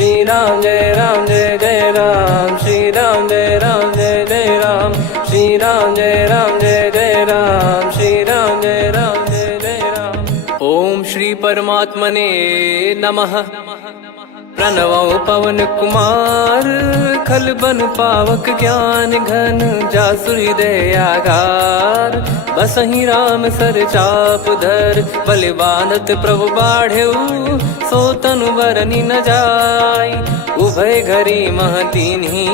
श्री राम जय जय राम, श्री राम जय जय राम, श्री राम जय जय राम, श्री राम जय जय राम। ओम श्री परमात्मने नमः। प्रणवो पवन कुमार, खल बन पावक ज्ञान घन, जासु हृदय आगार। बसहि राम सर चाप धर, बल बांधत प्रभु बाढ़ेऊ, सो तनु बरनि न जाय। उभय घरी मह दीन्ही,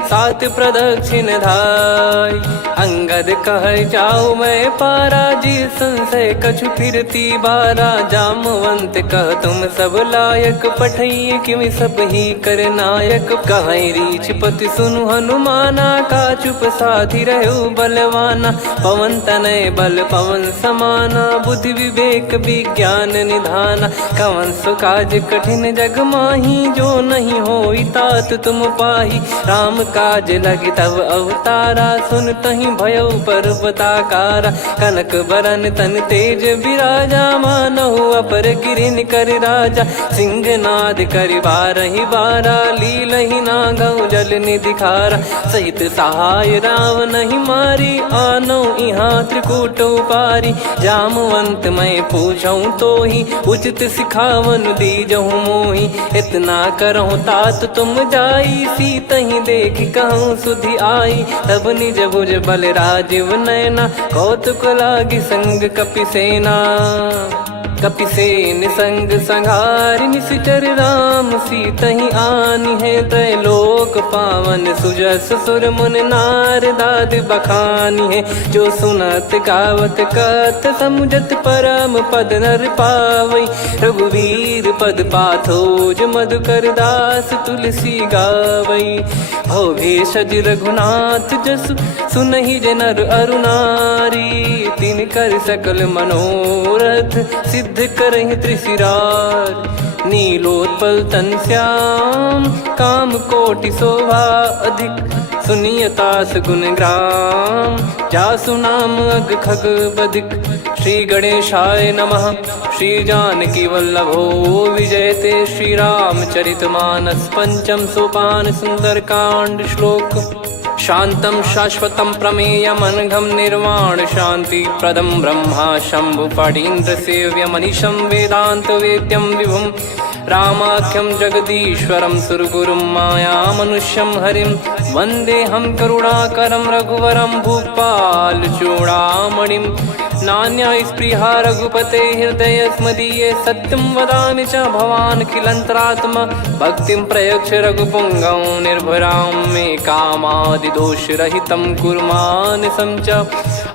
सात प्रदक्षिण धाय। अंगद कह जाऊ मैं पारा, जी संशय कछु फिरती बारा। जामवंत कह तुम सब लायक, पठई किमि सब ही कर नायक। कहीं रीछ पति सुनु हनुमाना, का चुप साधि रहु बलवाना। पवन तनय बल पवन समाना, बुद्धि विवेक विज्ञान निधाना। कवन सो काज कठिन जग माही, जो नहीं होई तात तुम पाही। राम काज लगी तब अवतारा, सुन तहि भयउ पर्वताकारा। कनक बरन तन तेज बिराजा, मानहु अपर गिरिन कर राजा। सिंहनाद करि बारहि बारा, लीलहि नागौ जल निधि खारा। सहित सहाय रावण ही मारी, आनो इहाँ त्रिकूट उपारी। जामवंत मैं पूछऊँ तो ही, उचित सिखावन दीजहु मोहि। इतना करहु तात तुम जाई, सीतहि देख कहूँ सुधि आई। तब निज भुज बल राजीव नैना, कौतुक लागी संग कपिसेना। कपिसेन संग संहारि, निशिचर राम सीतहि आनि है। त्रैलोक पावन सुजस सुर मुन नार, दाद बखानी है। जो सुनत गावत कथ, समुझत परम पद नर पावई। रघुवीर पद पाथोज, मधुकर दास तुलसी गावई। भव भेषज रघुनाथ जसु, सुनहि जे नर अरु नारी। तिन कर सकल मनोरथ, सिद्ध करहि त्रिशिरार। नीलोत्पल तन श्याम, काम कोटि शोभा अधिक। सुनियतास गुण ग्राम, जासु नाम अग खग बदिक। श्री गणेशाय नमः। श्री जानकी वल्लभो विजयते, श्री रामचरित मानस। पंचम सोपान सुंदरकांड श्लोक। शांतं शाश्वतं प्रमेयमनघं, निर्वाण शांति प्रदं ब्रह्मा शंभु फणीन्द्र सेव्यमनिशं। वेदांत वेद्यं विभुं रामाख्यं जगदीश्वरं, सुरगुरुं माया मनुष्यं हरिं। वन्देऽहं करुणाकरं रघुवरं, भूपाल चूडामणिं। नान्या स्पृहा रघुपते हृदय स्मदीये, सत्यं वदामि च भवान् खिलन्तरात्मा। भक्तिं प्रयच्छ रघुपुङ्गं, निर्भरां मे कामादिदोषरहितं कुर्मानसं च।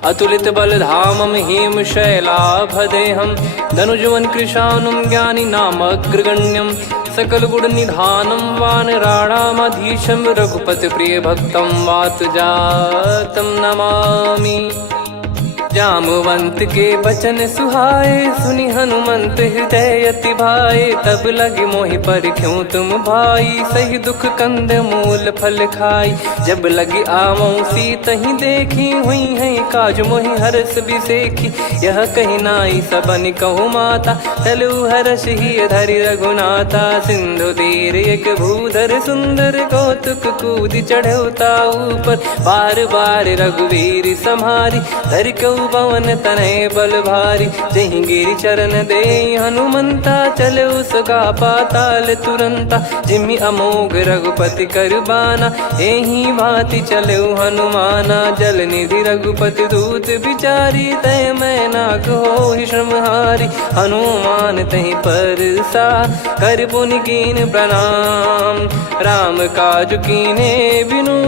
अतुलित बलधामं हेमशैलाभदेहं, धनुजवन कृशानुं ज्ञानी नामग्रगण्यं। सकल गुण निधानं वानराणामधीशं, रघुपति प्रिय भक्तं वात जातं नमामि। जामवंत के बचन सुहाए, सुनि हनुमंत हृदय अति भाए। तब लगे मोहि परख्यूं तुम भाई, सही दुख कंद मूल फल खाई। जब लगे आवऊं सीतहि देखी, हुई है काज मोहि हरस बिसेखी। यह कही नाई सबन कहु माता, चलु हरष ही धरि रघुनाथा। सिंधु तीर एक भूधर सुंदर, कौतुक कूदि चढ़ौता ऊपर। बार बार रघुवीर सम्हारी, धरि कऊ पवन तनय बल भारी। जहि गिरि चरण दे हनुमंता, चले उसका पाताल तुरंता। जिमि अमोघ रघुपति कर बाना, एहि भांति चले हनुमाना। जल निधि रघुपति दूत बिचारी, तय मैं नाक होहि श्रमहारी। हनुमान तहि परसा, कर पुनि कीन प्रणाम। राम काज कीने बिनु,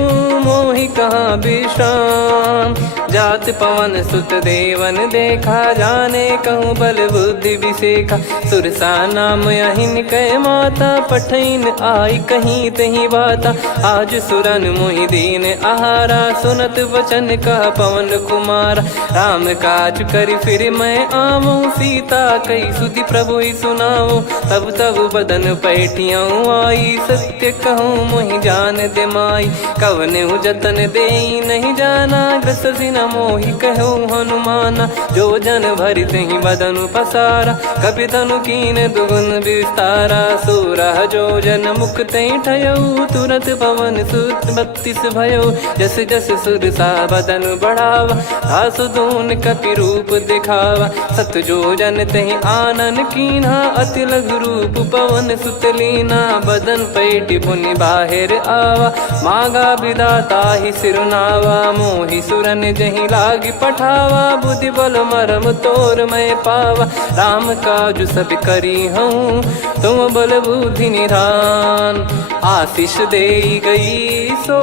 मोहि कहाँ विश्राम। जात पवन सुत देवन देखा, जाने कहूँ बल बुद्धि विसेखा। सुरसा नाम अहिन कै माता, पठैन आई कहीं तहीं बाता। आज सुरन मोहि दीन आहारा, सुनत वचन कह पवन कुमारा। राम काज करि फिर मैं आवऊं, सीता कई सुधि प्रभु ही सुनाऊं। तब तब बदन पैठियाँ आई, सत्य कहूँ मोहि जान दे माई। कवने जतन दे नहीं जाना, ग्रसि न मोहि कहो हनुमाना। जो जन भरि तहि बदनु पसारा, कपि तनु कीन दुगुन विस्तारा। सोरह जो जन मुख तहि ठयऊ, तुरत पवन सुत 32 भयऊ। जस जस सुर सा बदन बढ़ावा, आसु दून कपि रूप दिखावा। सत जो जन तहि आनन कीन्हा, अति लघु रूप पवन सुत लीना। बदन पैटि पुनि बाहिर आवा, मागा विधाता ही सिरुनावा। मोहि सुरन जहि लागी पठावा, बुद्धि बल मरम तोर मैं पावा। राम काजु सब करी हूँ, तुम बल बुद्धि निधान। आशीष देई गई सो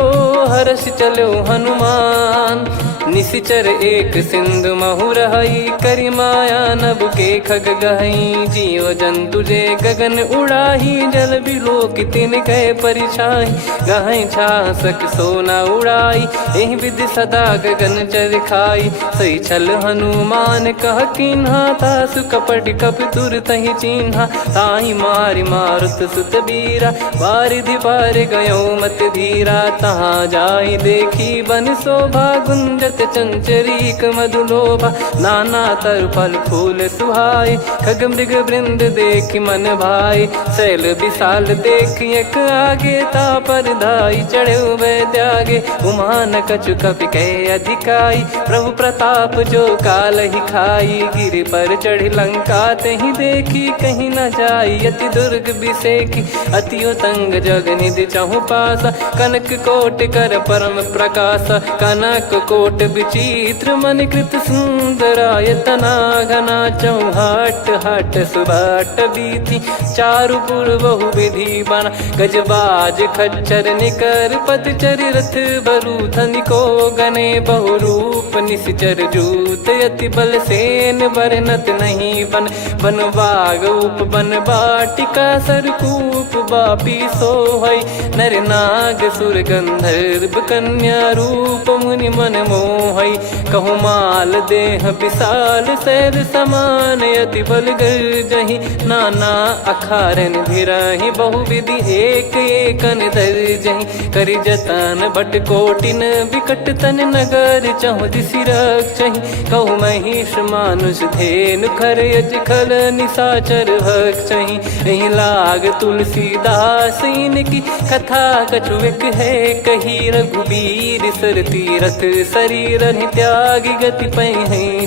हर्ष चलो हनुमान। निशिचर एक सिंधु महु रहई, करि माया नभ के खग गहई। जीव जंतु जे गगन उड़ाही, जल बिलोक तिन कह परिछाई। गहई छासक सोना उड़ाई, एहि विधि सदा गगन चर खाई। सही छल हनुमान कह कीन्हा, तासु कपट कपि तुर तहि चिन्हा। ताहि मारि मारुत सुत बीरा, वारिधि पार गयो मत धीरा। तहाँ जाई देखी बन शोभा, गुंजत चंचरीक मधुलोभा। नाना तर फल फूल सुहाई, खग मृग वृंद देखि मन भाई। शैल विशाल देखि एक आगे, तापर धाई चढ़े वै त्यागे। उमा न कछु कपि कह अधिकाई, प्रभु प्रताप जो काल ही खाई। गिरि पर चढ़ी लंका तहि देखी, कहीं न जाई अति दुर्ग बिसेकी। अति उतंग जग निधि चहु पासा, कनक कोट कर परम प्रकाशा। कनक कोट विचित्र मन कृत सुंदरायतना। घना चौहाट हाट सुबाट बीती, चारुपुर बहु विधि बना। गजबाज खच्चर निकर पतचर, रथ बरु धनिको गने। बहु रूप निशिचर जूत, अति बल सेन बरनत नहीं बन। बन बाग उप बन बाटिका, सरकूप बापी सोहई। नर नाग सुर गंधर्व कन्या, रूप मुनि मन मोहई। कहु माल देह विशाल, शैल समान अति बल गर्जहि। नाना अखारन भिरहि, बहु विधि एक एकन दर्जहि। करि जतन बट कोटिन, विकट तन नगर चहु दिसि रक्षहि। कहु महिष मानुष धेनु, खर यज खल निशाचर भक्षहि। एहि लाग तुलसीदास इनकी, कथा कछु एक है कही। रघुबीर सर तीरथ शरीर, त्यागी गति पै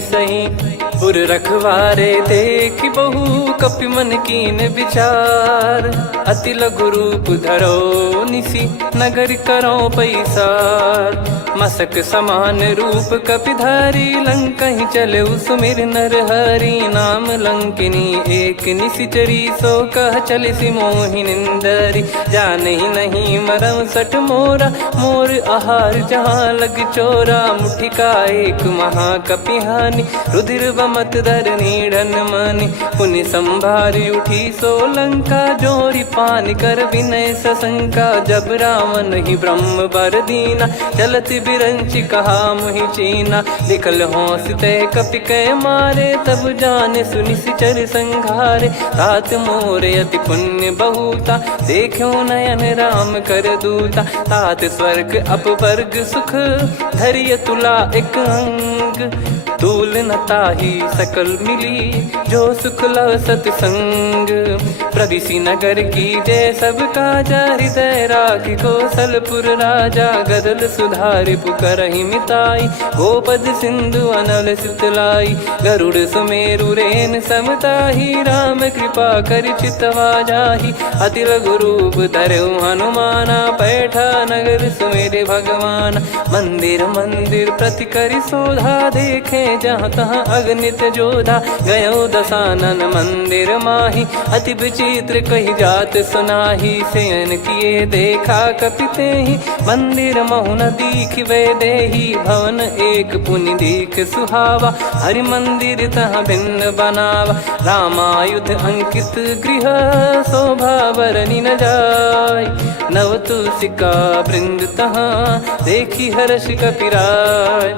सही। उर रखवारे देखि बहु, कपि मन कीन विचार। अति लघु रूप धरो निसी, नगर करो पैसार। मसक समान रूप कपि धारी, लंकहि चले सुमिर नर हरि। नाम लंकिनी एक निशिचरी, सो कह चलिसि मोहि निंदरी। जानहि नहीं मरम सठ मोरा, मोर आहार जहाँ लग चोरा। मुठिका एक महाकपि हानि, रुधिर बमत धरनी ढन मानि। पुनि संभारी उठी सो लंका, जोरी पान कर विनय सशंका। जब रावण ही ब्रह्म बर दीना, चलति बिरंचि कहा मुहि चीना। लिखल होंस ते कपि कै मारे, तब जाने सुनि सिचर संघारे। तात मोर अति पुण्य बहुता, देखो नयन राम कर दूता। तात स्वर्ग अपवर्ग सुख, धरिय तुला एक अंग। तूल न ताहि सकल मिली, जो सुख लव सतसंग। प्रदिशि नगर की जय सब काजा, हृदय राखि कौशलपुर राजा। गदल सुधारि पुकारहि मिताई, गोपद सिंधु अनल सितलाई। गरुड़ सुमेरु रेन समताहि, राम कृपा करि चितवा जाहि। अति लघु रूप धरऊ हनुमाना, पैठा नगर सुमेरे भगवान। मंदिर मंदिर प्रति करि शोधा, देखे जहाँ तहाँ अगणित जोधा। गयो दशानन मंदिर माही, अति विचित्र कही जात सुनाही। शयन किए देखा कपि तेहि, मंदिर महु न दीख वे देही। भवन एक पुनि दीख सुहावा, हरि मंदिर तहाँ भिन्न बनावा। रामायुध अंकित गृह, शोभा बरनि न जाय। नव तुलसी का वृंद तहाँ, देखी हर्ष कपिराय।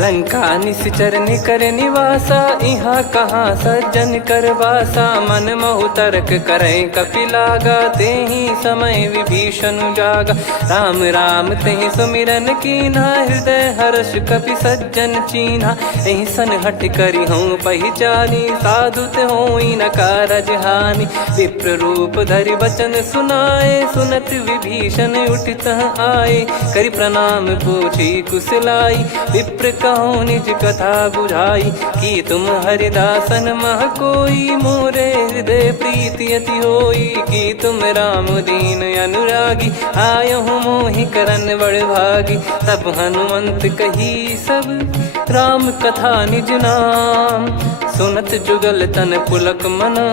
लंका निश्चर निकर निवासा, इहाँ कहाँ सज्जन कर वासा। मन महु तर्क करें कपिलागा, तेहि समय विभीषण जागा। राम राम तेहि सुमिरन कीन्हा, हृदय हर्ष कपि सज्जन चीन्हा। एहि सन हट करी हूँ पहिचानी, साधु ते होई न कारज हानि। विप्र रूप धरि बचन सुनाए, सुनत विभीषण उठित आए। करि प्रणाम पूछी कुशलाई, विप्र कहो निज कथा बुझाई। कि तुम हरिदासन मह कोई, मोरे हृदय प्रीति अति होई। कि तुम राम दीन अनुरागी, आयहु मोहि करन बड़ भागी। तब हनुमंत कही सब राम कथा निज नाम, सुनत जुगल तन पुलक मना,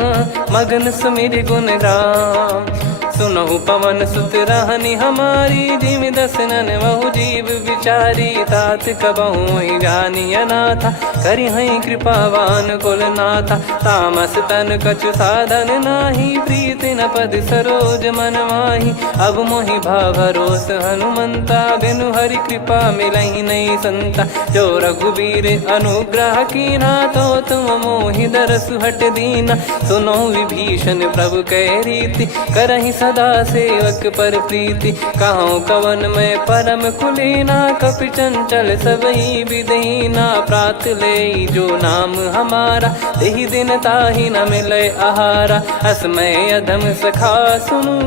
मगन सुमिर गुण राम। सुनहु पवन सुत रहनी हमारी, जिमि दसनन महु जीव विचारी। तात कबहु ही जानी अनाथा, करि हई कृपावान कुल नाथा। तामस तन कछु साधन नाही, प्रीति न पद सरोज मन माही। अब मोहि भाव भरोस हनुमंता, बिनु हरि कृपा मिलहि नहीं संता। जो रघुबीर अनुग्रह कीना, तो तुम मोहि दरसु हट दीना। सुनो विभीषण प्रभु कह रीति, करहि सदा सेवक पर प्रीति। कहूँ कवन में परम कुलीना, कपि चंचल सबई विदहीना। प्रात ले जो नाम हमारा, तेहि दिन ताहि न मिले आहारा। असमय अधम सखा सुनु,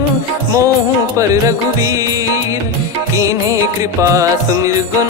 मोहु पर रघुवीर। कीन्हे कृपा सुमिर गुण,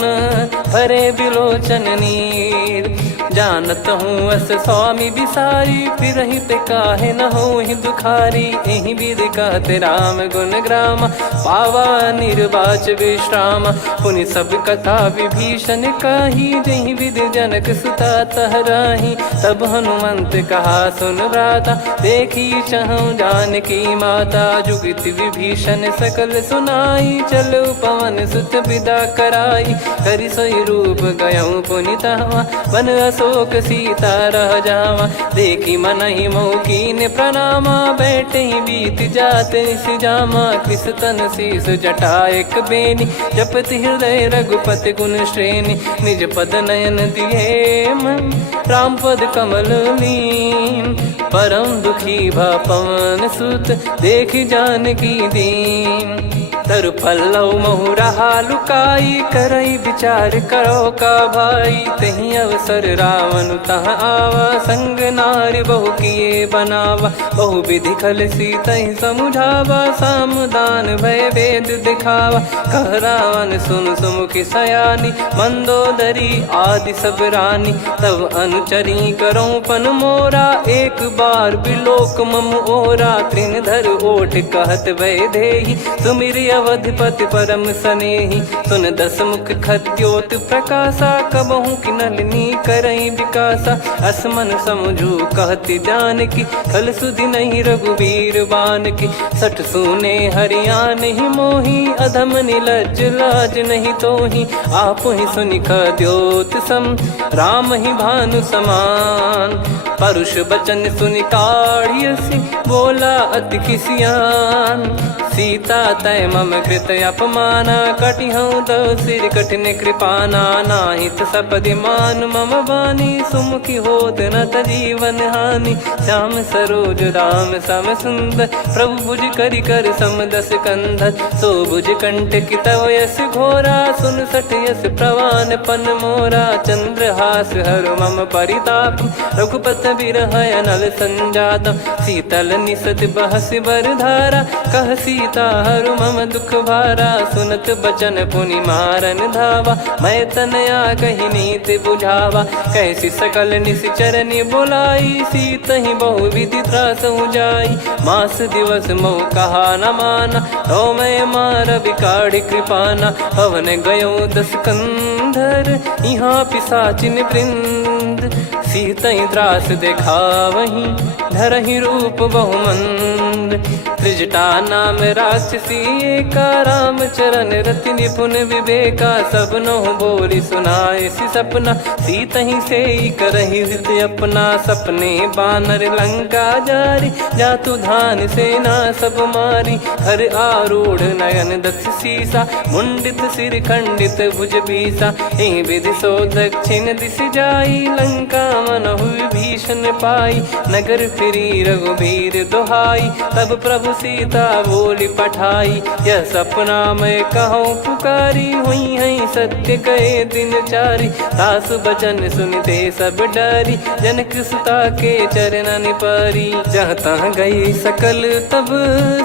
भरे बिलोचन नीर। जानत हूँ अस स्वामी बिसारी, फिरहित काहे न होहि दुखारी। एहि विधि कहते राम गुण ग्राम, पावा निर्वाच विश्राम। पुनि सब कथा विभीषण काही, जहि विधि जनक सुता तहराही। तब हनुमंत कहा सुन भ्राता, देखी चहु जानकी माता। जुगित विभीषण सकल सुनाई, चलो पवन सुत विदा कराई। करि सोई रूप गयऊँ पुनितवा, बन अशोक सीता रह जावा। देखी मनहि मोह कीन्ह प्रणामा, बैठे ही बीत जात निस जामा। कृस तन शीस जटा एक बेनी, जपति हृदय रघुपति गुण श्रेणी। निज पद नयन दिए मन, राम पद कमल लीन। परम दुखी भा पवन सुत, देखि जानकी दीन। तरु पल्लव महु रहा लुकाई, करई विचार करो का भाई। तही अवसर रावण तहाँ आवा, संग नारी बहु किए बनावा। बहु विधि खल सीतहि समुझावा, सामदान भय वेद दिखावा। कह रावण सुन सुमुखी सयानी, मंदोदरी आदि सब रानी। तब अनुचरी करो पन मोरा, एक बार बिलोक मम ओरा। तृण धर ओठ कहत भय देहि, सुमिरि अवधिपति परम सनेहि। सुन दस मुख खद्योत प्रकाशा, कबहु कि नलिनी करई विकासा। असमन समझू कहति जानकी, खल सुधि नहीं रघुबीर बानकी। सठ सूने हरियाण ही मोही, अधम निलज्ज लाज नहीं तोही। आप ही सुनि खद्योत सम, राम ही भानु समान। परुष बचन सुनि काढ़ियसि, बोला अति किसियान। सीता तय मम कृत अपमाना, कटिहऊँ तो सिर कठिन कृपाना। नाहित सपदि मान मम बानी, सुमुखी होत न जीवन हानि। श्याम सरोज राम सम सुंदर, प्रभु भुज करि कर सम दस कंधर। सो भुज कंठ की तव यस घोरा, सुन सठ यस प्रवान पन मोरा। चंद्रहास हर मम परिताप, रघुपत बिरह अनल संजात। शीतल निसत बहस बर धारा, कह सीता हरु मम दुख भारा। सुनत बचन पुनि मारन धावा, मैं तनया कही नीति बुझावा। कैसी सकल निश्चरनि बुलाई, सीतहि बहु विधि त्रासहु जाई। मास दिवस मोह कहा न माना, तो मैं मार बिकाढ़ कृपाना। हवन गयो दस कंधर, यहाँ पिशाचिन वृंद। सीतहि त्रास देखावहीं, धरहि रूप बहुमंद। त्रिजटा नाम राक्षसी एका, राम चरण रति निपुण विवेका। सब नोह बोली सुनाए सी सपना, सीत ही से करही हित अपना। सपने बानर लंका जारी, जातु धान सेना सब मारी। हर आरूढ़ नयन दक्ष सीसा, मुंडित सिर खंडित भुज बीसा। एहि विधि सो दक्षिण दिश जाई, लंका मनहु विभीषण पाई। नगर फिरी रघुबीर दुहाई, तब प्रभु सीता बोली पठाई। यह सपना मैं कहूँ पुकारी, हुई है सत्य कहे दिन चारी। सासु बचन सुनते सब डरी, जनक सुता के चरण परी। जहाँ तहाँ गई सकल तब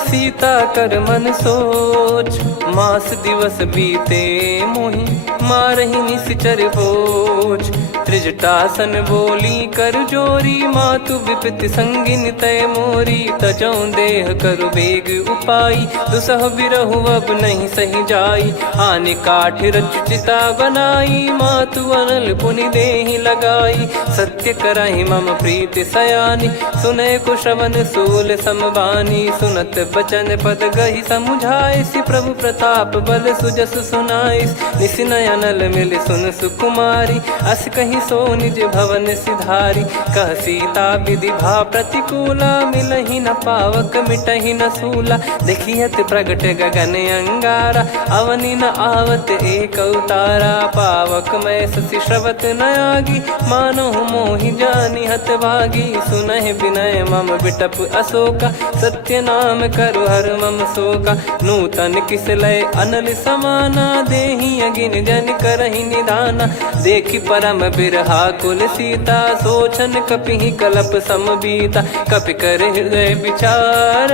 सीता कर मन सोच। मास दिवस बीते मोहि मारहि निश्चर भोज। त्रिजटासन बोली कर जोरी, मातु विपति संगिन तय मोरी। तजौ देह करु बेग उपाई, दुसह बिरहु अब नहीं सही जाई। आने काठ रचिता बनाई, मातु अनल पुनि देहि लगाई। सत्य कराहि मम प्रीति सयानी, सुनै को श्रवण सूल समबानी। सुनत बचन पद गहि समुझाए, सि प्रभु प्रताप बल सुजस सुनाइस। निस नयनल मिल सुन सुकुमारी, अस कहि सो निज भवन सिधारी। कह सीता विधि भा प्रतिकूला, मिलहि न पावक मिटहि न सूला। देखियत प्रगट गगन अंगारा, अवनि न आवत एक अवतारा। पावक मैं ससि श्रवत न आगी, मानो मोहि जानि हत भागी। सुनहि विनय मम बिटप अशोका, सत्य नाम करु हर मम शोका। नूतन किस लय अनल समाना, देहि अगिन जन करहि निधाना। देखि परम बिरहा कुल सीता, सोचन कपिहि कलप समबीता। कपि कर हृदय विचार,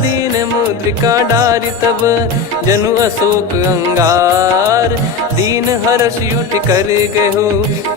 दीन मुद्रिका डारि तब। जनु अशोक अंगार, दीन हर्ष युट कर गहु।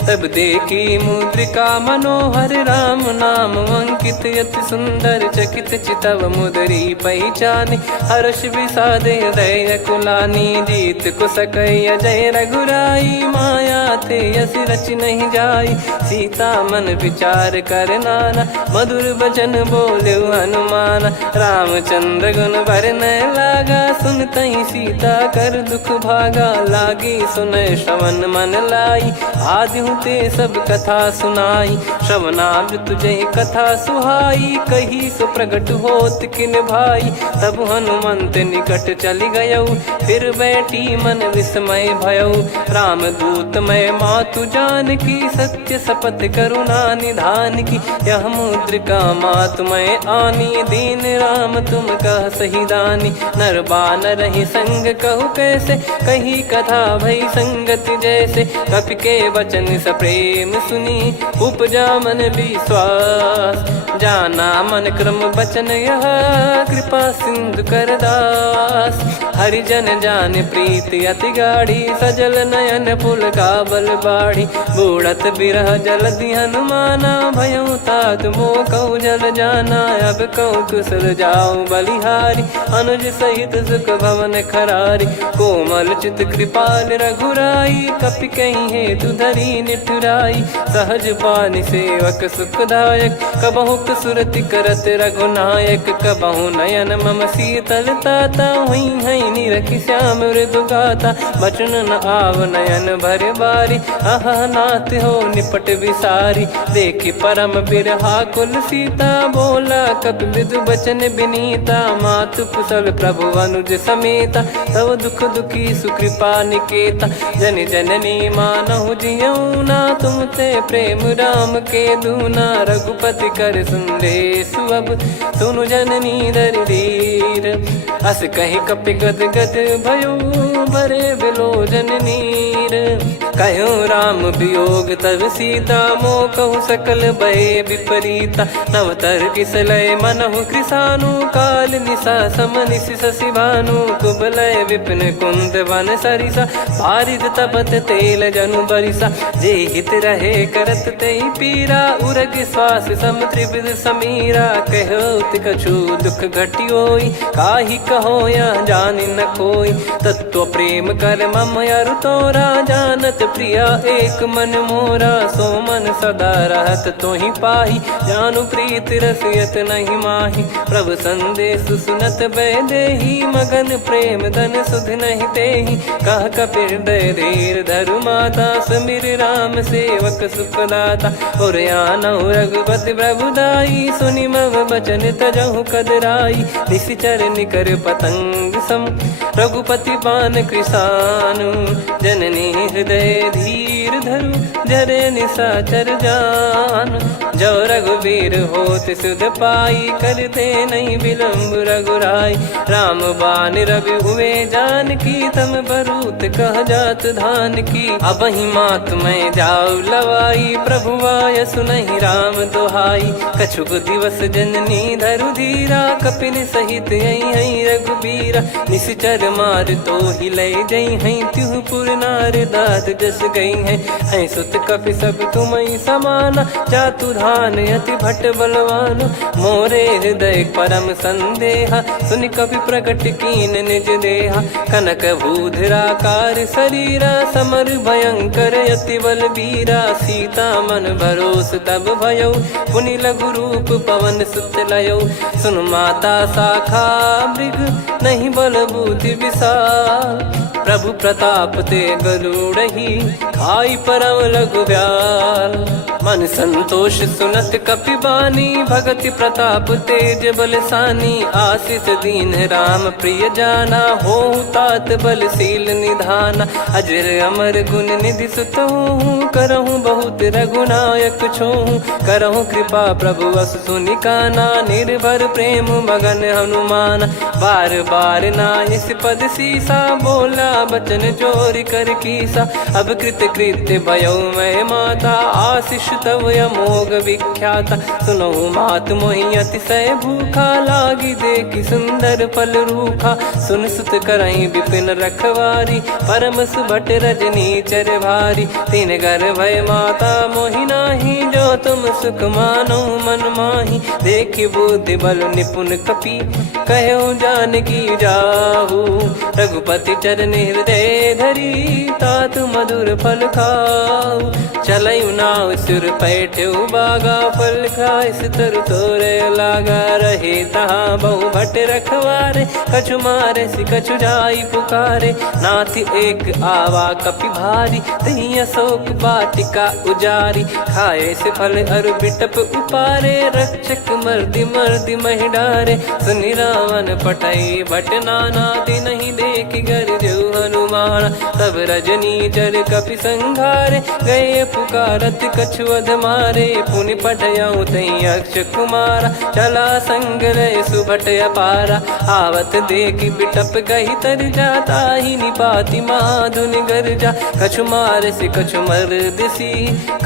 तब देखी मुद्रिका मनोहर, राम नाम अंकित अति सुंदर। चकित चितव मुदरी पहचानी, हर्ष विषाद हृदय कुलानी। जीत को सकय अजय रघुराई, माया ते यस रच नहीं जाई। सीता मन विचार कर नाना, मधुर वचन बोले हनुमान। रामचंद्र गुण बरनय लागा, सुनतहि सीता कर दुख भागा। लागी सुनय श्रवण मन लाई, आदिहु ते सब कथा सुनाई। श्रवणाब तुझे कथा सुहाई, कही सो प्रगट होत किन भाई। तब हनुमंत निकट चली गयौ, फिर बैठी मन विस्मय भयौ। राम दूत मैं मातु जान की, सत्य शपथ करुणा निधान की। यह मुद्रिका मातु मैं आनी, दीन राम तुम कह सही दानी। नर बानर ही संग कहु कैसे, कही कथा भई संगति जैसे। कपि के वचन सप्रेम सुनी, उपजा मन विश्वास। जाना मन क्रम बचन यह, कृपा सिंधु कर दास। हरिजन जान प्रीति अति गाढ़ी, सजल नयन पुल काबल बाढ़ी। बूढ़त बिरह जलधि हनुमाना, भयउ तात मोह कहु जल जाना। अब कहु कुशल जाऊ बलिहारी, अनुज सहित सुख भवन खरारी। कोमल चित कृपाल रघुराई, कपि कहीं हेतु धरी निठुराई। सहज पानि सेवक सुखदायक, कबहु सुरति करत रघुनायक। कबहु नयन मम शीतल ताता, हुई है निरखि श्याम मृदु गाता। बचन न आव नयन भर बारी, अह नाथ हो निपट विसारी। देखि परम बिरहा कुल सीता, बोला कपि मृदु बचन बिनीता। मातु कुशल प्रभु अनुज समेता, तव दुख दुखी सुकृपा निकेता। जन जननी मानहु जियऊ ना, तुम ते प्रेम राम के दूना। रघुपति कर सुंदेशु अब, सुनु जननी दर धीर। अस कहि कपि गद गद भयो, भरे बिलोचन नीर। कहूँ राम वियोग तब सीता, मोह कहूँ सकल भय विपरीता। नवतर किसलय मनहु कृसानु, काल निशा समनिश शशि भानु। कुबलय विपिन कुंद वन सरिसा, पारिद तपत तेल जनु बरिसा। जे हित रहे करत ते पीरा, उरग श्वास सम त्रिविध समीरा। कहत कछु दुख घटियोई, काहि कहो या जानि न कोई। तत्व प्रेम कर मम अरु तोरा, जानत प्रिया एक मन मोरा, सो मन सदा रहत तो ही पाही। जानु प्रीत रसियत नहीं माही, प्रभु संदेश सुनत बैदेही। मगन प्रेम धन सुध नहीं तेही, कह कपिर दय धीर धरु माता। समीर राम सेवक सुखदाता, और आनौ रघुपति प्रभुदाई। सुनि मम बचन तजहु कदराई, निशिचर निकर पतंग सम। रघुपति पान कृसानु, जननी हृदय धीर धरु। जरे निशाचर जान, जो रघुवीर होत सुध पाई। करते नहीं विलम्ब रघुराई, राम बान रवि हुए जानकी। तम बरूत कह जात धान की, अब ही मात मैं जाऊ लवाई। प्रभु आय सुनहि राम दुहाई, कछुक दिवस जननी धरु धीरा। कपिन सहित यही रघुबीरा, निश्चर मार तो ही लय जई हैं। त्युह पुर नार दात जस गई हैं, सुत कपि सब तुमई समाना। जातु धान अति भट बलवान, मोरे हृदय परम संदेहा। सुनि कपि प्रकट कीन निज देहा, कनक भूधराकार शरीरा। समर भयंकर अति बल बीरा, सीता मन भरोस तब भयो। पुनि लघु रूप पवन सुत लयो, सुन माता शाखा मृग नहीं बल बुद्धि विशाल। प्रभु प्रताप ते गरुड़ही, खाई परम लघु ब्याल। मन संतोष सुनत कपि बानी, भगति प्रताप तेज बलसानी। आशीष दीन राम प्रिय जाना, होहु तात बलशील निधाना। अजर अमर गुण निधि सुतहु, करहु बहुत रघुनायक छोहु। करहु कृपा प्रभु अस सुनि काना, निर्भर प्रेम मगन हनुमान। बार बार नायस पद सीसा, बोला बचन चोरी कर कीसा। अब कृत कृत्य भयो मैं माता, आशीष तव अमोघ विख्याता। सुनहु मात मोहि अतिशय भूखा, लागी देखी सुंदर फल रूखा। सुन सुत करहीं विपिन रखवारी, परम सुभट रजनी चर भारी। तीन घर भय माता मोहि नाही, जो तुम सुख मानो मन माही। देखि बुद्धि बल निपुण कपि, कहो जानकी जाहू। रघुपति चरण हृदय धरी, तात मधुर फल खाऊ। चलऊ नाव सुर पैठ्यु बागा, फल खाइस तरु तोरे लागा। रहे तहाँ बहु भट रखवारे, कछु मारे सि कछु जाई पुकारे। नाथ एक आवा कपि भारी, तही अशोक वाटिका उजारी। खाए से फल अर बिटप उपारे, रक्षक मर्दि मर्दि महि डारे। सुनि रावण पटई भट नाना, तिनहि देख गर जो हनुमान। तब रजनी चर कपि संघारे, गए पुकारत कछु अध मारे। पुनि पटयऊ तई अक्ष कुमारा, चला संग रय सुभट अपारा। आवत देखि बिटप कही तर जाता, ही निपाति माधुनि गर्जा। कछु मार से कछु मर दिसी,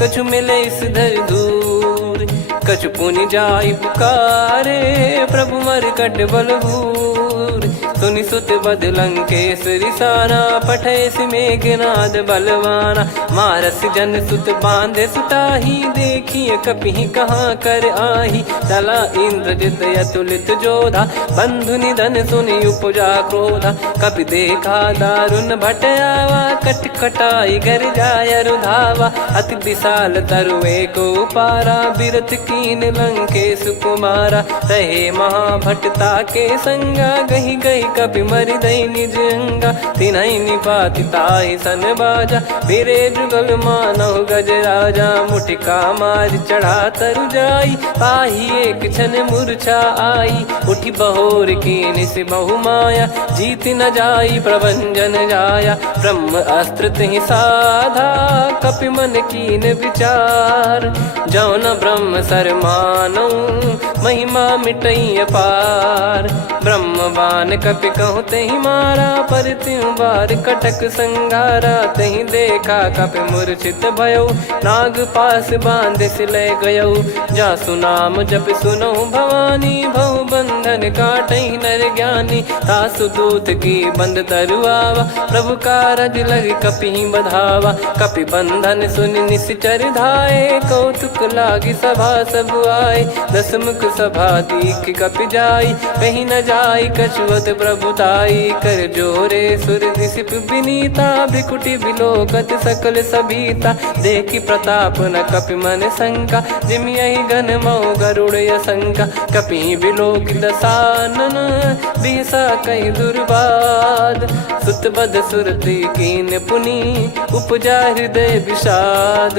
कछु मिले इस धर दूर। कछु पुनि जाई पुकारे, प्रभु मर कट बलभूर। सुनि सुत बद लंकेश्वरी साना, पठय सि मेघनाद बलवाना। मारस जन सुत बांधे सुताही, देखिए कपि कहाँ कर आही। चला इंद्रजित अतुलित जोधा, बंधु निधन सुनि उपजा क्रोधा। कपि देखा दारुण भट आवा, कट कटाई घर जाय रुधावा। अति विशाल तरुए को पारा, बिरथ कीन लंकेश कुमारा। रहे महाभटता के संगा, गही गही कपि मरि दई निज अंगा। तिन्हि निपाति ताहि सन बाजा, बिरे जुगल मानव गज राजा। मुटिका मार चढ़ा तरु जाई, पाही एक क्षण मूर्छा आई। उठी बहोर कीन से बहु माया, जीत न जाई प्रभंजन जाया। ब्रह्म अस्त्र तिहि साधा, कपि मन कीन विचार। जौ न ब्रह्म सर मानौ, महिमा मिटई अपार। ब्रह्म बान कपि कहु तहि मारा, पर त्यों बार कटक संगारा। तहि देखा कपि मूर्छित भयो, नाग पास बांध सिलय गयो। जासु नाम जप सुनहु भवानी, भव बंधन काटहि नर ज्ञानी। तासु दूत की बंद तरुआवा, प्रभु कारज लग कपि बधावा। कपि बंधन सुनि निश्चर धाये, कौतुक लागी सभा सब आए। दस मुख सभा दीख कपि जाई, कहीं न जाई कछुअत प्रभुताई कर जोरे सुर दिसिप विनीता भ्रिकुटी बिलोकत सकल सबीता देखी प्रताप न कपि मन शंका जिमि यही गण मऊ गरुड़ असंका कपि बिलोक दसानन बिहसा कहीं दुर्बाद सुत बद सुरति कीन पुनी उपजा हृदय विषाद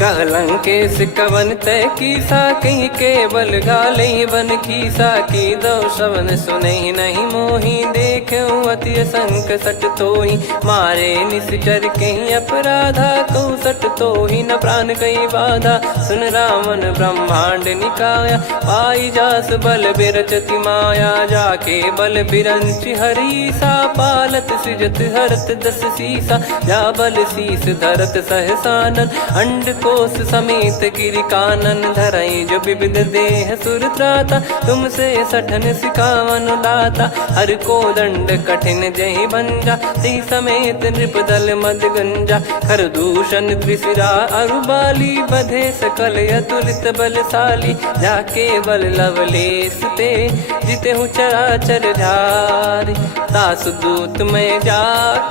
कहलंकेश कवन तय कीसा कहीं केवल गाले बन कीसा की दो श्रवण सुने नहीं मोही देखे अति संक सट तोही मारे निश्चर कहीं अपराधा कहूँ सट तोही न प्राण कहीं बाधा सुन रावण ब्रह्मांड निकाया पाई जास बल बिरचति माया जाके बल बिरंच हरीसा पालत सृजत हरत दस सीसा जा बल शीस धरत सहसानन अंड कोश समेत गिरि कानन धरई जो विविध देह सुर त्राता तुमसे सठन सिखावन दाता हर को दंड कठिन जहि बंजा ती समेत नृपदल मद गंजा खर दूषण त्रिशिरा अरुबाली बधे सकल अतुलित बलशाली जाके बल लवलेस ते जिते हूँ चराचर झारी दास दूत में जा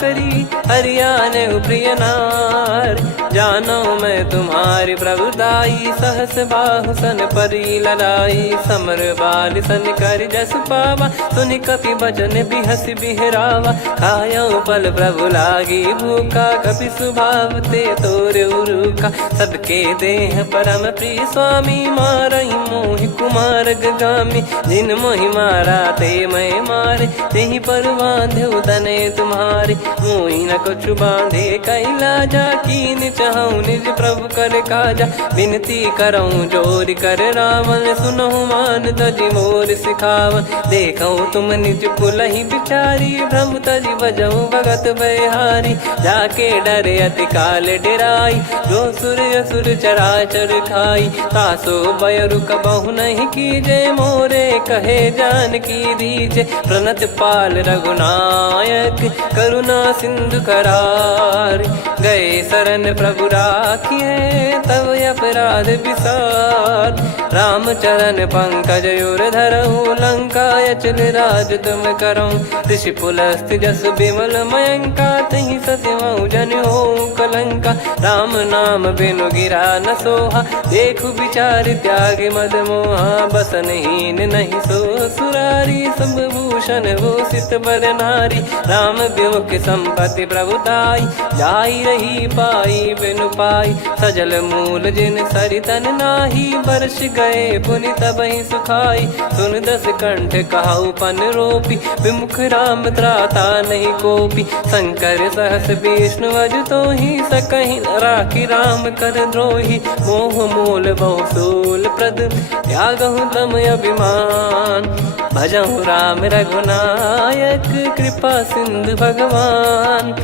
करी हरियाने प्रिय नार जानो मैं तुम्हारी प्रभुदाई सहस बाहु सन परी लड़ाई समर बाल सन कर जस पावा सुनि कपि भजन बिहस बिहरावा खायो पल प्रभु लागी भूखा कपि स्वभाव ते तोर उरुका सबके देह परम प्रिय स्वामी मारई मोहि कुमार गामी जिन मोहि मारा ते मैं मारे तेहि पर बांधे उदने तुम्हारे मोहि न कुछ बांधे कैला जा कीन चाहूं निज प्रभु कर काजा विनती करऊं जोर कर रावण सुनहु मान तजि मोर सिखावन देखऊं तुम निज कुलहि बिचारी भ्रम तजि बजऊं भगत बहारी जाके डरे अति काल डेराई जो सुर असुर चराचर खाई तासो बयरु कबहु नहीं कीजे मोरे कहे जान की दीजे प्रणत पाल रघुनायक करुणा सिंधु करार गए शरण प्रभु राखिए तब अपराध विसार राम चरण पंकज उर धरहु लंका अचल राज तुम करऊं ऋषि पुलस्त जस विमल मयंका तहि ससिमऊ जन हो कलंका राम नाम बिनु गिरा न सोहा देखु विचार त्याग मद मोहा बसनहीन नहीं सो सुरारी सब भूषण भूषित बर नारी राम विमुख संपत्ति प्रभुताई जाई रही पाई बिनु पाई सजल मूल जिन सरितन नाही वर्ष गए पुनि तबहि सुखाई सुन दस कंठ कहाऊ पन रोपी विमुख राम त्राता नहीं कोपी शंकर सहस विष्णु अज तो ही सकहि राखी राम कर द्रोही मोह मूल बहुसूल प्रद त्यागहु तम अभिमान भजहु राम रघुनायक कृपा सिंधु भगवान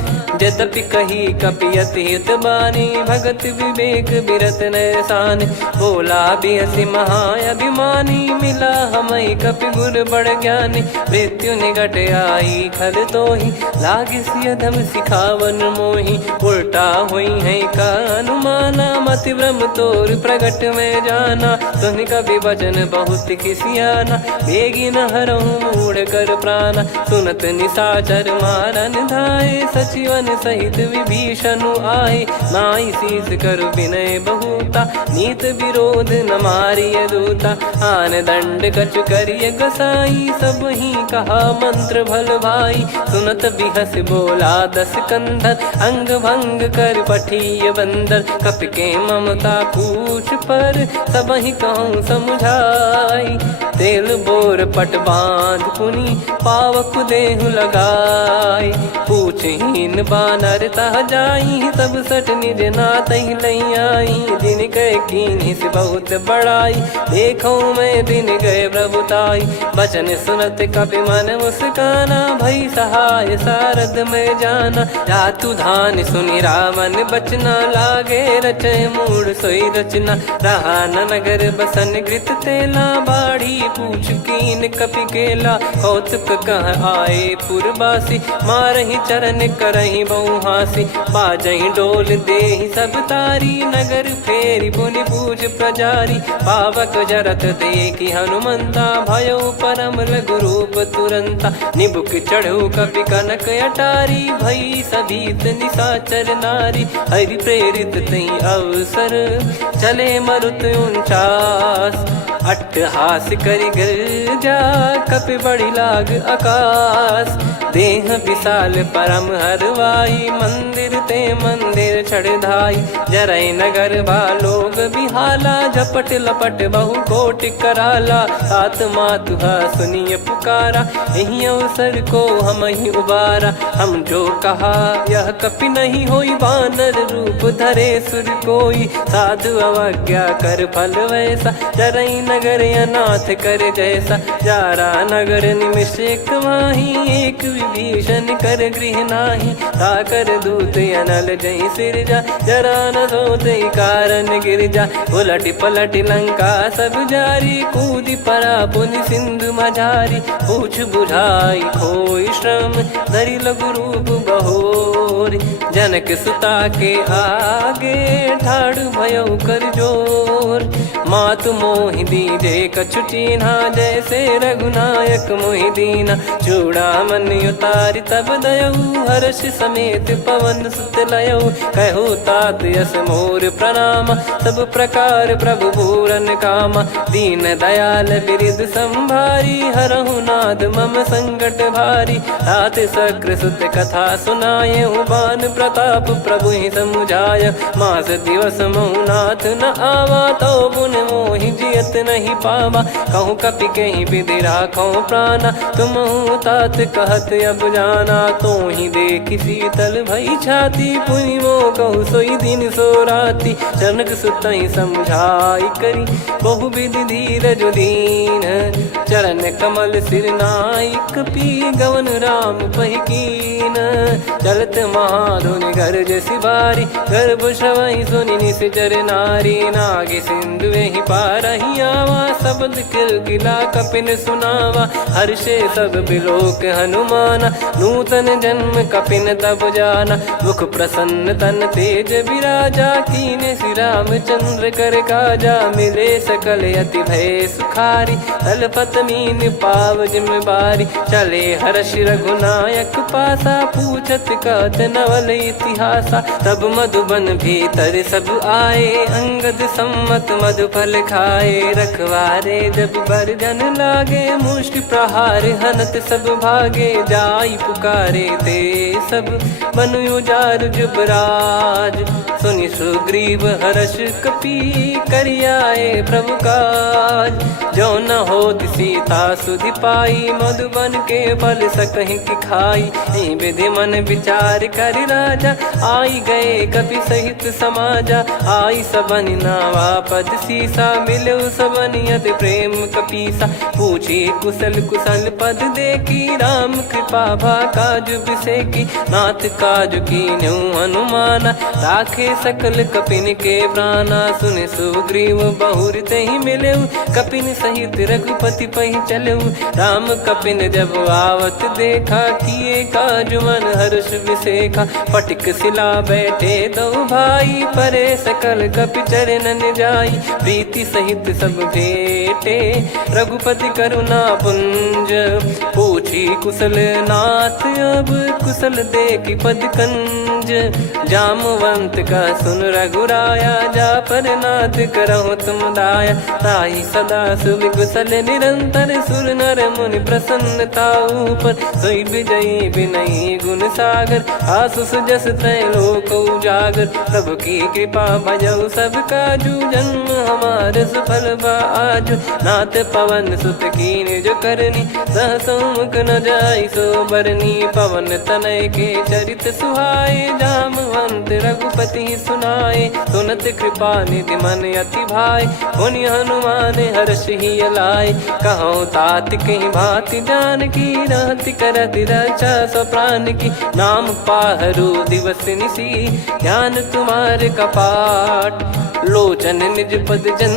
यद्यपि कही कपियति हित बानी भगत विवेक बिरत नैसान बोला बिहसी महाअभिमानी मिला हमई कपि गुर बड़ ज्ञानी मृत्यु निकट आई खल तो ही लागिस यधम सिखावन मोही उल्टा हुई है का अनुमाना मति ब्रह्म तोर प्रगट में जाना सुन कभी वचन बहुत किसियाना बेगी न हरहु मूढ़ कर प्राणा सुनत निशाचर मारन धाये सचिवन सहित विभीषणु आए नाई शीस कर विनय बहुता नीत विरोध न मारिय दूता आन दंड कछु करिय गसाई सब ही कहा मंत्र भल भाई सुनत बिहस बोला दस कंधर अंग भंग कर पठिय बंदर कपि के ममता पूछ पर सब ही कहूँ समझाई तेल बोर पट बांध पुनि पावक देहु लगाई पूछहीन बानर तह जाई तब सट निज नाथ लई आई दिन गए कीन्ही से बहुत बड़ाई देखो मैं दिन गए प्रभुताई बचन सुनत कपि मन मुस्काना भई सहाय सारद में जाना जातु धान सुनि रावण बचना लागे रचय मूड सोई रचना रहा न नगर बसन कृत तेला बाड़ी पूछ कीन कपि केला, कौतुक कह आए पुरबासी, मारहि चरण करहि बहु हासी, बाजहि डोल देहि सब तारी, नगर फेरी पुनि पूज प्रजारी, पावक जरत देखि हनुमंता, भयो परम लघु रूप तुरंता, निबुक चढ़ऊ कपि कनक अटारी, भई सभीत निशाचर नारी, हरि प्रेरित तई अवसर, चले मरुत 49, अट्टहास करि गर्जा, कपि बड़ी लाग आकाश, देह विशाल परम हरवाई, मंदिर ते मंदिर चढ़धाई, जरई नगर बालोग बिहाला, झपट लपट बहु कोटि कराला, सात मातुहा सुनिय पुकारा, यही अवसर को हम ही उबारा, हम जो कहा यह कपि नहीं होई, वानर रूप धरे सुर कोई, साधु अवज्ञा कर फल वैसा, जरई नगर अनाथ कर जैसा, जारा नगर निमिष एक माही, एक विभीषण कर गृह नाही, ताकर दूत अनल जय सिरजा, जरा न सोते कारण गिरजा, उलट पलट लंका सब जारी, कूदी परा पुनि सिंधु मझारी, पूछ बुझाई खोई श्रम, धरि लघु रूप बहोरी, जनक सुता के आगे, ठाड़ भयो कर जोर, मातु मोहि दीजे कछु चीन्हा, जैसे रघुनायक मोहि दीना, चूड़ामन उतारि तब दयऊ, हर्ष समेत पवन सुत लयऊ, कहो तात यस मोर प्रणाम, सब प्रकार प्रभु पूरन कामा, दीन दयाल बिरिद संभारी, हरहु नाद मम संकट भारी, तात सक्र सुत कथा सुनाये, बान प्रताप प्रभु ही समुझाय, मास दिवस महु नाथ न आवा, तो पुन मोहि जियत नहीं पावा, कहूँ कपि कहीं विधि राखो प्राणा, तुम तात कहत अब जाना, तो ही देखी शीतल भई छाती, पुनि मो कहु सोई दिन सो राती, जनक सुतहि समझाई करी, बहु विधि धीरज दीन, चरण कमल सिर नाई, कपि गवन राम पहि कीन, चलत महाधुनि गर्ज सिबारी, गर्भ श्रवहि सुनि निश्चर नारी, नागे सिंधु ही पारहि आवा, शब्द किलकिला कपिन सुनावा, हर्षे सब बिलोक हनुमाना, नूतन जन्म कपिन तब जाना, मुख प्रसन्न तन तेज विराजा, कीने श्री रामचंद्र कर काजा, मिले सकल अति भय सुखारी, तलपत मीन पाव जिम बारी, चले हर्ष रघुनायक पासा, पूछत कहत नवल इतिहासा, तब मधुबन भीतर सब आए, अंगद सम्मत मधुफल खाए, रखवारे जब बरजन लागे, मुष्टि प्रहार हनत सब भागे, जाई पुकारे ते सब बन उजार जुबराज, सुनि सुग्रीव हर्ष कपि करियाए प्रभु काज, जो न होत सीता सुधि पाई, मधुबन के फल सकहि कि खाई, विधि मन विचार कर राजा, आई गए कपि सहित समाजा, आई सबन नावा पद सीसा, मिलो सबनियत प्रेम कपीसा, पूछी कुशल कुशल पद देखी, राम कृपा भा काज बिसेकी, नाथ काज कीन्हु हनुमाना, राखे सकल कपिन के प्राणा, सुन सुग्रीव बहुर तहि मिलेऊ, कपिन सहित रघुपति पहि चलेऊ, राम कपिन जब आवत देखा, किए काज मन हर्ष विसेखा, फटिक सिला बैठे दो भाई, परे सकल कपि चरणन जाई, प्रीति सहित सब भेटे, रघुपति करुणा पुंज, पूछी कुशल नाथ अब कुशल देखि पद कंज, जामवंत का सुन रघुराया, जा पर नाथ करहु तुम दाया, ताहि सदा सुभि कुशल निरंतर, सुर नर मुनि प्रसन्नता ऊपर, सोई विजयी विनयी गुण सागर, आसु सुजस त्रैलोक उजागर, प्रभु की कृपा भजऊ सब काजू, जन्म हमार सफल बा आजु, नाथ पवन सुत कीन जो करनी, सहसो मुख न जाई सो बरनी, पवन तनय के चरित सुहाए, जामवंत रघुपति सुनाए, सुनत कृपा निधि मन अति भाई, पुनि हनुमान हर्ष ही लाए, कहो तात कहीं भांति जान की, रहति करति रक्षा सो प्राण की, नाम पाहरू दिवस निसी, ज्ञान तुम्हारे कपाट, लोचन निज पद जन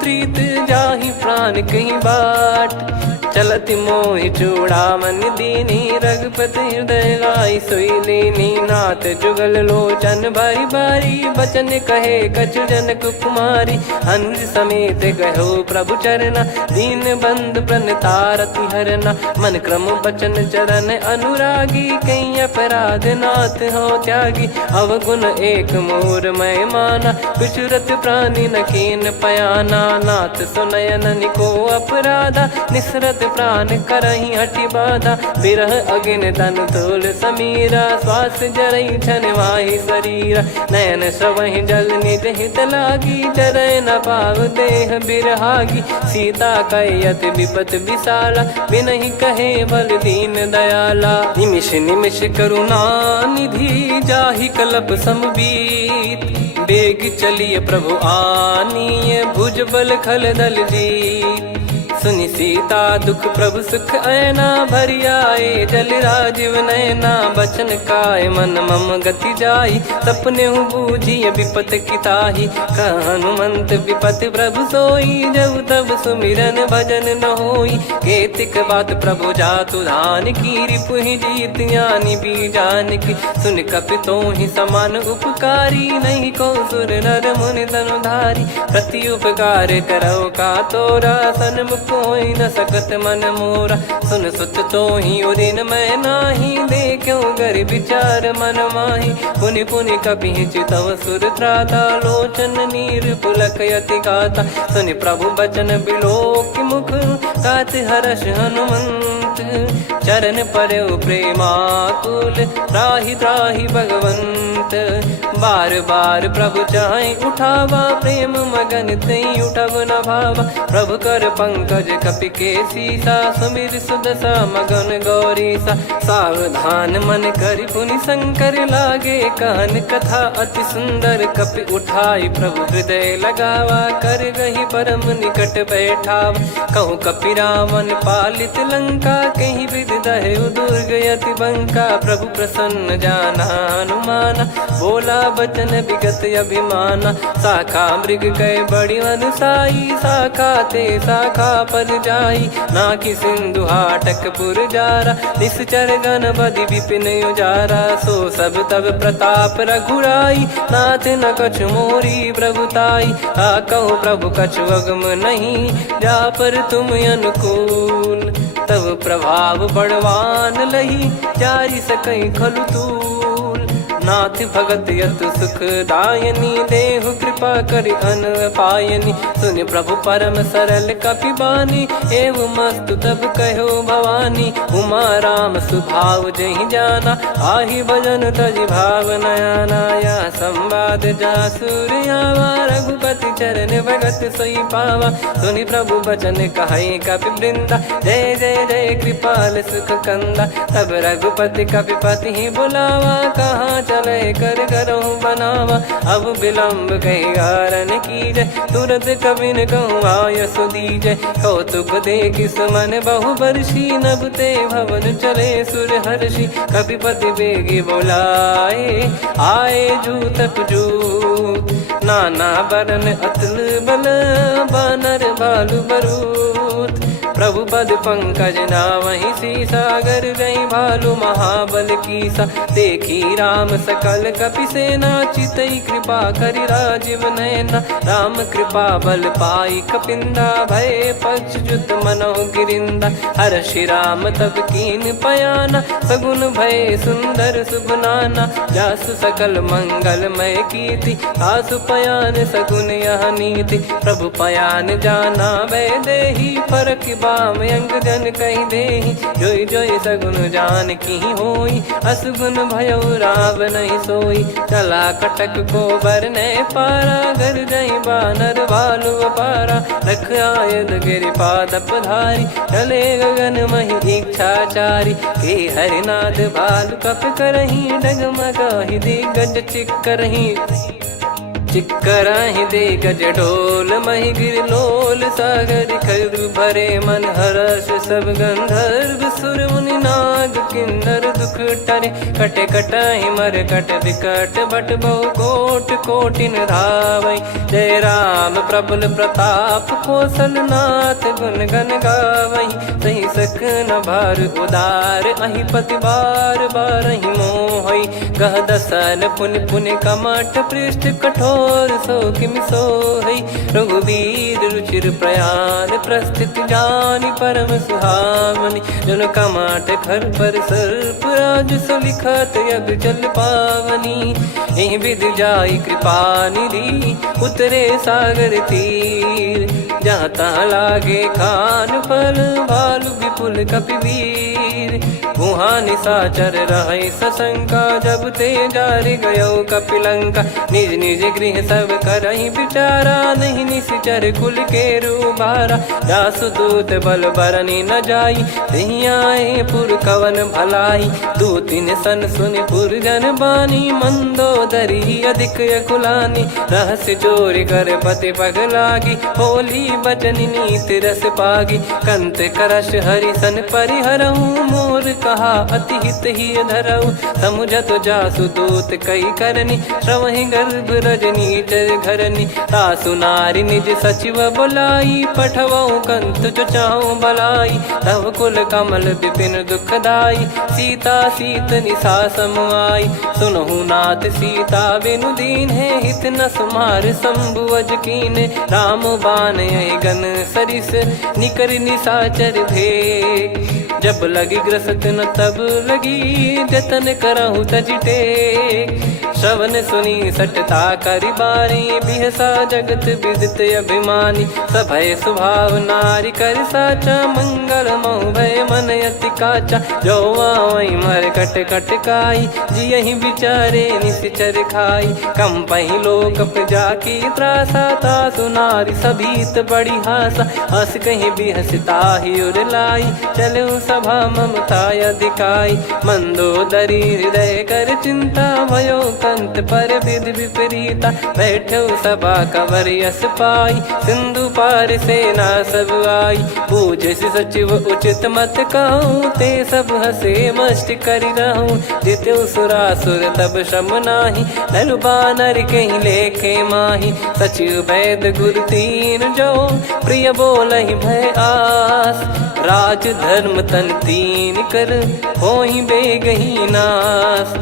प्रीत जाहि प्राण कहीं बाट। चलत मोहि चूड़ामन दीनी रघुपति हृदय लाई सोई लीनी। नाथ जुगल लोचन बारी बारी बचन कहे कछु जनक कुमारी। अनुज समेत गयो प्रभु चरना दीन बंधु प्रणतारति हरना। मन क्रम बचन चरण अनुरागी कहीं अपराध नाथ हो त्यागी। अवगुण एक मोर मैं माना विचुरत प्राणी न कीन पयाना। नाथ सुनयन निको अपराधा निसरत प्राण करही हटि बाधा। बिरह अगिन तन तोल समीरा श्वास जरई छन माही शरीरा। नयन सवहि जल निज हित लागी जरय न पाव देह बिरहागी। सीता कयत विपत विशाला बिनहि कहे बल दीन दयाला। निमिष निमिष करुणा निधि जाहि कलप समबीत। बेग चलिए प्रभु आनीय भुज बल खल दल जीत। सुनि सीता दुख प्रभु सुख ऐना भरि आए जल राजीव नैना। बचन काय मन मम गति जाई सपने हूँ बूझिए विपत किताही। हनुमंत विपत प्रभु सोई जब तब सुमिरन भजन न होई। केतिक बात प्रभु जातु धान की रिपुहि जीत ज्ञानी बीजान की। सुन कपि तोहि समान उपकारी नहीं को सुर नर मुनि तनुधारी। प्रति उपकार करो का तोरा सन्मुख कोई न सकत मन मोरा। सुन सुत तो ही उदिन मैं नाही देखो गर विचार मन माही। पुनि पुनि कपि चितव सुर त्राता लोचन नीर पुलक यति गाता। सुनि प्रभु बचन बिलोक मुख गात हर्ष हनुमंत। चरण परयो प्रेमाकुल त्राहि त्राहि भगवंत। बार बार प्रभु चाहि उठावा प्रेम मगन तई उठब न भावा। प्रभु कर पंकज कपि के सीसा सुमिर सुदशा मगन गौरीसा। सावधान मन करि पुनि शंकर लागे कान कथा अति सुंदर। कपि उठाई प्रभु हृदय लगावा कर गही परम निकट बैठावा। कहूँ कपि रावण पालित लंका कहीं विद दहु दुर्ग यति बंका। प्रभु प्रसन्न जाना हनुमाना बोला बचन विगत अभिमाना। शाखा मृग गए बड़ी अनुसाई शाखा ते शाखा पर जाई। ना कि सिंधु हाटक पुर जारा निश्चर गण बदि विपिन उजारा। सो सब तब प्रताप रघुराई नाथ न कछु मोरी प्रभुताई। कहो प्रभु कछु अगम नहीं जा पर तुम अनुकूल। तब प्रभाव बड़वान लही जारी सकई खलु तूल। नाथ भगत यत सुख दायनी देहु कृपा करि अन पायनी। सुनि प्रभु परम सरल कपि बानी एवं मस्तु तब कहो भवानी। उमा राम सुभाव जहि जाना आहि भजन तजि भाव नयाना। या संवाद जासुर आवा रघुपति चरण भगत सोई पावा। सुनि प्रभु बचन कहै कपि वृंदा जय जय जय कृपाल सुख कंदा। तब रघुपति कपि पति ही बुलावा कहाँ चले कर करहु बनावा। अब विलम्ब कहीं कारण की जय तुरंत कवि न कहूँ आयस दीजय। कौतुक देख सुमन बहु बरसी नभ ते भवन चले सुर हर्षि। कपिपति बेगी बोलाए आए जूतप जूत। नाना बरन अतुल बल बानर बालु बरूत। प्रभु पद पंकज नावहि सीसागर गई भालु महाबल कीसा। देखी राम सकल कपि सेना चितई कृपा करि राजीव नयना। राम कृपा बल पाई कपिंदा भय पक्ष जुत मनोह गिरिंदा। हर्षि राम तब कीन पयाना सगुन भय सुंदर सुबनाना। जासु सकल मंगलमय कीर्ति आसु पयान सगुन यह नीति। प्रभु पयान जाना वै देहि फरक बाम अंग जन कहि देहि। जोई जोई सगुन जान की होई असगुन भयो राव नहीं सोई। चला कटक को बरने पारा घर जई बानर भालु अपारा। रख आयल गिरि पाद पधारी चले गगन महि इच्छाचारी। के हरिनाथ भालु कप करही डगमगाहि दिग्गज चिक्करही। चिक्कराहि दे गज डोल महि गिर लोल सागर खरु भरे मन हर्ष सब गंधर्व सुर मुनि नाग किन्नर दुख टरे। कटे कटाहि मर कट विकट बट बहु कोट कोटिन धावई। जय राम प्रबल प्रताप कौशलनाथ गुण गण गावई। सही सक न भार उदार अहि पति बार बार ही मोहई। गह दसन पुन पुन कमठ पृष्ठ कठोर सो किम सोहई। रघुवीर रुचिर प्रयाण प्रस्थित जानि परम सुहावनी। जन कमठ खर पर सर्प राज सलिखत अब चल पावनी। एहि विध जाई कृपा निधि उतरे सागर तीर। जहाँ तहाँ लागे खान फल भालु विपुल कपिवीर। वहाँ निशाचर रहे सशंका जब ते जारि गयो कपिलंका। निज निज गृह सब करहि विचारा नहीं निश्चर कुल के रूबारा। जासु दूत बल बरनी न जाई तहि आए पुर कवन भलाई। दूतिन सन सुन पुर जन बानी मंदोदरी अधिक अकुलानी। रहस्य चोरी कर पति पग लागी होली बचन नीत रस पागी। कंत करश हरि सन परिहरहु मोर कहा अति हित ही धरऊ। समुझत जासु दूत कई करनी श्रवहि गर्भ रजनी चर घरनी। तासु नारी निज सचिव बुलाई पठवऊ कंत जो चाहू बलाई। तब कुल कमल विपिन दुखदाई सीता सीत निशा समुआई। सुनहु नाथ सीता बिनु दीन है हित न सुमार शंभु अज कीन। राम बान गन सरिस निकर निशाचर भेग। जब लगी ग्रसत न तब लगी जतन करहु तज टेक। श्रवण सुनी सटता करि बारी बिहसा जगत विदित अभिमानी। सभय स्वभाव नारी कर साचा मंगल मऊ भय मन अति काचा। जो आवई मर कट कट काई जियहि विचारे निश्चर खाई। कम पही लोक प्रजा की त्रासा तासु नारी सभीत बड़ी हासा। हस कहीं बिहसता ही उर लाई चलऊ सभा ममता अधिकाई। मंदोदरी हृदय कर चिंता भयो कंत पर विधि विपरीता। बैठो सभा कवर यस पाई सिंधु पार सेना सब आई। पूजे सचिव उचित मत कहूँ ते सब हसे मस्त करि रहूँ। जित्यु सुरासुर तब श्रम नाही धनु बानर कहीं लेखे माही। सचिव वैद गुरु तीन जो प्रिय बोलहि भय आस। राज धर्म तन तीन कर होहि बेगही नास।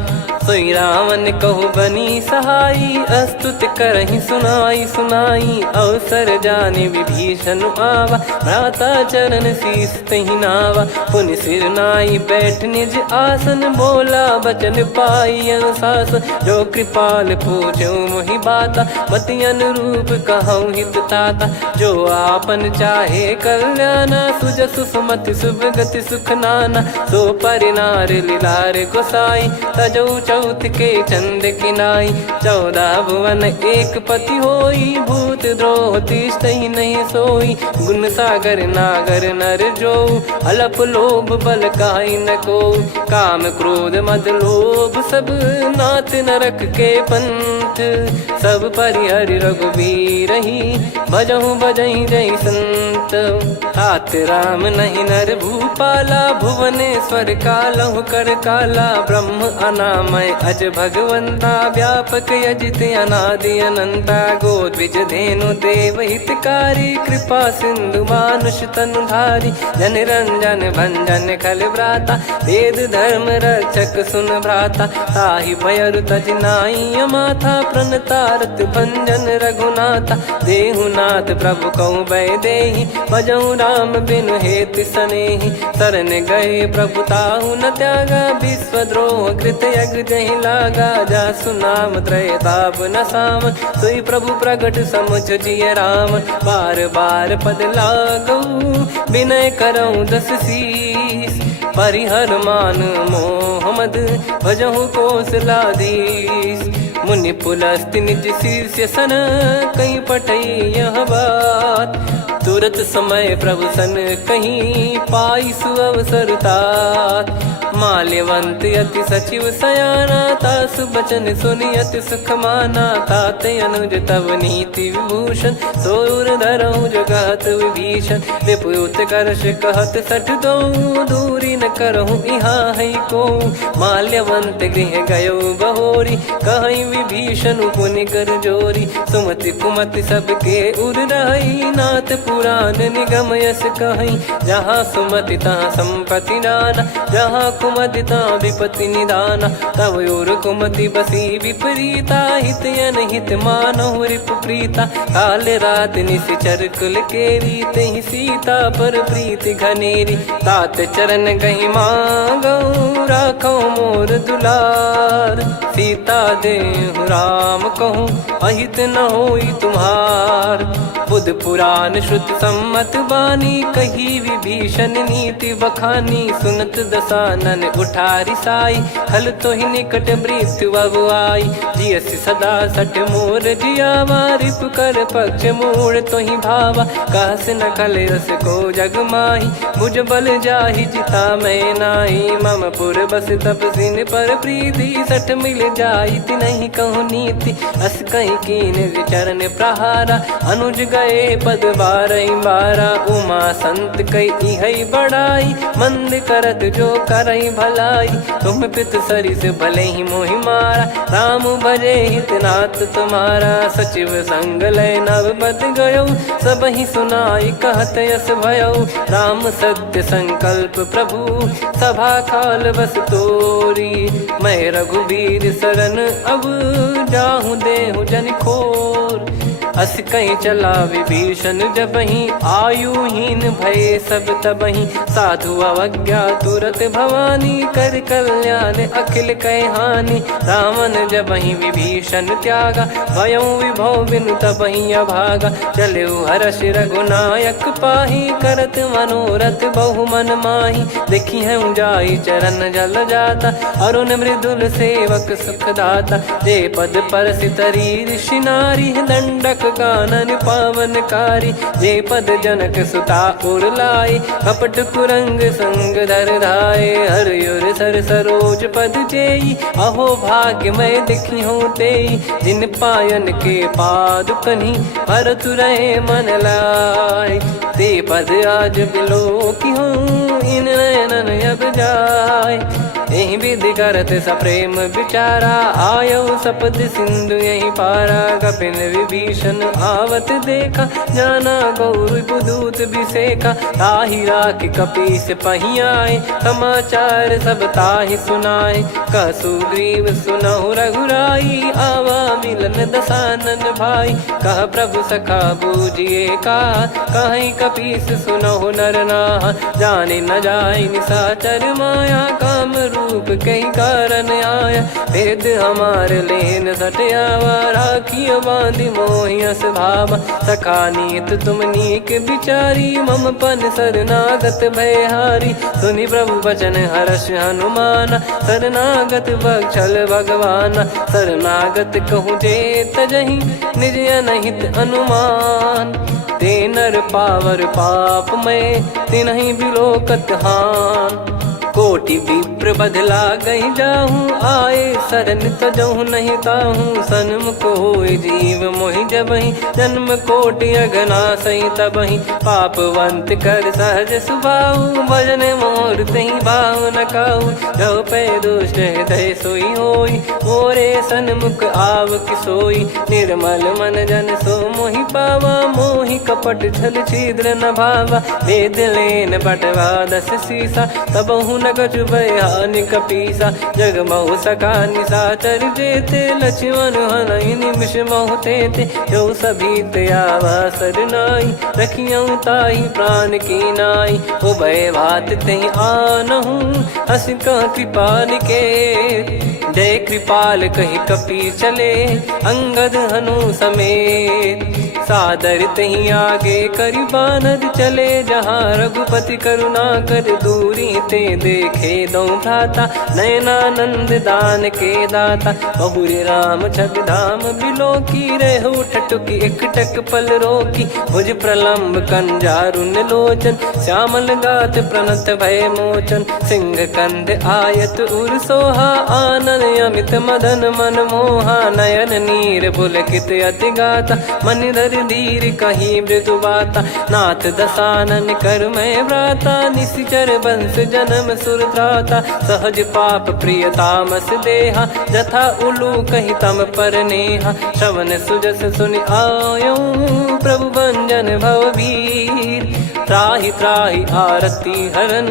सोई रावण कहु बनी सहाई अस्तुत करहि सुनाई सुनाई। अवसर जाने विभीषण आवा भ्राता चरण शीस तहि नावा। पुनि सिर नाई बैठ निज आसन बोला बचन पाई अनुशासन। जो कृपाल पूछो मोहि बाता मति अनुरूप कहूँ हित ताता। जो आपन चाहे कल्याणा सुजसु सुमति शुभ गति सुख नाना। सो परिनार लीलार गोसाई तजौ चौथ के चंद किनाई। 14 भुवन एक पति होई भूत द्रोह तिष्ठहि नहीं सोई। गुण सागर नागर नर जो अलप लोभ बल काई न को। काम क्रोध मद लोभ सब नाथ नरक के पंथ। सब परिहरि रघुबीर ही भजहु भजहि जय संत। तात राम नहीं नर भूपाला भुवनेश्वर कालहु कर काला। ब्रह्म अनामय अज भगवंता व्यापक यजित अनादि अनंता। गोद्विज धेनु देव हितकारी कृपा सिंधु मानुष तनुधारी। जन रंजन भंजन खल व्राता वेद धर्म रक्षक सुन भ्राता। ताहि भयरु तज नाई माथा प्रणतारत भंजन रघुनाथा। देहुनाथ प्रभु कहु भय देहि भजहु राम बिनु हेतु सनेहि। शरण गए प्रभु ताहु न त्यागा विश्वद्रोह कृत यज्ञ जहि लागा। जासु नाम त्रय ताप न साम सोई प्रभु प्रगट समुझ जिय राम। बार बार पद लागऊ विनय करऊँ 10 शीस। परिहर मान मोह मद भजहु कौशलाधीश। मुनि पुलस्त्य निज शीर्ष सन कहीं पटई यह बात। तुरत समय प्रभु सन कहीं पाई सुअवसर तात। माल्यवंत अति सचिव सयाना, तासु बचन सुनि अति सुख माना। ताते अनुज तव नीति विभूषण, सोर धरहु जगत विभीषण। विपुत करश कहत सठ दो, दूरी न करहु इहाँ है को। माल्यवंत गृह गयो बहोरी, कहीं विभीषण पुनि कर जोरी। सुमति कुमति सबके उर रही, नाथ पुराण निगम यस कहीं। जहाँ सुमति तहाँ संपत्ति नाना, जहाँ कुमति तहाँ विपत्ति निदाना। तब और कुमति बसी विपरीता, हित अनहित मानहु रिपु प्रीता। काल रात निश्चर कुल केरी, तहि सीता पर प्रीति घनेरी। तात चरण गहि मांगऊ, राखो मोर दुलार। सीता देहु राम कहूँ, अहित न होई तुम्हार। बुध पुराण श्रुत सम्मत बानी, कही विभीषण नीति बखानी। सुनत दसानन उठारी साई, खल तो ही निकट मृत्यु अब आई। जियसि सदा सठ मोर जियावा, रिप कर पक्ष मूड़ तो ही भावा। कहस न खल रस को जग माही, भुज बल जाहि जिता मैं नाई। मम पुर बस तप सिन पर प्रीति, सठ मिल जाई नहीं कहूँ नीति। अस कहीं कीन चरण प्रहारा, अनुज गए पद बारही बारा। उमा संत कई है बड़ाई, मंद करत जो करई भलाई। तुम पित सरिस भले ही मोहि मारा, राम भजे हित नाथ तुम्हारा। सचिव संग लय नव बद गयो, सब ही सुनाई कहत यस भयो। राम सत्य संकल्प प्रभु, सभा खाल बस तोरी। मैं रघुबीर शरण अब, जाहु देहु जन खोर। अस कहीं चला विभीषण जबहि, आयुहीन भय सब तबहि। साधु अवज्ञा तुरत भवानी, कर कल्याण अखिल कह हानि। रावण जबहि विभीषण त्यागा, भयउ विभव बिनु तबहि अभागा। चलऊ हर्ष रघुनायक पाही, करत मनोरथ बहु मन माही। देखी है जाई चरण जल जाता, अरुण मृदुल सेवक सुख दाता। जे पद पर सितरी ऋषि नारी, दंडक कानन पावनकारी। जे पद जनक सुता उर लाए, कपट कुरंग संग धर धाये। हरियुर सर सरोज पद जेई, अहो भाग्य मैं दिखी हूँ तेई। जिन पायन के पाद कन्ही, भरत रहे मन लाय। ते पद आज बिलो की हूँ, इन नयनन अब जाय। यही विधि करत सप्रेम विचारा, आयो सपद सिंधु यही पारा। कपिन विभीषण आवत देखा, जाना गौर बुदूत बिसेखा। ताहि राख कपीस पही आए, समाचार सब ताहि सुनाए। कह सुग्रीव सुनहु रघुराई, आवा मिलन दसानन भाई। कह प्रभु सखा बूझिए का, कहीं कपीस सुनहु नर नाहा। जाने न जाय निशाचर माया, काम रूप कई कारण आया। भेद हमार लेन सटयावा, राखिय बांधि मोहियस भावा। सखा नीत तुम नीक बिचारी, मम पन शरणागत भयहारी। सुनि प्रभु वचन हर्ष हनुमाना, शरणागत बक्षल भगवाना। शरणागत कहूँ जे तजहि, निज अनहित अनुमान। ते नर पावर पाप में, तिन्हि बिलोकत हान। कोटि विप्र बदला गई जाहूँ, आए शरण तजहु नहीं ताहूँ। सन्मुख होय जीव मोहि जबहि, जन्म कोटि अघना सही तबहि। पापवंत कर सहज सुभाऊ, भजन मोर तहि भाव न काऊ। जो पै दुष्ट हृदय सोई होई, मोरे सन्मुख आव किसोई। निर्मल मन जन सो मोहि पावा, मोहि कपट छल छिद्र न भावा। वेद लेन बटवा दस सीसा, तबहु न कछु भयानि कपीसा। जग महु सका निशाचर जेते, लक्ष्मण हनहि निमिष महु तेते। जो सभी त्यावा सरनाई, रखियऊ ताहि प्राण की नाई। उभय भात तहि आनहु, हस कह कृपाल के। जय कृपाल कहि कपी चले, अंगद हनु समेत। सादर तहीं आगे करी बानर चले जहाँ रघुपति करुणा कर दूरी ते देखे दो भ्राता नयनानंद दान के दाता बहुरी राम छग धाम बिलो की रेहू ठटुकी एकटक पल रोकी भुज प्रलंब कंजारुन लोचन श्यामल गात प्रणत भय मोचन सिंह कंद आयत उर सोहा आनन अमित मदन मन मोहा नयन नीर पुलकित अति गाता मन धर धीर कहीं मृदु बाता नाथ दसानन कर मैं व्राता निशिचर बंस जन्म सुरत्राता सहज पाप प्रिय तामस देहा जथा उलू कही तम पर नेहा श्रवण सुजस सुनि आयो प्रभु भंजन भववीर त्राहि त्राहि आरती हरन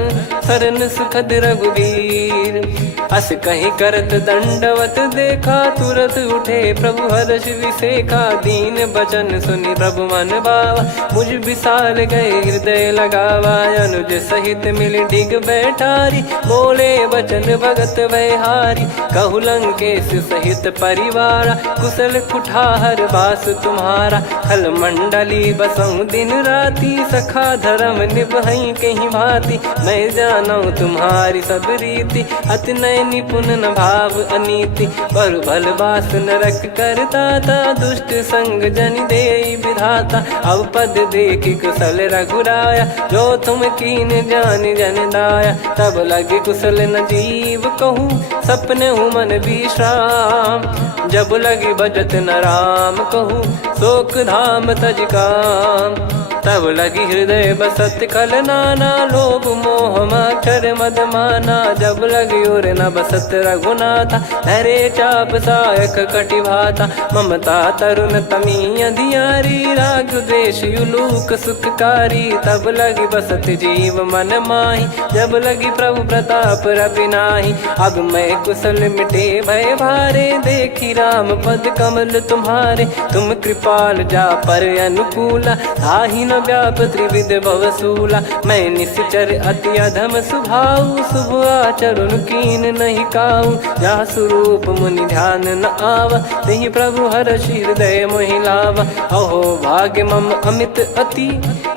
सरन सुखद रघुवीर अस कहीं करत दंडवत देखा तुरत उठे प्रभु हर्ष विसेखा दीन बचन सुनि प्रभु मन भावा मुझ विसार गए हृदय लगावा अनुज सहित मिल डिग बैठारी बोले बचन भगत वैहारी कहु लंकेश सहित परिवारा कुशल कुठार बास तुम्हारा खल मंडली बसऊं दिन राती सखा धर्म निभई कहीं भांति मैं जानू तुम्हारी सब रीति अति नय निपुण न भाव अनीति पर भल बास नरक करता था दुष्ट संग जन दे विधाता अब पद देखि कुशल रघुराया जो तुम कीन जान जन दाया तब लगे कुशल न जीव कहूँ सपने हूँ मन विश्राम जब लगे बजत न राम कहूँ शोक धाम तज काम तब लगी हृदय बसत कल नाना लोभ मोह मच्छर मद माना जब लगी उर न बसत रघुनाथा हरे चाप सायक कटि भाता ममता तरुण तमी अधियारी राग द्वेष युलूक सुखकारी तब लगी बसत जीव मन माही जब लगी प्रभु प्रताप रवि नाही अब मैं कुशल मिटे भय भारे देखी राम पद कमल तुम्हारे तुम कृपाल जा पर अनुकूला ताहि न व्याप त्रिविध भवसूला मैं निश्चर अति अधम सुभाऊ शुभ आचरण कीन नहीं काऊ जा स्वरूप मुनि ध्यान न आवा नहीं प्रभु हर्ष हृदय मोहिलावा अहो भाग्य मम अमित अति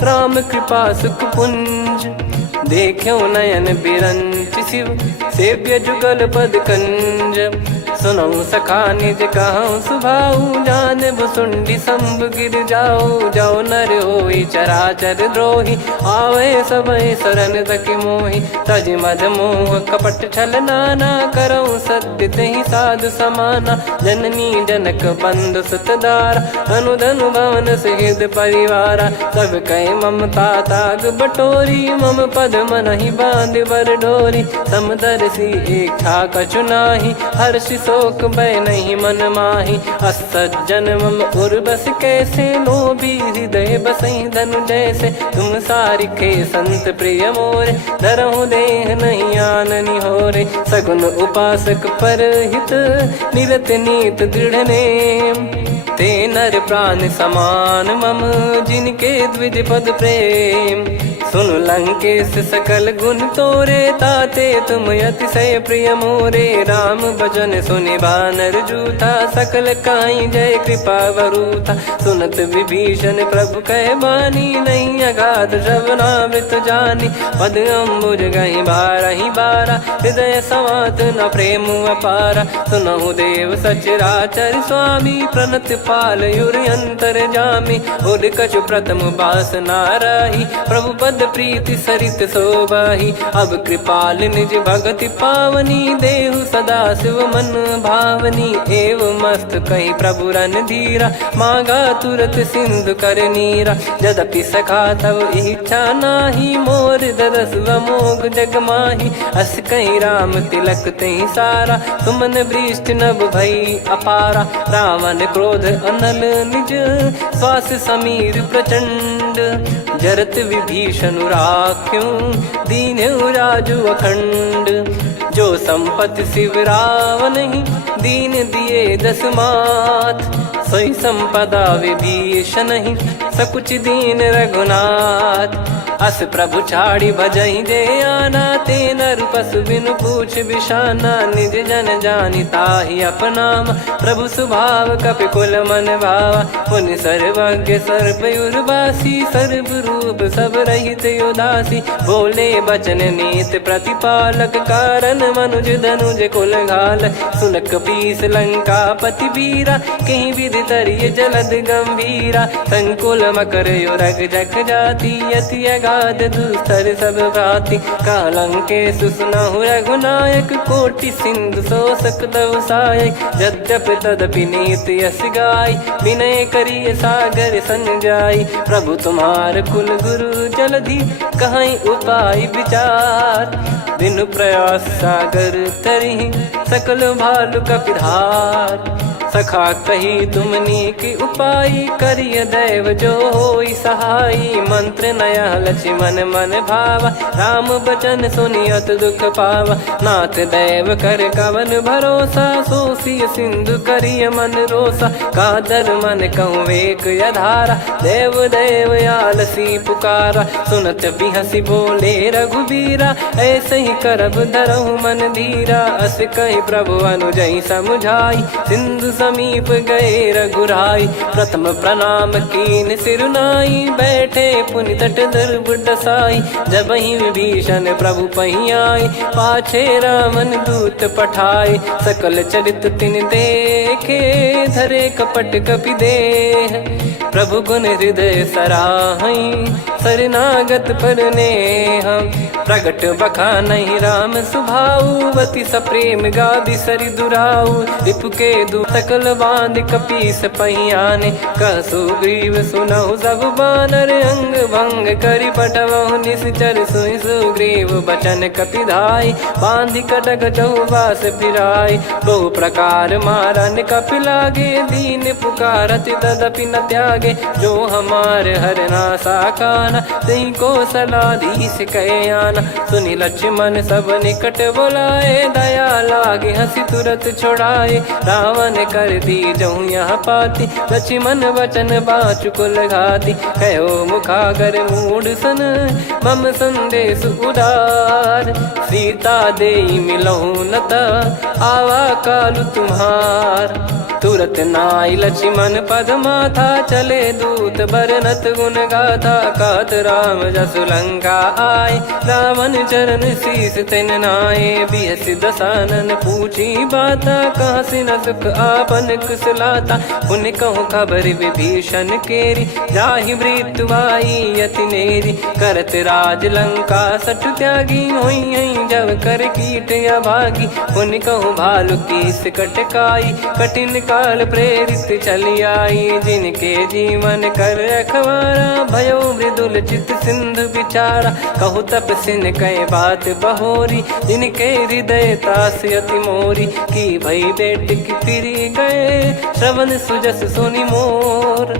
राम कृपा सुख पुंज देखो नयन बिरंच शिव सेव्य जुगल पद कंज सुनऊ सखा निज कहूँ सुभाऊ जान भुसुंडी संभ गिर जाओ जाओ नर होई चराचर द्रोही आवे सबय शरण तक मोहि तज मद मोह कपट छल नाना करऊँ सत्य तहि साधु समाना जननी जनक बंधु सुतदारा अनुधनु भवन सहित परिवारा सब कहे ममता ताग बटोरी मम पद मन ही बांध बर डोरी समदर्शी इच्छा कछु नाही हर्ष शोक भय नहीं मन माही असज्जन मम उर्वश कैसे लोभी हृदय बसई धनु जैसे तुम सारिखे संत प्रिय मोरे धरहु देह नहीं आननि होरे सगुन उपासक पर हित निरत नीत दृढ़ नेम ते नर प्राण समान मम जिनके द्विज पद प्रेम सुन लंकेश सकल गुण तोरे ताते तुम अतिशय प्रिय मोरे राम भजन सुनि बानर जूथा सकल काई जय कृपा वरूथा सुनत विभीषण प्रभु कह बानी नहीं अगाध श्रवणामृत जानी पद अम्बुज गहि बारहि बारा हृदय समात न प्रेम अपारा सुनहु देव सचराचर स्वामी प्रणत पाल युर अंतर जामी उद कछु प्रथम बास नाराही प्रभु पद प्रीति सरित शोभाही अब कृपाल निज भगति पावनी देहु सदा शिव मन भावनी एव मस्त कही प्रभु रन धीरा मांगा तुरत सिंधु कर नीरा यद्यपि सखा तब इच्छा नाही मोर दरस मोग जग माही अस कहीं राम तिलक तही सारा सुमन वृष्टि नभ भई अपारा रावण क्रोध अनल निज श्वास समीर प्रचंड जरत विभीषण राख्यूं दीन्हु राजु अखंड जो संपत्ति शिव रावण ही दीन दिए दस मात सोई संपदा विभीषण ही सकुच दीन रघुनाथ अस प्रभु छाड़ी भजई जे आना, ते नर पशु बिनु पूछ बिशाना, निज जन जानी ताहि अपनाम, प्रभु स्वभाव कपि कुल मन भावा, पुनि सर्वज्ञ सर्वयुर्वासी, सर्व रूप सब रहित उदासी, बोले बचन नीत प्रतिपालक, कारण मनुज धनुज कुल घाल, सुन कपीस लंका पति वीरा, कहीं विधि तरिय जलद गंभीरा, संकुल मकर युरग जख जाति, अति अगाध दुस्तर सब भाति, कालंके सुसनहु रघुनायक, कोटि सिंधु शोषक तव सहायक, यद्यपि तदपि नीति यस गाय, विनय करिय सागर सन जाई, प्रभु तुम्हार कुल गुरु जलधि, कहीं उपाय विचार, बिनु प्रयास सागर तरि, सकल भालु कपिधार, सखा कही तुमनी की उपाय, करिय दैव जो होई सहाई, मंत्र नया लक्ष्मण मन भावा, राम बचन सुनियत दुख पावा, नाथ दैव कर कवन भरोसा, सोसिय सिंधु करिय मन रोसा, कादर मन कहूँ एक यधारा, देव देव आलसी पुकारा, सुनत बिहसी बोले रघुबीरा, ऐसे ही करब धरहु मन धीरा, अस कही प्रभु अनुजई समुझाई, सिंधु समीप गए रघुराई, प्रथम प्रणाम कीन सिरुनाई, बैठे पुनि तट दर्भ डसाई, जब ही विभीषण प्रभु पही आए, पाछे रामन दूत पठाए, सकल चरित तिन देखे, धरे कपट कपि देह, प्रभु गुण हृदय सराहई, शरणागत पर नेह, प्रगट बखानहि राम सुभाऊ, बति सप्रेम गादि सरि दुराऊ, रिपु के दू सकल बांध कपीस पहियाने, कह सुग्रीव सुनहु सब बानर, अंग भंग करि पटवहु निश्चर, सुनि सुग्रीव बचन कपिधाई, बांधि कटक चौबास फिराई, बहु प्रकार मारन कपि लागे, दीन पुकारत तदपि न त्यागे, जो हमार हरना साकाना, तई को सलाधीश कहे आना, सुनि लक्ष्मण सब निकट बुलाए, दया लागे हंसी तुरत छुड़ाए, रावण कर दी जहूँ यहाँ पाती, लक्ष्मण वचन बाचु कुल घाती, कहो मुखागर मूढ़ सन, मम संदेश उदार, सीता देई मिलहु नता, आवा कालु तुम्हार, तुरत नाई लक्ष्मण पद माथा, चले दूत बरनत गुण गाथा, कहत राम जसु लंका आए, रावण चरण शीस तिन नाये, बिहस दसानन पूछी बाता, कहाँ से न सुख आपन कुशलाता, पुन कहूँ खबर विभीषण केरी, जाहि मृत्यु आई अति नेरी, करत राज लंका सठ त्यागी, होई जब कर कीट अभागी, पुन कहूँ भालु कीस कटकाई, कठिन काल प्रेरित चली आई, जिनके जीवन कर रखवारा, भयो मृदुल चित सिंधु विचारा, कहु तपसिन कई बात बहोरी, जिनके हृदय तास अति मोरी, की भई बेट की फिरी गए, श्रवण सुजस सुनि मोर,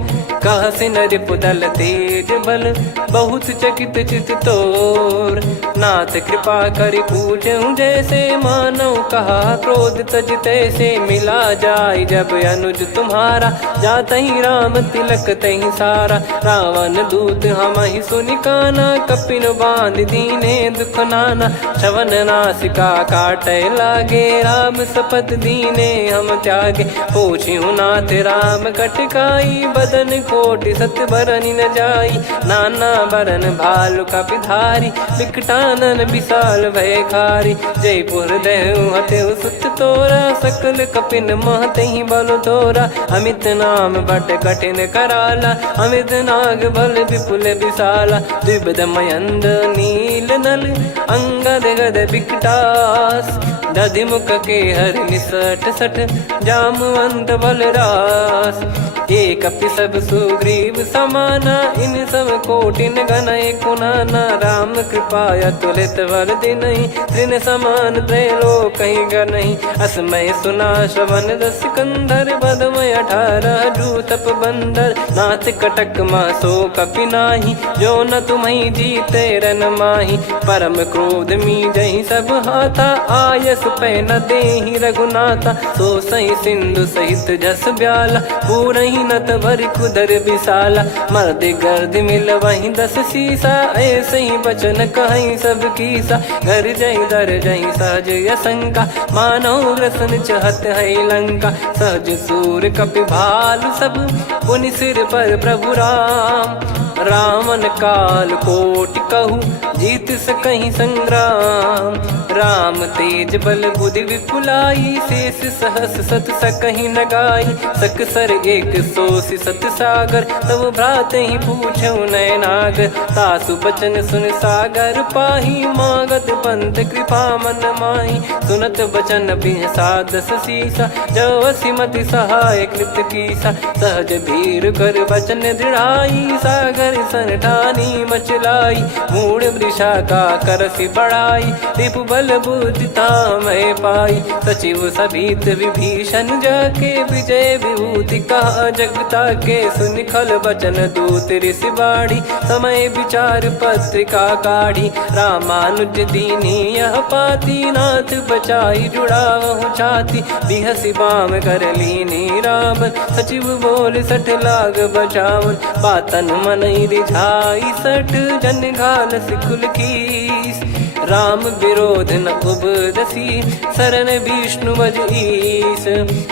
कह सिन रिपुदल तेज बल, बहुत चकित चित तोर, नाथ कृपा करि पूछऊं जैसे, मानव कहा क्रोध तज तैसे, मिला जाय जब अनुज तुम्हारा, जात ही राम तिलक तही सारा, रावण दूत हम ही सुनि काना, कपिन बांध दीने दुख नाना, श्रवण नासिका काटे लागे, राम सपत दीने हम त्यागे, पूछिहु नाथ राम कटकाई, बदन कोटि सत बरनि न जाई, नाना बरन भालु कपिधारी, विकटानन विशाल भयखारी, जयपुर देहु हतेउ सुत तोरा, सकल कपिन महतहि बल तोरा, अमित नाम बट कठिन कराला, अमित नाग बल विपुल विशाला, द्विविध मयंद नील नल, अंगद गद विकटास, दधिमुख के हर निसठ सठ, जामवंत बलरास, एक अपि सब सुग्रीव समाना, इन सब कोटिन गनय कुनाना, राम कृपा अतुलित बल दिनहि, त्रिन समान त्रैलोक कहीं गनहि, असमय सुना श्रवण दस कंधर, बदमय 18 जूतप बंदर, नाथ कटक मासो कपि नाही, जो न तुम्हि जीते रन माही, परम क्रोध मी जहि सब हाथा, आयस पै न देहि रघुनाथा, सो सही सिंधु सहित जस ब्याला, पूरहि नत वर कुदर विशाला, मर्द गर्द मिल वहीं 10 सीसा, ऐसे ही बचन कहीं सब कीसा। घर जई दर जई सहज असंका, मानो ग्रसन चहत है लंका। सहज सूर कपि भालु सब, पुनि सिर पर प्रभु राम। रामन काल कोटि कहू, जीत सकहीं संग्राम। राम तेज बल बुद्धि विपुलाई, शेष सहस सत सकहीं न गाई। सकसर एक सोसी सत सागर, तब भ्राते ही पूछौ नयनागर। तासु बचन सुन सागर पाही, मागत पंथ कृपा मन माही। सुनत बचन बिहसा 10 सीसा, जवसि मति सहाय कृत कीसा। सहज भीर कर बचन दृढ़ाई, सागर सन ठानी मचलाई। मूढ़ वृषा का करसि बढ़ाई, रिपु बल बुद्धि तामय पाई। सचिव सभीत विभीषण जाके, विजय विभूति कहा जगता के। सुनि खल बचन दूत ऋषि बाड़ी, समय विचार पत्रिका काढ़ी। रामानुज दीनी यह पाती, नाथ बचाई जुड़ावहु छाती। बिहसि बाम कर लीनी रावण, सचिव बोल 60 लाग बचावन। बातन मनई रिझाई 60, जन घाल सिकुल कीस। राम विरोध न उपदसी, शरण विष्णु बज ईस।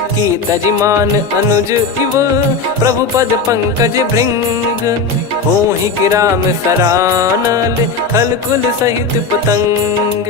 की तजिमान अनुज इव, प्रभु पद पंकज भृंग। होहि कि राम सरानल, खल कुल सहित पतंग।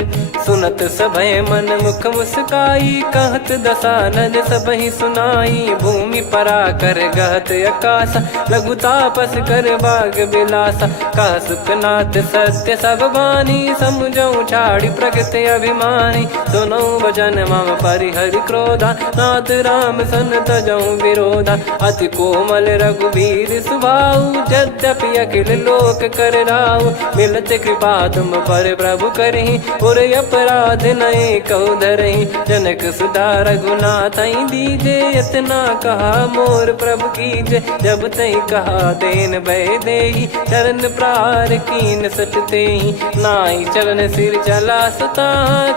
सुनत सभय मन मुख मुस्काई, कहत दसानन सबहि सुनाई। भूमि परा कर गहत आकाशा, लघु तापस कर बाग बिलासा। कह सुखनाथ सत्य सब बानी, समुझौ छाड़ी प्रकृति अभिमानी। सुनो वचन मम परिहरि क्रोधा, नाथ राम सन तजौ विरोधा। अति कोमल रघुवीर सुभाऊ, यद्यपि अखिल लोक कर राऊ। मिलत कृपा तुम पर प्रभु करहि, और अपराध नये कौ धरहि। जनक सुधा रघुनाथ दीजे, इतना कहा मोर प्रभु कीजे। जब तई कहा देन भय देहि, चरण प्रहार कीन सटतेहि। नाई चरण सिर चला सता,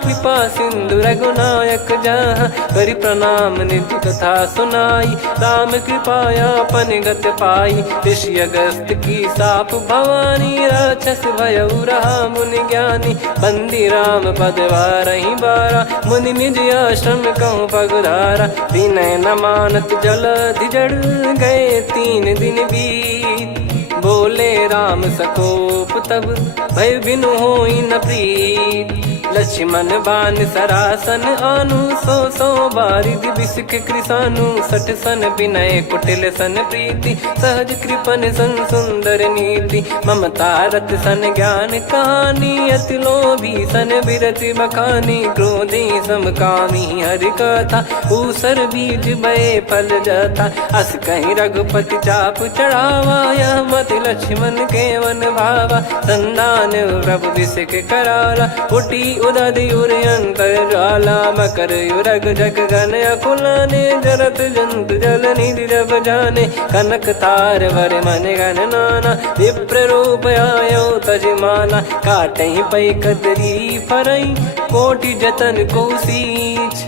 कृपा सिंधु रघुनायक जहाँ। करि प्रणाम निधि कथा सुनाई, राम कृपाया पन गत पाई। ऋषि अगस्त की साप भवानी, राक्षस भयउ रहा मुनि ज्ञानी। बंदी राम पद वारहि बारा, मुनि निज आश्रम कहूँ पगुधारा। विनय न मानत जलधि जड़, गए 3 दिन बीत। बोले राम सकोप तब, भय बिनु होई न प्रीत। लक्ष्मण बान सरासन आनु, 100 बारिद बिसिख कृसानु। 60 सन विनय कुटिल सन प्रीति, सहज कृपन सन सुंदर नीति। ममता रत सन ज्ञान कहानी, अति लोभी सन बिरति बखानी। क्रोधी समकामी हरि कथा, ऊसर बीज बये फल जथा। अस कहीं रघुपति चाप चढ़ावा, यह मति लक्ष्मण के वन भावा। संदान प्रभु बिसिख कराला, उटी उदधि उर अंतर ज्वाला। मकर युरग जग गन अकुलाने, जरत जंतु जल निधि जब जाने। कनक तार वर मन गण नाना, विप्र रूप आयो तजमाना। काटहि पै कदरी फरई, कोटि जतन को सींच।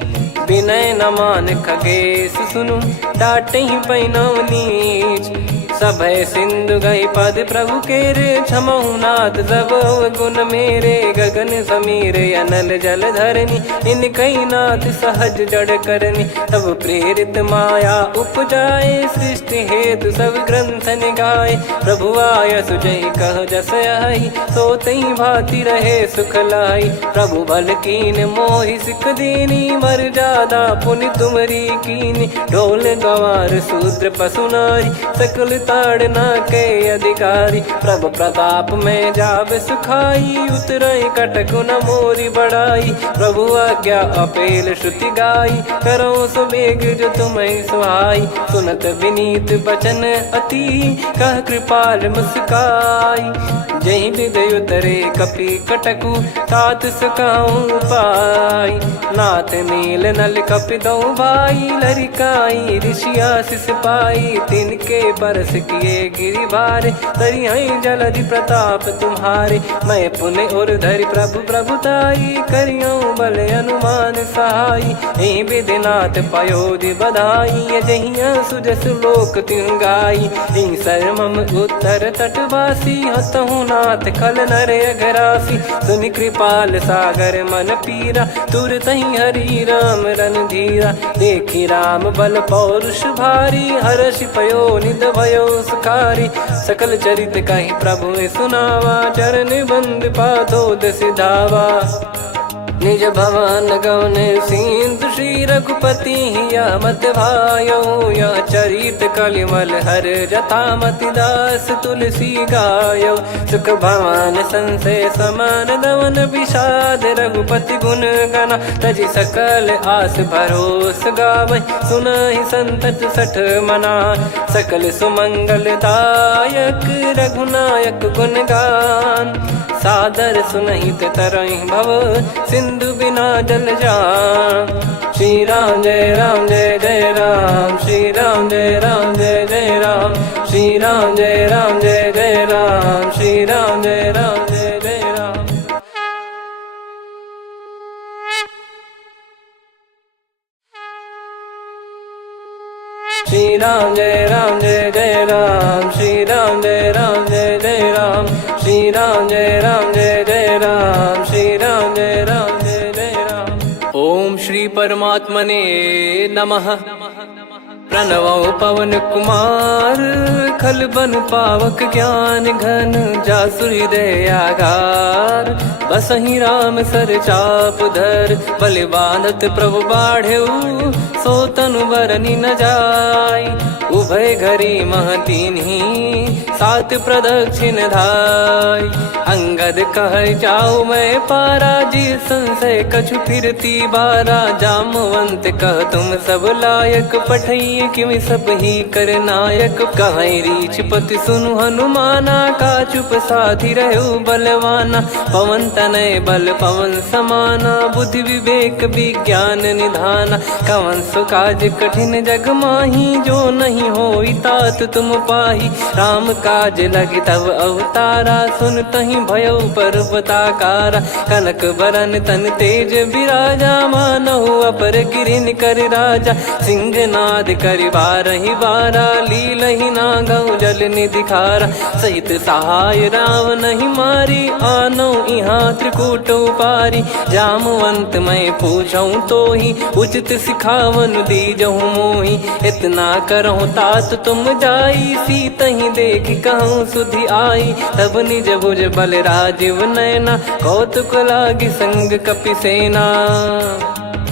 विनय न मान खगेश सुनु, डांटहि पै नव नीच। सभय सिंधु गई पद प्रभु केरे, क्षमहु नाथ सब गुण मेरे। गगन समीरे अनल जल धरनी, इनकई नाथ सहज जड़ करनी। तब प्रेरित माया उपजाए, सृष्टि हेतु सब ग्रंथ निगाए। प्रभु आय सुजई कह जस आई, सोतई भांति रहे सुख लाई। प्रभु बल कीन मोहि सिख दीनी, मर्यादा पुनि तुमरी कीनी। ढोल गवार शूद्र पशु नारी, सकल ताड़ना के अधिकारी। प्रभु प्रताप में जाब सुखाई, उतरई कटक न मोरी बढ़ाई। प्रभु आज्ञा अपेल श्रुति गाई, करो सुबेग जो तुम्हें सुहाई। सुनत विनीत बचन अति, कह कृपाल मुस्काई। जहि हृदय उतरे कपि कटकु, तात सकाऊं पाई। नाथ नील नल कपि दो भाई, लरिकाई ऋषि आशीष पाई। तिनके परस किए गिरि भारे, तरि हई जलधि प्रताप तुम्हारे। मैं पुण्य और धरि प्रभु प्रभुताई, करियो बल अनुमान सहाई। ए विधिनाथ पयोधि बधाई जहिया सुजस लोक तिहु गाई। ए सरमम उत्तर तटवासी हतहु नाथ खल नर अघरासी। सुनि कृपाल सागर मन पीरा तुरत ही हरि राम रन धीरा। देखी राम बल पौरुष भारी हर्षि पयो निध भयो सुखारी। सकल चरित कहि प्रभु सुनावा चरण बंद पादोद सिधावा। निज भवन गवन सिंधु श्री रघुपति या मत भायो। या चरित कलिमल हर जथा मति दास तुलसी गायो। सुख भवन संशय समान दवन विषाद रघुपति गुण गना। तजि सकल आस भरोस गावै सुनहि संतत सठ मना। सकल सुमंगल दायक रघुनायक गुण गान। सादर सुनहित तरहि भव सिंधु बिना जल जान। श्री राम जय राम जय जय राम। श्री राम जय राम जय जय राम। श्री राम जय राम जय जय राम। श्री राम जय राम जय जय राम। श्री राम जय राम जय जय राम। श्री राम जय राम जय जय राम। श्री राम जय राम जय जय राम। श्री राम जय राम जय जय राम। ओम श्री परमात्मने नमः। प्रणवो पवन कुमार खल बन पावक ज्ञान घन। जासु हृदय आगार बसहि राम सर चाप धर। बल बांधत प्रभु बाढ़ेऊ सो तनु बरनि न जाय। उभय घरी मह तीन्ही सात प्रदक्षिण धाय। अंगद कह जाऊ मैं पारा जी संशय कछु फिरती बारा। जामवंत कह तुम सब लायक पठइए किमि सब ही कर नायक। कहीं रीछ पति सुनु हनुमाना का चुप साधि रहु बलवाना। पवन तनय बल पवन समाना बुद्धि विवेक विज्ञान निधाना। कवन सु काज कठिन जग माही जो नहीं होई तात तुम पाही। राम काज लगी तब अवतारा सुन तहि भयो पर्वताकारा। कनक बरन तन तेज बिराजा मानहु अपर गिरिन कर राजा। सिंहनाद करि बारहि बारा लीलहि नागौ जल निधि खारा। सहित सहाय रावण ही मारी आनो इहाँ त्रिकूट उपारी। जामवंत मैं पूछऊँ तो ही उचित सिखावन दीजहु मोहि। इतना करहु तात तुम जाई सीतहि देख कहूँ सुधि आई। तब निज भुज बल राजीव नैना कौतुक लागी संग कपिसेना।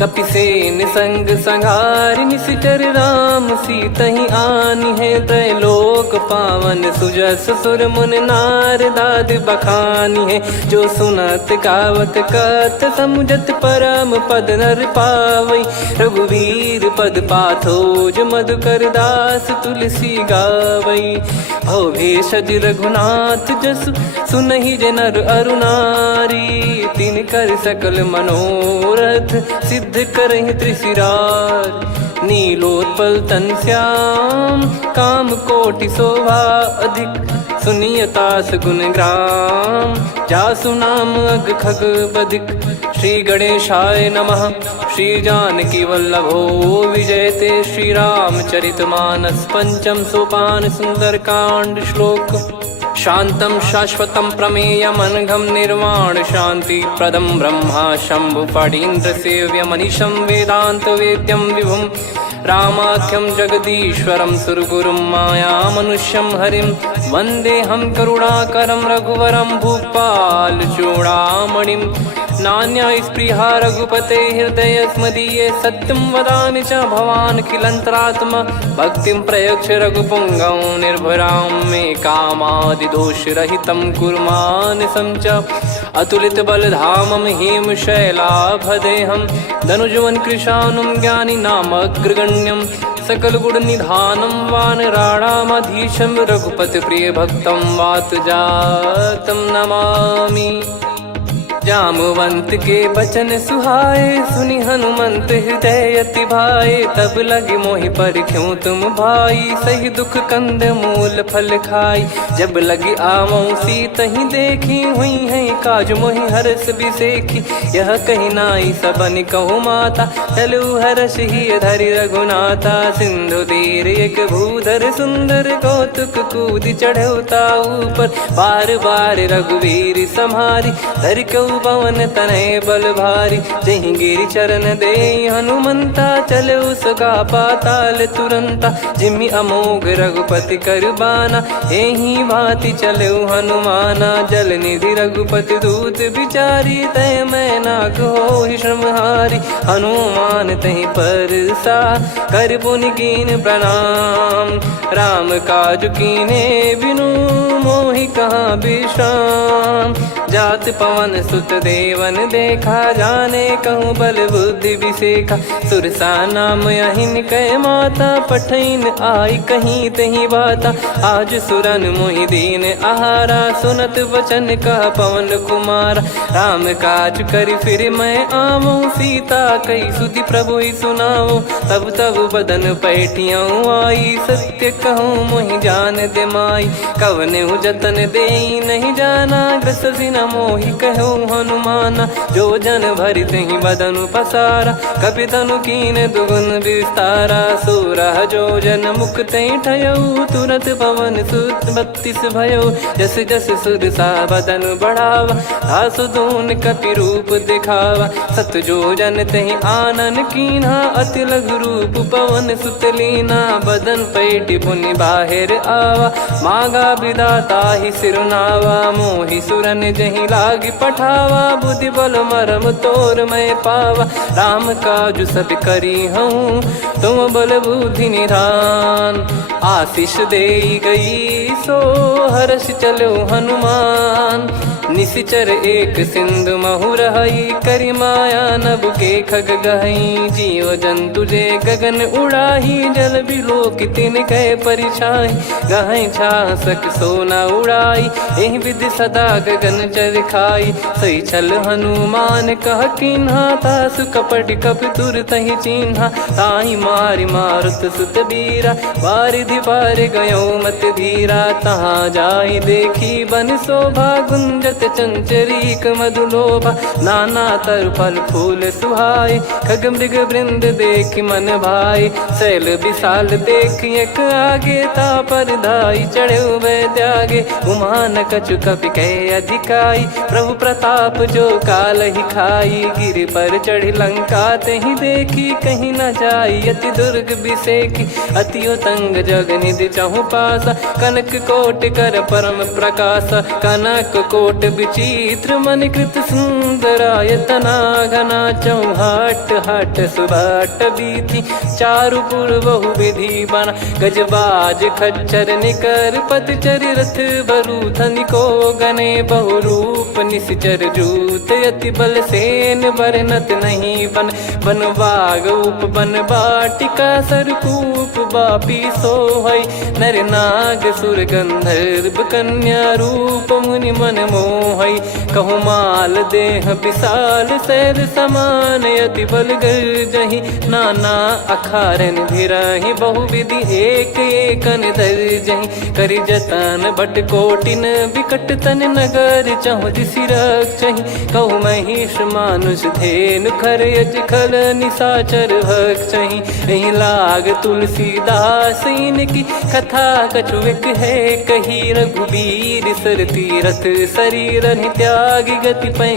कपिसेन संग संहारि निशिचर राम सीतहि आनि है। त्रैलोक पावन सुजस सुर मुन नार दाद बखानी है। जो सुनत गावत कथ समुझत परम पद नर पावै। रघुवीर पद पाथोज मधुकर दास तुलसी गावै। भव भेषज रघुनाथ जसु सुनहि जे नर अरु नारी। तिन कर सकल मनोरथ सिद्ध करहि त्रिशिरार। नीलोत्पल तन श्याम काम कोटि शोभा अधिक। सुनियतास गुण ग्राम जासु नाम अग खग बदिक। श्री गणेशाय नमः। श्री जानकी वल्लभो विजयते। श्री रामचरित मानस पंचम सोपान सुंदर कांड श्लोक। शांतं शाश्वतं प्रमेयमनघं निर्वाण शांति प्रदं ब्रह्मा शंभु फणीन्द्र सेव्य मनीषं वेदांत वेद्यं विभुं। रामाख्यं जगदीश्वरं सुरगुरुं माया मनुष्यं हरिं। वन्देऽहं करुणाकरं रघुवरं भूपाल चूडामणिं। नान्या स्पृहा रघुपते हृदय स्मदीये। सत्यं वदामि च भवान् खिलन्तरात्मा। भक्तिं प्रयच्छ रघुपुङ्गं निर्भरां मे कामादिदोषरहितं कुर्मानसं च। अतुलित बलधामं हेमशैलाभदेहं। धनुजवन कृशानुं ज्ञानी नामग्रगण्यं। सकल गुण निधानं वानराणामधीशं। रघुपति प्रिय भक्तं वात जातं नमामि। जामवंत के बचन सुहाए, सुनि हनुमंत हृदय अति भाए। तब लगे मोहि पर क्यों तुम भाई, सही दुख कंद मूल फल खाई। जब लगी आवऊं सीत ही देखी, हुई है काज मोहि हरस बिसेखी। यह कही नाई सबन कहु माता, चलु हरष ही धरि रघुनाथा। सिंधु तीर एक भूधर सुंदर, कौतुक कूद चढ़ौता ऊपर। बार बार रघुवीर सम्हारी, धरि कऊ पवन तनय बल भारी। जहीं गिरि चरण दे हनुमंता, चले उसका पाताल तुरंता। जिमि अमोघ रघुपति कर बाना, एही भांति चले हनुमाना। जल निधि रघुपति दूत विचारी, तय मैं नाक होहि श्रमहारी। हनुमान तहि परसा, कर पुनि कीन प्रणाम। राम काज कीने बिनु, मोहि कहाँ विश्राम। जात पवन सुत देवन देखा, जाने कहूँ बल बुद्धि विसेखा। सुरसा नाम अहिन कै माता, पठैन आई कहीं तहीं बाता। आज सुरन मोहि दीन आहारा, सुनत वचन कह पवन कुमारा। राम काज करि फिर मैं आवऊं, सीता कई सुधि प्रभु ही सुनाओ। तब तब बदन पैठियाँ आई, सत्य कहूँ मोहि जान दे माई। कवने जतन दे नहीं जाना, ग्रसिन मोहि कहूँ हनुमाना। जो जन भरि तहि बदनु पसारा, कपि तनु कीन दुगुन विस्तारा। सोरह जो जन मुख तहि ठयऊ, तुरत पवन सुत 32 भयऊ। जस जस सुरसा बदन बढ़ावा, आसु दून कपि रूप दिखावा। सत जो जन तहि आनन कीन्हा, अति लघु रूप पवन सुत लीना। बदन पैटि पुनि बाहिर आवा, मांगा विधाता ही सिरुनावा। मोहि सुरन जहि लागी पठावा, बुद्धि बल मरम तोर मैं पावा। राम काज सब करी हूँ, तुम बल बुद्धि निधान। आशीष दे गई सो, हर्ष चलो हनुमान। निशिचर एक सिंधु महु रहई, करि माया नभ के खग गहई। जीव जंतु जे गगन उड़ाही, जल बिलोक तिन कह परिछाई। गहई छासक सोना उड़ाई, एहि विधि सदा गगन चर खाई। सही छल हनुमान कह कीन्हा, तासु कपट कपि तुर तहि चिन्हा। ताहि मारि मारुत सुत बीरा, वारिधि पार गयो मत धीरा। तहाँ जाई देखी बन शोभा, गुंजत चंचरीक मधुलोभा। नाना तर फल फूल सुहाए, खग मृग वृंद देख मन भाई। शैल विशाल देख एक आगे, तापर धाई चढ़े वै त्यागे। उमा न कछु कपि कह अधिकाई, प्रभु प्रताप जो काल ही खाई। गिरि पर चढ़ी लंका तहि देखी, कहीं न जाई अति दुर्ग बिसेकी। अति उतंग जग निधि चहु पासा, कनक कोट कर परम प्रकाशा। कनक कोट विचित्र मन कृत सुंदरायतना। घना चौहाट हाट सुभाट बीथी, चारु पुर बहु विधि बना। गजबाज खच्चर निकर पतचर, रथ बरु धनिको गने। बहु रूप निश्चर जूत, अति बल सेन बरनत नहीं बन। बन बाग उप बन बाटिका, सरकूप बापी सोहई। नर नाग सुर गंधर्व कन्या, रूप मुनि मन मोहई। कहु माल देह विशाल, शैल समान अति बल गर्जहि। नाना अखारन भिरहि, बहु विधि एक एकन दर्जहि। करि जतन बट कोटिन, विकट तन नगर चहु दिसि रक्षहि। कहु महिष मानुष धेनु, खर यज खल निशाचर भक्षहि। एहि लाग तुलसीदास इनकी, कथा कछु एक है कही। रघुबीर सर तीरथ शरीर, त्यागी गति पै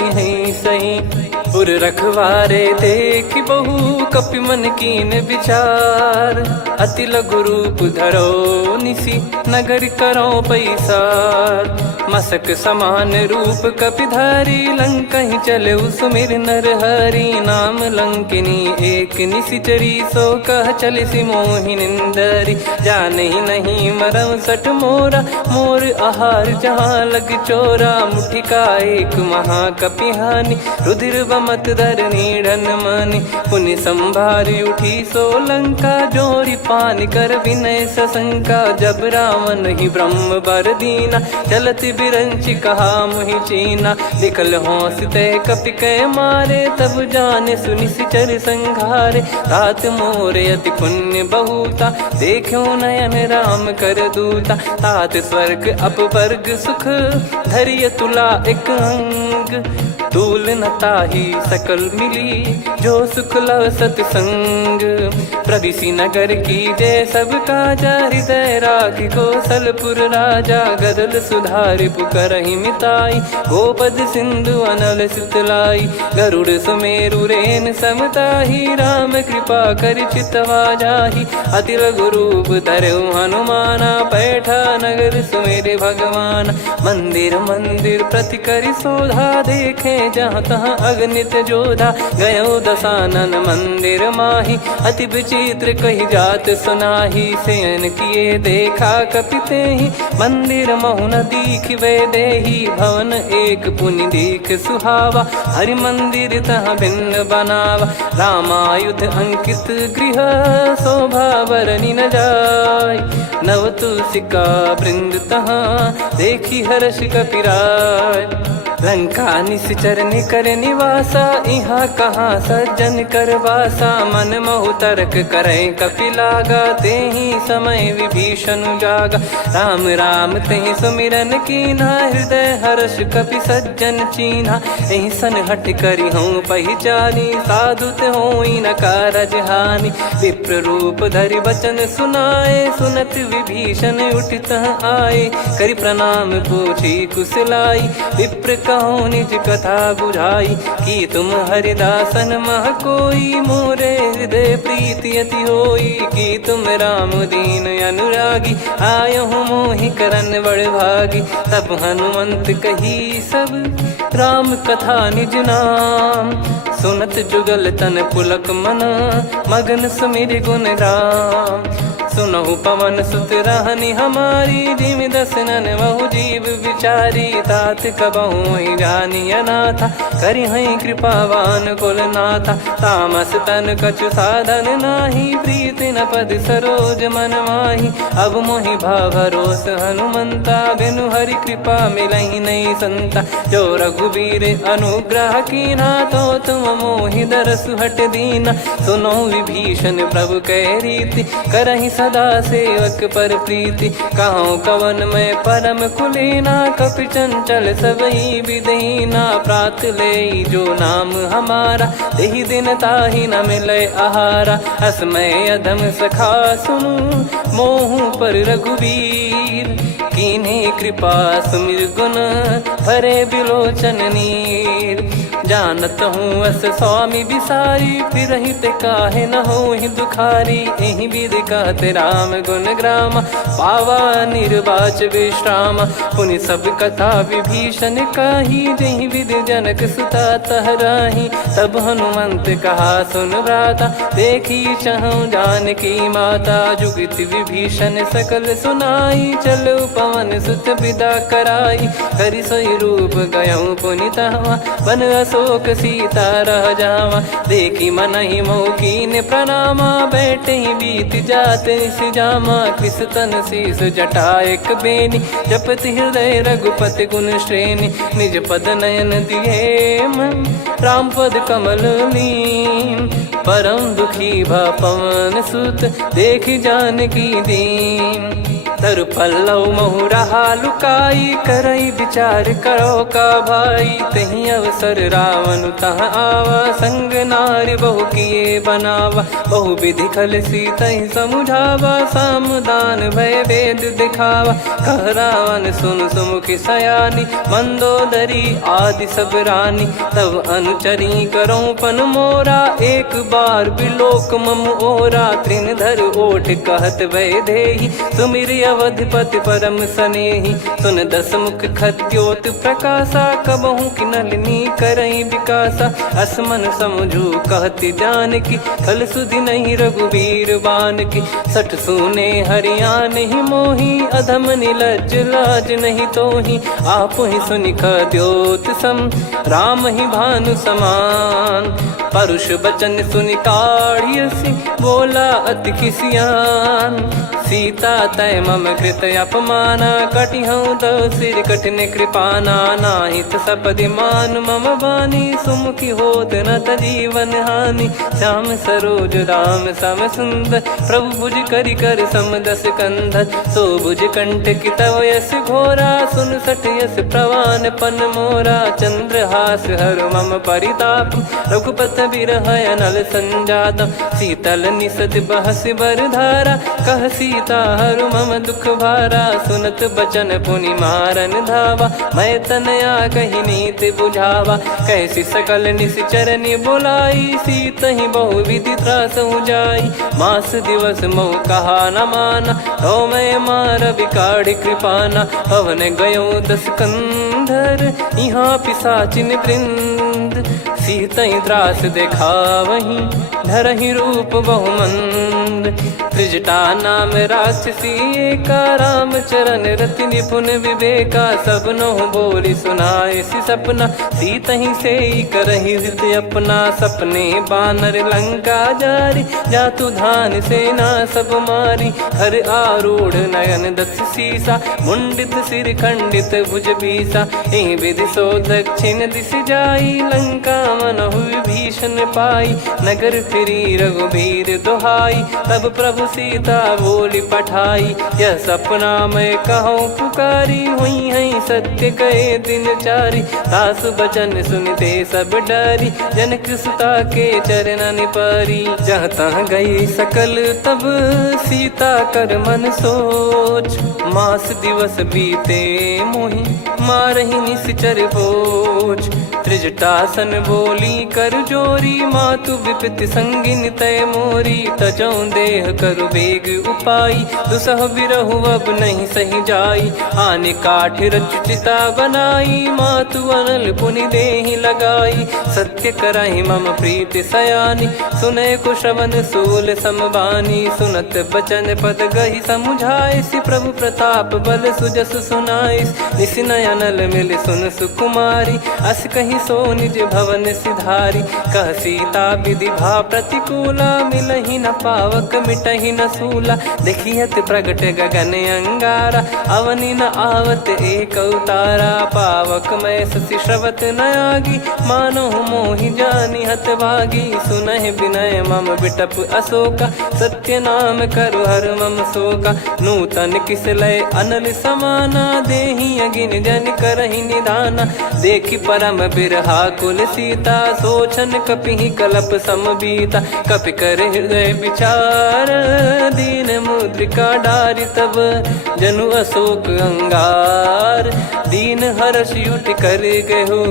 सही। पुर रखवारे देख बहु, कपि मन कीन विचार। अति लघु रूप धरो निसी, नगर करो पैसार। मसक समान रूप कपि धारी, लंका ही चले सुमिर नर हरि। नाम लंकिनी एक निशिचरी सो कह चल सी मोहिनिंदरी जाने ही नहीं मरम सट मोरा मोर आहार जहाँ लग चोरा मुठी का एक महाकपिहानी रुधिर बमत धरनी ढन मानी पुण्य संभारी उठी सो लंका जोरी पानी कर विनय सशंका जब रावण ही ब्रह्म बर दीना चलत बिरंच कहा मुहि चीना निकल हौसते कपि के मारे तब जाने सुनि सिचर संघारे तात मोरे अति पुण्य बहुता देखो नयन राम कर दूता तात स्वर्ग अपवर्ग सुख धैर्य तुला एक अंग तूल न ताही सकल मिली जो सुख लव सतसंग प्रदिशि नगर की जय सब काजा हृदय राखी कौशलपुर राजा गदल सुधारि पुकरहि मिताई गोपद सिंधु अनल सितलाई गरुड़ सुमेरु रेन समताही राम कृपा कर चितवा जाही अति लघु रूप धरऊ हनुमाना पैठा नगर सुमेरे भगवान मंदिर मंदिर प्रति करि शोधा देखे जहाँ तहाँ अगणित जोधा गयो दशानन मंदिर माही अति विचित्र कही जात सुनाही शयन किए देखा कपिते ही मंदिर महु न दीख वे देही भवन एक पुनि दीख सुहावा हरि मंदिर तहाँ भिन्न बनावा रामायुध अंकित गृह शोभा बरनी न जाय नव तुलसिका वृंद तहाँ देखी हर्ष कपिराय लंका निश्चर निकर निवासा यहाँ कहाँ सज्जन कर वासा मन महु तर्क करे कपिलागा ते ही समय विभीषण जागा राम राम ते सुमिरन कीना हृदय हर्ष कपि सज्जन चीन्हा यही सन हट करी हूँ पहचानी साधु ते होई न कारज हानि विप्र रूप धरि वचन सुनाए सुनत विभीषण उठित आए करि प्रणाम पूछी कुशलाई विप्र कहो निज कथा बुझाई कि तुम हरिदासन मह कोई मोरे हृदय प्रीति अति होई कि तुम राम दीन अनुरागी आयहु मोहि करन बड़ भागी तब हनुमंत कही सब राम कथा निज नाम सुनत जुगल तन पुलक मना मगन सुमिर गुण राम सुनहु पवन सुत रहनी हमारी जिम दसनन बहु जीव विचारी तात कबहु ही जानी अनाथा करि हई कृपावान कुल नाथा तामस तन कछु साधन नाही प्रीति न पद सरोज मन माही अब मोहि भाभरोस हनुमंता बिनु हरि कृपा मिलहि नहीं संता जो रघुबीर अनुग्रह कीना तो तुम मोहि दरस हट दीना सुनो विभीषण प्रभु कह रीति करहि सदा सेवक पर प्रीति कहूँ कवन में परम कुलीना कपि चंचल सबई विदहीना प्रात ले जो नाम हमारा तेहि दिन ताहि न मिले आहारा असमय अधम सखा सुनु मोहु पर रघुवीर कीन्हे कृपा सुमिर गुण भरे बिलोचन नीर जानत हूँ अस स्वामी बिसारी फिर ते काहे न हो ही दुखारी एहि विधि कहते राम गुण ग्राम पावा निर्वाच विश्राम पुनि सब कथा विभीषण काही जहि विधि जनक सुता तहराही तब हनुमंत कहा सुन भ्राता देखी चहु जानकी माता जुगित विभीषण सकल सुनाई चलो पवन सुत विदा कराई करि सोई रूप गयऊँ पुनितवा बन अशोक सीता रह जावा देखी मन ही मौकीन प्रणामा बैठे ही बीत जाते जामा किस तन शीस जटा एक बेनी जपति हृदय रघुपति गुण श्रेणी निज पद नयन दिए मन राम पद कमल लीन परम दुखी भा पवन सुत देख जानकी दीन तरु पल्लव महु रहा लुकाई करई विचार करो का भाई तही अवसर रावण तहाँ आवा संग नारी बहु किए बनावा बहु विधि खल सीतहि समुझावा सामदान भय वेद दिखावा कह रावण सुन सुमुखी सयानी मंदोदरी आदि सब रानी तब अनुचरी करो पन मोरा एक बार बिलोक मम ओरा त्रिन धर ओठ कहत भय देहि सुमिर अवधिपति परम स्नेही। सुन दस मुख खद्योत प्रकाशा, कबहू की नलिनी करई विकासा। असमन समझू कहती जान की, कल सुधि नहीं रघुबीर बान की। सठ सुने हरियाण ही मोही, अधम निलज लाज नहीं तोही। आप ही सुनि खद्योत सम, राम ही भानु समान। परुष बचन सुनि काढ़ियसि, बोला अति किसियान। सीता तय मम कृत अपमाना, कटिहऊँ तव सिर कठिन कृपाना। नाहित सपदि मान मम बानी, सुमुखी होत न तजीवन हानि। श्याम सरोज राम सम सुंदर, प्रभु भुज करि कर सम दस कंधर। सो भुज कंठ की तव यस घोरा, सुन सठ यस प्रवान पन मोरा। चंद्रहास हर मम परिताप, रघुपत बिरह अनल संजातम। शीतल निसत बहस बरधारा, कह सीता हरु मम दुख भारा। सुनत बचन पुनि मारन धावा, मैं तनया कही नीति बुझावा। कैसी सकल निश्चरनि बुलाई, सीत ही बहु विधि त्रासहु जाई। मास दिवस मोह कहा न माना, तो मैं मार बिकाढ़ कृपाना। पवन गयो दस कंधर, यहाँ पिशाचिन वृंद। सीतई त्रास देखावहीं, धरहि रूप बहुमंद। त्रिजटा नाम राक्षसी एका, राम चरण रति निपुण विवेका। सब नोह बोली सुनाए सि सपना, सीतहि से करहि हृत अपना। सपने बानर लंका जारी, जातु धान सेना सब मारी। हर आरूढ़ नयन दस सीसा, मुंडित सिर खंडित भुज बीसा। एहि विधि सो दक्षिण दिस जाई, लंका मनहु भीषण पाई। नगर फिरी रघुबीर दुहाई, तब प्रभु सीता बोली पठाई। यह सपना मैं कहूँ पुकारी, हुई है सत्य कहे दिन चारी। सासु बचन सुनते सब डरी, जनक सुता के चरण पारी। जहाँ तहाँ गई सकल तब सीता कर मन सोच। मास दिवस बीते मोहि, मारहि निश्चर बोझ। त्रिजटासन बोली कर जोरी, मातु विपति संगिन तय मोरी। तजौ देह करु बेग उपाई, दुसह बिरहु अब नहीं सही जाई। आने काठ रचिता बनाई, मातु अनल पुनि देहि लगाई। सत्य कराई मम प्रीति सयानी, सुनय को श्रवण सूल समबानी। सुनत बचन पद गही समुझाइसि, प्रभु प्रताप बल सुजस सुनाइस। निसिनय अनल मिल सुन सुकुमारी, अस कही सो निज भवन सिधारी। कह सीता विधि भा प्रतिकूला, मिलहि न पावक मिटहि न सूला। देखियत प्रगट गगन अंगारा, अवनि न आवत एक उतारा। पावक मैं ससि श्रवत न आगी, मानो मोहि जानि हत भागी। सुनहि विनय मम बिटप अशोका, सत्य नाम करु हर मम शोका। नूतन किस लय अनल समाना, देहि अगिन जन करहि निधाना। देखि परम बिरहा कुल सीता, सोचन कपिहि कलप समबीता। कपि कर हृदय विचार, दीन मुद्रिका डारि तब। जनु अशोक अंगार, दीन हर्ष उठ कर गहु।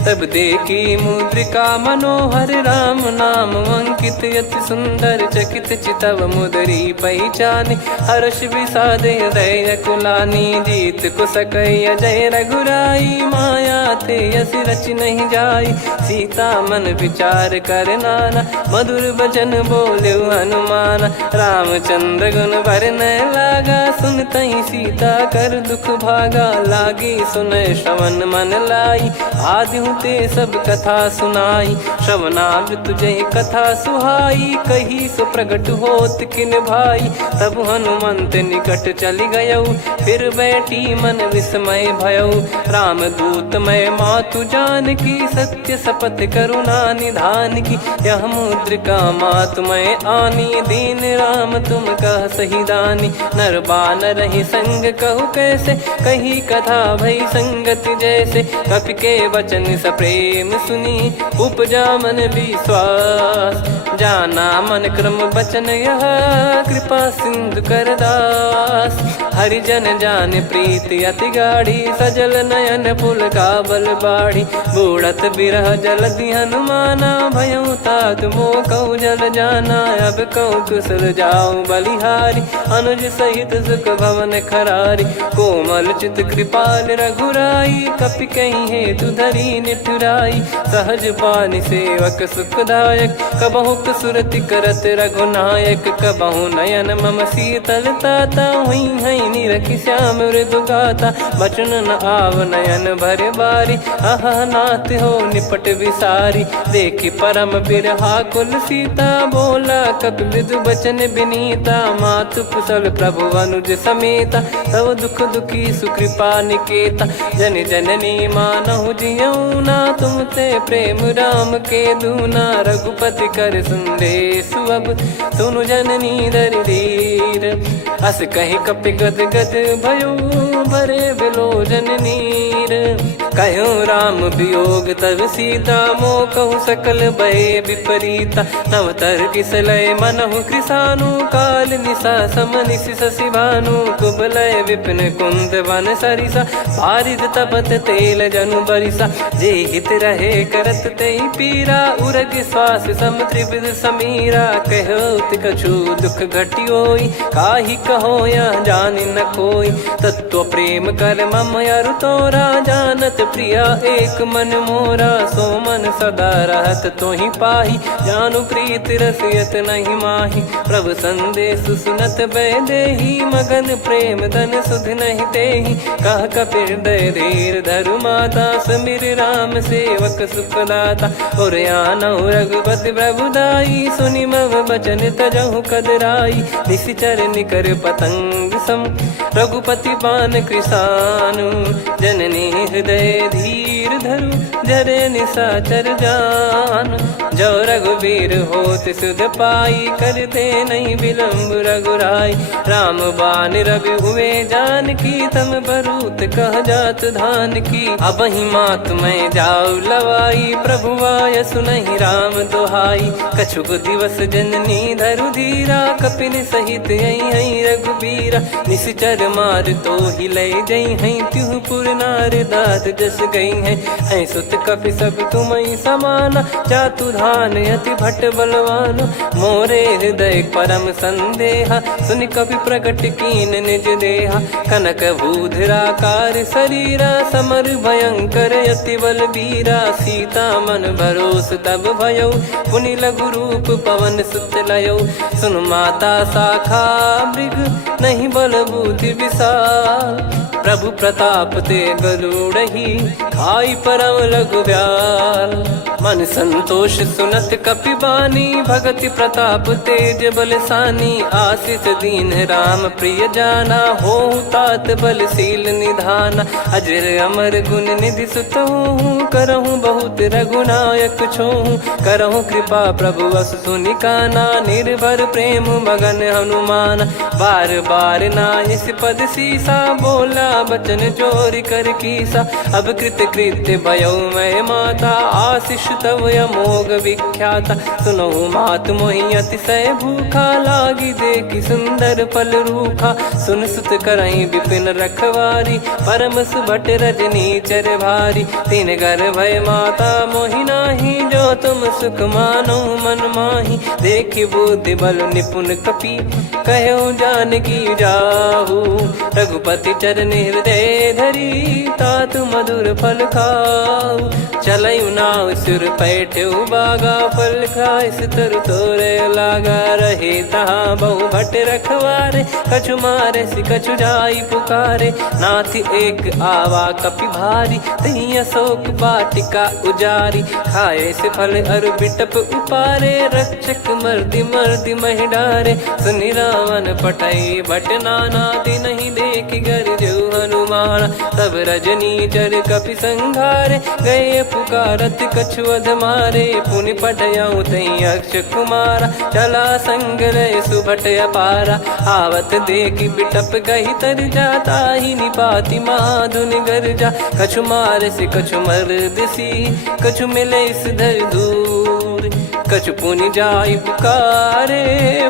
तब देखी मुद्रिका मनोहर, राम नाम अंकित अति सुंदर। चकित चितव मुदरी पहचान, हर्ष विषाद हृदय कुलानी। जीत को सकई अजय रघुराई, माया थे यस रच नहीं जाई। सीता मन विचार कर नाना, मधुर बचन बोले हनुमान। रामचंद्र गुण बरनय लागा, सुनतहि सीता कर दुख भागा। लागी सुनय श्रवण मन लाई, आद्यु ते सब कथा सुनाई। श्रवणाव तुझे कथा सुहाई, कही सो प्रगट होत किन भाई। तब हनुमंत निकट चली गयौ, फिर बैठी मन विस्मय भयौ। राम दूत मैं मातु जान की, सत्य शपथ करुणा निधान की। यह मुद्रिका मातु मैं आनी, दीन राम तुम कह सही दानी। नर बानर ही संग कहु कैसे, कही कथा भई संगति जैसे। कपि के वचन सप्रेम सुनी, उपजा मन विश्वास। जाना मन क्रम बचन यह, कृपा सिंधु कर दास। हरिजन जान प्रीति अति गाढ़ी सजल नयन पुल काबल बाढ़ी बूढ़त बिरह जलधि हनुमाना भयऊ तात मोह कहु जल जाना अब कहु कुशल जाऊं बलिहारी अनुज सहित सुख भवन खरारी कोमल चित कृपाल रघुराई कपि कहीं हेतु धरी निठुराई सहज पानि सेवक सुखदायक कबहु सुरति करत रघुनायक कबहु नयन मम शीतल ताता हुई हई निरखि श्याम मृदु गाता बचन न आव नयन भर बारी अह नाथ हो निपट विसारी देखि परम बिरहा कुल सीता बोला कपि मृदु बचन बिनीता मातु कुशल प्रभु अनुज समेता तव दुख दुखी सुकृपा निकेता जन जननी मानहु जियऊ ना तुम ते प्रेम राम के दूना रघुपति कर संदेश अब सुनु जननी दर धीर अस कहीं कपि गद गद भयो भरे विलोचन नीर कहो राम वियोग तब सीता मोह कहु सकल भय विपरीता नवतर किसलय मनहु कृसानु काल निशा समनिश शशि भानु कुबलय विपिन कुंद वन सरिसा पारिद तपत तेल जनु बरिसा जे हित रहे करत ते पीरा उरग श्वास सम त्रिविध समीरा कहो कछु दुख घटियोई काहि कहो या जानि न कोई तत्व प्रेम कर मम अरु तोरा जानत प्रिया एक मन मोरा सो मन सदा रहत तोहि पाही जानु प्रीत रसियत नहीं माही प्रभु संदेश सुनत बैदेही मगन प्रेम धन सुध नहीं तेहि कह कपिर दय धीर धरु माता समीर राम सेवक सुखदाता और आनौ रघुपति प्रभुदाई सुनि मम बचन तजहु कदराई निशिचर निकर पतंग सम रघुपति पान कृसानु जननी हृदय धीर धरु जरे निशाचर जान जो रघुवीर होत सुध पाई कर दे नहीं विलम्ब रघुराई राम बान रवि हुए जान की तम बरूत कह जात धान की अब ही मात में जाऊ लवाई प्रभु आय सुनहि राम दोहाई कछुक दिवस जननी धरु धीरा कपिन सहित यही रघुबीरा निश्चर मार तो ही ले जई हैं त्यों पुर नार दाद जस गई हैं सुत कपि सब तुम समाना चातु धान अति भट बलवान मोरे हृदय परम संदेहा सुनि कपि प्रकट कीन निज देहा कनक भूधराकार शरीरा समर भयंकर अति बल बीरा सीता मन भरोस तब भयो पुनि लघु रूप पवन सुत लयो सुन माता शाखा मृग नहीं बल बुद्धि विशाल प्रभु प्रताप ते गरुड़हि खाई परम लघु ब्याल मन संतोष सुनत कपि बानी भगति प्रताप तेज बलसानी आशीष दीन राम प्रिय जाना हो तात बलशील निधाना अजर अमर गुण निधि सुतहु करहु बहुत रघुनायक छोहु करहु कृपा प्रभु अस सुनि काना निर्भर प्रेम मगन हनुमान बार बार नायस पद सीसा बोला बचन चोरी कर कीसा अब कृत कृत्य भयो मैं माता आशीष तव अमोघ विख्याता सुनहु मात मोहि अतिशय भूखा लागी देखि सुंदर फल रूखा सुन सुत करई विपिन रखवारी परम सुभट रजनी चर भारी तीन घर भय माता मोहि नाही जो तुम सुख मानो मन माही देखि बुद्धि बल निपुण कपि कहो जानकी जाहू रघुपति चरण हृदय धरी तातु मधुर फल खाऊ चलयु नाव सुर पैठ्यु बागा फल खाइस तरु तोरे लागा रहे तहाँ बहु भट रखवारे कछु मारे सि कछु जाई पुकारे नाथ एक आवा कपि भारी तही अशोक वाटिका उजारी खाए से फल अरु बिटप उपारे रक्षक मर्दि मर्दि महि डारे सुनि रावण पटई भट नाना दिन नहीं देख गर जो हनुमान तब रजनी चर कपि संघारे गए पुकारत कछु अध मारे पुनि पटयऊ तई अक्ष कुमारा चला संग रहे सुभट अपारा आवत देखि बिटप गही तर जाता ही निपाति माधुन गर्जा कछु मारे से कछु मर्द सी कछु मिले इस धर दूर कछु पुनि जाई पुकारे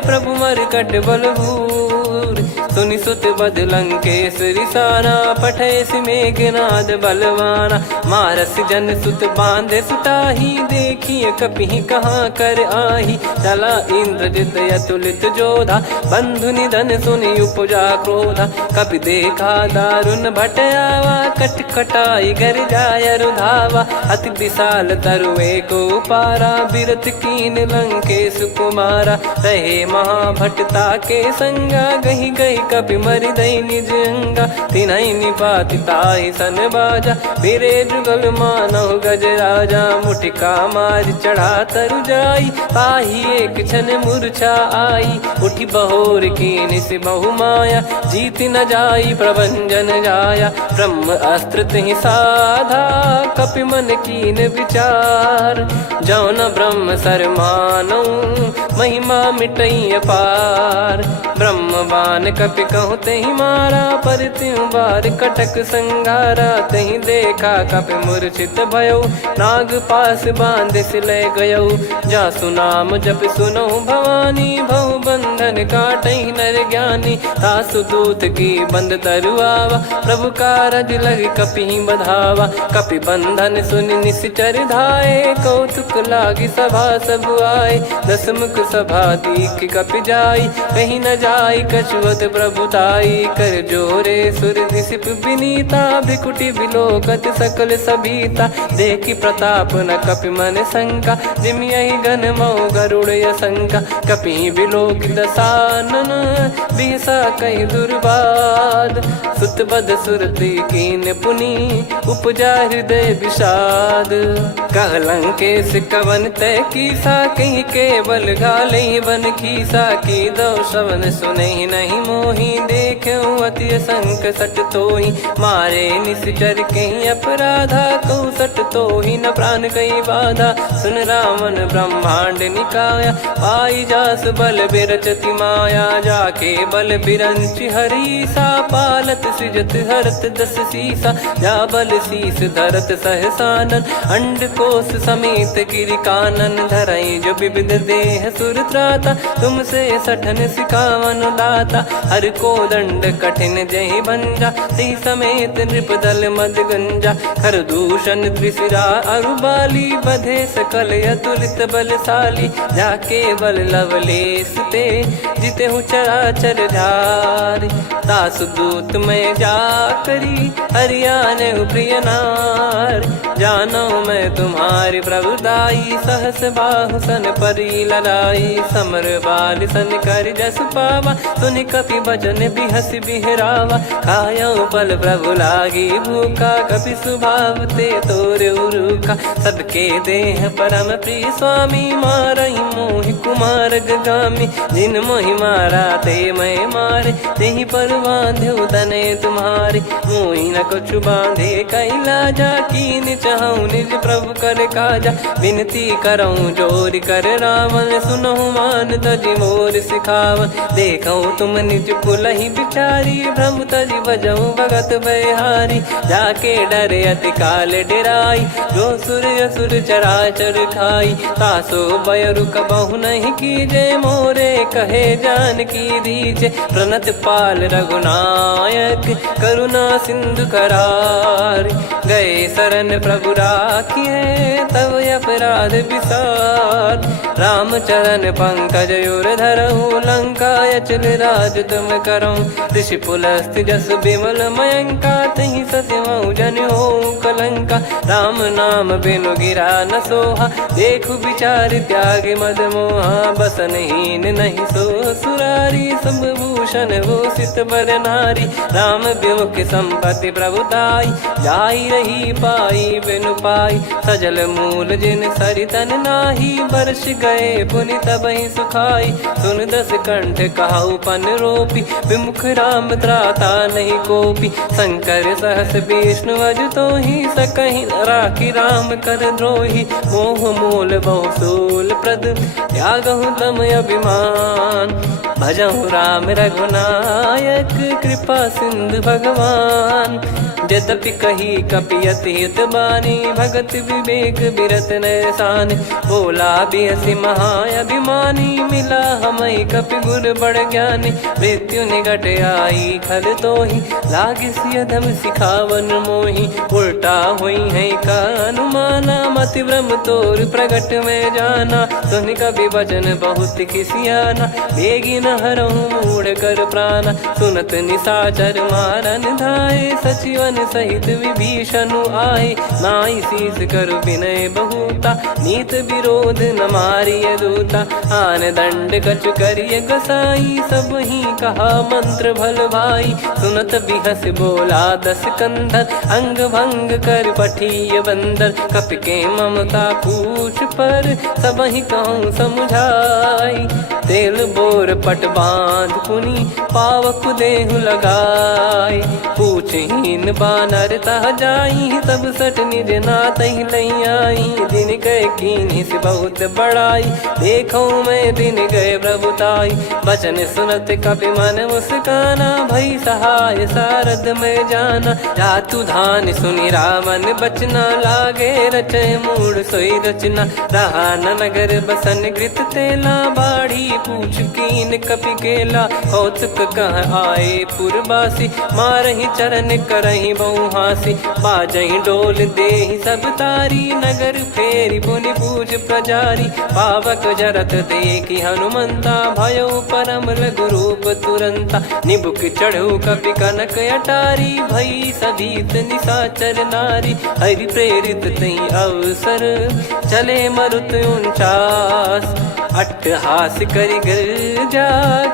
प्रभु मर कट बलभूर सुनि सुत बद लंकेश रिसाना, पठेसि मेघनाद बलवाना। मारस जन सुत बांधे सुताही, देखिए कपि कहाँ कर आही। चला इंद्रजित अतुलित जोधा, बंधु निधन सुनि उपजा क्रोधा। कपि देखा दारुण भट आवा, कट कटाई घर जाय रुधावा। अति विशाल तरुए को पारा, बिरत कीन लंकेश कुमारा। रहे महाभटता के संगा, गही गही कपि मरि दई निज अंगा। तिन्हि निपाति ताहि सन बाजा, बिरे जुगल मानव गज राजा। मुटिका मार चढ़ा तरु जाई, ताहि एक क्षण मूर्छा आई। उठी बहोर कीन से बहु माया, जीत न जाई प्रभंजन जाया। ब्रह्म अस्त्र तिहि साधा, कपि मन कीन विचार। जौन ब्रह्म सर मानौ, महिमा मिटई अपार। ब्रह्म बान कपि कहु तेहि मारा, पर त्यों बार कटक संगारा। तेहि देखा कपि मूर्छित भयउ, नाग पास बांध सिले गयउ। जासु नाम जप सुनौ भवानी, भव बंधन काटहि नर ज्ञानी। तासु दूत की बंद तरुआवा, प्रभु कारज लग कपि बधावा। कपि बंधन सुनि निश्चर धाये, कौतुक लागी सभा सब आए। दस मुख सभा दीख कपि जाई, कहीं न जाई कछुअत प्रभुताई। कर जोरे सुर निसिप विनीता, भिकुटी बिलोकत सकल सबीता। देखी प्रताप न कपि मन शंका, जिम यही गन मऊ गरुड़ असंका। कपि बिलोक दसानन, बिहसा कही दुर्बाद। सुत बद सुरति कीन पुनि, उपजा हृदय विषाद। कह लंकेश कवन तय कीसा, कहीं केवल घाले बन खीसा। की दो श्रवण सुनहि नहीं मोही, देखऊं अति संक सट तोहि। मारे निश्चर कहीं अपराधा, कहूँ सट तोहि न प्राण कहीं बाधा। सुन रावण ब्रह्मांड निकाया, पाई जास बल बिरचति माया। जाके बल बिरंच हरीसा, पालत सृजत हरत दस सीसा। जा बल शीस धरत सहसानन, अंड कोश समेत गिरि कानन। धरई जो विविध देह सुर त्राता, तुमसे सठन सिखावन दाता। हर को दंड कठिन जहि भंजा, ती समेत नृप दल मद गंजा। खर दूषण त्रिशिरा अरुबाली, बधे सकल अतुलित बलशाली। जाके बल लवलेस ते, जिते हूँ चराचर झार। तासु दूत में जा करी, हरियाने प्रिय नार। जानो मैं तुम्हारी प्रभुदाई, सहस बाहु सन परी लड़ाई। समर बाल सन कर जस पावा, सुनि कपि भजन बिहस बिहरावा। खायऊ पल प्रभु लागी भूखा, कपि स्वभाव ते तोर उरुखा। सबके देह परम प्रिय स्वामी, मारई मोहि कुमार गगामी। जिन मोहि मारा ते मैं मारे, तेहि पर बांधे तने तुम्हारे। मोहि न कछु बांधे कैलाजा, कीन चाहूं निज प्रभु कर काजा। विनती करऊं जोर कर रावण, सुनहु मान तजि मोर सिखावन। देखऊं तुम निज पुलहि बिचारी, भ्रम तजि बजऊं भगत बहारी। जाके डरे अति काल डेराई, जो सुर असुर चराचर खाई। तासो बयरु कबहु नहीं कीजे, मोरे कहे जानकी दीजे। प्रणत पाल रघुनायक, करुणा सिंधु करार। गए शरण प्रभु राखिए, तब अपराध विसार। राम चरण पंकज उर धरहु, लंका अचल राज तुम करऊं। ऋषि पुलस्त जस विमल मयंका, तहि सत्यमऊ जन हो कलंका। राम नाम बिनु गिरा न सोहा, देखु विचार त्याग मद मोहा। बसनहीन नहीं सो सुरारी, सब भूषण भूषित बर नारी। राम विमुख संपत्ति प्रभुताई, जाई रही पाई बिनु पाई। सजल मूल जिन सरितन नाही, वर्ष गए पुनि तबहि सुखाई। सुन दस कंठ कहाऊ पन रोपी, विमुख राम त्राता नहीं कोपी। शंकर सहस विष्णु अज तोहि, सकहि न राखी राम कर द्रोही। मोह मूल बहु सूल प्रद, त्यागहु तम अभिमान। भजहु राम रघुनायक कृपा सिंधु भगवान। यद्यपि कही कपियति हित बानी भगत विवेक बिरत नैसान। बोला बिहसी महाअभिमानी मिला हमई कपि गुर बड़ ज्ञानी। मृत्यु निकट आई खल तोहि लागे सिय धम सिखावन मोहि। उल्टा हुई है का अनुमाना मति भ्रम तोर प्रगट में जाना। सुन कवि वचन बहुत खिसियाना बेगी न हरहु मूढ़ कर प्राण। सुनत निशाचर मारन धाये सचिवन सहित विभीषण आए। नाई शीस कर विनय बहुता नीत विरोध न मारिय दूता। आन दंड कछु करिय गसाई सब ही कहा मंत्र भल भाई। सुनत बिहस बोला दस कंधर अंग भंग कर पठिय बंदर। कपि के ममता पूछ पर सब ही कहूँ समझाई। तेल बोर पट बांध पुनि पावक देहु लगाई। पूछहीन बानर तह जाई तब सट निज नाथ ही लई आई। दिन गए कीन्ही से बहुत बड़ाई देखो मैं दिन गए प्रभुताई। बचन सुनत कपि मन मुस्काना भई सहाय सारद में जाना। जातु धान सुनि रावण बचना लागे रचय मूढ़ सोई रचना। रहा न नगर बसन कृत तेला बाढ़ी पूछ कीन कपि केला। कौतुक कह आए पुरबासी मारहि चरण करहि बहु हासी। बाजहि डोल देहि सब तारी नगर फेरी पुनि पूज प्रजारी। पावक जरत देखि हनुमंता भयो परम रघुरूप तुरंता। निबुक चढ़ऊ कपि कनक अटारी भई सभीत निशाचर नारी। हरि प्रेरित तई अवसर चले मरुत 49। अट्टहास करि गिरजा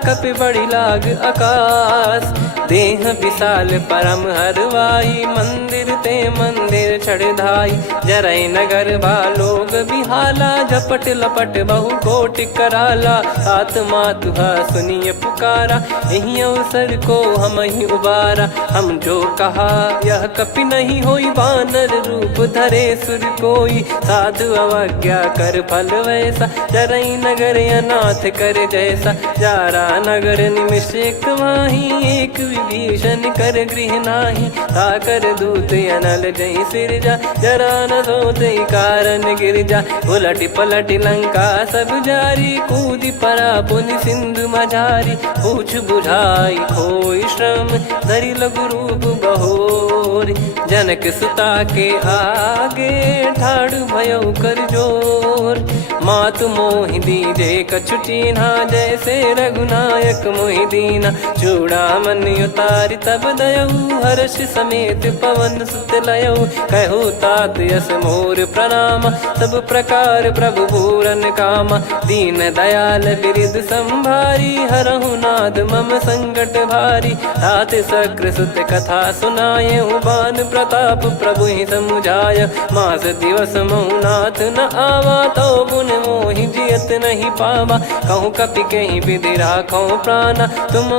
कपि बड़ी लाग आकाश। देह विशाल परम हरवाई मंदिर ते मंदिर चढ़धाई। जरई नगर बालोग बिहाला झपट लपट बहु कोटि कराला। सात मातुहा सुनिय पुकारा यही अवसर को हम ही उबारा। हम जो कहा यह कपि नहीं होई बानर रूप धरे सुर कोई। साधु अवज्ञा कर फल वैसा जरई नगर अनाथ कर जैसा। जारा नगर निमिष एक माही एक विभीषण कर गृह नाही। ताकर दूत अनल जय सिरजा जरा न सोते कारण गिरजा। उलट पलट लंका सब जारी कूदी परा पुनि सिंधु मझारी। पूछ बुझाई खोई श्रम धरि लघु रूप बहोरी। जनक सुता के आगे ठाड़ भयउ कर जोर। मातु मोहि दीजे कछु चिन्हा जैसे रघुनायक मोहि दीना। चूड़ामन उतारि तब दयऊ हर्ष समेत पवन सुत लयऊ। कहु तात यस मोर प्रणाम सब प्रकार प्रभु पूरन कामा। दीन दयाल बिरिद संभारी हरहु नाद मम संकट भारी। तात सक्र सुत कथा सुनाये बान प्रताप प्रभु ही समुझाय। मास दिवस महु नाथ न आवा तो गुण मोहि जियत नहीं पावा। कहूँ कपि कहीं विधि राखो प्राणा तुम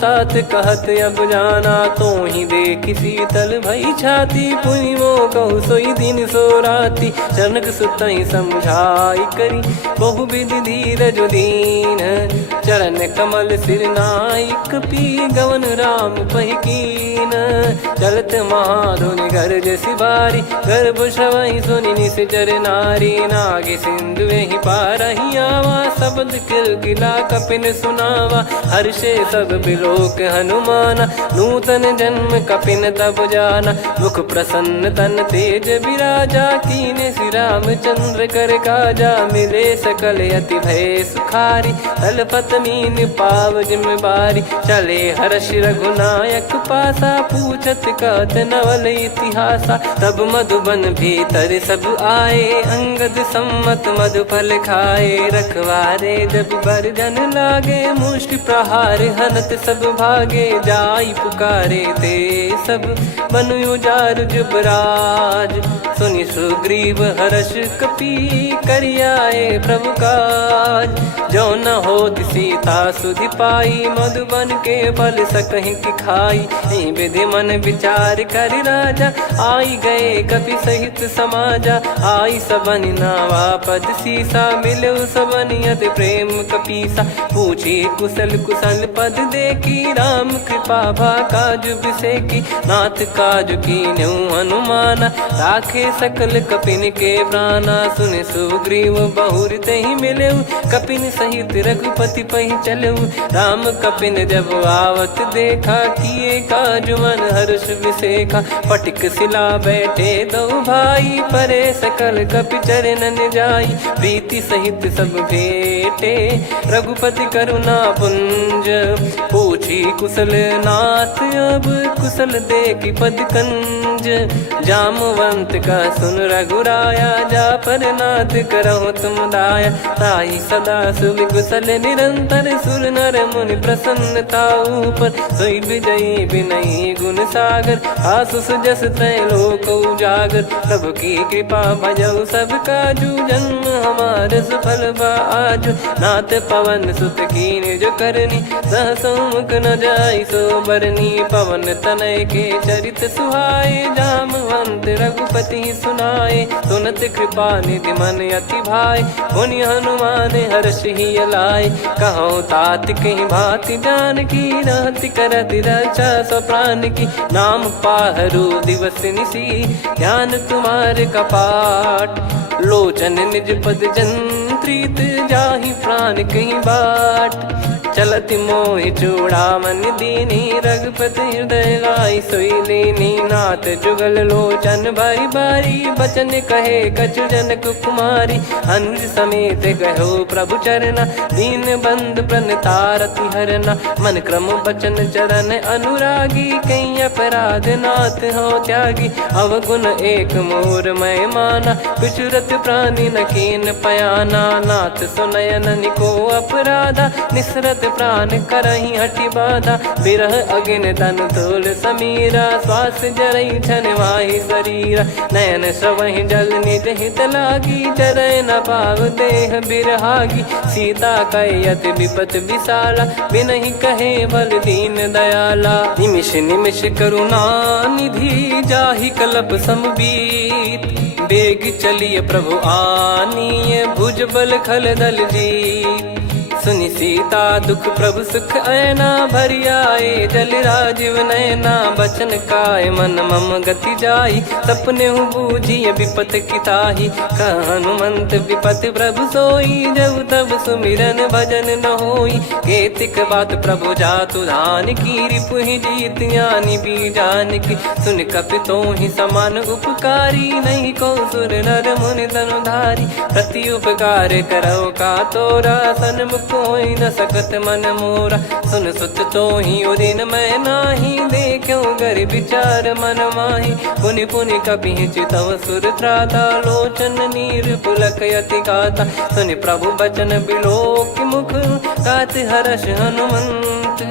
तात कहत अब जाना। तो ही देखी शीतल भई छाती पुनि मो कहु सोई दिन सो राती। जनक सुतई समझाई करी बहु विधि धीरज दीन। चरण कमल सिर नाई कपि गवन राम पहि कीन। चलत महाधुनि गर्ज सिबारी गर्भ श्रवहि सुनि निश्चर नारी। नागे सिंधु ही पारहि आवा शब्द किलकिला कपिन सुनावा। हर्षे सब बिलोक हनुमाना नूतन जन्म कपिन तब जाना। मुख प्रसन्न तन तेज विराजा कीने श्री रामचंद्र कर काजा। मिले सकल अति भय सुखारी तलपत मीन पाव जिम्मेवारी। चले हर्ष रघुनायक पासा पूछत कहत नवल इतिहासा। तब मधुबन भीतर सब आए अंगद सम्मत मधुफल खाए। रखवारे जब बरजन लागे मुष्टि प्रहार हनत सब भागे। जाई पुकारे ते सब बनु उजार जुबराज। सुनि सुग्रीव हर्ष कपि करियाए प्रभु काज। जो न होत सीता सुधि पाई मधुबन के बल सकहि की खाई। विधि मन विचार कर राजा आई गए कपि सहित समाजा। आई सबन नावा पद शीस सा मिलो सबनियत प्रेम कपीसा। पूछी कुशल कुशल पद देखी राम कृपा भा काज बिसेकी। नाथ काज की न्यू हनुमाना राखे सकल कपिन के प्राणा। सुन सुग्रीव बहुर ही मिले कपिन सहित रघुपति पही चले। राम कपिन जब आवत देखा किए काज मन हर्ष विसेखा। पटिक सिला बैठे दो भाई परे सकल कपि चरणन जाई। प्रीति सहित सब भेटे रघुपति करुणा पुंज। पूछी कुशल नाथ अब कुशल देखी पद कंज। जामवंत का सुन रघुराया जा पर नाथ करहु तुम दाया। ताई सदा सुविकुशल निरंतर सुर नर मुनि प्रसन्नता ऊपर। सोई विजयी विनयी गुण सागर आसु सुजस त्रैलोक उजागर। प्रभु की कृपा भजऊ सब काजू जन्म हमार सफल बा आजु। नाथ पवन सुत कीन जो करनी सहसो मुख न जाई सो बरनी। पवन तनय के चरित सुहाए जामवंत रघुपति सुनाए। सुनत कृपा निधि मन अति भाई मुनि हनुमान हर्ष ही लाए। कहो तात कहीं भांति जान की रहति करति रक्षा सो प्राण की। नाम पाहरू दिवस निसी ध्यान तुम्हारे कपाट। लोचन निज पद जंत्रित जाहि प्राण कहीं बाट। चलति मोहि चूड़ामन दीनी रघुपति हृदय लाई सोई लीनी। नाथ जुगल लोचन बारी बारी बचन कहे कछु जनक कुमारी। अनुज समेत गयो प्रभु चरना दीन बंद प्रणतारति हरना। मन क्रम बचन चरण अनुरागी कहीं अपराध नाथ हो त्यागी। अवगुण एक मोर मैं माना विचुरत प्राणी न कीन पयाना। नाथ सुनयन को अपराधा निसरत प्राण करही हटि बाधा। बिरह अगिन तन तोल समीरा श्वास जरई छन वाहि शरीरा। नयन श्रवहि जल निज हित लागी चरय न पाव देह बिरहागी। सीता कैयत विपत विशाला बिनहि कहे बल दीन दयाला। निमिष निमिष करुणा निधि जाहि कलप समबीत। बेग चलिए प्रभु आनीय भुज बल खल दल जीत। सुनि सीता दुख प्रभु सुख ऐना भरि आए। जल राजीव नैना बचन काय मन मम गति जाई। सपने हूँ बूझी विपत किताही हनुमंत विपत प्रभु सोई। जब तब सुमिरन भजन न होई। केतिक बात प्रभु जातु धान की रिपुहि जीत यानी बीजान की। सुन कपि तो ही समान उपकारी नहीं को सुर नर मुनि धनुधारी। प्रति उपकार करो का तोरा सन्मुख कोई न सकत मन मोरा। सुन सुत तो ही उदिन मैं नाही देखो गर विचार मन माही। पुनि पुनि कपि चितव सुर त्राता लोचन नीर पुलक यति गाता। सुनि प्रभु बचन बिलोक मुख गात हर्ष हनुमंत।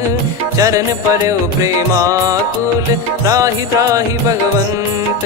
चरण परयो प्रेमाकुल त्राहि त्राहि भगवंत।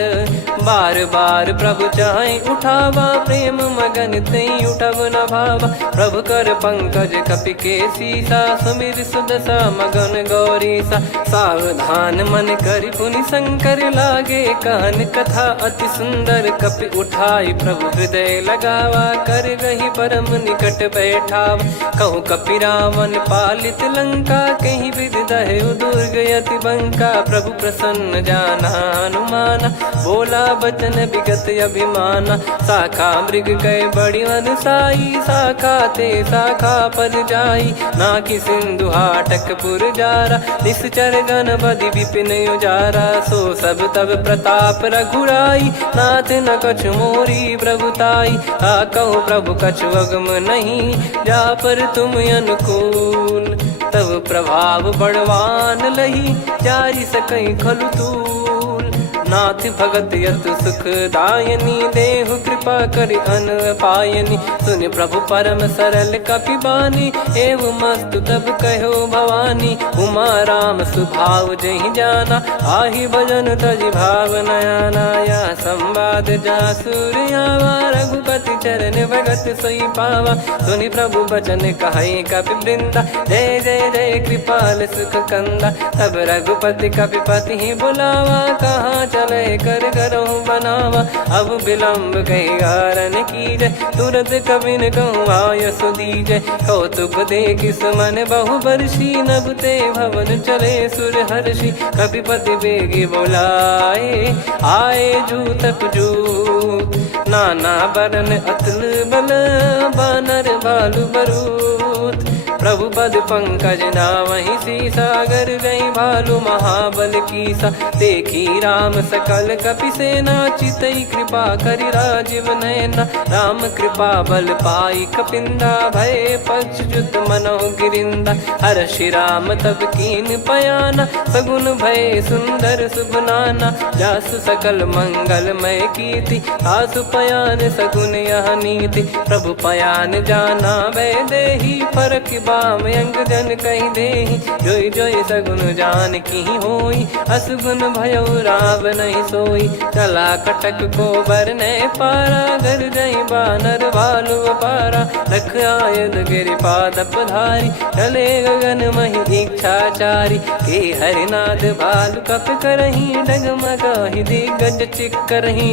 बार बार प्रभु चाहे उठावा प्रेम मगन तई उठब न भावा। प्रभु कर पंकज कपि के सीसा सुमिर सुदशा मगन गौरीसा। सावधान मन करि पुनि शंकर लागे कहन कथा अति सुंदर। कपि उठाई प्रभु हृदय लगावा कर गही परम निकट बैठावा। कहूँ कपि रावण पालित लंका कहीं विधि दहेउ दुर्ग यति बंका। प्रभु प्रसन्न जाना हनुमाना बोला बचन विगत अभिमाना। शाखा मृग गए बड़ी मनसाई शाखा ते शाखा पर जाई। ना कि सिंधु हाटक पुर जारा निश्चर गण बदि विपिन उजारा। सो सब तब प्रताप रघुराई नाथ न कछु मोरी प्रभुताई। आ कहो प्रभु कछु अगम नहीं जा पर तुम अनुकूल। तब प्रभाव बड़वान लही जारी सकई खलु तूल। नाथ भगत यत सुख दायनी देहु कृपा करि अन पायनी। सुन प्रभु परम सरल कपि बानी एवं मस्तु तब कहो भवानी। उमा राम सुभाव जहि जाना आहि भजन तजि भाव नयाना। या संवाद जासुर आवा रघुपति चरण भगत सोई पावा। सुनि प्रभु बचन कहै कपि वृंदा जय जय जय कृपाल सुख कंदा। तब रघुपति कपिपति ही बुलावा कहाँ चले कर करहु बनावा। अब विलम्ब कही कारण कीजय, तुरत कबिन कहूँ आयस दीजय। कौतुक देखि सुमन बहु बरसी, नभ ते भवन चले सुर हर्षि। कपिपति बेगी बोलाए, आए जूतक जूत। नाना बरन अतुल बल, बानर बालु बरूत। प्रभु पद पंकज नावहि सीसा, गर गई भालु महाबल कीसा। देखी राम सकल कपि सेना, चितई कृपा करि राजीव नयना। राम कृपा बल पाई कपिंदा, भय पक्षजुत मनोह गिरिंदा। हर्षि राम तब कीन पयाना, सगुन भय सुंदर सुगुनाना। जासु सकल मंगलमय कीर्ति, आसु पयान सगुन यह नीति। प्रभु पयान जाना भय देहि, फरक बाम अंग जन कहि देहि। जोई जोई सगुन जान की होई, असगुन भयो राव नहीं सोई। चला कटक को बरने पारा, घर जई बानर भालु अपारा। लख आयद गिरिपाद पधारी, चले गगन महि इच्छाचारी। के हरिनाथ भालु कप करही, डगमगाहि दिग्गज चिक्करही।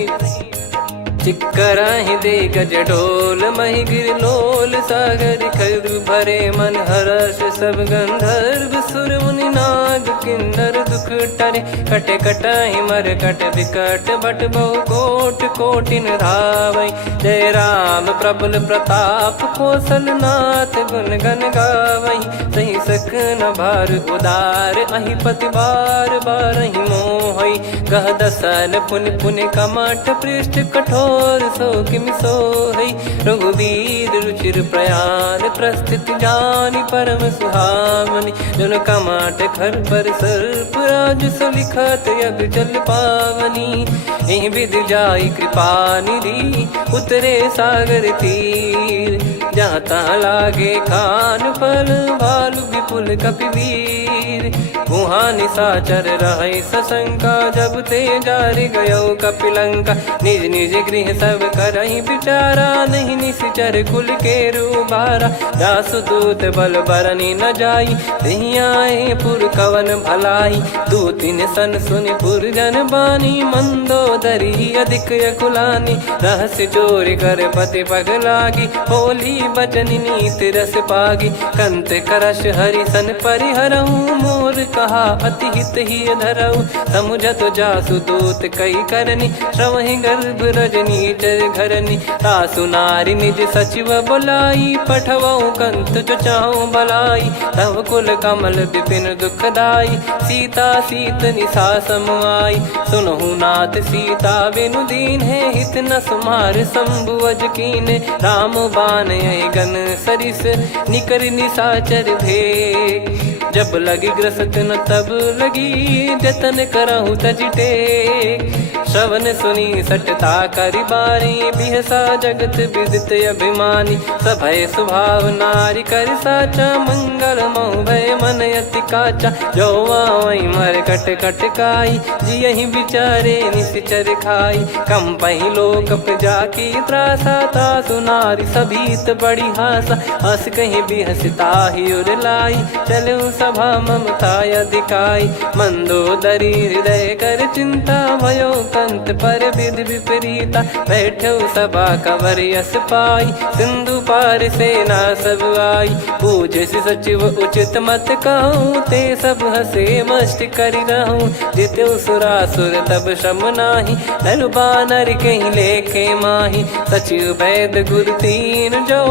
चिक्कराहि दिग्गज डोल, महि गिर लोल। सागर खरु भरे मन हर्ष, सब गंधर्व सुर मुनि नाग किन्नर दुख टरे। कट कटाहि मर कट विकट, बट बहु कोट कोटिन धावै। जय राम प्रबल प्रताप, कौशल नाथ गुण गन गावै। सही सक न भार उदार, अहि पति बार बारहि मोहै। गह दसन पुनि पुनि कमठ, पृष्ठ कठोर सो किमि सोहै। रघुवीर रुचिर प्रयाण, प्रस्थित जानि परम सुहावनी। जुन कमाट खर पर सर्प, राज सलिखत यग जल पावनी। एहि विधि जाई कृपा निधि, उतरे सागर तीर। जाता लागे खान फल, भालु विपुल कपिवीर। वहाँ निशाचर रहै सशंका, जब ते जारि गयो कपिलंका। निज निज गृह सब करहि विचारा, नहीं निश्चर कुल के रूबारा। जासुदूत बल बरनी न जाई, तेहि आए पुर कवन भलाई। दू तीन सन सुनि पुर जन बानी, मंदोदरी अधिक अकुलानी। रहस्य चोरी कर पति पग लागी, होली बचन नीत रस पागी। कंत करश हरि सन परिहरऊँ, मोर कहा अति हित ही धरऊ। समुझत जासुदूत कई करनी, श्रवहि गर्भ रजनी चर घरनी। तासु नारी निज सचिव बुलाई, पठवऊ कंत जो चाहूं भलाई। तव कुल कमल विपिन दुखदाई, सीता सीत निशा समुआई। सुनहु नाथ सीता बिनु दीन है, हित न सुमार शंभु अज कीने। राम बान गन सरिस, निकर निशाचर भेग। जब लगी ग्रसत न तब लगी, जतन करहु तज टेक। श्रवण सुनी सटता करि बारी, बिहसा जगत विदित अभिमानी। सभय स्वभाव नारी कर साचा, मंगल मोह भय मन अति काचा। जो आवै मर कट कट काई, जियहि विचारे निश्चर खाई। कंपहि लोक प्रजा की त्रासा, तासु नारी सभीत बड़ी हासा। हस कहीं बिहसता ही उर लाई, चलऊ सभा ममता अधिकाई। मंदोदरी हृदय कर चिंता, भयो कंत पर विधि विपरीता। बैठो सभा कवर यस पाई, सिंधु पार सेना सब आई। पूज सचिव उचित मत कहूँ, ते सब हसे मस्त करि रहूँ। जित्यु सुरासुर तब श्रम नाही, नर बानर कहीं लेखे माही। सचिव वैद गुरु तीन जो,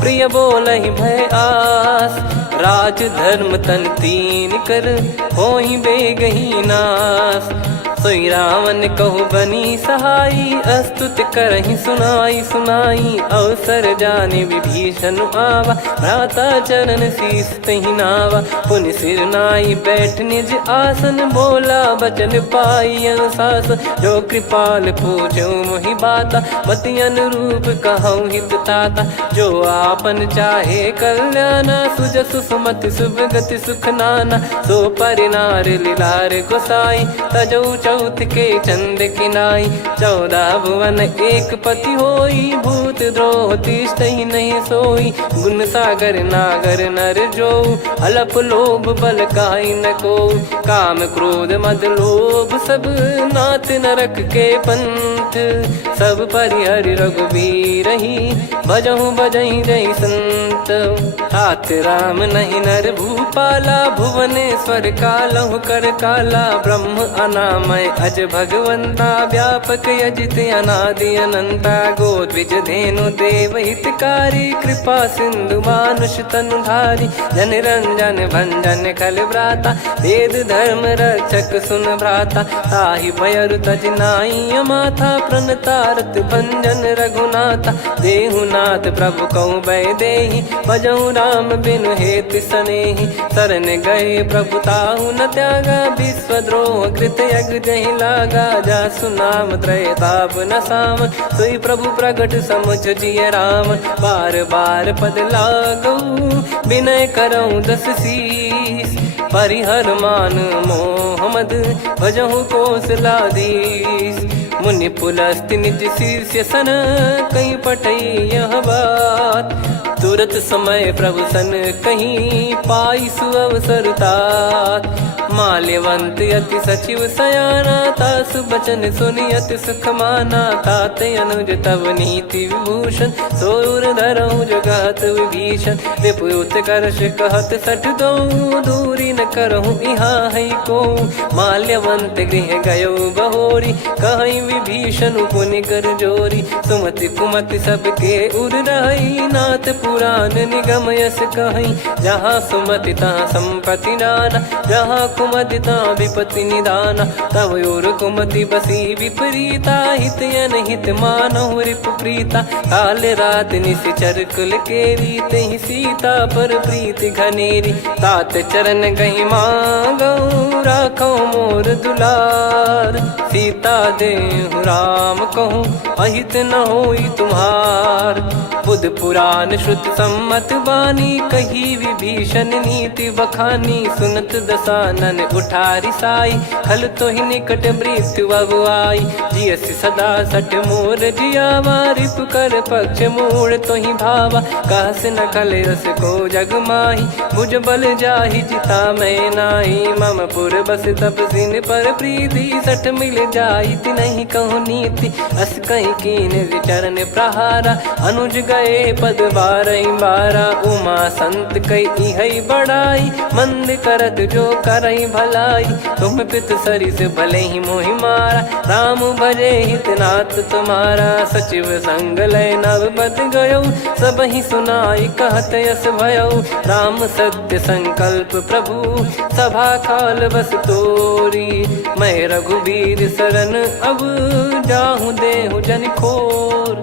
प्रिय बोलहि भय आस। राज धर्म तन तीन कर, होई बेगही नास। सोई रावण कहु बनी सहाई, अस्तुत करहि सुनाई सुनाई। अवसर जाने विभीषण आवा, भ्राता चरण शीस तहि नावा। पुनि सिर नाई बैठ निज आसन, बोला बचन पाई अनुशासन। जो कृपाल पूछो मोहि बाता, मति अनुरूप कहूँ हित ताता। जो आपन चाहे कल्याणा, सुजसु सुमति शुभ गति सुख नाना। सो परिनार लीलार गोसाई, तजौ चौथ के चंद किनाई, 14 भुवन एक पति होई, भूत द्रोह तिष्ठहि नहीं सोई, गुण सागर नागर नर जो, अलप लोभ बल काई न को, काम क्रोध मद लोभ सब नाथ नरक के पंथ, सब परिहरि रघुबीर ही, भजहु भजहि जय संत। हाथ राम नहीं नर भूपाला, भुवनेश्वर कालहु कर काला, ब्रह्म अनामय अज भगवंता, व्यापक यजित अनादि अनंता, गोद्विज धेनु देव हितकारी, कृपा सिंधु मानुष तनुधारी, जन रंजन भंजन खल भ्राता, वेद धर्म रक्षक सुन भ्राता, ताहि भयरु तज नाई माथा, प्रणतारत भंजन रघुनाथा, देहुनाथ प्रभु कौ बै देहि, भजहु राम बिनु हेत सनेहि, शरण गए प्रभु ताहु न त्यागा, विश्वद्रोह कृत यज्ञ जहि लागा, जासु नाम त्रय ताप न साम, सोई प्रभु प्रगट समुझ जिय राम, बार बार पद लागऊ विनय करऊँ दस शीस, परिहर मान मोह मद भजहु कौशलाधीश, मुनि पुलस्त्य निज शीर्ष सन, कहीं पटई यह बात, तुरत समय प्रभु सन कहीं, पाई सुअवसर तात, माल्यवंत अति सचिव सयाना, तासु बचन सुनि अति सुख माना, ताते अनुज तव नीति विभूषण, सोर धरऊ जगत विभीषण, विपुत करश कहत सठ दो, दूरी न करहु इहाँ है को, माल्यवंत गृह गयो बहोरी, कहीं विभीषण पुनि कर जोरी, सुमति कुमति सबके उर रही, नाथ पुराण निगम यस कहीं, जहाँ सुमति तहाँ संपत्ति नाना, जहाँ कुमति तहाँ विपत्ति निदाना, तव और कुमति बसी विपरीता, हित अनहित मानहु रिपु प्रीता, काल रात निश्चर कुल केरी, तहि सीता पर प्रीति घनेरी, तात चरण गहि मांगऊ, राखो मोर दुलार, सीता देहु राम कहूँ, अहित न होई तुम्हार, बुध पुराण श्रुत सम्मत बानी, कही विभीषण नीति बखानी, सुनत दसानन उठारी साई, खल तो ही निकट मृत्यु अब आई, जियस सदा सट मोर जियावा, रिप कर पक्ष मूड़ तो ही भावा, कहस न खल रस को जग माही, भुज बल जाहि जिता मैं नाई, मम पुर बस तब सिन पर प्रीति, सठ मिल जाई नहीं कहूँ नीति, अस कहीं कीन चरण प्रहारा, अनुज गए पद बारई बारा, उमा संत कई हई बड़ाई, मंद करत जो करई भलाई, तुम पित सरिस भले ही मोहि मारा, राम भजे हितनाथ तुम्हारा, सचिव संग लय नव बद गयो, सब ही सुनाई कहत यस भयो, राम सत्य संकल्प प्रभु, सभा काल बस तोरी, मैं रघुबीर शरण अब जाहूँ देहु जन खोर,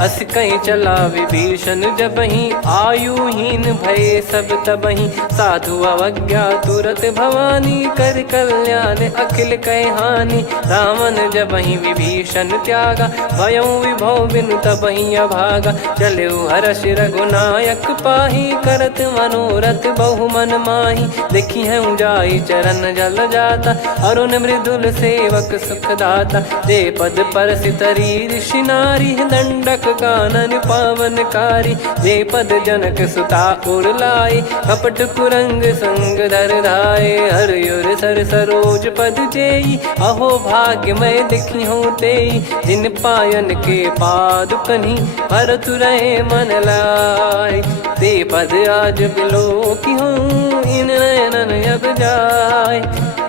अस कहीं चला विभीषण जबहि, आयुहीन भय सब तबहि, साधु अवज्ञा तुरत भवानी, कर कल्याण अखिल कह हानि, रावण जबहि विभीषण त्यागा, भयउ विभव बिनु तबहि अभागा, चलऊ हर्ष रघुनायक पाही, करत मनोरथ बहु मन माही, देखी है जाई चरण जल जाता, अरुण मृदुल सेवक सुखदाता, जे पद पर सितरी ऋषि नारी, दंडक कानन पावनकारी, जे पद जनक सुता उर लाई, कपट कुरंग संग धर धाये, हरियुर सर सरोज पद जेई, अहो भाग्य मैं दिखी हूँ तेई, जिन पायन के पाद कन्ही, भरतु रहे मन लाई, ते पद आज बिलो की हूँ, इन नयनन अब जाय,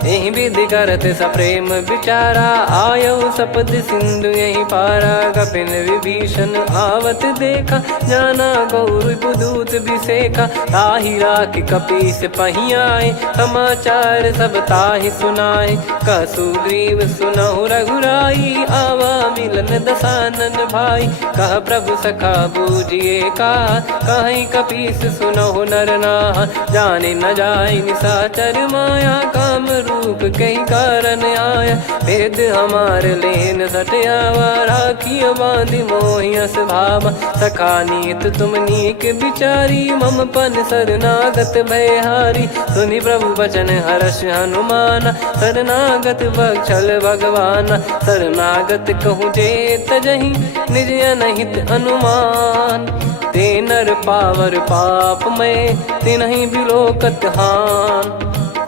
यही विधि करत सप्रेम विचारा, आयो सपद सिंधु यही पारा, कपिन विभीषण आवत देखा, जाना गौर बुदूत बिसेखा, ताहि राख कपीस पही आए, समाचार सब ताहि सुनाए, कह सुग्रीव सुनहु रघुराई, आवा मिलन दसानन भाई, कह प्रभु सखा बूझिए का, कहीं कपीस सुनहु नर नाहा, जाने न जाय निशाचर माया, काम रूप कई कारण आया, भेद हमार लेन सठ निकट आवा, राखियो बांधि मोहि अस भावा। सखा नीत तुम नीक बिचारी, मम पन शरणागत भयहारी। सुनि प्रभु बचन हर्ष हनुमाना, शरणागत बक्षल भगवाना। शरणागत कहूँ जे तजहि, निज अनहित अनुमान। ते नर पावर पाप में, तिन्हि बिलोकत हान।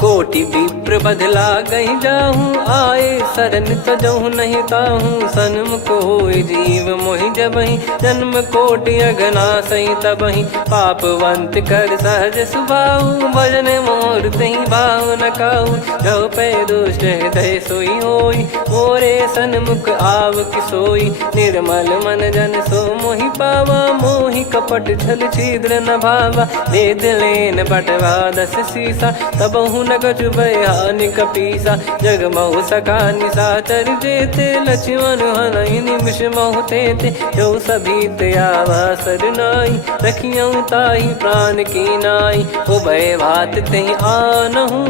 कोटि विप्र बदला गई जाहूँ, आए शरण तजहु नहीं ताहूँ। सन्मुख होय जीव मोहि जबहि, जन्म कोटि अगना सही तबहि। पापवंत कर सहज सुभाऊ, भजन मोर तहि भाव न काऊ। जो पै दुष्ट हृदय सोई होई, मोरे सन्मुख आव किसोई। निर्मल मन जन सो मोहि पावा, मोहि कपट छल छिद्र न भावा। वेद लेन बटवा 10 सीसा, तबहु न कछु भयानि कपीसा। जग महु सखा निशाचर जेते, लक्ष्मण हनहि निमिष महु तेते। जो सभी आवा सरनाई, रखियऊँ ताहि प्राण की नाई। हो भय भात तेहि आनहु,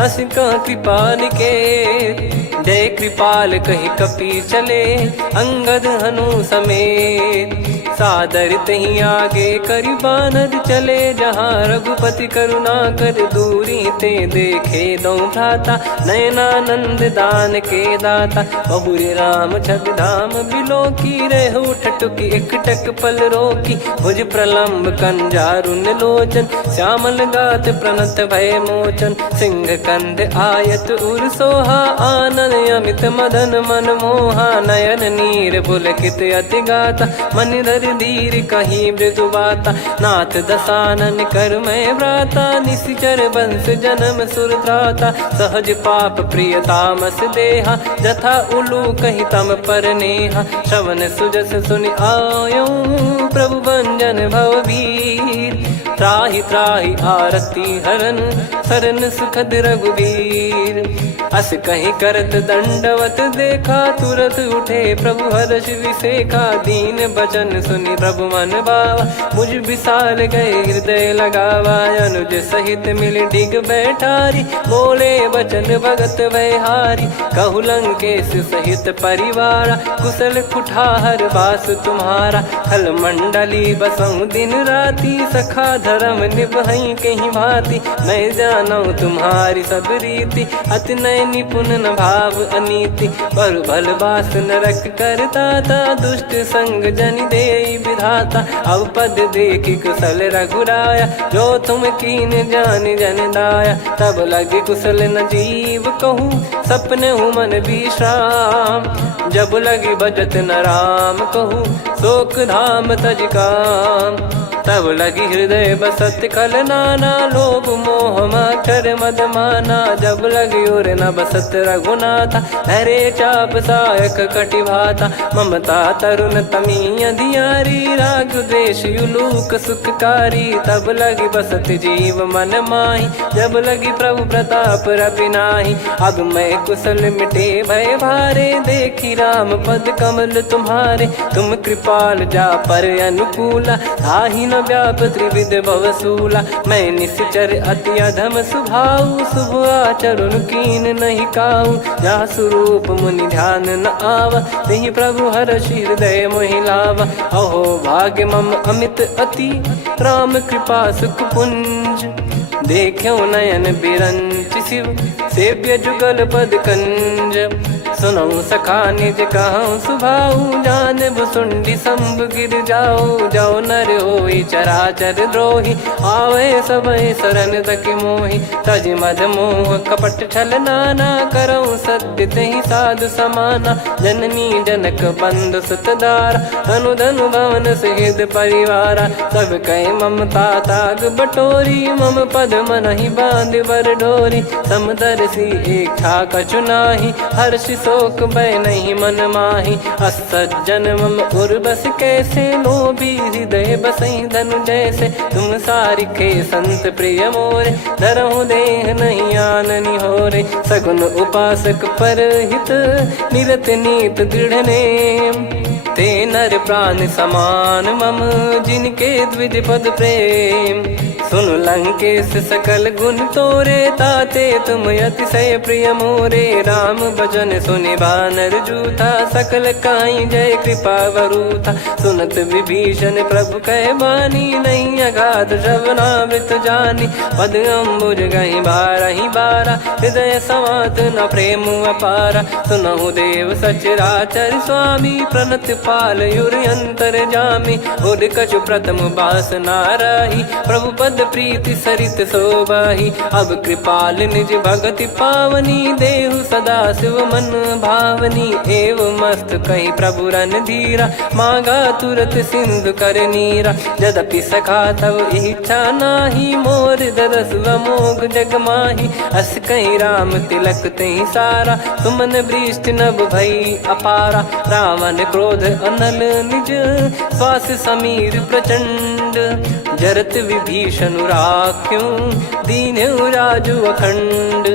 हस कह कृपाल के। जय कृपाल कहि कपी चले, अंगद हनु समेत। सादर तही आगे करि बानर चले, जहाँ रघुपति करुणा कर दूरी ते देखे दो भ्राता। नयनानंद दान के दाता, बहुरे राम छवि धाम बिलोकी। रहु ठटुकी एकटक पल रोकी, भुज प्रलम्ब कंजारुन लोचन। श्यामल गात प्रणत भय मोचन, सिंह कंध आयत उर सोहा। आनन अमित मदन मन मोहा, नयन नीर पुलकित अति गाता। मन धर धीर कहीं मृदु बाता, नाथ दसानन कर मैं व्राता। निशिचर वंश जन्म सुरत्राता, सहज पाप प्रिय तामस देहा। जथा उलू कहीं तम पर नेहा, श्रवण सुजस सुनि आयो। प्रभु भंजन भववीर, त्राहि त्राहि आरती हरन। शरण सुखद रघुवीर, अस कहीं करत दंडवत देखा। तुरत उठे प्रभु हर्ष विसेखा, दीन बचन सुनि प्रभु मन भावा। मुझ विशाल गए हृदय लगावा, अनुज सहित मिल डिग बैठारी। बोले बचन भगत वैहारी, कहु लंकेश सहित परिवारा। कुशल कुठार बास तुम्हारा, खल मंडली बसऊं दिन राती। सखा धर्म निभई कहीं भांति, मैं जानू तुम्हारी सब रीति। अति नय निपुण न भाव अनीति, पर भल बास नरक करताता। दुष्ट संग जनि देई विधाता, अब पद देखि कुशल रघुराया। जो तुम कीन जान जन दाया, तब लगे कुशल न जीव कहूँ। सपने हूँ मन विश्राम, जब लगी भजत न राम कहूँ। शोक धाम तज काम, तब लगी हृदय बसत खल नाना। लोभ मोह मच्छर मद माना, जब लगी उर न बसत रघुनाथा। हरे चाप सायक कटि भाता, ममता तरुण तमी अधियारी। राग द्वेष युलूक सुखकारी, तब लगी बसत जीव मन माही। जब लगी प्रभु प्रताप रवि नाही, अब मैं कुशल मिटे भय भारे। देखी राम पद कमल तुम्हारे, तुम कृपाल जा पर अनुकूला। ताहि न व्याप त्रिविध भवसूला, मैं निश्चर अति अधम सुभाऊ। शुभ आचरण कीन नहीं काऊ, जा स्वरूप मुनि ध्यान न आवा। तेहि प्रभु हर्षि हृदय मोहि लावा। अहो भाग्य मम अमित अति, राम कृपा सुख पुंज। देख्यो नयन बिरंच शिव, सेव्य जुगल पद कंज। सुनऊ सखा निज कहूँ सुभाऊ, जान भुसुंडी शंभ गिर जाऊ। जाओ नर होई चराचर द्रोही, आवे सबय शरण तक मोहि। तज मद मोह कपट छल नाना, करऊँ सत्य तेहि साधु समाना। जननी जनक बंधु सुत दारा, धनु धनु भवन सहित परिवारा। सब कहे ममता ताग बटोरी, मम पद मनहि बांध बर डोरी। समदर्शी इच्छा कछु नाही, हर्ष शोक भय नहीं मन माही। असज्जन मम उर्वस कैसे, लोभी हृदय बसई धनु जैसे। तुम सारिखे संत प्रिय मोरे, धरहु देह नहीं आननि होरे। सगुन उपासक पर हित, निरत नीत दृढ़ नेम। ते नर प्राण समान मम, जिनके द्विज पद प्रेम। सुन लंकेश सकल गुण तोरे, ताते तुम अतिशय प्रिय मोरे। राम भजन सुनि बानर जूथा, सकल काई जय कृपा वरूथा। सुनत विभीषण प्रभु कह बानी, नहीं अगाध श्रवणामृत जानी। पद अम्बुज गहि बारहि बारा, हृदय समात न प्रेम अपारा। सुनहु देव सचराचर स्वामी, प्रणत पाल युर अंतर जामी। उर कछु प्रथम बास नाराही, प्रभु पद प्रीति सरित शोभाही। अब कृपाल निज भगति पावनी, देहु सदा शिव मन भावनी। एव मस्त कही प्रभु रन धीरा, मांगा तुरत सिंधु कर नीरा। यद्यपि सखा तब इच्छा नाही, मोर दरस अमोघ जग माही। अस कहीं राम तिलक तही सारा, सुमन वृष्टि नभ भई अपारा। रावण क्रोध अनल निज, श्वास समीर प्रचंड। जरत विभीषण राख्यों, दीन्हु राजु अखंड।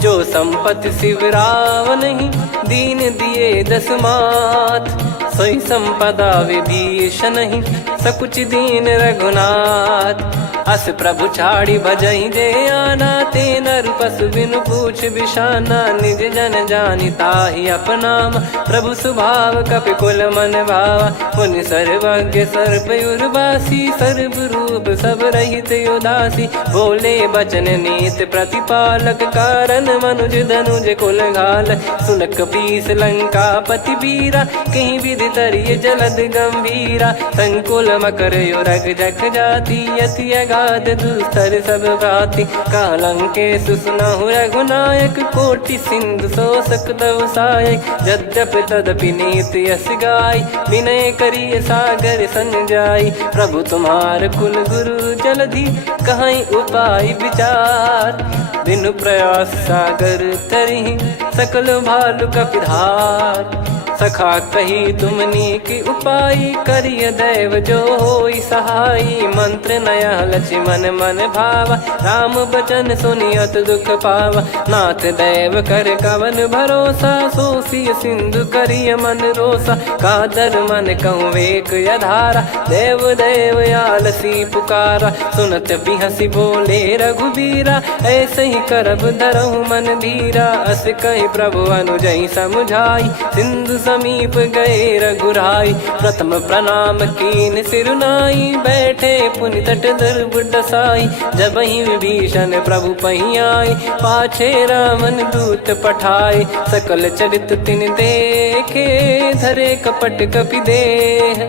जो संपत्ति शिव रावण ही, दीन दिए दस मात। सोई संपदा विभीषण ही, सकुच दीन रघुनाथ। अस प्रभु छाड़ी भजई जे आना, ते नर पशु बिनु पूछ बिशाना। निज जन जानि ताहि अपनाम, प्रभु स्वभाव कपि कुल मन भावा। मुनि सर्वज्ञ सर्वयुर्वासी, सर्व रूप सब रहित उदासी। बोले बचन नीत प्रतिपालक, कारण मनुज धनुज कुल घाल। सुन कपीस लंका पति बीरा, कहीं विधि तरिय जलद गंभीरा। संकुल मकर युरग जग जाति, यति अगाध दुस्तर सब भाति। कालंकेश सुनहु रघुनायक, कोटि सिंधु शोषक तव सहायक। यद्यपि तदपि नीति यस गाय, विनय करिय सागर सन जाई। प्रभु तुम्हार कुल गुरु जलधि, कहीं उपाय विचार। बिनु प्रयास सागर तरिहि, सकल भालु कपिधार। सखा कही तुमनी की उपाय, करिय दैव जो होई सहाई। मंत्र नया लक्ष्मण मन भावा, राम बचन सुनियत दुख पावा। नाथ दैव कर कवन भरोसा, सोसिय सिंधु करिय मन रोसा। कादर मन कहूँ वेक यधारा, देव देव आलसी पुकारा। सुनत बिहसी बोले रघुबीरा, ऐसे ही करब धरहु मन धीरा। अस कही प्रभु अनुजई समुझाई, सिंधु समीप गए रघुराई। प्रथम प्रणाम कीन सिरुनाई, बैठे पुनि तट दुर्ब डसाई। जब ही विभीषण प्रभु पही आई, पाछे रामन दूत पठाए। सकल चरित तिन देखे, धरे कपट कपि देह।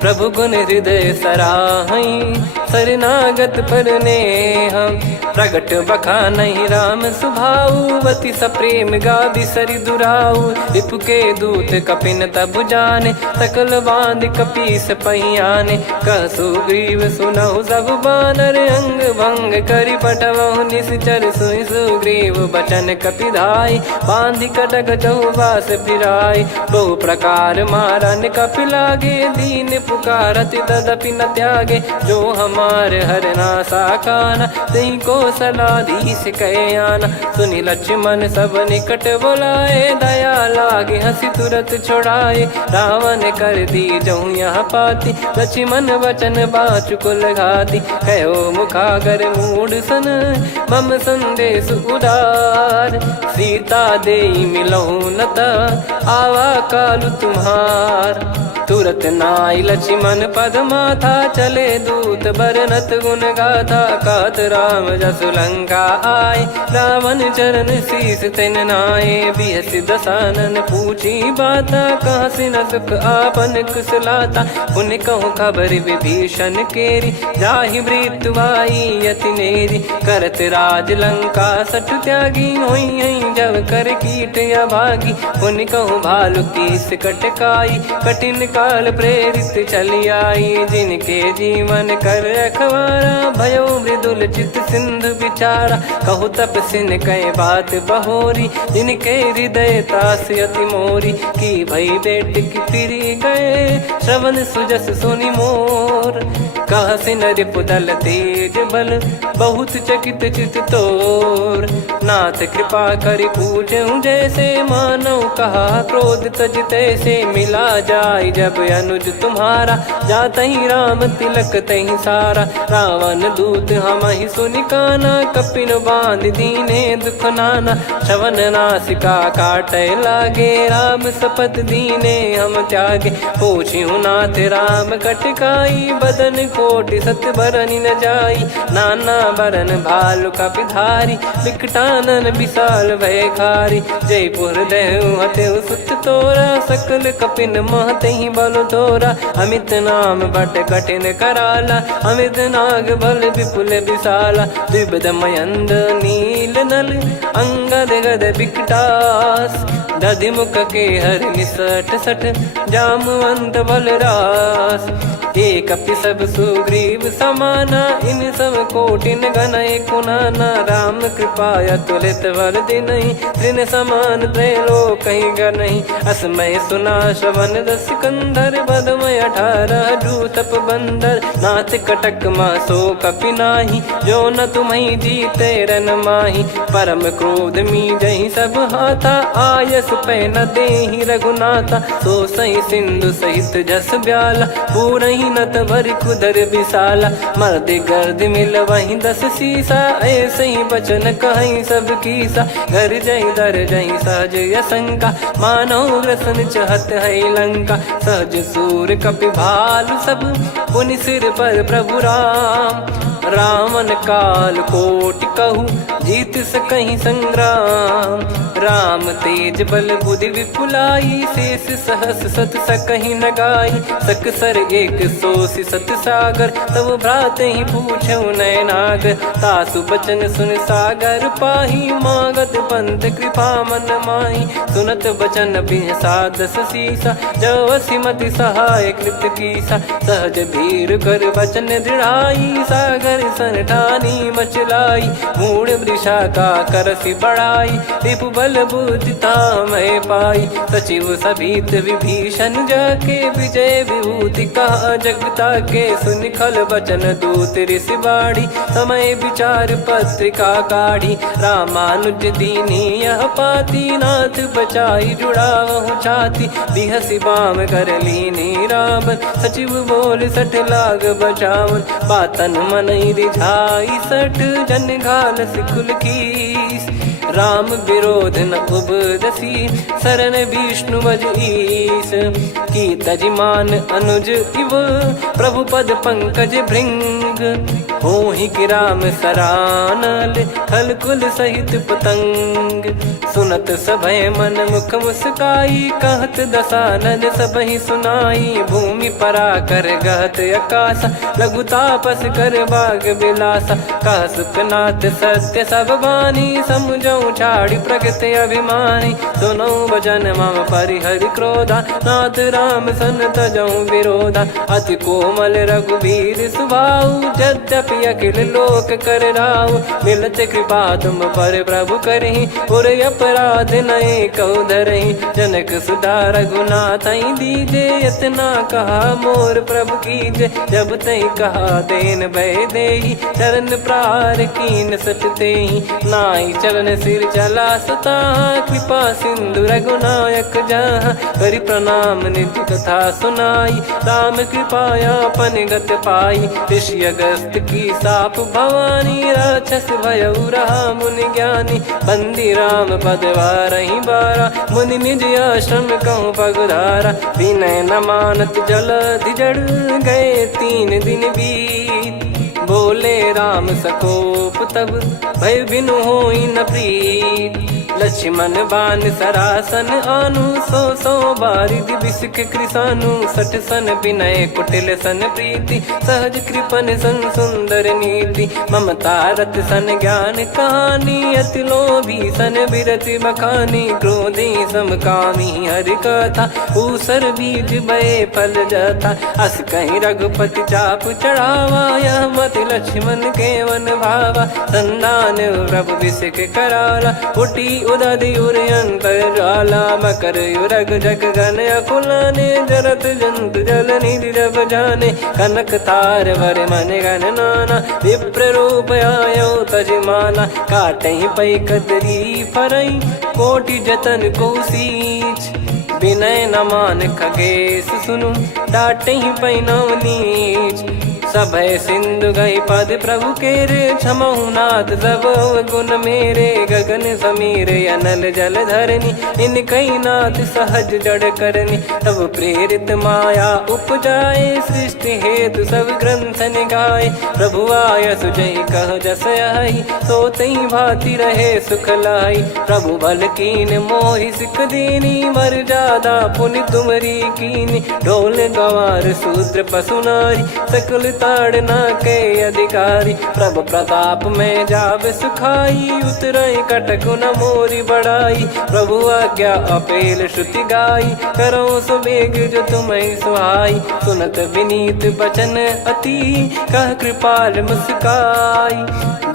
प्रभु गुण हृदय सराहई, शरणागत पर नेह। प्रगट बखानहि राम सुभाऊ, बति सप्रेम गादि सरि दुराऊ। रिपु के दूत कपिन तब जाने, सकल बांध कपीस पहियाने। कह सुग्रीव सुनहु सब बानर, अंग भंग करि पटवहु निश्चर। सुनि सुग्रीव बचन कपिधाई, बांधि कटक चौबास फिराई। बहु प्रकार मारन कपि लागे, दीन पुकारत तदपि न त्यागे। जो हमार हरना साकाना, तही को सलाधीश कहे आना। सुनि लक्ष्मण सब निकट बुलाए, दया लागे हंसी तुरत छोड़ाए। रावण कर दी जहूँ यहाँ पाती, लक्ष्मण वचन बाचु कुल घाती। कहो मुखागर मूढ़ सन, मम संदेश उदार। सीता देई मिलहु नता, आवा कालु तुम्हार। तुरत नाई लक्ष्मण पद माथा, चले दूत बरनत गुण गाथा। कहत राम जसु लंका आए, रावण चरण शीस तिन नाये। बिहस दसानन पूछी बाता, कहसी न सुख आपन कुशलाता। पुन कहूँ खबर विभीषण केरी, जाहि मृत्यु आई यति नेरी। करत राज लंका सठ त्यागी, होई जब कर कीट अभागी। पुन कहूँ भालु कीस कटकाई, कठिन काल प्रेरित चली आई। जिनके जीवन कर रखवारा, भयो मृदुल चित सिंधु विचारा। कहु तपसिन कई बात बहोरी, जिनके हृदय तास अति मोरी। की भई बेट की फिरी गए, श्रवण सुजस सुनि मोर। कहसि नरिपुदल तेज बल बहुत चकित चित तोर। नाथ कृपा करि पूजऊं जैसे मानव कहा क्रोध तज तैसे। मिला जाय जब अनुज तुम्हारा जातहि राम तिलक तहि सारा। रावण दूत हमहि सुनि काना कपिन बांध दीने दुख नाना। श्रवण नासिका काटे लागे राम शपथ दीने हम त्यागे। पूछियो नाथ राम कटकाई बदन कोटि सत बरनि न जाई। नाना बरन भालु कपिधारी विकटानन विशाल भयखारी। जयपुर देहु हतेउ सुत तोरा सकल कपिन महतहि बल तोरा। अमित नाम बट कठिन कराला अमित नाग बल विपुल विशाला। द्विविध मयंद नील नल अंगद गद विकटास। दधिमुख के हर निसठ सठ जामवंत बलरास। एक अपि सब सुग्रीव समाना इन सब कोटिन गणय कुनाना। राम कृपा अतुलित बल दिनहि तृण समान त्रैलोक कहीं गनहि। असमय सुना श्रवण रस कंधर बदमय 18 जूतप बंदर। नाथ कटक मासो कपि नाही जो न तुम्हि जीते रन माही। परम क्रोध मी जहि सब हाथा आयस पै न देहि रघुनाथा। सो सही सिंधु सहित जस ब्याला पूरहि नत भरि कुदर विशाला। मर्द गर्द मिल वहीं 10 सीसा ऐसे ही बचन कहीं सब कीसा। घर जहि दर जहि सहज यसंका मानो ग्रसन चहत है लंका। सहज सूर कपि भालु सब पुनि सिर पर प्रभु राम। रामन काल कोटि कहु जीत सकहि संग्राम। राम तेज बल बुद्धि विपुलाई शेष सहस सत सकहि न गाई। सकसर 180 सत सागर तब भ्रात ही पूछौ नयनागर। तासु बचन सुन सागर पाही मागत पंथ कृपा मन माही। सुनत बचन बिहसादस सीसा जो सिमति सहाय कृत कीसा। सहज भीर कर बचन दृढ़ाई सागर सन ठानी मचलाई। मूढ़ वृषा का करसि बढ़ाई रिपु बल बुद्धि तामय पाई। सचिव सभीत विभीषण जाके विजय विभूति कहा जगता के। सुनि खल बचन दूत ऋषि बाड़ी समय विचार पत्रिका काढ़ी। रामानुज दीनी यह पाती नाथ बचाई जुड़ावहु छाती। बिहसि बाम कर लीनी रावण सचिव बोल सठ लाग बचावन। बातन मनहि रिझाई सठ जन घाल सिकुल कीस। राम विरोध न उपदसी शरण विष्णु बज ईस। की तजिमान अनुज इव प्रभु पद पंकज भृंग। होहि कि राम सरानल खल कुल सहित पतंग। सुनत सभय मन मुख मुस्काई कहत दसानन सबहि सुनाई। भूमि परा कर गहत आकाशा लघु तापस कर बाग बिलासा। कह सुखनाथ सत्य सब बानी समझौ छाड़ी प्रकृति अभिमानी। सुनो वचन मम परिहरि क्रोधा नाथ राम सन तजौ विरोधा। अति कोमल रघुवीर सुभाऊ यद्यपि अखिल लोक कर राव। मिलत कृपा तुम पर प्रभु करहि पुर अपराध नये कौ धरहि। जनक सुता रघुनाथ दीजे इतना कहा मोर प्रभु कीजे। जब तई कहा देन भय देहि चरण प्रार कीन सटतेहि। नाई चरण सिर चला सता कृपा सिंधु रघुनायक जहाँ। करि प्रणाम निज कथा सुनाई राम कृपाया पन गत पाई। ऋषि अगस्त की साप भवानी राक्षस भयउ रहा मुनि ज्ञानी। बंदी राम पद वारहि बारा मुनि निज आश्रम कहूँ पगधारा। विनय न मानत जलधि जड़ गए 3 दिन बीत। बोले राम सकोप तब भय बिनु होई न प्रीत। लक्ष्मण बान सरासन आनु 100 बारिधि बिसिक कृसानु। 60 सन विनय कुटिल सन प्रीति सहज कृपन सन सुंदर नीति। ममता रत सन ज्ञान कहानी अति लोभी सन विरति बखानी। क्रोधी समकामी हरि कथा ऊसर बीज भय फल जथा। अस कहीं रघुपति चाप चढ़ावा यह मति लक्ष्मण के वन भावा। संधान प्रभु बिसिक कराला उठी उदधि उर अंतर्जाला मकर युरग जग गण अकुलाने जरत जंतु जल निधि जब जाने कनक तार वर मन गण नाना विप्र रूप आयो तजमाना काटे पै कदरी फरई कोटि जतन को सींच विनय न मान खगेश सुनु डाटे ही पैनव नीच सभय सिंधु गई पद प्रभु केरे क्षमहु नाथ सब गुण मेरे गगन समीर अनल जल धरनी इन कई नाथ सहज जड़ करनी तब प्रेरित माया उपजाए सृष्टि हेतु सब ग्रंथ निगाए प्रभु आय सुजय कह जस आई सो तई भांति रहे सुख लाई प्रभु भल कीन मोहि सिख दीनी मर जादा पुनि तुमरी कीनी ढोल गवार शूद्र पशु नारी सकल ताड़ना के अधिकारी प्रभु प्रताप में जाब सुखाई उतरई कटक न मोरी बढ़ाई प्रभु आज्ञा अपेल श्रुति गाई करो सुबेग जो तुम्हें सुहाई सुनत विनीत बचन अति कह कृपाल मुस्काई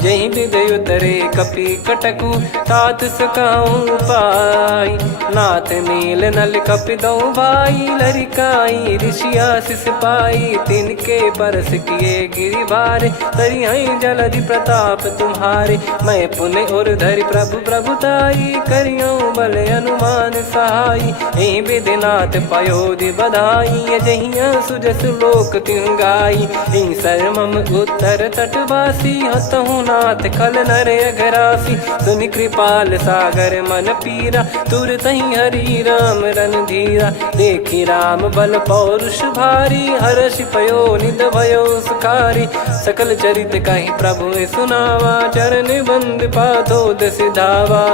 जही हृदय उतरे कपि कटकु तात सकाऊं पाई नाथ नील नल कपि दो भाई लरिकाई ऋषि आशीष पाई तिनके परस किए गिरि भारे तरी जलधि प्रताप तुम्हारे मैं पुण्य और धरि प्रभु प्रभुताई करियो बल अनुमान सहाई यही विधिनाथ पयोधि बधाई जहिया सुजस लोक तिहु गाई यही सरमम उत्तर तटवासी हतहु नाथ खल नर अघरासी सुनि कृपाल सागर मन पीरा तुरत ही हरि राम रन धीरा देखी राम बल पौरुष भारी हर्षि पयो निद भयो सुखारी सकल चरित कहीं प्रभु सुनावा चरण बंद पादोद सिधावा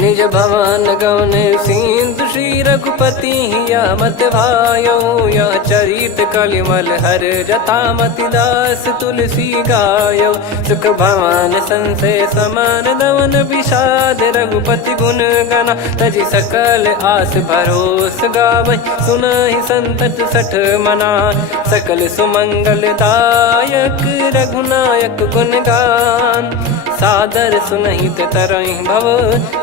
निज भवन गवन सिंधु श्री रघुपति या मत भायो या चरित कलिमल हर जथा मति दास तुलसी गायो सुख भवन संशय समान दवन विषाद रघुपति गुण गना तजि सकल आस भरोस गावै सुनहि संतत सठ मना सकल सुमंगल दायक रघुनायक गुण गान सादर सुनहित तरहि भव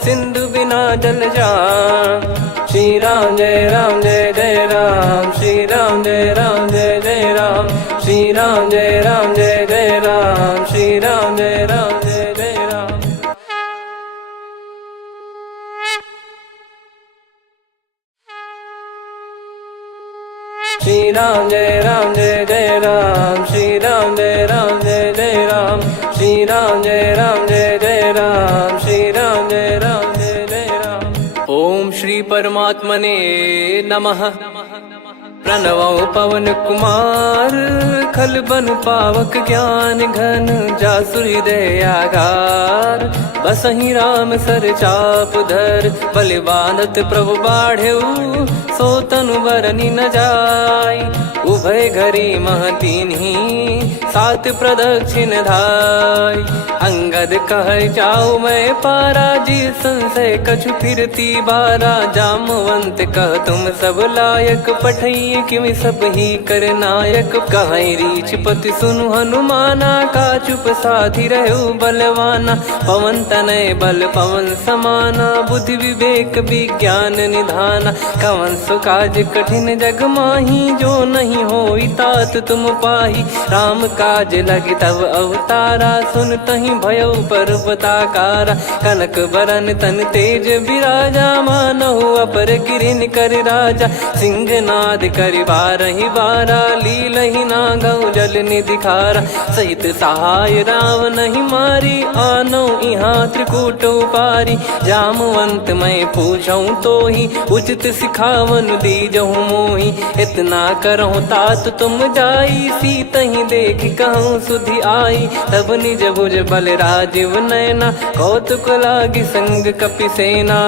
सिंधु बिना जल जान श्री राम जय राम जय जय राम श्री राम जय राम जय जय राम श्री राम जय राम जय जय राम श्री राम जय राम जय जय राम श्री राम जय राम जय जय राम श्री राम जय राम जय जय राम श्री राम जय राम जय जय राम श्री राम जय राम जय जय राम। ओम श्री परमात्मने नमः। प्रणवो पवन कुमार खल बन पावक ज्ञान घन जासु हृदय आगार बसहि राम सर चाप धर बलि बांधत प्रभु बाढ़ेऊ सो तनु बरनि न जाय उभय घरी महतीन्ही सात प्रदक्षिण धाय अंगद कह जाऊ मैं पारा जी संशय कछु फिरती बारा जामवंत कह तुम सब लायक पठई किमि सब ही कर नायक कहीं रीछ पति सुनु हनुमाना का चुप साधि रहु बलवाना पवन तनय बल पवन समाना बुद्धि विवेक विज्ञान निधाना कवन सो काज कठिन जग माही जो नहीं होई तात तुम पाही राम काज लगी तब अवतारा सुन तही भयो पर्वताकारा कनक बरन तन तेज बिराजा मानहु अपर गिरिन कर राजा सिंहनाद करि बारहि बारा लीलहि नागौ जल निधिखारा सहित सहाय रावण ही मारी आनो इहाँ त्रिकूट पारी जामवंत मैं पूछऊं तो ही उचित सिखावन दीजहु मोही इतना करहु तात तुम जाई सीतहि देख कहूँ सुधि आई तब निज भुज बल राजीव नैना कौतुक लागी संग कपि सेना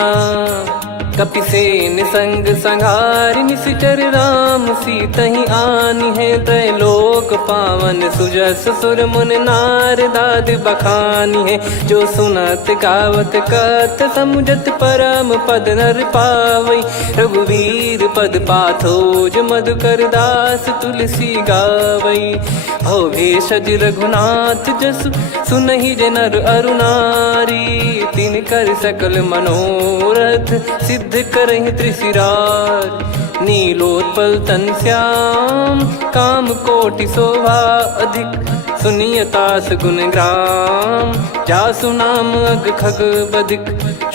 कपिसे निसंग संहारि निशिचर राम सीतहि आनि है त्रैलोक पावन सुजस सुर मुन नार दाद बखानी है जो सुनत गावत कथ समुझत परम पद नर पावई रघुवीर पद पाथोज मधुकर दास तुलसी गावई भव भेषज रघुनाथ जसु सुनहि जे नर अरु नारी तिन कर सकल मनोरथ सिद्ध करहि त्रिशिरार नीलोत्पल तन श्याम काम कोटि शोभा अधिक सुनियतास गुण ग्राम जासु नाम अग खग बदिक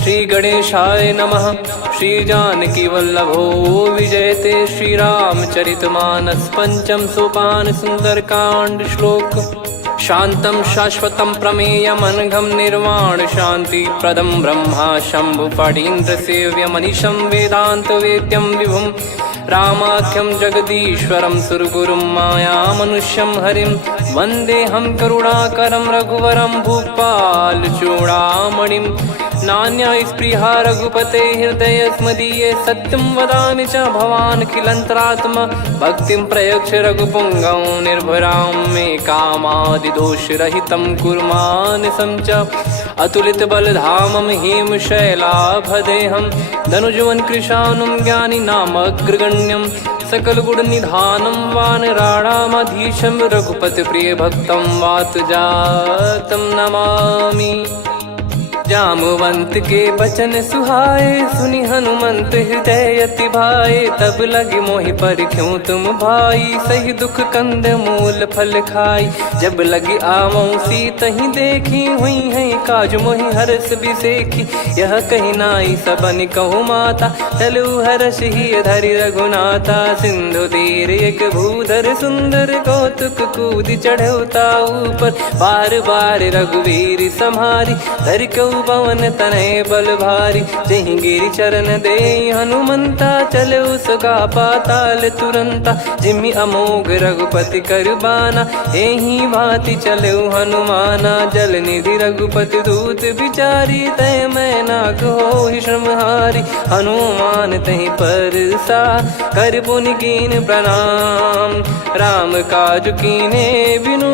श्री गणेशाय नमः श्री जानकी वल्लभो विजयते श्री रामचरित मानस पंचम सोपान सुंदर कांड श्लोक शांतं शाश्वतं प्रमेयमनघं निर्वाण शांति प्रदं ब्रह्मा शंभु फणीन्द्र सेव्य मनीषं वेदांत वेद्यं विभुं रामाख्यं जगदीश्वरं सुरगुरुं माया मनुष्यं हरिं वन्देऽहं करुणाकरं रघुवरं भूपाल चूडामणिं नान्या स्पृहा रघुपते हृदय स्मदीये सत्यं वदामि च भवान् किलन्तरात्मा भक्तिं प्रयच्छ रघुपुङ्गं निर्भरां मे कामादिदोषरहितं कुर्मानसं च अतुलित बलधामं हेमशैलाभदेहं धनुजवन कृशानुं ज्ञानी नामग्रगण्यं सकल गुण निधानं वानराणामधीशं रघुपति प्रिय भक्तं वात जातं नमामि जामवंत के बचन सुहाए सुनि हनुमंत हृदय अति भाए तब लगे मोहि पर क्यों तुम भाई सही दुख कंद मूल फल खाई जब लगी आवं सीतहि देखी हुई है काज मोहि हरस बिसेखी यह कही नाई सबन कहु माता चलु हरष ही धरि रघुनाथा सिंधु तीर एक भूधर सुंदर कौतुक कूद चढ़ौता ऊपर बार बार रघुवीर सम्हारी धरि कौ पवन तनय बल भारी जहि गिरि चरण दे हनुमंता चले उसका पाताल तुरंता जिमि अमोघ रघुपति कर बाना एहि भांति चले हनुमाना जल निधि रघुपति दूत बिचारी तय मैं नाक होहि श्रमहारी हनुमान तहि परसा कर पुनि कीन प्रणाम राम काज कीने बिनु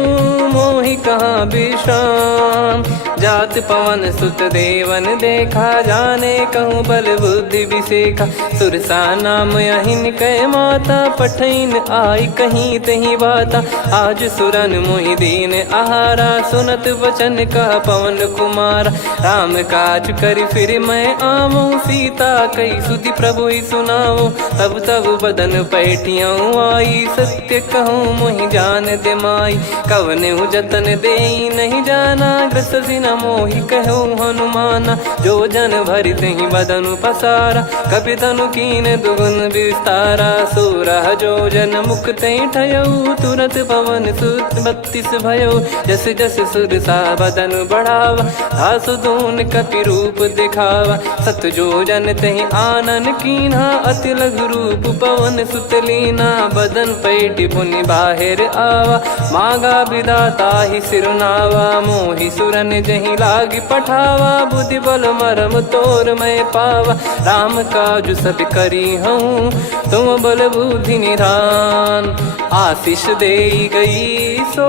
मोहि कहाँ विश्राम जात पवन सुत देवन देखा जाने कहूँ बल बुद्धि विसेखा सुरसा नाम अहिन कै माता पठैन आई कहीं तही बाता आज सुरन मोहि दीन आहारा सुनत वचन कह पवन कुमारा राम काज कर फिर मैं आवूं सीता कई सुधि प्रभु ही सुनाओ तब तब बदन पैठियाँ आई सत्य कहूँ मोहि जान दे माई कवने जतन दे नहीं जाना ग्रसि न मोहि कहूँ हनुमाना जो जन भरि तहि बदनु पसारा कपि तनु कीन दुगुन विस्तारा सोरह जो जन मुख तहि ठयऊ तुरत पवन सुत 32 भयो जस जस सुरसा बदन बढ़ावा धासु दून कपि रूप दिखावा सत जो जन तहि आनन कीन्हा अति लघु रूप पवन सुत लीना बदन पैटि पुनि बाहिर आवा मांगा विधाता ही सिरुनावा मोहि सुरन जहि लागी पठावा बुद्धि बल मरम तोर मैं पावा राम काज सब करी हूँ तुम बल बुद्धि निधान आशीष दे गई सो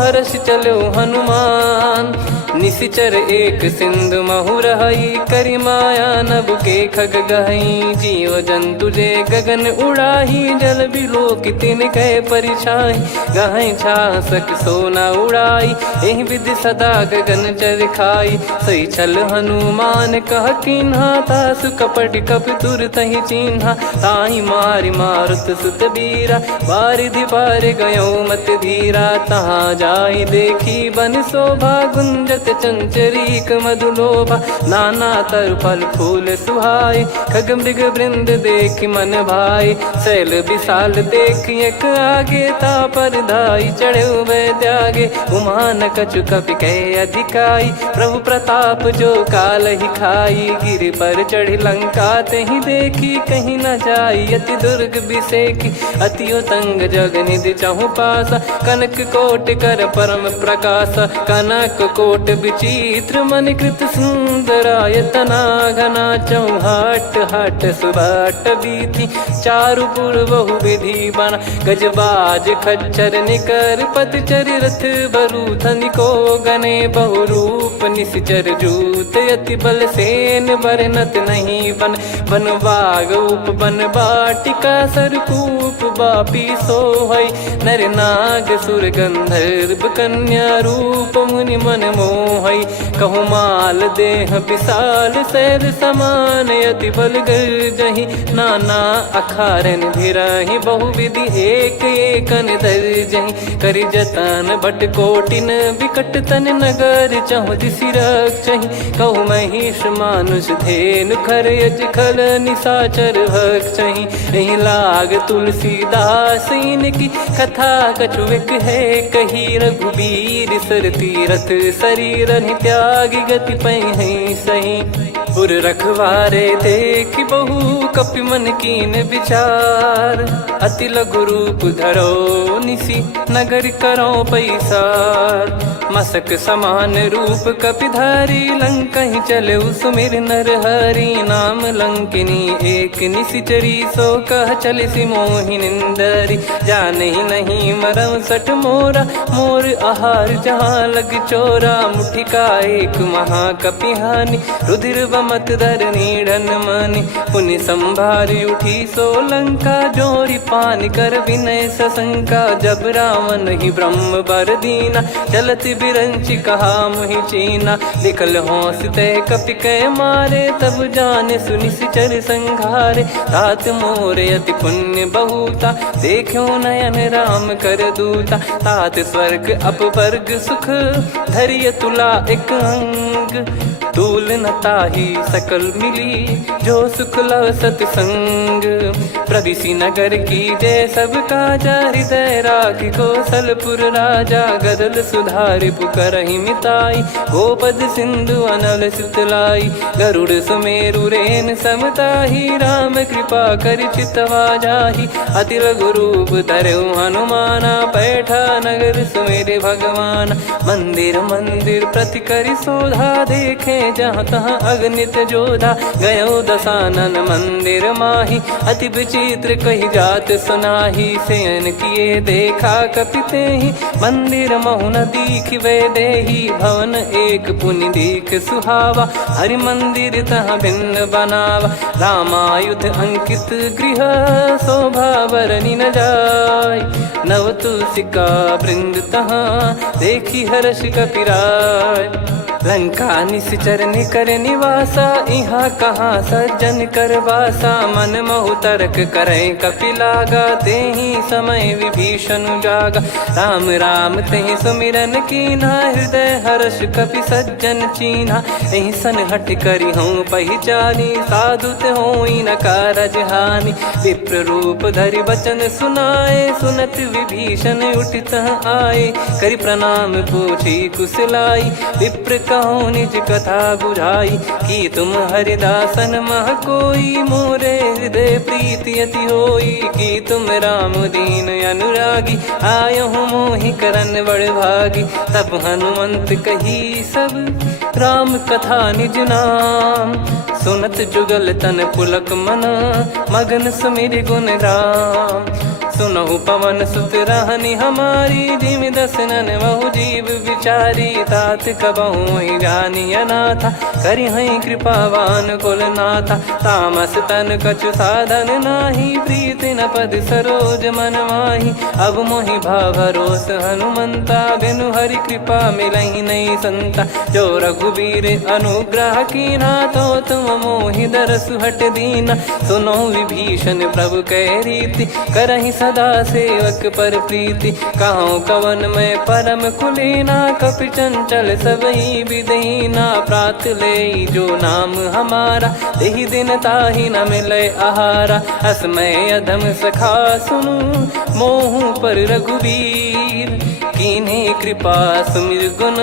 हर्ष चलो हनुमान निशिचर एक सिंधु महु रही करी माया नभ के खग गहई जीव जंतु जे गगन उड़ाही जल बिलो कितिन कह परिछाई गहई छासक सोना उड़ाई एहि विधि सदा गगन चर खाई सही छल हनुमान कह किन्हा तासु कपट कप तुर तहि चिन्हा ताहि मारि मारुत सुत बीरा बारिधि पार गयो मत धीरा तहाँ जाई देखी बन शोभा गुंजत चंचरीक मधुलोभा नाना तर फल फूल सुहाए खग मृग वृंद देख मन भाई शैल विशाल देख एक आगे ता पर धाई चढ़े वै त्यागे उमान कछु कपि कह अधिकाई प्रभु प्रताप जो काल ही खाई गिर पर चढ़ी लंका तहि देखी कहीं न जाई अति दुर्ग बिसेकी अति उतंग जग निधि चहु पासा कनक कोट कर परम प्रकाश कनक कोट विचित्र मन कृत सुंदरायतना घना चौहाट हाट सुबाट बीथी चारु पुर बहु विधि बना गजबाज खच्चर निकर पतचर रथ बरु धनिको गने बहु रूप निश्चर जूत अति बल सेन बरनत नहीं बन बन बाग उप बन बाटिका सरकूप बापी सोहई नर नाग सुर गंधर्व कन्या रूप मुनि मन मोहई कहु माल देह विशाल सैर समान अति बल गर्जहि नाना अखारन भिराहि बहु विधि एक एकन दर्जहि करि जतन भट कोटिन विकट तन नगर चहु दिसि रक्षहि कहु महिष मानुष धेनु खर यज खल निशाचर भक्षहि एहि लाग तुलसीदास इनकी कथा कछुक है कही रघुबीर सर तीरथ शरीर त्यागी गति पै सही पुर रखवारे देख बहु कपि मन कीन विचार अति लघु रूप धरो निसी नगर करो पैसार मसक समान रूप कपिधारी लंकहि चले सुमिर नर हरि नाम लंकिनी एक निशिचरी सो कह चल सि मोहि निंदरी जाने नहीं मरम सठ मोरा मोर आहार जहाँ लग चोरा मुठिका एक महाकपिहानि रुधिर बमत धरनी ढन मनि पुनि संभारी उठी सो लंका जोरी पान कर विनय सशंका जब रावण ही ब्रह्म बर दीना चलति बिरंचि कहा मुहि चीना निकल होश ते कपि कै मारे तब जाने सुनि सिचर संघारे तात मोर अति पुण्य बहुता देखो नयन राम कर दूता तात स्वर्ग अपवर्ग सुख धैर्य तुला एक अंग तूल न ताहि सकल मिली जो सुख लव सतसंग प्रविशि नगर की जय सब काजा हृदय राखि कौशलपुर राजा गदल सुधारि पुकरहि मिताई गोपद सिंधु अनल सितलाई गरुड़ सुमेरु रेन समताहि राम कृपा कर चितवा जाहि अति लघु रूप धरऊ हनुमाना पैठा नगर सुमेरे भगवान मंदिर मंदिर प्रति करि शोधा देखे जहाँ तहाँ अगणित जोधा गयो दशानन मंदिर माही अति विचित्र कही जात सुनाही सेन किए देखा कपिते ही मंदिर महु न दीख वे देही भवन एक पुनि दीख सुहावा हरि मंदिर तहाँ भिन्न बनावा रामायुध अंकित गृह शोभा बरनी न जाय नव तुलसिका वृंद तहाँ देखी हर्ष कपिराय लंका निश्चर निकर निवासा यहाँ कहाँ सज्जन कर वासा मन महु तर्क करें कपिलागा तेहि समय विभीषण जागा राम राम तेहि सुमिरन कीन्हा हृदय हर्ष कपि सज्जन चीन्हा एहि सन हट करी हूँ पहिचानी साधु ते होई न कारज हानि विप्र रूप धरि वचन सुनाए सुनत विभीषण उठित आए करि प्रणाम पूछी कुशलाई विप्र कहो निज कथा बुझाई कि तुम हरिदासन मह कोई मोरे हृदय प्रीति अति होई कि तुम राम दीन अनुरागी आयहु मोहि करन बड़ भागी तब हनुमंत कही सब राम कथा निज नाम सुनत जुगल तन पुलक मना मगन सुमिर गुण राम सुनहु पवन सुत रहनी हमारी जिमि दसनन बहु जीव विचारी तात कबहु ही जानी अनाथा करि हई कृपावान कुल नाथा तामस तन कछु साधन नाही प्रीति न पद सरोज मन माही अब मोहि भाव भरोस हनुमंता बिनु हरि कृपा मिलहि नहीं संता जो रघुबीर अनुग्रह कीना तो तुम मोहि दरसु हट दीना सुनो विभीषण प्रभु कह रीति करहि सदा सेवक पर प्रीति कहूँ कवन में परम कुलीना कपि चंचल सबई विदहीना प्रात ले जो नाम हमारा तेहि दिन ताहि न मिले आहारा असमय अधम सखा सुनु मोहु पर रघुबीर कीन्हे कृपा सुमिर गुण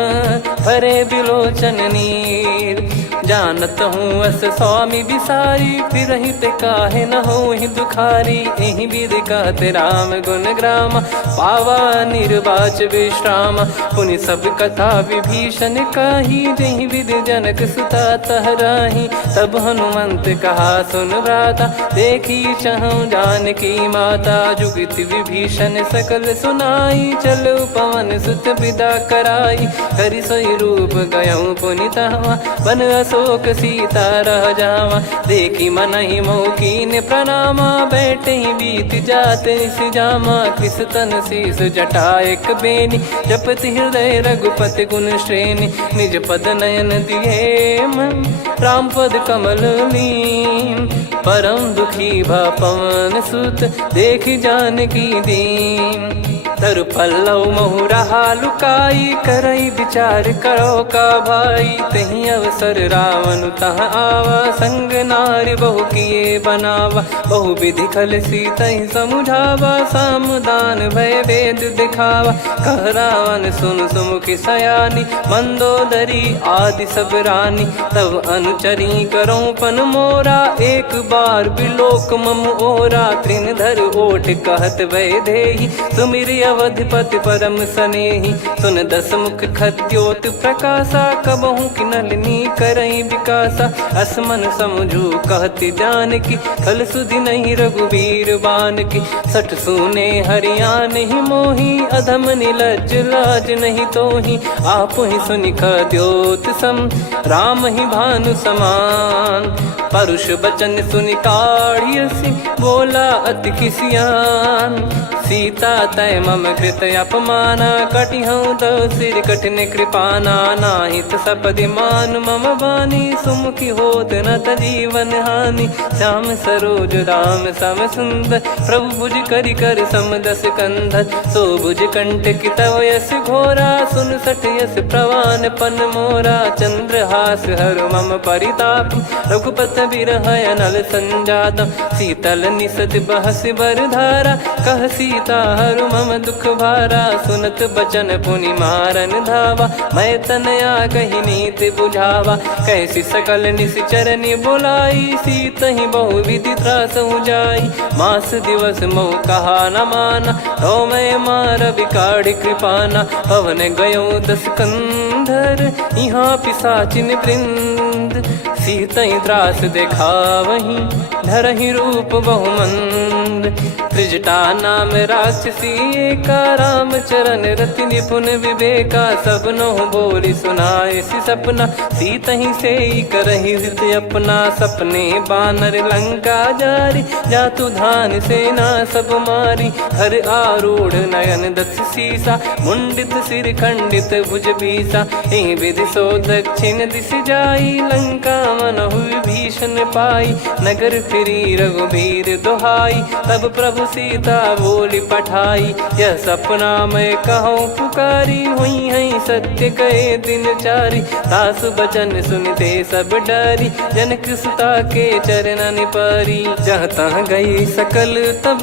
भरे बिलोचन नीर जानत हूँ अस स्वामी बिसारी, फिर हित काहे न हो ही दुखारी। एहि विधि कहते राम गुण ग्राम, पावा निर्वाच विश्राम। पुनि सब कथा विभीषण कही, जहि विधि जनक सुता तहराही। तब हनुमंत कहा सुन भ्राता, देखी चहु जानकी माता। जुगित विभीषण सकल सुनाई, चलो पवन सुत विदा कराई। हरि सोई रूप गयऊँ पुनितवा, बन अशोक सीता रह जावा। देखी मनहि मौकीन प्रणामा, बैठे ही बीत जात निस जामा। कृस तन शीस जटा एक बेनी, जपति हृदय रघुपति गुण श्रेणी। निज पद नयन दिए मन, राम पद कमल लीन। परम दुखी भा पवन सुत, देखि जानकी दीन। तरु पल्लव महु रहा लुकाई, करई विचार करो का भाई। तही अवसर रावण तहाँ आवा, संग नारी बहु किए बनावा। बहु विधि खल सीतहि समुझावा, सामदान भय वेद दिखावा। कह रावण सुन सुमुखी सयानी, मंदोदरी आदि सब रानी। तब अनुचरी करो पन मोरा, एक बार बिलोक मम ओरा। तृण धर ओठ कहत भय देहि, सुमिरि अवधिपति परम सनेहि। सुन दस मुख खद्योत प्रकाशा, कबहु की नलिनी करई विकासा। असमन समझू कहति जानकी, खल सुधि नहीं रघुबीर बान की। सठ सुने हरियाण ही मोही, अधम निलज लाज नहीं तोही। आप ही सुनि खद्योत सम, राम ही भानु समान। परुष बचन सुनि काढ़ियसि, बोला अति किसियान। सीता तय मम कृत अपमाना, कटिहऊँ तो सिर कठिन कृपाना। नाहित सपदि मान मम बानी, सुमुखी होत न जीवन हानि। श्याम सरोज राम सम सुंदर, प्रभु भुज करि कर सम दस कंधर। सो भुज कंठ की तव यस घोरा, सुन सठ यस प्रवान पन मोरा। चंद्रहास हर मम परिताप, रघुपत बिरह अनल संजात। शीतल निसत बहस बर धारा, कह सीता हरु मम दुख भारा। सुनत बचन पुनि मारन धावा, मैं तनया कही नीति बुझावा। कैसी सकल निश्चरनि बुलाई, सीतहि बहु विधि त्रासहु जाई। मास दिवस मोह कहा न माना, तो मैं मार बिकाढ़ कृपाना। पवन गयो दस कंधर, यहाँ पिशाचिन वृंद। सीतहि त्रास देखावहीं, धरहि रूप बहुमंद। त्रिजटा नाम राक्षसी एका, राम चरण रति निपुण विवेका। सब नोह बोली सुनाए सि सपना, सीतहि से करहि हित अपना। सपने बानर लंका जारी, जातु धान सेना सब मारी। हर आरूढ़ नयन दस सीसा, मुंडित सिर खंडित भुज बीसा। एहि विधि सो दक्षिण दिश जाई, लंका मनहु विभीषण पाई। नगर फिरी रघुबीर दोहाई, तब प्रभु सीता बोली पठाई। यह सपना मैं कहूँ पुकारी, हुई है सत्य कहे दिन चारी। सासु बचन सुनते सब डरी, जनक सुता के चरण पारी। जहाँ तहाँ गई सकल तब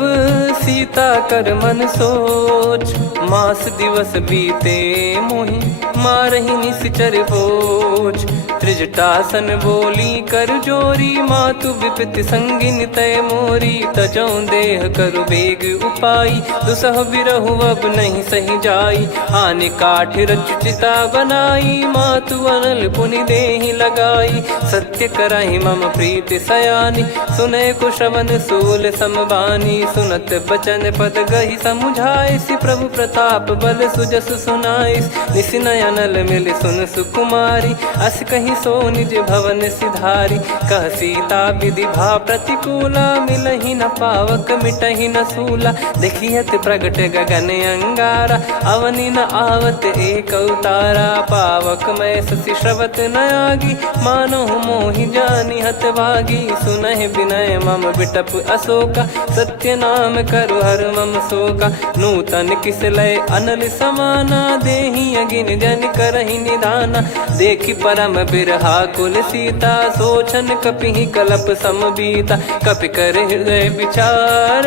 सीता कर मन सोच। मास दिवस बीते मोहि, मारहि निश्चर बोझ। त्रिजटासन बोली कर जोरी, मातु विपति संगिन तय मोरी। तजौ देह करु बेग उपाई, दुसह बिरहु अब नहीं सही जाई। आने काठ रचिता बनाई, मातु अनल पुनि देहि लगाई। सत्य कराई मम प्रीति सयानी, सुने को श्रवण सूल समबानी। सुनत बचन पद गही समुझाए, सि प्रभु प्रताप बल सुजस सुनाइस। निस नयनल मिल सुन सुकुमारी, अस कहीं सो निज भवन सिधारी। कह सीता विधि भा प्रतिकूला, मिलहि न पावक मिटहि न सूला। देखियत प्रगट गगन अंगारा, अवनि न आवत एक अवतारा। पावक मैं शशि श्रवत न आगी, मानो मोहि जानि हत भागी। सुनहि विनय मम बिटप अशोका, सत्य नाम करु हर मम शोका। नूतन किस लय अनल समाना, देहि अगिन जन करहि निधाना। देखि परम बिरह बिरहाकुल सीता, सोचन कपि कलप समबीता। कपि कर हृदय विचार,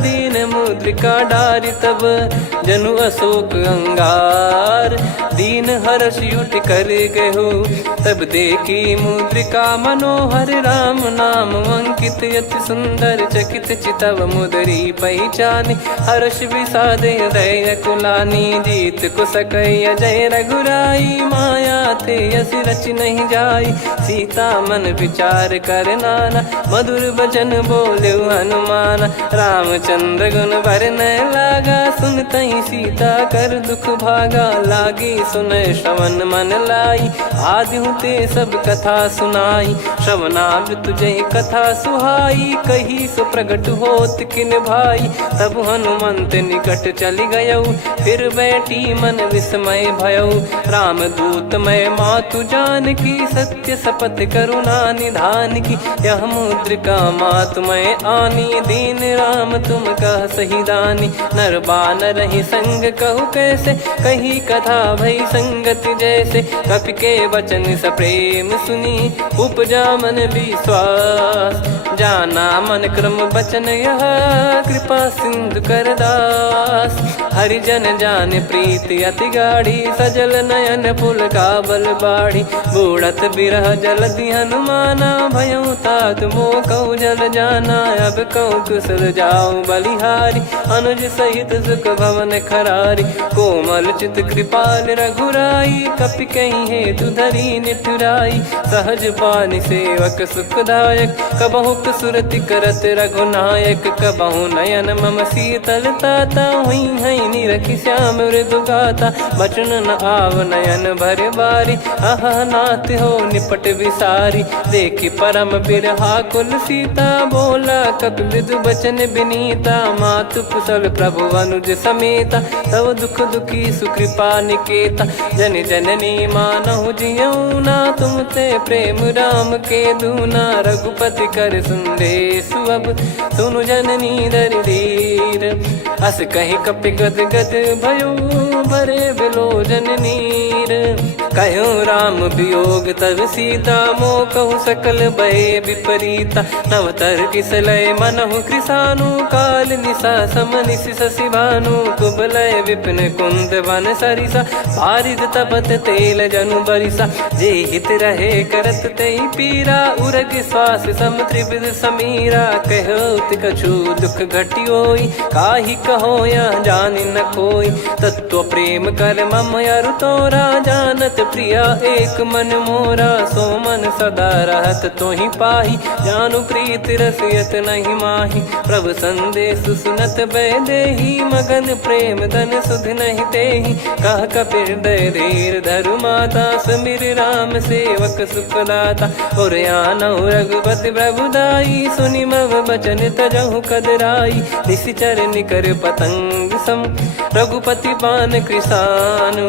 दीन मुद्रिका डारि तब जनु अशोक अंगार। दीन हर्ष उठ कर गहु, तब देखी मुद्रिका मनोहर, राम नाम अंकित अति सुंदर। चकित चितव मुदरी पहचानी, हर्ष विषाद हृदय कुलानी। जीत को सकई अजय रघुराई, माया थे यस रच नहीं जाई। सीता मन विचार कर नाना, मधुर वचन बोले हनुमान। रामचंद्र गुण वरन लागा, सुनतहि सीता कर दुख भागा। लागी सुन श्रवण मन लाई, आदिहु ते सब कथा सुनाई। श्रवणाब तुझे कथा सुहाई, कही सो प्रगट होत किन भाई। तब हनुमंत निकट चली गयौ, फिर बैठी मन विस्मय भयौ। राम दूत मैं मातु जानकी, सत्य शपथ करुणा निधान की। यह मुद्रिका मातु मैं आनी, दीन राम तुम कह सही दानी। नर बानर ही संग कहु कैसे, कही कथा भई संगति जैसे। कपि के वचन सप्रेम सुनी, उपजा मन विश्वास। जाना मन क्रम बचन यह, कृपा सिंधु कर दास। हरिजन जान प्रीति अति गाढ़ी, सजल नयन पुल काबल बाढ़ी। बूढ़त बिरह जलधि हनुमाना, भयउ तात मोह कहु जल जाना। अब कहु कुशल जाऊ बलिहारी, अनुज सहित सुख भवन खरारी। कोमल चित कृपाल रघुराई, कपि कहीं हेतु धरी निठुराई। सहज पानि सेवक सुखदायक, कबहु सुरति करत रघुनायक। कबहु नयन मम शीतल ताता, हुई है निरखि श्याम मृदु गाता। बचन न आव नयन भर बारी, अह नाथ हो निपट विसारी। देखि परम बिरहाकुल सीता, बोला कपि मृदु बचन विनीता। मातु कुशल प्रभु अनुज समेता, तव दुख दुखी सुकृपा निकेता। जन जननी मानहु जियऊ ना, तुम ते प्रेम राम के दूना। रघुपति कर संदेश अब, सुनु जननी दर धीर। अस कहि कपि गद गद भयो, भरे बिलोचन नीर। कहु राम वियोग तब सीता, मोह कहु सकल भय विपरीता। नवतर किसलय मनहु कृसानु, काल निशा सम निशि शशि भानु। कुबलय विपिन कुंद वन सरिसा, पारिद तपत तेल जनु बरिसा। जे हित रहे करत तेहि पीरा, उरग श्वास सम त्रिविध समीरा। कहत कछु दुख घटियोई, काहि कहो या जानि न कोई। तत्व प्रेम कर मम अरु तोरा, जानत प्रिया एक मन मोरा। सो मन सदा रहत तोहि पाही, जानु प्रीत रसियत नहीं माही। प्रभु संदेश सुनत बैदेही, मगन प्रेम धन सुध नहीं तेहि। कह कपि हृदय धीर धरु माता, सुमिर राम सेवक सुखदाता। और आनहु रघुपति प्रभुदाई, सुनि मम बचन तजहु कदराई। निशिचर निकर पतंग सम, रघुपति बान कृसानु।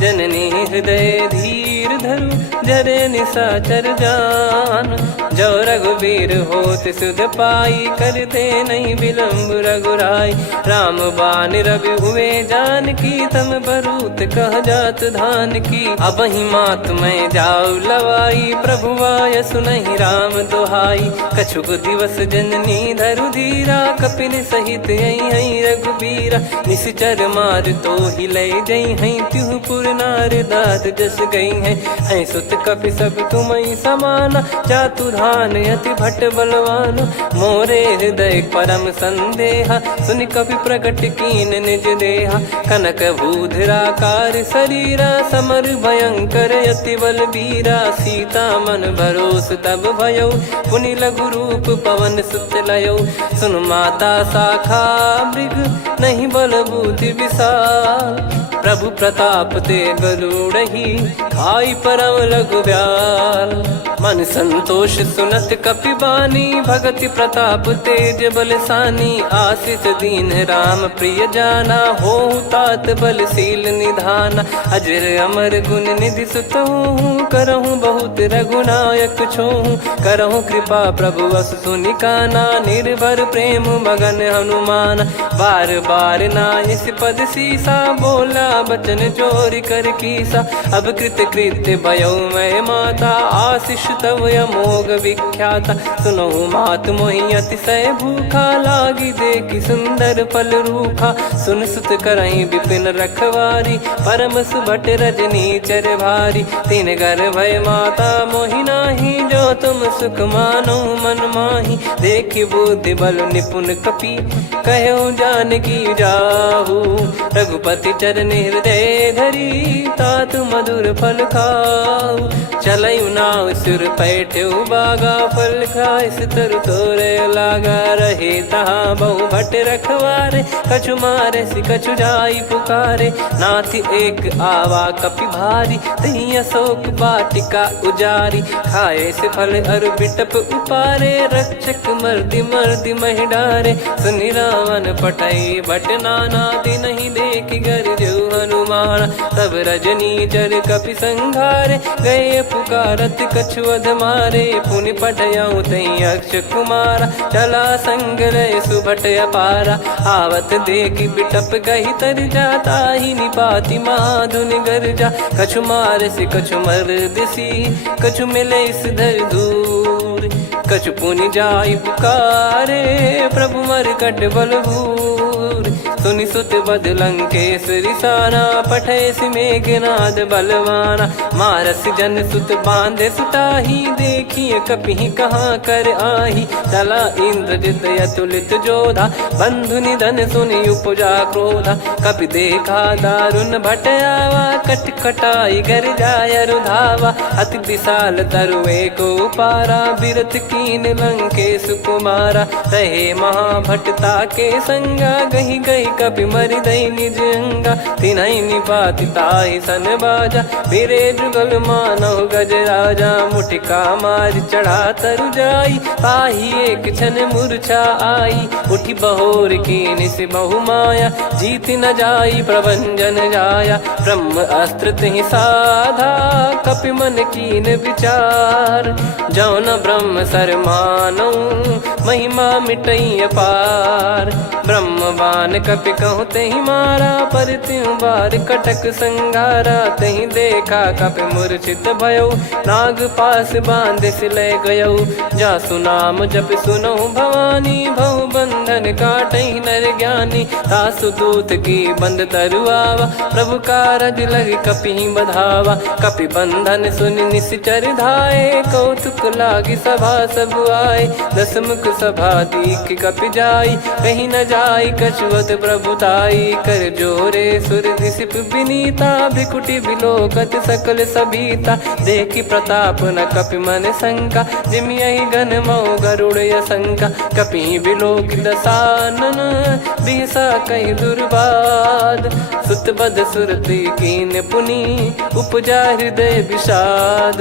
जननी हृदय धीर धरु, जरे निशाचर जान। जो रघुवीर होत सुध पाई, कर दे नहीं विलम्ब रघुराई। राम बान रवि हुए जानकी, तम बरूत कह जात धान की। अब ही मात मैं जाऊ लवाई, प्रभु आय सुनहि राम दुहाई। कछुक दिवस जननी धरु धीरा, कपिन सहित यही रघुबीरा। निश्चर मार तो ही लय जई हैं, त्युह पुर नार दाद जस गई हैं। सुत कपि सब तुमई समाना, जातु धान अति भट बलवान। मोरे हृदय परम संदेहा, सुनि कपि प्रकट कीन निज देहा। कनक भूधराकार शरीरा, समर भयंकर अति बल बीरा। सीता मन भरोस तब भयौ, पुनि लघु रूप पवन सुत लयौ। सुन माता शाखा मृग, नहीं बल बुद्धि विशाल। प्रभु प्रताप ते गरुड़हि, खाई परम लघु ब्याल। मन संतोष सुनत कपि बानी, भगति प्रताप तेज बलसानी। आशीष दीन राम प्रिय जाना, होहु तात बलशील निधाना। अजर अमर गुण निधि सुतहु, करहु बहुत रघुनायक छोहु। करहु कृपा प्रभु अस सुनि काना, निर्भर प्रेम मगन हनुमान। बार बार नायस पद सीसा, बोला बचन चोरी कर कीसा। अब कृत कृत्य भयो मैं माता, आशीष तव अमोघ विख्याता। सुनो मात मोहि अतिशय भूखा, लागी देखी सुंदर फल रूखा। सुन सुत करई विपिन रखवारी, परम सुभट रजनी चर भारी। तीन घर भय माता मोहि नाही, जो तुम सुख मानो मन माही। देखी बुद्धि बल निपुण कपि, कहो जानकी जाहू। रघुपति चरण हृदय धरी, तात मधुर फल खाऊ। चलऊ नाव सुर पैठ्यऊ बागा, फल खाइस तरु तोरे लागा। रहे तहाँ बहु भट रखवारे, कछु मारे सि कछु जाई पुकारे। नाथ एक आवा कपि भारी, तही अशोक वाटिका उजारी। खाए से फल अरु बिटप उपारे, रक्षक मर्दि मर्दि महि डारे। सुनि रावण पटई भट नाना, तिनहि देख गरजऊ हनुमान। तब रजनी चर कपि संघारे, गए पुकारत कछु अध मारे। पुनि पटयऊ तई अक्ष कुमारा, चला संग लय सुभट अपारा। आवत देखि बिटप गही तर जाता, ही निपाति महाधुनि गर्जा। कछु मार से कछु मर्दिसी, कछु मिले इस धर दूर। कछु पुनि जाई पुकारे, प्रभु मरकट बलभूर। सुनि सुत बद लंकेश्वरी साना, पठय मेघनाद बलवाना। मारस जन सुत बांधे सुताही, देखिए कपि कहाँ कर आही। चला इंद्रजित अतुलित जोधा, बंधु निधन सुनि उपजा क्रोधा। कपि देखा दारुण भट आवा, कट कटाई गर जाय रुधावा। अति विशाल तरुए को पारा, बिरथ कीन लंकेश कुमारा। रहे महाभटता के संगा, गही गही कपि मरि दई निज अंगा। तिन्हि निपाति ताहि सन बाजा, बिरे जुगल मानव गज राजा। मुटिका मारि चढ़ा तरु जाई, पाही एक क्षण मूर्छा आई। उठी बहोर कीन से बहु माया, जीत न जाई प्रभंजन जाया। ब्रह्म अस्त्र तिहि साधा, कपि मन कीन विचार। जौन ब्रह्म सर मानौ, महिमा मिटई अपार। ब्रह्म बान कपि कहूँ तहि मारा, पर त्यों बार कटक संगारा। तहि देखा कपि मूर्छित भयो, नाग पास बांध सिलय गयौ। जासु नाम जप सुनौ भवानी, भव बंधन काटहि नर ज्ञानी। तासु दूत की बंद तरुआवा, प्रभु कारज लग कपि बधावा। कपि बंधन सुनि निश्चर धाये, कौतुक लागी सभा सब आए। दस मुख सभा दीख कपि जाई, कहीं न जाई कछुअत प्रभुताई। कर जोरे सुर दिसिप विनीता, भ्रिकुटि बिलोकत सकल सबीता। देखि प्रताप न कपि मन शंका, जिमियहि गन मऊ गरुड़ असंका। कपि बिलोक दसानन, बिहसा कहि दुर्बाद। सुत बद सुरति कीन पुनि, उपजा हृदय विषाद।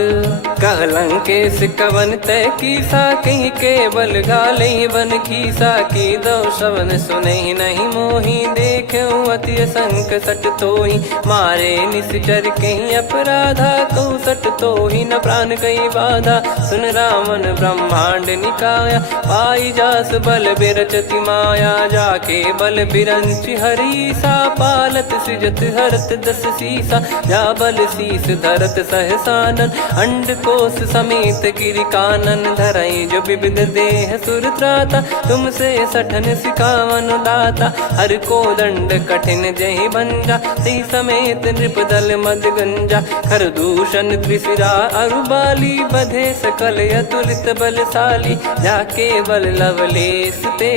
कह लंकेश कवन तय कीसा, कहीं केवल गाले वन खीसा। की दो श्रवण सुनहि नहीं मोहि, देखऊँ अति संक सट तोहि। मारे निश्चर कहीं अपराधा, कहूँ सट तोहि न प्राण कहीं बाधा। सुन रावण ब्रह्मांड निकाया, पाई जास बल बिरचति माया। जाके बल बिरंचि हरीसा, पालत सृजत हरत दस सीसा। जा बल शीस धरत सहसानन, अंड कोश समेत गिरि कानन। धरई जो विविध देह सुर त्राता, तुमसे सठन सिखावन दाता। हर को दंड कठिन जहि भंजा, ती समेत नृपदल मद गंजा। खर दूषण त्रिशिरा अरुबाली, बधे सकल अतुलित बलशाली। जाके बल लवलेस ते,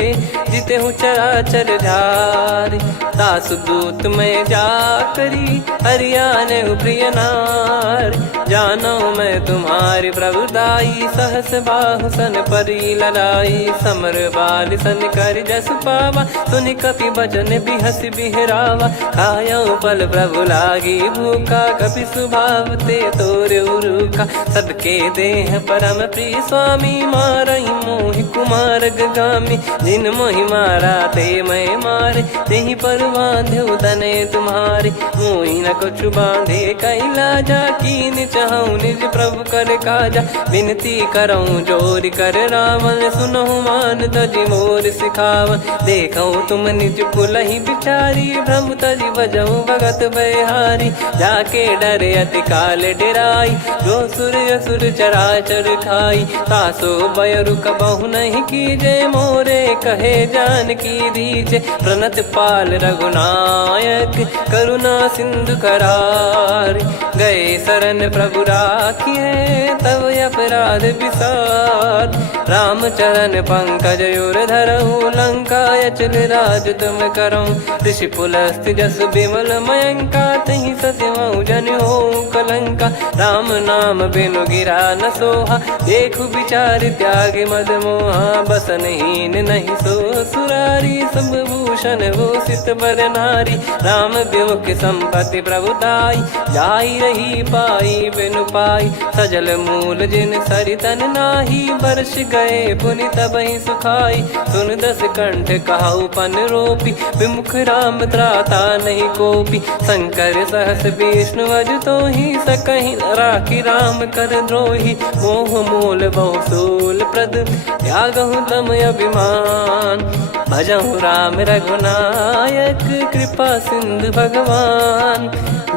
जिते हूँ चराचर झार। दास दूत में जा करी, हरियाने प्रिय नार। जानो मैं तुम्हारी प्रभुताई, सहस बाहु सन परी लड़ाई। समर बाल सन कर जस पावा, सुनि कपि बचन बिहस बिहरावा। खायऊ पल प्रभु लागी भूखा, कपि स्वभाव ते तोर उरुखा। सबके देह परम प्रिय स्वामी, मारई मोहि कुमार गामी। जिन मोहि मारा ते मैं मारे, तेहि पर बांधे तनय तुम्हारे। मोहि न कछु बांधे कैला, जा कीन हूँ निज प्रभु कर काजा। विनती करऊँ जोर कर रावण, सुनहु मान तजी मोर सिखावन। देखऊँ तुम निज कुलहि बिचारी, भ्रम तजी बजऊँ भगत बहारी। जाके डरे अति काल डेराई, जो सुर असुर चराचर खाई। तासो बयरु कबहु नहीं कीजे, मोरे कहे जान की दीजे। प्रणत पाल रघुनायक, करुणा सिंधु करार। गए शरण प्रभु राखिए, तब अपराध विसार। रामचरण पंकज उर धरऊ, लंका अचल राज तुम करऊँ। ऋषि पुलस्त जस विमल मयंका, तहि सस्यमऊ जन हो कलंका। राम नाम बिनु गिरा न सोहा, देखु विचार त्याग मद मोहा। बसनहीन नहीं सो सुरारी, सब भूषण भूषित बर नारी। राम विमुख संपत्ति प्रभुताई, जाई रही पाई बिनु पाई। सजल मूल जिन सरितन नाही, बरस गए पुनि तबहि सुखाई। सुन दस कंठ कहाऊ पन रोपी, विमुख राम त्राता नहीं कोपी। शंकर सहस विष्णु अजतो ही, सकहि राखी राम कर द्रोही। मोह मूल बहु सूल प्रद, त्यागहु तम अभिमान। भजहु राम रघुनायक, कृपा सिंधु भगवान।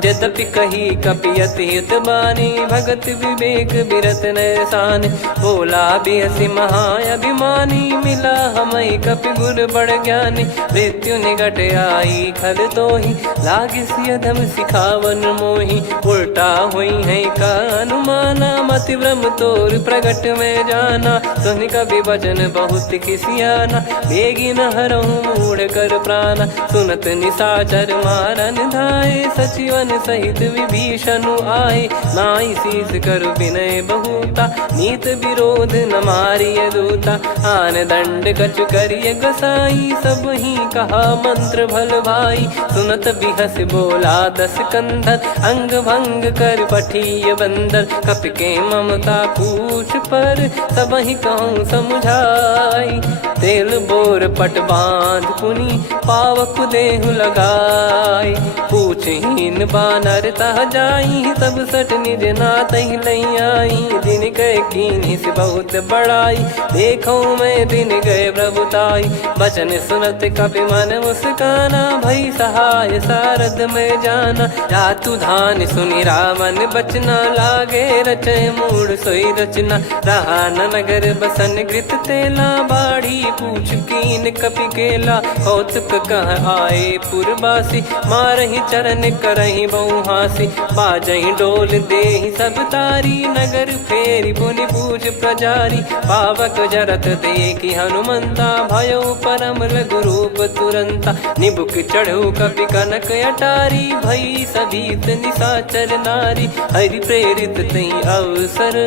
यद्यपि कही कपियति हित बानी, भगत विवेक बिरत नैसान। बोला बिहसी महाअभिमानी, मिला हमई कपि गुर बड़ ज्ञानी। मृत्यु निकट आई खल तोहि, लागे सियधम सिखावन मोहि। उल्टा हुई है का अनुमाना, मति भ्रम तोर प्रगट में जाना। सुनि कवि वचन बहुत किसियाना, बेगी न हरहु मूढ़ कर प्राणा। सुनत निशाचर मारन धाये, सचिवन सहित विभीषण आए। नाई शीस करु विनय बहुता, नीत विरोध न मारिय दूता। आन दंड कछु करिय गोसाई, सब ही कहा मंत्र भल भाई। सुनत बिहस बोला दस कंधर, अंग भंग कर पठिय बंदर। कपि के ममता पूछ पर, सब ही कहूँ समझाई। तेल बोर पट बांध पुनि, पावक देहु लगाई। पूछहीन बानर तह जाई, तब सट निज नाथ ही लई आई। दिन गए कीन्ही से बहुत बड़ाई, देखो मैं दिन गए प्रभुताई। बचन सुनत कपि मन मुस्काना, भई सहाय सारद में जाना। जातु धान सुनि रावण बचना, लागे रचे मूढ़ सोई रचना। रहा न नगर बसन कृत तेला, बाढ़ी पूछ कीन कपि केला। कौतुक कह आए पुरबासी, मारहि चरण करहि बहु हासी। बाजहि डोल देहि सब तारी, नगर फेरी पुनि पूछ प्रजारी। पावक जरत देखि हनुमंता, भयो परम लघु रूप तुरंता। निबुक चढ़ऊ कपि कनक अटारी, भई सभीत निशाचर नारी। हरि प्रेरित तहि अवसर,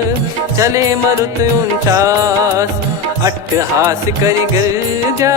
चले मरुत 49। अट्टहास करि गिरजा,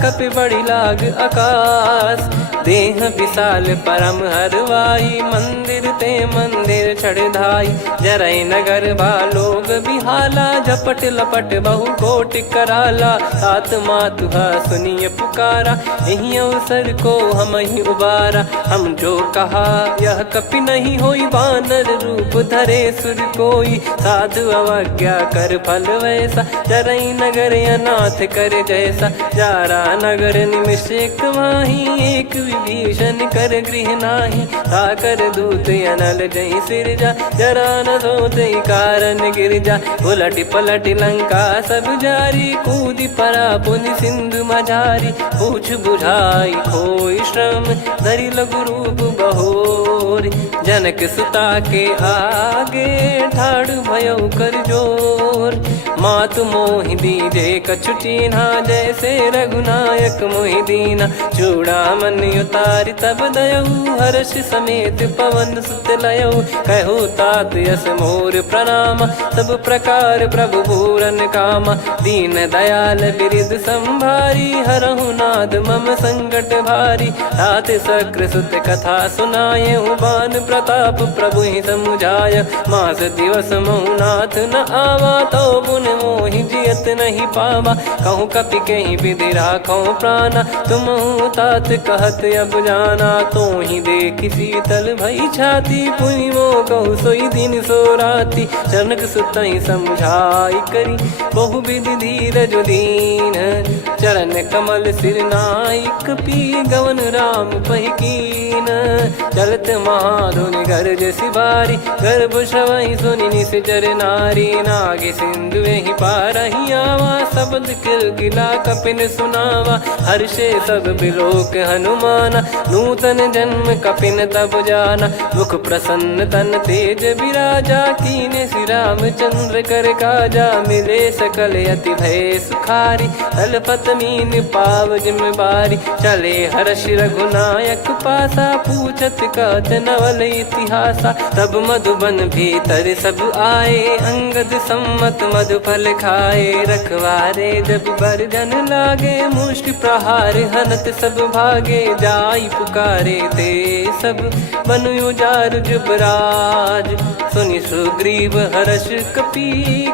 कपि बड़ी लाग आकाश। देह विशाल परम हरवाई, मंदिर ते मंदिर चढ़धाई। जरई नगर बालोग बिहाला, झपट लपट बहु कोटि कराला। तात मातुहा सुनिय पुकारा, यही अवसर को हम ही उबारा। हम जो कहा यह कपि नहीं होई, बानर रूप धरे सुर कोई। साधु अवज्ञा कर फल वैसा, जरई नगर अनाथ कर जैसा। जारा नगर निमिष एक माही, एक विभीषण कर गृह नाही। ताकर दूत अनल जय सिरजा, जरा न सोते कारण गिरजा। उलट पलट लंका सब जारी, कूदी परा पुनि सिंधु मझारी। पूछ बुझाई खोई श्रम, धरि लघु रूप बहोर। जनक सुता के आगे, ठाड़ भयउ कर जोर। मातु मोहि दीजे कछु चीन्हा, जैसे रघुनायक मोहि दीना। चूड़ामन उतारि तब दयऊ, हर्ष समेत पवन सुत लयऊ। कहो तात यस मोर प्रणाम, सब प्रकार प्रभु पूरन कामा। दीन दयाल बिरिद संभारी, हरहु नाद मम संकट भारी। तात शक्र सुत कथा सुनायहु, पान प्रताप प्रभु ही समुझाय। मास दिवस मऊनाथ न आवा, तो बुन मोहि जियत नहीं पावा। कहूँ कपि कहीं विधि राखो प्राणा, तुम तात कहत अब जाना। तो ही देखी शीतल भई छाती, पुनि मो कहु सोई दिन सो राती। जनक सुत ही समझाई करी, बहु विधि धीरज दीन। चरण कमल सिर नाइक, पी गवन राम पहि कीन। चलत महाधुनि गरज सिबारी, गर्भ श्रवहि सुनि निश्चर नारी। नागे सिंधु ही पारहि आवा, शब्द किलकिला कपिन सुनावा। हर्षे सब बिलोक हनुमाना, नूतन जन्म कपिन तब जाना। मुख प्रसन्न तन तेज विराजा, कीने श्री रामचंद्र कर काजा। मिले सकल अति भय सुखारी, तलपत मीन पाव जिम बारी। चले हर्ष रघुनायक पासा, पूछत कहत नवल इतिहासा। तब मधुबन भीतर सब आए, अंगद सम्मत मधुफल खाए। रखवारे जब बरजन लागे, मुष्टि प्रहार हनत सब भागे। जाई पुकारे ते सब, बन उजारु जुबराज। सुनि सुग्रीव हर्ष कपि,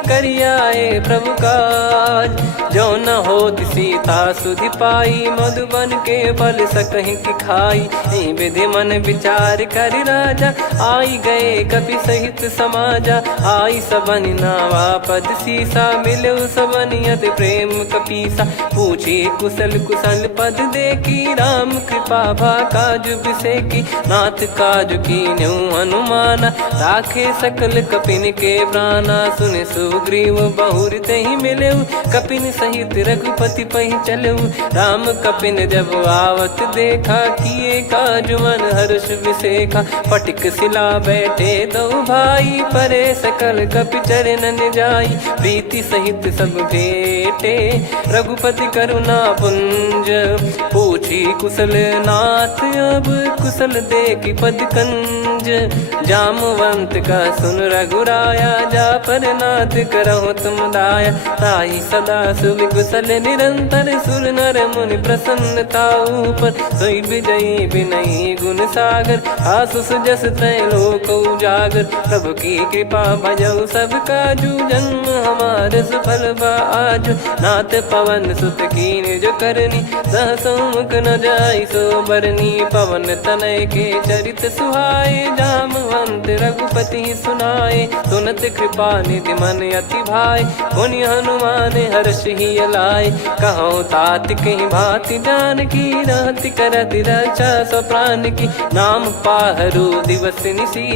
करियाए प्रभु काज। जो न होत सीता सुधि पाई, मधुबन के फल सकहि की खाई। विधि मन विचार कर राजा, आई गए कपि सहित समाजा। आई सबन नावा पद सीसा, मिलो सबन यदि प्रेम कपीसा। पूछी कुशल कुशल पद देखी, राम कृपा भा काज बिसेकी। नाथ काज कीन्यु हनुमाना, राखे सकल कपिन के प्राणा। सुन सुग्रीव बहुर तहि मिलेउ, कपिन सहित रघुपति पहि चलऊ। राम कपिन जब आवत देखा, किए काज मन हर्ष विसेखा। फटिक सिला बैठे दो भाई, परे सकल कपि चरणन जाई। प्रीति सहित सब भेटे, रघुपति करुणा पुंज। पूछी कुशल नाथ, अब कुशल देखी पद कंज। जामवंत का सुन रघुराया, जा पर नाथ करहु तुम दाया। ताहि सदा सुभि कुशल निरंतर, सुर नर मुनि प्रसन्नता ऊपर। सोई विजयी विनयी गुण सागर, आसु सुजस त्रैलोक उजागर। प्रभु की कृपा भजऊ सब काजू, जन्म हमार सफल बा आजु। नाथ पवन सुत कीन जो करनी, सहसो मुख न जाई सो बरनी। पवन तनय के चरित सुहाए, जामवंत रघुपति सुनाए। सुनत कृपा निधि मन अति भाई, पुनि हनुमान हर्ष ही लाए। कहो तात कहीं भांति जानकी, रहति करति रक्षा सो प्राण की। नाम पाहरु दिवस निसी,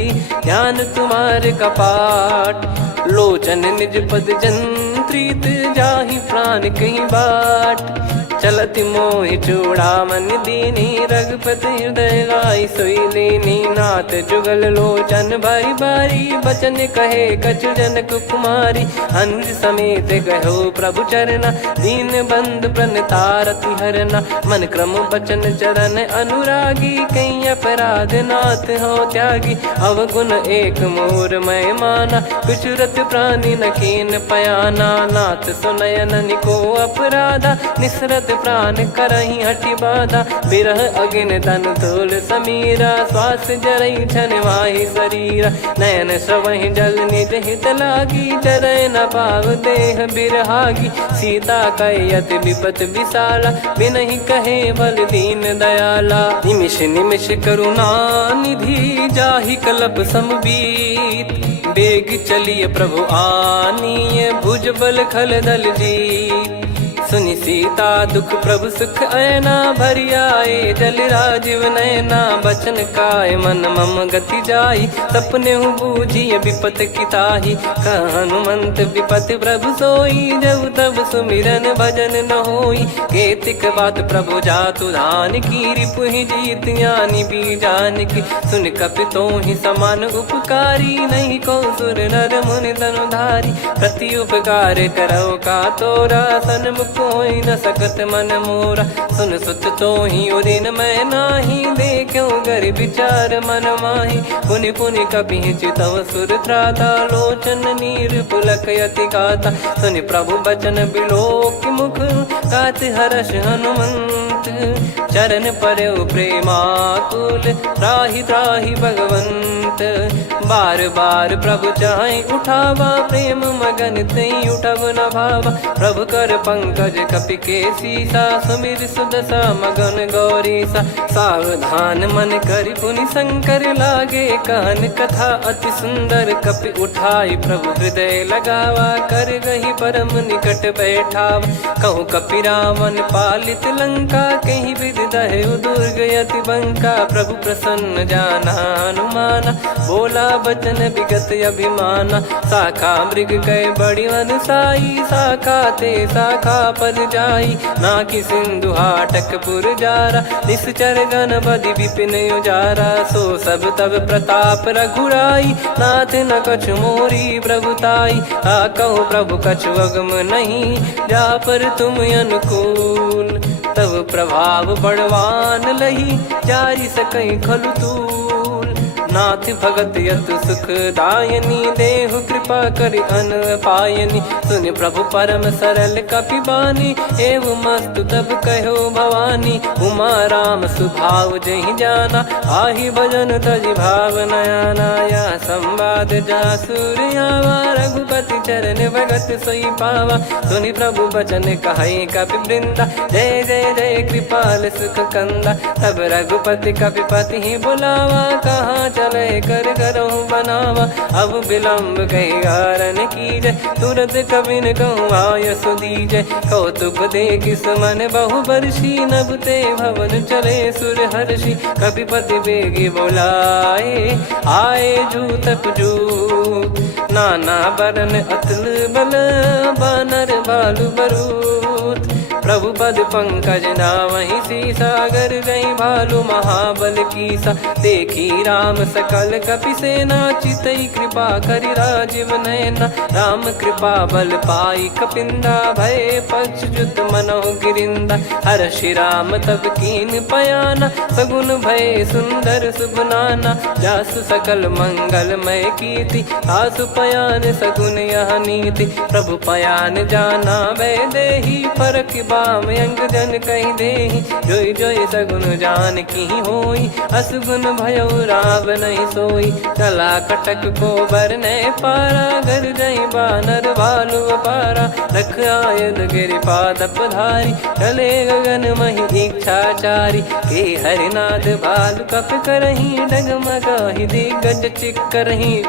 ध्यान तुम्हारे कपाट। लोचन निज पद जंत्रित, जाहि प्राण कहीं बाट। चलति मोहि चूड़ामन दीनी, रघुपति हृदय लाई सोई लीनी। नाथ जुगल लोचन बारी बारी, बचन कहे कछु जनक कुमारी। अनुज समेत गहो प्रभु चरना, दीन बंद प्रणतारति हरना। मन क्रम बचन चरण अनुरागी, कहीं अपराध नाथ हो त्यागी। अवगुण एक मोर मैं माना, विचुरत प्राणी न कीन पयाना। नाथ सुनयन निको अपराधा, निसरत प्राण करही हटि बाधा। बिरह अगिन तन तोल समीरा, श्वास जरई छन वाहि शरीरा। नयन श्रवहि जल निज हित लागी, चरय न पाव देह बिरहागी। सीता कयत विपत विशाला, बिनहि कहे बल दीन दयाला। निमिष निमिष करुणा निधि, जाहि कलप समबीत। बेग चलिए प्रभु आनीय, भुज बल खल दल जीत। सुनि सीता दुख प्रभु सुख ऐना, भरि आए जल राजीव नैना। बचन काय मन मम गति जाई, सपने हूँ बूझिए विपत किताही। हनुमंत विपत प्रभु सोई, जब तब सुमिरन भजन न होई। केतिक बात प्रभु जातु धान की, रिपुहि जीत ज्ञानी बीजान की। सुन कपि तोहि समान उपकारी, नहीं को सुर नर मुनि धनुधारी। प्रति उपकार करो का तोरा, सन्मुख कोई न सकत मन मोरा। सुन सुत तो ही उदिन मैं नाही, देखो गर विचार मन माही। पुनि पुनि कपि चितव सुर त्राता, लोचन नीर पुलक यति गाता। सुनि प्रभु बचन बिलोक मुख, गात हर्ष हनुमंत चरण परयो प्रेमाकुल, त्राहि त्राहि भगवंत। बार बार प्रभु चाहि उठावा, प्रेम मगन तई उठब न भावा। प्रभु कर पंकज कपि के सीसा, सुमिर सुदशा मगन गौरीसा। सावधान मन करि पुनि शंकर लागे, कहन कथा अति सुंदर। कपि उठाई प्रभु हृदय लगावा, कर गही परम निकट बैठावा। कहूँ कपि रावण पालित लंका, कहीं विधि दहेउ दुर्ग यति बंका। प्रभु प्रसन्न जाना हनुमाना, बोला बचन विगत अभिमाना। शाखा मृग कह बड़ी अनुसाई, शाखा ते शाखा पर जाई। नाकि सिंधु हाटकपुर जारा, निश्चर गण बधि विपिन उजारा। सो सब तब प्रताप रघुराई, नाथ न कछु मोरी प्रभुताई। कहो प्रभु कछु अगम नहीं, जा पर तुम अनुकूल। तब प्रभाव बड़वान लही, जारी सकई खलु तूल। नाथ भगत यतु सुख दायनी, देहु कृपा करि अन पायनी। सुनि प्रभु परम सरल कपि बानी, एव मस्तु तब कहो भवानी। उमा राम सुभाव जहि जाना, आहि भजन तजि भाव नया नाया। संवाद जासुर आवा, रघुपति चरण भगत सोई पावा। सुनि प्रभु बचन कहै कपि वृंदा, जय जय जय कृपाल सुख कंदा। तब रघुपति कपि पति ही बुलावा, कहाँ चले कर करहु बनावा। अब विलम्ब कही कारण कीजय, तुरत कबिन कहूँ आयस दीजय। कौतुक देख सुमन बहु बरसी, नभ ते भवन चले सुर हर्षि। कपिपति बेगी बोलाए, आए जूतक जूत। नाना बरन अतुल बल, बानर बालु बरूत। प्रभु पद पंकज नावहि सीसा, गर गई भालु महाबल कीसा। देखी राम सकल कपि सेना, चितई कृपा करि राजीव नयना। राम कृपा बल पाई कपिंदा, भय पक्षजुत मनोह गिरिंदा। हर्षि राम तब कीन पयाना, सगुन भय सुंदर सुगुनाना। जासु सकल मंगलमय कीर्ति, आसु पयान सगुन यह नीति। प्रभु पयान जाना वै देहि, फरक बाम अंग जन कहि देहि। जोई जोई सगुन जान की होई, असगुन भयो राव नहीं सोई। चला कटक को बरने पारा, घर जई बानर भालु अपारा। रख आयल गिरि पाद पधारी, चले गगन महि इच्छाचारी। के हरिनाथ भालु कप करही, डगमगाहि दिग्गज चिक्करही।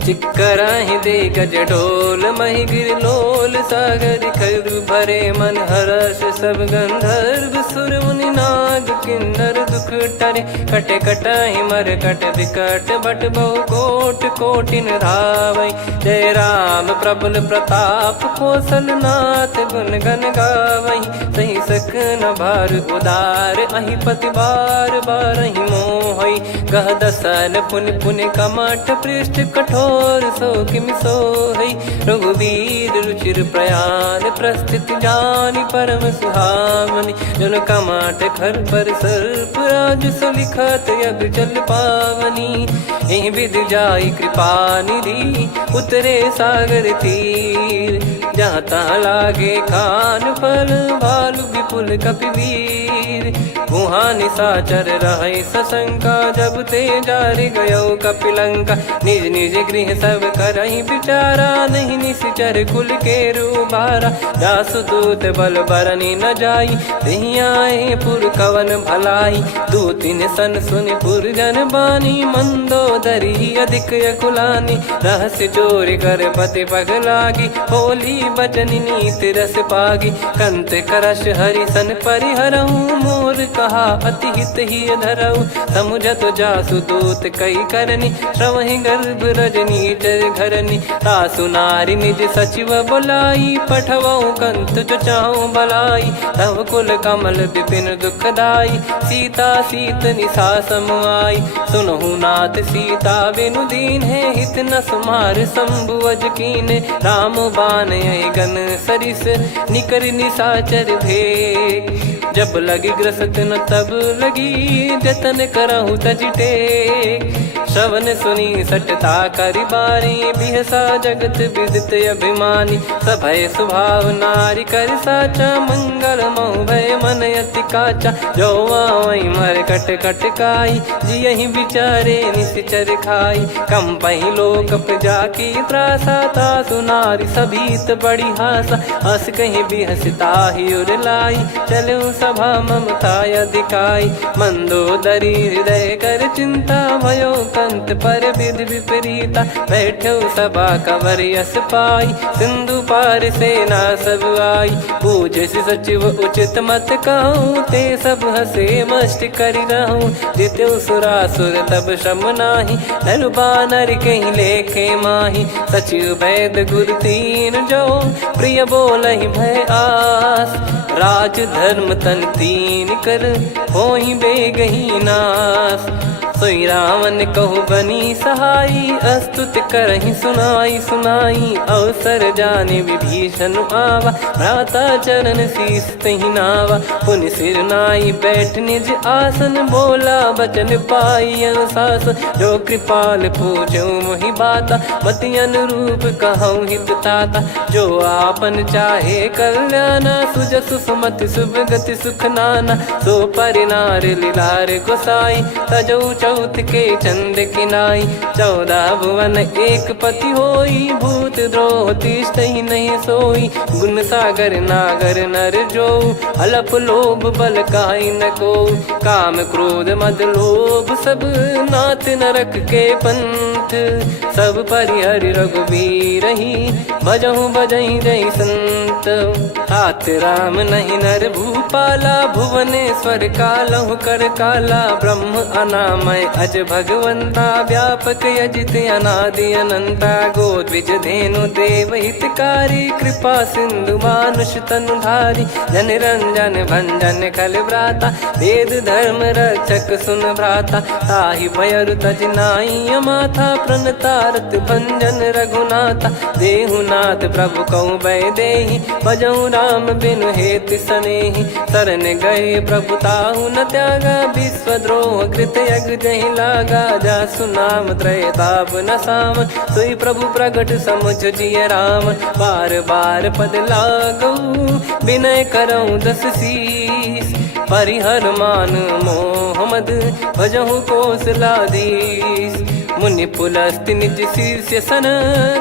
चिक्कराहि दे गज डोल, महि गिर लोल सागर खरु भरे मन। हर्ष सब गंधर्व सुर मुनि नाग, किन्नर दुख टरे। कटे कटाहि मर कट विकट, बट बहु कोट कोटिन धावै। जय राम प्रबल प्रताप, कौशल नाथ गुण गण गावै। सही सख न भार उदार, अहि पति बार बारहि मोहै। गह दसन पुनि पुनि कमठ, पृष्ठ कठोर सो किमि सोहै। रघुवीर रुचिर प्रयाण, प्रस्थित जानि परम सुहावनी। जन कमाट खर पर सर्प, राज सलिखत अब चल पावनी। एहि विधि जाई कृपा निधि, उतरे सागर तीर। जहाँ तहाँ लागे खान फल, भालु विपुल कपिवीर। गुहा निशाचर रहै सशंका, जब ते जारि गयो कपिलंका। निज निज गृह सब करहि विचारा, नहीं निश्चर कुल के रूबारा। जासुदूत बल बरनी न जाई, तेहि आए पुर कवन भलाई। दूतिन सन सुनि पुर जन बानी, मंदोदरी अधिक अकुलानी। रहस्य चोरी कर पति पग लागी, होली बचन नीत रस पागी। कंत करश हरि सन परिहरहु, मोर कहा अति हित ही धरऊ। समुझत जासुदूत कई करनी, श्रवहि गर्भ रजनी जय घरनी। तासु नारी निज सचिव बुलाई, पठवऊ कंत जो चाहूं भलाई। तव कुल कमल विपिन दुखदाई, सीता सीत निशा समुआई। सुनहु नाथ सीता बिनु दीन है, हित न सुमार शंभुअज कीने। राम बान यही गन सरिस, निकर निशाचर भेग। जब लगी ग्रसत न तब लगी, जतन करहु तज टेक। श्रवण सुनी सटता करि बारी बिहसा जगत विदित अभिमानी सभय स्वभाव नारी कर साचा मंगल मोह भय मन अति काचा जो आवई मर कट कट काई जियहि विचारे निश्चर खाई कम पही लोक जाकी त्रासा तासु नारी सभीत बड़ी हासा हस कहीं भी हंसता ही उर लाई चलो सभा ममता अधिकाई मंदोदरी हृदय कर चिंता भयो कंत पर विधि विपरीता बैठो सभा कवर यस पाई सिंधु पार सेना सब आई पूज सचिव उचित मत कहूँ ते सब हसे मस्त करि रहूँ जित्यो सुरासुर तब श्रम नाही नर बानर कहीं लेखे माही सचिव वैद गुरु तीन जो प्रिय बोलहि भय आस राज धर्म तन तीन कर होई बेगही नास सोई रावण कहु बनी सहाई अस्तुत करहि सुनाई सुनाई अवसर जाने विभीषण आवा भ्राता चरण शीस तहि नावा पुन सिर नाई बैठ निज आसन बोला बचन पाई अनुशासन जो कृपाल पूछो मोहि बाता मति अनुरूप कहूँ हित ताता जो आपन चाहे कल्याणा सुजसु सुमति शुभ गति सुख नाना सो परिनार लीलार गोसाई तजौ चौथ के चंद किनाई 14 भुवन एक पति होई भूत द्रोह तिष्ठहि नहीं सोई गुण सागर नागर नर जो अलप लोभ बल काई न को काम क्रोध मद लोभ सब नाथ नरक के पंथ सब परिहरि रघुबीर ही भजहु भजहि जय संत हाथ राम नहीं नर भूपाला भुवनेश्वर कालहु कर काला ब्रह्म अनामय अज भगवंता व्यापक यजित अनादि अनंता गोद्विज धेनु देव हितकारी कृपा सिंधु मानुष तनुधारी जन रंजन भंजन खल भ्राता वेद धर्म रक्षक सुन भ्राता ताहि भयरु तज नाई माथा प्रणतारत भंजन रघुनाथा देहुनाथ प्रभु कहु बै देहि भजहु राम बिनु हेति सनेहि शरण गए प्रभु ताहु न त्यागा विश्वद्रोह कृत यज्ञ जहि लागा जासु नाम त्रय ताप न साम सोई प्रभु प्रगट समुझ जिय राम बार बार पद लागऊ विनय करऊँ दस शीस परिहर मान मोह मद भजहु कौशलाधीश मुनि पुलस्ति निज शीर्ष सन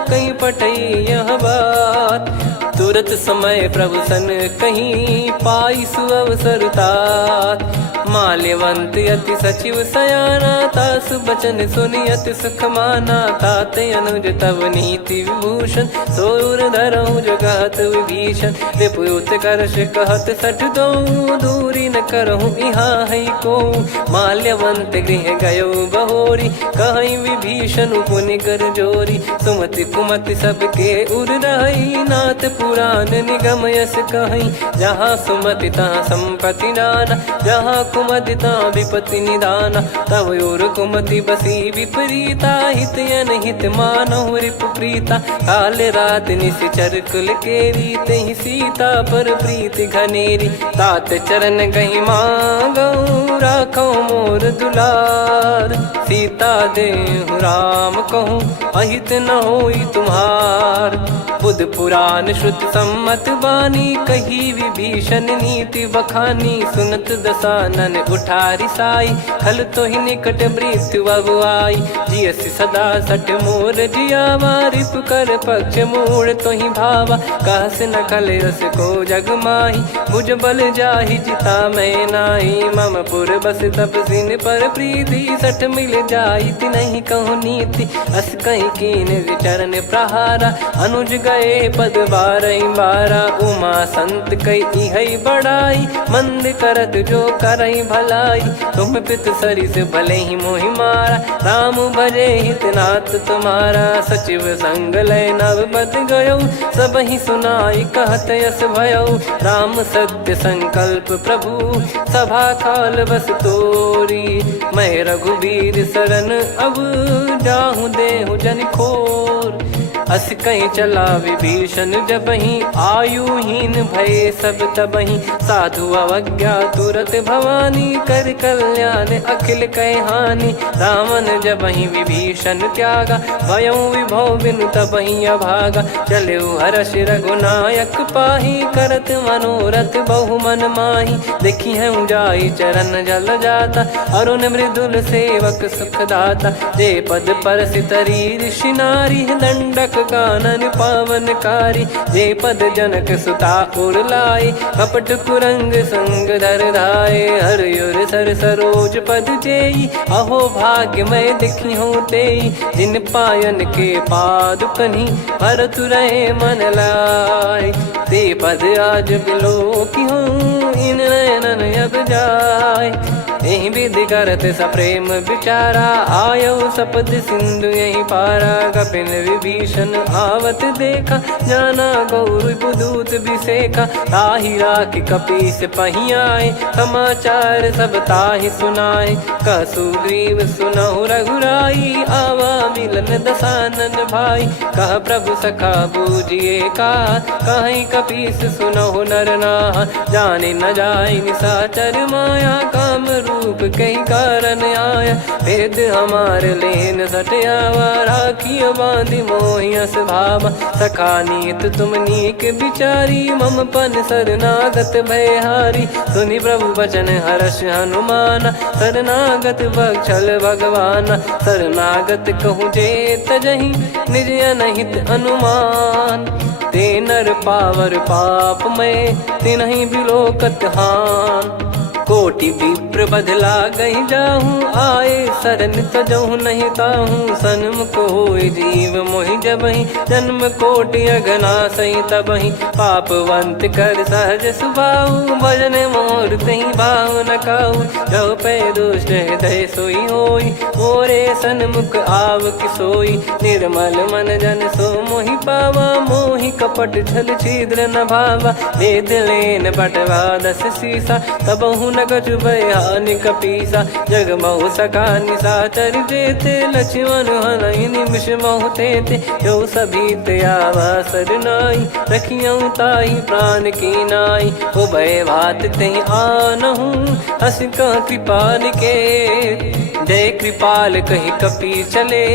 कहीं पटई यह बात तुरत समय प्रभु सन कहीं पाई सुअवसर तात माल्यवंत अति सचिव सयाना तासु बचन सुनि अति सुख माना ताते अनुज तव नीति विभूषण सोर धरऊ जगत विभीषण विपुत करश कहत सठ दो दूरी न करहु यहाँ है को माल्यवंत गृह गयो बहोरी कहीं विभीषण पुनि कर जोरी सुमति कुमति सबके उर रही नाथ पुराण निगम यस कहीं जहाँ सुमति तहाँ संपत्ति नाना जहाँ कुमति तहाँ विपत्ति निदाना तव और कुमति बसी विपरीता हित अनहित मानहु रिपु प्रीता काल रात निश्चर कुल केरी तहि सीता पर प्रीति घनेरी तात चरण गही मांगऊ राखो मोर दुलार सीता देहु राम कहूँ अहित न होई तुम्हार बुध पुराण श्रुत सम्मत बानी कही विभीषण नीति बखानी सुनत दसानन उठारी साई खल तो ही निकट मृत्यु अब आई जियस सदा सट मोर जियावा रिप कर पक्ष मूड़ तो ही भावा कहस न खल रस को जग माही भुज बल जाहि जिता मैं नाई मम पुर बस तब सिन पर प्रीति सठ मिल जाई ति नहीं कहूँ नीति अस कहीं कीन चरण प्रहारा अनुज गए पद बारई बारा उमा संत कई है बड़ाई मंद करत जो करई भलाई तुम पित सरिस भले ही मोहि मारा राम भजे हित नाथ तुम्हारा सचिव संग लय नव बद गयो सब ही सुनाई कहत यस भयो राम सत्य संकल्प प्रभु सभा काल बस तोरी मैं रघुबीर शरण अब जाहूँ देहु जन खोर अस कहीं चला विभीषण जबहि, आयुहीन भये सब तबहि। साधु अवज्ञा तुरत भवानी, कर कल्याण अखिल कह हानि। रावण जबहि विभीषण त्यागा, भयउ विभव बिनु तबहि अभागा। चलऊ हर्ष रघुनायक पाहि, करत मनोरथ बहु मन माहि। देखी हूँ जाई चरण जल जाता, अरुण मृदुल सेवक सुख दाता। जे पद पर सितरी ऋषि नारी, दंडक कानन पावनकारी। जे पद जनक सुता उर लाए, कपट कुरंग संग धर धाये। हरियुर सर सरोज पद जेई, अहो भाग्य मैं दिखी हूँ तेई। जिन पायन के पाद कन्ही, भरत रहे मन लाय। ते पद आज बिलो की हूँ, इन नयनन अब जाय। यही विधि करत सप्रेम विचारा, आयो सपद सिंधु यही पारा। कपिन विभीषण आवत देखा, जाना गौर बुदूत बिसेखा। ताहि राखि कपीस पही आए, समाचार सब ताहि सुनाए। कह सुग्रीव सुनहु रघुराई, आवा मिलन दसानन भाई। कह प्रभु सखा बूझिए का, कहीं कपीस सुनहु नर नाहा। जाने न जाय निशाचर माया, काम रूप कई कारण आया। भेद हमार लेन सटयावा, राखिय बांधि मोहियस भावा। सखा नीत तुम नीक बिचारी, मम पन शरणागत भयहारी। सुनि प्रभु बचन हर्ष हनुमाना, शरणागत बक्षल भगवाना। शरणागत कहूँ जे तजहि, निज अनहित अनुमान। ते नर पावर पाप में, तिन्हि बिलोकत हान। कोटि विप्र बदला गई जाहूँ, आए शरण तजहु नहीं ताहूँ। सन्मुख होय जीव मोहि जबहि, जन्म कोटि अघना सही तबहि। पापवंत कर सहज सुभाऊ, भजन मोर तहि भाव न काऊ। जो पै दुष्ट हृदय सोई होई, मोरे सन्मुख आव किसोई। निर्मल मन जन सो मोहि पावा, मोहि कपट छल छिद्र न भावा। वेद लेन बटवा दस सीसा, तबहु न कछु भयानि कपीसा। जग महु सका निशाचर जेते, लक्ष्मण हनहि निमिष महु तेते। जो सभी त्यावा सरनाई, रखियऊँ ताहि प्राण की नाई। उभय भात तहि आनहूँ, हस कह कृपाल के। जय कृपाल कहि कपी चले,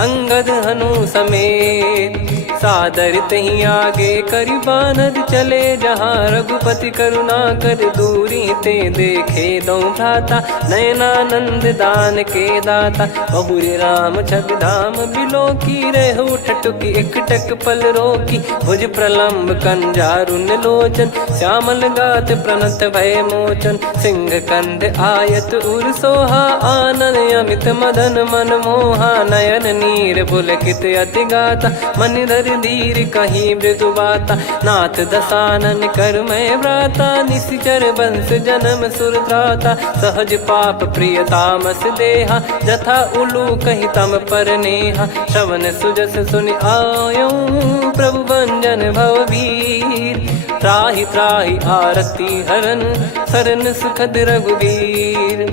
अंगद हनु समेत। सादर तहि आगे करि बानर चले, जहाँ रघुपति करुणा कर दूरी ते देखे दो भ्राता। नयनानंद दान के दाता, बहुरी राम छवि धाम बिलो की। रहु ठटुकी एकटक पल रोकी, भुज प्रलम्ब कंजारुन लोचन। श्यामल गात प्रणत भय मोचन, सिंह कंध आयत उर सोहा। आनन अमित मदन मन मोहा, नयन नीर पुलकित अति गाता। मन धर धीर कहीं मृदु बाता, नाथ दसानन कर मैं व्राता। निशिचर वंश जन्म सुरत्राता, सहज पाप प्रिय तामस देहा। जथा उलू कही तम पर नेहा, श्रवण सुजस सुनि आयऊँ। प्रभु भंजन भववीर, त्राहि त्राहि आरती हरन। शरण सुखद रघुवीर,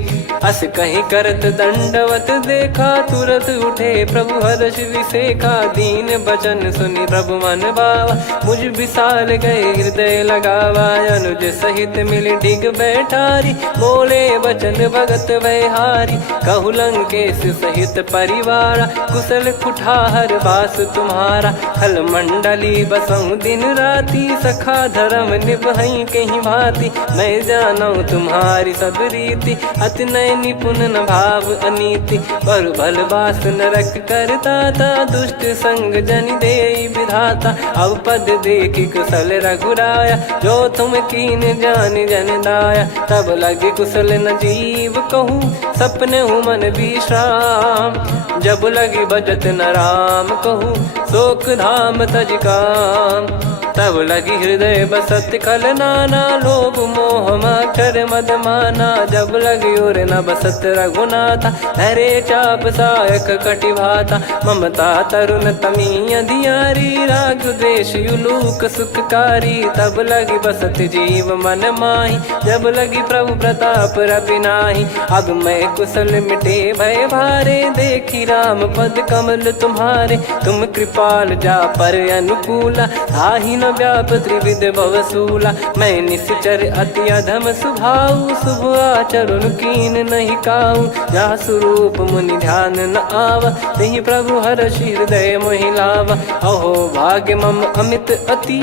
अस कहीं करत दंडवत देखा। तुरत उठे प्रभु हर्ष विसेखा, दीन बचन सुनि प्रभु मन भावा। मुझ विशाल गए हृदय लगावा, अनुज सहित मिल डिग बैठारी। बोले बचन भगत वैहारी, कहु लंकेश सहित परिवारा। कुशल कुठार बास तुम्हारा, खल मंडली बसऊँ दिन राति। सखा धर्म निभई कहीं भांति, मैं जानऊँ तुम्हारी सब रीति। अति नय निपुण न भाव अनीति, पर भल बास नरक करताता। दुष्ट संग जनि देई विधाता, अब पद देखि कुशल रघुराया। जो तुम कीन जान जन दाया, तब लगे कुशल न जीव कहूँ। सपने हूँ मन विश्राम, जब लगी बजत न राम कहूँ। शोक धाम तज काम, तब लगी हृदय बसत खल नाना। लोभ मोह मच्छर मद माना, जब लगी उर न बसत रघुनाथा, धरे चाप सायक कटिभाता, ममता तरुण तमी अधियारी, राग द्वेष युलूक सुखकारी, तब लगी बसत जीव मन माही, जब लगी प्रभु प्रताप रवि नाही। अब मैं कुशल मिटे भय भारे, देखी राम पद कमल तुम्हारे, तुम कृपाल जा पर अनुकूला, ताहि न व्याप त्रिविध भवसूला। मैं निश्चर अति अधम सुभाऊ, शुभ आचरण कीन नहीं काऊ, जा स्वरूप मुनि ध्यान न आवा, नहीं प्रभु हर्षि हृदय मोहि लावा। अहो भाग्य मम अमित अति,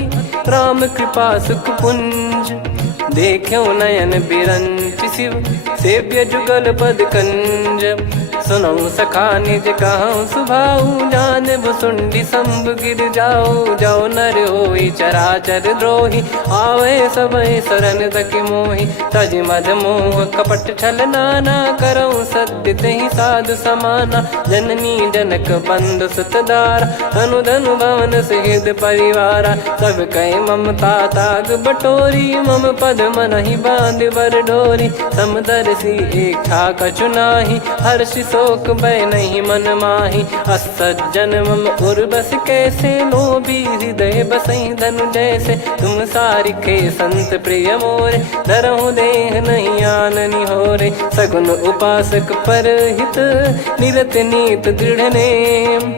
राम कृपा सुख पुंज, देख्यो नयन बिरंच शिव, सेव्य जुगल पद कंज। सुनऊ सखा निज कहूँ सुभाऊ, जान भुसुंडी संभ गिर जाओ, जाओ नर होई चराचर द्रोही, आवे सबय शरण तक मोहि। तज मद मोह कपट छल नाना, करऊँ सत्य तेहि साधु समाना, जननी जनक बंधु सुतदारा, धनु धनु भवन सहित परिवारा। सब कहे ममता ताग बटोरी, मम पद मनहि बांध बर डोरी, समदर्शी इच्छा कछु नाही, हर्षि शोक भय नहीं मन माही। असज्जन मम उर्वश कैसे, लोभी हृदय बसई धनु जैसे, तुम सारिखे संत प्रिय मोरे, धरहु देह नहीं आननि होरे। सगुन उपासक पर हित, निरत नीत दृढ़ नेम,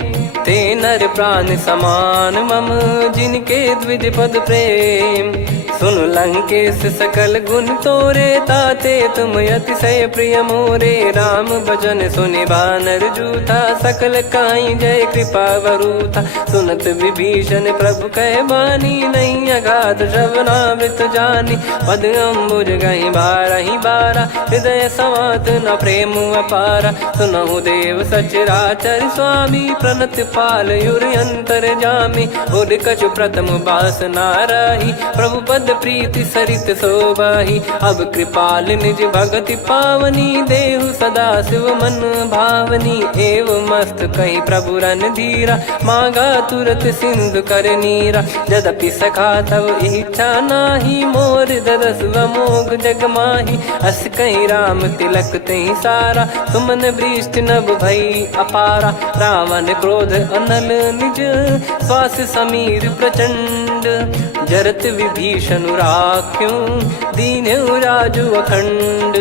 ते नर प्राण समान मम, जिनके द्विज पद प्रेम। सुन लंकेश सकल गुण तोरे, ताते तुम अतिशय प्रिय मोरे। राम भजन सुनि बानर जूथा, सकल काई जय कृपा वरूथा। सुनत विभीषण प्रभु कह बानी, नहीं अगाध श्रवणामृत जानी। पद अम्बुज गहि बारहि बारा, हृदय समात न प्रेम अपारा। सुनहु देव सचराचर स्वामी, प्रणत पाल युर अंतर जामी। उर कछु प्रथम बास नाराही, प्रभु पद प्रीति सरित शोभाही। अब कृपाल निज भगति पावनी, देहु सदा शिव मन भावनी। एव मस्त कही प्रभु रन धीरा, मांगा तुरत सिंधु कर नीरा। यद्यपि सखा तब इच्छा नाही, मोर दरस मोग जग माही। अस कही राम तिलक तेहि सारा, सुमन वृष्टि नभ भई अपारा। रावण क्रोध अनल निज, श्वास समीर प्रचंड। जरत विभीषण राख्यों, दीन्हु राजु अखंड।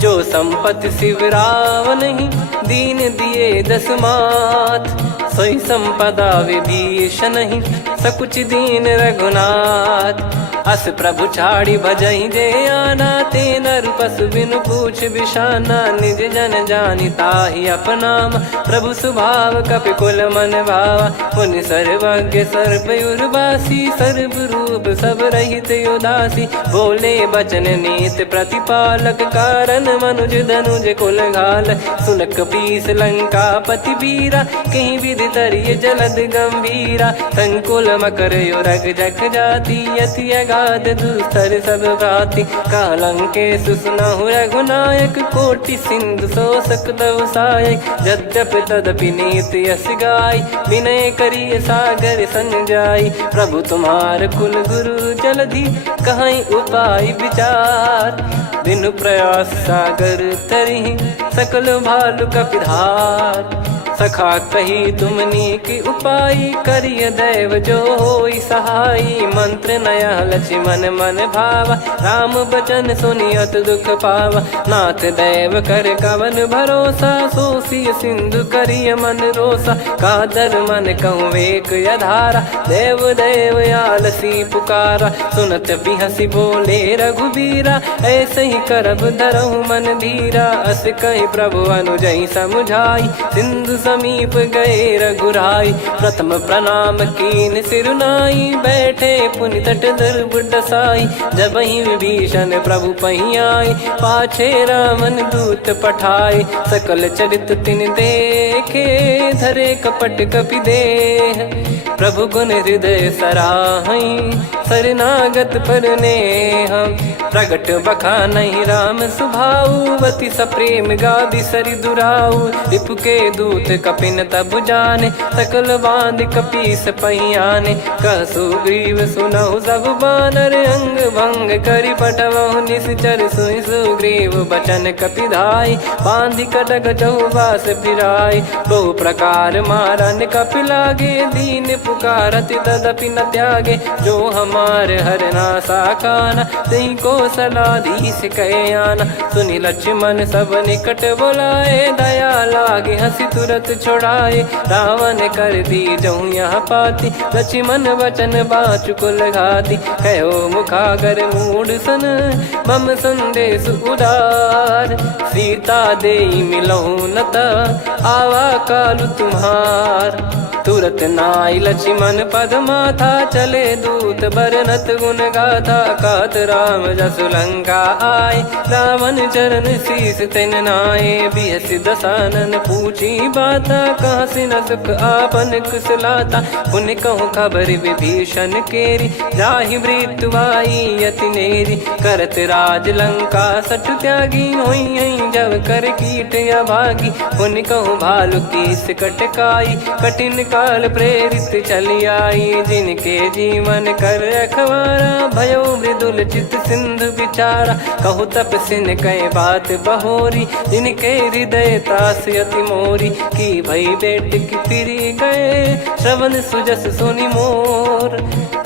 जो संपत्ति शिव रावण ही, दीन दिए दस मात। सोई संपदा विभीषण ही, सकुच दीन रघुनाथ। अस प्रभु छाड़ी भजहि जे आना, ते नर पशु बिनु पूछ बिशाना। निज जन जानि ताहि अपनाम, प्रभु स्वभाव कपि कुल मन भावा। मुनि सर्वज्ञ सर्वयुर्वासी, सर्व रूप सब रहित उदासी। बोले बचन नीत प्रतिपालक, कारण मनुज धनुज कुल घाल। सुन कपीस लंका पति वीरा, कहीं विधि तरिय जलद गंभीरा। संकुल मकर युरग जग जाति, अति अगाध दुस्तर सब भाति। कालंकेश सुनहु रघुनायक, कोटि सिंधु शोषक तव सहायक। यद्यपि तदपि नीति यस गाय, विनय करिय सागर सन जाई। प्रभु तुम्हार कुल गुरु जलधि, कहीं उपाय विचार। बिनु प्रयास सागर तरिहि, सकल भालु कपिधार। सखा कही तुमनी की उपाय, करिय दैव जो होई सहाई। मंत्र नया लक्ष्मण मन भावा, राम बचन सुनियत दुख पावा। नाथ दैव कर कवन भरोसा, सोसिय सिंधु करिय मन रोसा। कादर मन कहूँ एक यधारा, देव देव आलसी पुकारा। सुनत बिहसी बोले रघुबीरा, ऐसे ही करब धरहु मन धीरा। अस कही प्रभु अनुजहि समुझाई, सिंधु समीप गए रघुराई। प्रथम प्रणाम कीन सिरुनाई, बैठे पुनि तट दर्भ डसाई। जब ही विभीषण प्रभु पही आए, पाछे रामन दूत पठाए। सकल चरित तिन देखे, धरे कपट कपि देह। प्रभु गुण हृदय सराहई, शरणागत पर नेह। प्रगट बखानहि राम सुभाऊ, अति सप्रेम गादि सरि दुराऊ। रिपु के दूत कपिन तब जाने, सकल बांध कपीस पहियाने। कह सुग्रीव सुनहु सब बानर, अंग भंग करि पटवहु निश्चर। सुनि सुग्रीव बचन कपिधाई, बांधि कटक चौबास फिराई। बहु प्रकार मारन कपि लागे, दीन पुकारत तदपि न त्यागे। जो हमार हरना साकाना, तही को सलाधीश कहे आना। सुनि लक्ष्मण सब निकट बुलाए, दया लागे हंसी तुरत छुड़ाए। रावण कर दी जहु यहाँ पाती, लक्ष्मण वचन बाचु कुल घाती। कहो मुखागर मूढ़ सन, मम संदेश उदार। सीता देई मिलहु नत, आवा कालु तुम्हार। तुरत नाई लक्ष्मण पद माथा, चले दूत बरनत गुण गाथा। कहत राम जसु लंका आए, रावण चरण शीस तिन नाये। बिहस दसानन पूछी बाता, कहाँ से न सुख आपन कुशलाता। पुन कहूँ खबर विभीषण केरी, जाहि मृत्यु आई अति नेरी। करत राज लंका सठ त्यागी, होई जब कर कीट अभागी। पुन कहूँ भालु कीस कटकाई, कठिन काल प्रेरित चली आई। जिनके जीवन कर रखवारा, भयो मृदुल चित सिंधु विचारा। कहु तपसिन कह बात बहोरी, जिनके हृदय तास अति मोरी। की भई बेट की फिरी गए, श्रवण सुजस सुनि मोर।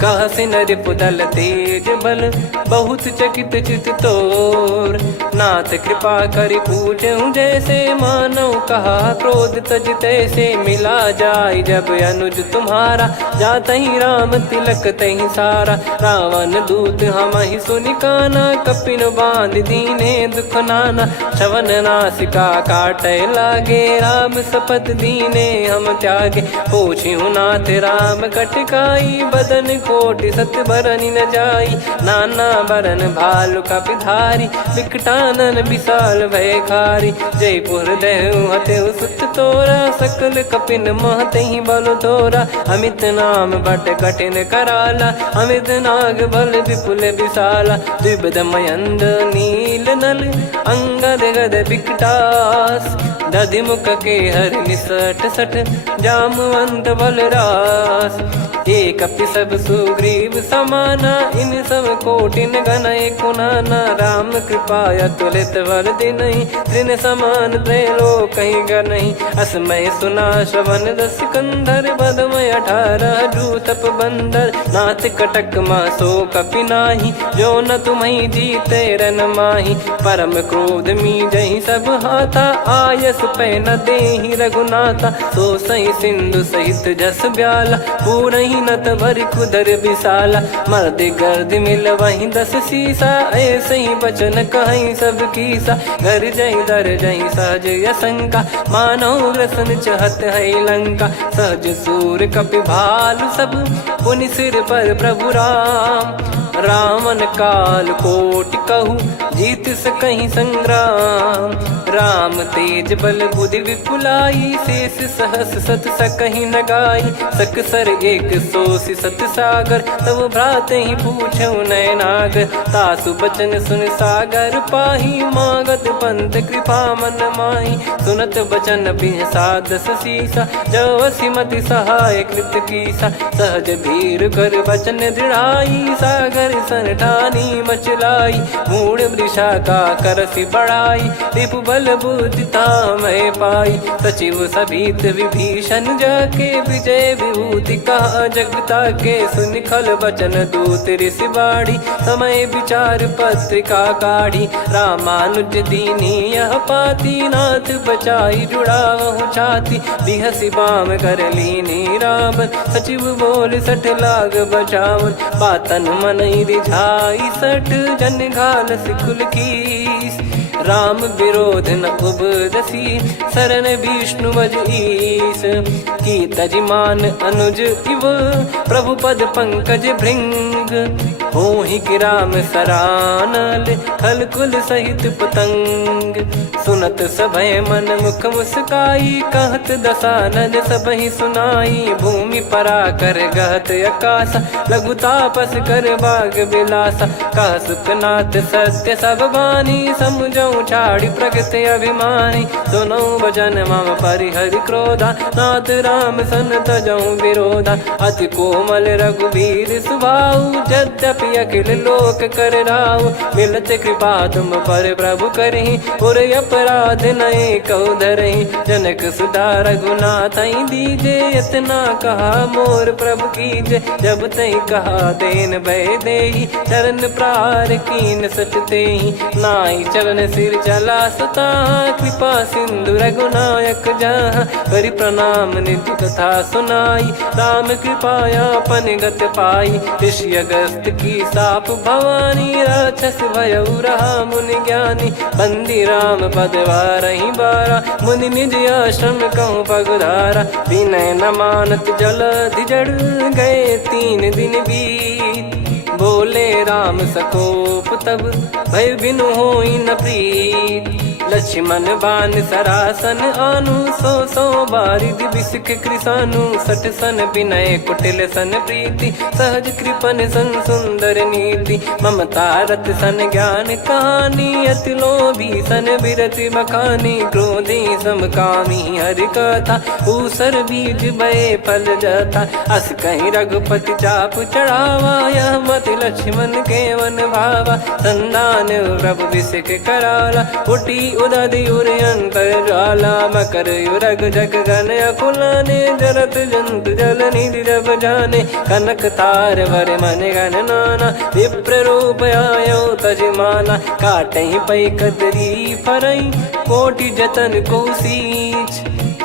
कहसि नरिप दल तेज बल, बहुत चकित चित तोर। नाथ कृपा करि पूछऊं जैसे, मानव कहा क्रोध तज तैसे। मिला जाय जब अनुज तुम्हारा, जातहि राम तिलक तहि सारा। रावण दूत हमहि सुनि काना, कपिन बांध दीने दुख नाना। श्रवण नासिका काटै लागे, राम शपथ दीने हम त्यागे। पूछिहु नाथ राम कटकाई, बदन कोटि सत बरनि न जाई। नाना बरन भालु कपिधारी, विकटानन विशाल भयखारी। जयपुर देहु हतेउ सुत तोरा, सकल कपिन महतहि बल तोरा। अमित नाम बट कठिन कराला, अमित नाग बल विपुल विशाला। द्विविध मयंद नील नल, अंगद गद विकटास। दधिमुख के हर निसठ सठ, जामवंत बलरास। एक अपि सब सुग्रीव समाना, इन सब कोटिन गनय कुनाना। राम कृपा अतुलित बल दिनहि, तृण समान त्रैलोक कहीं गनहि। असमय सुना श्रवण रस कंधर, बदमय 18 जूतप बंदर। नाथ कटक मासो कपि नाही, जो न तुम्हि जीते रन माही। परम क्रोध मी जहि सब हाथा, आयस पै न देहि रघुनाथा। सो सही सिंधु सहित जस ब्याला, पूरहि नत भरि कुदर विशाला। मर्द गर्द मिल वही 10 सीसा, ऐसे ही बचन कहीं सब कीसा। घर जहि दर जहि सहज यसंका, मानव ग्रसन चहत है लंका। सहज सूर कपि भालु सब, पुनि सिर पर प्रभु राम। रावण काल कोटि कहु, जीत सकहि संग्राम। राम तेज बल बुद्धि विपुलाई, शेष सहस सत सकहि न गाई। सकसर 180 सत सागर, तब भ्रात ही पूछऊ नयनागर। तासु बचन सुन सागर पाही, मांगत पंत कृपा मन माही। सुनत बचन बिहसा 10 सीसा, जवसि मति सहाय कृत कीसा। सहज भीर कर बचन दृढ़ाई, सागर सन ठानी मचलाई। मूढ़ वृषा का करसि बढ़ाई, रिपु बल बुद्धि तामय पाई। सचिव सभीत विभीषण जाके, विजय विभूति कहा जगता के। सुनि खल बचन दूत ऋषि बाड़ी, समय विचार पत्रिका काढ़ी। रामानुज दीनी यह पाती, नाथ बचाई जुड़ावहु छाती। बिहसि बाम कर लीनी रावण, सचिव बोल सठ लाग बचावन। बातन मनहि रिझाई सठ, जन घाल सिकुल कीस। राम विरोध न उपदसी, शरण विष्णु मज ईस। की तजिमान अनुज इव, प्रभु पद पंकज भृंग। होहि कि राम सरानल, खल कुल सहित पतंग। सुनत सभय मन मुख मुस्काई, कहत दसानन सबहि सुनाई। भूमि परा कर गहत आकाशा, लघु तापस कर बाग बिलासा। कह सुखनाथ सत्य सब बानी, समुझो करऊं छाड़ी प्रकृति अभिमानी। सुनो भजन मम परिहरि क्रोधा, नाथ राम सन तजऊं विरोधा। अति कोमल रघुवीर सुभाऊ, यद्यपि अखिल लोक कर राऊ। मिलत कृपा तुम पर प्रभु करहि, और अपराध नए कौ धरहि। जनक सुधा रघुनाथ दीजे, इतना कहा मोर प्रभु कीजे। जब तई कहा देन भय देहि, चरण प्रार कीन सटते ही। नाई चरण सिर चला सता, कृपा सिंधु रघुनायक जहाँ। करि प्रणाम निज कथा सुनाई, राम कृपाया पन गत पाई। ऋषि अगस्त की साप भवानी, राक्षस भयउ रहा मुनि ज्ञानी। बंदी राम पद वारहि बारा, मुनि निज आश्रम कहूँ पगधारा। विनय न मानत जलधि जड़, गए 3 दिन बीत। बोले राम सकोप तब, भय बिनु होई न प्रीत। लक्ष्मण बान सरासन आनु, 100 बारिद बिसक कृसानु। 60 सन विनय कुटिल सन प्रीति, सहज कृपन सन सुंदर नीति। ममता रत सन ज्ञान कहानी, अति लोभी सन बिरति बखानी। क्रोधी समकामी हरि कथा, ऊसर बीज भय फल जथा। अस कहीं रघुपति चाप चढ़ावा, यह मति लक्ष्मण के वन भावा। संदान प्रभु बिसक कराला, उठी उदधि उर अंतर ज्वाला। मकर युरग जग गन अकुलाने, जरत जंतु जल निधि जब जाने। कनक तार वर मन गण नाना, विप्र रूप आयो तजमाना। काटहि पै कतरी फरई, कोटि जतन को सींच।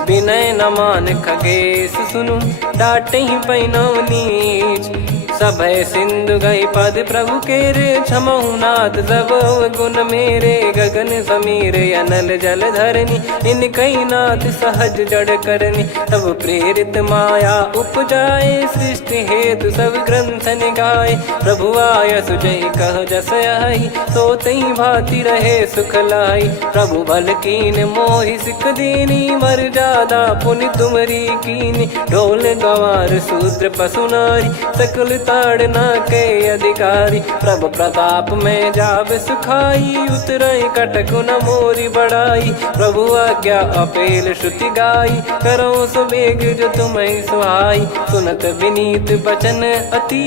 विनय न मान खगेश सुनु, डांटहि पै नव नीच। सभय सिंधु गई पद प्रभु केरे, क्षमहु नाथ सब गुण मेरे। गगन समीर अनल जल धरनी, इनकई नाथ सहज जड़ करनी। तब प्रेरित माया उपजाए, सृष्टि हेतु सब ग्रंथ निगाए। प्रभु आय सुजय कह जस आई, सोतई भांति रहे सुख लाई। प्रभु बल कीन मोहि सिख दीनी, मर्यादा पुनि तुमरी कीनी। ढोल गवार शूद्र पशु नारी, सकल ताड़ना के अधिकारी। प्रभु प्रताप में जाब सुखाई, उतरई कटक न मोरी बढ़ाई। प्रभु आज्ञा अपेल श्रुति गाई, करो सुबेग जो तुम्हें सुहाई। सुनत विनीत बचन अति,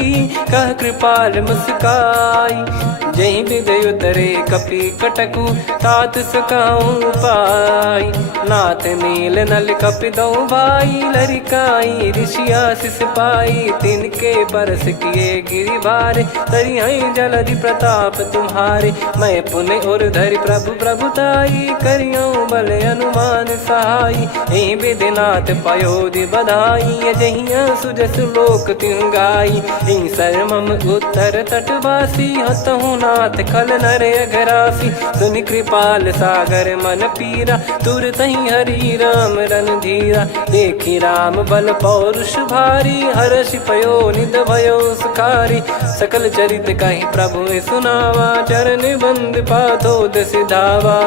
कह कृपाल मुस्काई। जही विदय उतरे कपि कटकु, तात सकाऊं पाई। नाथ नील नल कपि दो भाई, लरिकाई ऋषि आशीष पाई। तिनके परस किए गिरि भारे, तरिहै जलधि प्रताप तुम्हारे। मैं पुण्य और धरि प्रभु प्रभुताई, करियऊं बल अनुमान सहाई। एहि विधिनाथ पयोधि बधाई, जहिया सुजस लोक तिहुँ गाई। एहि सरमम उत्तर तटवासी, हतहु नाथ खल नर अघरासी। सुनि कृपाल सागर मन पीरा, तुरतहि हरि राम रन धीरा। देखि राम बल पौरुष भारी, हर्षि पयो निध भयो सुखारी। सकल चरित कहि प्रभु सुनावा, चरण बंद पाथोद सिधावा।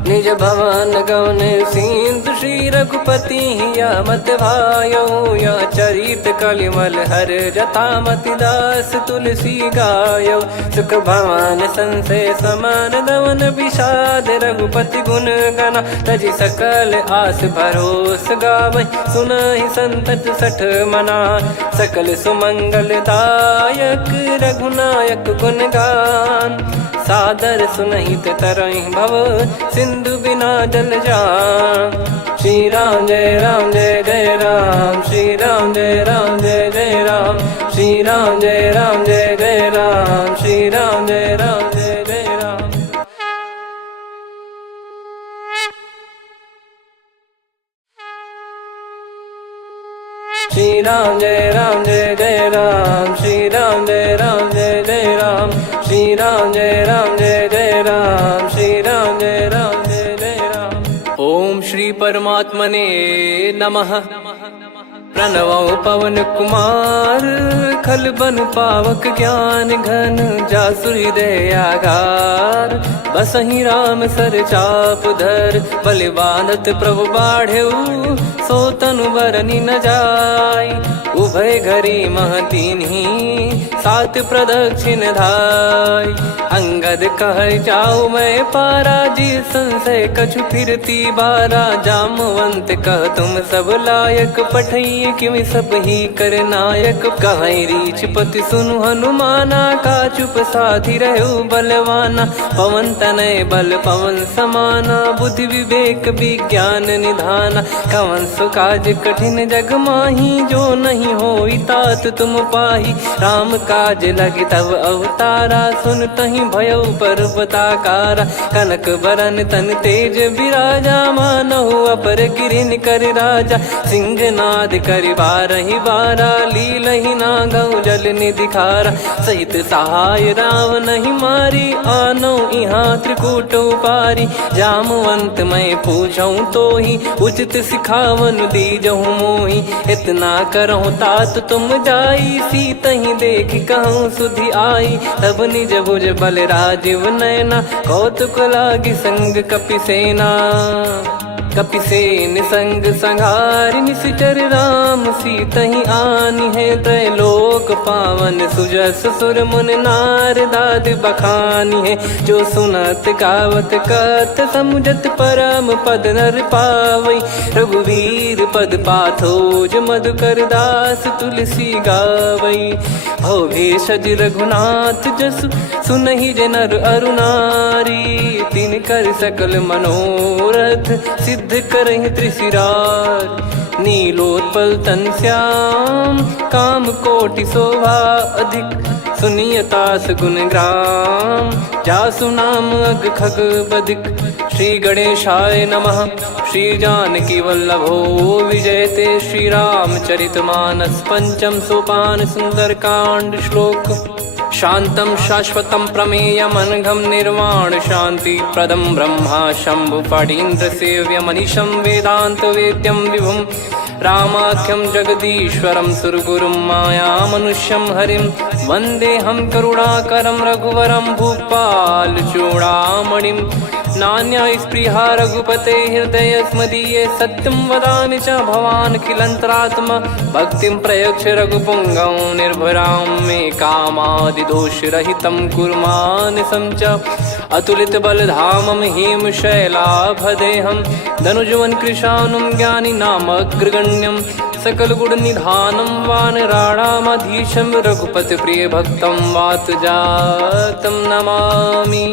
निज भवन गौन सिंधु, श्री रघुपति हिया मत भायो। यह चरित कलिमल हर जथा, मति दास तुलसी गायो। सुख भवन संशय समान दवन, विषाद रघुपति गुण गना। तजि सकल आस भरोस गावै, सुनहि संतत सठ मना। सकल सुमंगल दायक, रघुनायक गुण गान। सादर सुनहित तरहि भव, सिंधु बिना जल जान। श्री राम जय राम जय जय राम, श्री राम जय राम जय जय राम। श्री राम जय राम जय जय राम, श्री राम जय राम जय जय राम। श्री राम जय राम जय जय राम, श्री राम जय राम जय जय राम। श्री राम जय राम जय जय राम, श्री राम जय राम जय जय राम। ओम श्री परमात्मने नमः। प्रणवो पवन कुमार, खल बन पावक ज्ञान घन। जासु हृदय आगार, बसहि राम सर चाप धर। बलि बांधत प्रभु बाढ़ेऊ, सो तनु बरनि न जाय। उभय घरी मह दीन्ही, सात प्रदक्षिण धाय। अंगद कह जाऊँ मैं पारा, जी संशय कछु फिरती बारा। जामवंत कह तुम सब लायक, पठइए किमि सब ही कर नायक। कहीं रीछ पति सुनु हनुमाना, का चुप साथी रहु बलवाना। पवन तनय बल पवन समाना, बुद्धि विवेक विज्ञान निधाना। कवन सो काज कठिन जग माही, जो नहीं होई तात तुम पाही। राम काज लगी तब अवतारा, सुन तहि भयउ पर्वताकारा। कनक बरन तन तेज विराजा, मानहु अपर गिरिन कर राजा। सिंहनाद करि बारहि बारा, लीलहि नागौ जल निधि खारा। सहित सहाय रावण ही मारी, आनो यहाँ त्रिकूट उपारी। जामवंत मैं पूछऊँ तो ही, उचित सिखावन दीजहु मोहि। इतना करहु तात तुम जाई, सीतहि देख कहूँ सुधि आई। तब निज भुज बल राजीव नैना, कौतुक लागी संग कपिसेना। कपिसेन संग संहारि निशिचर, राम सीतहि आनि है। त्रैलोक पावन सुजस सुर मुन नार, दाद बखानी है। जो सुनत गावत कथ, समुझत परम पद नर पावई। रघुवीर पद पाथोज, मधुकर दास तुलसी गावई। भव भेषज रघुनाथ जसु, सुनहि जे नर अरु नारी। तिन कर सकल मनोरथ, सिद्ध करहि त्रिशिरार। नीलोत्पल तन श्याम, काम कोटि शोभा अधिक। सुनियतास गुण ग्राम, जासु नाम अग खग बदिक। श्री गणेशाय नमः। श्री जानकी वल्लभो विजयते, श्री रामचरित मानस। पंचम सोपान सुंदरकांड श्लोक। शांतं शाश्वतं प्रमेयमनघं, निर्वाण शांति प्रदं ब्रह्मा शंभु फणीन्द्र सेव्यमनिशं। वेदांत वेद्यं विभुं रामाख्यं जगदीश्वरं, सुरगुरुं मायामनुष्यं हरिं। वन्देऽहं करुणाकरं रघुवरं, भूपाल चूडामणिं। नान्या स्पृहा रघुपते हृदय स्मदीये, सत्यं वदामि च भवान् खिलन्तरात्मा। भक्तिं प्रयच्छ रघुपुङ्गं, निर्भरां मे कामादिदोषरहितं कुर्मानिसं च। अतुलित बलधामं हेमशैलाभदेहं, धनुजवन कृशानुं ज्ञानी नामग्रगण्यं। सकल गुण निधानं वानराणामधीशं, रघुपति प्रिय भक्तं वात जातं नमामि।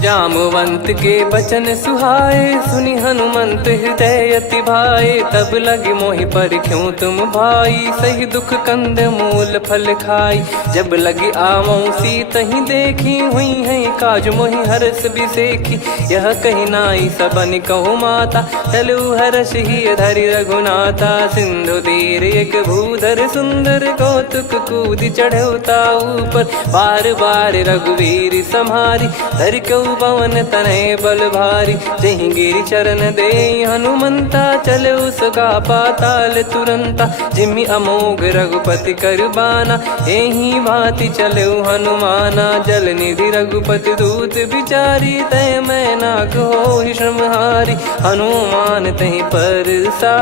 जामवंत के बचन सुहाए, सुनि हनुमंत हृदय अति भाए। तब लगे मोहि परख्यूं तुम भाई, सही दुख कंद मूल फल खाई। जब लगे आवऊं सीतहि देखी, हुई है काज मोहि हरस बिसेखी। यह कही नाई सबन कहु माता, चलु हरष ही धरि रघुनाथा। सिंधु तीर एक भूधर सुंदर, कौतुक कूदि चढ़ौता ऊपर। बार बार रघुवीर सम्हारी, धरि कऊ पवन तनय बल भारी। जहीं गिरि चरण दे हनुमंता, चले उसका पाताल तुरंता। जिमि अमोघ रघुपति कर बाना, एहि भांति चले हनुमाना। जल निधि रघुपति दूत बिचारी, तय मैं नाग होहि श्रमहारी। हनुमान तहि परसा,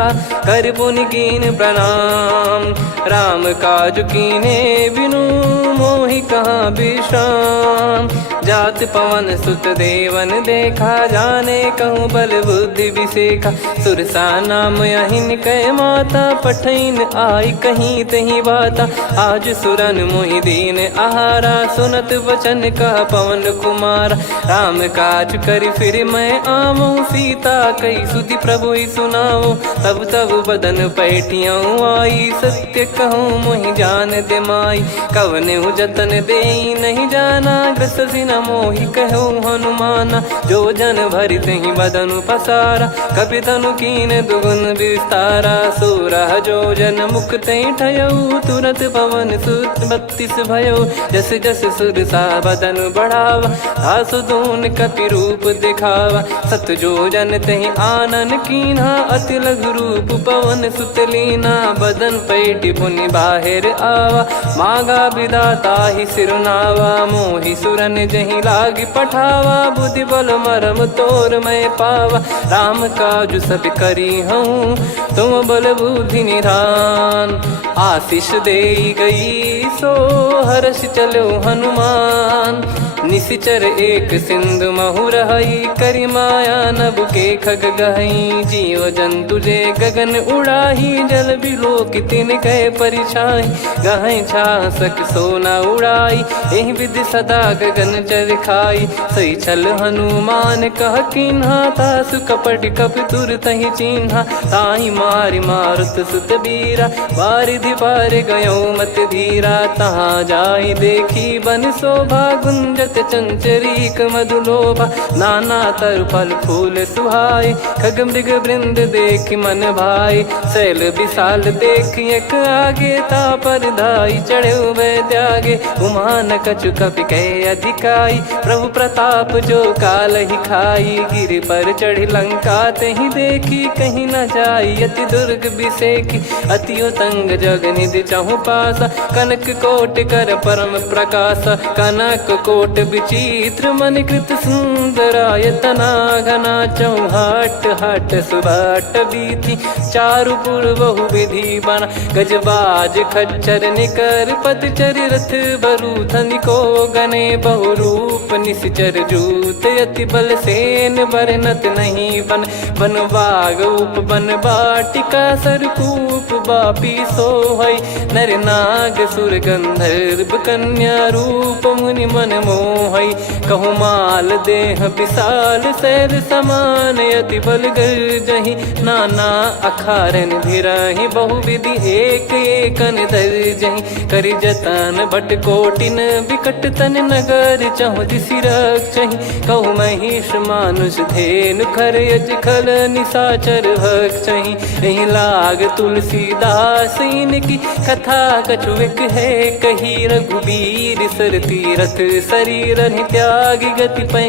कर पुनि कीन प्रणाम। राम काज कीने बिनु, मोहि कहाँ विश्राम। जात पवन सुत देवन देखा, जाने कहूँ बल बुद्धि विसेखा। सुरसा नाम अहिन कै माता, पठैन आई कहीं तहीं बाता। आज सुरन मोहि दीन आहारा, सुनत वचन कह पवन कुमारा। राम काज करि फिर मैं आवऊं, सीता कई सुधि प्रभु ही सुनाऊं। तब तब बदन पैठियाँ आई, सत्य कहूँ मोहि जान दे माई। कवने जतन देई नहीं जाना, ग्रसि न मोहि कहूँ हनुमाना। जो जन भरि तहि बदनु पसारा, कपि तनु कीन दुगुन विस्तारा। सोरह जो जन मुख तहि ठयऊ, तुरत पवन सुत 32 भयऊ। जस जस सुरसा बदन बढ़ावा, आसु दून कपि रूप दिखावा। सत जो जन तहि आनन कीन्हा, अति लघु रूप पवन सुत लीना। बदन पैटि पुनि बाहिर आवा, मांगा विधाता ही सिरुनावा। मोहि सुरन जहि लागी पठावा, बुद्धि बल मरम तोर मैं पावा। राम काज सब करी हूँ, तुम बल बुद्धि निधान। आशीष दे गई सो हर्ष चलो हनुमान। निशिचर एक सिंधु महु रहई, करि माया नभ के खग गहई। जीव जंतु जे गगन उड़ाही, जल बिलोक तिन कह परिछाई। गहई छासक सोना उड़ाई, एहि विधि सदा गगन चर खाई। सही छल हनुमान कह कीन्हा, तासु कपट कपि तुर तहि चिन्हा। ताहि मारि मारुत सुत बीरा, बारिधि पार गयो मत धीरा। तहाँ जाई देखी बन शोभा, गुंजत चंचरीक मधुलोभा। नाना तर फल फूल सुहाई, खग मृग वृंद देख मन भाई। शैल विशाल देख एक आगे, तापर धाई चढ़े वै त्यागे। उमा न कछु कपि कह अधिकाई, प्रभु प्रताप जो काल ही खाई। गिर पर चढ़ी लंका तहि देखी, कहीं न जाई अति दुर्ग बिसेकी। अति उतंग जग निधि चहु पासा, कनक कोट कर परम प्रकाश। कनक कोट विचित्र मन कृत सुंदरायतना घना। चौहाट हाट सुभाट बीथी, चारुपुर बहु विधि बना। गजबाज खच्चर निकर पतचर, रथ बरु धनिको गने। बहु रूप निश्चर जूत, अति बल सेन बरनत नहीं बन। बन बाग उप बन बाटिका, सरकूप बापी सोहई। नर नाग सुर गंधर्व कन्या, रूप मुनि मन मोहई। कहु माल देह विशाल, शैल समान अति बल गर्जहि। नाना अखारन भिरहि, बहु विधि एक एकन दर्जहि। करि जतन भट कोटिन, विकट तन नगर चहु दिसि रक्षहि। कहु महिष मानुष धेनु, खर यज खल निशाचर भक्षहि। एहि लाग तुलसीदास इनकी, कथा कछु एक है कही। रघुबीर सर तीरथ शरीर, त्यागी गति पै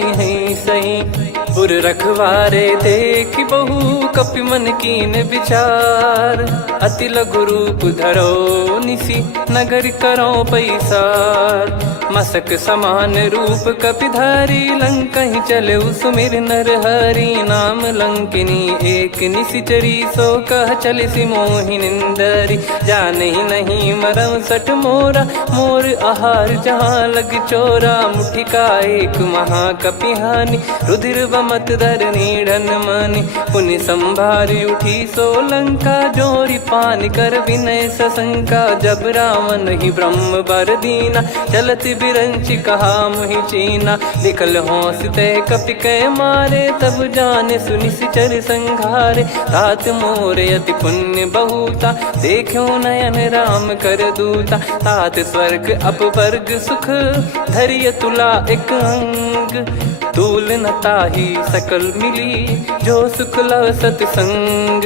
सही। पुर रखवारे देख बहु, कपि मन कीन विचार। अति लघु रूप धरो निसी, नगर करो पैसार। मसक समान रूप कपिधारी, लंकहि चले सुमिर नर हरि। नाम लंकिनी एक निशिचरी, सो कह चलिसि मोहि निंदरी। जानहि नहीं मरम सट मोरा, मोर आहार जहाँ लग चोरा। मुठिका एक महाकपिहानि, रुधिर बमत धरनी ढन मानि। पुनि संभारी उठी सो लंका, जोरी पान कर विनय सशंका। जब रावण ही ब्रह्म बर दीना, चलति बिरंचि कहा मुहि चीना। लिखल होंस ते कपि कै मारे, तब जाने सुनिश्चर संघारे। तात मोर अति पुण्य बहुता, देखो नयन राम कर दूता। तात स्वर्ग अपवर्ग सुख, धैर्य तुला एक अंग। तूल न ताहि सकल मिली, जो सुख लव सतसंग।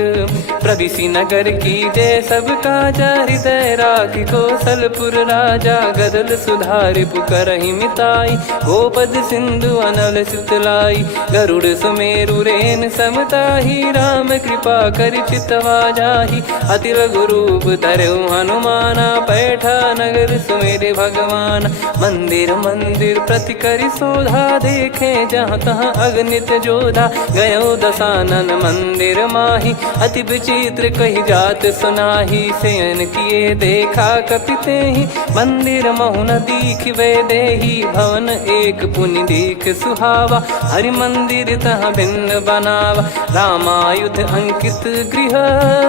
प्रविशि नगर की जय सब काजा, हृदय राखि कौशलपुर राजा। गदल सुधारि पुकारहि मिताई, गोपद सिंधु अनल सितलाई। गरुड़ सुमेरु रेन समताहि, राम कृपा करि चितवा जाहि। अति लघु रूप धरऊ हनुमाना, पैठा नगर सुमेरे भगवान। मंदिर मंदिर प्रति करि शोधा, देखे जहाँ तहाँ अगणित जोधा। गयो दशानन मंदिर माही, अति विचित्र कही जात सुनाही। शयन किए देखा कपि तेहि, मंदिर महु न दीख वे देही। भवन एक पुनि दीख सुहावा, हरि मंदिर तहाँ भिन्न बनावा। रामायुध अंकित गृह,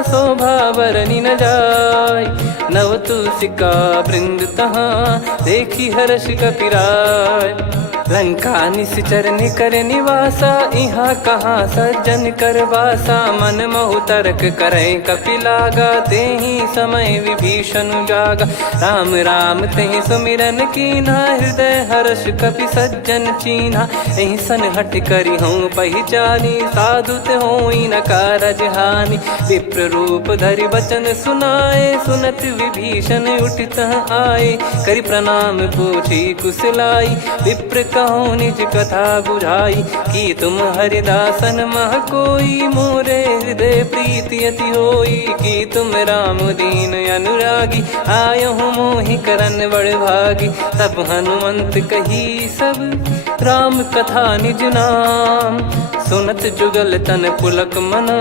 शोभा बरनि न जाय। नव तुलसिका वृंद तहाँ, देखी हर्ष कपिराय। लंका निश्चर निकर निवासा, इहाँ कहाँ सज्जन कर वासा। मन महु तर्क करें कपि लागा, तेहि समय विभीषण जागा। राम राम तेहि सुमिरन कीन्हा, हृदय हर्ष कपि सज्जन चीन्हा। एहि सन हट करि हूँ पहिचानी, साधु ते होई न कारज हानि। विप्र रूप धरि वचन सुनाए, सुनत विभीषण उठित आए। करि प्रणाम पूछी कुशलाई, विप्र कहो निज कथा बुझाई। कि तुम हरिदासन मह कोई, मोरे हृदय प्रीति अति होई। कि तुम राम दीन अनुरागी, आयहु मोहि करन बड़ भागी। तब हनुमंत कही सब, राम कथा निज नाम। सुनत जुगल तन पुलक मना,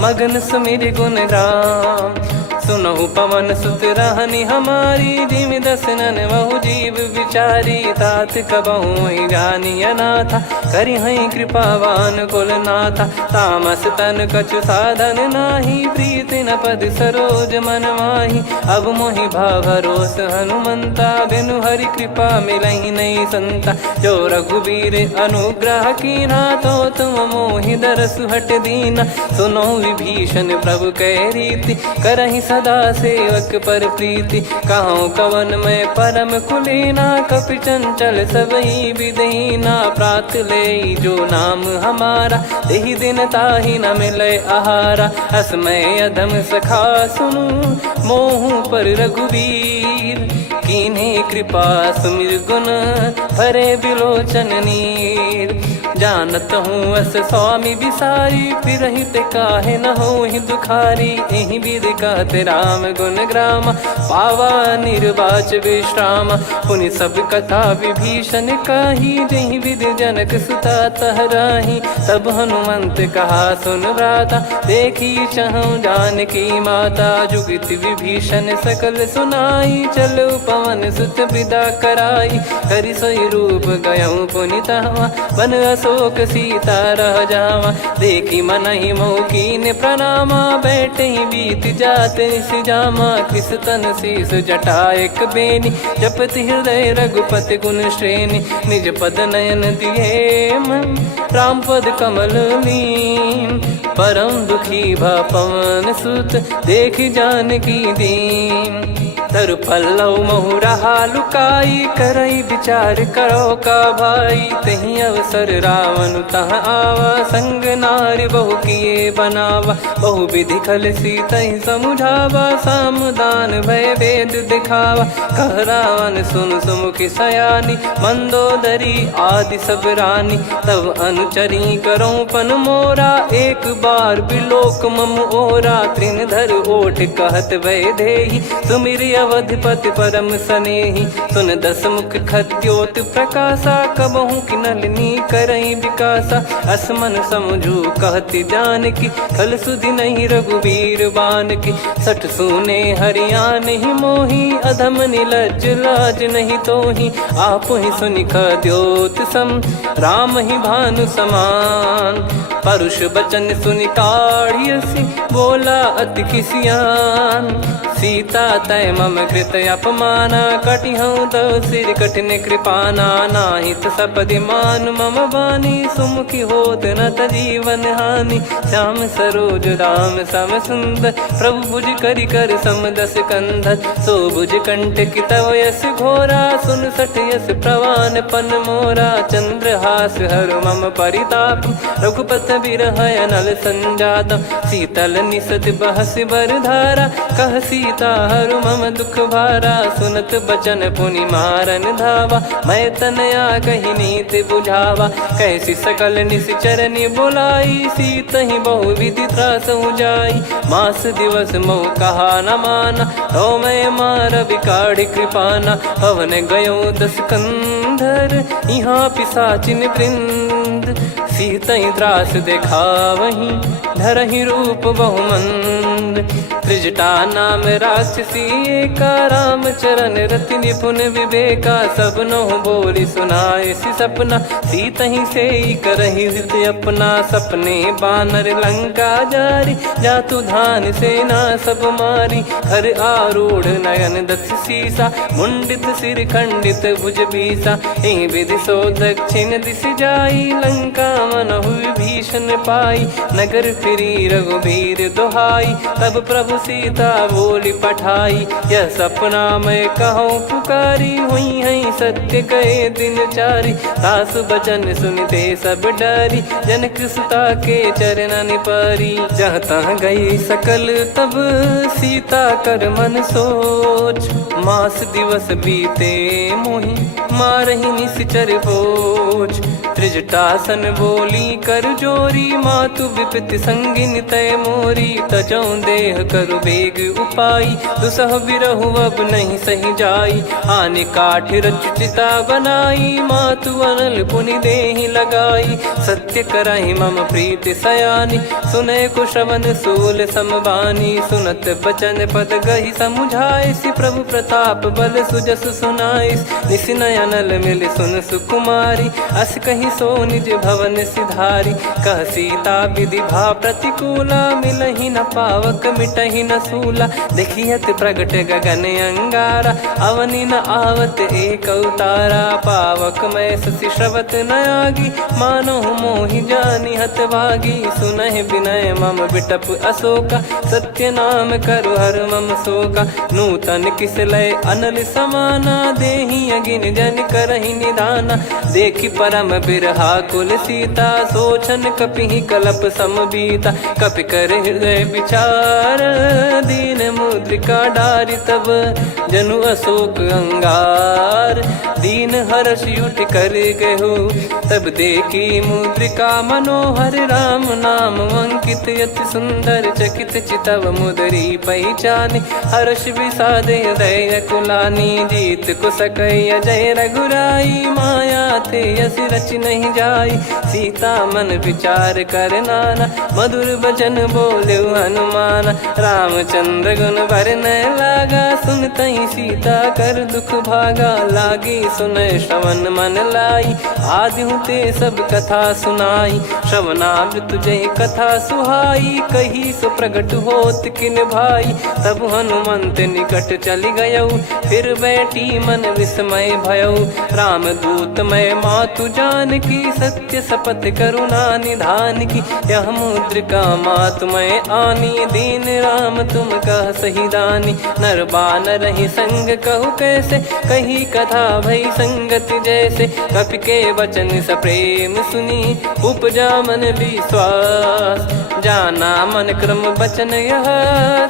मगन सुमिर गुण राम। सुनहु पवन सुत रहनि हमारी, जिमि दसनन महु विचारी तात कबहु जानिय नाथा। करि हई कृपावान कुल नाथा। तामस तन कछु साधन नाही। प्रीति न पद सरोज मन माही। अब मोहि भाव भरोस हनुमंता। बिनु हरि कृपा मिलहि नहीं संता। जो रघुबीर अनुग्रह कीना तो तुम मोहि दरसु हट दीना। सुनो विभीषण प्रभु कह रीति। करहि सदा सेवक पर प्रीति। कहूँ कवन में परम कुलीना। कपि चंचल सबई विदहीना। प्रात ले जो नाम हमारा। तेहि दिन ताहि न मिले आहारा। असमय अधम सखा सुनु। मोहु पर रघुबीर। कीन्हे कृपा सुमिर गुण। भरे बिलोचन नीर। जानत हूँ अस स्वामी बिसारी। फिरहित काहे न होहि दुखारी। एहि विधि कहते राम गुण ग्राम। पावा निर्वाच विश्राम। पुनि सब कथा विभीषण कही। जहि विधि जनक सुता तहराही। तब हनुमंत कहा सुन भ्राता। देखी चहु जानकी माता। जुगित विभीषण सकल सुनाई। चलो पवन सुत विदा कराई। करि सोई रूप गयऊँ पुनि तहवा। बन अशोक सीता रह जावा। देखी मनहि मोकीन प्रणामा। बैठे ही बीत जात निस जामा। किस तन शीस जटा एक बेनी। जपति हृदय रघुपति गुण श्रेणी। निज पद नयन दिए मन। राम पद कमल लीन। परम दुखी भा पवन सुत। देखि जानकी दीन। तरु पल्लव महु रहा लुकाई। करई विचार करो का भाई। तहि अवसर रावण तहाँ आवा। संग नारी बहु किए बनावा। बहु विधि खल सीतहि समुझावा। सामदान भय वेद दिखावा। कह रावण सुन सुमुखि सयानी। मंदोदरी आदि सब रानी। तब अनुचरी करो पन मोरा। एक बार बिलोक मम ओरा। तृण धर ओठ कहत भय देहि। सुमिरि अवधिपति परम सनेहि। सुन दस मुख खद्योत प्रकाशा। कबहु कि नलिनी करई विकासा। असमन समझू कहति जानकी। खल सुधि नहीं रघुबीर बान की। सठ सुने हरियाण ही मोही। अधम निलज लाज नहीं तोही। आप ही सुनि खद्योत सम। राम ही भानु समान। परुष बचन सुनि काढ़ियसि। बोला अति किसियान। सीता तय मम कृत अपमाना। कटिहऊँ तो सिर कठिन कृपाना। नाहित सपदि मान मम बानी। सुमुखी होत न जीवन हानि। श्याम सरोज राम सम सुंदर। प्रभु भुज करि कर सम दस कंधर। सो भुज कंटक तव यस घोरा। सुन सठ यस प्रवान पन मोरा। चंद्रहास हर मम परिताप। रघुपत बिरह अनल संजात। शीतल निसत बहस बर धारा। कह सीता हरु मम दुख भारा। सुनत बचन पुनि मारन धावा। मैं तनया कही नीति बुझावा। कैसी सकल निश्चरनि बुलाई। सीतहि बहु विधि त्रासहु जाई। मास दिवस मोह कहा न माना। तो मैं मार बिकाढ़ कृपाना। पवन गयो दस कंधर। यहाँ पिशाचिन वृंद। सीतहि त्रास देखावहीं। धरहि रूप बहुमंद। त्रिजटा नाम राक्षसी एका। राम चरण रति निपुण विवेका। सब नोह बोली सुनाए सि सपना। सीतहि से करहि हित अपना। सपने बानर लंका जारी। जातु धान सेना सब मारी। हर आरूढ़ नयन दस सीसा। मुंडित सिर खंडित भुज बीसा। एहि विधि सो दक्षिण दिश जाई। लंका मनहु विभीषण पाई। नगर फिरी रघुबीर दुहाई। तब प्रभु सीता बोली पठाई। यह सपना मैं कहूँ पुकारी। हुई है सत्य कहे दिन चारी। सासु बचन सुनते सब डरी। जनक सुता के चरण पारी। जहाँ तहाँ गई सकल तब सीता कर मन सोच। मास दिवस बीते मोहि मारहि निश्चर बोझ। त्रिजटासन बोली कर जोरी, मातु विपति संगिन तय मोरी। तजौ देह करु बेग उपाई, दुसह बिरहु अब नहीं सही जाई। आने काठ रच चिता बनाई, मातु अनल पुनि देहि लगाई। सत्य कराहि मम प्रीति सयानी, सुनय कुशवन सूल समबानी। सुनत बचन पद गहि समुझाए, सि प्रभु प्रताप बल सुजस सुनाइस। निस नयनल मिल सुन सुकुमारी, अस कहीं सो निज भवन सिधारी। कह सीता विधि भा प्रतिकूला, मिलहि न पावक मिटहि न सूला। देखियत प्रगट गगन अंगारा, अवनि न आवत एक अवतारा। पावक मैं ससि श्रवत न आगी, मानो मोहि जानि हतभागी। सुनहि विनय मम बिटप अशोका, सत्य नाम करु हर मम शोका। नूतन किस लय अनल समाना, देहि अगिन जन करहि निदाना। देखि परम बिरहा कुल सीता, सोचन कपिहि कलप समबीता। कपि कर हृदय विचार, दीन मुद्रिका डारि तब जनु अशोक अंगार। दीन हर्ष उठ कर गहु, तब देखी मुद्रिका मनोहर। राम नाम अंकित अति सुंदर, चकित चितव मुदरी पहचानी। हर्ष विषाद हृदय कुलानी, जीत को सकय अजय रघुराई। माया थे यस रच नहीं जाई, सीता मन विचार कर नाना। मधुर वचन बोले हनुमान, रामचंद्र गुण बरनय लागा। सुनतहि सीता कर दुख भागा, लागी सुनय श्रवण मन लाई। आदिहु ते सब कथा सुनाई, श्रवणामृत तुझे कथा सुहाई। कही सो प्रगट होत किन भाई, तब हनुमंत निकट चली गयौ। फिर बैठी मन विस्मय भयौ, राम दूत मैं मातु जानकी। सत्य शपथ करुणा निधान की, यह मुद्रिका मातु मैं आनी। दीन राम तुम कह सही दानी, नर बानर ही संग कहु कैसे। कही कथा भई संगति जैसे, कपि के वचन सप्रेम सुनी। उपजा मन विश्वास, जाना मन क्रम बचन यह।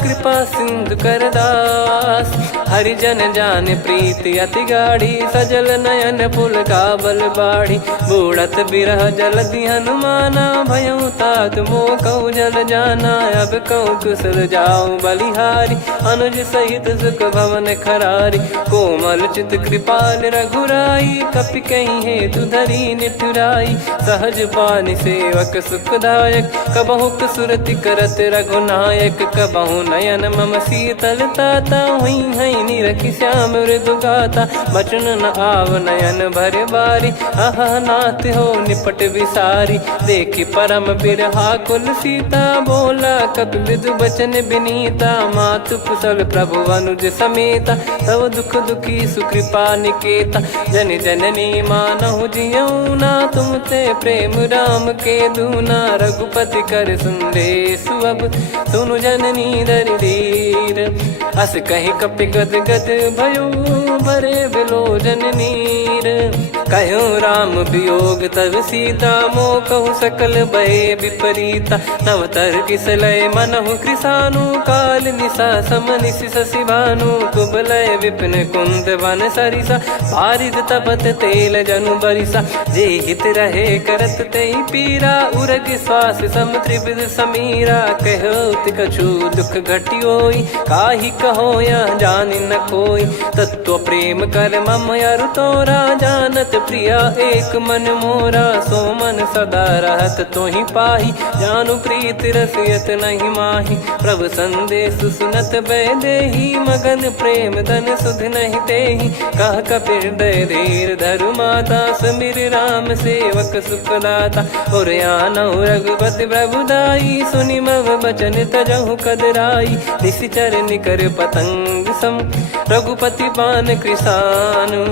कृपा सिंधु कर दास, हरिजन जान प्रीति अति गाढ़ी। सजल नयन पुल काबल बाढ़ी, बूढ़त बिरह जलधि हनुमाना। भयउ तात मोह कहु जल जाना, अब कहु कुशल जाऊं बलिहारी। अनुज सहित सुख भवन खरारी, कोमल चित कृपाल रघुराई। कपि कहीं हेतु धरी निठुराई, सहज पानि सेवक सुखदायक। कबहु सुरति करत रघुनायक, कबहु नयन मम शीतल ताता। हुई है निरखि श्याम मृदु गाता, बचन न आव नयन भर बारी। अह नाथ हो निपट विसारी, देखि परम बिरहा कुल सीता। बोला कपि विदु बचन विनीता, मातु कुशल प्रभु अनुज समेता। तव दुख दुखी सुकृपा निकेता, जन जननी मानहु जियऊ ना। तुम ते प्रेम राम के दूना, रघुपति कर संदेश अब सुनु जननी दर धीर। अस कहि कपि गद गद भयो, भरे बिलोचन नीर। कहु राम वियोग तब सीता, मोह कहु सकल भय विपरीता। नव तर किस लय मनहु कृसानु, काल निशा सम निशि शशि भानु। कुबलय विपिन कुंद वन सरिसा, बारिद तपत तेल जनु बरिसा। जे हित रहे करत तेहि पीरा, उरग श्वास सम त्रिविध समीरा। कहो कछु दुख घटियोई, काहि कहो यह जानि न कोई। तत्व प्रेम कर मम अरु तोरा, जानत प्रिया एक मन मोरा। सो मन सदा रहत तोहि पाही, जानु प्रीत रसियत नहीं माही। प्रभु संदेश सुनत बैदेही, मगन प्रेम धन सुध नहीं तेहि। कह कपि हृदय धीर धरु माता, सुमिर राम सेवक सुखदाता। और आनहु रघुपति प्रभुदाई, सुनि मम बचन तजहु कदराई। निशिचर निकर पतंग सम, रघुपति पान कृसानु।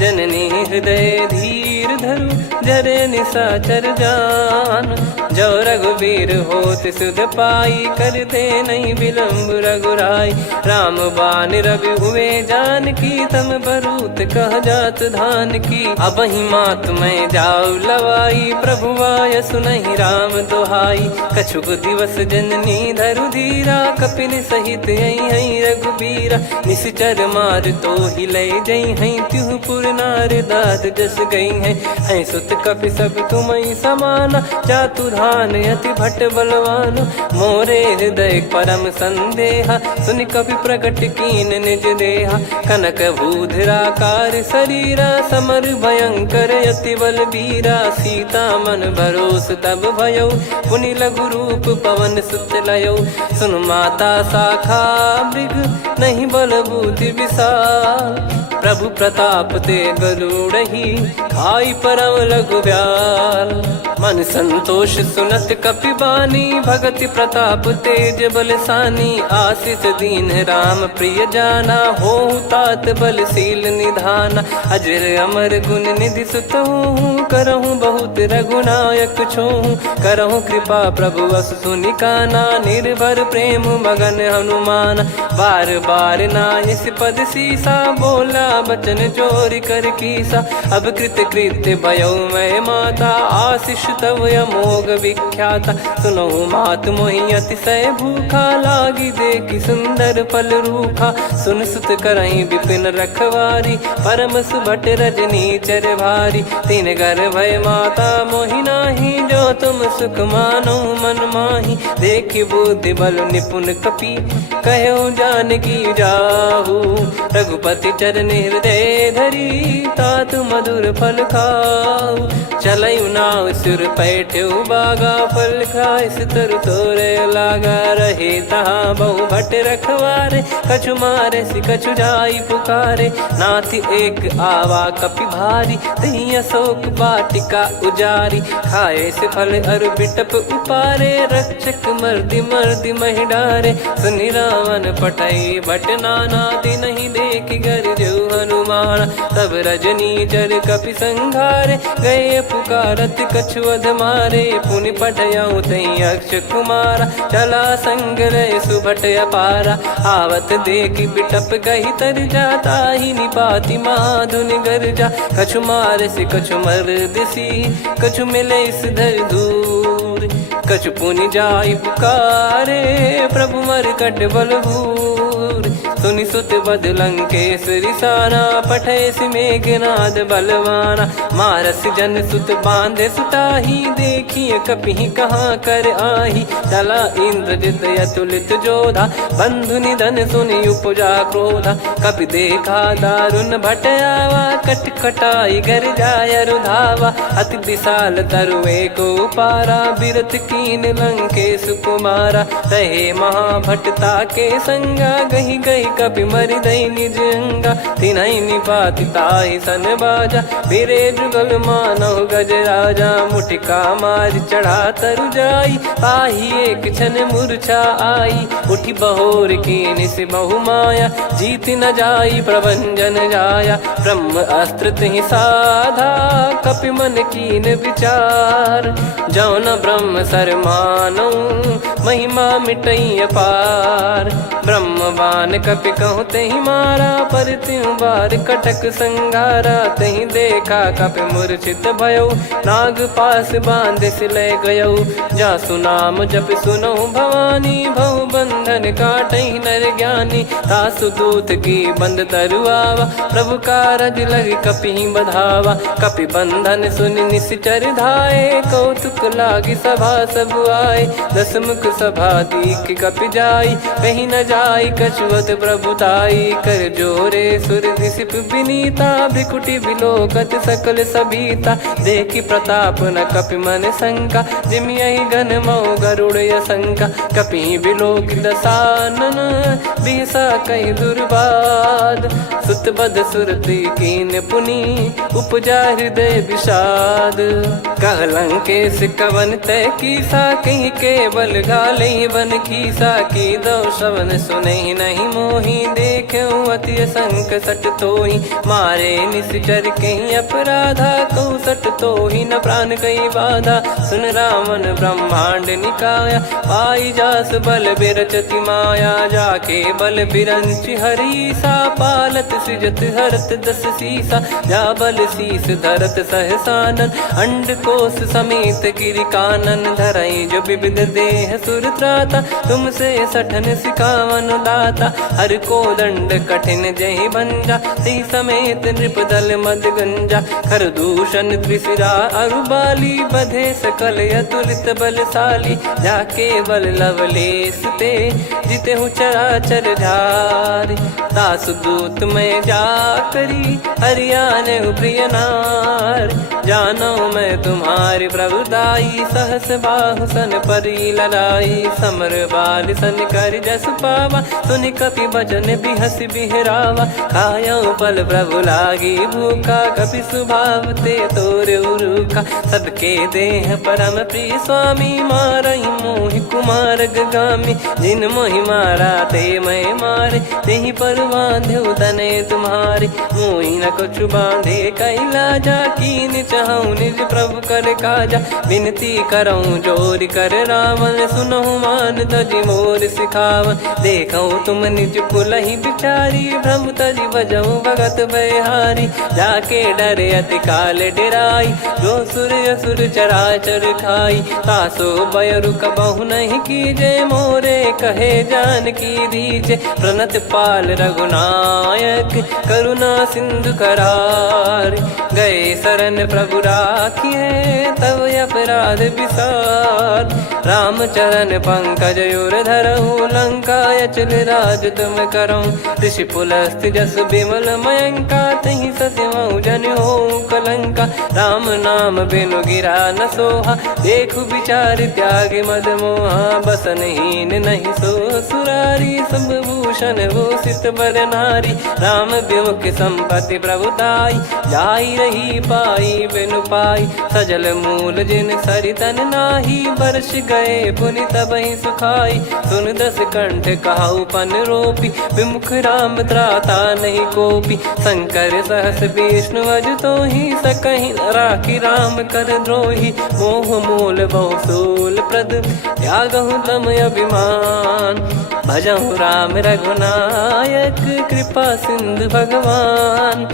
जननी हृदय धीर धरु, जरे निशाचर जान। जो रघुवीर होत सुध पाई, कर दे नहीं विलम्ब रघुराई। राम बान रवि हुए जानकी, तम बरूत कह जात धान की। अब ही मात मैं जाऊ लवाई, प्रभु आय सुनहि राम दोहाई। कछुक दिवस जननी धरु धीरा, कपिन सहित यही रघुबीरा। निश्चर मार तो ही लय जई हैं, त्युह पुर नार दाद जस गई हैं। है सुत कपि सब तुमहि समाना, चातुधान अति भट बलवान, मोरे हृदय परम संदेहा, सुनि कपि प्रकट कीन निज देहा, कनक भूधराकार शरीरा, समर भयंकर अति बल बीरा, सीता मन भरोस तब भयो, पुनि लघु रूप पवन सुत लयो, सुन माता शाखा मृग नहीं बल बुद्धि विशाल, प्रभु प्रताप ते गरुड़हि खाई परम लघु ब्याल, मन संतोष सुनत कपि बानी, भगति प्रताप तेज बलसानी, आशीष दीन राम प्रिय जाना, होहु तात बलशील निधाना, अजर अमर गुण निधि सुत हूँ, करहूँ बहुत रघुनायक छोहूँ, करहूँ कृपा प्रभु अस सुनि काना, निर्भर प्रेम मगन हनुमान, बार बार नायस पद सीसा, बोला बचन चोरी कर कीसा, अब कृत कृत्य भयो मैं माता, आशीष तव अमोघ विख्याता, सुनो मात मोहि अतिशय भूखा, लागी देखी सुंदर फल रूखा, सुन सुत करहीं विपिन रखवारी, परम सुभट रजनी चर भारी, तीन घर भय माता मोहि नाही, जो तुम सुख मानो मन माही, देखी बुद्धि बल निपुण कपि, कहो जानकी जाहू, रघुपति चरण हृदय धरी, तात मधुर फल खाऊ, चलयु नाव सिर पैठ्यु बागा, फल खाय सितर तोरे लागा, रहे तहाँ बहु भट रखवारे, कछु मारे सि कछु जाई पुकारे, नाथ एक आवा कपि भारी, तही अशोक वाटिका उजारी, खाए से फल अर बिटप उपारे, रक्षक मर्दि मर्दि महि डारे, सुनि रावण पटई भट नाना, तिनहि देख गर जो हनुमान, तब रजनी चर कपि संघारे, गए पुकारत कछु अध मारे, पुनि पटयऊ तई अक्ष कुमारा, चला संग रहे सुभट अपारा, आवत देखी बिटप कही तर जाता, ही निपाति माधुनि गर्जा, कछु मार से कछु मर दिसी, कछु मिले इस धर दूर, कछु पुनि जाई पुकारे, प्रभु मरकट बलभूर, सुनि सुत बद लंकेश्वरी साना, पठय सि मेघनाद बलवाना, मारस जन सुत बांधे सुताही, देखिए कपि कहाँ कर आही, चला इंद्रजित अतुलित जोधा, बंधु निधन सुनि उपजा क्रोधा, कपि देखा दारुण भट आवा, कट कटाई घर जाय रुधावा, अति विशाल तरुए को पारा, बिरत कीन लंकेश कुमारा, रहे महाभटता के संगा, गही गही कपि मरि दई निज अंगा, तिन्हि निपाति ताहि सन बाजा, बिरे जुगल मानव गज राजा, मुटिका मार चढ़ा तरु जाई, आही एक क्षण मूर्छा आई, उठी बहोर कीन से बहु माया, जीत न जाई प्रभंजन जाया, ब्रह्म अस्त्र तिहि साधा, कपि मन कीन विचार, जौ न ब्रह्म सर मानौ, महिमा मिटई अपार, ब्रह्मवान कपि कहूँ तहि मारा, पर त्यों बार कटक संगारा, तहि देखा कपि मूर्छित भयो, नाग पास बांध सिलय गयो, जासु नाम जप सुनो भवानी, भव बंधन काटहि नर ज्ञानी, तासु दूत की बंद तरुआवा, प्रभु कारज लग कपि बधावा, कपि बंधन सुनि निश्चर धाये, कौतुक लागी सभा सब आए, दस मुख सभा दीख कपि जाई, कहीं न जाई कछुअत प्रभुताई, कर जोरे सुर दिसिप विनीता, भ्रिकुटि विलोकत सकल सबीता, देखि प्रताप न कपि मन शंका, जिमियहि गन मऊ गरुड़ असंका, कपि विलोक दसानन, बिहसा कहि दुर्बाद, सुत बद सुरति कीन पुनि, उपजा हृदय विषाद, कह लंकेश कवन तय कीसा, कहीं केवल गालहि बन कीसा, की दो श्रवण सुनहि नहीं मोहि, देखऊँ अति असंक सट तोहि, मारे निश्चर कहीं अपराधा, कहूँ सट तोहि न प्राण कहीं बाधा, सुन रावण ब्रह्मांड निकाया, पाई जास बल बिरच विरति माया जाके बल बिरंच हरी सा पालत सृजत हरत दस सीसा जा बल शीस धरत सहसानन अंड कोश समेत गिरि कानन धरई जो विविध देह सुर त्राता तुमसे सठन सिखावन दाता हर को दंड कठिन जहि भंजा सी समेत नृपदल मद गंजा खर दूषण त्रिशिरा अरुबाली बधे सकल अतुलित बलशाली जाके बल लवलेस ते जिते हूँ चराचर झारी दास दूत में जा करी हरियाणे प्रिय नार जानो मैं तुम्हारी प्रभुदाई सहस बाहु सन परी ललाई समर बाल सन कर जस पावा सुनि कपि भजन बिहस बिहरावा खायो पल प्रभु लागी भूखा कपि स्वभाव ते तोर उरुखा सबके देह परम प्रिय स्वामी मारई मोहि कुमार गामी जिन मोहि मारा ते मैं मारे तेहि पर बांधे तने तुम्हारे मोहि न कुछ बांधे कैला जा कीन चाहूं निज प्रभु कर काजा विनती करऊं जोर कर रावण सुनहु मान तजि मोर सिखावन देखऊं तुम निज कुलहि बिचारी भ्रम तजि बजऊं भगत बहारी जाके डरे अति काल डेराई जो सुर असुर चराचर खाई तासो बयरु कबहु नहीं कीजे मोरे कहे जान की दीजे प्रणत पाल रघुनायक करुणा सिंधु करार गए शरण प्रभु राखिए तब अपराध विसार रामचरण पंकज उर धरहु लंका अचल राज तुम करऊं ऋषि पुलस्त जस विमल मयंका तहि ससिमऊ जन हो कलंका राम नाम बिनु गिरा न सोहा देखु विचार त्याग मद मोहा बसनहीन नहीं सो सुरारी सब भूषण भूषित बर नारी राम विमुख संपत्ति प्रभुताई जाई रही पाई बिनु पाई सजल मूल जिन सरितन नाही बरस गए पुनि तबहि सुखाई सुन दस कंठ कहाऊ पन रोपी विमुख राम त्राता नहीं कोपी शंकर सहस विष्णु अज तो ही सकहि राखी राम कर द्रोही मोह मूल बहु सूल प्रद त्यागहु तम अभिमान भजहु राम रघुनायक कृपा सिंधु भगवान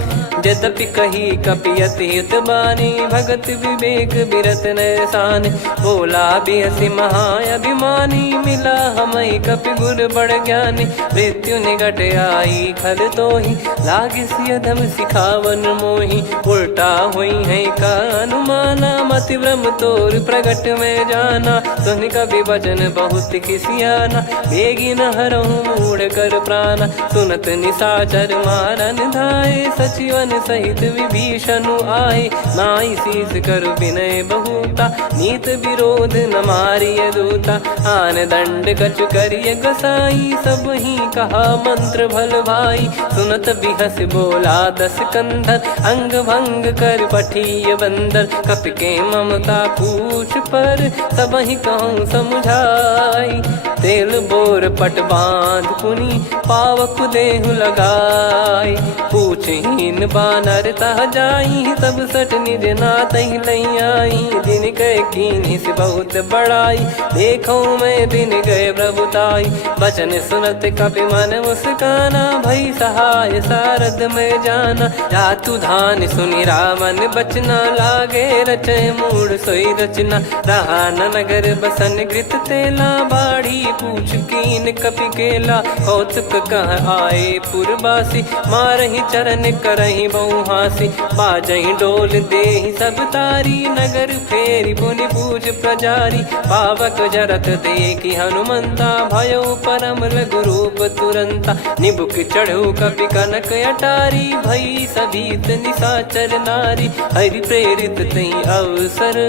यद्यपि कही कपियत हित बानी भगत विवेक बिरत नैसान बोला बिहसी महाअभिमानी मिला हमई कपि गुर बड़ ज्ञानी मृत्यु निकट आई खल तो ही लागिस यधम सिखावन मोही उल्टा हुई है का अनुमाना मति ब्रह्म तोर प्रगट में जाना सुन कभी वचन बहुत किसियाना बेगी न हरहु मूढ़ कर प्राण सुनत निशाचर मारन धाये सचिवन सहित विभीषणु आए नाई शीस कर विनय बहुता नीत विरोध न मारिय दूता आन दंड कछु करिय गसाई सब ही कहा मंत्र भल भाई सुनत बिहस बोला दस कंधर अंग भंग कर पठिय बंदर कपि के ममता पूछ पर सब ही कहूँ समझाई तेल बोर पट बांध पुनि पावक देहु लगाई पूछहीन बानर तह जाई तब सट निज नाथ लई आई दिन गए कीन्ही से बहुत बड़ाई देखो मैं दिन गए प्रभुताई बचन सुनत कपि मन मुस्काना भई सहाय सारद में जाना जातु धान सुनि रावण बचना लागे रचे मूड सोई रचना रहा न नगर बसन कृत तेला बाड़ी पूछ कीन कपि केला कौतुक कह आए पुरबासी मारहि चरण करहि बहु हासी बाजहि डोल देहि सब तारी नगर फेरी पुनि पूज प्रजारी पावक जरत देखि हनुमंता भयो परम लघु रूप तुरंता निबुक चढ़ऊ कपि कनक अटारी भई सभीत निशाचर नारी हरि प्रेरित तई अवसर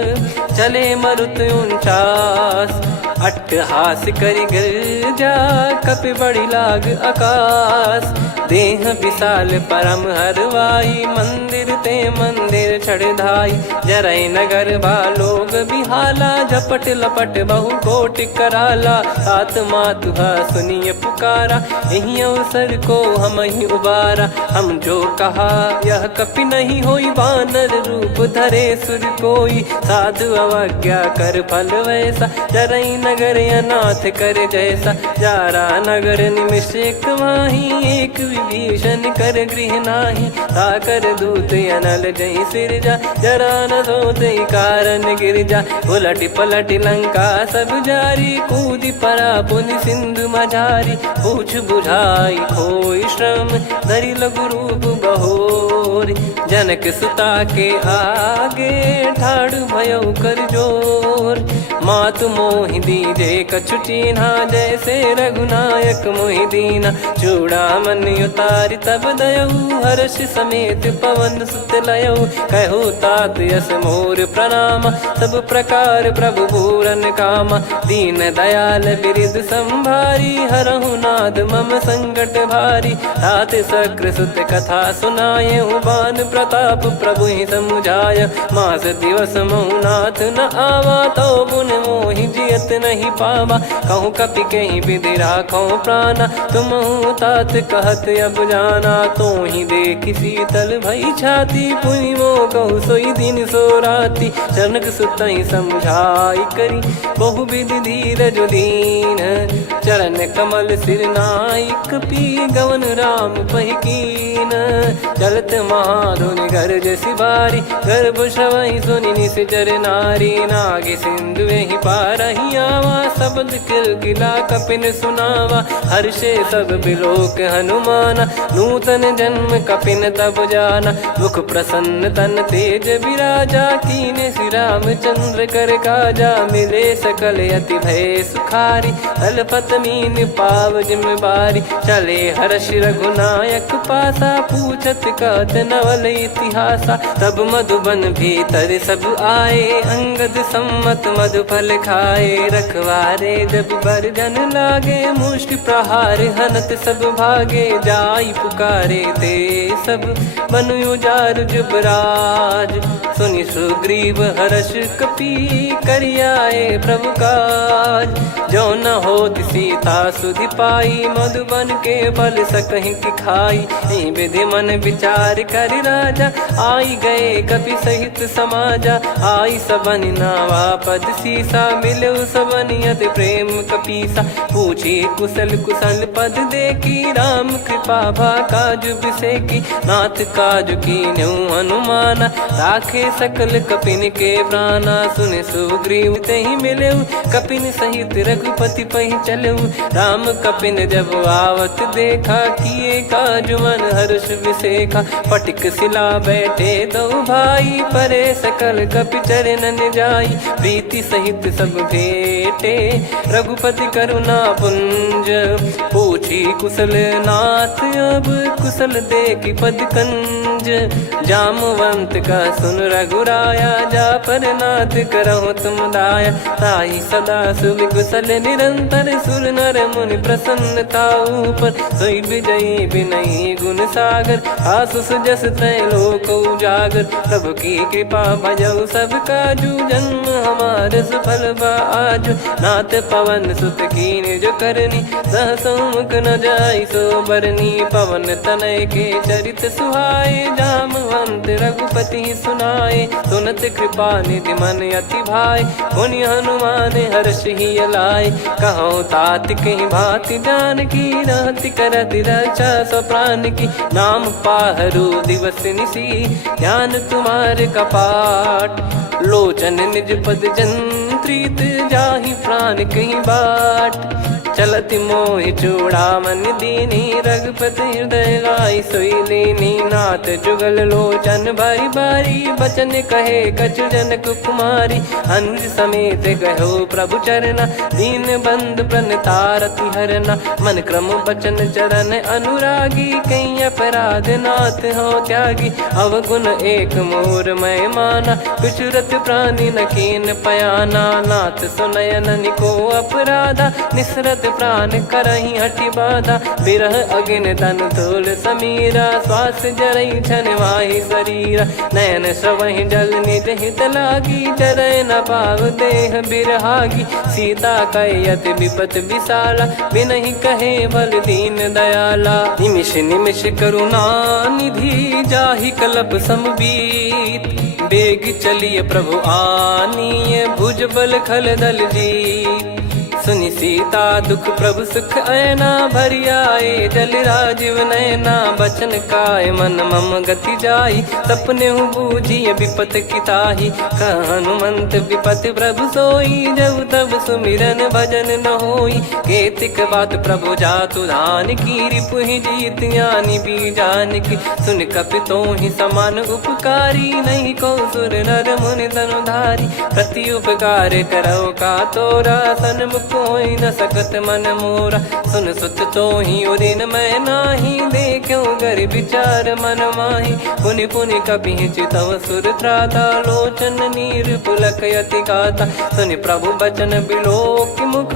चले मरुत 49 अट्टहास करि गिरजा कपि बड़ी लाग आकाश देह विशाल परम हरवाई मंदिर ते मंदिर छड़धाई। जरई नगर बा लोग बिहाला, झपट लपट बहु कोट कराला। आत्मा तुहा सुनिए पुकारा, यही अवसर को हम ही उबारा। हम जो कहा यह कपि नहीं होई, वानर रूप धरे सुर कोई। साधु अवज्ञा कर फल वैसा, जरई नगर अनाथ कर जैसा। जारा नगर निमिष एक माही, एक विभीषण कर गृह नाही। ताकर दूत अनल जई सिरजा, जरा न सोते कारण गिरजा। उलट पलट लंका सब जारी, कूद परा पुन सिंधु मझारी। पूछ बुझाई खोई श्रम, धरि लघु रूप बहोरी। जनक सुता के आगे, ठाड़ भयो कर जोर। मातु मोहि दीजे कछु चीन्हा, जैसे रघुनायक मोहि दीना। चूड़ामन उतारि तब दयऊ, हर्ष समेत पवन सुत लयऊ। कहो तात यस मोर प्रणाम, सब प्रकार प्रभु पूरन कामा। दीन दयाल बिरिद संभारी, हरहु नाद मम संकट भारी। तात सक्र सुत कथा सुनाये, बान प्रताप प्रभु ही समुझाय। मास दिवस महु नाथ न आवा, तो पुन मोहि जियत नहीं पावा। कहूँ कपि कहीं विधि राखो प्राणा, तुम तात कहत अब जाना। तो ही देखी शीतल भई छाती, पुनि मो कहु सोई दिन सो राती। जनक सुतहि समझाई करी, बहु विधि धीरज दीन। चरण कमल सिर नाई, कपि गवन राम पहिकीन। चलत महाधुनि गरज सिबारी, गर्भ श्रवहि सुनि निश्चर नारी। नागे सिंधु ही पारहि आवा, शब्द किलकिला कपिन सुनावा। हर्षे सब बिलोक हनुमाना, नूतन जन्म कपिन तब जाना। मुख प्रसन्न तन तेज विराजा, कीने श्री रामचंद्र कर काजा। मिले सकल अति भय सुखारी, अल्पत मीन पाव जिम बारी। चले हर्ष रघुनायक पासा, पूछत कहत नवल इतिहासा। तब मधुबन भीतर सब आए, अंगद सम्मत मधुफल खाए। रखवारे जब बरजन लागे, मुष्टि प्रहार हनत सब भागे। जाई पुकारे ते सब, बनु उजारु जुबराज। सुनि सुग्रीव हर्ष कपि, करियाए प्रभु काज। जो न होत सीता सुधि पाई, मधुबन के बल सकहि की खाई। विधि मन विचार कर राजा, आई गए कपि सहित समाजा। आई सबन नावा पद सीसा, मिलो सबन यत प्रेम कपीसा। पूछी कुशल कुशल पद देखी, राम कृपा भा काज बिसेकी। नाथ काज कीन्हु हनुमाना, राखे सकल कपिन के प्राणा। सुन सुग्रीव तेहि मिलेऊ, कपिन सहित रघुपति पहि चलेऊ। राम कपिन जब आवत देखा, किए काज मन हर्ष विसेखा। पटिक सिला बैठे दो भाई, परे सकल कपि चरणन जाई। प्रीति सहित सब भेटे, रघुपति करुणा पुंज। पूछी कुशल नाथ अब, कुशल देखी पद कंज। जामवंत का सुन रघुराया, जा पर नाथ करहु तुम दाया। ताई सदा सुभि कुशल निरंतर, सुर नर मुनि प्रसन्नता ऊपर। सोई विजयी विनयी गुण सागर, आसु सुजस त्रैलोक उजागर। प्रभु की कृपा भजऊ सब काजू, जन्म हमार सफल बा आजु। नाथ पवन सुत कीन जो करनी, सहसो मुख न जाई सो बरनी। पवन तनय के चरित सुहाए, जामवंत रघुपति सुनाए। सुनत कृपा निधि मन अति भाई, मुनि हनुमान हर्ष ही लाए। कहो तात कहीं भांति जानकी, रहति करति रक्षा सो प्राण की। नाम पाहरु दिवस निसी, ध्यान तुम्हारे कपाट। लोचन निज पद जंत्रित, जाहि प्राण कहीं बाट। चलति मोहि चूड़ामन दीनी, रघुपति हृदय लाई सोई लीनी। नाथ जुगल लोचन बारी बारी, बचन कहे कछु जनक कुमारी। अनुज समेत गयो प्रभु चरना, दीन बंद प्रणतारति हरना। मन क्रम बचन चरण अनुरागी, कहीं अपराध नाथ हो त्यागी। अवगुण एक मोर मैं माना, विचुरत प्राणी न कीन पयाना। नाथ सुनयन निको अपराधा, निसरत प्राण करही हटि बाधा, बिरह अगिन तन तोल समीरा, श्वास जरई छन माही शरीरा, नयन श्रवहि जल निज हित लागी, चरय न पाव देह बिरहागी, सीता कैयत विपत विशाला, बिनहि कहे बल दीन दयाला, निमिष निमिष करुणा निधि, जाहि कलप समबीत, बेग चलिए प्रभु आनीय, भुज बल खल दल जीत, सुनि सीता दुख प्रभु सुख ऐना, भरि आए जल राजीव नैना, बचन काय मन मम गति जाई, सपने हूँ बूझिए विपत किताही, हनुमंत विपत प्रभु सोई, जब तब सुमिरन भजन न होई, केतिक बात प्रभु जातु धान की, रिपुहि जीत ज्ञानी बीजान की, सुन कपितो ही समान उपकारी, नहीं को सुर नर मुनि धनुधारी, प्रति उपकार करो का तोरा, सन्मुख कोई न सकत मन मोरा, सुन सुत तो ही उदिन मैं नाही, देखो गर विचार मन माही, पुनि पुनि कपि चितव सुर त्राता, लोचन नीर पुलक यति गाता, सुनि प्रभु बचन बिलोक मुख,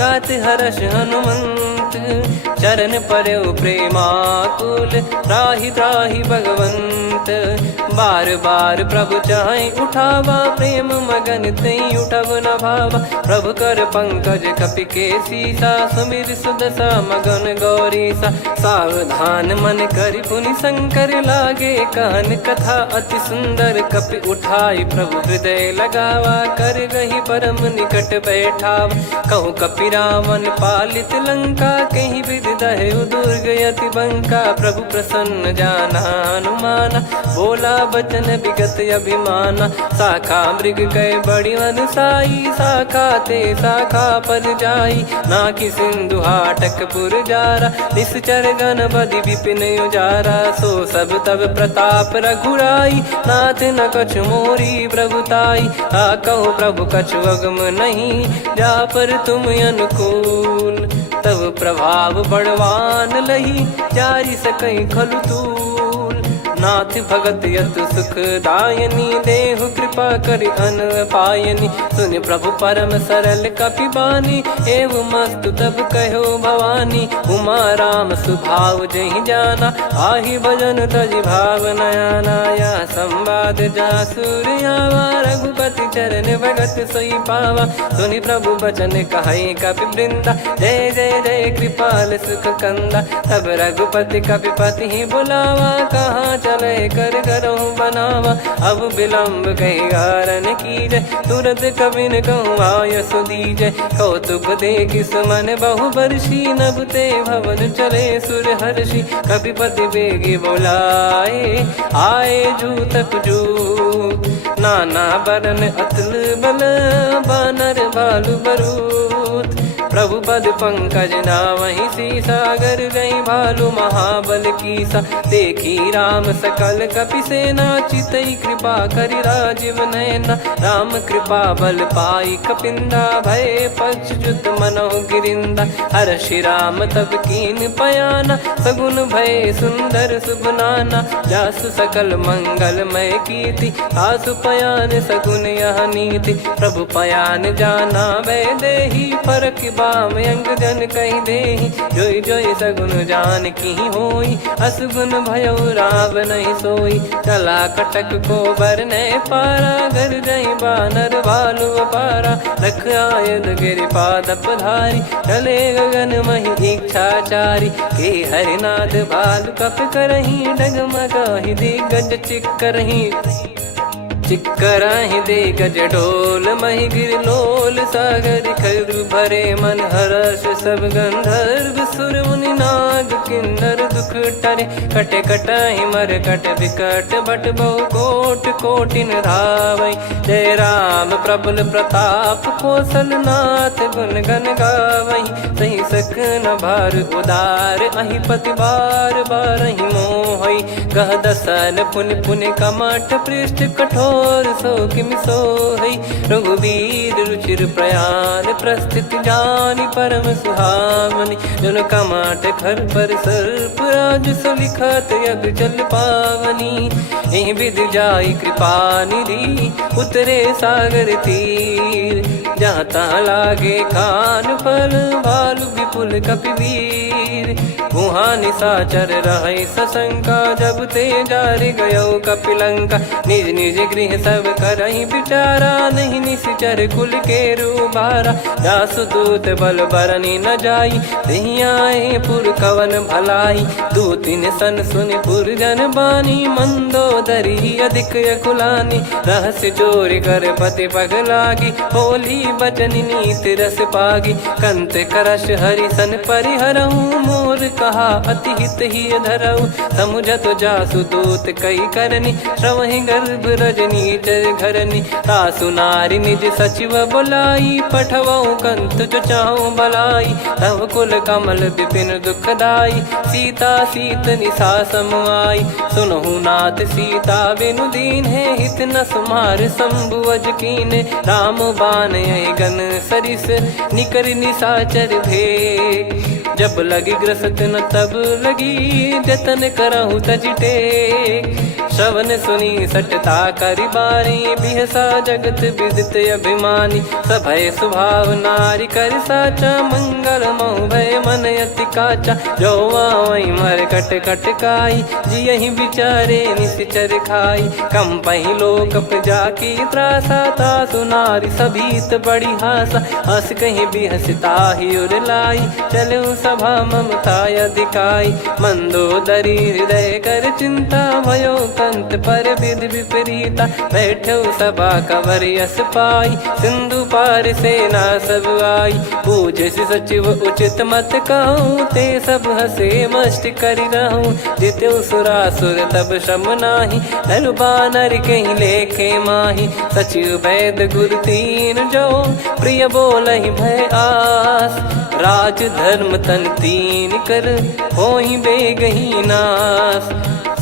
गात हर्ष हनुमंत, चरण परयो प्रेमाकुल, त्राहि त्राहि भगवंत, बार बार प्रभु चाहि उठावा, प्रेम मगन तई उठब न भावा, प्रभु कर पंकज कपि के सीसा, सुमिर सुदशा मगन गौरीसा, सावधान मन करि पुनि शंकर लागे, कहन कथा अति सुंदर, कपि उठाई प्रभु हृदय लगावा, कर गही परम निकट बैठावा, कहूँ कपि रावण पालित लंका, कहीं विद दहु दुर्ग यति बंका, प्रभु प्रसन्न जाना हनुमाना, बोला बचन विगत अभिमाना, शाखा मृग गए बड़ी वनसाई, शाखा ते शाखा पर जाई, ना कि सिंधु हाटक पुर जारा, निश्चर गण बदि विपिन उजारा, सो सब तब प्रताप रघुराई, नाथ न कछु मोरी प्रभुताई, आ कहो प्रभु कछु अगम नहीं, जा पर तुम अनुकूल, तब प्रभाव बड़वान लही, जारी सकई खलु तूल, नाथ भगत यत सुख दायनी, देहु कृपा करि अन पायनी, सुन प्रभु परम सरल कपि बानी, एव मस्तु तब कहो भवानी, उमा राम सुभाव जहि जाना, आहि भजन तजि भाव नयाना, या संवाद जासुर आवा, रघुपति चरण भगत सोई पावा, सुनि प्रभु बचन कहै कपि वृंदा, जय जय जय कृपाल सुख कंदा, तब रघुपति कपिपति ही बुलावा, कहाँ चले कर करहु बनावा, अब विलम्ब कही कारण कीजय, तुरत कबिन कहूँ आय सुदीजय, कौतुक देखि सुमन बहु बरसी, नभ ते भवन चले सुर हर्षि, कपिपति बेगी बोलाए, आए जूतक जूत, नाना बरन अतुल बल, बानर भालु बरूत, प्रभु पद पंकज नावहि सीसा, गर गई भालु महाबल कीसा, देखी राम सकल कपि सेना, चितई कृपा करि राजीव नैना, राम कृपा बल पाई कपिंदा, भय पक्षजुत मनोह गिरिंदा, हर्षि राम तब कीन पयाना, सगुन भय सुंदर सुबनाना, जासु सकल मंगलमय कीर्ति, आसु पयान सगुन यह नीति, प्रभु पयान जाना वै देहि, फरक बाम अंग जन कहि देहि, जोई जोई सगुन जान की होई, असगुन भयो राव नहीं सोई, चला कटक को बरने पारा, घर जई बानर भालु अपारा, रख आयद गिरि पाद पधारी, चले गगन महि इच्छाचारी, के हरिनाथ भालु कप करही, डगमगाहि दिग्गज चिक्करही, चिक्कराहि दे गज डोल, महि गिर लोल, सागर खरु भरे मन हर्ष, सब गंधर्व सुर मुनि नाग किन्नर दुख टरे, कट कटाहि मर कट विकट, बट बहु कोट कोटिन धावै, जय राम प्रबल प्रताप, कौशल नाथ गुण गण गावै, सही सख न भार उदार, अहि पति बार बारहि मोहै, गह दसन पुनि पुनि कमठ पृष्ठ कठोर, सो किमि सोहै, रघुवीर रुचिर प्रयाण, प्रस्थित जानि परम सुहावनी, जन कमाट खर पर सर्प राज, सलिखत यग जल पावनी, एहि विधि जाई कृपा निधि, उतरे सागर तीर, जहाँ तहाँ लागे खान फल भालु विपुल कपिवीर। वहाँ निशाचर रहे सशंका जब ते जार गयो कपिलंका। निज निज गृह सब करहि बिचारा नहीं निश्चर कुल के रूबारा। जासुदूत बल बरनी न जाई तेहि आए पुर कवन भलाई। दो तीन सन सुनि पुर जन बानी मंदोदरी अधिक अकुलानी। रहस्य चोरी कर पति पग लागी होली बचन नीत रस पागी। कंत करश हरि सन परिहरऊ मोर कहा अति हित ही धरऊ। समुझत जासुदूत कई करनी श्रवहि गर्भ रजनी चर घरनी। तासु नारी निज सचिव बुलाई पठवऊ कंत जो चाहूं भलाई। तव कुल कमल विपिन दुखदाई सीता सीत निशा समाई। सुनहु नाथ सीता बिनु दीन है हित न सुमार शंभु अज कीन। राम बान गन सरिस निकर निशाचर भेग। जब लगी ग्रसत न तब लगी जतन करहु तज टेक। श्रवण सुनी सटता करि बारी बिहसा जगत विदित अभिमानी। सभय स्वभाव नारी कर साचा मंगल मोह भय मन अति काचा। जो आवई मर कट कट काई जियहि बिचारे निश्चर खाई। कम पही लोक प्रजा की त्रासा तासु नारी सभीत बड़ी हासा। हस कहीं बिहसता ही उर लाई चलो सभा ममता अधिकाई। मंदोदरी हृदय कर चिंता भयो कंत पर विधि विपरीता। बैठो सभा कवर यस पाई सिंधु पार सेना सब आई। पूज सचिव उचित मत कहूँ ते सब हसे मस्त करि रहूं। जित्यो सुरासुर तब श्रम नाही धनु बानर कहीं लेखे माही। सचिव वैद गुरु तीन जो प्रिय बोलहि भय आस। राज धर्म तन तीन कर होई बेगही नास।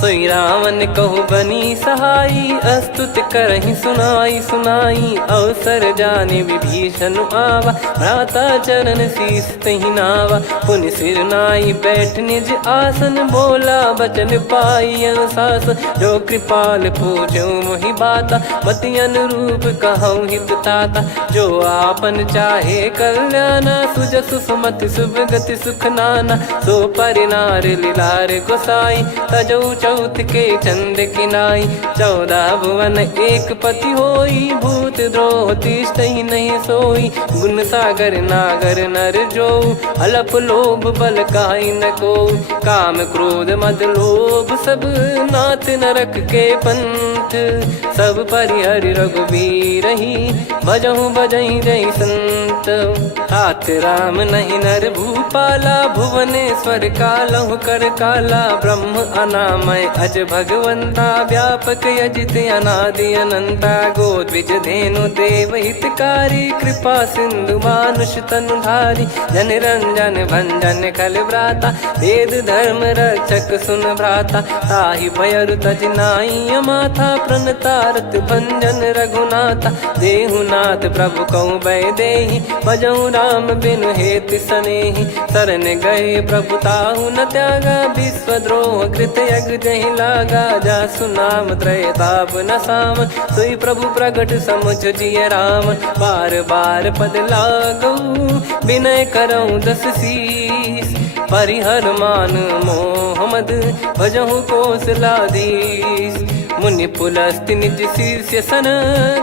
सोई रावण कहु बनी सहाई अस्तुत करहि सुनाई सुनाई। अवसर जाने विभीषण आवा भ्राता चरण शीस तहि नावा। पुनि सिर नाई बैठ निज आसन बोला बचन पाई अनुशास। जो कृपाल पूछो मोहि बाता मति अनुरूप कहूँ हित ताता। जो आपन चाहे कल्याणा सुजसु सुमति सुभगति सुख नाना। सो परिनार लीलार गोसाई तजौ चौथ के चंद किनाई। 14 भुवन एक पति होई भूत द्रोह तिष्ठहि नहीं सोई। गुण सागर नागर नर जो अलप लोभ बल काई न को। काम क्रोध मद लोभ सब नाथ नरक के पंथ। सब परिहरि रघुबीर ही भजहु भजहि जय संत। हाथ राम नहीं नर भूपाला भुवनेश्वर कालहु कर काला। ब्रह्म अनामय अज भगवंता व्यापक यजित अनादि अनंता। गोद्विज धेनु देव हितकारी कृपा सिंधु मानुष तनुधारी। जन रंजन भंजन खल भ्राता वेद धर्म रक्षक सुन भ्राता। ताहि भयरु तज नाई माथा प्रणतारत भंजन रघुनाथा। देहुनाथ प्रभु कहु भय देहि भजहु राम बिनु हेति सनेहि। शरण गए प्रभु ताहु न त्यागा विश्वद्रोह कृत यज्ञ जहि लागा। जासु नाम त्रय ताप न साम सोई प्रभु प्रगट समुझ जिय राम। बार बार पद लागऊ विनय करऊँ 10 शीस। परिहर मान मोह मद भजहु कौशलाधीश। मुनि पुलस्त्य निज शीर्ष सन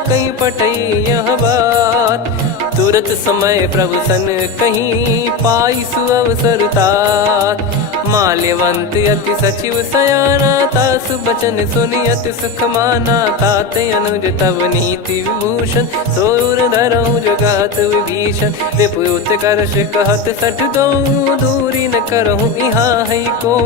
कहीं पटई यह बात। तुरत समय प्रभु सन कहीं पाई सुअवसर तात। माल्यवंत अति सचिव सयाना तासु बचन सुनि अति सुख माना। ताते अनुज तव नीति विभूषण सोर धरऊ जगत विभीषण। विपुत करश कहत सठ दो दूरी न करहु इहाँ है को।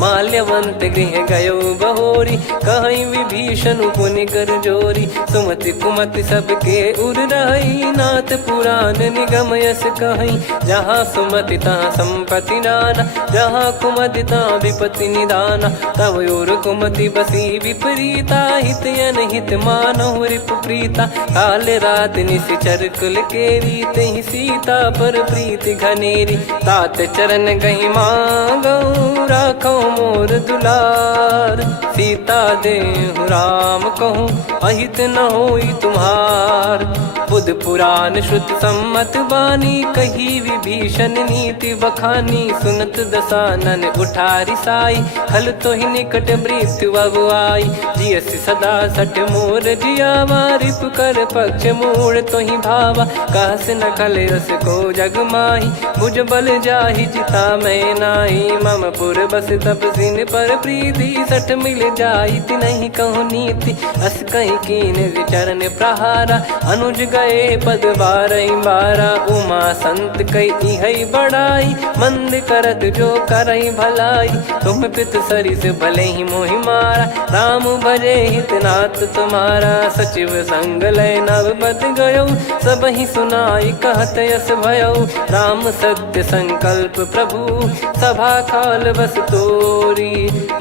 माल्यवंत गृह गयो बहोरी कहीं विभीषण पुनि कर जोरी। सुमति कुमति सबके उर रही नाथ पुराण निगम यस कहीं। जहाँ सुमति तहाँ संपत्ति नाना जहाँ कुमति तहाँ विपत्ति निदाना। तव और कुमति बसी विपरीता हित अनहित मानहु रिपु प्रीता। काल रात निश्चर कुल केरी तहि सीता पर प्रीति घनेरी। तात चरण गहि मांगऊ राखो मोर दुलार। सीता देहु राम कहूँ अहित न होई तुम्हार। बुध पुराण श्रुत सम्मत बानी कही विभीषण नीति बखानी। सुनत दसानन उठारी साई खल तो ही निकट मृत्यु अब आई। जियस सदा सट मोर जियावा रिप कर पक्ष मूड़ तो ही भावा। कहस न खल रस को जग माही भुज बल जाहि जिता मैं नाई। मम पुर बस तब सिन पर प्रीति सठ मिल जाई तिनहि कहूँ नीति। अस कहीं कीन विचरण प्रहारा अनुज गए पद बारई बारा। उमा संत कई इहै बड़ाई मंद करत जो करई भलाई। तुम पित सरिस भले ही मोहि मारा राम भजे हित नाथ तुम्हारा। सचिव संग लय नव बद गयो सब ही सुनाई कहत यस भयो। राम सत्य संकल्प प्रभु सभा काल बस तोरी।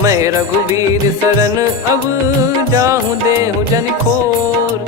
मैं रघुबीर शरण अब जाहूँ देहु जन खोर।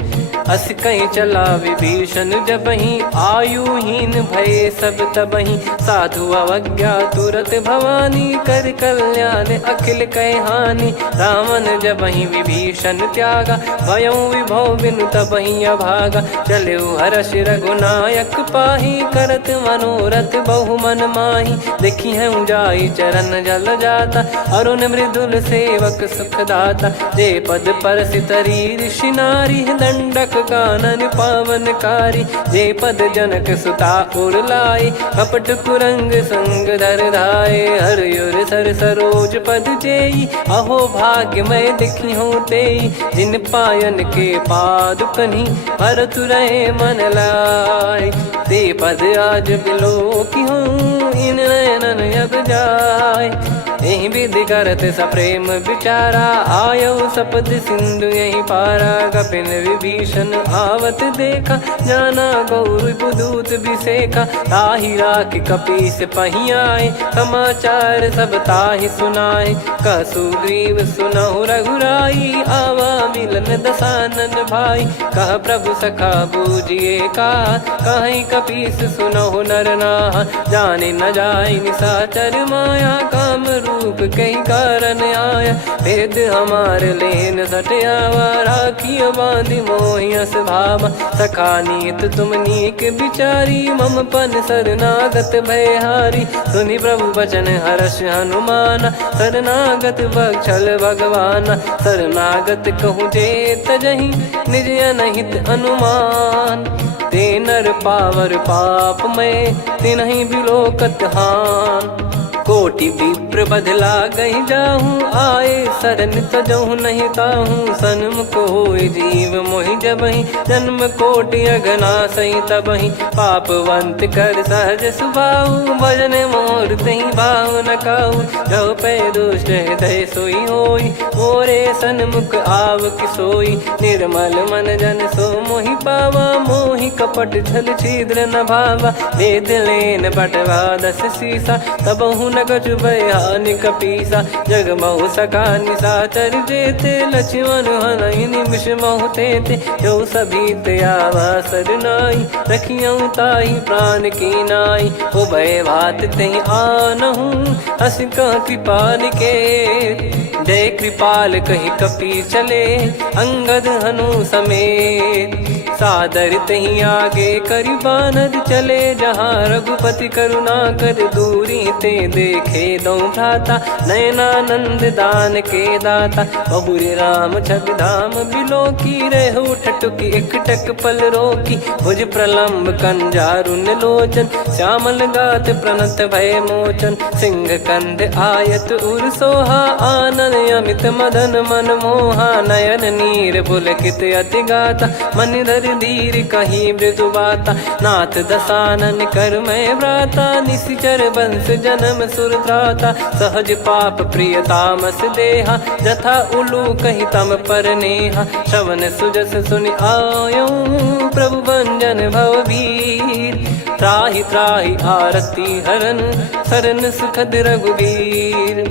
अस कहीं चला विभीषण जबहि आयुहीन भये सब तबहि। साधु अवज्ञा तुरत भवानी कर कल्याण अखिल कह हानि। रावण जबहि विभीषण त्यागा भयउ विभव बिनु तबहि अभागा। चलऊ हर्ष रघुनायक पाहि करत मनोरथ बहु मन माहि। देखी हूँ जाई चरण जल जाता अरुण मृदुल सेवक सुखदाता। जे पद परसि तरी ऋषि नारी दंडक कानन पावनकारी। जे पद जनक सुता उर लाए कपट कुरंग संग धर धाये। हरियुर सर सरोज पद जेई अहो भाग्य मैं दिखी हूँ तेई। जिन पायन के पाद कन्ही भरतु रहे मन लाए। ते पद आज बिलो की हूँ इन नयनन अब जाय। यही विधि करत सप्रेम विचारा आयो सपद सिंधु यही पारा। कपिन विभीषण आवत देखा जाना गौर बुदूत बिसेखा। ताहि राख कपीस पही आए समाचार सब ताहि सुनाए। कह सुग्रीव सुनहु रघुराई आवा मिलन दसानन भाई। कह प्रभु सखा बूझिए का कहीं कपीस सुनहु नर नाहा। जाने न जाय निशाचर माया काम रूप कई कारण आया। भेद हमार लेन सटयावा राखियो बांधि मोहियस भावा। सखा नीत तुम नीक बिचारी मम पन शरणागत भयहारी। सुनि प्रभु बचन हर्ष हनुमाना शरणागत बक्षल भगवाना। शरणागत कहूँ जे तजहि निज अनहित अनुमान। ते नर पावर पाप में तिन्हि बिलोकत हान। कोटि विप्र बदला गई जाहूँ आए शरण तजहु नहीं ताहूँ। सन्मुख होय जीव मोहि जबहि जन्म कोटि अगना सही तबहि। पापवंत कर सहज सुभाऊ भजन मोर तहि भाव न काऊ। जो पै दुष्ट हृदय सोई होई मोरे सन्मुख आव किसोई। निर्मल मन जन सो मोहि पावा मोहि कपट छल छिद्र न भावा। वेद लेन बटवा दस सीसा तबहु न कछु भयानि कपीसा। जग महु सखा निशाचर जेते लक्ष्मण हनहि निमिष महु तेते। जो सभी त्यावा सरनाई रखियऊ ताहि प्राण की नाई। हो भय भात तेहि आनहु हस कह कृपाल के। जय कृपाल कहि कपी चले अंगद हनु समेत। सादर तही आगे करि बानर चले जहाँ रघुपति करुणा कर दूरी ते देखे दो भ्राता। नयनानंद दान के दाता बहुरे राम छवि धाम बिलो की रहु ठटुकी एकटक पल रोकी। भुज प्रलम्ब कंजारुन लोचन श्यामल गात प्रणत भय मोचन। सिंह कंध आयत उर सोहा आनन अमित मदन मन मोहा। नयन नीर पुलकित अति गाता मन धर धीर कहीं मृदु बाता। नाथ दसानन कर मैं व्राता निशिचर वंश जन्म सुरत्राता। सहज पाप प्रिय तामस देहा जथा उलू कहीं तम पर नेहा। श्रवण सुजस सुनि आयो प्रभु भंजन भववीर। त्राहि त्राहि आरती हरन शरण सुखद रघुवीर।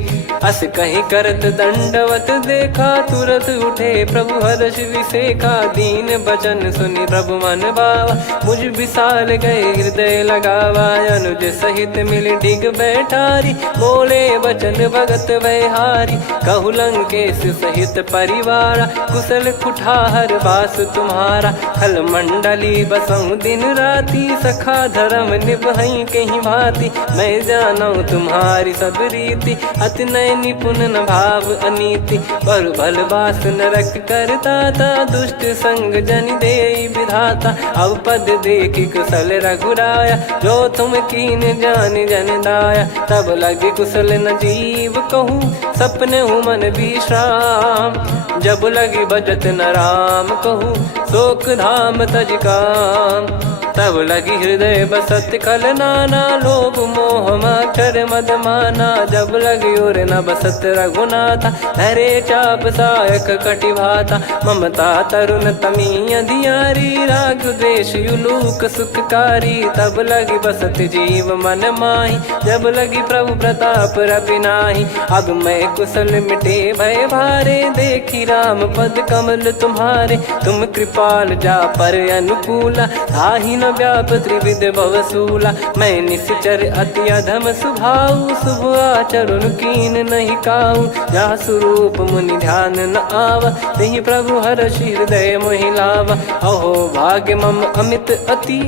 अस कहीं करत दंडवत देखा, तुरत उठे प्रभु हर्ष विसेखा। दीन बचन सुनि प्रभु मन भावा, मुझ विशाल गए हृदय लगावा। अनुज सहित मिल डिग बैठारी, बोले बचन भगत वैहारी। कहु लंकेश सहित परिवारा, कुशल कुठार बास तुम्हारा। खल मंडली बसऊं दिन राती, सखा धर्म निभई कहीं भांति। मैं जानू तुम्हारी सब रीति, अति नय निपुण न भाव अनीति। पर भल बास नरक करता था, दुष्ट संग जन दे विधाता। अब पद देखि कुशल रघुराया, जो तुम कीन जान जन दाया। तब लगे कुशल न जीव कहूँ, सपने हूँ मन विश्राम। जब लगी बजत न राम कहूँ, शोक धाम तज काम। तब लगी हृदय बसत खल नाना, लोभ मोह मच्छर मद माना। जब लगी और न बसत रघुनाथा, हरे चाप सायक कटि भाता। ममता तरुण तमी अधियारी, राग द्वेष युलूक सुखकारी। तब लगी बसत जीव मन माही, जब लगी प्रभु प्रताप रवि नाही। अब मैं कुशल मिटे भय भारे, देखी राम पद कमल तुम्हारे। तुम कृपाल जा पर अनुकूला, ताहि न व्याप त्रिविध भवसूला। मैं निश्चर अति अधम स्वभाव, शुभ आचरण कीन नहीं काऊ। जा स्वरूप मुनि ध्यान न आवा, तेहि प्रभु हर्ष हृदय मोहि लावा। अहो भाग्य मम अमित अति,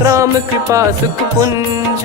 राम कृपा सुख पुंज।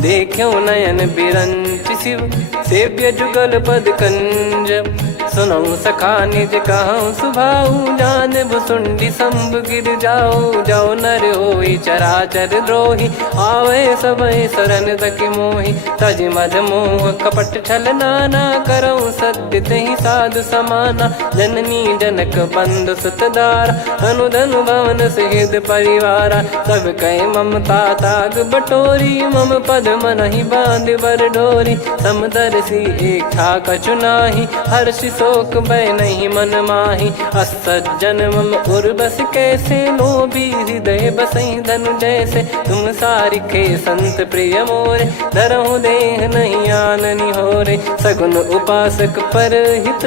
देख्यो नयन बिरंच शिव, सेव्य जुगल पद कंज। सुनऊ सखा निज कहूँ सुभाऊ, जान भुसुंडी संभ गिर जाओ। जाओ नर होई चराचर द्रोही, आवे सबय शरण तक मोहि। तज मद मोह कपट छल नाना, करऊँ सत्य तेहि साधु समाना। जननी जनक बंधु सुतदारा, धनु धनु भवन सहित परिवारा। सब कहे ममता ताग बटोरी, मम पद मनहि बांध बर डोरी। समदर्शी इच्छा कछु नाही, हर्ष शोक भय नहीं मन माही। असज्जन मम उर्वश कैसे, लोभी हृदय बसई धनु जैसे। तुम सारिखे संत प्रिय मोरे, धरहु देह नहीं आननि होरे। सगुन उपासक पर हित,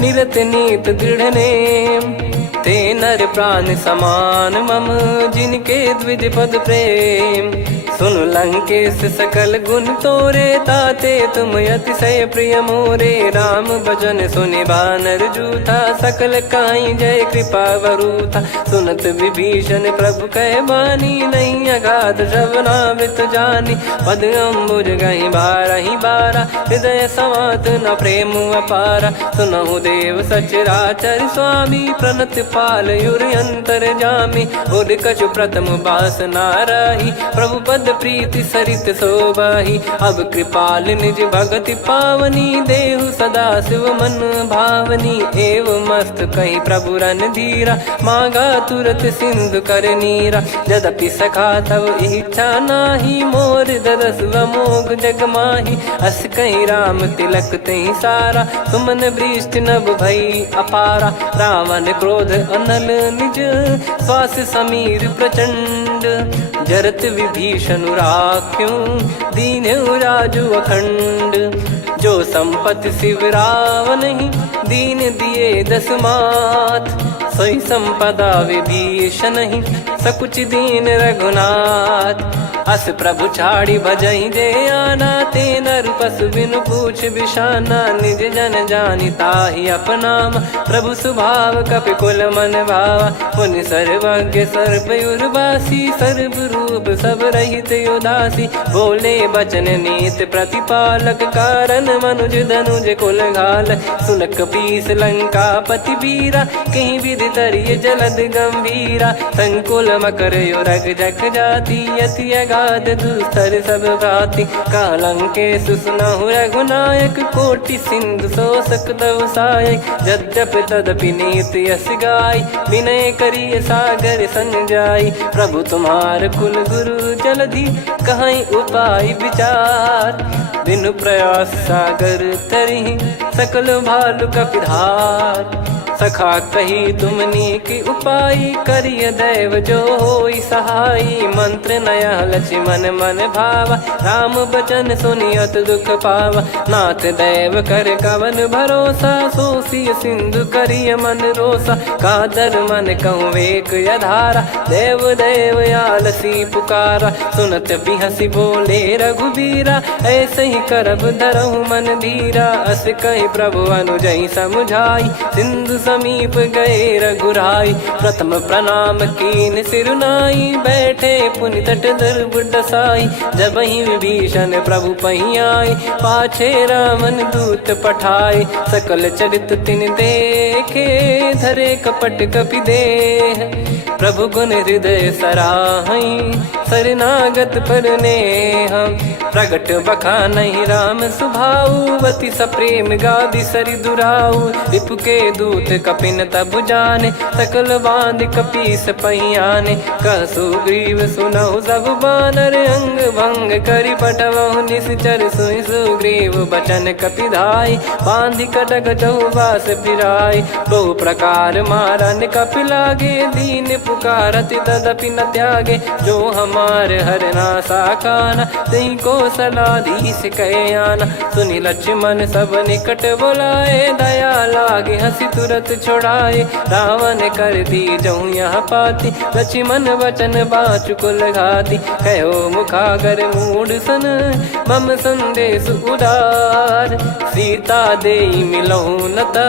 निरत नीत दृढ़ नेम। ते नर प्राण समान मम, जिनके द्विज पद प्रेम। सुन लंकेश सकल गुण तोरे, ताते तुम अतिशय प्रिय मोरे। राम भजन सुनि बानर जूथा, सकल काई जय कृपा वरूथा। सुनत विभीषण प्रभु कह बानी, नहीं अगाध श्रवणामृत जानी। पद अम्बुज गहि बारहि बारा, हृदय समात न प्रेम अपारा। सुनहु देव सचराचर स्वामी, प्रणत पाल युर अंतर जामी। उर कछु प्रथम बास नाराही, प्रभु पद प्रीति सरित शोभाही। अब कृपाल निज भगति पावनी, देहु सदा शिव मन भावनी। एव मस्त कहीं प्रभु रन धीरा, मांगा तुरत सिंधु कर नीरा। यद्यपि सखा तब इच्छा नाही, मोर दरस मोग जग माही। अस कहीं राम तिलक तहि सारा, सुमन वृष्टि नभ भई अपारा। रावण क्रोध अनल निज, श्वास समीर प्रचंड। जरत विभीषण राख्यों, दीन्हु राजु अखंड। जो संपत्ति शिव रावण ही, दीन दिए दस मात। सोई संपदा विभीषण ही, सकुच दीन रघुनाथ। अस प्रभु छाड़ी भजई जे आना, ते नर पशु बिनु पूछ बिशाना। निज जन जानि ताहि अपनाम, प्रभु स्वभाव कपि कुल मन भावा। मुनि सर्वज्ञ सर्वयुर्वासी, सर्व रूप सब रहित उदासी। बोले बचन नीत प्रतिपालक, कारण मनुज धनुज कुल घाल। सुन कपीस लंका पति वीरा, कहीं विधि तरिय जलद गंभीरा। संकुल मकर युरग जग जाति, यति अगाध दुस्तर सब भाति। कालंकेश सुनहु रघुनायक, कोटि सिंधु शोषक तव सहायक। यद्यपि तदपि नीति यस गाय, विनय करिय सागर सन जाई। प्रभु तुम्हार कुल गुरु जलधि, कहीं उपाय विचार। बिनु प्रयास सागर तरिहि, सकल भालु कपिधार। सखा कही तुमनी की उपाय, करिय दैव जो होई सहाई। मंत्र नया लक्ष्मण मन भावा, राम बचन सुनियत दुख पावा। नाथ दैव कर कवन भरोसा, सोसी सिंधु करिय मन रोसा। कादर मन कहूँ एक यधारा, देव देव आलसी पुकारा। सुनत बिहसी बोले रघुबीरा, ऐसे ही करब धरहु मन धीरा। अस कही प्रभु अनुजई समझाई, सिंधु समीप गए रघुराई। प्रथम प्रणाम कीन सिरुनाई, बैठे पुनि तट दुर्ब डसाई। जब ही विभीषण प्रभु पही आए, पाछे रामन दूत पठाए। सकल चरित तिन देखे, धरे कपट कपि देह। प्रभु गुण हृदय सराहई, शरणागत पर नेह। प्रगट बखानहि राम सुभाऊ, बति सप्रेम गादि सरि दुराऊ। रिपु के दूत कपिन तब जाने, सकल बांध कपीस पहियाने। कह सुग्रीव सुनहु सब बानर, अंग भंग करि पटवहु निश्चर। सुनि सुग्रीव बचन कपिधाई, बांधि कटक चौबास फिराई। बहु प्रकार मारन कपि लागे, दीन पुकारत तदपि न त्यागे। जो हमार हरना साकाना, तही को सलाधीश कहे आना। सुनि लक्ष्मण सब निकट बुलाए, दया लागे हंसी तुरत छुड़ाए। रावण कर दी जऊँ यहाँ पाती, लक्ष्मण वचन बाचु कुल घाती। कहो मुखागर मूढ़ सन, मम संदेश उदार। सीता देई मिलहु नता,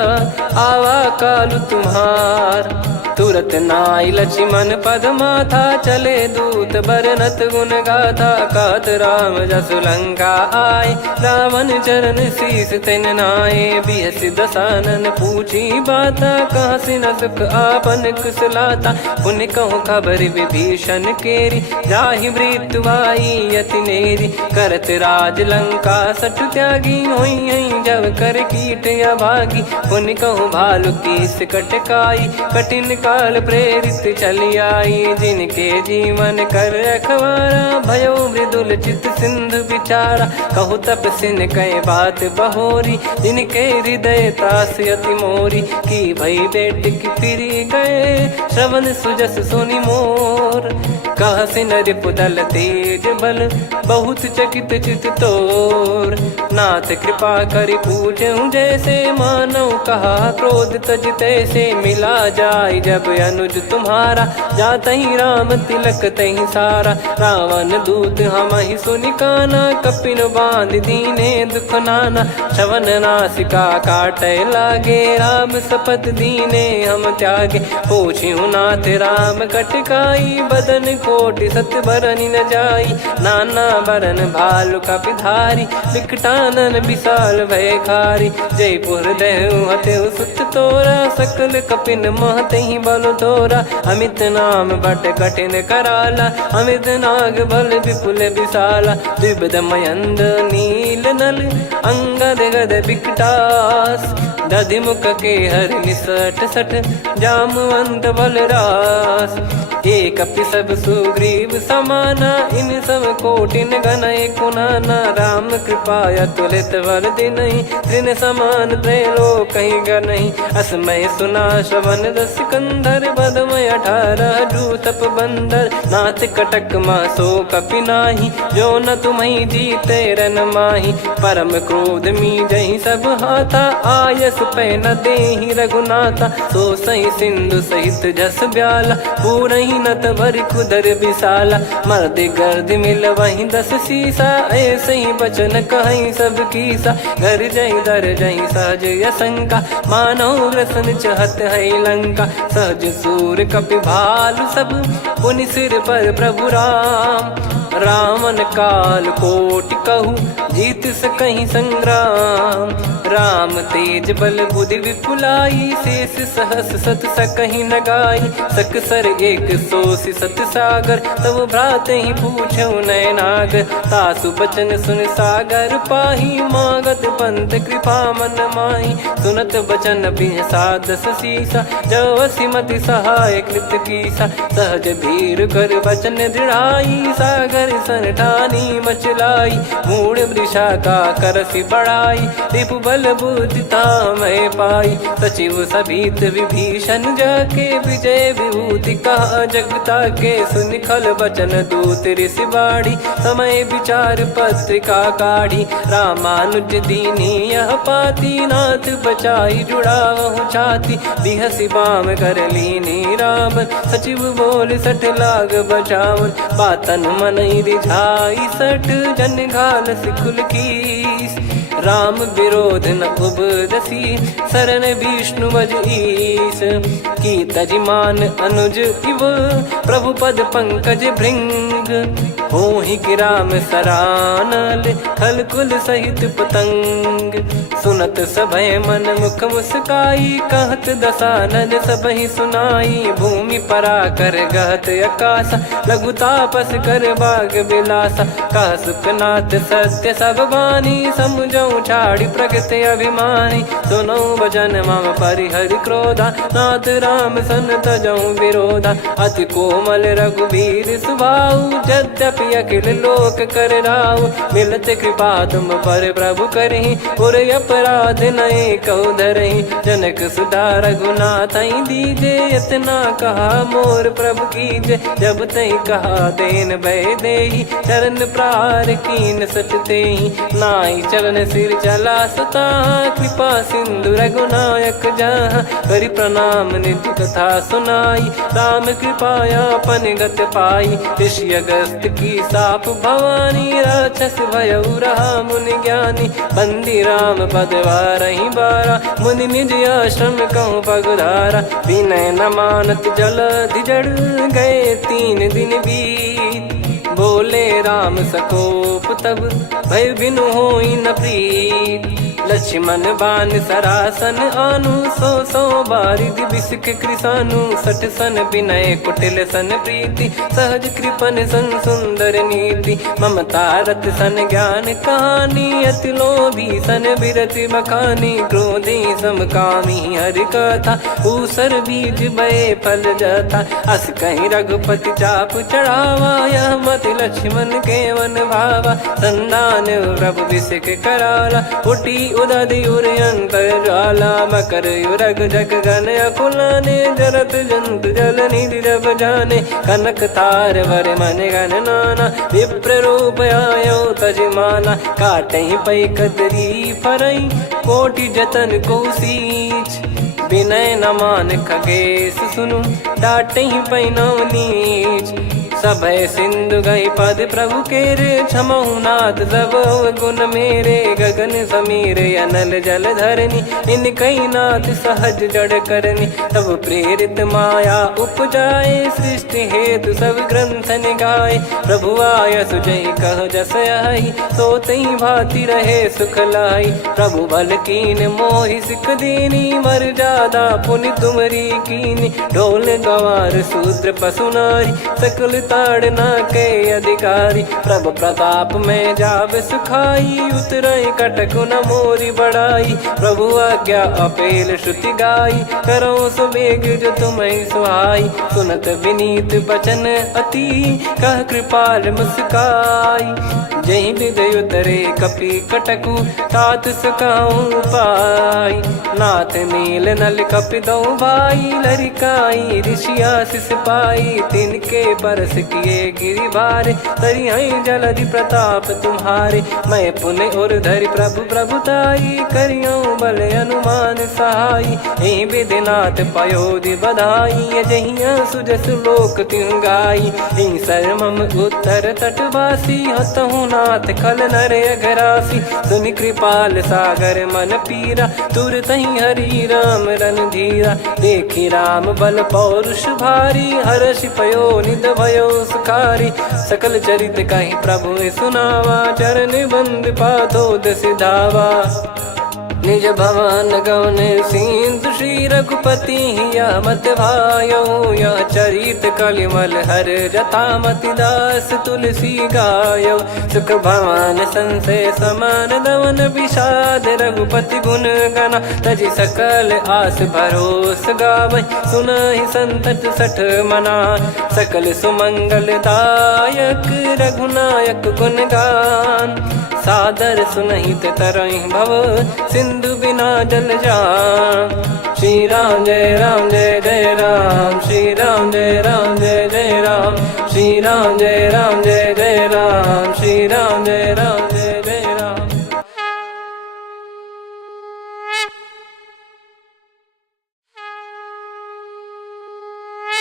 आवा कालु तुम्हार। तुरत नाई लक्ष्मण पद माथा, चले दूत बरनत गुण गाथा। कहत राम जसु लंका आए, रावण चरण शीस तिन नाए। बिहस दसानन पूछी बाता, कहाँ से न सुख आपन कुशलाता। पुन कहूँ खबर विभीषण केरी, जाहि मृत्यु आई अति नेरी। करत राज लंका सठ त्यागी, होई जब कर कीट अभागी। पुन कहूँ भालु कीस कटकाई, कठिन काल प्रेरित चली आई। जिनके जीवन कर रखवारा, भयो मृदुल चित सिंधु विचारा। कहु तपसिन कई बात बहोरी, जिनके हृदय तास अति मोरी। की भई बेट की फिरी गए, श्रवण सुजस सुनि मोर। कह सिन रिपुदल तेज बल, बहुत चकित चित तोर। नाथ कृपा करि पूछऊँ जैसे, मानव कहा क्रोध तज तैसे। मिला जाय जब अनुज तुम्हारा, जातहि राम तिलक तहि सारा। रावण दूत हमहि सुनि काना, कपिन बांध दीने दुख नाना। श्रवण नासिका काटय लागे, राम सपथ दीने हम त्यागे। पूछिहु नाथ राम कटकाई, बदन कोटि सत बरनि न जाई। नाना बरन भालु कपिधारी, विकटानन विशाल भयखारी। जयपुर देहु हतेउ सुत तोरा, सकल कपिन महतहि बल तोरा। अमित नाम बट कठिन कराला, अमित नाग बल विपुल विशाला। द्विविध मयंद नील नल, अंगद गद विकटास। दधिमुख के हर निसठ सठ, जामवंत बलरास। एक अपि सब सुग्रीव समाना, इन सब कोटिन गनय कुनाना। राम कृपा अतुलित बल दिनहि, त्रिन समान त्रैलोक कहीं गनहि। असमय सुना श्रवण दस कंधर, बदमय 18 जूतप बंदर। नाथ कटक मासो कपि नाही, जो न तुम्हि जीते रन माही। परम क्रोध मी जहि सब हाथा, आयस पै न देहि रघुनाथा। सो सही सिंधु सहित जस ब्याला, पूरहि नत भर कुदर विशाला। मर्द गर्द मिल वहीं 10 सीसा, ऐसे ही बचन कहीं सब कीसा। घर जहि दर जहि सहज यसंका, मानो ग्रसन चहत है लंका। सहज सूर कपि भालु सब, पुनि सिर पर प्रभु राम। रामन काल कोटि कहु, जीत सकहि संग्राम। राम तेज बल बुद्धि विपुलाई, शेष सहस सत सकहि न गाई। सकसर 100 सत सागर, तब भ्रात ही पूछौ नयनागर। तासु बचन सुन सागर पाही, मागत पंथ कृपा मन माही। सुनत बचन बिहसा 10 शीसा, जवसि मति सहाय कृत कीसा। सहज भीर कर बचन दृढ़ाई, सागर सन ठानी मचलाई। मूढ़ विशाखा करसी बढ़ाई, रिपु बल बुद्धि तामय पाई। सचिव सभीत विभीषण जाके, विजय विभूति कहा जगता के। सुनि खल बचन दूत ऋषि बाड़ी, समय विचार पत्रिका काढ़ी। रामानुज दीनी यह पाती, नाथ बचाई जुड़ावहु छाती। बिहसी बाम कर लीनी राम, सचिव बोल सठ लाग बचावन। बातन मनई रिझाई सठ, जन घाल सिकुल कीस। राम विरोध न उपदसी, शरण विष्णु मज ईस। की तजिमान अनुज इव, प्रभु पद पंकज भृंग। होहि कि राम सरानल, खल कुल सहित पतंग। सुनत सभय मन मुख मुस्काई, कहत दसानन सबहि सुनाई। भूमि परा कर गहत आकाशा, लघु तापस कर बाग बिलासा। कह सुखनाथ सत्य सब बानी, समुझऊ छाड़ी प्रगति अभिमानी। सुनो भजन मम परिहरि क्रोधा, नाथ राम सन तजऊ विरोधा। अति कोमल रघुवीर सुभाऊ, यद्यपि अखिल लोक कर राऊ। मिलत कृपा तुम पर प्रभु करहि, और अपराध नये कौ धरहि। जनक सुता रघुनाथ दीजे, इतना कहा मोर प्रभु कीजे। जब तई कहा देन भय देहि, चरण प्रार कीन सट तेहि। नाई चलन सिर चला सता, कृपा सिंधु रघुनायक जहाँ। करि प्रणाम निज कथा सुनाई, राम कृपाया पन गत पाई। ऋषि अगस्त की साप भवानी, राक्षस भयउ रहा मुनि ज्ञानी। बंदी राम पद वारहि बारा, मुनि निज आश्रम कहूँ पगधारा। विनय न मानत जलधि जड़, गए 3 दिन बीत। बोले राम सकोप तब, भय बिनु होई न प्रीत। लक्ष्मण बान सरासन आनु, सो बारिधि बिसिक कृसानु। सठ सन विनय कुटिल सन प्रीति, सहज कृपन सन सुंदर नीति। ममता रत सन ज्ञान कहानी, अति लोभी सन बिरति बखानी। क्रोधी समकामी हरि कथा, ऊसर बीज बये फल जथा। अस कहीं रघुपति चाप चढ़ावा, यह मति लक्ष्मण के वन भावा। संदान प्रभु बिसिक कराला, उठी उदधि उर अंतर ज्वाला। मकर युरग जग गन अकुलाने, जरत जंतु जल निधि जब जाने। कनक तार वर मन गन नाना, विप्र रूप आयो तजमाना। काटहि पै कदरी फरई, कोटि जतन को सींच। विनय न मान खगेश सुनु, डांटहि पै नव नीच। सभय सिंधु गई पद प्रभु केरे, क्षमहु नाथ सब गुण मेरे। गगन समीर अनल जल धरनी, इनकई नाथ सहज जड़ करनी। तब प्रेरित माया उपजाए, सृष्टि हेतु सब ग्रंथ निगाए। प्रभु आय सुजई कह जस आई, सोतई भांति रहे सुख लाई। प्रभु बल कीन मोहि सिख दीनी, मर जादा पुनि तुमरी कीनी। ढोल गवार शूद्र पशु नारी, सकल ताड़ना के अधिकारी। प्रभु प्रताप में जाब सुखाई, उतरई कटक न मोरी बढ़ाई। प्रभु आज्ञा अपेल श्रुति गाई, करो सुबेग जो तुम्हें सुहाई। सुनत विनीत बचन अति, कह कृपाल मुस्काई। जहि हृदय उतरे कपि कटकु, तात सकाऊं पाई। नाथ नील नल कपि दो भाई, लरिकाई ऋषि आशीष पाई। तिनके परस किए गिरि भारे, तरिहै जलधि प्रताप तुम्हारे। मैं पुण्य और धरि प्रभु प्रभुताई, करियऊँ बल अनुमान सहाई। एहि विधिनाथ पयोधि बधाई, जहिया सुजस लोक तिहुँ गाई। एहि सरमम उत्तर तटवासी, हतहु नाथ खल नर अघरासी। सुनि कृपाल सागर मन पीरा, तुरतहि हरि राम रणधीरा। देखि राम बल पौरुष भारी, हर्षि पयो निध भयो सुखारी। सकल चरित कहि प्रभु सुनावा, चरण बंद पादोद सिधावा। निज भवन गौन सिंधु, श्री रघुपति हिया मत भायो। यह चरित कलिमल हर जतामति दास, तुलसी गायो। सुख भवन संशय समान दमन, विषाद रघुपति गुण गना। तजि सकल आस भरोस गावै, सुनहि संतत सठ मना। सकल सुमंगल दायक, रघुनायक गुण गान। सादर सुनहित तरहि भव सिंधु बिना जल जा। श्री राम जय राम जय जय राम, श्री राम जय राम जय जय राम, श्री राम जय राम जय जय राम, श्री राम जय राम जय जय राम।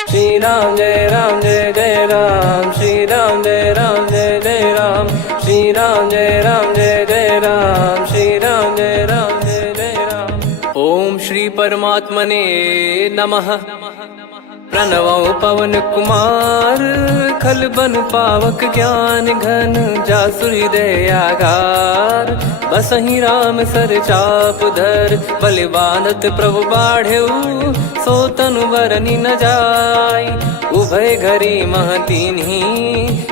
श्री राम जय राम जय जय राम, श्री राम जय राम जय जय राम, श्री राम जय राम जय जय राम, श्री राम जय राम जय जय राम। ओम श्री परमात्मने नमः। प्रणवो पवन कुमार खल बन पावक ज्ञान घन जासु हृदय आगार। बसहि राम सर चाप धर बलि बांधत प्रभु बाढ़ेऊ सो तनु बरनि न जाय। उभय घरी मह तीन्ही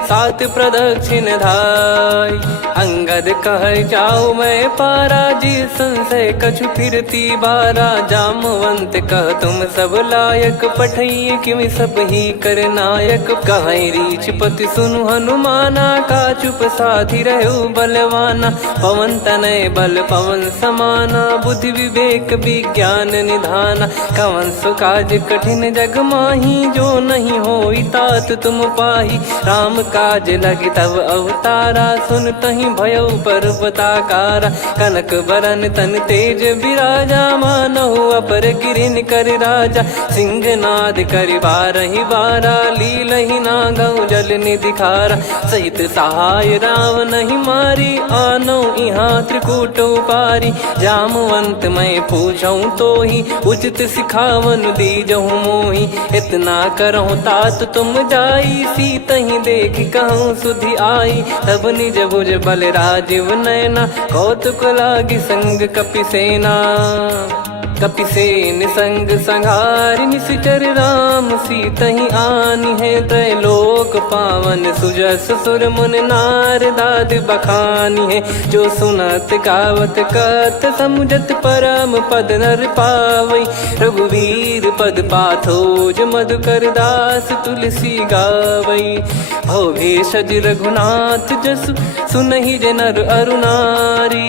सात प्रदक्षिण धाय। अंगद कह जाऊ मैं पारा जी संशय कछु फिरती बारा। जामवंत कह तुम सब लायक पठइए किमि सब ही कर नायक। कहीं रीछ पति सुनु हनुमाना का चुप साधि रहु बलवाना। पवन तनय बल पवन समाना बुद्धि विवेक विज्ञान निधाना। कवन सो काज कठिन जग माही जो नहीं होई तात तुम पाही। राम काज लगी तब अवतारा सुन तहि भयउ पर्वताकारा। कनक बरन तन तेज बिराजा मानहु अपर गिरिन कर राजा। सिंहनाद करि बारहि बारा लीलहि नागौ जल निधि खारा। सहित सहाय रावण ही मारी आनो इहाँ त्रिकूट पारी। जामवंत मैं पूछऊँ तो ही उचित सिखावन दीजहु मोहि। इतना करहु तात तुम जाई सीतहि देख कहूँ सुधि आई। तब निज भुज बल राजीव नैना कौतुक लागी संग कपिसेना। कपिसेन संग संघारि निशिचर राम सीतहि आनि है। त्रैलोक पावन सुजस सुर मुन नार दाद बखानी है। जो सुनत गावत कत समुझत परम पद नर पावई। रघुवीर पद पाथोज मधुकर दास तुलसी गावई। भव भेषज रघुनाथ जसु सुनहि जे नर अरु नारी।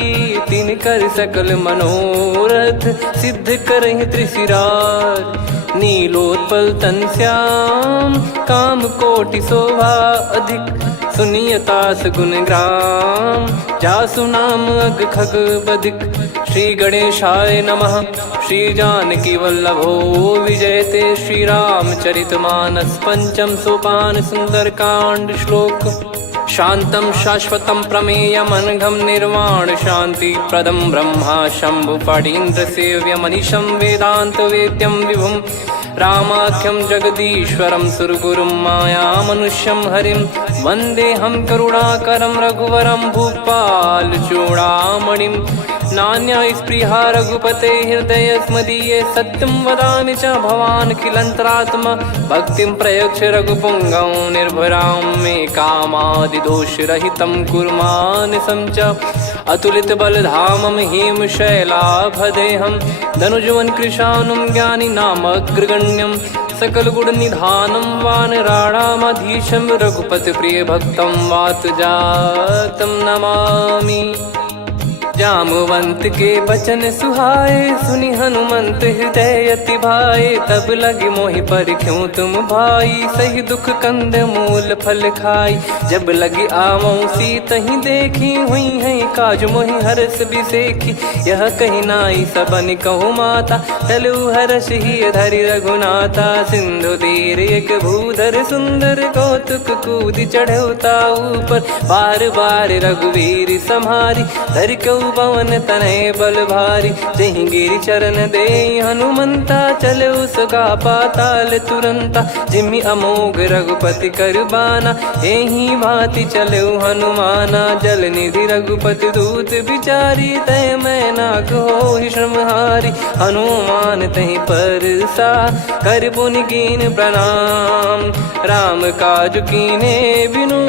तिन कर सकल मनोरथ सिद्ध करहि त्रिशिरार। नीलोत्पल तन श्याम काम कोटि शोभा अधिक। सुनियतास गुण ग्राम जासु नाम अग खग बदिक। श्री गणेशाय नमः। श्री जानकी वल्लभो विजयते श्री रामचरित मानस। पंचम सोपान सुंदर कांड श्लोक। शांतं शाश्वतं प्रमेयमनघं निर्वाण शांति प्रदं ब्रह्मा शंभु फणीन्द्र सेव्य मनीषं वेदांत वेद्यं विभुं। रामाख्यं जगदीश्वरं सुरगुरुं माया मनुष्यं हरिं। वन्देऽहं करुणाकरं रघुवरं भूपाल चूडामणिं। नान्या स्पृहा रघुपते हृदय स्मदीये। सत्यं वदामि च भवान् किलन्तरात्मा। भक्तिं प्रयच्छ रघुपुङ्गं निर्भरां मे कामादिदोषरहितं कुर्मानसं च। अतुलित बलधामं हेमशैलाभदेहं धनुजवन कृशानुं ज्ञानी नामग्रगण्यं। सकल गुण निधानं वानराणामधीशं रघुपति प्रिय भक्तं वात जातं नमामि। जामवंत के बचन सुहाए सुनि हनुमंत हृदय अति भाए। तब लगे मोहि परख्यूं तुम भाई सही दुख कंद मूल फल खाई। जब लगे आवऊं सीतहि देखी हुई है काज मोहि हरस बिसेखी। यह कही नाई सबन कहु माता चलु हरष ही धरि रघुनाथा। सिंधु तीर एक भूधर सुंदर कौतुक कूद चढ़ौता ऊपर। बार बार रघुवीर सम्हारी धरि कऊ पवन तनय बल भारी। जहि गिरि चरण दे हनुमंता चले उसका पाताल तुरंता। जिमि अमोघ रघुपति कर बाना एहि भांति चले हनुमाना। जल निधि रघुपति दूत बिचारी तय मैं नाक होहि श्रमहारी। हनुमान तहि परसा कर पुनि कीन प्रणाम। राम काज कीने बिनु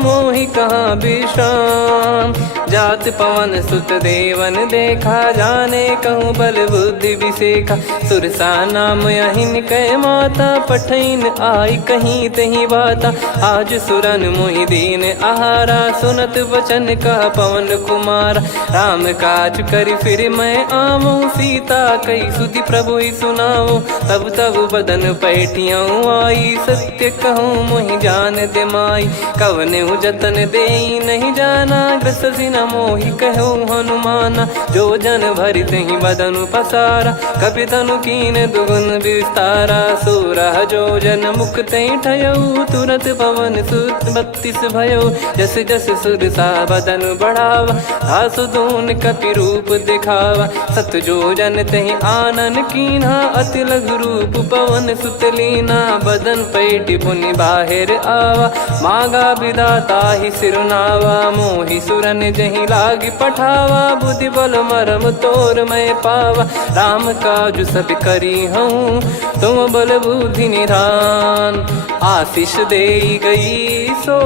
मोहि कहाँ विश्राम। जात पवन सुत देवन देखा, जाने कहूँ बल बुद्धि विसेखा। सुरसा नाम अहिन कै माता, पठैन आई कहीं तही बाता। आज सुरन मोहि दीन आहारा, सुनत वचन कह पवन कुमारा। राम काज करि फिर मैं आवूँ, सीता कई सुधि प्रभु ही सुनाऊँ। तब तब बदन पैठियाँ आई, सत्य कहूँ मोहि जान दे माई। कवने जतन दे नहीं जाना, ग्रसि न मोहि कहूँ हनुमाना। जो जन भरि तहि बदनु पसारा, कपि तनु कीन दुगुन विस्तारा। सोरह जो जन मुख तहि ठयऊ, तुरत पवन सुत 32 भयऊ। जस जस सुरसा बदन बढ़ावा, आसु दून कपि रूप दिखावा। सत जो जन तहि आनन कीन्हा, अति लघु रूप पवन सुत लीना। बदन पैटि पुनि बाहिर आवा, मांगा विधाता ही सिरुनावा। मोहि सुरन जहि लागी पठावा, बुद्धि बल मरम तोर मैं पावा। राम काज सब करी हूँ, तुम बल बुद्धि निधान। आशीष दे गई सो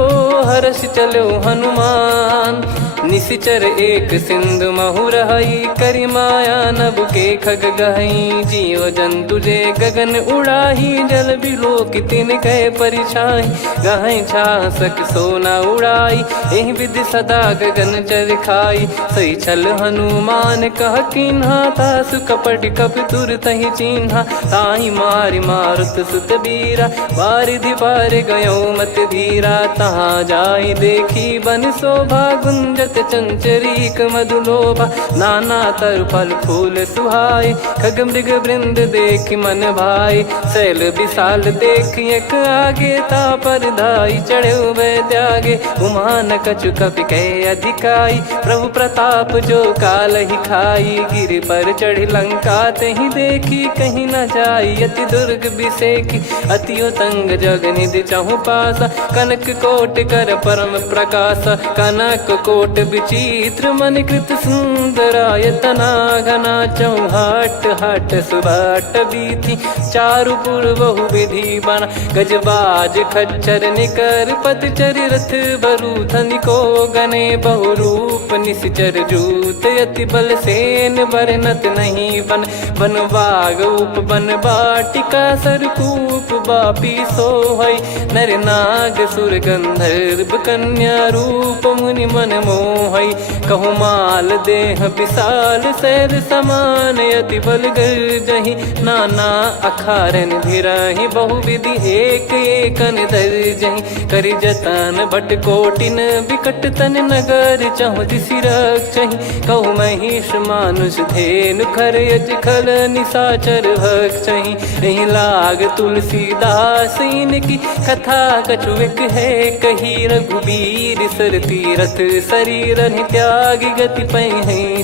हर्ष चलो हनुमान। निशिचर एक सिंधु महु रहई, करि माया नभ के खग गहई। जीव जंतु जे गगन उड़ाही, जल बिलो की तिन कह परिछाई। गहई छासक सोना उड़ाई, एहि विधि सदा गगन चर खाई। सही छल हनुमान कह कीन्हा, तासु कपट कपि तुर तहि चिन्हा। ताहि मारि मारुत सुत बीरा, बारिधि पार गयो मत धीरा। तहाँ जाई देखी बन शोभा, गुंजत चंचरीक मधुलोभा। नाना तर फल फूल सुहाए, खग मृग वृंद देख मन भाई। शैल विशाल देख एक आगे, तापर धाई चढ़े वै त्यागे। उमा न कछु कपि कह अधिकाई, प्रभु प्रताप जो काल ही खाई। गिर पर चढ़ी लंका तहि देखी, कहीं न जाई अति दुर्ग बिसेकी। अति उतंग जग निधि चहु पासा, कनक कोट कर परम प्रकाशा। कनक कोट विचित्र मन कृत सुंदरायतना। घना चौहाट हाट सुभाट बीथी, चारु पुर बहु विधि बना। गजबाज खच्चर निकर पतचर, रथ बरु धनिको गने। बहु रूप निश्चर जूत, अति बल सेन बरनत नहीं बन। बन बाग उप बन बाटिका, सरकूप बापी सोहई। नर नाग सुर गंधर्व कन्या, रूप मुनि मन मोहई। कहु माल देह विशाल, शैल समान अति बल गर्जहि। नाना अखारन भिरहि, बहु विधि एक एकन दर्जहि। करि जतन भट कोटिन, विकट तन नगर चहु दिसि रक्षहि। कहु महिष मानुष धेनु, खर यज खल निशाचर भक्षहि। एहि लाग तुलसीदास इनकी, कथा कछु एक है कही। रघुबीर सर तीरथ शरीर, त्यागी गति पै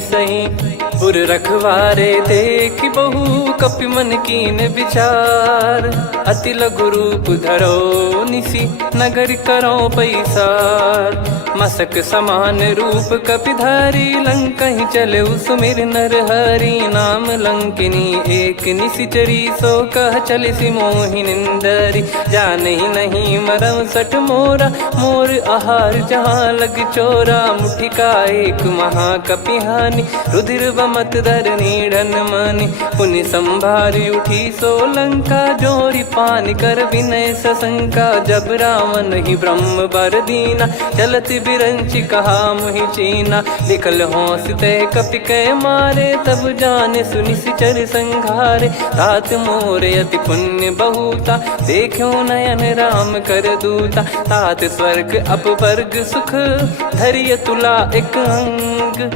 सही। पुर रखवारे देखि बहु, कपि मन कीन विचार। अति लघु रूप धरो निसी, नगर करो पैसार। मसक समान रूप कपि धारी, लंकहि चले सुमिर नर हरि। नाम लंकिनी एक निशिचरी, सो कह चलिसि मोहि निंदरी। जानहि नहीं मरम सठ मोरा, मोर आहार जहाँ लग चोरा। मुठिका एक महाकपि हानि, रुधिर बमत धरनी ढन मानि। पुनि संभारी उठी सो लंका, जोरी पान कर विनय सशंका। जब रावण ही ब्रह्म बर दीना, चलत बिरंचि कहा मुहि चीना। लिखल होंस ते कपि कै मारे, तब जाने सुनि सिचर संघारे। तात मोर अति पुण्य बहुता, देखो नयन राम कर दूता। तात स्वर्ग अपवर्ग सुख, धरिय तुला एक अंग।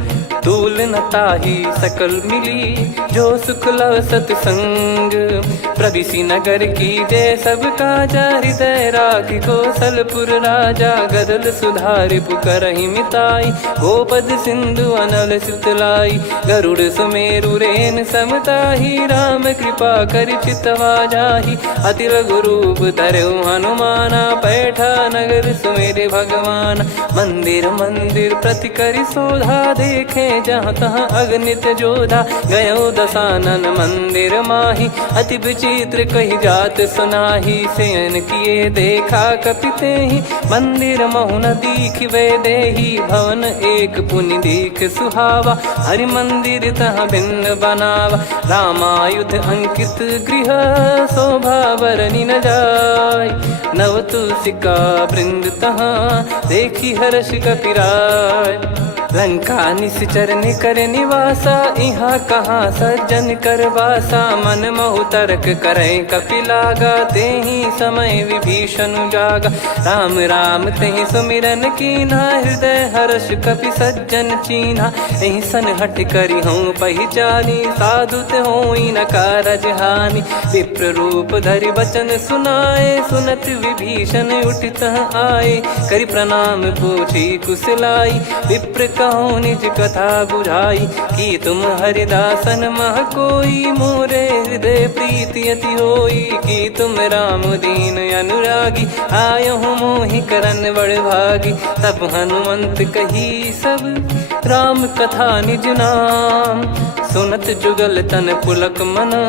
तूल न ताहि सकल मिली, जो सुख लव सतसंग। प्रविशि नगर की जय सब काजा, हृदय राखि कौशलपुर राजा। गदल सुधारि पुकारहि मिताई, गोपद सिंधु अनल सितलाई। गरुड़ सुमेरु रेन समताहि, राम कृपा करि चितवा जाहि। अति लघु रूप धरऊ हनुमाना, पैठा नगर सुमेरे भगवान। मंदिर मंदिर प्रति करि शोधा, देखे जहाँ तहाँ अग्नि सहित जोधा गयो दसानन मंदिर माही। अति विचित्र कही जात सुनाही सेन किए देखा कपिते ही। मंदिर महु न दीख वे देही भवन एक पुनि दीख सुहावा। हरि मंदिर तह बिंद बनावा रामायुध अंकित गृह शोभा बरनी न जाय। नव तुलसी का वृंद तहाँ देखी हर्ष कपिराय। लंका निश्चर कर निवासा इहाँ कहाँ सज्जन कर वासा। मन महु तर्क करें कपिलागा तेहि समय विभीषण जागा। राम राम तेहि सुमिरन कीन्हा हृदय हर्ष कपि सज्जन चीन्हा। एहि सन हट करी हूँ पहिचानी साधु ते होई न कारज हानि। विप्र रूप धरि वचन सुनाए सुनत विभीषण उठित आए। करि प्रणाम पूछी कुशलाई विप्र कहो निज कथा बुझाई। कि तुम हरिदासन मह कोई मोरे हृदय प्रीति अति होई। कि तुम राम दीन अनुरागी आयहु मोहि करन बड़ भागी। तब हनुमंत कही सब राम कथा निज नाम। सुनत जुगल तन पुलक मना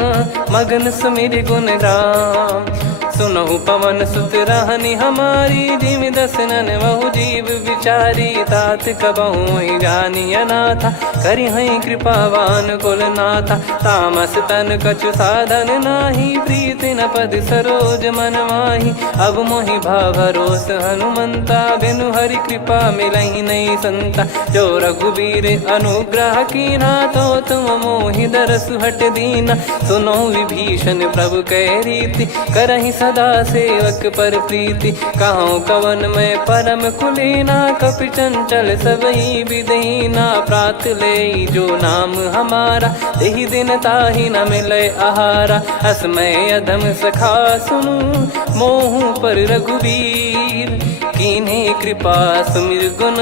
मगन सुमिर गुण राम। सुनहु पवन सुत रहनी हमारी जिमि दसनन बहु जीव विचारी। तात कबहु ही जानी अनाथा करि हई कृपावान कुल नाथा। तामस तन कछु साधन नाही प्रीति न पद सरोज मन माही। अब मोहि भाव भरोस हनुमंता बिनु हरि कृपा मिलहि नहीं संता। जो रघुबीर अनुग्रह कीना तो तुम मोहि दरसु हट दीना। सुनो विभीषण प्रभु कह रीति करहि सदा सेवक पर प्रीति। कहूँ कवन में परम कुलीना कपि चंचल सबई विदहीना। प्रात ले जो नाम हमारा तेहि दिन ताहि न मिले आहारा। असमय अधम सखा सुनु मोहु पर रघुवीर। कीन्हे कृपा सुमिर गुण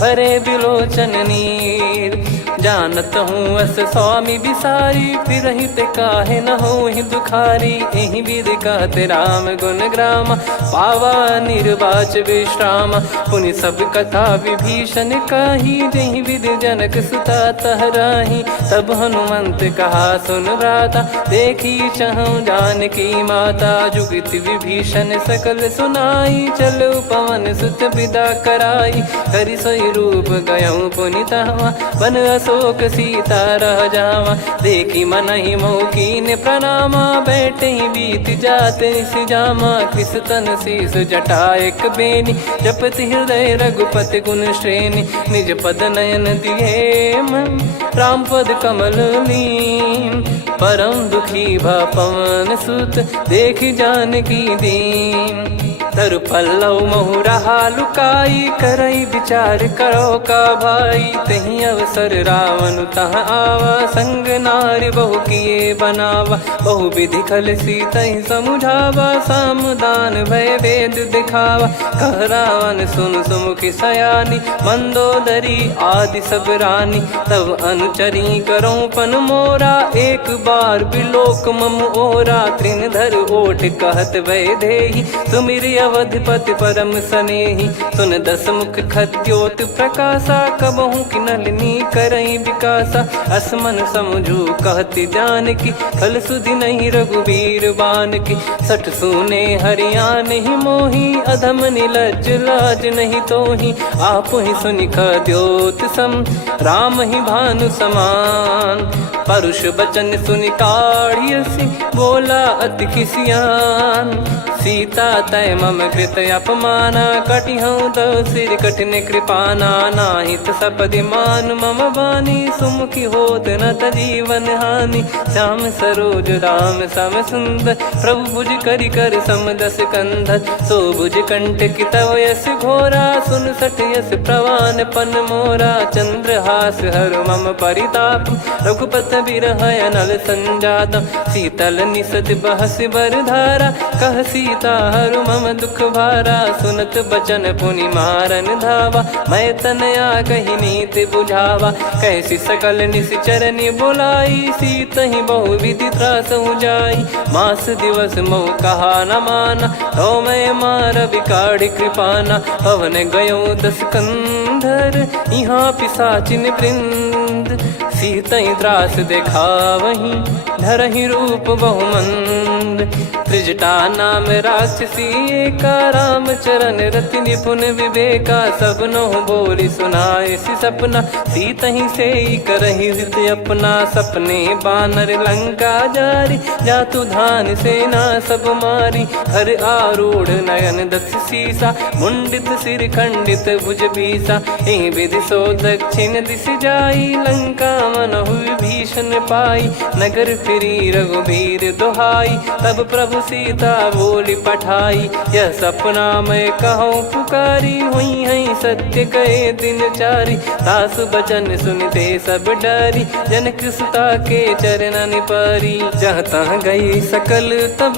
भरे बिलोचन नीर। जानत हूँ अस स्वामी बिसारी फिर हित काहे न हो ही दुखारी। एहि विधि कहते राम गुण ग्राम पावा निर्वाच विश्राम। पुनि सब कथा विभीषण काही जहि विधि जनक सुता तहराही। तब हनुमंत कहा सुन भ्राता देखी चहु जानकी माता। जुगित विभीषण सकल सुनाई चलो पवन सुत विदा कराई। करि सोई रूप गयऊँ पुनि तहवा बन अशोक सीता रह जावा। देखी मनहि मौकीन प्रणामा बैठे ही बीत जात निस जामा। कृस तन शीस जटा एक बेनी जपति हृदय रघुपति गुण श्रेणी। निज पद नयन दिए मन राम पद कमल लीन। परम दुखी भा पवन सुत देखी जानकी दीन। तरु पल्लव महु रहा लुकाई करई विचार करो का भाई। तही अवसर रावण तहाँ आवा संग नारी बहु किए बनावा। बहु विधि खल सीतहि समुझावा सामदान भय वेद दिखावा। कह रावण सुन सुमुखी सयानी मंदोदरी आदि सब रानी। तब अनुचरी करो पन मोरा एक बार बिलोक मम ओरा। त्रिन धर ओट कहत वै देही सुमिर अवधिपति परम सनेही। सुन दस मुख खद्योत प्रकाशा कबहु की नलिनी करई विकासा। असमन समझू कहती जानकी खल सुधि नहीं रघुबीर बान की। सठ सुने हरियाण ही मोही अधम निलज लाज नहीं तोही। आप ही सुनि खद्योत सम राम ही भानु समान। परुष बचन सुनि काढ़ियसि बोला अति किसियान। सीता तय मम कृत अपमाना कटिहऊँ तो सिर कठिन कृपाना। नाहित सपदि मान मम बानी सुमुखी होत न तजीवन हानि। श्याम सरोज राम सम सुंदर प्रभु भुज करि कर समदस कंधर। सो भुज कंठ की तव यस घोरा सुन सठ यस प्रवान पन मोरा। चंद्रहास हर मम परिताप रघुपत बिरह अनल संजात। शीतल निसत बहस बर धारा कह सीता हरु मम दुख भारा। सुनत बचन पुनि मारन धावा मैं तनया कही नीति बुझावा। कैसी सकल निश्चरनि बुलाई सीतहि बहु विधि त्रासहु जाई। मास दिवस मोह कहा न माना तो मैं मार बिकाढ़ि कृपाना। पवन गयो दस कंधर यहाँ पिशाचिन वृंद। मंद, सीतई त्रास देखावहीं धरहि रूप बहुमंद। त्रिजटा नाम राक्षसी एका, राम चरण रति निपुण विवेका। सब नहुँ बोली सुनाए सि सपना, सीतहि से करहि हृत अपना। सपने बानर लंका जारी, जातु धान सेना सब मारी। हर आरूढ़ नयन दस सीसा, मुंडित सिर खंडित भुज बीसा। एहि विधि सो दक्षिण दिस जाई, लंका मनहु विभीषण पाई। नगर फिरी रघुबीर दोहाई, तब प्रभु सीता बोली पठाई। यह सपना मैं कहूँ पुकारी, हुई है सत्य कहे दिन चारी। सासु बचन सुनते सब डरी, जनक सुता के चरण पारी। जहाँ तहाँ गई सकल तब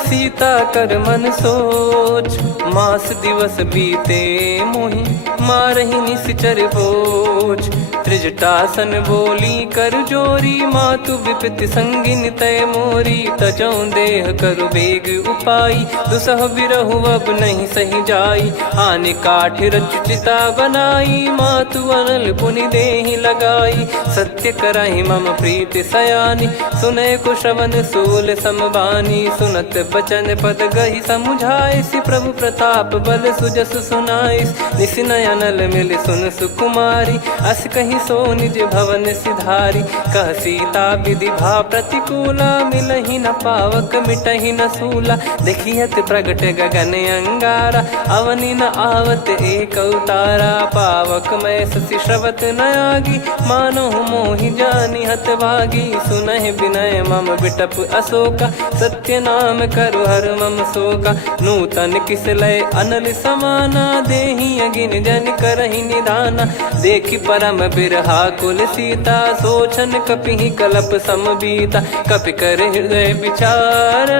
सीता कर मन सोच। मास दिवस बीते मोहि मारहि निश्चर बोझ। त्रिजटासन बोली कर जोरी, मातु विपति संगिन तय मोरी। तजौ देह करु बेग उपाई, दुसह बिरहु अब नहीं सही जाई। आने काठ रचिता बनाई, मातु अनल पुनि देहि लगाई। सत्य कराई मम प्रीति सयानी, सुनय को श्रवण सूल समबानी। सुनत बचन पद गही समुझाए, सि प्रभु प्रताप बल सुजस सुनाइस। निस नयनल मिल सुन सुकुमारी, अस कहीं सो निज भवन सिधारी। कह सीता विधि भा प्रतिकूला, मिलहि न पावक मिटहि न सूला। देखियत प्रगट गगन अंगारा, अवनि न आवत एक उतारा। पावक मैं ससि श्रवत न आगी, मानो मोहि जानि हत भागी। सुनहि विनय मम बिटप अशोका, सत्य नाम करु हर मम शोका। नूतन किस लय अनल समाना, देहि अगिन जन करहि निधाना। देखि परम बिरहा कुल सीता, सोचन कपिहि कलप समबीता। कपि कर हृदय विचार,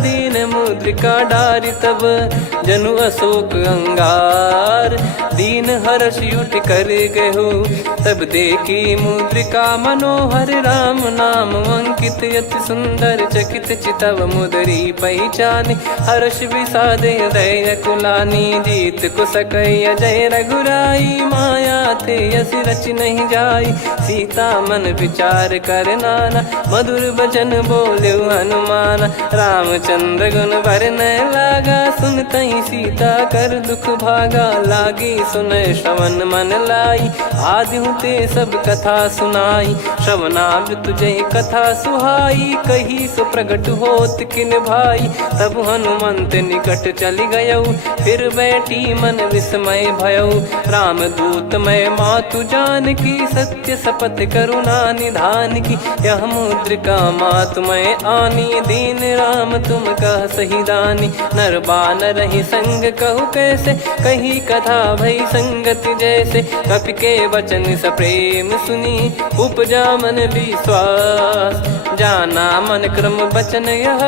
दीन मुद्रिका डारि तब जनु अशोक अंगार। दीन हर्ष उठ कर गहु, तब देखी मुद्रिका मनोहर। राम नाम अंकित अति सुंदर, चकित चितव मुदरी पहचान। हर्ष विषादे हृदय कुलानी, जीत को सकई अजय रघुराई। माया थे यस रच नहीं जाई, सीता मन विचार कर नाना। मधुर बचन बोले हनुमान, रामचंद्र गुण भरने लागा। सुनतहि सीता कर दुख भागा, लागी सुनय श्रवण मन लाई। आदि ते सब कथा सुनाई, श्रवणाब तुझे कथा सुहाई। कही सो प्रगट होत किन भाई, तब हनुमंत निकट चली गयऊ। फिर बैठी मन विस्मय भयऊ, राम दूत मैं मातु जान की। सत्य शपथ करुणा निधान की, यह मुद्रिका मातु मैं आनी। दीन राम तुम कह सही दानी, नर बानर रही संग कहु कैसे। कही कथा भई संगति जैसे, कपि के वचन सप्रेम सुनी। उपजा मन विश्वास, जाना मन क्रम बचन यह।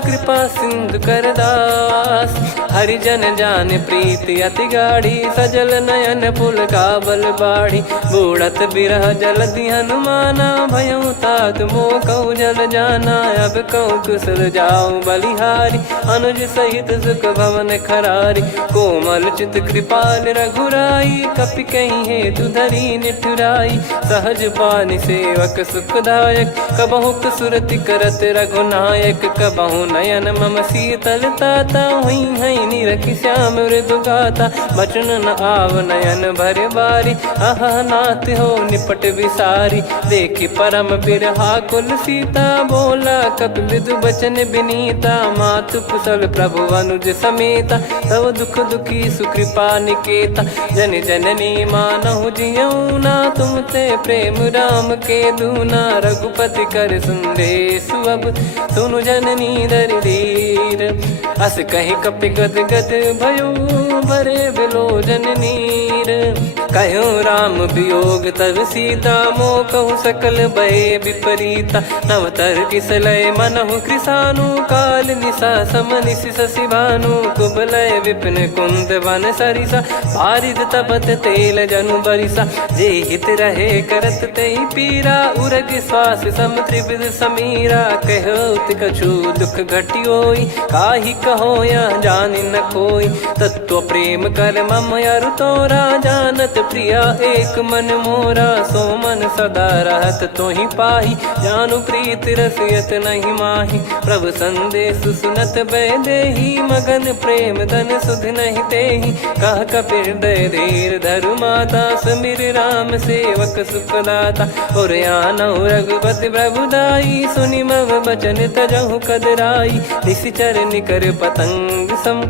कृपा सिंधु कर दास, हरिजन जान प्रीति अति गाढ़ी। सजल नयन पुल काबल बाढ़ी, बूढ़त बिरह जलधि हनुमाना। भयउ तात मोह कहु जल जाना, अब कहु कुशल जाऊं बलिहारी। अनुज सहित सुख भवन खरारी, कोमल चित कृपाल रघुराई। कपि कहीं हेतु धरी निठुराई, सहज पानि सेवक सुखदायक। कबहु सुरति करत रघुनायक, कबहु नयन मम शीतल ताता। हुई है निरखि श्याम मृदु गाता, बचन न आव नयन भर बारी। अह नाथ हो निपट विसारी, देखि परम बिरहा कुल सीता। बोला कपि मृदु बचन विनीता, मातु कुशल प्रभु अनुज समेता। तव दुख दुखी सुकृपा निकेता, जन जननी मानहु जियऊ ना। तुम ते प्रेम राम के दूना, रघुपति कर संदेश अब सुनु जननी दर धीर। अस कहि कपि गद गद भयो, भरे बिलोचन नीर। कहो राम वियोग तब सीता, मोह कहु सकल भय विपरीता। नवतर किस लय मनहु कृसानु, काल निशा सम निशि शशि भानु। कुबलय विपिन कुंद वन सरिसा, पारिद तपत तेल जनु बरिसा। जे हित रहे करत ते पीरा, उरग श्वास सम त्रिविध समीरा। कहो कछु दुख घटियोई, काहि कहो या जानि न कोई। तत्व प्रेम कर मम अरु तोरा, जानत प्रिया एक मन मोरा। सो मन सदा रहत तो ही पाही, जानु प्रीत रसियत नहीं माही। प्रभु संदेश सुनत बैदेही, मगन प्रेम धन सुध नहीं तेही। कह कपिर दय धीर धरु माता, समीर राम सेवक सुख दाता। और आनौ रघुपति प्रभुदाई, सुनि मम बचन तजहु कदराई। निशिचर निकर पतंग सम,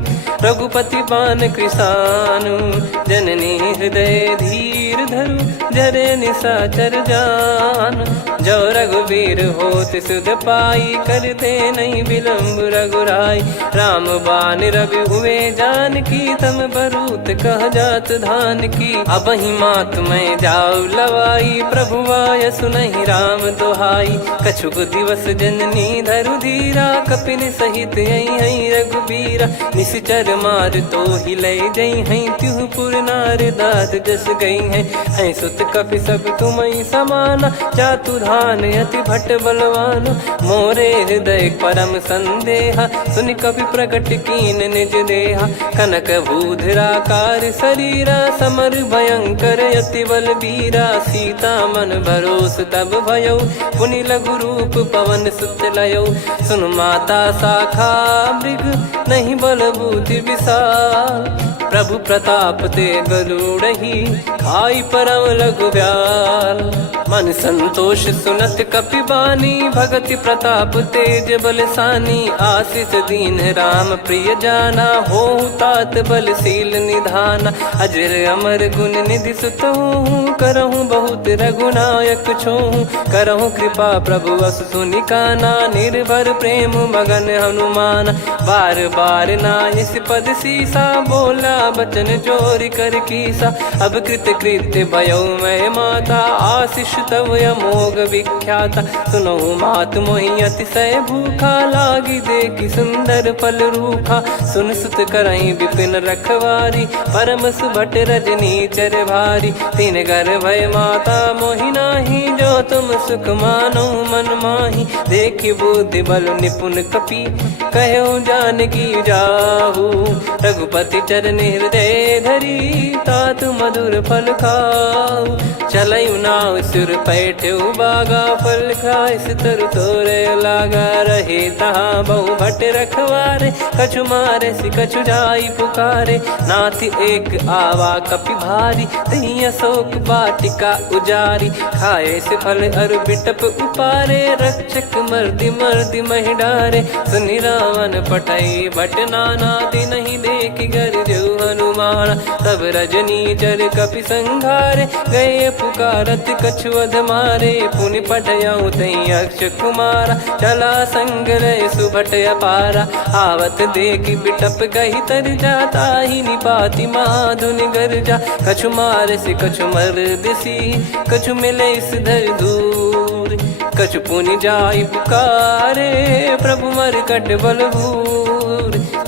रघुपति पान कृसानु। जननी हृदय धीर धरु, जरे निशाचर जान। जो रघुवीर होत सुध पाई, करते नहीं विलम्ब रघुराई। राम बान रवि हुए जानकी, तम बरूत कह जात धान की। अब ही मात मैं जाऊ लवाई, प्रभु आय सुनहि राम दोहाई। कछुक दिवस जननी धरु धीरा, कपिन सहित यही रघुबीरा। निशिचर मार तो ही लय जई हैं, त्युह पुर नार दाद जस गई हैं। सुत कपि सब तुमई समाना, जातु धान अति भट बलवान। मोरे हृदय परम संदेहा, सुनि कपि प्रकट कीन निज देहा। कनक भूधराकार शरीरा, समर भयंकर अति बलबीरा। सीता मन भरोस तब भयौ, पुनि लघु रूप पवन सुत लयौ। सुन माता शाखा मृग, नहीं बल बुद्धि विशाल। प्रभु प्रताप ते गरुड़हि, खाई परम लघु ब्याल। मन संतोष सुनत कपि बानी, भगति प्रताप तेज बलसानी। आशीष दीन राम प्रिय जाना, होहु तात बलशील निधाना। अजर अमर गुण निधि सुतहु, करहु बहुत रघुनायक छोहु। करहु कृपा प्रभु अस सुनि काना, निर्भर प्रेम मगन हनुमान। बार बार नायस पद सीसा, बोला बचन चोरी कर कीसा। अब कृत कृत्य भयो मैं माता, आशीष तव अमोघ विख्याता। सुनहु मात मोहि अतिशय भूखा, लागी देखि सुंदर फल रूखा। सुन सुत करई विपिन रखवारी, परम सुभट रजनी चर भारी। तीन घर भय माता मोहि नाही, जो तुम सुख मानो मन माही। देखि बुद्धि बल निपुण कपि, कहो जानकी जाहू। रघुपति चरण हृदय धरी, तात मधुर फल खाऊ। चलऊ नाव सुर पैठ्यु बागा, फल खाइस तरु तोरे लागा। रहे तहाँ बहु भट रखवारे, कछु मारे सि कछु जाई पुकारे। नाथ एक आवा कपि भारी, तही अशोक वाटिका उजारी। खाए से फल अरु बिटप उपारे, रक्षक मर्दि मर्दि महि डारे। सुनि रावण पटई भट नाना, तिनहि देखि गर जो हनुमान। तब रजनी चर कपि संघारे, गए पुकारत कछु अध मारे। पुनि पटयऊ तई अक्ष कुमारा, चला संग रहे सुभट अपारा। आवत देखि बिटप कही तर जाता, ही निपाति माधुनि गर्जा। कछु मार से कछु मर दिसी, कछु मिले इस धर दूर। कछु पुनि जाई पुकारे, प्रभु मरकट बलभूर।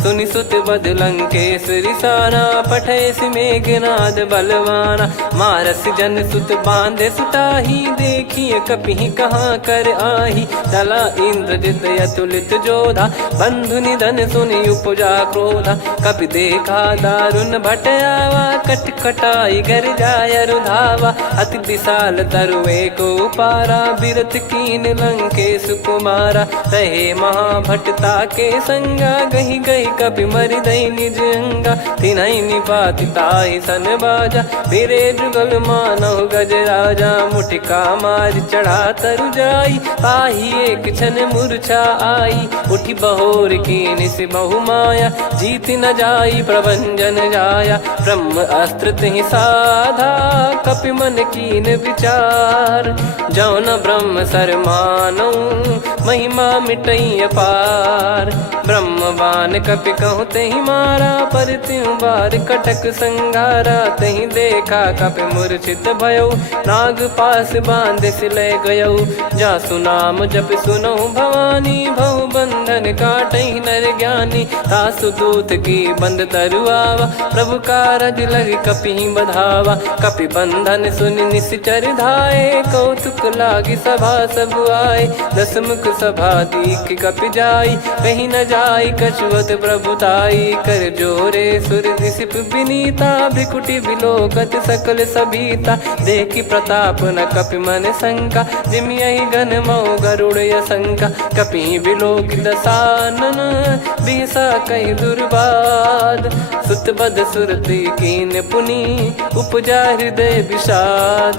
सुनि सुत बद लंकेश्वरी साना, पठय सि मेघनाद बलवाना। मारस जन सुत बांधे सुताही, देखिए कपि कहाँ कर आही। चला इंद्रजित अतुलित जोधा, बंधु निधन सुनि उपजा क्रोधा। कपि देखा दारुण भट आवा, कट कटाई घर जाय रुधावा। अति विशाल तरुए को पारा, बिरत कीन लंकेश कुमारा। रहे महाभटता के संगा, गही गही कपि मरि दई निज अंगा। तिन्हि निपाति ताहि सन बाजा, बिरे जुगल मानव गज राजा। मुटिका मार चढ़ा तरु जाई, ताहि एक क्षण मूर्छा आई। उठी बहोर कीन से बहु माया, जीत न जाई प्रभंजन जाया। ब्रह्म अस्त्र तिहि साधा, कपि मन कीन विचार। जौन ब्रह्म सर मानौ, महिमा मिटई अपार। ब्रह्म बान कपि कहूँ तहि मारा, पर त्यों बार कटक संगारा। तहि देखा कपि मूर्छित भयो, नाग पास बांध सिलय गयौ। जासु नाम जप सुनौ भवानी, भव बंधन काटहि नर ज्ञानी। तासु दूत की बंद तरुआवा, प्रभु कारज लग कपि बधावा। कपि बंधन सुनि निश्चर धाये, कौतुक लागी सभा सब आए। दस मुख सभा दीख कपि जाई, कहीं न जाई कछुअत प्रभुताई कर जोरे सुर दिसिप विनीता भ्रिकुटी विलोकत सकल सबीता देखी प्रताप न कपि मन शंका जिमियहि गण मऊ गरुड़ यसंका कपि विलोकित सानन बिहसा कहि दुर्बाद सुत बद सुरति कीन पुनि उपजा हृदय विषाद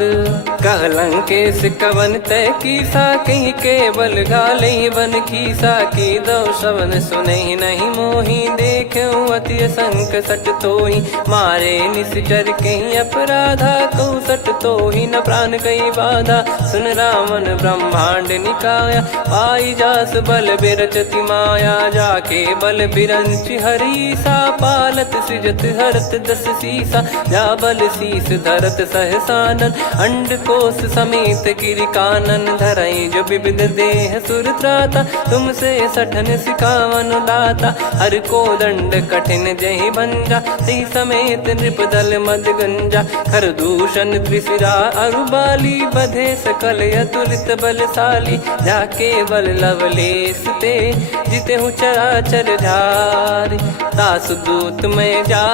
कहलंकेश कवन तय कीसा कहीं केवल गाले बन कीसा की दो श्रवण सुने नहीं मोही देखे अति संक सट तोही मारे निश्चर कहीं अपराधा कहूँ सट तोही न प्राण कहीं बाधा सुन रावण ब्रह्मांड निकाया पाई जास बल बिरचति माया जाके बल बिरंच हरीसा पालत सृजत हरत दस सीसा जा बल शीस धरत सहसानन अंड कोश समेत गिरि कानन धरई जो विविध देह सुर त्राता तुमसे सठन सिखावन दाता हर को दंड कठिन जहि बंजा सी समेत नृपदल मद गंजा खर दूषण त्रिशिरा अरुबाली बधे सकल अतुलित बलशाली जाके बल लवलेस ते जिते हूँ चराचर झारी दास दूत में जा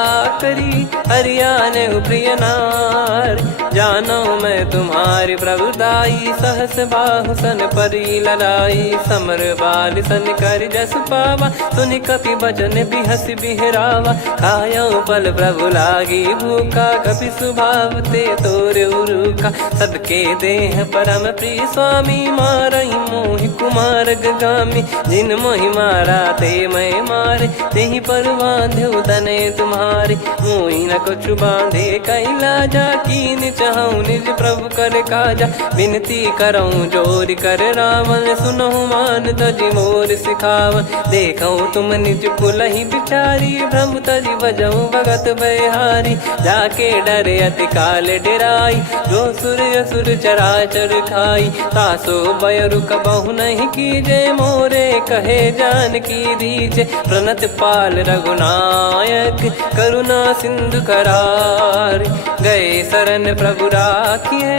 करी हरियाने हूँ प्रिय नार जानो मैं तुम्हारी प्रभुताई सहस बाहु सन परी लड़ाई समर बाल सन कर जस पावा सुनि कपि भजन बिहस बिहरावा खायो बल प्रभु लागी भूखा कपि स्वभाव ते तोर उरुखा सबके देह परम प्रिय स्वामी मारई मोहि कुमार गामी जिन मोहि मारा ते मैं मारे तेहि पर बांधे तने तुम्हारे मोहि न कुछ बांधे कैला जा कीन चाहूं निज प्रभु कर काजा विनती करऊं जोर कर रावण सुनहु मान तजी मोर सिखावन देखऊं तुम निज कुलहि बिचारी भ्रम तजी बजऊं भगत बहारी जाके डरे अति काल डेराई जो सुर असुर चराचर खाई तासो बयरु कबहु नहीं कीजे मोरे कहे जान की दीजे प्रणत पाल रघुनायक करुणा सिंधु करार गए शरण प्रभु राखिए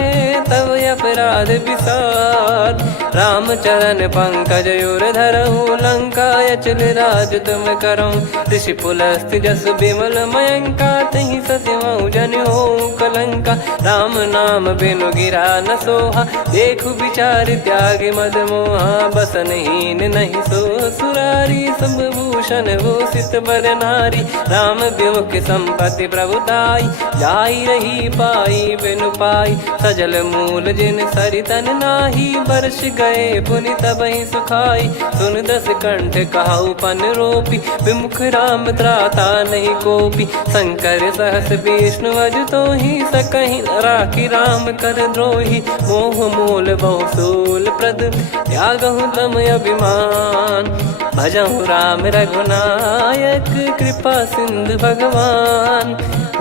तब अपराध विसार राम चरण पंकज योर धरहु लंका अचल राज तुम करऊं ऋषि पुलस्त जस विमल मयंका तहि ससिमऊ जन हो कलंका राम नाम बिनु गिरा न सोहा देखु विचार त्याग मद मोहा बसनहीन नहीं सो सुरारी सब भूषण वो सित बर नारी राम विमुख संपत्ति प्रभुताई जाई रही पाई बिनु पाई सजल मूल जिन सरितन नाही वर्ष गए पुनि तबहि सुखाई सुन दस कंठ कहाऊ पन रोपी विमुख राम त्राता नहीं कोपी शंकर सहस विष्णु अज तो ही सकहि राखी राम कर द्रोही मोह मूल बहुसूल प्रद त्यागहु तम अभिमान भजहु राम रघुनायक कृपा सिंधु भगवान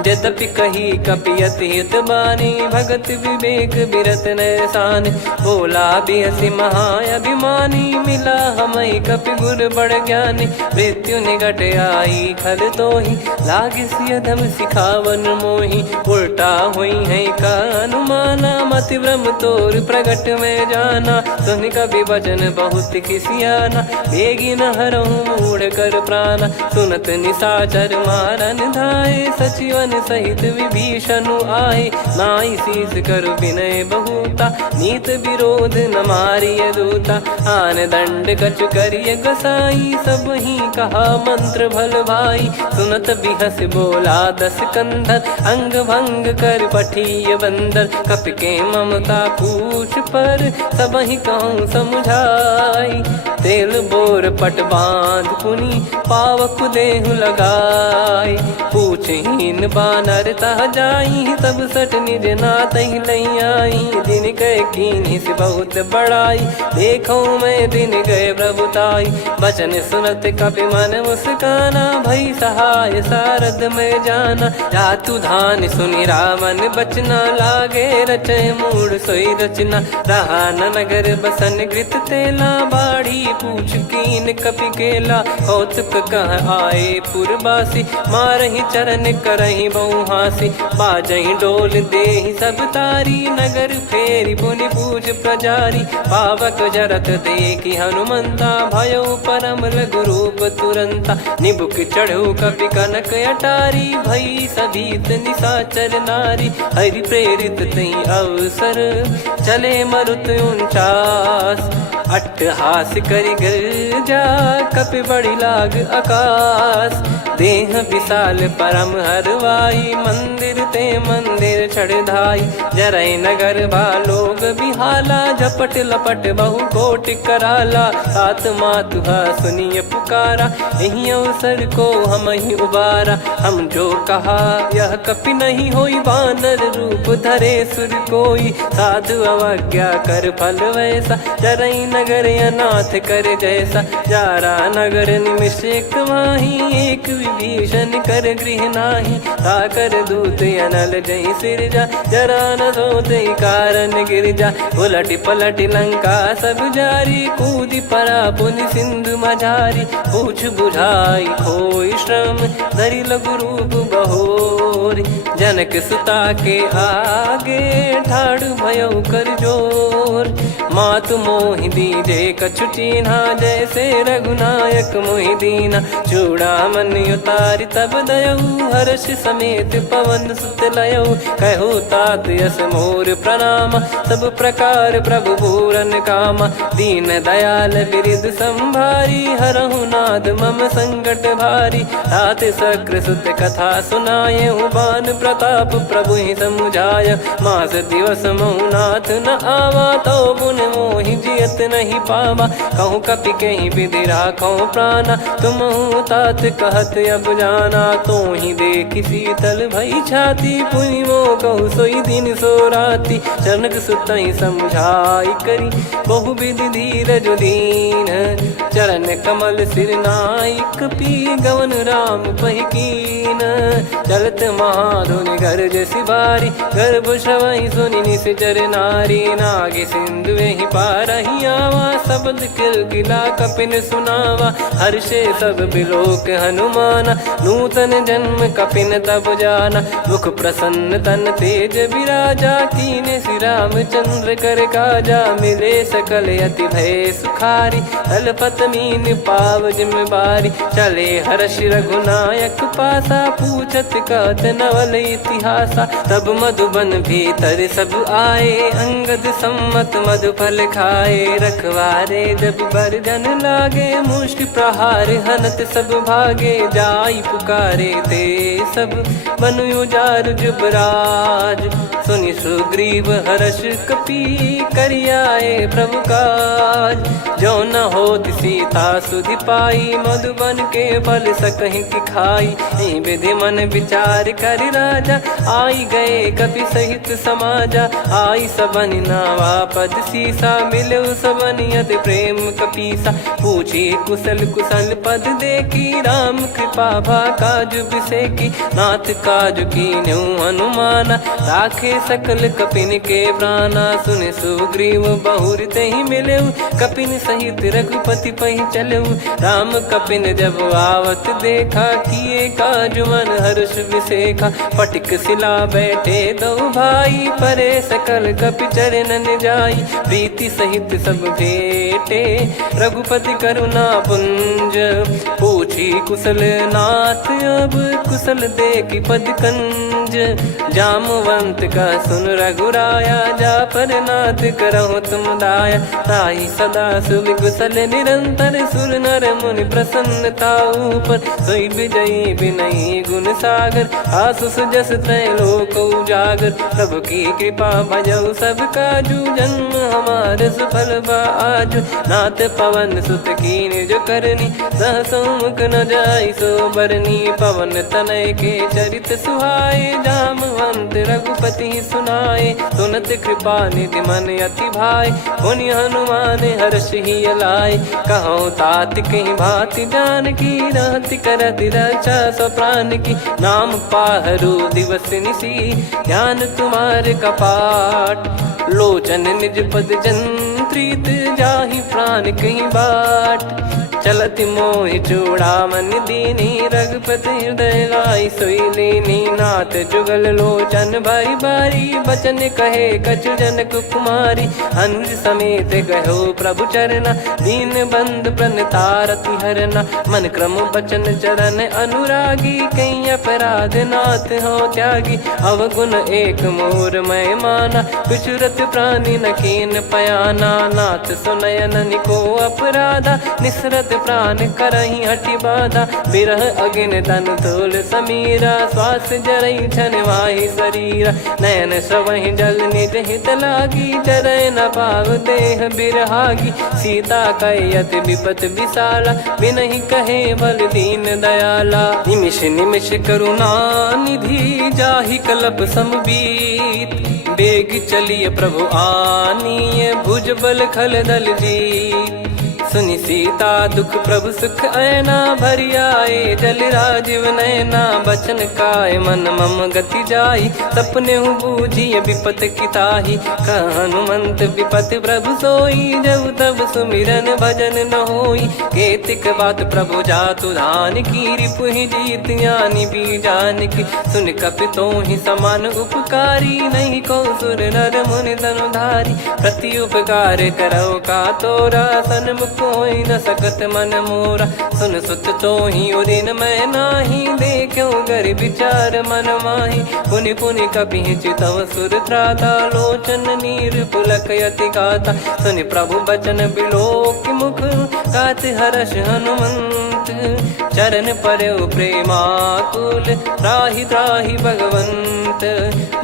यद्यपि कही कपियति हित बानी भगत विवेक बिरत नैसान बोला बिहसी महाअभिमानी मिला हमई कपि गुर बड़ ज्ञानी मृत्यु निकट आई खल तो ही लागिस यधम सिखावन मोही उल्टा हुई है का अनुमाना मति ब्रह्म तोर प्रगट में जाना सुन कभी वचन बहुत किसियाना बेगी न हरहु मूढ़ कर प्राण सुनत निशाचर मारन धाये सचिवन सहित विभीषणु आए नाई शीस कर विनय बहुता नीत विरोध न मारिय दूता आन दंड कछु करिय गसाई सब ही कहा मंत्र भल भाई सुनत बिहस बोला दस कंधर अंग भंग कर पठिय बंदर कपि के ममता पूछ पर सब ही कहूँ समझाई तेल बोर पट बांध पुनि पावक देहु लगाई पूछहीन बानर तह जाई तब सट निज नाथ ही लई आई दिन गए कीन्ही से बहुत बड़ाई देखो मैं दिन गए प्रभुताई बचन सुनत कपि मन मुस्काना भई सहाय सारद में जाना जातु धान सुनि रावण बचना लागे रचे मूड सोई रचना रहा न नगर बसन कृत तेला बाड़ी पूछ कीन कपि केला कौतुक कह आए पुरबासी मारहि चरण करहि बहु हासी बाजहि डोल देहि सब तारी नगर फेरी पुनि पूज प्रजारी पावक जरत देखि हनुमंता भयो परम लघु रूप तुरंता निबुक चढ़ऊ कपि कनक अटारी भई सभीत निशाचर नारी हरि प्रेरित तई अवसर चले मरुत 49 अट्टहास करि गर्जा कपि बड़ी लाग आकाश देह विशाल परम हरवाई मंदिर ते मंदिर चढ़धाई जरय नगर बालोग बिहाला झपट लपट बहु कोटि कराला सात मातुहा सुनिय पुकारा यही अवसर को हम ही उबारा हम जो कहा यह कपि नहीं होई वानर रूप धरे सुर कोई साधु अवज्ञा कर फल वैसा जरई नगर अनाथ कर जैसा जारा नगर निमिष एक माही एक विभीषण कर गृह नाही ताकर दूत अनल जय सिरजा जरा न सोते कारण गिरजा उलट पलट लंका सब जारी कूदी परा पुनि सिंधु मझारी पूछ बुझाई खोई श्रम धरि लघु रूप बहोरी जनक सुता के आगे ठाड़ भयो कर जोर मातु मोहि दीजे कछु चीन्हा जैसे रघुनायक मोहि दीना चूड़ामन उतारि तब दयऊ हर्ष समेत पवन सुत लयऊ कहो तात यस मोर प्रणाम सब प्रकार प्रभु पूरन कामा दीन दयाल बिरिद संभारी हरहु नाद मम संकट भारी तात सक्र सुत कथा सुनाये बान प्रताप प्रभु ही समुझाय मास दिवस मौनाथ न आवा तो बुन मोहि जियत नहीं पावा कहूँ कपि कहीं विधि राखो प्राणा तुम तात कहत अब जाना तो ही देखी शीतल भई छाती पुनि मो कहु सोई दिन सो राती जनक सुत ही समझाई करी बहु विधि धीरज दीन चरण कमल सिर नाई कपि गवन राम पहिकीन चलत महाधुनि गर्ज सिबारी गर्भ शवहि सुनि निश्चर नारी नागे सिंधु ही पारहि आवा शब्द किलकिला कपिन सुनावा हर्षे सब बिलोक हनुमाना नूतन जन्म कपिन तब जाना मुख प्रसन्न तन तेज विराजा कीने श्री रामचंद्र कर काजा मिले सकल अति भय सुखारी तलपत मीन पाव जिम्मेवारी चले हर्ष रघुनायक पासा पूछत कहत नवल इतिहासा तब मधुबन भीतर सब आए अंगद सम्मत मधुफल खाए रखवारे जब बरजन लागे मुष्टि प्रहार हनत सब भागे जाई पुकारे ते सब बनु उजार जुबराज सुनि सुग्रीव हर्ष कपि करियाए प्रभु काज जो न होत सीता सुधि पाई मधुबन के फल सकहि की खाई विधि मन विचार कर राजा आई गए कपि सहित समाजा आई सबन नावा पद सीसा मिलो सबन यद प्रेम कपीसा पूछी कुशल कुशल पद देखी राम कृपा भा काज बिसेकी नाथ काज की न्यू हनुमाना राखे सकल कपिन के प्राणा सुन सुग्रीव बहुर ही मिले कपिन सहित रघुपति पही चलऊ राम कपिन जब आवत देखा किए काज मन हर्ष विसेखा फटिक सिला बैठे दो भाई परे सकल कपि चरणन जाई प्रीति सहित सब भेटे रघुपति करुणा पुंज पूछी कुशल नाथ अब कुशल देखी पद कंज जामवंत का सुन रघुराया जा पर नाथ करहु तुम दाया ताई सदा सुख कुशल निरंतर सुर नर मुनि प्रसन्नता ऊपर सोई विजयी विनयी गुण सागर आसुस जस त्रैलोक उजागर प्रभु की कृपा भजऊ सब काजू जन्म हमार सफल बा आजु नाथ पवन सुत कीन जो करनी सहसो मुख न जाई सो बरनी पवन तनय के चरित सुहाए जामवंत रघुपति सुनाए सुनत कृपा निधि मन अति भाई पुनि हनुमान हर्ष ही लाए कहो तात कहीं भांति जान की रहति करत रक्षा सो प्राण की नाम पाहरू दिवस निसी ध्यान तुम्हारे कपाट लोचन निज पद जंत्रित जाहि प्राण कहीं बाट चलत मोहि चूड़ामन दीनी, रघुपति हृदय लाई सोई लीनी। नाथ जुगल लोचन भाई बारी, बचन कहे कछु जनक कुमारी। अनुज समेत गयो प्रभु चरना, दीन बंधु प्रणतारति हरना। मन क्रम बचन चरण अनुरागी, कई अपराध नाथ हो त्यागी। अवगुण एक मोर मैं माना, कुछुरत प्राणी न कीन पयाना। नाथ सुनयन निको अपराधा, निसरत प्राण करही हटि बाधा। बिरह अगिन तन तोल समीरा, श्वास जरई छन माही शरीरा। नयन श्रवहि जल निज हित लागी, जरय न पाव देह बिरहागी। सीता कयति विपत विशाला, बिनहि कहे बल दीन दयाला। निमिष निमिष करुणा निधि, जाहि कल्प समबीत। बेग चलिए प्रभु आनीय, भुज बल खल दल जीत। सुनि सीता दुख प्रभु सुख ऐना, भरि आए जल राजीव नैना। बचन काय मन मम गति जाई, सपने हूँ बूझिए विपत किताही। हनुमंत विपत प्रभु सोई, जब तब सुमिरन भजन न होई। केतिक बात प्रभु जातु धान की, रिपुहि जीत ज्ञानी बीजान की। सुन कपि तोहि समान उपकारी, नहीं को सुर नर मुनि धनुधारी। प्रति उपकार करो का तोरा, सन्मुख कोई न सकत मन मोरा। सुन सुत तो ही उदिन मैं नाही, देखो गर विचार मन माही। पुनि पुनि कपि चितव सुर त्राता, लोचन नीर पुलक यति गाता। सुनि प्रभु बचन बिलोक मुख, गात हर्ष हनुमंत। चरण परयो प्रेमाकुल, त्राहि त्राहि भगवंत।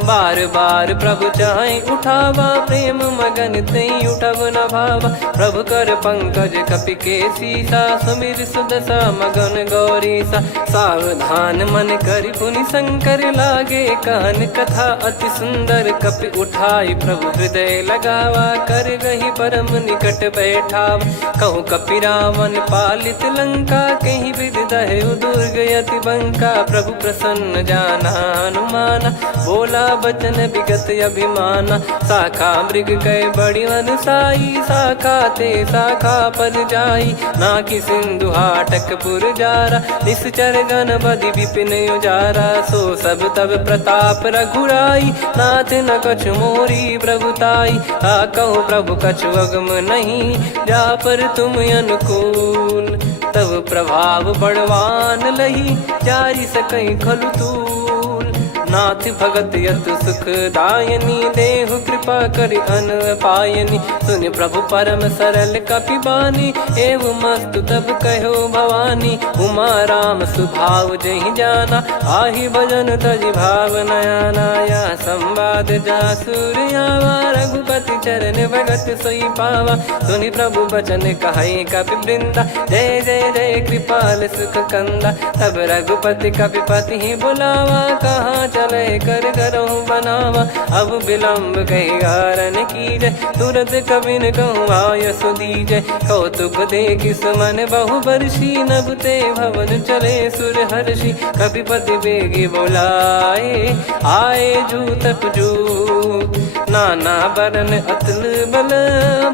बार बार प्रभु चाहि उठावा, प्रेम मगन तई उठब न भावा। प्रभु कर पंकज कपि के सीसा, सुमिर सुदशा मगन गौरीसा। सावधान मन करि पुनि शंकर लागे, कहन कथा अति सुंदर। कपि उठाई प्रभु हृदय लगावा, कर गही परम निकट बैठावा। कहु कपि रावण पालित लंका, कहीं विधि दहु दुर्ग यति बंका। प्रभु प्रसन्न जाना हनुमाना, बोला बचन विगत अभिमाना। शाखा मृग कह बड़ी अनुसाई, शाखा ते शाखा पर जाई। ना कि सिंधु हाटक पुर जारा, निश्चर गण बधि विपिन उजारा। सो सब तब प्रताप रघुराई, नाथ न कछु मोरी प्रभुताई। कहो प्रभु कछु अगम नहीं, जा पर तुम अनुकूल। तब प्रभाव बड़वान लही, जारी सकई खलु तूल। नाथ भगत यत सुख दायनी, देहु कृपा करि अन पायनी। सुनि प्रभु परम सरल कपि बानी, एवं मस्तु तब कहो भवानी। उमा राम सुभाव जहि जाना, आहि भजन तजि भाव नयाना। या संवाद जासुर आवा, रघुपति चरण भगत सोई पावा। सुनि प्रभु बचन कहै कपि वृंदा, जय जय जय कृपाल सुख कंदा। तब रघुपति कपि पति ही बुलावा, कहाँ चले कर करहु बनावा। अब विलम्ब कही कारण कीजय, तुरत कबिन कहूँ आयस दीजय। कौतुक देखि सुमन बहु बरसी, नभ ते भवन चले सुर हर्षि। कपिपति बेगी बोलाए, आए जूतप जूत। नाना बरन अतुल बल,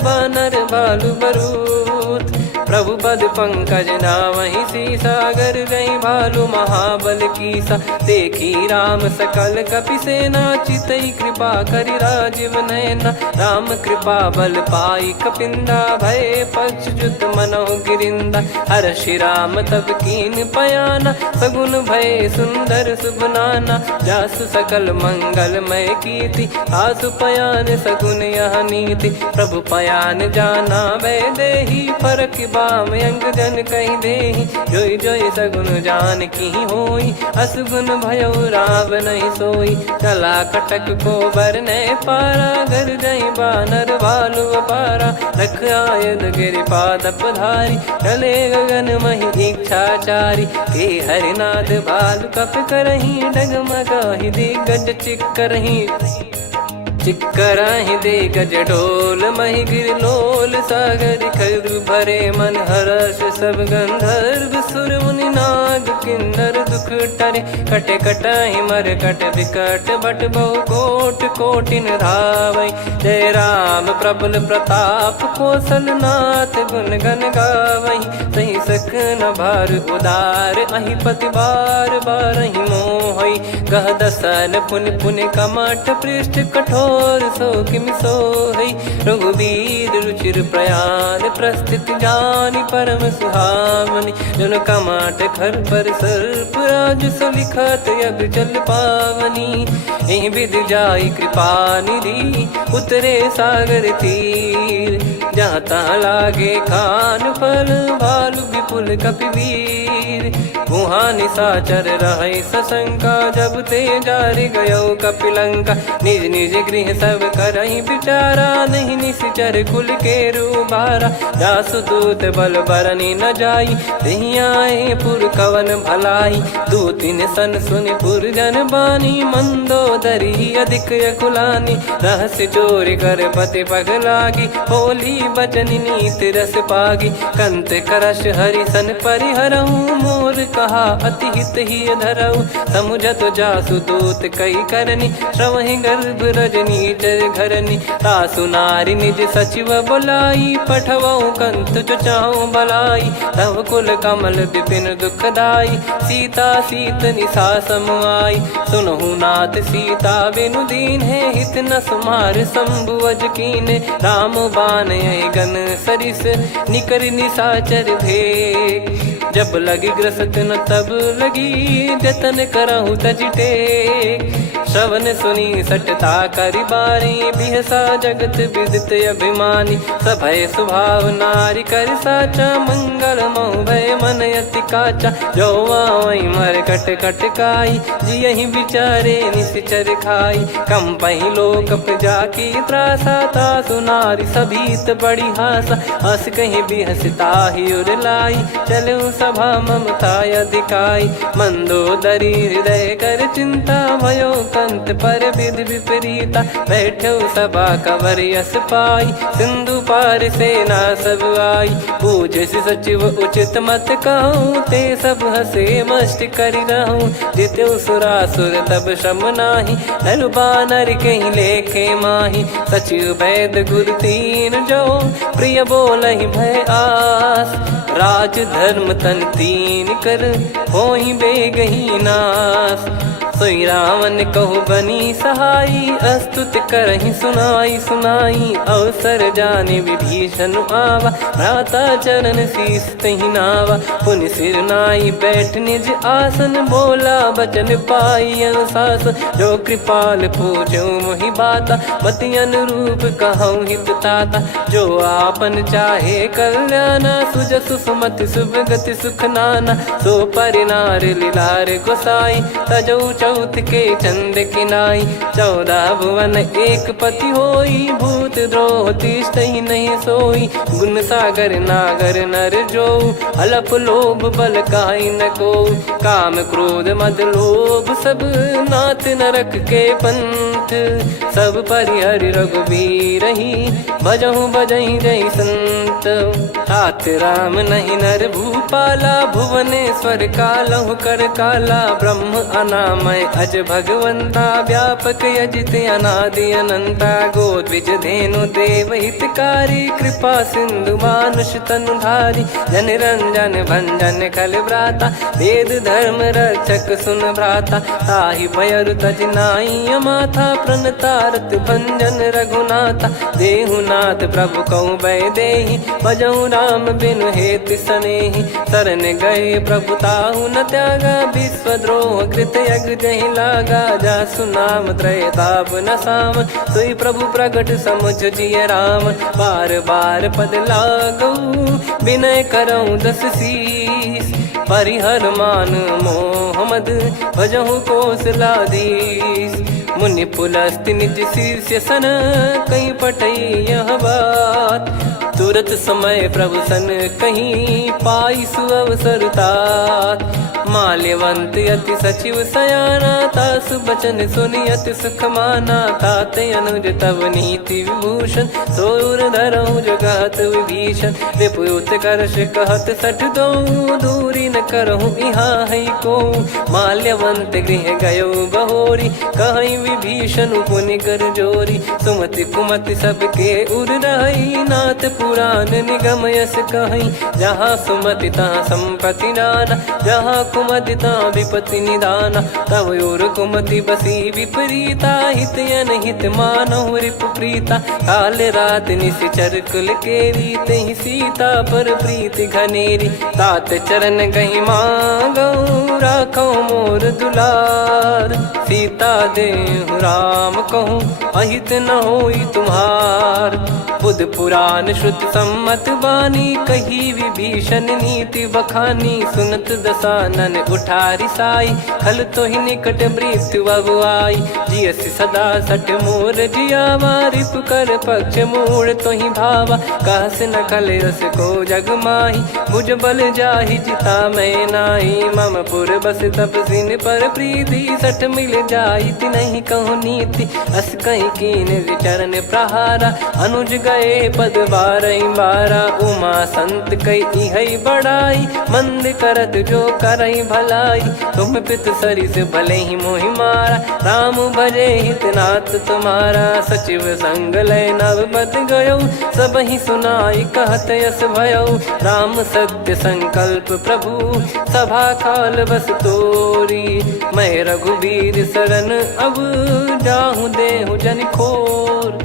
बानर बालु बरूत। प्रभु पद पंकज नामहि सीसा, गर गई भालु महाबल कीसा। देखी राम सकल कपि सेना, चितई कृपा करि राजीव नयना। राम कृपा बल पाई कपिंदा, भय पक्षजुत मनोह गिरिंदा। हर्षि राम तब कीन पयाना, सगुन भय सुंदर शुभ नाना। जासु सकल मंगलमय कीर्ति, आसु पयान सगुन यह नीति। प्रभु पयान जाना वै देहि, फरक बाम अंग जन कहि देहि। जोई जोई सगुन जान की होई, असुगुन भयो राव नहीं सोई। चला कटक को बरने पारा, घर जई बानर भालु अपारा। रख आयद गिरि पाद पधारी, चले गगन महि इच्छाचारी। के हरिनाथ भालु कप करही, डगमगाहि दिग्गज चिक्करही। चिक्कराहि दे गज ढोल मही गिर लोल सागर खर भरे मन हर्ष सब गंधर्व सुर मुनि नाग किन्नर दुख टरे कटे कटाहि मर कट विकट बट बहु कोट कोटिन धावै जय राम प्रबल प्रताप कौशल नाथ गुण गण गावै सही सख न भार उदार अहि पति बार बारहि मोहै गह दसन पुन पुन कमठ पृष्ठ कठोर सो किमि सोहै रघुवीर रुचिर प्रयाण प्रस्थित जानि परम सुहावनि जन कमठ खर पर सर्प राज सलिखत अब चल पावनी एहि विध जाई कृपा निधि उतरे सागर तीर जहाँ तहाँ लागे खान फल भालु विपुल कपिवीर वहाँ निशाचर रहे सशंका जब ते जारि गयो कपिलंका निज निज गृह सब करहि बिचारा नहीं निश्चर कुल के रूबारा जासु दूत बल बरनी न जाई तहि आए पुर कवन भलाई दू तीन सन सुनि पुर जन बानी मंदोदरी अधिक अकुलानी रहस्य चोरी कर पति पग लागी होली बचन नीत रस पागी कंत करश हरि सन परिहरहु मोर कहा अति हित ही धरऊ समुझत जासु दूत कई करनी श्रवहि गर्भ रजनी जय घरनी तासु नारी निज सचिव बोलाई पठवऊ कंत जो चाहू बलाई तव कुल कमल विपिन दुखदाई सीता सीत निशा समुआई सुनहु नाथ सीता बिनु दीन है हित न सुमार शंभुअज कीने राम बान गन सरिस निकर निशाचर भेग जब लगी ग्रसत न तब लगी जतन करहु तजटे श्रवण सुनी सटता करि बारी बिहसा जगत विदित अभिमानी सभय स्वभाव नारी कर साचा मंगल मोह भय मन अति काचा जो आवई मर कट कट काई जियहि बिचारे निश्चर खाई कम पही लोक प्रजा की त्रासा तासु नारी सभीत बड़ी हासा हस कहीं बिहसता ही उर लाई चलू सभा ममता अधिकाई मंदोदरी हृदय कर चिंता भयो कंत पर विधि विपरीता बैठो सभा कवर यस पाई सिंधु पार सेना सब आई पूजे सचिव उचित मत कहूँ ते सब हसे मस्त करि रहूं जित्यो सुरासुर तब श्रम नाही धनु बानर कहीं लेखे माही सचिव वैद गुरु तीन जो प्रिय बोलहि भय आस राज धर्म तन तीन कर होहि बेगही नास सोई रावण कहु बनी सहाई अस्तुत करहि सुनाई सुनाई अवसर जाने विभीषण आवा भ्राता चरण शीस तहि नावा पुनि सिर नाई बैठ निज आसन बोला बचन पाई अनुशास जो कृपाल पूछो मोहि बाता मति अनुरूप कहूँ हित ताता जो आपन चाहे कल्याणा सुजसु सुमति शुभ गति सुख नाना सो परिनार लीलार गोसाई तजौ चौथ के चंद किनाई 14 भुवन एक पति होई भूत द्रोह तिष्ठहि नहीं सोई गुण सागर नागर नर जो अलप लोभ बल काई न को काम क्रोध मद लोभ सब नाथ नरक के पंथ सब परिहर रघुबीर ही भजहु बजहि जय संत तात राम नहीं नर भूपाला भुवनेश्वर कालहु कर काला ब्रह्म अनामय अज भगवंता व्यापक यजित अनादि अनंता गोद्विज धेनु देव हितकारी कृपा सिंधु मानुष तनुधारी जन रंजन भंजन खल भ्राता वेद धर्म रक्षक सुन भ्राता ताहि भयरु तज नाई माथा प्रणतारत भंजन रघुनाथा देहुनाथ प्रभु कहु बै देहि भजहु राम बिनु हेतु सनेहि शरण गए प्रभु ताहु न त्यागा विश्वद्रोह कृत यज्ञ जहि लागा जासु नाम त्रयताप न साम सोई प्रभु प्रगट समुझ जिय राम बार बार पद लागऊ विनय करऊँ 10 शीस परिहर मान मोह मद भजहु कौशलाधीश मुनि पुलस्त्य निज शीर्ष सन कहीं पटई यह बात तुरत समय प्रभु सन कहीं पाई सुअवसर तात माल्यवंत अति सचिव सयाना, तासु बचन सुनि अति सुख माना। ताते अनुज तव नीति विभूषण, सोर धरहु जगत विभीषण। विपुत करश कहत सठ दो, दूरी न करहु इहाँ है को। माल्यवंत गृह गयो बहोरी, कहीं विभीषण पुनि कर जोरी। सुमति कुमति सबके उर रही, नाथ पुराण निगम यस कहीं। जहाँ सुमति तहाँ संपत्ति नाना, जहाँ कुमति तहाँ विपत्ति निदाना। तब और कुमति बसी विपरीता, हित अनहित मानहु रिपु प्रीता। काल रात निशिचर कुल केरी, तहि सीता पर प्रीति घनेरी। तात चरण गही मांगऊ, राखो मोर दुलार। सीता देहु राम कहूँ, अहित न होई तुम्हार। बुध पुराण श्रुत सम्मत बानी, कही विभीषण नीति बखानी। सुनत दसानन उठारी साई, खल तो ही निकट मृत्यु अब आई। जियस सदा सट मोर जियावा, रिप कर पक्ष मूड़ तो ही भावा। कहस न खल रस को जग माही, भुज बल जाहि जिता मैं नाई। मम पुर बस तप सिन पर प्रीति, सठ मिल जाई नहीं कहूँ नीति। अस कहीं कीन विचरण प्रहारा, अनुज गए पद बारही बारा। उमा संत कई है बड़ाई, मंद करत जो करई भलाई। तुम पित सरिस भले ही मोहि मारा, राम भजे हित नाथ तुम्हारा। सचिव संग लय नव बद गयो, सब ही सुनाई कहत यस भयो। राम सत्य संकल्प प्रभु, सभा काल बस तोरी। मैं रघुबीर शरण अब, जाहू देहु जन खोर।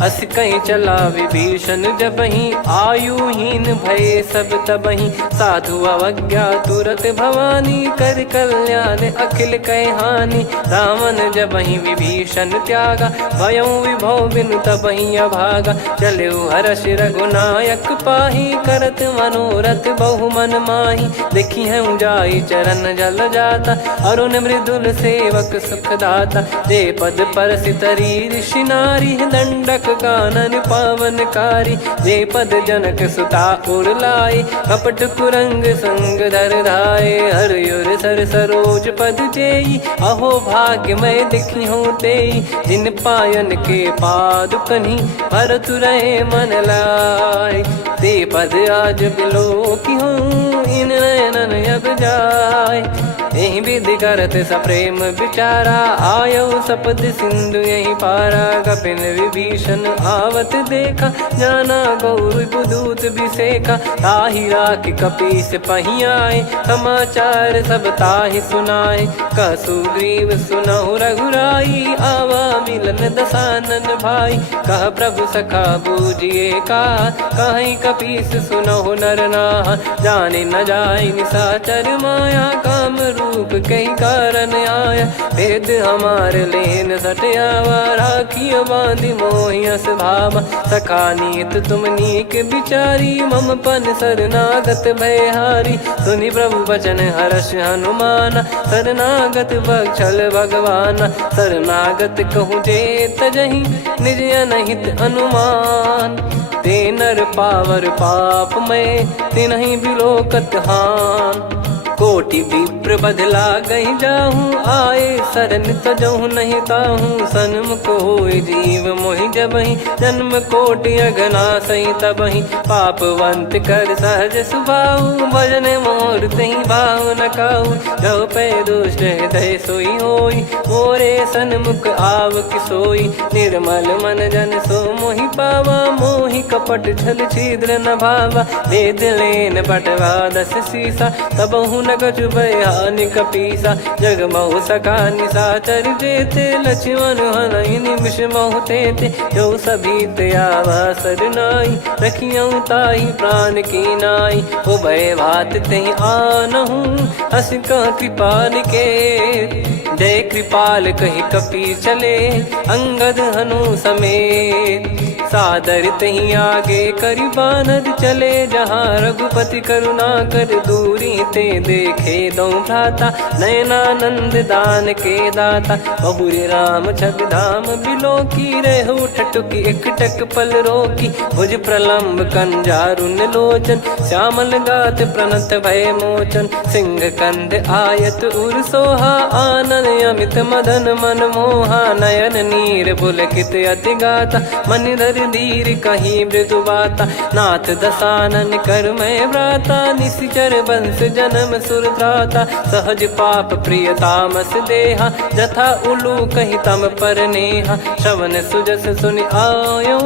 अस कहीं चला विभीषण जबहि, आयुहीन भय सब तबहि। साधु अवज्ञा तुरत भवानी, कर कल्याण अखिल कह हानि। रावण जबहि विभीषण त्यागा, भयउ विभव बिनु तबहि अभागा। चलऊ हर्ष रघुनायक पाही, करत मनोरथ बहु मन माही। देखी है जाई चरण जल जाता, अरुण मृदुल सेवक सुख दाता। जे पद पर सितरी ऋषि नारी, दंडक कानन पावनकारी। जे पद जनक सुता उर लाए, कपट कुरंग संग धर धाये। हर सर सरोज पद जेई, अहो भाग्य मैं दिखी हूँ तेई। जिन पायन के पाद कन्ही, भरत रहे मन लाय। ते पद आज बिलो की हूँ, इन नयनन अब जाय। यही विधि करत सप्रेम विचारा, आयो सपद सिंधु यही पारा। कपिन विभीषण आवत देखा, जाना गौर बुदूत बिसेका। ताहि राख कपीस पही आए, समाचार सब ताहि सुनाए। कह सुग्रीव सुनहु रघुराई, आवा मिलन दसानन भाई। कह प्रभु सखा बूझिए का, कहीं कपीस सुनहु नर नाहा। जाने न जाय निशाचर माया, काम रूप कई कारण आया। भेद हमार लेन सटयावा, राखियो बांधि मोहियस भावा। सखा नीत तुम नीक बिचारी, मम पन शरणागत भयहारी। सुनि प्रभु बचन हर्ष हनुमाना, शरणागत बक्षल भगवाना। शरणागत कहूँ जे तजहि, निज अनहित अनुमान। ते नर पावर पाप में, तिन्हि बिलोकत हान। कोटि विप्र बदला गई जाहूँ, आए शरण तजहु नहीं ताहूँ। सन्मुख होय जीव मोहि जबहि, जन्म कोटि अघना सही तबहि। पापवंत कर सहज सुभाऊ, भजन मोर तहि भाव न काऊ। जो पै दुष्ट हृदय सोई होई, मोरे सन्मुख आव किसोई। निर्मल मन जन सो मोहि पावा, मोहि कपट छल छिद्र न भावा। वेद लेन बटवा दस सीसा, तबहु न कछु भयानि कपीसा। जग महु सका निशाचर जेते, लक्ष्मण हनहि निमिष महु तेते। जो सभी त्यावा सरनाई, रखियऊ ताहि प्राण की नाई। उभय भात तेहि आनहु, अस कह कृपाल के। जय कृपाल कहि कपी चले, अंगद हनु समेत। सादर तहीं आगे करी बानर चले जहाँ रघुपति करुणा कर दूरी ते देखे दो भ्राता नयनानंद दान के दाता बहुरी राम छवि धाम बिलो की रेहू ठटुकी एकटक पल रोकी भुज प्रलम्ब कंजारुन लोचन श्यामल गात प्रणत भय मोचन सिंह कंद आयत उर सोहा आनन अमित मदन मन मोहा नयन नीर पुलकित अति गाता मन धर धीर कहीं मृदु बाता नाथ दसानन कर मैं व्राता निशिचर बंस जन्म सुर त्राता सहज पाप प्रिय तामस देहा जथा उलू कही तम पर नेहा श्रवण सुजस सुनि आयो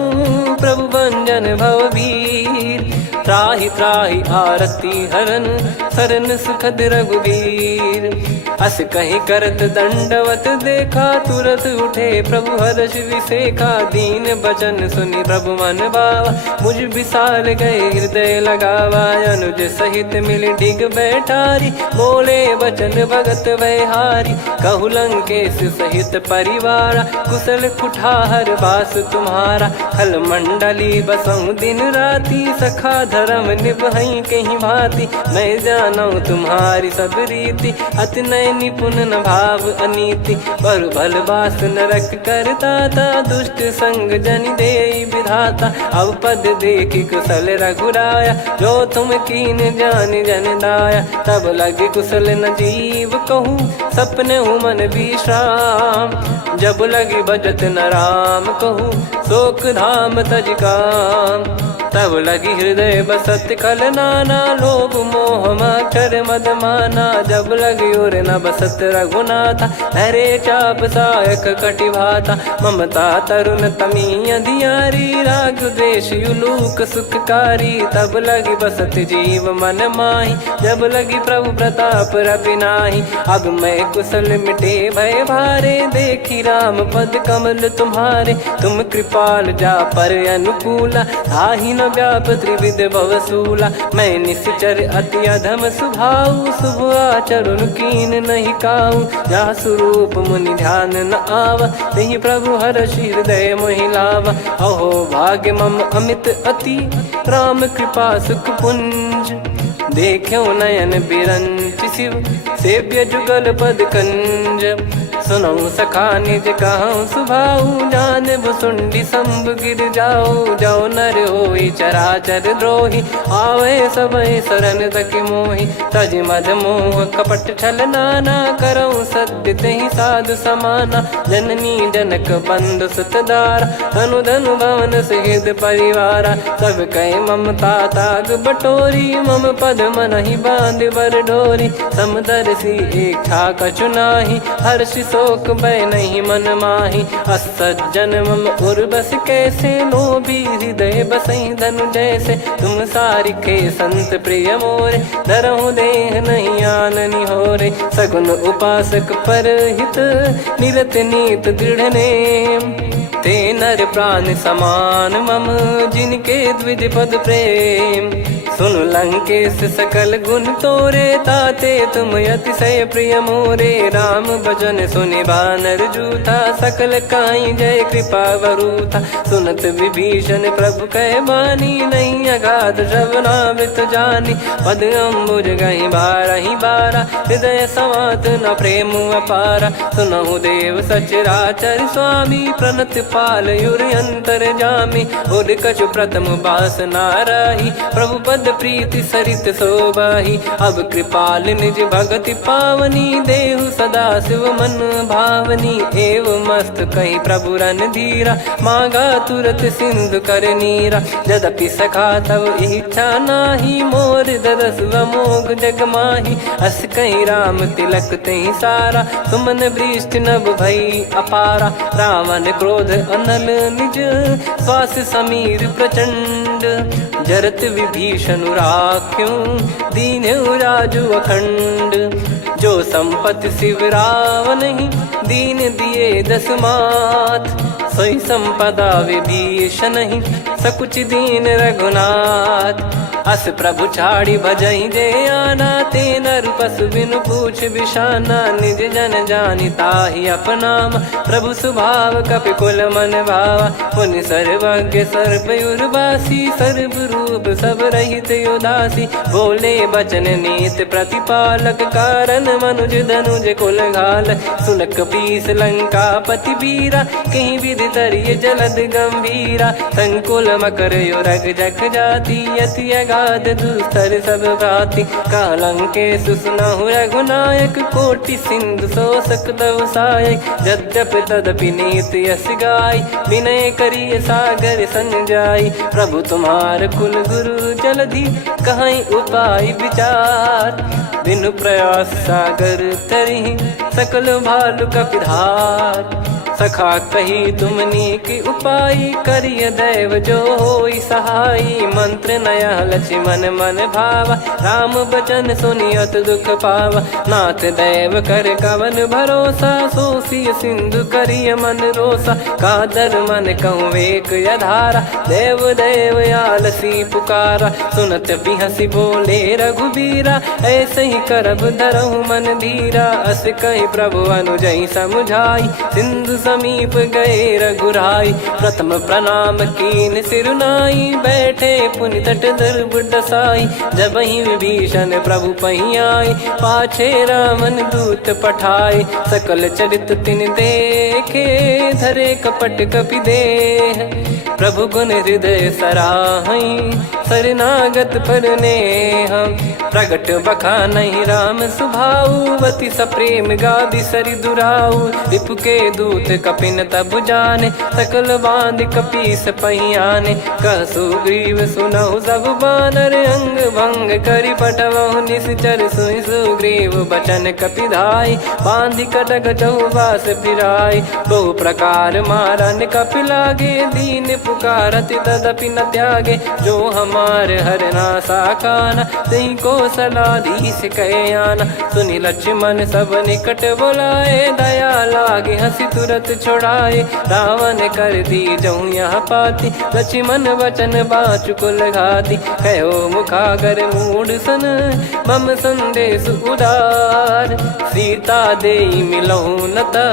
प्रभु भंजन भववीर त्राहि त्राहि आरती हरन सरन सुखद रघुवीर अस कहीं करत दंडवत देखा तुरत उठे प्रभु हर्ष विसेखा दीन बचन सुनि प्रभु मन भावा मुझ विसाल गए हृदय लगावा अनुज सहित मिल डिग बैठारी बोले बचन भगत वैहारी कहु लंकेश सहित परिवारा कुशल कुठार बास तुम्हारा खल मंडली बसऊं दिन राती सखा धर्म निभई कहीं भांति मैं जानू तुम्हारी सब रीति अति नय निपुण न भाव अनीति पर भल बास नरक करता था दुष्ट संग जन दे विधाता अब पद देखी कुशल रघुराया जो तुम कीन जान जन दाया तब लगे कुशल न जीव कहूँ सपने हूँ मन विश्राम जब लगी बजत न राम कहूँ शोक धाम तज काम तब लगी हृदय बसत खल नाना लोभ मोह मक्षर मद माना जब लगी और न बसत रघुनाथा हरे चाप सायक कटि भाता ममता तरुण तमी अधियारी राग द्वेष युलूक सुखकारी तब लगी बसत जीव मन माही जब लगी प्रभु प्रताप रवि नाही अब मैं कुशल मिटे भय भारे देखी राम पद कमल तुम्हारे तुम कृपाल जा पर अनुकूला ताहि न व्याप त्रिविध भवसूला मैं निश्चर अति अधम सुभाऊ शुभ आचरण कीन नहीं काऊ जा स्वरूप मुनि ध्यान न आवा नहीं प्रभु हर्ष हृदय मोहिलावा अहो भाग्य मम अमित अति राम कृपा सुख पुंज देखो नयन बिरंच शिव सेव्य जुगल पद कंज सुनऊ सखा निज कहूँ सुभाऊ जान भुसुंडी संभ गिर जाओ जाओ नर होई चराचर द्रोही आवे सबय शरण तक मोहि तज मद मोह कपट छल नाना करऊँ सत्य तहि साधु समाना जननी जनक बंधु सुतदारा धनु धनु भवन सहित परिवारा सब कहे ममता ताग बटोरी मम पद मन ही बांध बर डोरी समदर्शी इच्छा कछु नाही हर्ष शोक भय नहीं मन माही असज्जन मम उर्वस कैसे लोभी हृदय बसई धनु जैसे तुम सारिखे संत प्रिय मोरे धरहु देह नहीं आननि होरे सगुन उपासक पर हित निरत नीत दृढ़ नेम ते नर प्राण समान मम जिनके द्विज पद प्रेम सुन लंकेश सकल गुण तोरे ताते तुम अतिशय प्रिय मोरे राम भजन सुनि बानर जूथा सकल काई जय कृपा वरूथा सुनत विभीषण प्रभु कह बानी नहीं अगाध श्रवणामृत जानी पद अम्बुज गही बारा हृदय समात न प्रेम अपारा सुनहु देव सचराचर स्वामी प्रणत पाल युर अंतर जामी उद कछु प्रथम बास नाराही प्रभु पद प्रीति सरित शोभाही अब कृपाल निज भगति पावनी देहु सदा शिव मन भावनी एव मस्त कही प्रभु रन धीरा मांगा तुरत सिंधु कर नीरा यद्यपि सखा तब इच्छा नाही मोर दरस मोग जग माही अस कहीं राम तिलक तही सारा सुमन वृष्टि नभ भई अपारा रावण क्रोध अनल निज श्वास समीर प्रचंड जरत विभीषण राख्यों दीन राजु अखंड जो संपत्ति शिव रावण ही दीन दिए दस मात सोई संपदा विभीषण ही सकुच दीन रघुनाथ। अस प्रभु छाड़ी भजई जे आना, ते नर पशु बिनु पूछ बिशाना। निज जन जानि ताहि अपनाम, प्रभु स्वभाव कपि कुल मन भावा। पुनि सर्वज्ञ सर्वयुर्वासी, सर्व रूप सब रहित उदासी। बोले बचन नीत प्रतिपालक, कारण मनुज धनुज कुल घाल। सुन कपीस लंका पति बीरा, कहीं विधि तरिय जलद गंभीरा। संकुल मकर युरग जग जाति, अति अगाध दुस्तर सब भांति। कालंके सुसनहु रघुनायक, कोटि सिंधु शोषक तव सहायक। यद्यपि तदपि नीति यस गाय, विनय करिय सागर सन जाई। प्रभु तुम्हार कुल गुरु जलधि, कहीं उपाय विचार। बिनु प्रयास सागर तरिहि, सकल भालु कपिधार। सखा कही तुमनी की उपाय, करिय दैव जो होई सहाई। मंत्र नया लक्ष्मण मन भावा, राम बचन सुनियत दुख पावा। नाथ दैव कर कवन भरोसा, सोसिय सिंधु करिय मन रोसा। कादर मन कहूँ एक यधारा, देव देव आलसी पुकारा। सुनत बिहसी बोले रघुबीरा, ऐसे ही करब धरहु मन धीरा। अस कहीं प्रभु अनुजई समुझाई, सिंधु समीप गए रघुराई। प्रथम प्रणाम कीन सिरुनाई, बैठे पुनि तट दर्भ डसाई। जब ही विभीषण प्रभु पही आई, पाछे रामन दूत पठाए। सकल चरित तिन देखे, धरे कपट कपि देह। प्रभु गुण हृदय सराहई, शरणागत पर नेह। प्रगट बखानहि राम सुभाऊ, बति सप्रेम गादि सरि दुराऊ। रिपु के दूत कपिन तब जाने, सकल बांध कपीस पहियाने। कह सुग्रीव सुनहु सब बानर, अंग भंग करि पटवहु निश्चर। सुनि सुग्रीव बचन कपिधाई, बांधि कटक चौबास फिराई। बहु प्रकार मारन कपि लागे, दीन पुकारत तदपि न त्यागे। जो हमार हरना साकाना, तही को सलाधीश कहे आना। सुनि लक्ष्मण सब निकट बुलाए, दया लागे हंसी तुरत छुड़ाए। रावण कर दी जऊँ यहाँ पाती, लक्ष्मण वचन बाचु कुल घाती। कहो मुखागर मूढ़ सन, मम संदेश उदार। सीता देई मिलहु नता,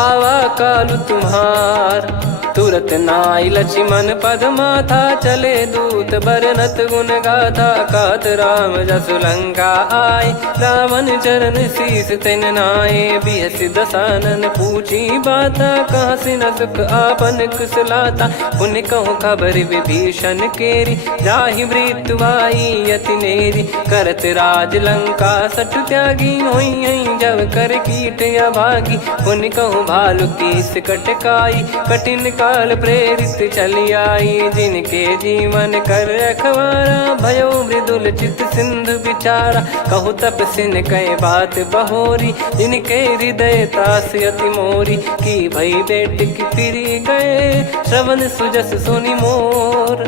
आवा कालु तुम्हार। तुरत नाई लक्ष्मण पद माथा, चले दूत बरनत गुण गाथा। कहत राम जसु लंका आए, रावण चरण शीस तिन नाये। बिहस दसानन पूछी बाता, कहाँ से न सुख आपन कुशलाता। पुन कहूँ खबर विभीषण केरी, जाहि मृत्यु आई अति नेरी। करत राज लंका सठ त्यागी, होई जब कर कीट अभागी। पुन कहूँ भालु कीस कटकाई, कठिन काल प्रेरित चली आई। जिनके जीवन कर रखवारा, भयो मृदुल चित सिंधु विचारा। कहु तपसिन कई बात बहोरी, जिनके हृदय तास अति मोरी। की भई बेट की फिरी गए, श्रवण सुजस सुनि मोर।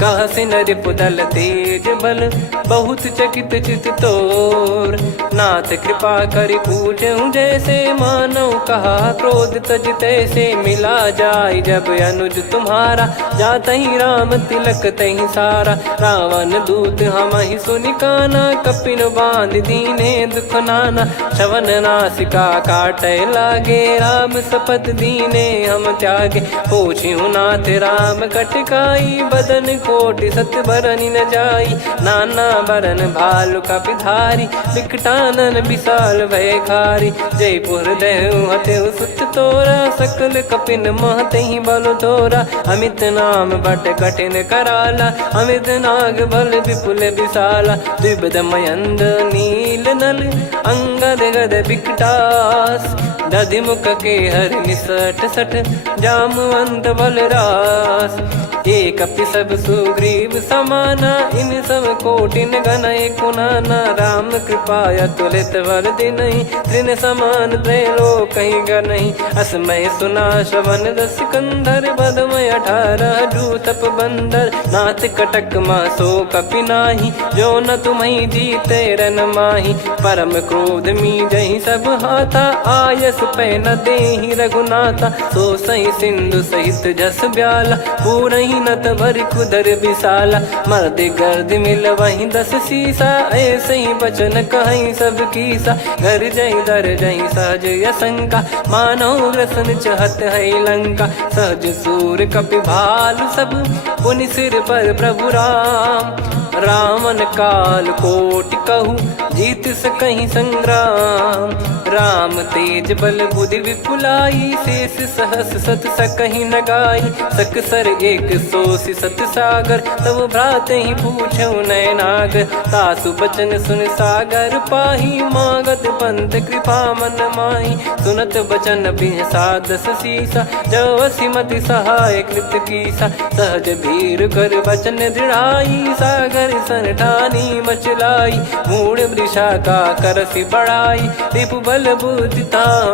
कहसिन रिपुदल तेज बल, बहुत चकित चित तोर। नाथ कृपा करि पूछऊँ जैसे, मानव कहा क्रोध तज तैसे। मिला जाय जब अनुज तुम्हारा, जातहि राम तिलक तहि सारा। रावण दूत हमहि सुनि काना, कपिन बांध दीने दुख नाना। श्रवण नासिका काटै लागे, राम शपथ दीने हम त्यागे। पूछिहु नाथ राम कटकाई, बदन कोटि सत बरनि न जाई। नाना बरन भालु कपिधारी, विकटानन विशाल भयखारी। जयपुर देहु हतेहु सुत तोरा, सकल कपिन महतहि बल तोरा। अमित नाम बट कठिन कराला, अमित नाग बल विपुल विशाला। द्विविध मयंद नील नल, अंगद गद विकटास। दधिमुख के हर निसठ सठ, जामवंत बलरास। एक अति सब सुग्रीव समाना, इन सब कोटिन गण कुनाना। राम कृपा अतुलित वर दिनहि, तृण समान त्रैलोक कहीं गर नहीं। असमय सुना श्रवण रस कंधर, बदमय 18 जूतप बंदर। नाथ कटक माँ सो कपि नाही, जो न तुम्हि जीते रन माही। परम क्रोध मी जहि सब हाथा, आयस पै न देहि रघुनाथा। सो सही सिंधु सहित जस ब्याला, पूरहि नत भरि कुदर विशाला। मर्द गर्द मिल वहीं 10 सीसा, ऐसे ही बचन कहीं सब कीसा। घर जय दर जय सहज यसंका, मानव ग्रसन चहत है लंका। सहज सूर कपि भालु सब, पुनि सिर पर प्रभु राम। रावण काल कोटि कहूँ, जीत सकहीं संग्राम। राम तेज बल बुद्धि विपुलाई, शेष सहस सत सकहीं न गाई। सकसर एक सोसी सत सागर, तब भ्रात ही पूछो नयनागर। तासु बचन सुन सागर पाही, मागत पंथ कृपा मन माही। सुनत बचन बिहसा 10 सीसा, जो असिमति सहाय कृत कीसा। सहज भीर कर बचन दृढ़ाई, सागर सन ठानी मचलाई। मूढ़ वृषा का करसि बढ़ाई, रिपु बल बुद्धि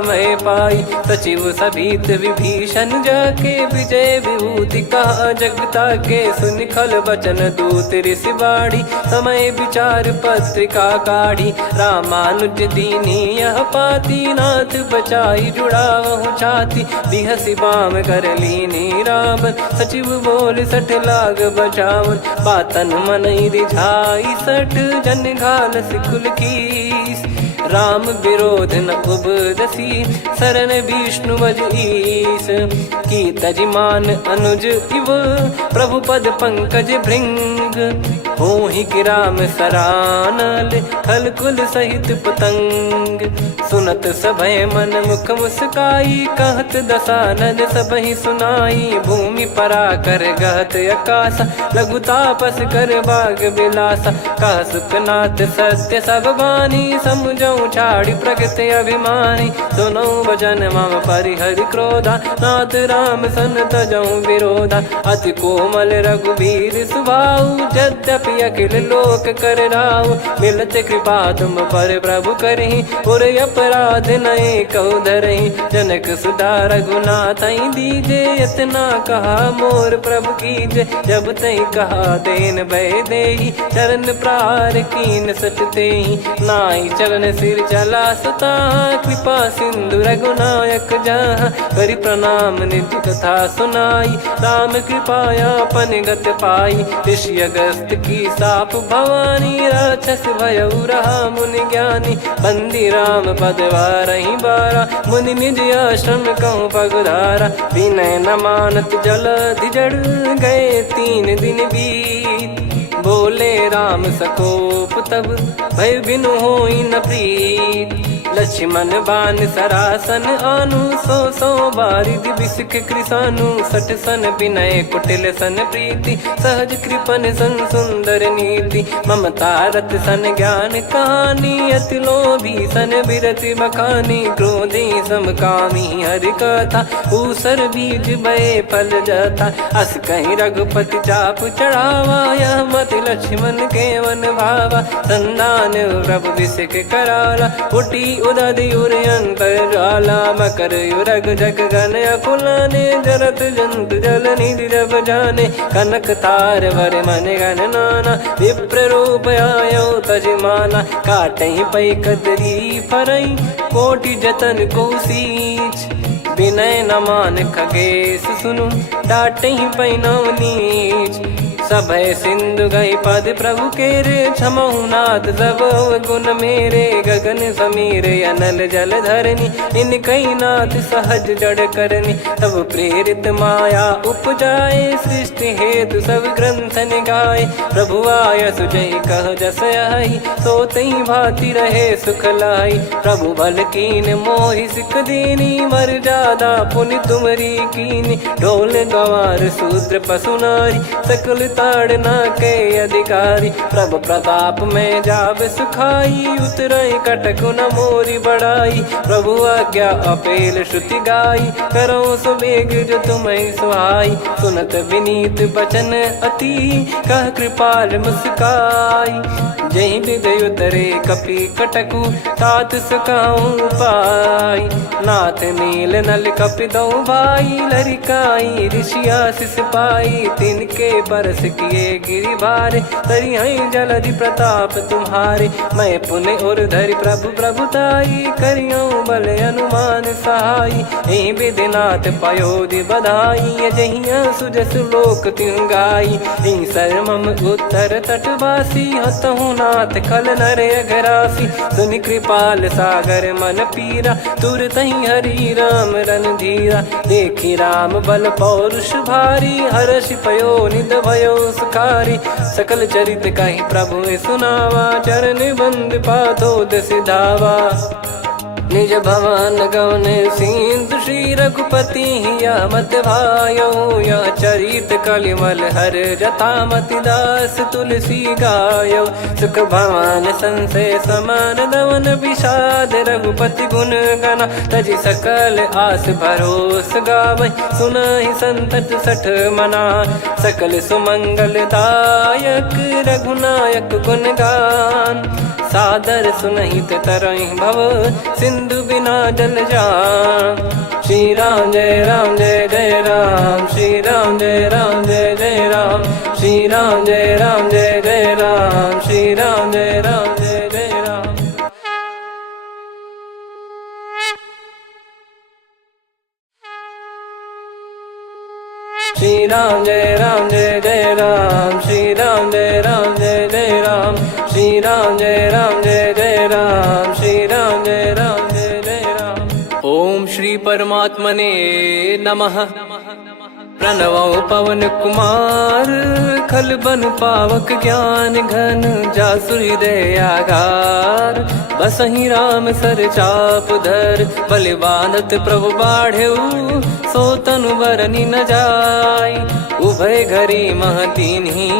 मैं पाई। सचिव सभीत विभीषण जाके, विजय विभूति कहा जगता के। सुन खल बचन दूत ऋषि बाड़ी, समय विचार पत्रिका काढ़ी। रामानुज दीनी यह पाती, नाथ बचाई जुड़ावहु छाती। बिहसि बाम कर लीनी राम, सचिव बोल 60 लाग बचावन। बातन मन रिझाई 60, जन घाल सिकुल कीस। राम विरोध न उपदसी, शरण विष्णु बज ईस। की तजिमान अनुज इव, प्रभु पद पंकज भृंग। होहि कि राम सरानल, खल कुल सहित पतंग। सुनत सभय मन मुख मुस्काई, कहत दसानन सबहि सुनाई। भूमि परा कर गहत आकाशा, लघु तापस कर बाग बिलासा। कह सुखनाथ सत्य सब बानी, समझौ छाड़ी प्रकृति अभिमानी। सुनो भजन मम परिहरि क्रोधा, नाथ राम सन तजौ विरोधा। अति कोमल रघुवीर सुभाऊ, यद्यपि अखिल लोक कर राव। मिलत कृपा तुम पर प्रभु करहि, पुर अपराध नए कहु धरहि। जनक सुधा रघुनाथ दीजे, इतना कहा मोर प्रभु कीजे। जब तई कहा देन भय देहि, चरण प्रार कीन सटतेहि। नाई चरण सिर चला सता, कृपा सिंधु रघुनायक जहाँ। करि प्रणाम निज कथा सुनाई, राम कृपाया अपन गत पाई। ऋषि अगस्त की साप भवानी, राक्षस भयउ रहा मुनि ज्ञानी। बंदी राम पद वारहि बारा, मुनि निज आश्रम कहूँ पगधारा। विनय न मानत जलधि जड़, गए 3 दिन बीत। बोले राम सकोप तब, भय बिनु होई न प्रीत। लक्ष्मण बान सरासन आनु, 100 बारिधि बिसक कृसानु। 60 सन विनय कुटिल सन प्रीति, सहज कृपन सन सुंदर नीति। ममता रत सन ज्ञान कहानी, अति लोभी सन बिरति बखानी। क्रोधी समकामी हरि कथा, ऊसर बीज बये फल जथा। अस कहीं रघुपति चाप चढ़ावा, यह मत लक्ष्मण के वन भावा। संदान प्रभु बिसक कराला, उठी उदधि उर अंतर ज्वाला। मकर युरग जग गन अकुलाने, जरत जंतु जल निधि जब जाने। कनक तार वर मन गण नाना, विप्र रूप आयो तजमाना। काटहि पै कदरी फरई, कोटि जतन को सींच। विनय न मान खगेश सुनु, डांटहि पै नव नीच। सभय सिंधु गई पद प्रभु केरे, क्षमहु नाथ सब गुण मेरे। गगन समीर अनल जल धरनी, इन कई नाथ सहज जड़ करनी। तब प्रेरित माया उपजाए, सृष्टि हेतु सब ग्रंथ निगाए। प्रभु आय सुजय कह जस आई, सोतई भांति रहे सुख लाई। प्रभु बल कीन मोहि सिख दीनी, मर जादा पुनि तुमरी कीनी। ढोल गवार शूद्र पशु नारी, सकल ताड़ना के अधिकारी। प्रभु प्रताप में जाब सुखाई, उतरई कटक न मोरी बढ़ाई। प्रभु आज्ञा अपेल श्रुति गाई, करो सो बेग जो तुम्हें सुहाई। सुनत विनीत बचन अति, कह कृपाल मुस्काई। जय हृदय उतरे कपि कटकु, तात सकाऊं पाई। नाथ नील नल कपि दो भाई, लरिकाई ऋषिया शिष पाई। तिनके परस किए गिरि भारे, तरी हैं जलधि प्रताप तुम्हारे। मैं पुण्य और धरि प्रभु प्रभुताई, करियों बल अनुमान सहाई। ए विधिनाथ पयोधि बधाई, जहिया सुजस लोक तिहुँ गाई। ए सरमम उत्तर तटवासी, हतहु नाथ खल नर अघरासी। सुनि कृपाल सागर मन पीरा, तुरत ही हरि राम रन धीरा। देखी राम बल पौरुष भारी, हर्ष पयो निध भयो सुखारी। सकल चरित कहि प्रभु सुनावा, चरण बंद पाथो सिधावा। निज भवन गवन सिंधु, श्री रघुपति या मत भायो। या चरित कलिमल हर जथा, मति दास तुलसी गायो। सुख भवन संशय समान, दवन विषाद रघुपति गुण गना। तजि सकल आस भरोस गावै, सुनहि संतत सठ मना। सकल सुमंगल दायक, रघुनायक गुण गान। सादर सुनहित तरहि भव, सिंधु बिना जल जान। श्री राम जय राम जय जय राम, श्री राम जय राम जय जय राम। श्री राम जय राम जय जय राम, श्री राम जय राम जय जय राम। श्री राम जय राम जय जय राम, श्री राम जय राम जय जय राम। श्री राम जय राम जय जय राम, श्री राम जय राम जय जय राम। ओम श्री परमात्मने नमः। प्रणवो पवन कुमार, खल बन पावक ज्ञान घन। जासु हृदय आगार, बसहि राम सर चाप धर। बलि बांधत प्रभु बाढ़ेउ, सो तनु बरनि न जाय। उभय घरी महतीन्ही,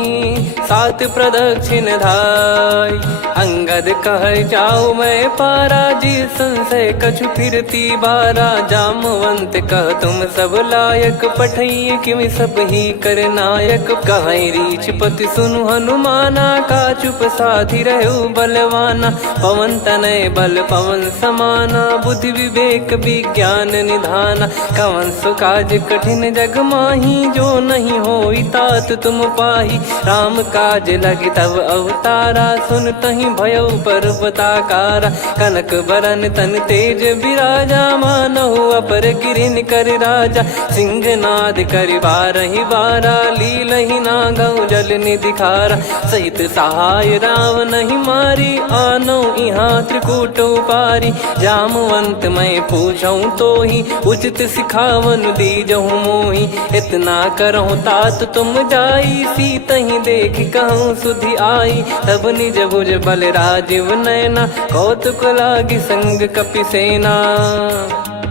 सात प्रदक्षिण धाय। अंगद कह जाऊ मैं पारा, जी संशय कछु फिरती बारा। जामवंत कह तुम सब लायक, पठई किमि सब ही कर नायक। कहीं रीछ पति सुनु हनुमाना, का चुप साधि रहु बलवाना। पवन तनय बल पवन समाना, बुद्धि विवेक विज्ञान निधाना। कवन सो काज कठिन जग माही, जो नहीं होई तात तुम पाही। राम काज लगी तब अवतारा, सुन तहि भयो पर्वताकारा। कनक बरन तन तेज विराजा, मानहु अपर गिरिन कर राजा। सिंहनाद करि बारहि बारा, लीलहि नागौ जल निधि खारा। सहित सहाय राम नहीं मारी, आनो इहाँ त्रिकूट उपारी। जामवंत मैं पूछऊँ तोहि, उचित सिखावन दीजहु मोहि। इतना करहु तात तुम जाई, सीतहि देख कहूँ सुधि आई। तब निज भुज बल राजीव नैना, कौतुक लागी संग कपि सेना।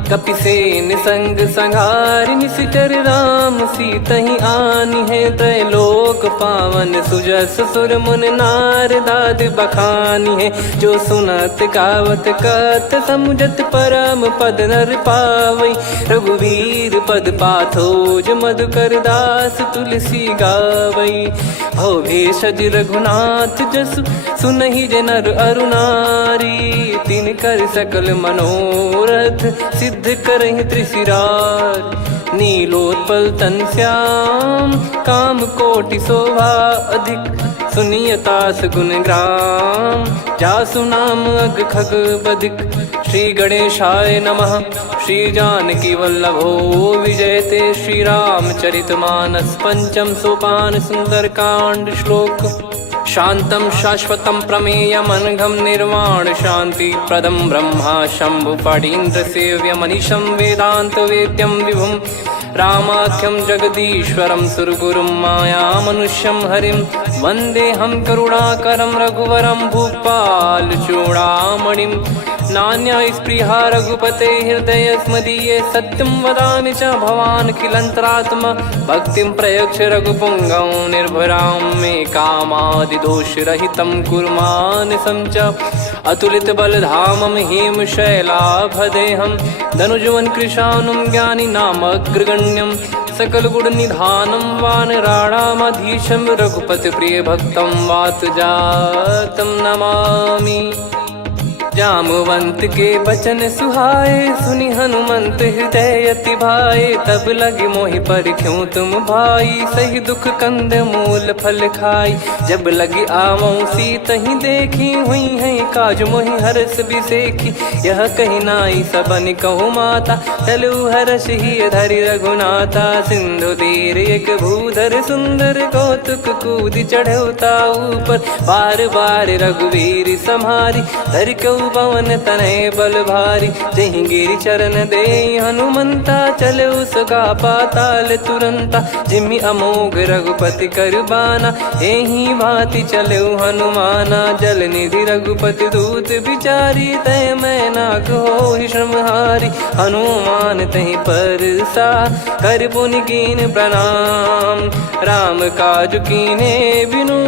कपिसेन संग संघार, निशिचर राम सीतहि आनी है। त्रैलोक पावन सुजस सुर मुन नार, दाद बखानी है। जो सुनत गावत कथ, समुझत परम पद नर पावै। रघुवीर पद पाथोज, मधुकर दास तुलसी गावै। भव भेषज रघुनाथ जसु, सुनहि जे नर अरु नारी। तिन कर सकल मनोरथ, सिद्ध करहि त्रिशिरार। नीलोत्पल तन श्याम, काम कोटि शोभा अधिक। सुनियतास गुण ग्राम, जासु नाम अग खग बधिक। श्री गणेशाय नमः। श्री जानकी वल्लभो विजयते, श्री रामचरितमानस। पंचम सोपान सुंदरकांड श्लोक। शांतं शाश्वतं प्रमेयमनघं निर्वाण शांति प्रदं ब्रह्मा शंभु फणीन्द्र सेव्यमनिशं वेदांत वेद्यं विभुं। रामाख्यं जगदीश्वरं सुरगुरुं मायामनुष्यं हरिं। वन्देऽहं करुणाकरं रघुवरं भूपाल चूडामणिं। नान्या स्पृहा रघुपते हृदय स्मदीये सत्यं वदामि च भवान् खिलन्तरात्मा भक्तिं प्रयक्ष रघुपुङ्गं निर्भरां मे कामादिदोषरहितं कुर्मानसं च अतुलितबलधामं हेमशैलाभदेहं धनुजवन् कृशानुं ज्ञानिनामग्रगण्यं सकलगुणनिधानं वानराणामधीशं रघुपतिप्रियभक्तं वातजातं नमामि। जामवंत के बचन सुहाए सुनि हनुमंत हृदय अति भाए तब लगे मोहि पर क्यों तुम भाई सही दुख कंद मूल फल खाई जब लगी आवों सीत ही देखी हुई है काज मोहि हरस बिसेखी यह कही नाई सबन कहु माता चलु हरस ही धरि रघुनाथा सिंधु तीर एक भूधर सुंदर कौतुक कूद चढ़ौता ऊपर बार बार रघुवीर सम्हारी धर कऊ पवन तनय बल भारी जहि गिरि चरण दे हनुमंता चले उसका पाताल तुरंता जिमि अमोघ रघुपति कर बाना एहि भांति चले हनुमाना जल निधि रघुपति दूत बिचारी तय मैं नाक हो श्रमहारी हनुमान तहि पर सा कर पुनि कीन प्रणाम राम काज कीने बिनु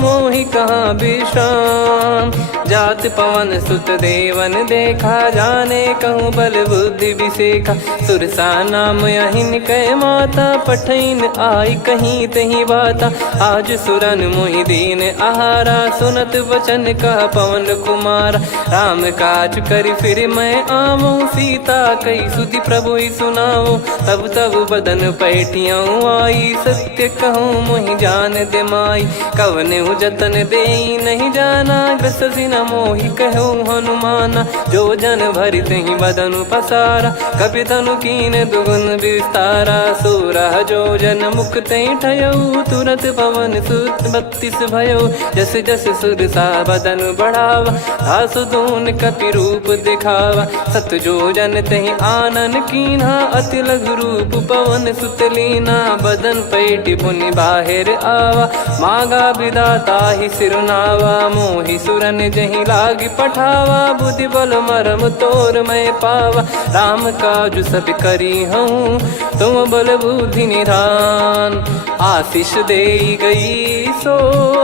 मोहि कहाँ विश्राम जात पवन सुत देवन देखा जाने कहूँ बल बुद्धि विसेखा सुरसा नाम अहिन कह माता पठैन आई कहीं तही बाता आज सुरन मोहि दीन आहारा सुनत वचन कह पवन कुमार राम काज कर फिर मैं आवो सीता कई सुधि प्रभु ही सुनाओ तब तब बदन पैठियाँ आई सत्य कहूँ मोहि जान दे माई कवन जतन दे नहीं जाना ग्रसि न मोहि कहो हनुमाना जो जन भरित ही बदन पसारा कपि तनु कीन दुगुन विस्तारा सोरह जो जन मुख तई ठयऊ तुरंत पवन सुत 32 भयो जस जस सुरसा बदन बढ़ावा आसु दून कपि रूप दिखावा सत जो जन तहि आनन कीन्हा अति लघु रूप पवन सुत लीना बदन पैटि पुनि बाहिर आवा मागा विदाता ही सिरुनावा मोहि सुरन जहि लागी पठावा बुद्धि बल मरम तोर मैं पावा राम काज सब करी हूँ तुम बल बुद्धि निधान आशीष दे गई सो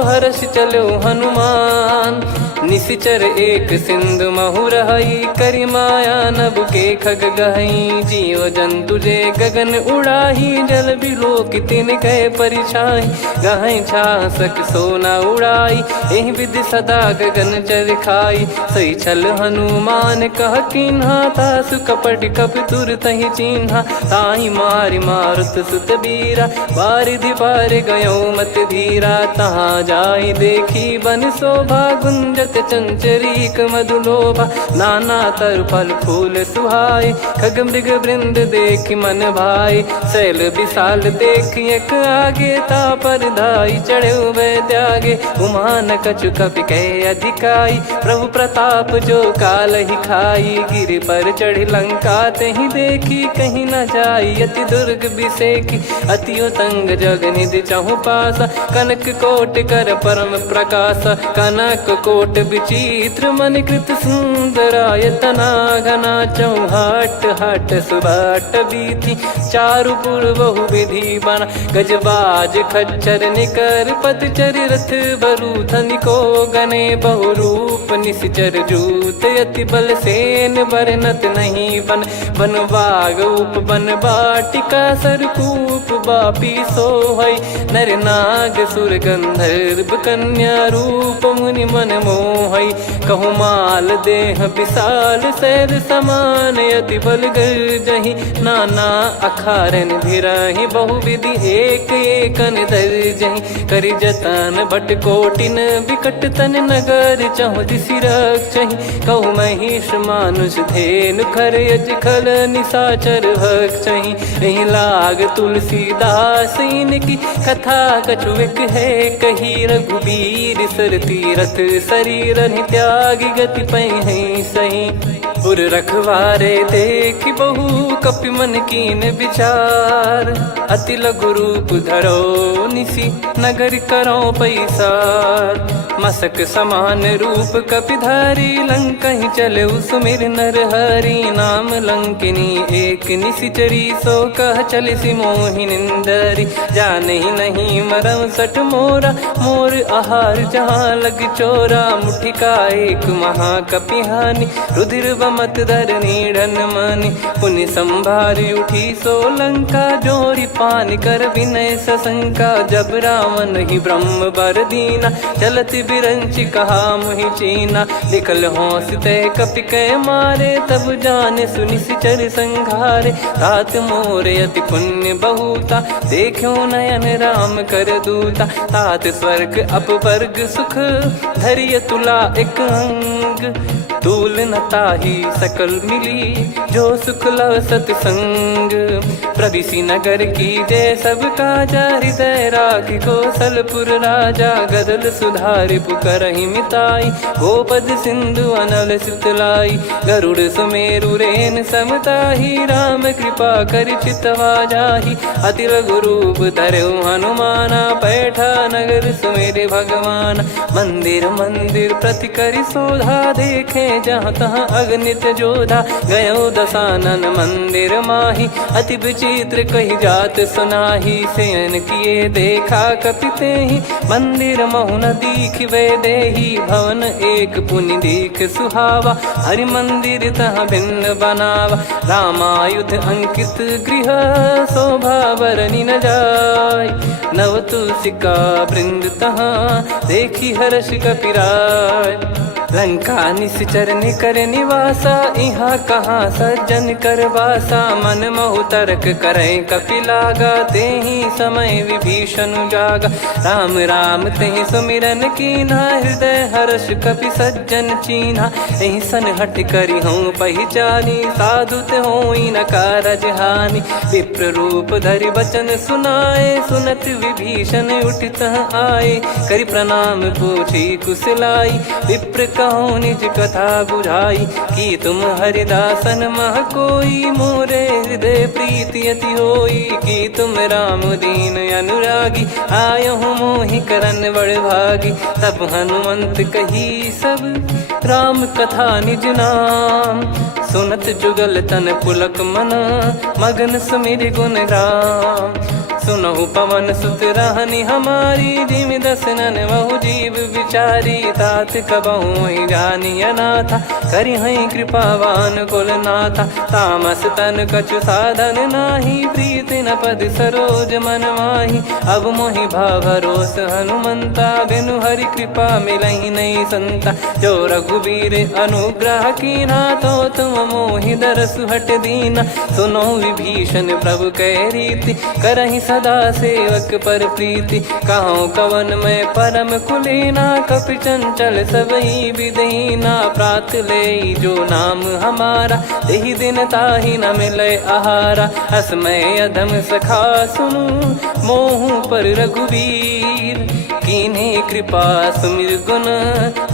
हर्ष चलो हनुमान निशिचर एक सिंधु महु रही करी माया नभ के खग गहई जीव जंतु जे गगन उड़ाही जल बिलो कितिन गए परिछाई गहई छासक सोना उड़ाई एहि विधि सदा गगन चर खाई सही छल हनुमान कह किन्हा तासु कपट कप तुर तहि चिन्हा ताहि मारि मारुत सुत बीरा बारिधि पार गयो मत धीरा तहाँ जाई देखी बन शोभा गुंजत चंचरीक मधुलोभा नाना तर फल फूल सुहाई खग मृग वृंद देख मन भाई शैल विशाल देख एक आगे ता पर धाई चढ़े वे त्यागे उमान कछु कपि कह अधिकाई प्रभु प्रताप जो काल ही खाई गिर पर चढ़ी लंका तहि देखी कहीं न जाई अति दुर्ग बिसेखी अति उतंग जग निधि चहु पासा कनक कोट कर परम प्रकाश कनक कोट विचित्र मन कृत सुंदरायतना घना चौहाट हाट सुबाट बीथी चारु पुर बहु विधि बना गजबाज खच्चर निकर पतचर रथ बरु धनिको गने बहु रूप निश्चर जूत अति बल सेन बरनत नहीं बन बन बाग उप बन बाटिका सरकूप बापी सोहई नर नाग सुर गंधर्व कन्या रूप मुनि मन मोहई कहु माल देह विशाल शैल समान अति बल गर्जहि नाना अखारन भिरहि बहु विधि एक एकन दर्जहि करि जतन भट कोटिन विकट तन नगर चहु दिसि रक्षहि कहु महिष मानुष धेनु खर यज खल निशाचर भक्षहि एहि लाग तुलसीदास इनकी कथा कछुक है कही रघुबीर सर तीरथ शरीर त्याग गति पै सही। पुर रखवारे देखी बहु कपि मन कीन विचार। अति लघु रूप धरो निसी नगर करो पैसार। मसक समान रूप कपिधारी लंका ही चले सुमिर नर हरि। नाम लंकिनी एक निशिचरी सो कह चले सी मोहि निंदरी। जान ही नहीं मरम सठ मोरा मोर आहार जहाँ लग चोरा। मुठिका एक महाकपिहानी रुधिर बमत धरनी ढन मानी। पुनि संभारी उठी सो लंका जोरी पान कर विनय सशंका। जब रावण ही ब्रह्म बर दीना चलत बिरंच कहा मुहि चीना। निकल होंस तय कपि कै मारे तब जाने सुनि सिचर संघारे। तात मोरे अति पुण्य बहुता देखो नयन राम कर दूता। तात स्वर्ग अपवर्ग सुख धैर्य तुला एक अंग। तूल न ताही सकल मिली जो सुख लव सतसंग। प्रविसी नगर की जय सब काजा हृदय राखी कौशलपुर राजा। गदल सुधारि पुकरहि मिताई गोपद सिंधु अनल सितलाई। गरुड़ सुमेरु रेन समताही राम कृपा कर चितवा जाही। अति लघु रूप धरऊ हनुमाना पैठा नगर सुमेरे भगवान। मंदिर मंदिर प्रति करि शोधा देखे जहाँ तहाँ अगणित जोधा। गयो दशानन मंदिर माही अति विचित्र कही जात सुनाही। शयन किए देखा कपिते ही मंदिर महु न दीख वे देही। भवन एक पुनि दीख सुहावा हरि मंदिर तहाँ भिन्न बनावा। रामायुध अंकित गृह शोभा बरनी न जाय। नव तुलसिका वृंद तहाँ देखी हर्ष कपिराय। लंका निश्चर निकर निवासा यहाँ कहाँ सज्जन कर वासा। मन महु तर्क करे कपिलागा ते ही समय विभीषण जागा। राम राम ते सुमिरन कीन्हा हृदय हर्ष कपि सज्जन चीन्हा। यही सन हट करी हूँ पहचानी साधु ते होई न कारज हानि। विप्र रूप धरि वचन सुनाए सुनत विभीषण उठित आए। करि प्रणाम पूछी कुशलाई विप्र कहो निज कथा बुझाई। कि तुम हरिदासन मह कोई मोरे हृदय प्रीति अति होई। कि तुम राम दीन अनुरागी आयो हूँ मोहि करन बड़ भागी। तब हनुमंत कही सब राम कथा निज नाम। सुनत जुगल तन पुलक मन मगन सुमिर गुण राम। सुनहु पवन सुत रहनी हमारी जिम दसनन बहु जीव विचारी। तात कबहु ही जानी अनाथा करि हई कृपावान कुल नाथा। तामस तन कछु साधन नाही प्रीति न पद सरोज मन माही। अब मोहि भावरोस हनुमंता बिनु हरि कृपा मिलहि नहीं संता। जो रघुबीर अनुग्रह कीना तो तुम मोहि दरसु हट दीना। सुनो विभीषण प्रभु कह रीति करहि सदा सेवक पर प्रीति। कहो कवन में परम कुलीना कपि चंचल सबई विदहीना। प्रात ले जो नाम हमारा तेहि दिन ताहि न मिले आहारा। असमय अधम सखा सुनु मोहु पर रघुवीर। कीन्हे कृपा सुमिर गुण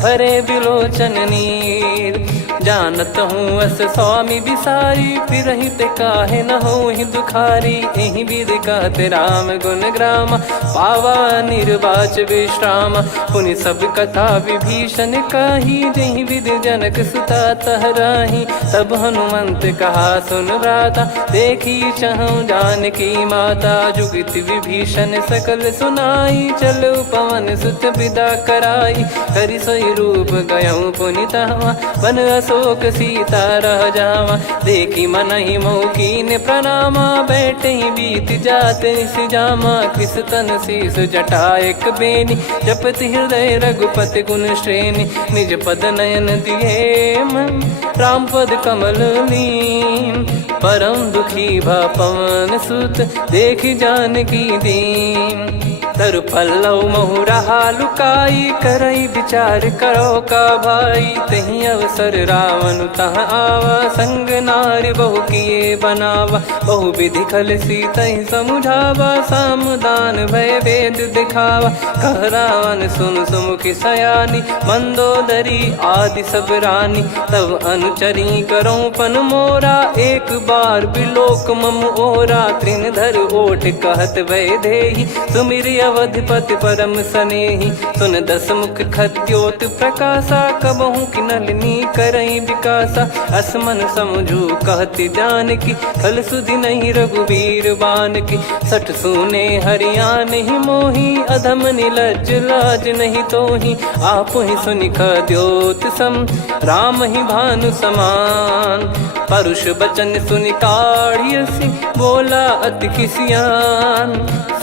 भरे बिलोचन नीर। जानत हूँ अस स्वामी बिसारी फिरहित काहे न होहि दुखारी। एहि विध कहते राम गुण ग्राम पावा निर्वाच विश्राम। पुनि सब कथा विभीषण काही जहि विध जनक सुता तहराही। तब हनुमंत कहा सुन भ्राता देखी चहु जानकी माता। जुगित विभीषण सकल सुनाई चलो पवन सुत विदा कराई। हरि सोई रूप गयऊँ पुनि तहवा बन अशोक सीता रह जावा। देखी मन ही मौकीन प्रणामा बैठे ही बीत जाते निस जामा। कृस तन शीस जटा एक बेनी जपति हृदय रघुपति गुण श्रेणी। निज पद नयन दिए मन राम पद कमल लीन। परम दुखी भा पवन सुत देखी जानकी दीन। तरु पल्लव महुरहा लुकाई, करई विचार करो का भाई। तही अवसर रावण तह आवा, संग नारी बहु किए बनावा। बहु विधि खल सीतहि समुझावा, सामदान भय वेद दिखावा। कह रावण सुन सुमुखी सयानी, मंदोदरी आदि सब रानी। तब अनुचरी करो पन मोरा, एक बार बिलोक मम ओरा। त्रिनधर ओट कहत भय देहि, सुमिर अवधिपति परम सनेहि। सुन दस मुख खद्योत प्रकाशा, कबहु की नलिनी करई विकासा। असमन समझू कहती जान की, खल सुधि नहीं रघुवीर बान की। सठ सुने हरियाण ही मोही, अधम निलज्ज लाज नहीं तोही। आप ही सुनि खद्योत सम, राम ही भानु समान। परुष बचन सुनि काढ़ियसि, बोला अति किसियान।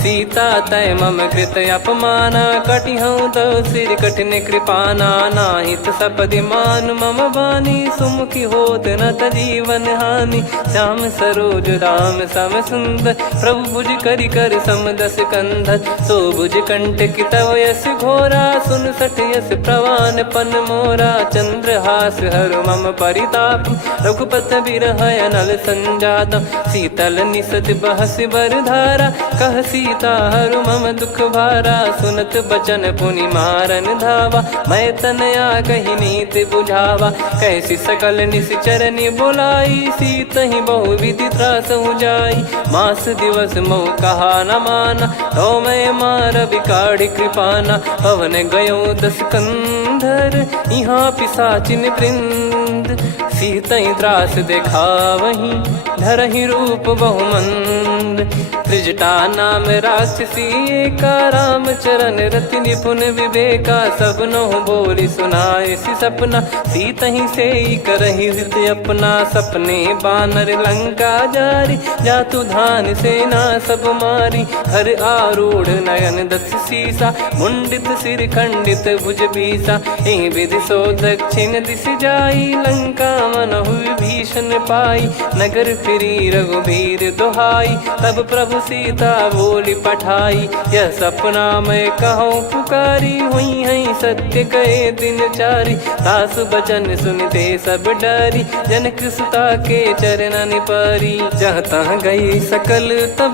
सीता तय मम कृत अपमाना, कटिहऊँ तव सिर कठिन कृपाना। नाहित सपदि मान मम बानी, सुमुखी होत न त जीवन हानि। श्याम सरोज राम सम सुंदर, प्रभु भुज करि कर सम दस कंधर। सो भुज कंठ की तव यस घोरा, सुन सठ यस प्रवान पन मोरा। चंद्रहास हर मम परिताप, रघुपत बिरह अनल संजात। शीतल निसत बहस बरधारा, कह सीता हर मम दुख भारा। सुनत बचन पुनि मारन धावा, मैं तनया कही नीति बुझावा। कैसी सकल निश्चर बुलाई, सीतहि बहु विधि त्रास जाई। मास दिवस मोह कहा न माना, तो मैं मार बिकाढ़ी कृपाना। पवन गयो दस कंधर, यहाँ पिशाचिन वृंद। सीतहि त्रास देखावहीं, धरहि रूप बहुमंद। त्रिजटा नाम राक्षसी एका, राम चरण रति निपुण विवेका। सबनो बोली सुनाए सि सपना, सीतहि से करहि हृदय अपना। सपने बानर लंका जारी, जातु धान सेना सब मारी। हर आरूढ़ नयन दस सीसा, मुंडित सिर खंडित भुज बीसा। एहि विधि सो दक्षिण दिश जाई, लंका मनहु भीषण पाई। नगर फिरी रघुबीर दुहाई, तब प्रभु सीता बोली पठाई। यह सपना मैं कहूँ पुकारी, हुई है सत्य कहे दिन चारी। सासु बचन सुनते सब डरी, जनक सुता के चरण पारी। जहाँ तहाँ गई सकल तब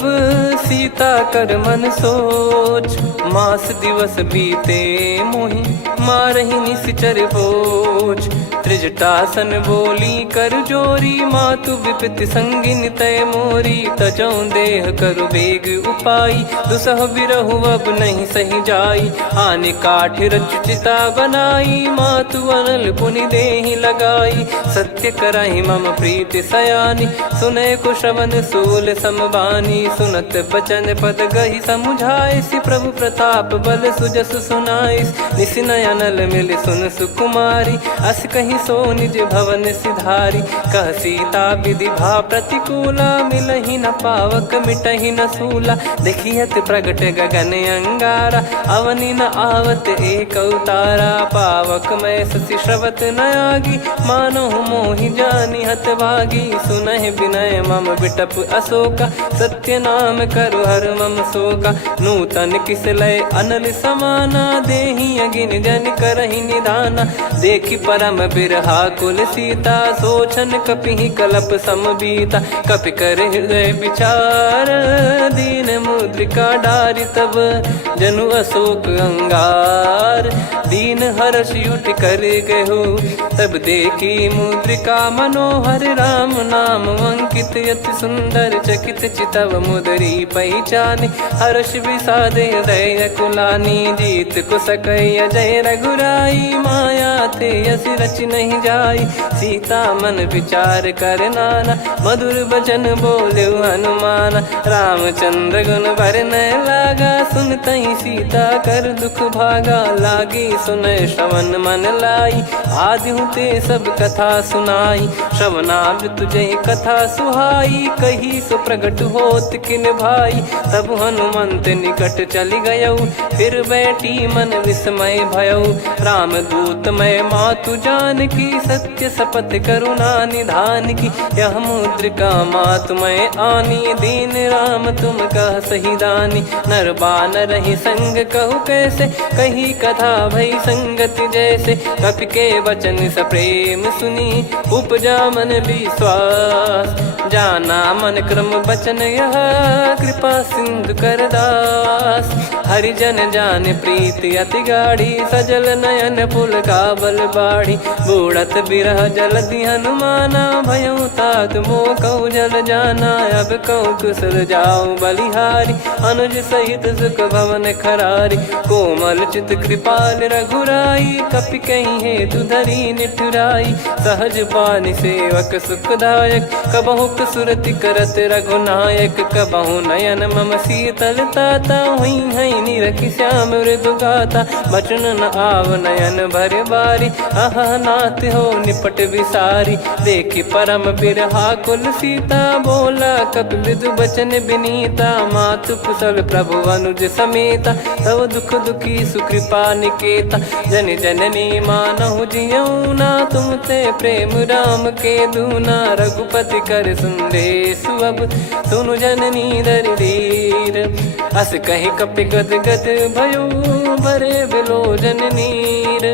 सीता कर मन सोच। मास दिवस बीते मोहि, मारहि निश्चर भोज। त्रिजटासन बोली कर जोरी, मातु विपित संगिन तय मोरी। तजौ देह करु बेग उपाई, दुसह बिरहु अब नहीं सही जाई। आने काठ रचिता बनाई, मातु अनल पुनि देहि लगाई। सत्य करहि मम प्रीति सयानी, सुनय को श्रवण सूल समबानी। सुनत बचन पद गहि समुझाए, सि प्रभु प्रताप बल सुजस सुनाइस। निसिनय अनल मिल सुन सुकुमारी, अस कहीं सो निज भवन सिधारी। कह सीता विधि भा प्रतिकूला, मिलहि न पावक मिटहि न सूला। देखियत प्रगट गगन अंगारा, अवनि न आवत एक अवतारा। पावक मैं शशि श्रवत न आगी, मानो मोहि जानि हत भागी। सुनहि विनय मम बिटप अशोका, सत्य नाम करु हर मम शोका। नूतन किस लय अनल समाना, देहि अगिन जन करहि निदाना। देखि परम बिरहा कुल सीता, सोचन कपिहि कलप समबीता। कपि कर हृदय विचार, दीन मुद्रिका डारि तब जनु अशोक अंगार। दीन हर्ष युट कर गहु, तब देखी मुद्रिका मनोहर। राम नाम अंकित अति सुंदर, चकित चितव मुदरी पहचाने। हर्ष विषाद हृदय कुलानी, जीत को सकय जय रघुराई। माया थे यस रच नहीं जाई, सीता मन विचार कर नाना। मधुर बचन बोले हनुमाना, रामचंद्र गुण भरन लागा। सुनतहि सीता कर दुख भागा, लागी सुने श्रवण मन लाई। आदि ते सब कथा सुनाई, श्रवणामृत तुझे कथा सुहाई। कही सो प्रगट होत किन भाई, तब हनुमंत निकट चली गयौ। फिर बैठी मन विस्मय भयौ, राम दूत मैं मातु जान की। सत्य शपथ करुणा निधान की, यह मुद्रिका मातु मैं आनी। दीन राम तुम कह सही दानी, नर बानर ही संग कहु कैसे। कही कथा भई संगति जैसे, कपि के वचन स प्रेम सुनी। उपजा मन विश्वास, जाना मन क्रम बचन यह। कृपा सिंधु कर दास, हरिजन जान प्रीति अति गाढ़ी। सजल नयन पुल काबल बाढ़ी, बूढ़त बिरह जलधि हनुमाना। भयउ तात मोह कहु जल जाना, अब कहु कुशल जाऊं बलिहारी। अनुज सहित सुख भवन खरारी, कोमल चित कृपाल रघुराई। कपि कहीं हेतु धरी निठुराई, सहज पानि सेवक सुखदायक। कबहु सुरति करत रघुनायक, कबहु नयन मम शीतल ताता। हुई है निरखि श्याम मृदु गाता, बचन न आव नयन भर बारी। आह नाथ हो निपट विसारी, देखी परम बिरहा कुल सीता। बोला कपि मृदु बचन बिनीता, मातु कुशल प्रभु अनुज समेता। तव दुख दुखी सुकृपा निकेता, जन जननी मानहु जियऊ ना। तुम ते प्रेम राम के दूना, रघुपति कर संदेशु अब सुनु जननी दर धीर। अस कहीं कपि गद गद भयो, भरे विलोचन नीर।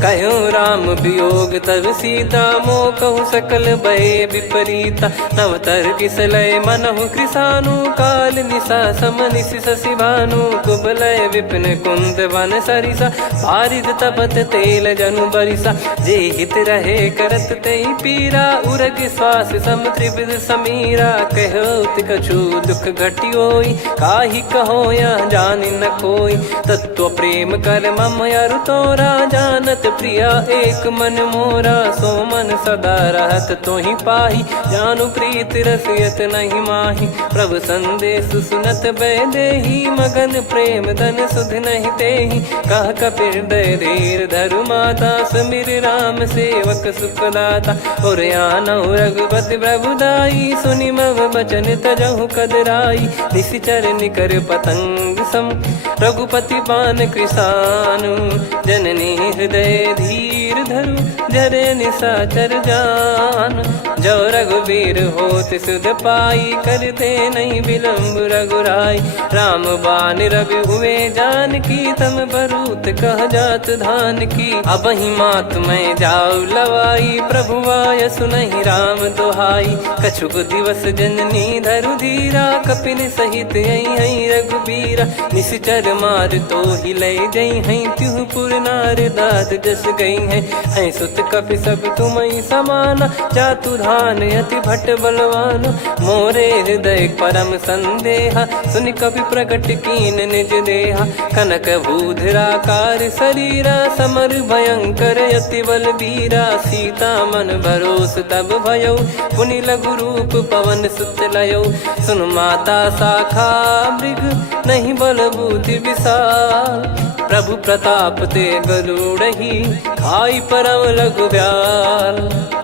कहो राम वियोग तब सीता, मोह कहु सकल भय विपरीता। नवतर किसलय मनहु कृसानु, काल निशा समनिशि शशि भानु। कुबलय विपिन कुंद वन सरिसा, पारिद तपत तेल जनु बरिसा। जे हित रहे करत तेहि पीरा, उरग श्वास सम त्रिविध समीरा। कहो कछु दुख घटियोई, काहि कहो या जानि न कोई। तत्व प्रेम कर मम अरु तोरा, जानत प्रिया एक मन मोरा। सो मन सदा रहत तोहि पाही, जानु प्रीत रसियत नहीं माही। प्रभु संदेश सुनत बैदेही, मगन प्रेम धन सुध नहीं तेहि। कह कपि हृदय धीर धरु माता, सुमिर राम सेवक सुखदाता। और आनौ रघुपति प्रभुदाई, सुनि मम बचन तजहु कदराई। निशिचर निकर पतंग सम, रघुपति पान कृसानु। जननी हृदय धीर धरु, जरे निशाचर जान। जो रघुबीर होत सुध पाई, कर दे नहीं विलम्ब रघुराई। राम बान रवि हुए जान की, तम बरूत कह जात धान की। अब ही मात मैं जाऊ लवाई, प्रभु आय सुनहि राम दोहाई। कछुक दिवस जननी धरु धीरा, कपिन सहित यही रघुबीरा। निशिचर मार तो ही ले जई हैं, त्युह पुर नार दाद जस गई हैं। सुत कपि सब तुमहि समाना, जातु धान अति भट बलवान। मोरे हृदय परम संदेहा, सुनि कपि प्रकट कीन निज देहा। कनक भूधराकार शरीरा, समर भयंकर अति बलबीरा। सीता मन भरोस तब भयौ, पुनि लघु रूप पवन सुत लयौ। सुन माता शाखा मृग, नहीं बल बुद्धि विशाल। प्रभु प्रताप ते गरुड़हि, खाई परम लघु ब्याल।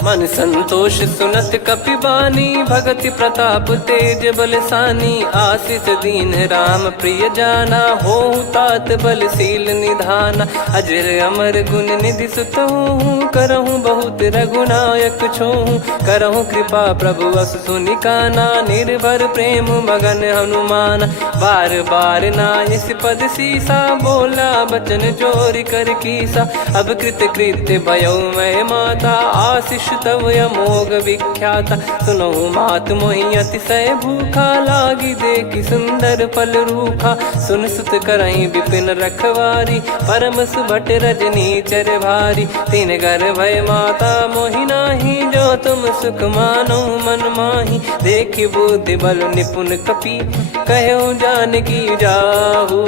मन संतोष सुनत कपि बानी, भगति प्रताप तेज बलसानी। आशीष दीन राम प्रिय जाना, होहु तात बलशील निधाना। अजर अमर गुण निधि सुतहु, करहु बहुत रघुनायक छोहु। करहु कृपा प्रभु अस सुनि काना, निर्भर प्रेम मगन हनुमान। बार बार नायस पद सीसा, बोला बचन चोरी कर कीसा। अब कृत कृत्य भयो मैं माता, आशीष तव अमोघ विख्याता। सुनो मात मोहि अतिशय भूखा, लागी देखी सुंदर फल रूखा। सुन सुत करई विपिन रखवारी, परम सुभट रजनी चर भारी। तीन घर भय माता मोहि नाही, जो तुम सुख मानो मन माही। देखी बुद्धि बल निपुण कपि, कहो जानकी जाहू।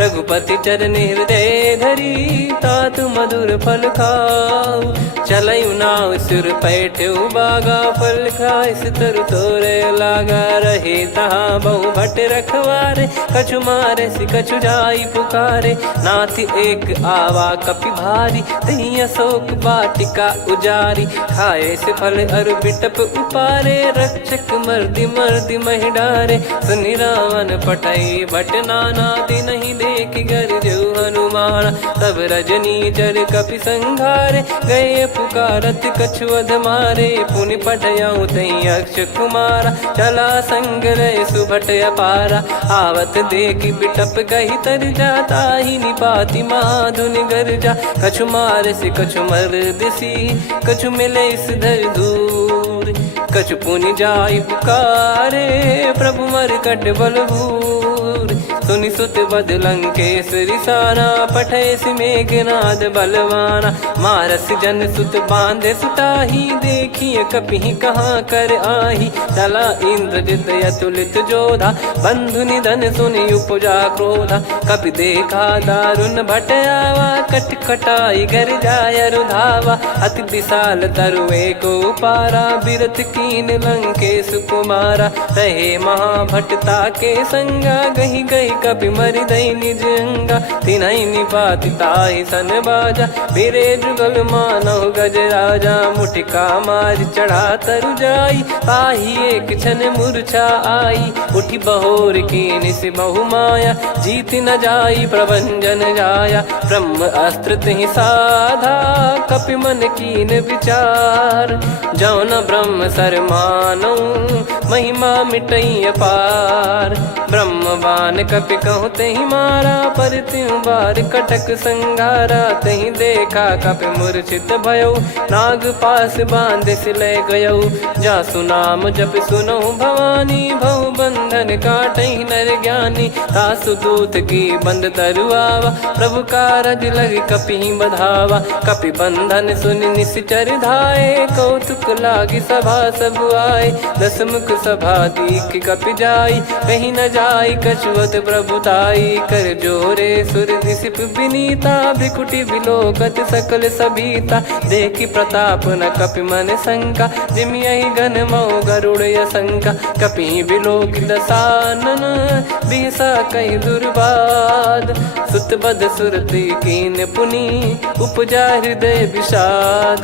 रघुपति चरण हृदय धरी, तात मधुर फल फल खाऊ। चलयु नाव सिर पैठ्यु बागा, फल खाए सितर तोरे लागा। रहे तहाँ बहु भट रखवारे, कछु मारे सि कछु जाई पुकारे। नाथ एक आवा कपि भारी, तही अशोक वाटिका उजारी। खाए से फल अरु बिटप उपारे, रक्षक मर्दि मर्दि महि डारे। सुनि रावण पठई भट नाना, तिनहि देख गरजु हनुमान। तब रजनी चर कपि संघारे, गए पुकारत कछु अध मारे। पुनि पठयउ तई अक्ष कुमारा, चला संग रहे सुभट अपारा। आवत देखि बिटप गही तर जाता, ही निपाति महाधुनि गर्जा। कछु मार से कछु मर्दिसी, कछु मिले सिधर दूर। कछु पुनि जाई पुकारे, प्रभु मरकट बलभूर। सुनि सुत बद लंकेश्वरी साना, पठयसि मेघनाद बलवाना। मारस जन सुत बांधे सुताही, देखिए कपिहि कहाँ कर आही। चला इंद्रजित अतुलित जोधा, बंधु निधन सुनि उपजा क्रोधा। कपि देखा दारुण भट आवा, कट कटाई गर जाय रुधावा। अति विशाल तरुए को पारा, बिरत कीन लंकेश कुमारा। रहे महाभटता के संगा, गही गही कपि मरि दई निज अंगा। तिन्हि निपाति ताहि सन बाजा, बिरे जुगल मानव गज राजा। मुटिका मार चढ़ा तरु जाई, ताहि एक क्षण मूर्छा आई। उठि बहोर कीन से बहु माया, जीत न जाई प्रभंजन जाया। ब्रह्म अस्त्र तिहि साधा, कपि मन कीन विचार। जौ न ब्रह्म सर मानौ, महिमा मिटई अपार। ब्रह्मवान कपि कहु तहि मारा, पर त्यों बार कटक संगारा। तहि देखा कपि मूर्छित भयउ, नाग पास बांध सिले गयउ। जासु नाम जप सुनहु भवानी, भव बंधन काटहि नर ज्ञानी। तासु दूत की बंद तरुआवा, प्रभु कारज लग कपि बधावा। कपि बंधन सुनि निश्चर धाये, कौतुक लागी सभा सब आए। दस मुख सभा दीख कपि जाई, कहीं न जाई कछुअत प्रभुताई। कर जोरे सुर दिसिप विनीता, भ्रिकुटि बिलोकत सकल सबीता। देखि प्रताप न कपि मन शंका, जिमि यही गन मऊ गरुड़ असंका। कपि बिलोक दसानन, बिहसा कहि दुर्बाद। सुत बद सुरति कीन पुनि, उपजा हृदय विषाद।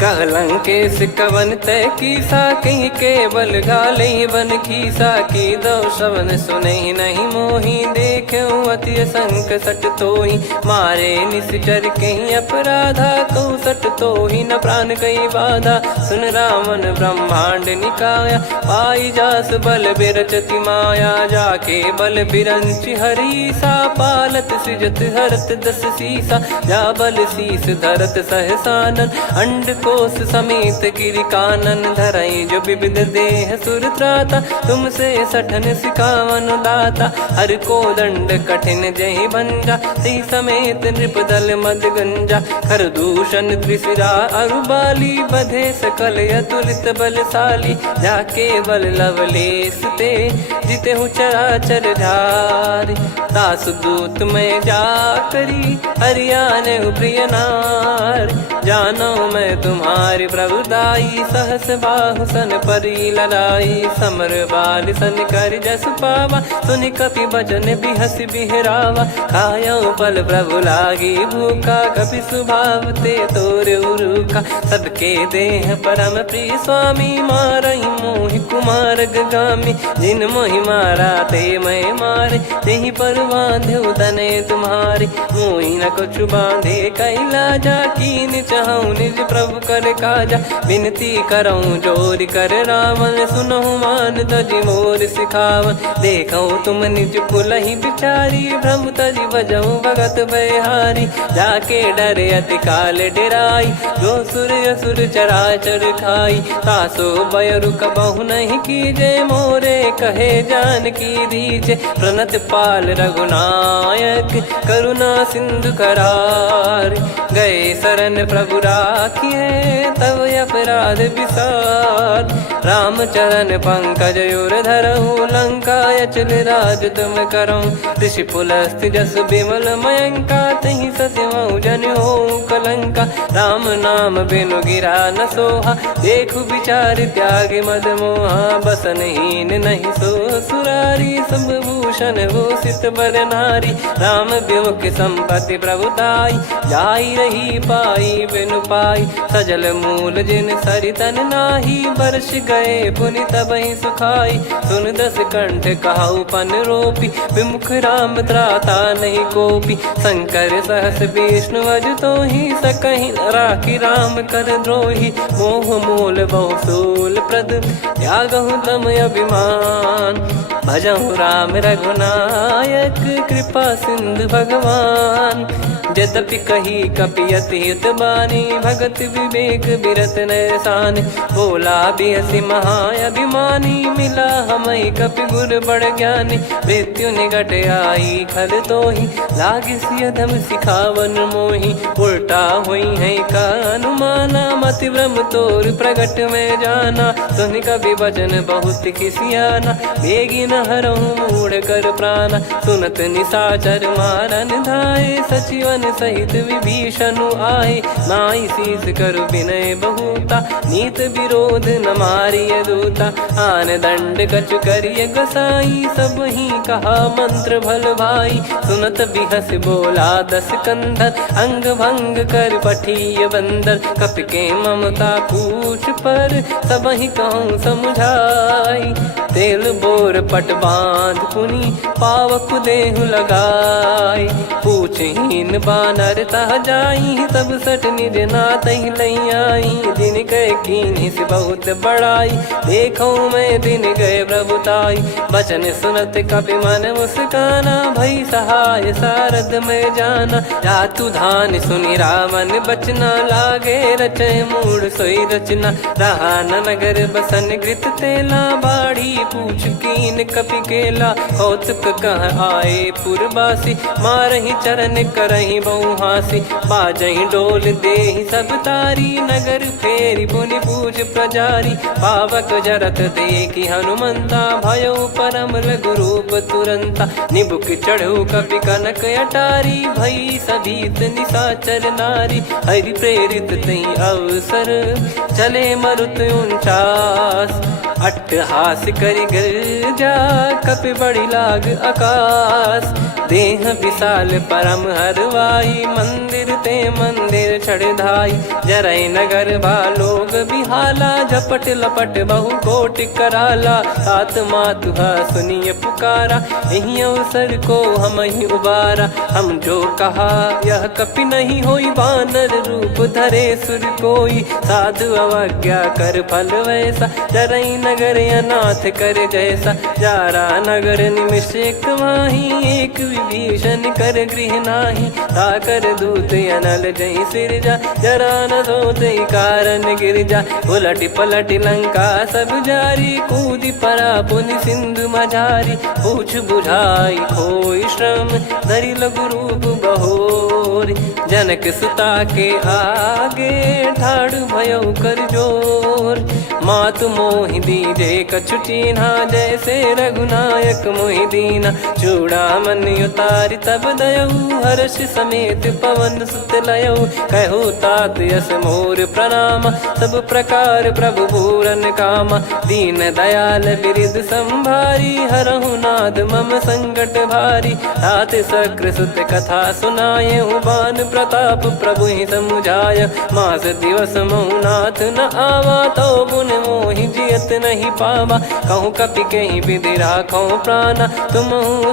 कह लंकेश कवन तय कीसा, कहीं केवल गाले बन खीसा। की दो श्रवण सुनहि नहीं मोहि, देखऊं अति संक सट तोहि। मारे निश्चर कहीं अपराधा, कहु सट तोहि न प्राण कहीं बाधा। सुन रावण ब्रह्मांड निकाया, पाई जास बल बिरचति माया। जाके बल बिरंच हरीसा, पालत सृजत हरत दस सीसा। जा बल शीस धरत सहसानन, अंड कोश समेत गिरि कानन। धरई जो विविध देह सुर त्राता, तुमसे सठन सिखावन दाता। हर को दंड कठिन जहि भंजा, ती समेत नृप दल मद गंजा। खर दूषण त्रिशिरा अरु बाली, बधे सकल अतुलित बलशाली। जाके बल लवलेस ते, जिते हूँ चराचर झारी। दास दूत में जा करी, हरियाने प्रिय नार। जानो मैं तुम्हारी प्रभुदाई, सहस बाहु सन परी ललाई। समर बाल सन कर जस पावा, सुनि कपि बचन बिहस बिहरावा। खायउ पल प्रभु लागी भूखा, कपि स्वभाव ते तोर उरुखा। सबके देह परम प्रिय स्वामी, मारई मोहि कुमार गगामी। जिन मोहि मारा ते मैं मारे, तेहि पर बांधे तने तुम्हारे। मोहि न कछु बांधे कैलाजा, कीन चाहूं निज प्रभु कर काजा। विनती करऊं जोर कर रावण, सुनहु मान तजि मोर सिखावन। देखऊं तुम निज कुलहि बिचारी, भ्रम तजि बजऊं भगत बहारी। जाके डरे अति काल डेराई, जो सुर असुर चराचर खाई। तासो भय रुक बहु नहीं कीजे, मोरे कहे जान की दीजे। प्रणत पाल रघुनायक, करुणा सिंधु करार। गए शरण प्रभु राखिए तब अपराध विसार। राम चरण पंकज उर धरहु लंका अचल राज तुम करऊं। ऋषि पुलस्त्य जस विमल मयंका तहि सत्यमऊ जन हो कलंका। राम नाम बिनु गिरा न सोहा देखु विचार त्याग मद मोहा। बसनहीन नहीं सो सुरारी सब भूषण भूषित बर नारी। राम विमुख संपत्ति प्रभुताई जाई रही पाई बिनु पाई। सजल मूल जिन सरितन नाही बरस गए पुनि तबहि सुखाई। सुन दस कंठ कहाऊ पन रोपी विमुख राम त्राता नहीं कोपी। शंकर सहस विष्णु अज तो ही सकहि राखी राम कर द्रोही। मोह मूल बहु सूल प्रद त्यागहु तम अभिमान। भजहु राम रघुनायक कृपा सिंधु भगवान। यद्यपि कही कपियत हित बानी भगत विवेक बिरत नैसानी। बोला बिहसी महाअभिमानी मिला हमई कपि गुर बड़ ज्ञानी। मृत्यु निकट आई खल तोहि लागे सियधम सिखावन मोहि। उल्टा हुई है का अनुमाना मति ब्रह्म तोर प्रगट में जाना। सुन कवि वचन बहुत खिसियाना बेगी न हरहु मूढ़ कर प्राणा। सुनत निशाचर मारन धाये सचिवन सहित विभीषणु आए। नाई शीस कर विनय बहुता नीत विरोध न मारिय दूता। आन दंड कछु करिय गोसाई सब ही कहा मंत्र भल भाई। सुनत बिहस बोला दस कंधर अंग भंग कर पठिय बंदर। कपि के ममता पूछ पर सब ही कहूँ समझाई। तेल बोर पट बांध पुनि पावक देहु लगाई। पूछहीन बानर तह जाई सब सट निज नातहि लई आई। दिन गए कीन्ही से बहुत बड़ाई देखो मैं दिन गए प्रभुताई। बचन सुनत कपि मन मुस्काना भई सहाय सारद में जाना। जातु धान सुनि रामन बचना लागे रचय मूढ़ सोई रचना। रहा न नगर बसन कृत तेला बाड़ी पूछ कीन कपि केला। कौतुक कह आए पुरबासी मारहि चरण करहि बहु हासी। बाजहि डोल देहि सब तारी नगर फेरी पुनि पूज प्रजारी। पावक जरत देखि हनुमंता भयो परम लघु रूप तुरंता। निबुक चढ़ऊ कपि कनक अटारी भई सभीत निशाचर नारी। हरि प्रेरित तई अवसर चले मरुत 49। अट्टहास करि गिरजा कपि बड़ी लाग आकाश। देह विशाल परम हरवाई मंदिर ते मंदिर चढ़धाई। जरई नगर भालोग बिहाला झपट लपट बहु कोट कराला। सात मातुहा सुनिय पुकारा यही अवसर को हम ही उबारा। हम जो कहा यह कपि नहीं होई बानर रूप धरे सुर कोई। साधु अवज्ञा कर फल वैसा जरई नगर अनाथ कर जैसा। जारा नगर निमिष एक माही एक विभीषण कर गृह नाही। ताकर दूत अनल जय सिरजा जरा न सोते कारण गिरजा। उलट पलट लंका सब जारी कूदी परा पुनि सिंधु मझारी। पूछ बुझाई खोई श्रम धरि लघु रूप बहोरी। जनक सुता के आगे ठाड़ भयो कर जोर। मातु मोहि दीजे कछु चीन्हा जैसे रघुनायक मोहि दीना। चूड़ामन उतारि तब दयऊ हर्ष समेत पवन सुत लयऊ। कहु तात यस मोर प्रणाम सब प्रकार प्रभु पूरन कामा। दीन दयाल बिरिद संभारी हरहु नाद मम संकट भारी। तात सक्र सुत कथा सुनाये बान प्रताप प्रभु ही समुझाय। मास दिवस महुनाथ न आवा तो गुण मोहि जियत नहीं पावा। कहूँ कपि कहीं विधि राखो प्राणा तुम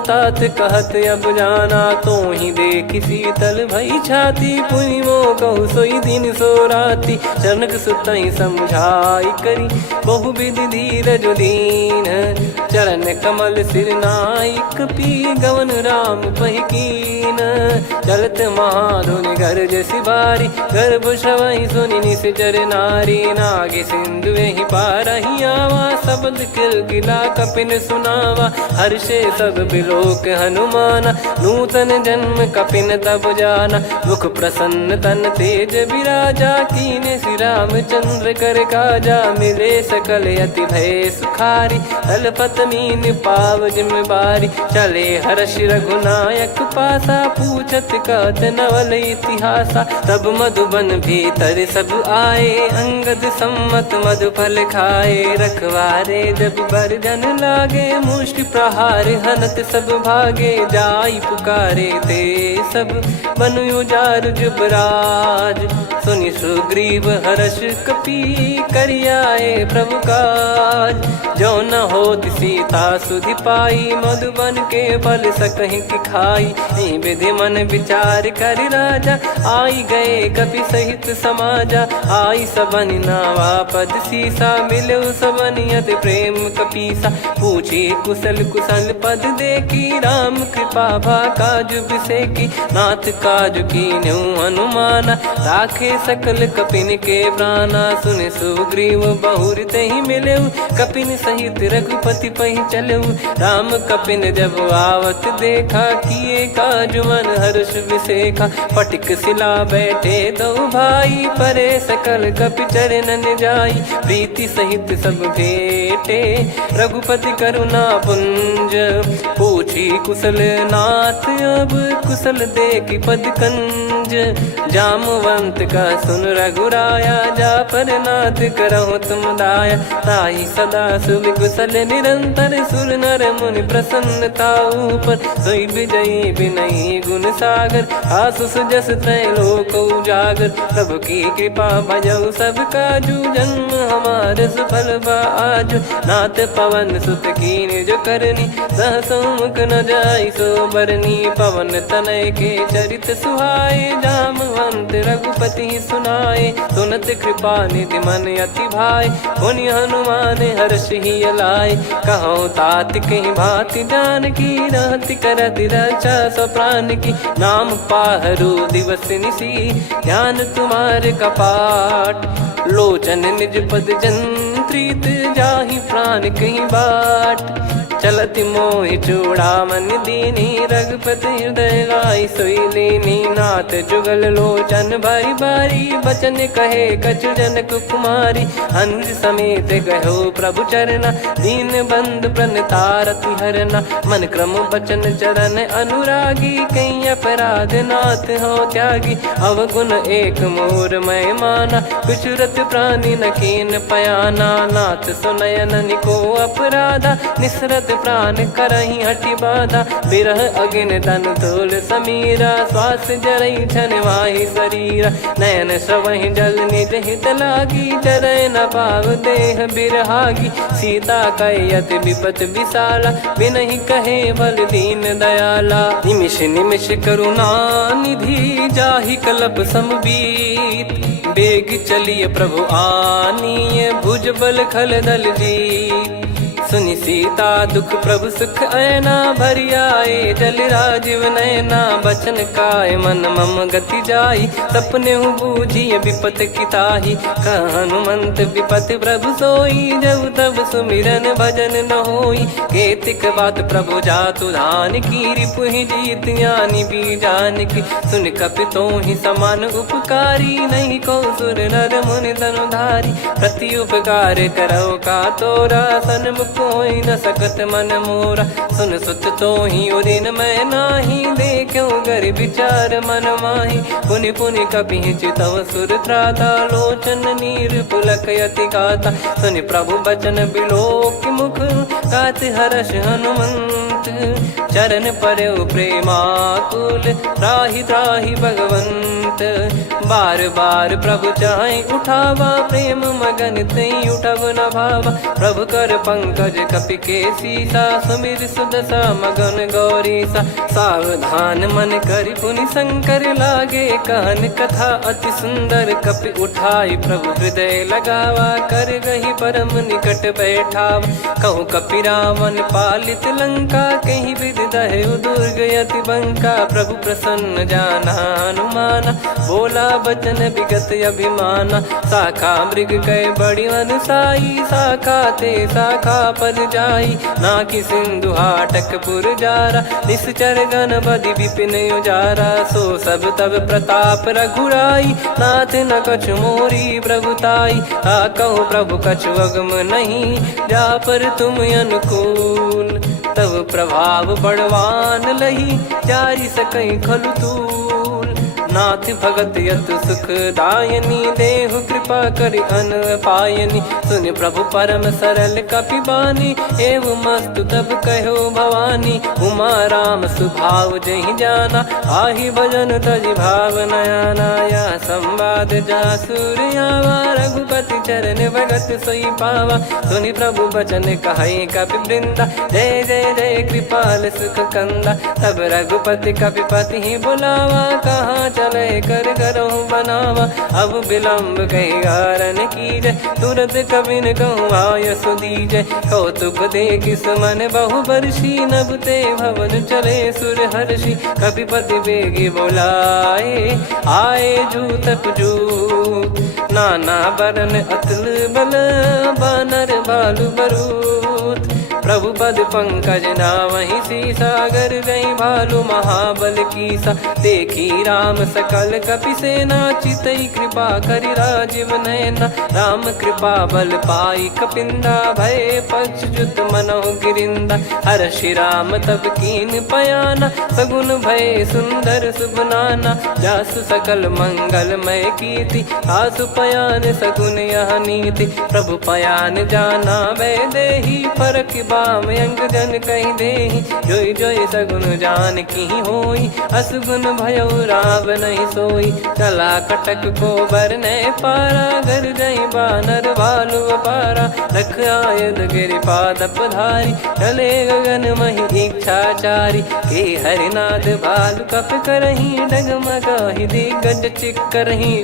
तात कहत अब जाना। तो ही देख शीतल भई छाती पुनि मो कहु सोई दिन सो राती। जनक सुतई समझाई करी बहु विधि धीरज दीन। चरण चरण कमल सिर नाई, कपि गवन राम पहिकीन। चलत महाधुनि गरज सिबारी, गर्भ श्रवहि सुनि निश्चर नारी। नागे सिंधु ही पारहि आवा, शब्द किलकिला कपिन सुनावा। हर्षे सब बिलोक हनुमाना, नूतन जन्म कपिन तब जाना। मुख प्रसन्न तन तेज विराजा, कीने श्री रामचंद्र कर काजा। मिले सकल अति भय सुखारी, तलपत मीन पाव जिम्मेवारी। चले हर्ष रघुनायक पासा, पूछत कहत नवल इतिहासा। तब मधुबन भीतर सब आए, अंगद सम्मत मधुफल खाए। रखवारे जब बरजन लागे, मुष्टि प्रहार हनत सब भागे। जाई पुकारे ते सब बनु उजार जुबराज। सुनि सुग्रीव हर्ष कपि, करियाए प्रभु काज। जो न होत सीता सुधि पाई, मधुबन के फल सकहि की खाई। विधि मन विचार कर राजा, आई गए कपि सहित समाजा। आई सबन नावा पद सीसा, मिलो सबन यत प्रेम कपीसा। पूछी कुशल कुशल पद देखी, राम कृपा भा काज बिसेकी। नाथ काज कीन्यु हनुमाना, राखे सकल कपिन के प्राणा। सुन सुग्रीव बहुर तेहि मिलेउ, कपिन सहित रघुपति पहि चलेउ। राम कपिन जब आवत देखा, किए काज मन हर्ष विसेखा। फटिक सिला बैठे दो भाई, परे सकल कपि चरणन जाई। प्रीति सहित सब भेटे, रघुपति करुणा पुंज। पूछी कुशल नाथ, अब कुशल देखि पद कंज। जामवंत का सुन रघुराया, जा पर नाथ करहु तुम दाया। ताई सदा सुविकुशल निरंतर, सुर नर मुनि प्रसन्नता ऊपर। सोई विजयी विनयी गुण सागर, आसुस जस त्रैलोक उजागर। प्रभु की कृपा भजऊ सब काजू, जन्म हमार सफल बा आज। नाथ पवन सुत कीन्ह जो करनी, सहसो मुख न जाई सो बरनी। पवन तनय के चरित सुहाए, जामवंत रघुपति सुनाए। सुनत कृपा निधि मन अति भाई, पुनि हनुमान हर्ष ही अलाय। कहो तात कहीं भांति जानकी, रहति करति रक्षा सो प्राण की। नाम पाहरु दिवस निसी, ध्यान तुम्हारे कपाट। लोचन निज पद जंत्रित, जाहि प्राण कहीं बाट। चलति मोहि चूड़ामन दीनी, रघुपति हृदय लाई सोई लीनी। नाथ जुगल लोचन बारी बारी, बचन कहे कछु जनक कुमारी। अनुज समेत गयो प्रभु चरना, दीन बंधु प्रणतारति हरना। मन क्रम बचन चरण अनुरागी, कहीं अपराध नाथ हो त्यागी। अवगुण एक मोर मैं माना, विचुरत प्राणी न कीन पयाना। नाथ सुनयन निको अपराधा, निसरत प्राण करहि हटि बाधा। बिरह अगिन तन तोल समीरा, श्वास जरई छन माहि शरीरा। नयन श्रवहि जल निज हित लागी, जरय न पाव देह बिरहागी। सीता कयत विपत विशाला, बिनहि कहे बल दीन दयाला। निमिष निमिष करुणा निधि, जाहि कल्प समबीत। बेग चलिए प्रभु आनीय, भुज बल खल दल जीत। सुनि सीता दुख प्रभु सुख ऐना, भरि आए जल राजीव नैना। बचन काय मन मम गति जाई, सपने हूँ बूझिए विपत किताही। हनुमंत विपत प्रभु सोई, जब तब सुमिरन भजन न होई। केतिक बात प्रभु जातु धान की, रिपुहि जीत ज्ञानी बीजान की। सुन कपि तोहि समान उपकारी, नहीं को सुर नर मुनि तनुधारी। प्रति उपकार करो का तोरा, सन्मुख कोई न सकत मन मोरा। सुन सुत तो ही उदिन मैं नाही, देखो गर विचार मन माही। पुनि पुनि कपि चितव सुर त्राता, लोचन नीर पुलक यति गाता। सुनि प्रभु बचन बिलोक मुख, गात हर्ष हनुमंत। चरण परउ प्रेमाकुल, त्राहि त्राहि भगवंत। बार बार प्रभु चाहि उठावा, प्रेम मगन तई उठब न भावा। प्रभु कर पंकज कपि के सीसा, सुमिर सुदशा मगन गौरीसा। सावधान मन करि पुनि शंकर लागे, कहन कथा अति सुंदर। कपि उठाई प्रभु हृदय लगावा, कर गही परम निकट बैठावा। कहूँ कपि रावण पालित लंका, कहीं विधि दहु दुर्ग यति बंका। प्रभु प्रसन्न जाना हनुमाना, बोला बचन विगत अभिमाना। शाखा मृग कह बड़ी अनुसाई, शाखा ते शाखा पर जाई। नाकि सिंधु हाटक पुर जारा, निश्चर गण बधि विपिन उजारा। सो सब तब प्रताप रघुराई, नाथ न कछु मोरी प्रभुताई। कहूँ प्रभु कछु अगम नहीं, जा पर तुम अनुकूल। तब प्रभाव बड़वान लही, जारी सकई खलु तूल। नाथ भगत यत सुख दायनी, देहु कृपा करि अन पायनी। सुन प्रभु परम सरल कपिबानी, एव मस्तु तब कहो भवानी। उमा राम सुभाव जहि जाना, आहि भजन तजि भाव नया नाया। संवाद जासुर आवा, रघुपति चरण भगत सोई पावा। सुनि प्रभु बचन कहै कपि वृंदा, जय जय जय कृपाल सुख कंदा। तब रघुपति कपिपति ही बुलावा, कहाँ चले कर करहु बनावा। अब विलम्ब कही कारण कीजय, तुरत कबिन कहूँ आयस दीजय। कौतुक देखि सुमन बहु बरसी, नभ ते भवन चले सुर हर्षि। कपिपति बेगी बोलाए, आए जूतक जूत। नाना बरन अतुल बल, बानर भालु बरूत। प्रभु पद पंकज नावहि सीसागर, गई भालु महाबल कीसा। देखी राम सकल कपि सेना, चितई कृपा करि राजीव नयना। राम कृपा बल पाई कपिंदा, भय पक्ष जुत मनहु गिरिंदा। हर्षि राम तब कीन पयाना, सगुन भय सुंदर शुभ नाना। जासु सकल मंगलमय कीर्ति, आसु पयान सगुन यह नीति। प्रभु पयान जाना वै देहि, फरक बाम अंग जन कहि देहि। जोई जोई सगुन जान की होई, असगुन भयो राव नहीं सोई। चला कटक को बरने पारा, घर जई बानर भालु अपारा। लख आयद गिरिपाद पधारी, चले गगन महि इच्छाचारी। के हरिनाद भालु कप करही, डगमगाहि दिग्गज चिक्करही।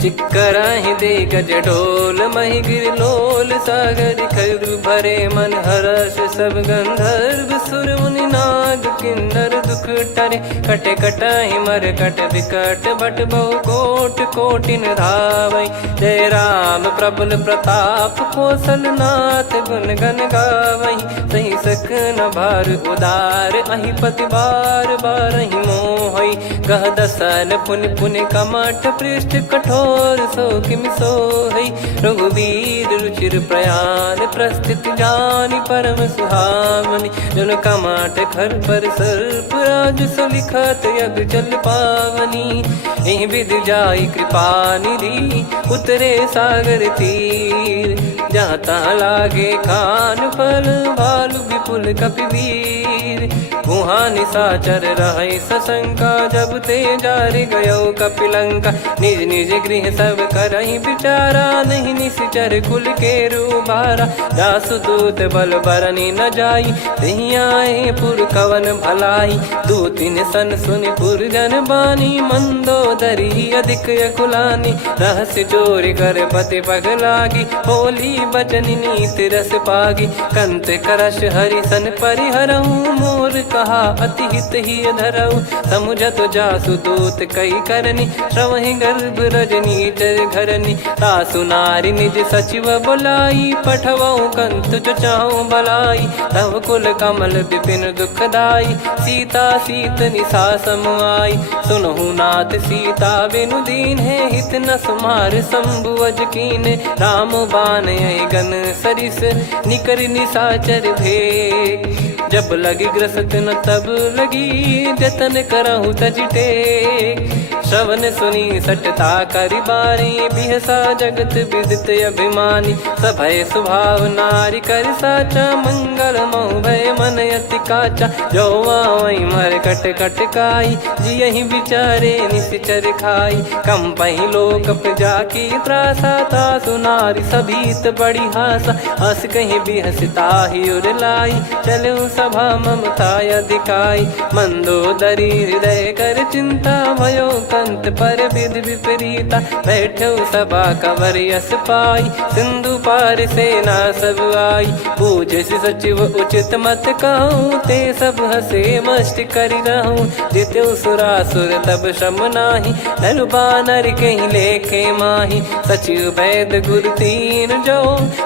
चिक्कराहि दिग्गज ढोल, महि गिर लोल। सागर खर भरे मन हर्ष, सब गंधर्व सुर मुनि नाग किन्नर दुख टरे। कटे कटाहि मर कट विकट, बट बहु कोट कोटिन धावै। जय राम प्रबल प्रताप, कौशल नाथ गुण गन गावै। सही सकन भार उदार, अहि पति बार बारहि मोहै। गह दसन पुन पुन कमठ, पृष्ठ कठोर सो किम सोहै। रघुवीर रुचिर प्रयाण, प्रस्थित जानि परम सुहावनी। जन कमाट खर पर सर्प, राज सलिखत यग जल पावनी। एहि विधि जाई कृपा निधि, उतरे सागर तीर। जहाँ तहाँ लागे खान फल, भालु विपुल कपिवीर। वहाँ निशाचर रहै सशंका, जब ते जारि गयो कपिलंका। निज निज गृह सब करहि विचारा, नहीं निश्चर कुल के रूबारा। जासु दूत बल बरनी न जाई, तेहि आए पुर कवन भलाई। दूतिन सन सुनि पुर जन बानी, मंदोदरी अधिक अकुलानी। रहस्य चोरी कर पति पग लागी, होली बचन नीति रस पागी। कंत करश हरिसन परिहरहु, मोर कहा अति हित ही धरऊ। समुझत जासु दूत कई करनी, श्रवहि गर्भ रजनी चर घरनी। तासु नारी निज सचिव बुलाई, पठवऊ कंत जो चाहूं भलाई। तव कुल कमल विपिन दुखदाई, सीता सीत निशा समुआई। सुनहु नाथ सीता बिनु दीन है, हित न सुमार शंभु अज कीने। राम बान गन सरिस, निकर निशाचर भेग। जब लगी ग्रसत न तब लगी, जतन करहु तज टेक। श्रवण सुनी सटता करि बारी, बिहसा जगत विदित अभिमानी। सभय स्वभाव नारी कर साचा, मंगल मऊ भय मन अति काचा। जो आवै मर कट कट काई, जियहि विचारे निश्चर खाई। कम पहि लोक प्रजा की त्रासा, तासु नारी सभीत बड़ी हासा। हस कहीं बिहसता ही उर लाई, चलऊ सभा ममता अधिकाई। मंदोदरी हृदय कर चिंता, भयो अंत पर विधि विपरीता, बैठो सभा कवर यस पाई, सिंधु पार सेना सब आई, पूज्य सचिव उचित मत कहूँ, ते सब हसे मस्त करि रहूँ, जित्यु सुरासुर तब श्रम नाही, नर बानर कहीं लेखे माही, सचिव वैद गुरु तीन जो,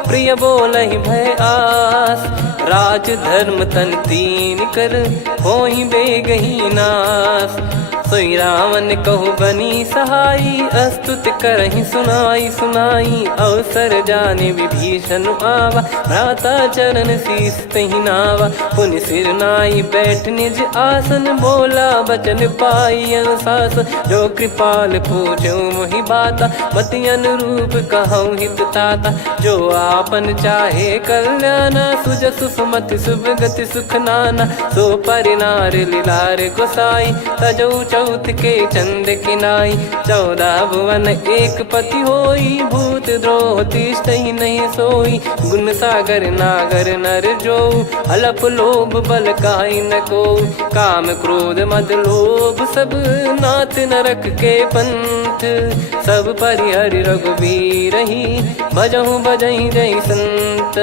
प्रिय बोलहि भय आस, राज धर्म तन तीन कर, होहि बेगहि नास, सोई रावण कहु बनी सहाई, अस्तुत करहि सुनाई सुनाई, अवसर जाने विभीषण आवा, भ्राता चरण शीस तहि नावा, पुनि सिर नाई बैठ निज आसन, बोला बचन पाई अनुशासन, जो कृपाल पूछो मोहि बाता, मति अनुरूप कहूँ हित ताता, जो आपन चाहे कल्याणा, सुजसु सुमति शुभ गति सुख नाना, सो परिनार लीलार गोसाई, तजौ चौथ के चंद किनाई, 14 भुवन एक पति होई, भूत द्रोह तिष्ठहि नहीं सोई, गुण सागर नागर नर जो, अलप लोभ बल काई न को, काम क्रोध मद लोभ सब, नाथ नरक के पंथ, सब परिहरि रघुबीर ही, भजहु भजहि जय संत,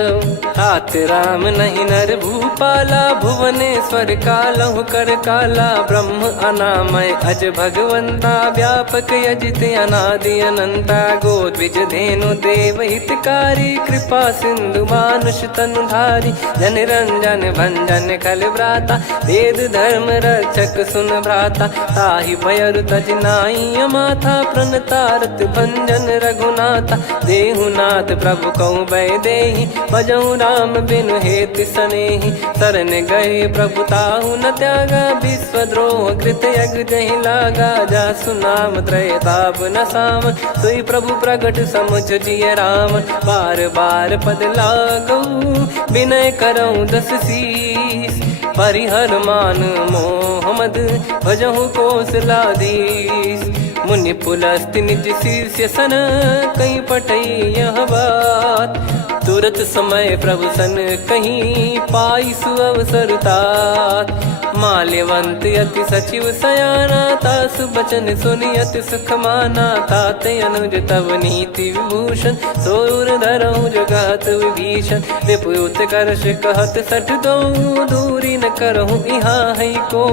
तात राम नहीं नर भूपाला, भुवनेश्वर कालहु कर काला, ब्रह्म अनामय अज भगवंता, व्यापक यजित अनादि अनंता, गोद्विज धेनु देव हितकारी, कृपा सिंधु मानुष तनुधारी, जन रंजन भंजन खल भ्राता, वेद धर्म रक्षक सुन भ्राता, ताहि भयरु तज नाई माथा, प्रणतारत भंजन रघुनाथा, देहुनाथ प्रभु कहु भय देहि, भजहु राम बिनु हेति सनेहि, शरण गए प्रभु ताहु न त्यागा, विश्वद्रोह कृत यज्ञ जहि लागा, जासु नाम त्रयताप न साम, सोई प्रभु प्रगट समुझ जिय राम, बार बार पद लागऊ, विनय करऊँ 10 शीस, परिहर मान मोह मद, भजहु कौशलाधीश, मुनि पुलस्त्य निज शीर्ष सन, कहीं पटई यह बात, तुरत समय प्रभु सन कहीं, पाई सुअवसर तात, माल्यवंत अति सचिव सयाना, तासु बचन सुनि अति सुख माना, ताते अनुज तव नीति विभूषण, सोर धरहु जगत विभीषण, विपुत करश कहत सठ दो, दूरी न करहु यहाँ है को,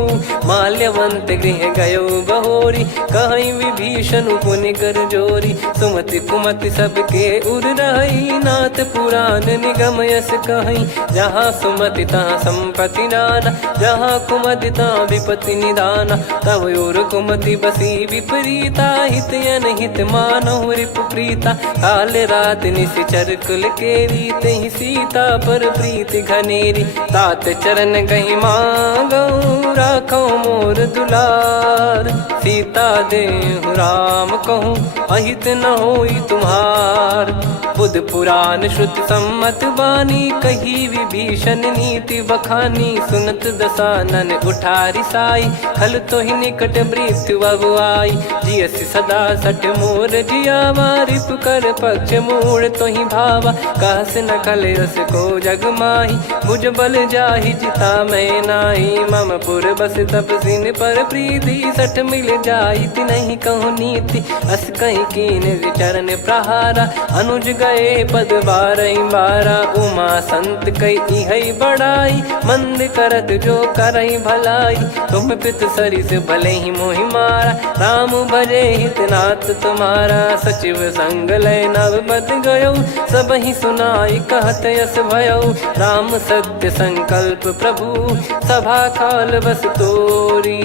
माल्यवंत गृह गयो बहोरी, कहीं विभीषण पुनि कर जोरी, सुमति कुमति सबके उर रही, नाथ पुराण निगम यस कहीं, जहाँ सुमति तहाँ संपत्ति नाना, जहाँ कुमति तहाँ विपत्ति निदाना, तव और कुमति बसी विपरीता, हित अनहित मानहु रिपु प्रीता, काल रात निशिचर कुल केरी, तेहि सीता पर प्रीति घनेरी, तात चरण गहि मांगऊ, राखो मोर दुलार, सीता देहु राम कहूँ, अहित न होई तुम्हार, बुध पुराण श्रुति सम्मत बानी, कही विभीषण नीति बखानी, सुनत दसानन उठारी साई, खल तो ही निकट मृत्यु अब आई, जियसि सदा सठ मोर जियावा, रिप कर पक्ष मूड़ तो ही भावा, कहस न कलेस को जग माही, भुज बल जाहि जिता मैं नाई, मम पुर बस तप सिन पर प्रीति, सठ मिल जाई नहीं कहूँ नीति, अस कहीं कीन विचरण प्रहारा, अनुज गए पद 12 उमा संत कई है बड़ाई, मंद करत जो करई भलाई, तुम पित सरिस भले ही मोहि मारा, राम भजे हितनाथ तुम्हारा, सचिव संग लय नव बद गयो, सब ही सुनाई कहत यस भयो, राम सत्य संकल्प प्रभु, सभा काल बस तोरी,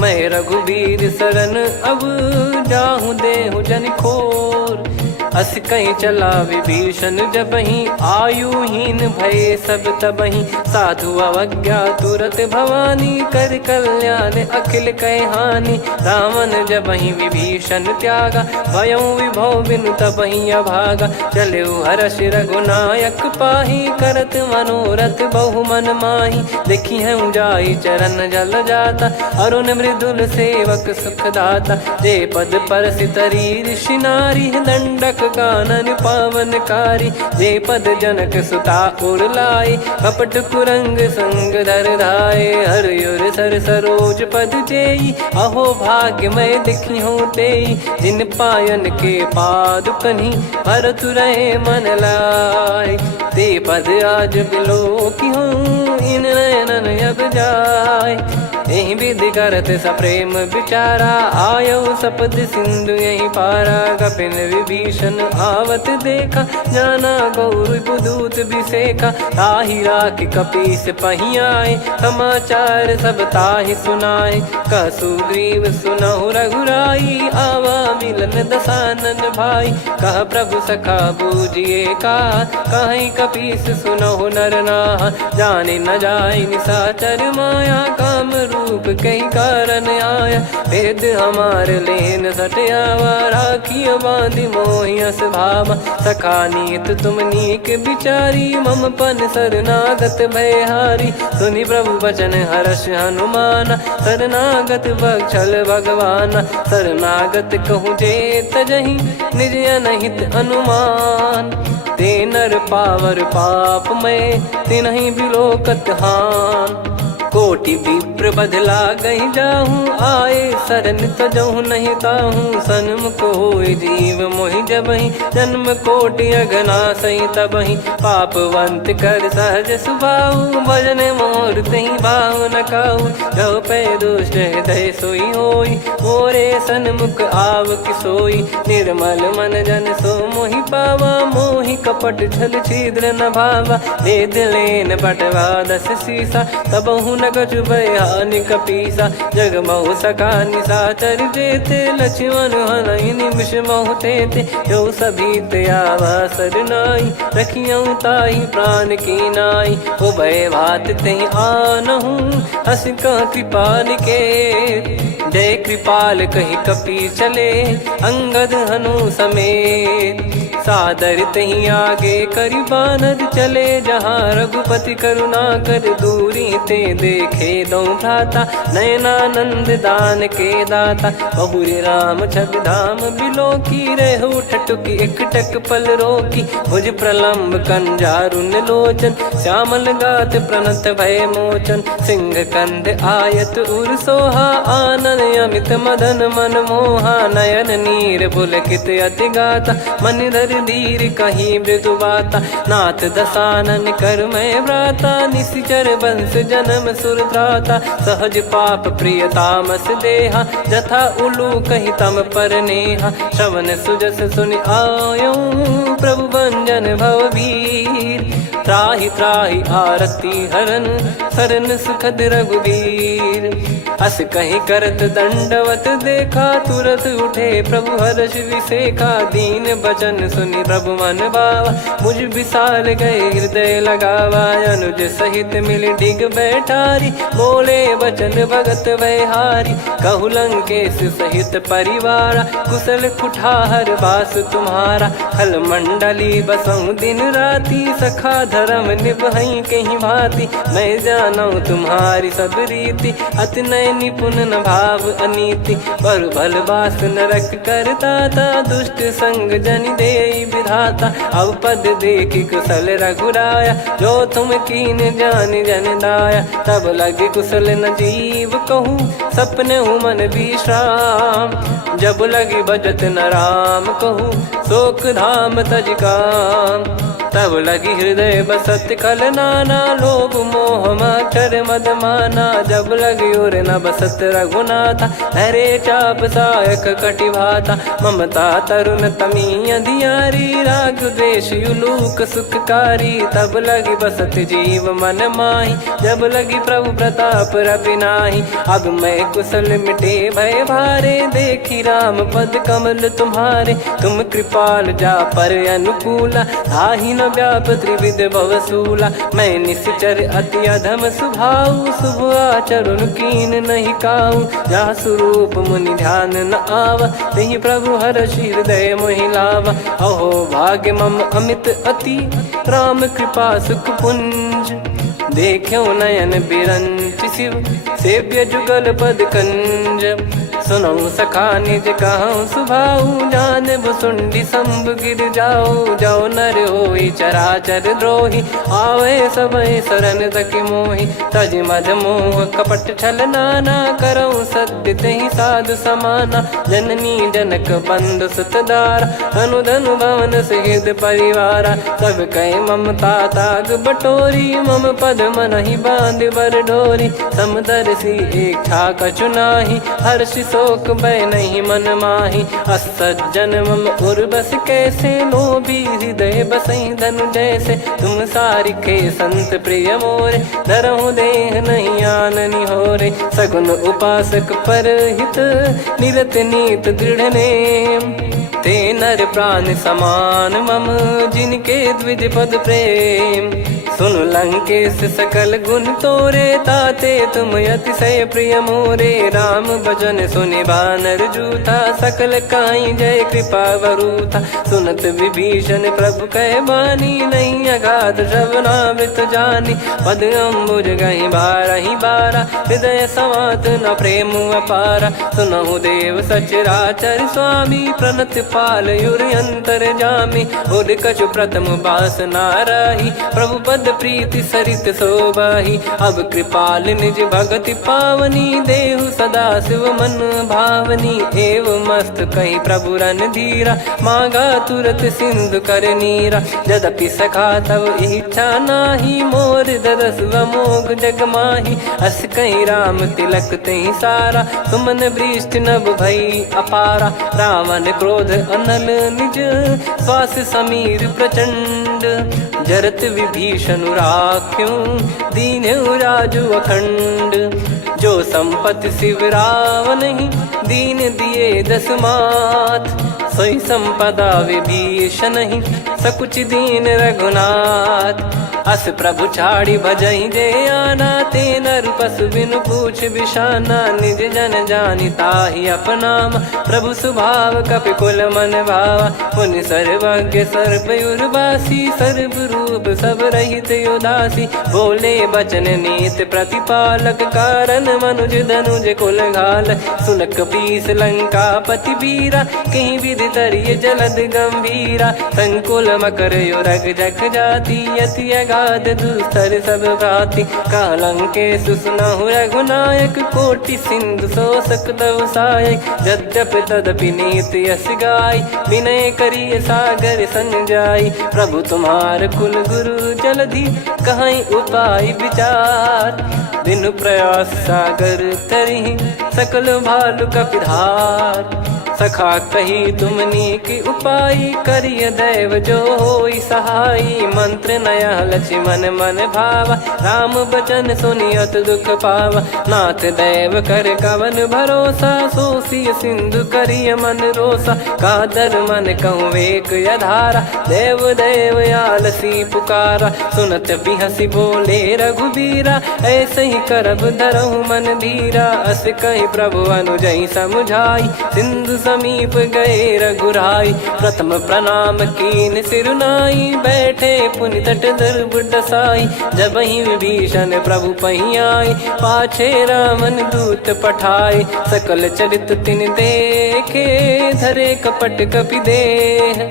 मैं रघुबीर शरण अब, जाहु देहु जन खोर, अस कहीं चला विभीषण जबहि, आयुहीन भय सब तबहि, साधु अवज्ञा तुरत भवानी, कर कल्याण अखिल कह हानि, रावण जबहि विभीषण त्यागा, भयउ विभव बिनु तबहि अभागा, चलऊ हर्ष रघुनायक पाही, करत मनोरथ बहु मन माही, देखी हूँ जाई चरण जल जाता, अरुण मृदुल सेवक सुख दाता, जे पद पर सितरी ऋषि नारी, दंडक कानन पावनकारी। जे पद जनक सुता उरलाए कपट कुरंग संग धर धाये। हरियुर सर सरोज पद जेई अहो भाग्य मैं दिखी हूँ तेई। जिन पायन के पाद कन्ही भरत रहे मन लाए। ते पद आज बिलो की हूँ इन नयनन अब जाय। यही विधि करत सप्रेम विचारा आयो सपद सिंधु यही पारा। कपिन विभीषण आवत देखा जाना गौर बुदूत बिसेखा। ताहि राख कपीस पहियाए समाचार सब ताहि सुनाए। कह सुग्रीव सुनहु रघुराई आवा मिलन दसानन भाई। कह प्रभु सखा बूझिए का कहीं कपीस सुनहु नर नाहा। जाने न जाय निशाचर माया काम रूप कई कारण आया। वेद हमार लेन सटयावा राखिय बांधि मोहियस भावा। सखा नीत तुम नीक बिचारी मम पन शरणागत भयहारी। सुनि प्रभु वचन हर्ष हनुमाना शरणागत बक्षल भगवाना। शरणागत कहूँ जे तजहि निज अनहित अनुमान। ते नर पावर पाप में तिन्हि बिलोकत हान। कोटि विप्र बदला गई जाहूँ आए शरण तजहु नहीं ताहूँ। सन्मुख होय जीव मोहि जबहि जन्म कोटि अगना सही तबहि। पापवंत कर सहज सुभाऊ भजन मोर तहि भाव न काहू। जो पै दुष्ट हृदय सोई होई मोरे सन्मुख आव किसोई। निर्मल मन जन सो मोहि पावा मोहि कपट छल छिद्र न भावा। वेद लेन बटवा 10 सीसा तबहु न कछु भयानि कपीसा। जग महु सका निशाचर जेते लक्ष्मण हनहि निमिष महु तेते। जो सभी त्यावा सरनाई रखियऊ ताहि प्राण की नाई। उभय भात तेहि आनहु हस कह कृपाल के। जय कृपाल कहि कपी चले अंगद हनु समेत। सादर तही आगे करि बानर चले जहाँ रघुपति करुणा कर दूरी ते देखे दो भ्राता। नयनानंद दान के दाता बहुरी राम छवि धाम बिलो की। रेहु ठटुकी एकटक पल रोकी भुज प्रलम्ब कंजारुन लोचन। श्यामल गात प्रणत भय मोचन सिंह कंध आयत उर सोहा। आनन अमित मदन मन मोहा नयन नीर पुलकित अति गाता। मन धर धीर कहीं मृदु बाता नाथ दसानन कर मैं व्राता। निशिचर वंश जन्म सुर त्राता सहज पाप प्रिय तामस देहा। जथा उलू कही तम पर नेहा श्रवण सुजस सुन आयो प्रभु भंजन भववीर। त्राहि त्राहि आरती हरन सरन सुखद रघुवीर। अस कहीं करत दंडवत देखा तुरत उठे प्रभु हर्ष विसेखा। दीन बचन सुनि प्रभु मन भावा मुझ विशाल गए हृदय लगावा। अनुज सहित मिल डिग बैठारी बोले वचन भगत वैहारी। कहु लंकेश सहित परिवारा कुशल कुठार बास तुम्हारा। खल मंडली बसऊं दिन राती सखा धर्म निभई कहीं भांति। मैं जानू तुम्हारी सब रीति अति नय निपुण न भाव अनीति। पर भल बास नरक करता था दुष्ट संग जन दे विधाता। अब पद देखी कुशल रघुराया जो तुम कीन जान जन दाया। तब लगे कुशल न जीव कहूँ सपने मन विश्राम। जब लगी बजत न राम कहूँ शोक धाम तज काम। तब लगी हृदय बसत खल नाना लोभ मोह मक्षर मद माना। जब लगी और न बसत रघुनाथा हरे चाप सायक कटि भाता। ममता तरुण तमी अधियारी राग द्वेष युलूक सुखकारी। तब लगी बसत जीव मन माही जब लगी प्रभु प्रताप रवि नाही। अब मैं कुशल मिटे भय भारे देखी राम पद कमल तुम्हारे। तुम कृपाल जा पर अनुकूला आही न व्याप त्रिविध भवसूला। मैं निश्चर अति अधम सुभाऊ शुभ आचरण कीन नहीं काऊ। जा स्वरूप मुनि ध्यान न आवा तहि प्रभु हर्षि हृदय मोहि लावा। अहो भाग्य मम अमित अति राम कृपा सुख पुंज। देखो नयन बिरंच शिव सेव्य जुगल पद कंज। सुनऊ सखा निज कहूँ सुभाऊ, जान भुसुंडी संभ गिर जाओ। जाओ नर होई चराचर द्रोही, आवे सबय शरण तकी मोहि। तज मद मोह कपट छल नाना, करऊँ सत्य तेहि साधु समाना। जननी जनक बंधु सुतदारा, अनुधनु भवन सहित परिवारा। सब कहे ममता ताग बटोरी, मम पद मनहि बांध बर डोरी। समदर्शी इच्छा कछु नाही, हर्षि शोक भय नहीं मन माही। असज्जन मम उर्वश कैसे, लोभी हृदय बसई धनु जैसे। तुम सारिखे संत प्रिय मोरे, धरहु देह नहीं आननि होरे। सगुन उपासक परहित, निरत नीत दृढ़ नेम। ते नर प्राण समान मम, जिनके द्विज पद प्रेम। सुन लंकेश सकल गुण तोरे, ताते तुम अतिशय प्रिय मोरे। राम भजन सुनि बानर जूथा, सकल काई जय कृपा वरूथा। सुनत विभीषण प्रभु कह बानी, नहीं अगाध श्रवणामृत जानी। पद अम्बुज गहि बारहि बारा, हृदय समात न प्रेम अपारा। सुनहु देव सचराचर स्वामी, प्रणत पाल युर अंतर जामी। उद कछु प्रथम बास नाराही, प्रभु पद प्रीति सरित शोभाही। अब कृपाल निज भगति पावनी, देहु सदा शिव मन भावनी। एव मस्त कही प्रभु रन धीरा, मांगा तुरत सिंधु कर नीरा। यद्यपि सखा तब इच्छा नाही, मोर दरस मोग जग माही। अस कही राम तिलक तहि सारा, सुमन वृष्ट नभ भई अपारा। रावण क्रोध अनल निज, श्वास समीर प्रचंड। जरत विभीषण राख्यों, दीन्हु राजु अखंड। जो संपत्ति शिव रावण ही, दीन दिए दस मात। सोई संपदा विभीषण ही, सकुच दीन रघुनाथ। अस प्रभु छाड़ी भजहि जे आना, ते नर पशु बिनु पूछ बिशाना। निज जन जानि ताहि अपनामा, प्रभु स्वभाव कपि कुल मन भावा। मुनि सर्वज्ञ सर्वयुर्वासी, सर्व रूप सब रहित उदासी। बोले बचन नीत प्रतिपालक, कारण मनुज धनुज कुल घाल। सुन कपीस लंका पति वीरा, कहीं विधि तरिय जलद गंभीरा। संकुल मकर युरग जग जाति, यति अगाध दुस्तर सब भांति। कालंकेश सुनहु रघुनायक, कोटि सिंधु शोषक तव सहायक। यद्यपि तदपि नीति यस गाय, विनय करिय सागर संग जाई। प्रभु तुम्हार कुल गुरु जलधि, कहीं उपाय विचार। बिनु प्रयास सागर तरिहि, सकल भालु कपिधार। सखा कही तुमनी की उपाय, करिय दैव जो होई सहाई। मंत्र नया लक्ष्मण मन भावा, राम बचन सुनियत दुख पावा। नाथ दैव कर कवन भरोसा, सोसिय सिंधु करिय मन रोसा। कादर मन कहूँ एक यधारा, देव देव आलसी पुकारा। सुनत बिहसी बोले रघुबीरा, ऐसे ही करब धरहु मन धीरा। अस कही प्रभु अनुजई समुझाई, सिंधु समीप गए रघुराई। प्रथम प्रणाम कीन सिरुनाई, बैठे पुनि तट दर्भ डसाई। जब ही विभीषण प्रभु पही आए, पाछे रामन दूत पठाए। सकल चरित तिन देखे, धरे कपट कपि देह।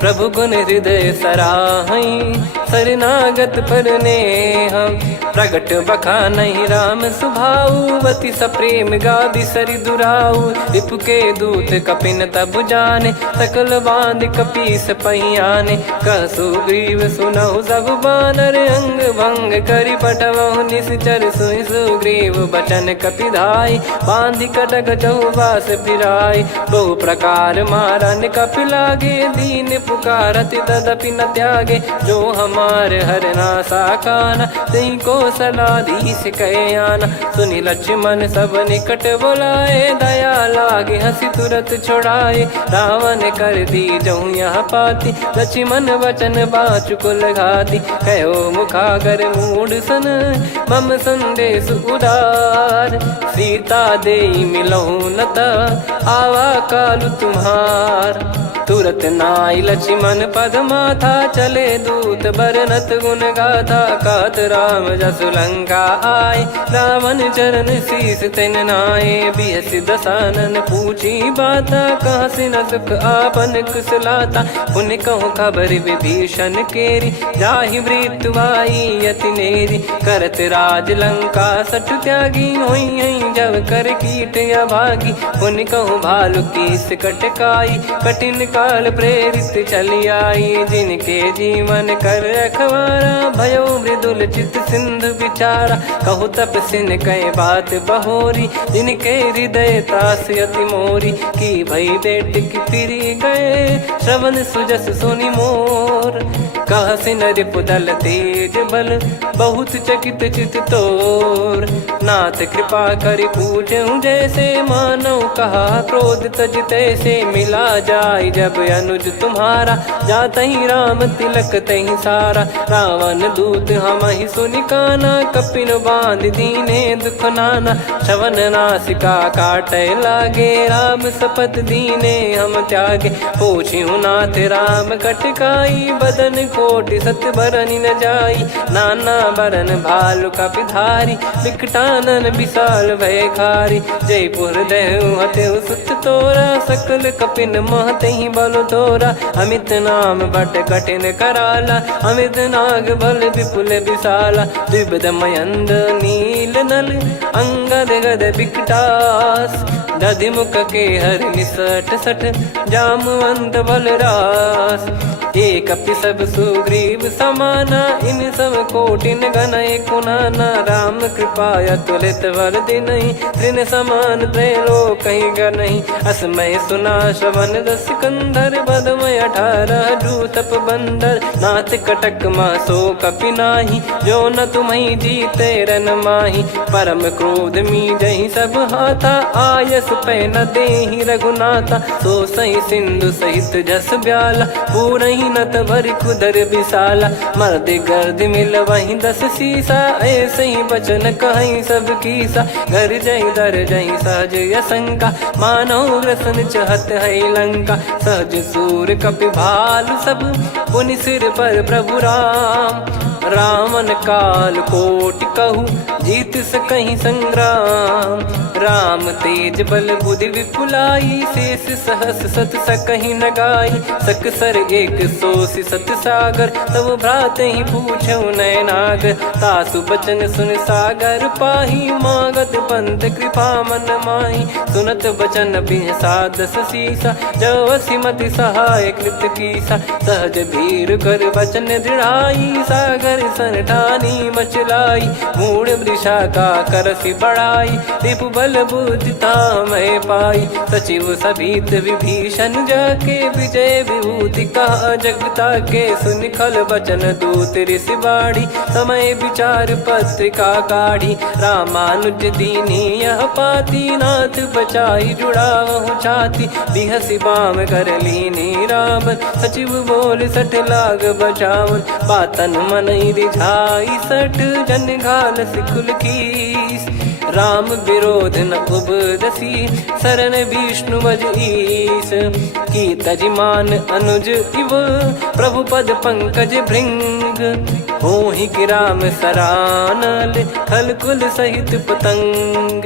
प्रभु गुण हृदय सराहई, शरणागत पर नेह। प्रगट बखानहि राम सुभाऊ, अति सप्रेम गादि सरि दुराऊ। रिपु के दूत कपिन तब जाने, सकल बांध कपीस पहियाने। कह सुग्रीव सुनहु सब बानर, अंग भंग करि पठवहु निश्चर। सुनि सुग्रीव बचन कपिधाई, बांधि कटक चौबास फिराई। बहु प्रकार मारन कपि लागे, दीन पुकारत तदपि न त्यागे। जो हमार हरना साकाना, तई को सलाधीश कहे आना। सुनि लक्ष्मण सब निकट बुलाए, दया लागे हंसी तुरत छुड़ाए। रावण कर दी जऊँ यहाँ पाती, लक्ष्मण वचन बाचु कुल घाती। कहो मुखागर मूढ़ सन, मम संदेश उदार। सीता देई मिलहु न ता, आवा कालु तुम्हार। तुरत नाई लक्ष्मण पद माथा, चले दूत बरनत गुण गाथा। कहत राम जसु लंका आए, रावण चरण शीस तिन नाए। बिहस दसानन पूछी बाता, कहाँ से न सुख आपन कुशलाता। पुन कहूँ खबर विभीषण केरी, जाहि मृत्यु आई अति नेरी। करत राज लंका सठ त्यागी, होई जब कर कीट अभागी। पुन कहूँ भालु कीस कटकाई, कठिन काल प्रेरित चली आई। जिनके जीवन कर रखवारा, भयो मृदुल चित सिंधु विचारा। कहु तपसिन कह बात बहोरी, जिनके हृदय त्रास अति मोरी। की भई बेट की फिरी गए, श्रवण सुजस सुनि मोर। कह सिन रिपुदल तेज बल, बहुत चकित चित तोर। नाथ कृपा करि पूछऊं जैसे, मानव कहा क्रोध तज तैसे। मिला जाय जब अनुज तुम्हारा, जाता ही राम तिलक तही सारा। रावण दूत हम ही सुनि काना, कपिन बांध दीने दुख नाना। श्रवण नासिका काटे लागे, राम शपथ दीने हम त्यागे। पूछिहु नाथ राम कटकाई, बदन कोटि सत बरनि न जाई। नाना बरन भालु कपिधारी, विकटानन विशाल भयकारी। जयपुर देहु हतेउ सुत तोरा, सकल कपिन महतहि बल तोरा। अमित नाम बट कठिन कराला, अमित नाग बल विपुल विशाला। द्विविध मयंद नील नल, अंगद गद विकटास। दधिमुख के हर निसठ सठ, जामवंत बलरास। एक कपि सब सुग्रीव समाना, इन सब कोटिन गण कुनाना। राम कृपा अतुलित वर दिनहि, तृण समान त्रैलोक कहीं गनहि। असमय सुना श्रवण दस कंधर, बदमय 18 जूतप बंदर। नाथ कटक मां सो कपि नाही, जो न तुम्हि जीते रन माही। परम क्रोध मीजहि सब हाथा, आयस पै न देहि रघुनाथा। सो सही सिंधु सहित जस ब्याला, पूरहि नत भरि कुदर विशाला। मर्द गर्द मिल वहीं 10 सीसा, ऐसे ही बचन कहीं सब कीसा। घर जय दर जय सहज यसंका, मानव रसन चहत है लंका। सहज सूर कपि भालु सब, पुनि सिर पर प्रभु राम। रावण काल कोटि कहु, जीत सकहि संग्राम। राम तेज बल बुद्धि विपुलाई, शेष सहस सत सकहि न गाई। सकसर एक सोसी सत सागर, तब भ्रात ही पूछौ नयनागर। तासु बचन सुन सागर पाही, मागत पंथ कृपा मन माही। सुनत बचन बिहसा 10 सीसा, जो सिमति सहाय कृत कीसा। सहज भीर कर बचन दृढ़ाई, सागर सन ठानी मचलाई। मूढ़ वृषा का करसि बढ़ाई, रिपु बल बुद्धि तामय पाई। सचिव सभीत विभीषण जाके, विजय विभूति कहा जगता के। सुनि खल बचन दूत ऋषि बाड़ी, समय विचार पत्रिका काढ़ी। रामानुज दीनी यह पाती, नाथ बचाई जुड़ावहु छाती। बिहसि बाम कर लीनी रावण, सचिव बोल सठ लाग बचावन। बातन मन रिझाई सठ, जन घाल सिकुल कीस। राम विरोध न उपदसी, शरण विष्णु बज ईस। की तजिमान अनुज इव, प्रभु पद पंकज भृंग। होहि कि राम सरानल, खल कुल सहित पतंग।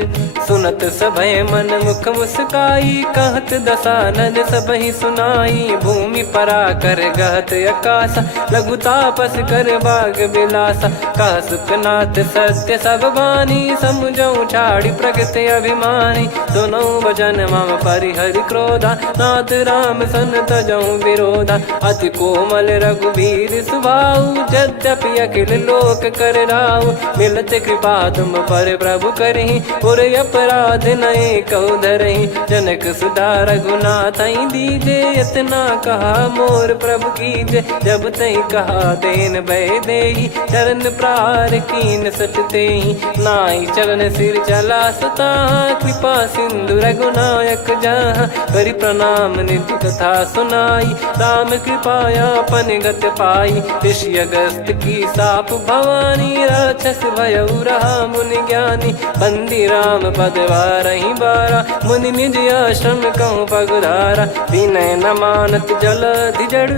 सुनत सभय मन मुख मुस्काई, कहत दसानन सबहि सुनाई। भूमि परा कर गहत आकाशा, लघु तापस कर बाग बिलासा। कह सुखनाथ सत्य सब बानी, समुझौ छाड़ी प्रगति अभिमानी। सुनो भजन मम परिहरि क्रोधा, नाथ राम सन तजौ विरोधा। अति कोमल रघुवीर सुभाऊ, यद्यपि अखिल लोक कर राऊ। मिलत कृपा तुम पर प्रभु करहि, पुर अपराध नए कौ धरहि। जनक सुधा रघुनाथ दीजे, इतना कहा मोर प्रभु कीजे। जब तई कहा देन भय देहि, चरण प्रार कीन सट तेहि। नाई चरण सिर चला सता, कृपा सिंधु रघुनायक जहाँ। करि प्रणाम नित्य कथा सुनाई, राम कृपाया अपन गत पाई। ऋषि अगस्त की साप भवानी राक्षस भयउ रहा मुनि ज्ञानी बंदी राम पद वारहि बारा मुनि निज आश्रम कहूँ पगधारा विनय न मानत जलधि जड़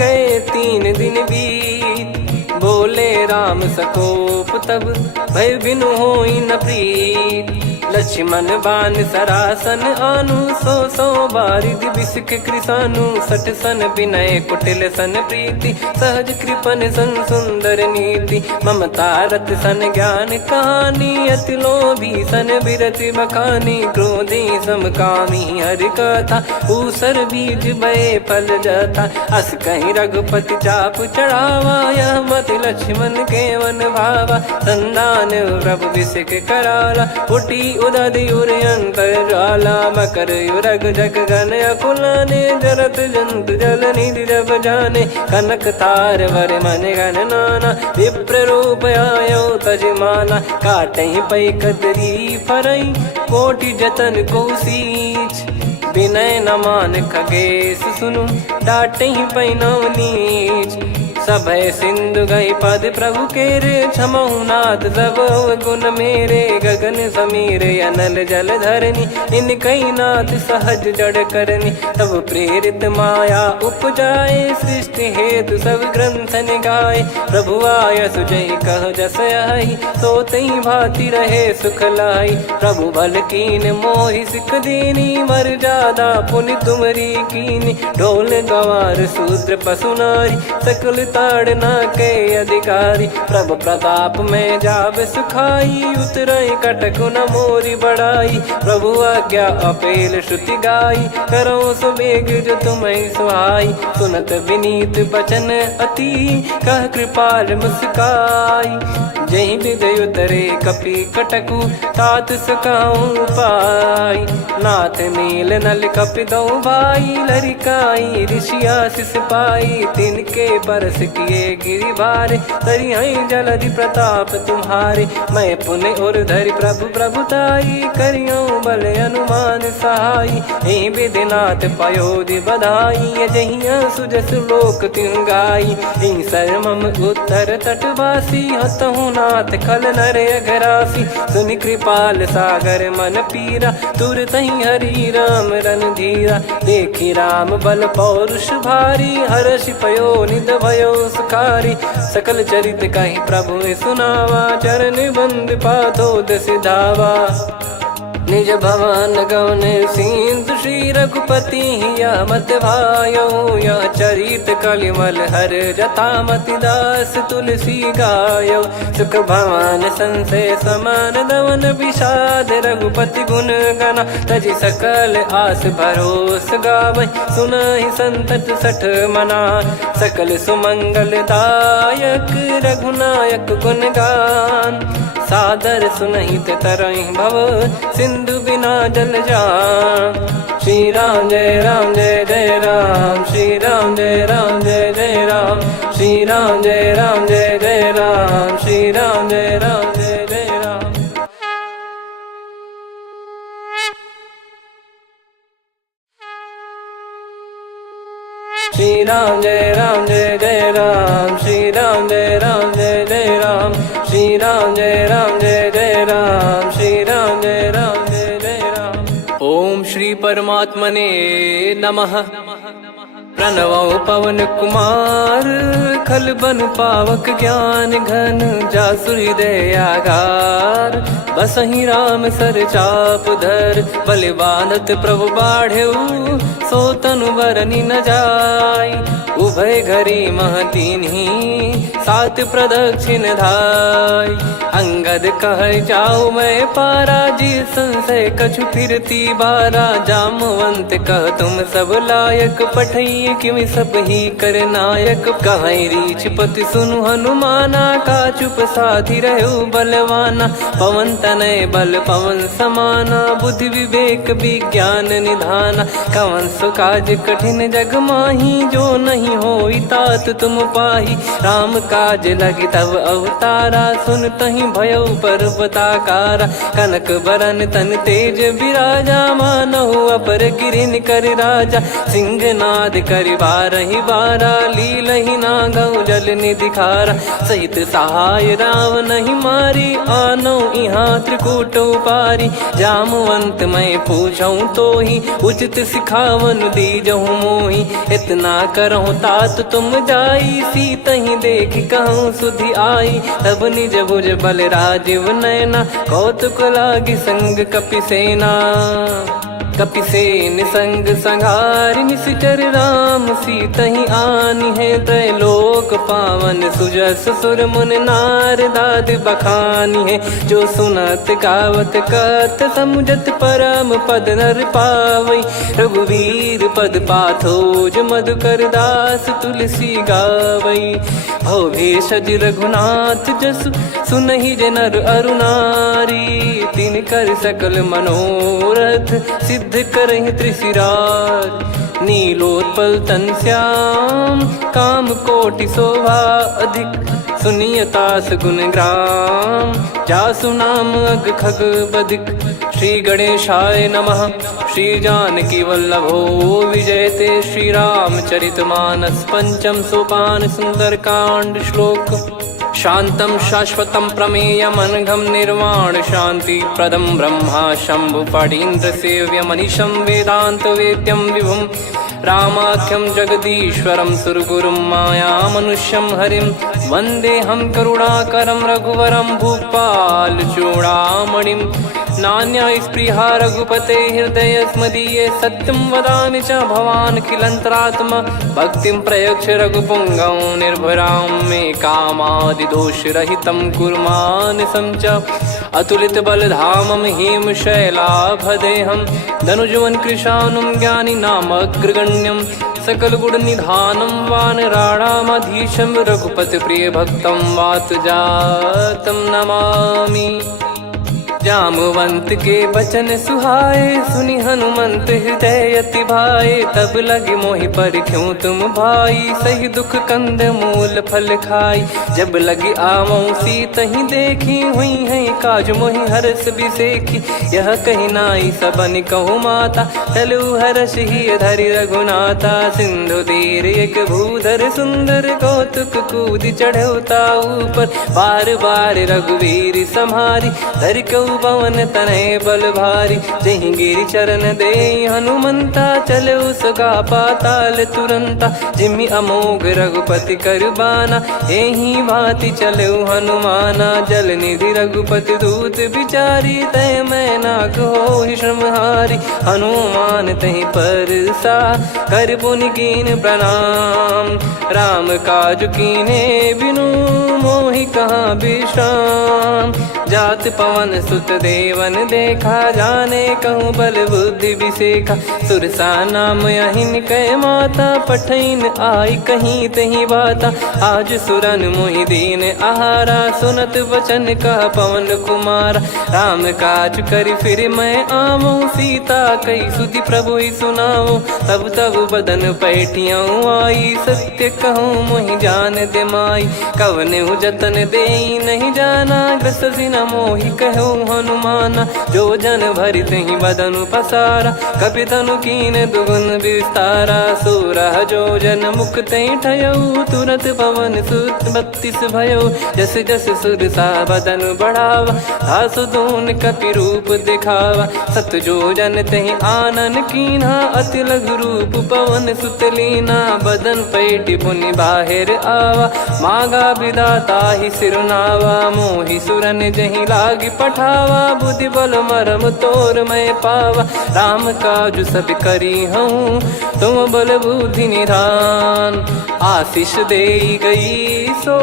गए 3 दिन बीत बोले राम सकोप तब भय बिनु होई न प्रीत लक्ष्मण बान सरासन आनु 100 बारिद बिसक कृसानु 60 सन विनय कुटिल सन प्रीति सहज कृपन सन सुंदर नीति ममता रत सन ज्ञान कहानी अति लोभी सन बिरति बखानी क्रोधी समकामी हरि कथा ऊसर बीज बये फल जथा अस कहीं रघुपति चाप चढ़ावा यह मत लक्ष्मण के वन भावा संदान प्रभु बिसक कराला उठी उदधि उर अंतर ज्वाला मकर युरग जग गन अकुलाने जरत जंत जल निधि जब जाने कनक तार वर मन गण नाना विप्र रूप आयो तजमाना काटे पै कदरी फरई कोटि जतन को सींच विनय न मान खगेश सुनु डाटे पै नव नीच सभय सिंधु गई पद प्रभु केरे क्षमहु नाथ सब गुण मेरे गगन समीरे अनल जल धरनी इन कई नाथ सहज जड़ करनी तब प्रेरित माया उपजाए सृष्टि हेतु सब ग्रंथ निगाए प्रभु आय सुजय कह जस आई सो तई भांति रहे सुख लाई प्रभु बल कीन मोहि सिख दीनी मर जादा पुनि तुमरी कीनी ढोल गवार शूद्र पशु नारी सकल ताड़ना के अधिकारी प्रभु प्रताप में जाब सुखाई उतरई कटक न मोरी बढ़ाई प्रभु आज्ञा अपेल श्रुति गाई करो सुबेग जो तुम्हें सुहाई सुनत विनीत बचन अति कह कृपाल मुस्काई जही विदय उतरे कपि कटकु तात सकाऊं पाई नाथ नील नल कपि दो भाई लरिकाई ऋषिया शिष पाई तिनके परस किए गिरि भारे तरी हई जलधि प्रताप तुम्हारे मैं पुण्य और धरि प्रभु प्रभुताई करियो बल अनुमान सहाई यही विधिनाथ पयोधि बधाई जहिया सुजस लोक तिहु गाई यही सरमम उत्तर तटवासी हतहु नाथ खल नर अघरासी सुनि कृपाल सागर मन पीरा तुरत ही हरि राम रन धीरा देखी राम बल पौरुष भारी हर्ष पयो निध भयो सुखारी सकल चरित कहीं प्रभु सुनावा चरण बंद पाथोद सिधावा निज भवन गवन सिंधु श्री रघुपति या मत भायो या चरित कलिमल हर जथा मति दास तुलसी गायो सुख भवन संशय समान दवन विषाद रघुपति गुण गना तजि सकल आस भरोस गावै सुनहि संतत सठ मना सकल सुमंगल दायक रघुनायक गुण गान सादर सुनहि तरहि भव सिंधु बिना जल जान श्री राम जय जय राम श्री राम जय जय राम श्री राम जय राम श्री राम जय जय राम श्री राम जय जय राम श्री राम जय जय राम श्री राम जय जय राम श्री राम जय जय राम। ओम श्री परमात्मने नमः। प्रणवो पवन कुमार खल बन पावक ज्ञान घन जासु हृदय आगार बसहि राम सर चाप धर बलिवानत प्रभु बाढ़ेऊ सो तनु बरनी न जाय उभय घरी महतीन्ही सात प्रदक्षिण धाय अंगद कह जाऊ मैं पारा जी संशय कछु फिरती बारा जामवंत कह तुम सब लायक पठई किमि सब ही कर नायक कहीं रीछ पति सुनु हनुमाना का चुप साधि रहु बलवाना पवन तनय बल पवन समाना बुद्धि विवेक विज्ञान निधाना कवन सो काज कठिन जग माही जो नहीं होई तात तुम पाही राम काज लगी तब अवतारा सुन तही भयो पर्वताकारा कनक बरन तन तेज विराजा मानहु अपर गिरिन कर राजा सिंहनाद कर करि बारहि बारा, लीलहि नागौ जल निधि खारा। सहित सहाय रावणहि मारी, आनौ इहाँ त्रिकूट उपारी। जामवंत मैं पूछऊँ तोहि, उचित सिखावन दीजहु मोहि। इतना करहु तात तुम जाई, सीतहि देख कहूँ सुधि आई। तब निज भुज बल राजीव नयना, कौतुक लागी संग कपिसेना। कपिसेन संग संघारि निशिचर राम, सीतहि आनी है त्रैलोक पावन। सुजस सुर मुन नार दाद बखानी है, जो सुनत गावत कथ समुझत परम पद नर पावई। रघुवीर पद पाथोज मधुकर दास तुलसी गावई। भव भेषज रघुनाथ जसु, सुनहि जे नर अरु नारी। तिन कर सकल मनोरथ, सिद्ध करहि त्रिशिरार। नीलोत्पल तन श्याम, काम कोटि शोभा अधिक। सुनियतास गुण ग्राम, जासु नाम अग खग बदिक। श्री गणेशाय नमः। श्री जानकी वल्लभो विजयते, श्री रामचरित मानस पंचम सोपान सुंदरकांड श्लोक। शांतं शाश्वतं प्रमेयमनघं निर्वाण शांति प्रदं ब्रह्मा शंभु फणीन्द्र सेव्यमनिशं वेदांत वेद्यं विभुं। रामाख्यं जगदीश्वरं सुरगुरुं मायामनुष्यं हरिं। वन्देऽहं करुणाकरं रघुवरं भूपाल चूडामणिं। नान्या स्पृहा रघुपते हृदय स्मदीये, सत्यं वदामि च भवान् खिलन्तरात्मा। भक्तिं प्रयच्छ रघुपुङ्गं निर्भरां मे कामादिदोषरहितं कुर्मानसं च। अतुलित बलधामं हेमशैलाभदेहं, धनुजवन कृशानुं ज्ञानी नामग्रगण्यं। सकल गुण निधानं वानराणामधीशं, रघुपति प्रिय भक्तं वातजातं नमामि। जामवंत के बचन सुहाए, सुनि हनुमंत हृदय अति भाए। तब लगे मोहि पर क्यों तुम भाई, सही दुख कंद मूल फल खाई। जब लगे आवऊँ सीतहि देखी, हुई है काज मोहि हरस बिसेखी। यह कही नाई सबन कहु माता, चलु हरष ही धरि रघुनाथा। सिंधु तीर एक भूधर सुंदर, कौतुक कूद चढ़ौता ऊपर। बार बार रघुवीर सम्हारी, धरि कहु पवन तनय बल भारी। जहि गिरि चरण दे हनुमंता, चले उसका पाताल तुरंता। जिमि अमोघ रघुपति कर बाना, एहि भांति चले हनुमाना। जल निधि रघुपति दूत बिचारी, तय मैं नाग होहि श्रमहारी। हनुमान तहि परसा, कर पुनि कीन प्रणाम। राम काज कीने बिनु, मोहि कहाँ विश्राम। जात पवन सुत देवन देखा, जाने कहूँ बल बुद्धि विसेखा। सुरसा नाम अहिन कै माता, पठैन आई कहीं तहीं बाता। आज सुरन मोहि दीन आहारा, सुनत वचन कह पवन कुमारा। राम काज करि फिर मैं आवऊँ, सीता कई सुधि प्रभु ही सुनाऊँ। तब तब बदन पैठियाँ आई, सत्य कहूँ मोहि जान दे माई। कवने जतन दे नहीं जाना, ग्रसि न मोहि कहूँ हनुमाना। जो जन भरि तहि बदनु पसारा, कपि तनु कीन दुगुन विस्तारा। सोरह जो जन मुख तहि ठयऊ, तुरत पवन सुत 32 भयऊ। जस जस सुरसा बदन बढ़ावा, आसु दून कपि रूप दिखावा। सत जो जन तहि आनन कीन्हा, अति लघु रूप पवन सुत लीना। बदन पैठि पुनि बाहिर आवा, मागा विधाता ही सिरुनावा। मोहि सुरन जहि लागी पठावा, बुद्धि बल मरम तोर मैं पावा। राम काज सब करी हूँ, तुम बल बुद्धि निधान। आशीष दे गई सो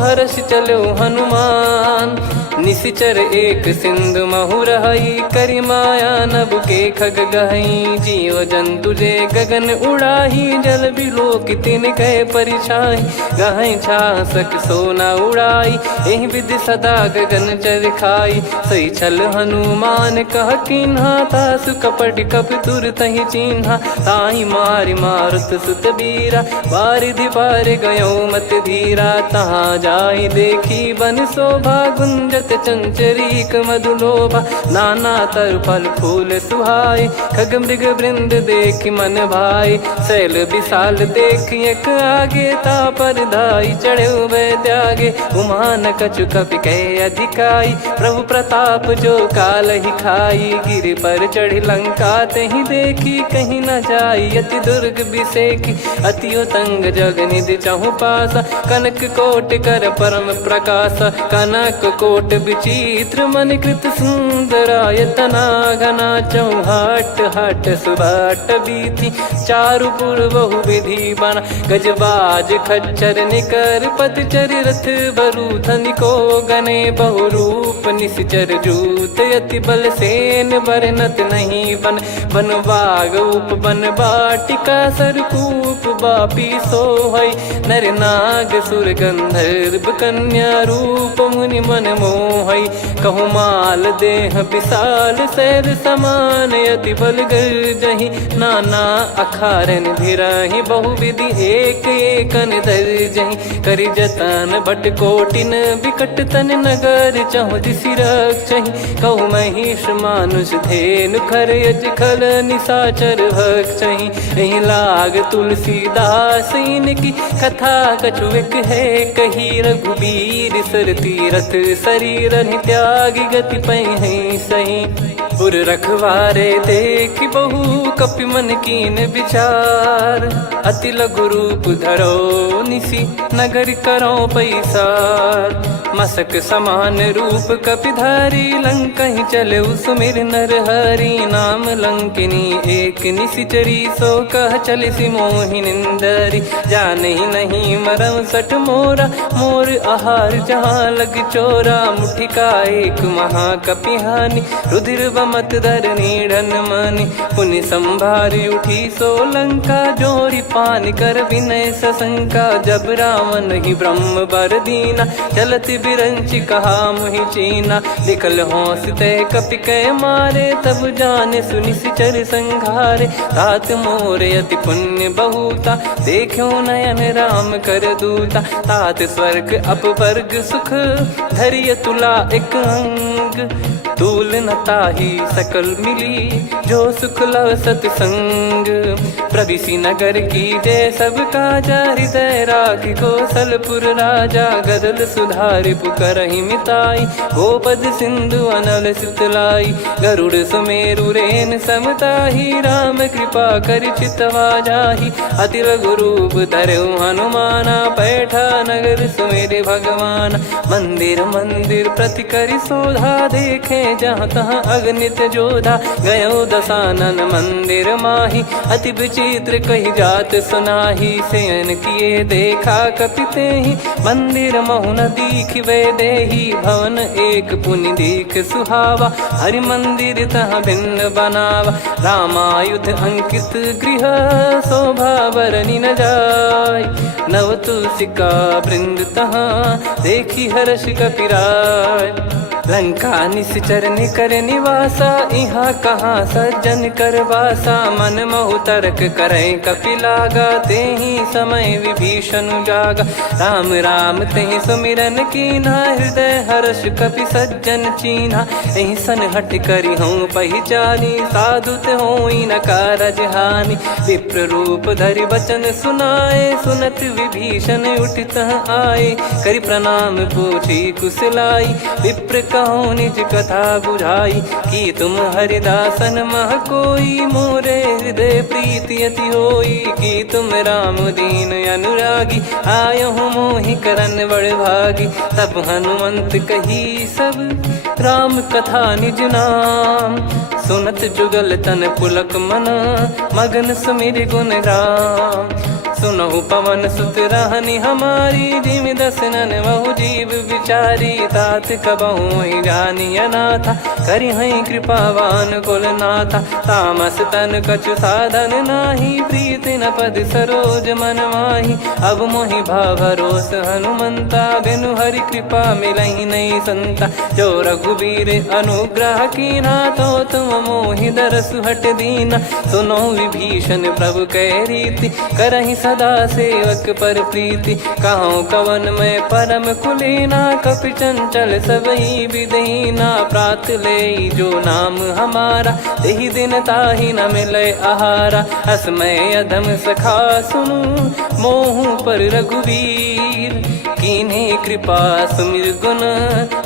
हर्ष चलो हनुमान। निशिचर एक सिंधु महु रहई, करि माया नभ के खग गहई। जीव जंतु जे गगन उड़ाही, जल बिलोक तिन कह परिछाई। गहई छासक सोना उड़ाई, एहि विधि सदा गगन चर खाई। सही छल हनुमान कह कीन्हा, तासु कपट कप तुर तहि चिन्हा। ताहि मारि मारुत सुत बीरा, बारिधि पार गयो मत धीरा। तहाँ जाई देखी बन शोभा, गुंजत करत चंचरीक मधुलोभा, नाना तर फल फूल सुहाए, खग मृग वृंद देख मन भाई, शैल विशाल देख एक आगे, तापर धाई चढ़े वह त्यागे, उमान कछु कपि कह अधिकाई, प्रभु प्रताप जो काल ही खाई, गिर पर चढ़ी लंका तही देखी, कहीं न जाई अति दुर्ग बिसेकी, अति उतंग जग निधि चहु पासा, कनक कोट कर परम प्रकाश, कनक कोट विचित्र मन कृत सुंदरायतना, घना चौहाट हाट सुबाट बीथी, चारु पुर बहु विधि बना, गजबाज खच्चर निकर पदचर रथ बरु धनिको गने, बहु रूप निश्चर जूत अति बल सेन बरनत नहीं बन, बन बाग उप बन बाटिका सरकूप बापी सोहई, नर नाग सुर गंधर्व कन्या रूप मुनि मन मोहई, कहु माल देह विशाल शैल समान, अति बल गर्जहि नाना अखारन भिराहि, बहु विधि एक एकन दर्जहि, करि जतन भट कोटिन विकट तन नगर, चहु दिसि रक्षहि, कहु महिष मानुष धेनु खर यज खल निशाचर भक्षहि, एहि लाग तुलसीदास इनकी कथा कछु एक है कही, रघुबीर सर तीरथ शरीर त्यागी गति पहि सही, पुर रखवारे देख बहु कपि मन कीन विचार, अति लघु रूप धरो निसी नगर करो पैसार, मसक समान रूप कपिधारी, लंकहि चले सुमिर नर हरि, नाम लंकिनी एक निशिचरी, सो कह चले सि मोहि निंदरी, जानहि नहीं मरम सठ मोरा, मोर आहार जहाँ लग चोरा, मुठिका एक महाकपिहानि, रुधिर बमत धरनी ढन मानी, पुनि संभारी उठी सो लंका, जोरी पान कर विनय सशंका, जब रावण ही ब्रह्म बर दीना, चलत बिरंचि कहा मुहि चीना, लिखल होंस तय कपि कै मारे, तब जाने सुनिश्चर संघारे, तात मोरे अति पुण्य बहुता, देखो नयन राम कर दूता, तात स्वर्ग अपवर्ग सुख धैर्य तुला एक अंग, तूल न ताहि सकल मिली, जो सुख लव सतसंग, प्रविशि नगर की जय सब काजा, हृदय राखि कौशलपुर राजा, गदल सुधारि पुकरहि मिताई, गोपद सिंधु अनल सितलाई, गरुड़ सुमेरु रेन समताहि, राम कृपा करि चितवा जाहि, अति लघु रूप धरऊ हनुमाना, बैठा नगर सुमेरे भगवान, मंदिर मंदिर प्रति करि शोधा, देखे जहाँ तहाँ अगणित जोधा, गयो दशानन मंदिर माही, अति विचित्र कही जात सुनाही, शयन किए देखा कपिते ही, मंदिर महु न दीख वे देही, भवन एक पुनि दीख सुहावा, हरि मंदिर तहाँ भिन्न बनावा, रामायुध अंकित गृह शोभा बरनि न जाय, नव तुलसी का वृंद तहाँ देखी हर्ष कपिराय, लंका निश्चर निकर निवासा, इहाँ कहाँ सज्जन कर वासा, मन महु तर्क करे कपिलागा, तेहि समय विभीषण जागा, राम राम तेहि सुमिरन कीन्हा, हृदय हर्ष कपि सज्जन चीन्हा, एहि सन हट करि हूँ पहिचानी, साधुत होई न कारज हानि, विप्र रूप धरि वचन सुनाए, सुनत विभीषण उठित आए, करि प्रणाम पूछी कुशलाई, विप्र कहो निज कथा बुझाई, कि तुम हरिदासन मह कोई, मोरे हृदय प्रीति अति होई, कि तुम राम दीन अनुरागी, आयो हूँ मोहि करन बड़ भागी, तब हनुमंत कही सब राम कथा निज नाम, सुनत जुगल तन पुलक मन, मगन सुमिर गुण राम, सुनहु पवन सुत रहनी हमारी, जिमि दसनन महु जीव विचारी, तात कबहु ही जानी अनाथा, करि हई कृपावान कुल नाथा, तामस तन कछु साधन नाही, प्रीति न पद सरोज मन माही, अब मोहि भाव भरोस हनुमंता, बिनु हरि कृपा मिलहि नहीं संता, जो रघुबीर अनुग्रह कीन्हा, तो तुम मोहि दरसु हट दीना, सुनो विभीषण प्रभु कह रीति, करहि सदा सेवक पर प्रीति। कहूँ कवन में परम कुलीना, कपि चंचल सबई विदहीना। प्रात ले जो नाम हमारा, तेहि दिन ताहि न मिले आहारा। असमय अधम सखा सुनु, मोहु पर रघुवीर। कीन्हे कृपा सुमिर गुण,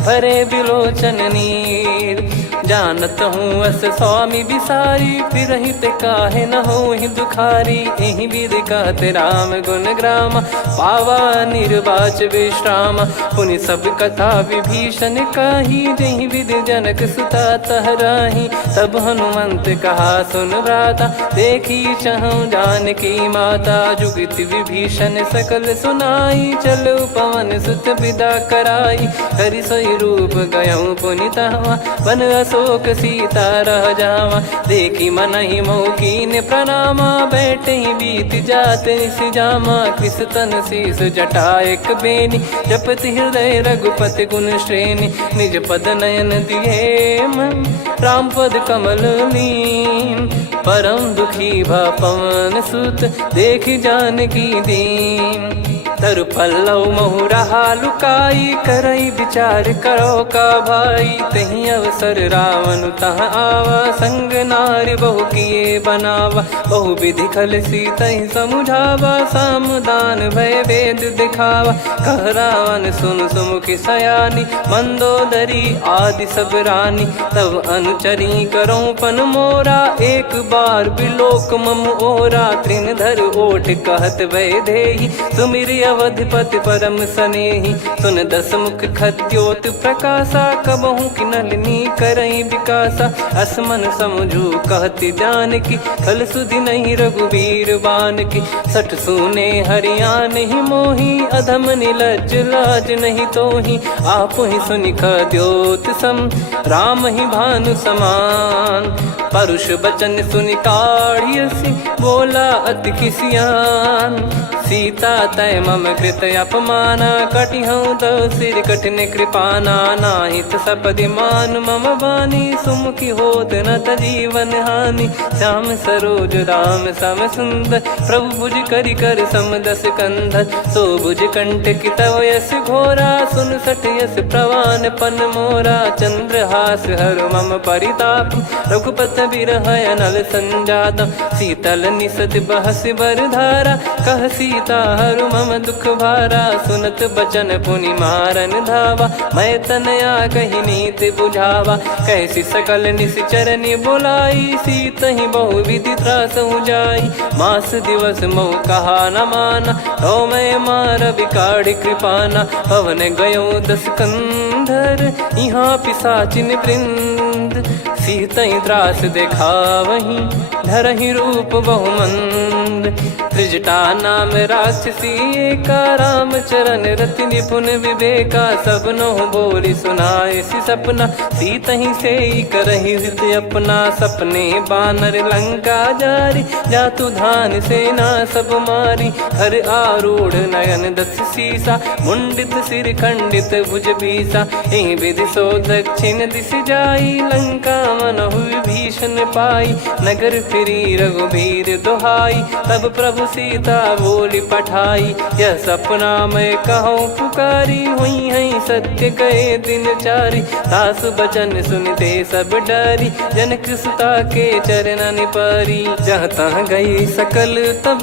भरे बिलोचन नीर। जानत हूँ अस स्वामी बिसारी, फिर हित काहे न हो ही दुखारी। एहि विध कहते राम गुण ग्राम, पावा निर्वाच विश्राम। पुनि सब कथा विभीषण काही, जहि विध जनक सुता तहराही। तब हनुमंत कहा सुन भ्राता, देखी चहु जानकी माता। जुगति विभीषण सकल सुनाई, चलो पवन सुत विदा कराई। हरि सोई रूप गयऊँ पुनि तहवा, वन अशोक सीता रह जावा। देखी मनहि मौकीन प्रणामा, बैठे ही बीत जात निस जामा। कृस तन शीस जटा एक बेनी, जपति हृदय रघुपति गुण श्रेणी। निज पद नयन दिए मन, राम पद कमल लीन। परम दुखी भा पवन सुत, देखि जानकी दीन। तरु पल्लव महु रहा लुकाई, करई विचार करो का भाई। तहि अवसर रावण तह आवा, संग नारी बहु किए बनावा। बहु विधि खल सीतहि समुझावा, सामदान भय वेद दिखावा। कह रावण सुन सुमुखि सयानी, मंदोदरी आदि सब रानी। तब अनुचरी करो पन मोरा, एक बार बिलोक मम ओरा। तृण धर ओठ कहत भय देहि, सुमिर अवधिपति परम सनेहि। सुन दस मुख खद्योत प्रकाशा, कबहु की नलिनी करई विकासा। असमन समझू कहती जानकी, खल सुधि नहीं रघुवीर बान की। सठ सुने हरियाण ही मोही, अधम निलज्ज लाज नहीं तोही। आप ही सुनि खद्योत सम, राम ही भानु समान। परुष बचन सुनि काढ़ियसी, बोला अति किसियान। सीता तय मम कृत अपमाना, कटिहऊँ तो सिर कठिन कृपाना। नाहित सपदि मान मम बानी, सुमुखी होत न जीवन हानि। श्याम सरोज राम सम सुंदर, प्रभु भुज करि कर सम दस कंधर। सो भुज कंठ की तव यस घोरा, सुन सठ यस प्रवान पन मोरा। चंद्रहास हर मम परिताप, रघुपत बिरह अनल संजात। शीतल निसत बहस बर धारा, कह सीता हरु मम दुख भारा। सुनत बचन पुनि मारन धावा, मैं तनया कही नीति बुझावा। कैसी सकल निश्चरनि बुलाई, सीतहि बहु विधि त्रासहु जाई। मास दिवस मोह कहा न माना, तो मैं मार बिकाढ़ कृपाना। पवन गयो दस कंधर, यहाँ पिशाचिन वृंद। सीतहि त्रास देखावहीं, धरहि रूप बहुमंद। त्रिजटा नाम राक्षसी एका, राम चरण रति निपुण विवेका। सब नोह बोली सुनाए सि सपना, सीतहि सेई करहि हित अपना। सपने बानर लंका जारी, जातु धान सेना सब मारी। हर आरूढ़ नयन दस सीसा, मुंडित सिर खंडित भुज बीसा। एहि विधि सो दक्षिण दिश जाई, लंका मनहु विभीषण पाई। नगर फिरी रघुबीर दुहाई, तब प्रभु सीता बोली पठाई। यह सपना मैं कहूँ पुकारी, हुई है सत्य गए दिन चारी। सास बचन सुनते सब डरी, जनक सुता के चरण पारी। जहाँ तहाँ गई सकल तब,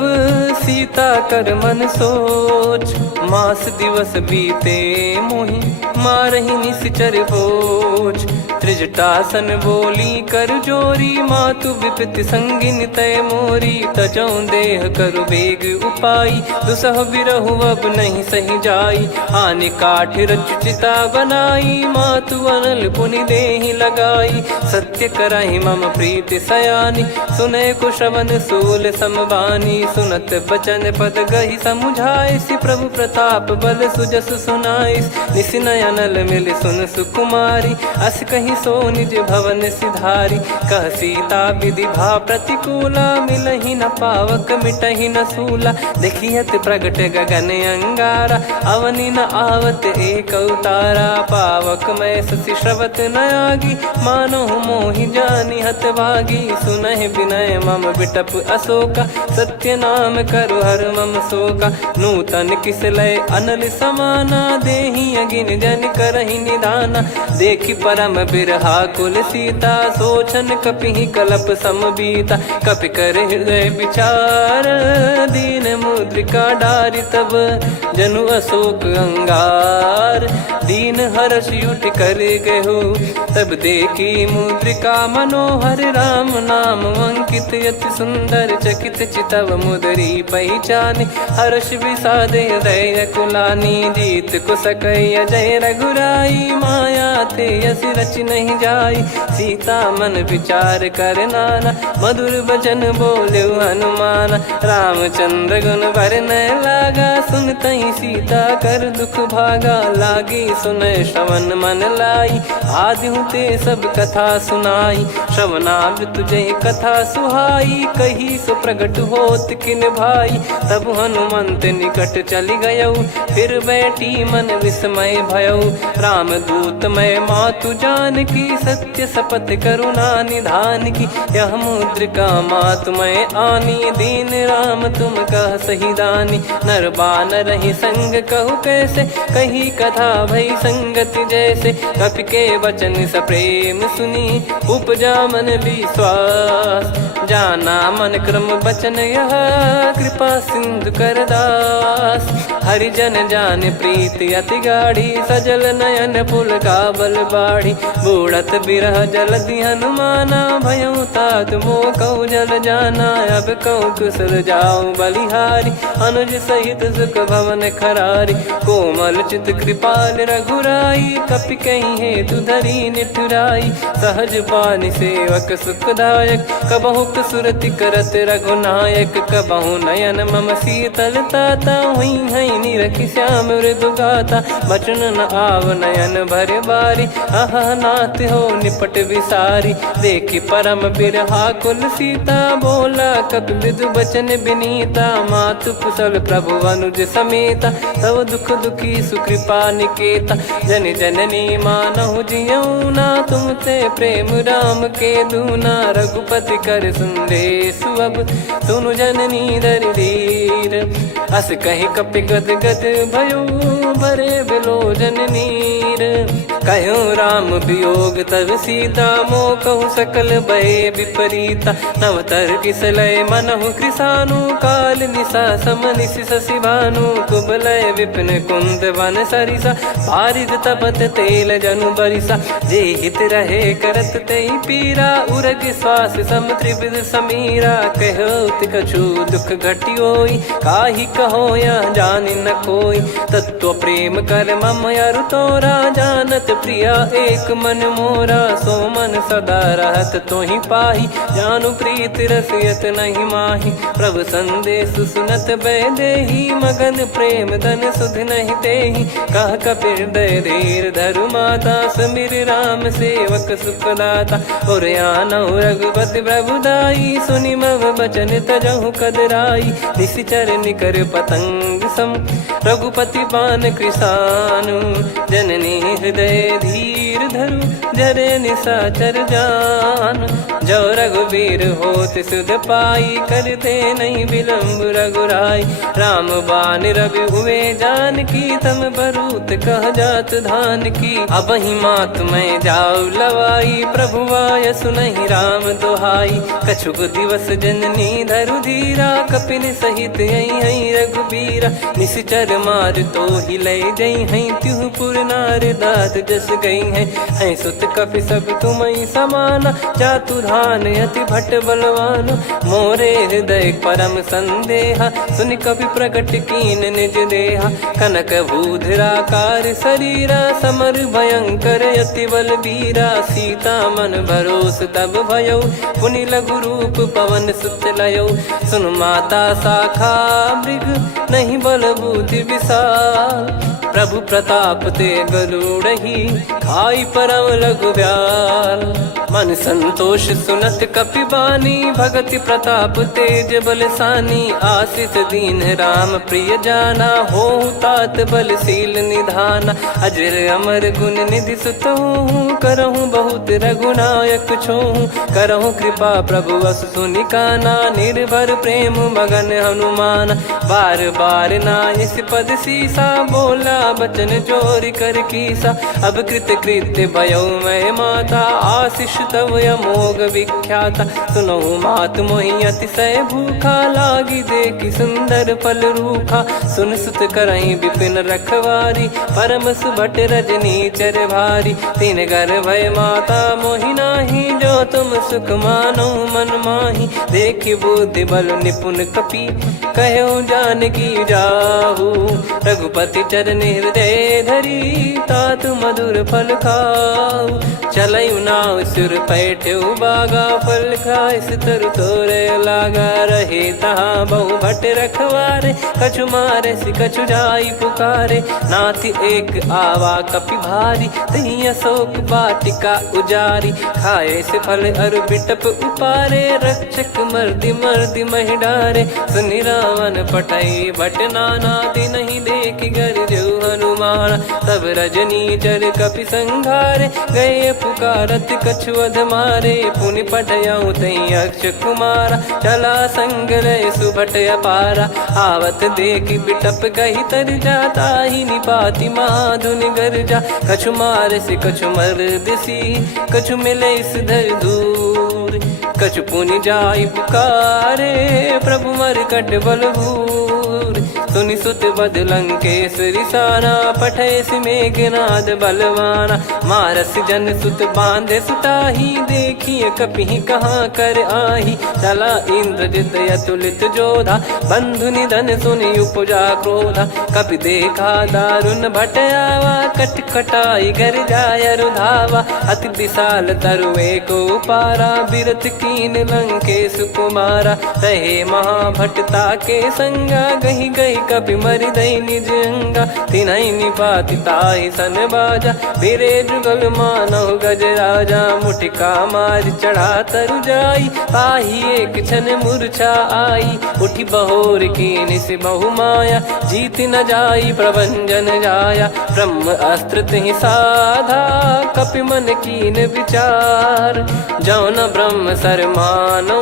सीता कर मन सोच। मास दिवस बीते मोहि, मारहि निश्चर भोज। त्रिजटासन बोली कर जोरी, मातु विपति संगिन तय मोरी। तजौ देह करु बेग उपाई, दुसह बिरहु अब नहीं सही जाई। आने काठ रचिता बनाई, मातु अनल पुनि देहि लगाई। सत्य करहि मम प्रीति सयानी, सुनय को श्रवण सूल समबानी। सुनत बचन पद गहि समुझाइसि, प्रभु प्रताप बल सुजस सुनाइस। निसिनय अनल मिल सुन सुकुमारी, अस कहि रही सो निज भवन सिधारी। कह सीता विधि भा प्रतिकूला, मिलहि न पावक मिटहि न सूला। देखियत प्रगट गगन अंगारा, अवनि न आवत एक उतारा। पावक मैं शशि श्रवत न आगी, मानो मोहि जानि हत भागी। सुनहि विनय मम बिटप अशोका, सत्य नाम करु हर मम शोका। नूतन किस लय अनल समाना, देहि अगिन जन करहि निदाना। देखि परम बिरहा कुल सीता, सोचन कपिहि कलप समबीता। कपि कर हृदय विचार, दीन मुद्रिका डारि तब। जनु अशोक अंगार, दीन हर्ष उठ कर गहु। तब देखी मुद्रिका मनोहर, राम नाम अंकित अति सुंदर। चकित चितव मुदरी पहचान, हर्ष विषाद हृदय कुलानी। जीत को सकय जय रघुराई, माया थे यस रच नहीं जाई। सीता मन विचार कर नाना, मधुर वचन बोले हनुमान। रामचंद्र गुण बरनय लागा, सुनतहि सीता कर दुख भागा। लागी सुनय श्रवण मन लाई, आदिहु ते सब कथा सुनाई। श्रवणामृत जय कथा सुहाई, कही सो प्रगट होत किन भाई। तब हनुमंत निकट चली गयौ, फिर बैठी मन विस्मय भयौ। राम दूत मैं मातु जानकी, सत्य शपथ करुणा निधान की। यह मुद्रिका मातु मैं आनी, दीन राम तुम कह सही दानी। नर बानर ही संग कहु कैसे, कही कथा भई संगति जैसे। कपि के वचन सप्रेम सुनी, उपजा मन विश्वास। जाना मन क्रम बचन यह, कृपा सिंधु कर दास। हरिजन जान प्रीति अति गाढ़ी, सजल नयन पुल का बल बाढ़ी। बूढ़त बिरह जलधि हनुमाना, भयउ तात मोह कहु जल जाना। अब कहु कुशल जाऊं बलिहारी, अनुज सहित सुख भवन खरारी। कोमल चित कृपाल रघुराई, कपि कहीं हेतु धरी निठुराई। सहज पानि सेवक सुखदायक, कबहु सुरति करत रघुनायक। कबहु नयन मम शीतल ताता, हुई हई निरखि श्याम मृदु गाता। बचन न आव नयन भर बारी, अह नाथ हो निपट विसारी। देखि परम बिरहा कुल सीता, बोला कपि विदु बचन बिनीता। मातु कुशल प्रभु अनुज समेता, तव दुख दुखी सुकृपा निकेता। जन जननी मानहु जियऊ ना, तुम ते प्रेम राम के दूना। रघुपति कर संदेशु अब, सुनु जननी दरि धीर। अस कहि कपि गद गद भयो, भरे बिलोचन नीर। कहूँ राम वियोग तब सीता, मोह कहूँ सकल भय विपरीता। नवतर किसलय मनहु कृसानु, काल निशा समनिशि शशि भानु। कुबलय विपिन कुंद वन सरिसा, पारिद तपत तेल जनु बरिसा। जे हित रहे करत तेहि पीरा, उरग श्वास सम त्रिविध समीरा। कहो कछु दुख घटियोई, काहि कहो या जानि न कोई। तत्व प्रेम कर मम अरु तोरा, जानत प्रिया एक मन मोरा। सो मन सदा रहत तोहि पाहि, जानु प्रीत रसियत नहीं माहि। प्रभु संदेश सुनत बैदेहि, मगन प्रेम धन सुध नहीं तेहि। कह कपिर हृदय धीर धरु माता, सुमिर राम सेवक सुखदाता। और आनहु रघुपति प्रभुदाई, सुनि मम बचन तजहु कदराई। निशिचर निकर पतंग सम, रघुपति पान कृसानु। जननी हृदय धीर धरु, जरे निशाचर जान। जो रघुवीर होत सुध पाई, करते नहीं विलंब रघुराई। राम बान रवि हुए जानकी, तम बरूत कह जात धान की। अब ही मात मैं जाऊ लवाई, प्रभु आय सुनहि राम दोहाई। कछुक दिवस जननी धरु धीरा, कपिन सहित यही रघुबीरा। निशिचर मार तो ही ले जई हैं, त्युह पुर नार दात जस गई हैं। सुत कपि सब तुमहि समाना, जातु धान अति भट बलवान। मोरे हृदय परम संदेहा, सुनि कपि प्रकट कीन निज देहा। कनक भूधराकार शरीरा, समर भयंकर अति बलबीरा। सीता मन भरोस तब भयो, पुनि लघु रूप पवन सुत लयो। सुन माता शाखा मृग नहीं बल बुद्धि विशाल, प्रभु प्रताप ते गरुड़हि खाई परम लघु ब्याल। मन संतोष सुनत कपि बानी, भगति प्रताप तेज बलसानी। आशीष दीन राम प्रिय जाना, होहु तात बलशील निधाना। अजर अमर गुण निधि सुत हूँ, करहूँ बहुत रघुनायक छोहूँ। करहूँ कृपा प्रभु अस सुनि काना, निर्भर प्रेम मगन हनुमान। बार बार नायस पद सीसा, बोला बचन चोरी कर कीसा। अब कृत कृत्य भयो मैं माता, आशीष तव अमोघ विख्याता। सुनो मात मोहि अतिशय भूखा, लागी देखी सुंदर फल रूखा। सुन सुत करई विपिन रखवारी, परम सुभट रजनी चर भारी। तीन घर भय माता मोहि नाही, जो तुम सुख मानो मन माही। देखी बुद्धि बल निपुण कपि, कहो जानकी जाहू। रघुपति चरण हृदय धरी, तात मधुर फल खाऊ। चलऊ नाव सुर पैठऊ बागा, फल खाइस तरु तोरे लागा। रहे तहाँ बहु भट रखवारे, कछु मारे सि कछु जाई पुकारे। नाथ एक आवा कपि भारी, तही अशोक वाटिका उजारी। खाए से फल अरु बिटप उपारे, रक्षक मर्दि मर्दि महि डारे। सुनि रावण पटई भट नाना, तिनहि देखि गरजऊ हनुमान। तब रजनी चर कपि संघारे, गए पुकारत कछु अध मारे। पुनि पटयऊ तई अक्ष कुमारा, चला संग लय सुभट अपारा। आवत देखि बिटप गही तर जाता, ही निपाति माधुनि गर्जा। कछु मार से कछु मर्दिसी, कछु मिले इस धर दूर। कछु पुनि जाई पुकारे, प्रभु मरकट बलभूर। सुनि सुत बद लंकेश्वरी साना, पठय मेघनाद बलवाना। मारस जन सुत बांधे सुताही, देखिए कपि कहाँ कर आही। चला इंद्रजित अतुलित जोधा, बंधु निधन सुनि उपजा क्रोधा। कपि देखा दारुण भट आवा, कट कटाई घर जाय रुधावा। अति विशाल तरुए को पारा, बिरत कीन लंकेश कुमारा। रहे महाभटता के संगा, गही गही कपि मरि दई निज अंगा। तिन्हि निपाति ताहि सन बाजा, फिरे जुगल मानव गज राजा। मुटिका मार चढ़ा तरु जाई, ताहि एक क्षण मूर्छा आई। उठी बहोर कीन से बहु माया, जीत न जाई प्रभंजन जाया। ब्रह्म अस्त्र तिहि साधा, कपि मन कीन विचार। जौ न ब्रह्म सर मानौ,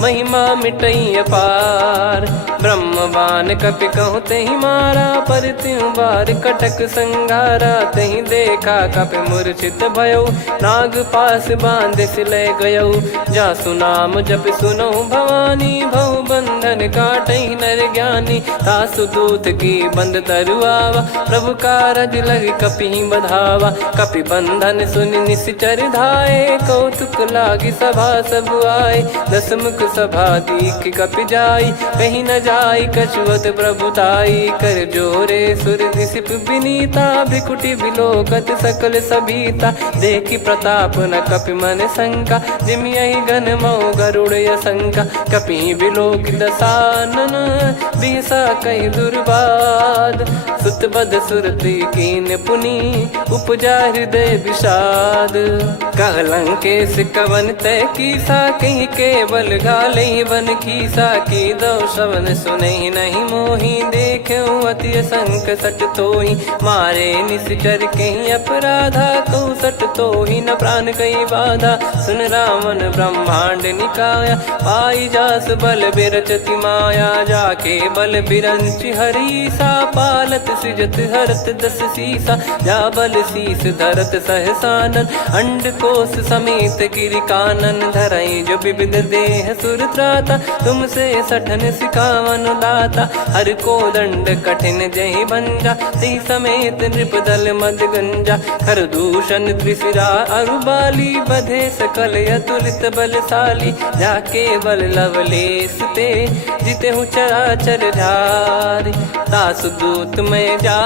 महिमा मिटई अपार। ब्रह्मवान कपि कहु तहि मारा, पर त्यों बार कटक संगारा। तहि देखा कपि मूर्छित भयो, नाग पास बांध सिले गयो। जा सुनाम जप सुनो भवानी, भव बंधन काटहि नर ज्ञानी। तासु दूत की बंद तरुआवा, प्रभु कारज लग कपि बधावा। कपि बंधन सुनि निश्चर धाये, कौतुक लागी सभा सब आए। दस मुख सभा दीख कपि जाई, कहीं न जाई कछुअत प्रभुताई। कर जोरे सुर दिसिप विनीता, भ्रिकुटि बिलोकत सकल सबीता। देखि प्रताप न कपि मन शंका, जिमियहि घन मऊ गरुड़ असंका। कपि बिलोक दसानन, बिहसा कहि दुर्बाद। सुत बद सुरति कीन पुनि, उपजा हृदय विषाद। कह लंकेश कवन तय कीसा, कहीं केवल घाले बन खीसा। की दो शवन सुनहि नहीं मोही, देखऊं अति संक सट तोहि। मारे निश्चर कहीं अपराधा, कहूँ सट तोहि न प्राण कहीं बाधा। सुन रावण ब्रह्मांड निकाया, पाई जास बल बिरचति माया। जाके बल बिरंच हरीसा, पालत सृजत हरत दस सीसा। जा बल शीस धरत सहसानन, अंड कोश समेत गिरि कानन। धरई जो विविध देह सुर त्राता, तुमसे सठन सिखावन दाता। हर को दंड कठिन जहि भंजा, ती समेत नृप दल मद गंजा। खर दूषण त्रिशिरा अरुबाली, बधे सकल अतुलित बलशाली। जाके बल लवलेश ते, जिते हूँ चराचर झारी। दास दूत में जा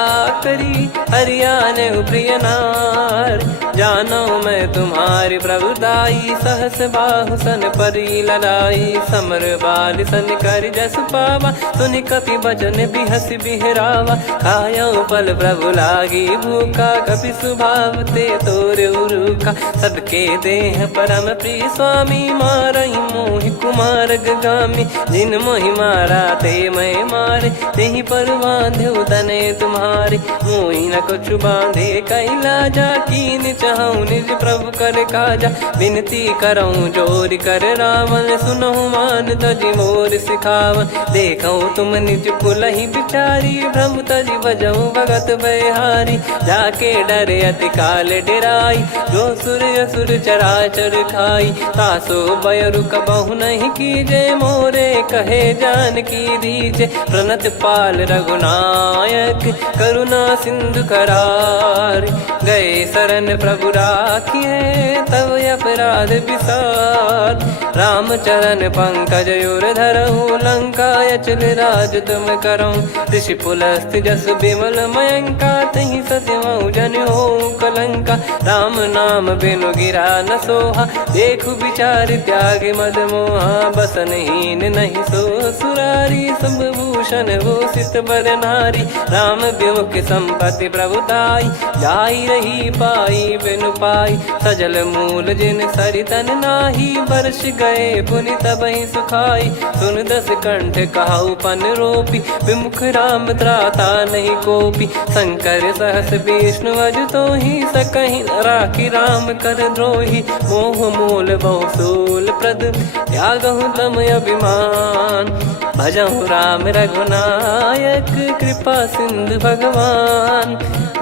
करी, हरियाने प्रिय नार। जानो मैं तुम्हारी प्रभुताई। सहस बाहु सन परी ललाई, समर बाल सन कर जस पावा। सुनि कपि बचन बिहस बिहरावा, खायो पल प्रभु लागी भूखा। कपि स्वभाव ते तोरे उरुखा, सबके देह परम प्रिय स्वामी। मारई मोहि कुमार गगामी, जिन मोहि मारा ते मैं मारे। तेहि पर बांधो तने तुम्हारे, मोहि न कुछ बांधे कैला जा। कीन चाहूं निज प्रभु कर काजा, विनती करऊं जोर कर रावण। सुनहु मान तजि मोर सिखावन, देखऊं तुम निज कुलहि बिचारी। भ्रम तजि बजऊं भगत बहारी, जाके डरे अति काल डेराई। जो सुर असुर चराचर खाई, तासो बयरु कबहु नहीं कीजे। मोरे कहे जान की दीजे, प्रणत पाल रघुनायक करुणा सिंधु करार। गए शरण प्रभु राखिए, तब अपराध विसार। राम चरण पंकज उर धरऊं, लंका अचल राज तुम करऊं। ऋषि पुलस्त जस विमल मयंका, तहि सत्यमऊ जन हो कलंका। राम नाम बिनु गिरा न सोहा, देखु विचार त्याग मद मोहा। बसनहीन नहीं सो सुरारी, सब भूषण भूषित बर नारी। राम विमुख संपत्ति प्रभुताई, जाई रही पाई बिनु पाई। सजल मूल जिन सरितन नाही, वर्ष गए पुनि तबहि सुखाई। सुन दस कंठ कहाऊ पन रोपी, विमुख राम त्राता नहीं कोपी। शंकर सहस विष्णु अज तो ही, सकहि न राखी राम कर द्रोही। मोह मूल बहु सूल प्रद, त्यागहु तम अभिमान। भजहु राम रघुनायक, कृपा सिंधु भगवान।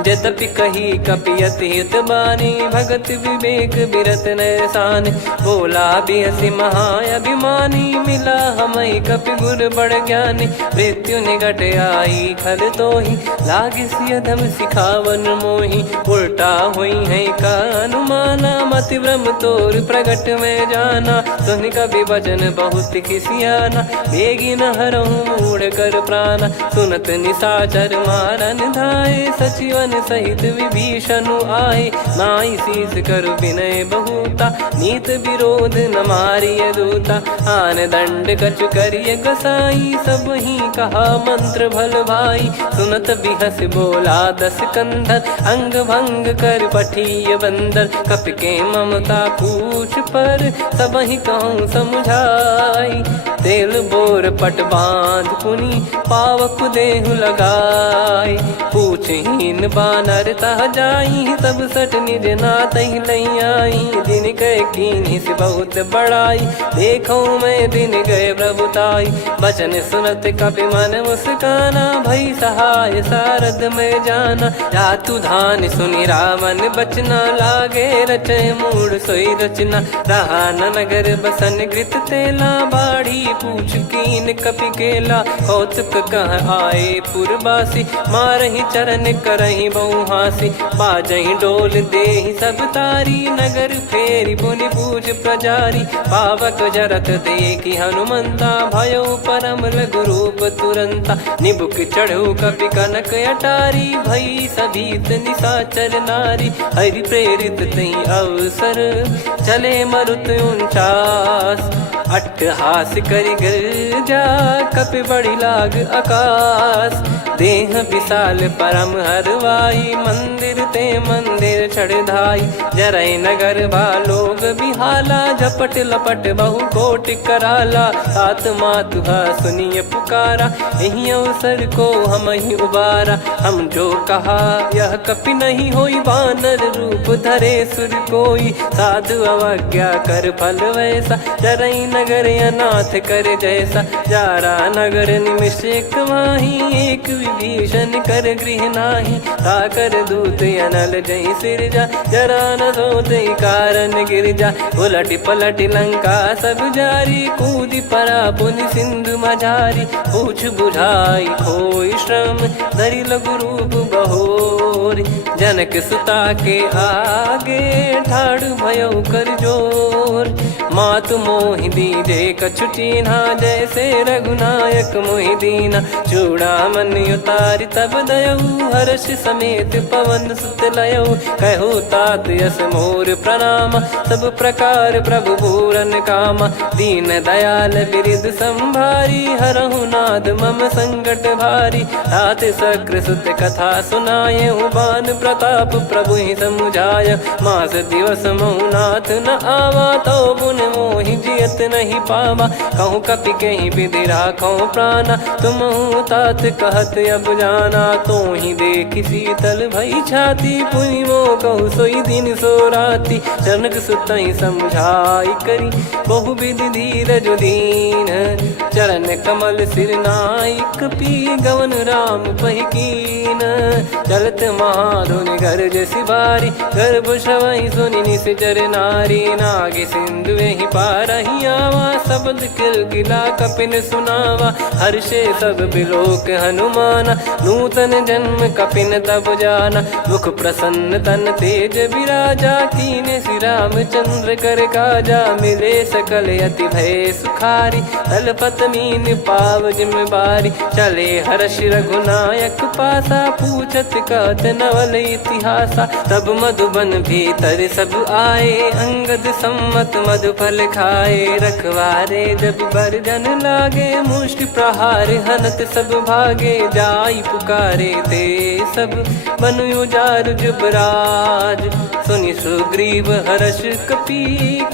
यद्यपि कही कपियति हित बानी, भगत विवेक बिरत नैसान। बोला बिहसी महाअभिमानी, मिला हमई कपि गुर बड़ ज्ञानी। मृत्यु निकट आई खल तोहि, लागे सियधम सिखावन मोहि। उल्टा हुई है का अनुमाना, मति भ्रम तोर प्रगट में जाना। सुन कवि वचन बहुत खिसियाना, बेगी न हरहु मूढ़ कर प्राणा। सुनत निशाचर मारन धाये, सचिवन सहित विभीषणु आए। नाई शीस कर विनय बहुता, नीत विरोध न मारिय दूता। आन दंड कछु करिय गसाई, सब ही कहा मंत्र भल भाई। सुनत बिहस बोला दस कंधर, अंग भंग कर पठिय बंदर। कपि के ममता पूछ पर, सब ही कहूँ समझाई। तेल बोर पट बांध पुनि, पावक देहु लगाई। पूछहीन बानर तह जाई, सब सट निज नातहि लई आई। दिन गए कीन्ही से बहुत बड़ाई, देखो मैं दिन गए प्रभुताई। बचन सुनत कपि मन मुस्काना, भई सहाय सारद में जाना। जातु धान सुनि रावण बचना, लागे रचे मूढ़ सोई रचना। रहा न नगर बसन कृत तेला, बाड़ी पूछ कीन कपि केला। कौतुक कह आए पुरबासी, मारहि चरण करहि बहु हासी। बाजहि डोल देहि सब तारी, नगर फेरी पुनि पूज प्रजारी। पावक जरत देखि हनुमंता, भयो परम लघु रूप तुरंता। निबुक चढ़ऊ कपि कनक अटारी, भई सभीत निशाचर नारी। हरि प्रेरित तहि अवसर, चले मरुत 49। अट्टहास करि गिरजा, कपि बड़ी लाग आकाश। देह विशाल परम हरवाई, मंदिर ते मंदिर चढ़धाई। जरई नगर भालोग बिहाला, झपट लपट बहु कोट कराला। सात मातुहा सुनिय पुकारा, यही अवसर को हम ही उबारा। हम जो कहा यह कपि नहीं होई, वानर रूप धरे सुर कोई। साधु अवज्ञा कर फल वैसा, जरई नगर अनाथ कर जैसा। जारा नगर निमिष एक माही, एक विभीषण कर गृह नाही। ताकर दूत अनल जय सिरजा, जरा न सोते कारण गिरजा। उलट पलट लंका सब जारी, कूद परा पुनि सिंधु मझारी। पूछ बुझाई खोई श्रम, धरि लघु रूप बहोरी। जनक सुता के आगे, ठाड़ भयो कर जोर। मातु मोहि दीजे कछु चीन्हा, जैसे रघुनायक मोहि दीना। चूड़ामणि उतारि तब दयऊ, हर्ष समेत पवन सुत लयऊ। कहु तात यस मोर प्रणाम, सब प्रकार प्रभु पूरन कामा। दीन दयाल बिरिद संभारी, हरहु नाद मम संकट भारी। तात सक्र सुत कथा सुनाये, बान प्रताप प्रभु ही समुझाय। मास दिवस महु नाथ न आवा, तो पुन मोहि जियत नहीं पावा। कहूँ कपि कहीं विधि राखो प्राणा, तुम तात कहत अब जाना। तो ही देखी शीतल भई छाती, पुनि मो कहु सोई दिन सो राती। जनक सुतहि समझाई करी, बहु विधि धीरज दीन। चरण कमल सिर नाई, कपि गवन राम पहिकीन। चलत महाधुनि गरज सिबारी, गर्भ श्रवहि सुनि निश्चर नारी। नागे सिंधु ही पारहि आवा, शब्द किलकिला कपिन सुनावा। हर्षे सब बिलोक हनुमाना, नूतन जन्म कपिन तब जाना। मुख प्रसन्न तन तेज विराजा, कीने श्री रामचंद्र कर काजा। मिले सकल अति भय सुखारी, तलपत मीन पाव जिम्मेवारी। चले हर्ष रघुनायक पासा, पूछत कहत नवल इतिहासा। तब मधुबन भीतर सब आए, अंगद सम्मत मधुफल खाए। रखवारे जब बरजन लागे, मुष्टि प्रहार हनत सब भागे। जाई पुकारे ते सब, बनु उजारु जुबराज। सुनि सुग्रीव हर्ष कपि,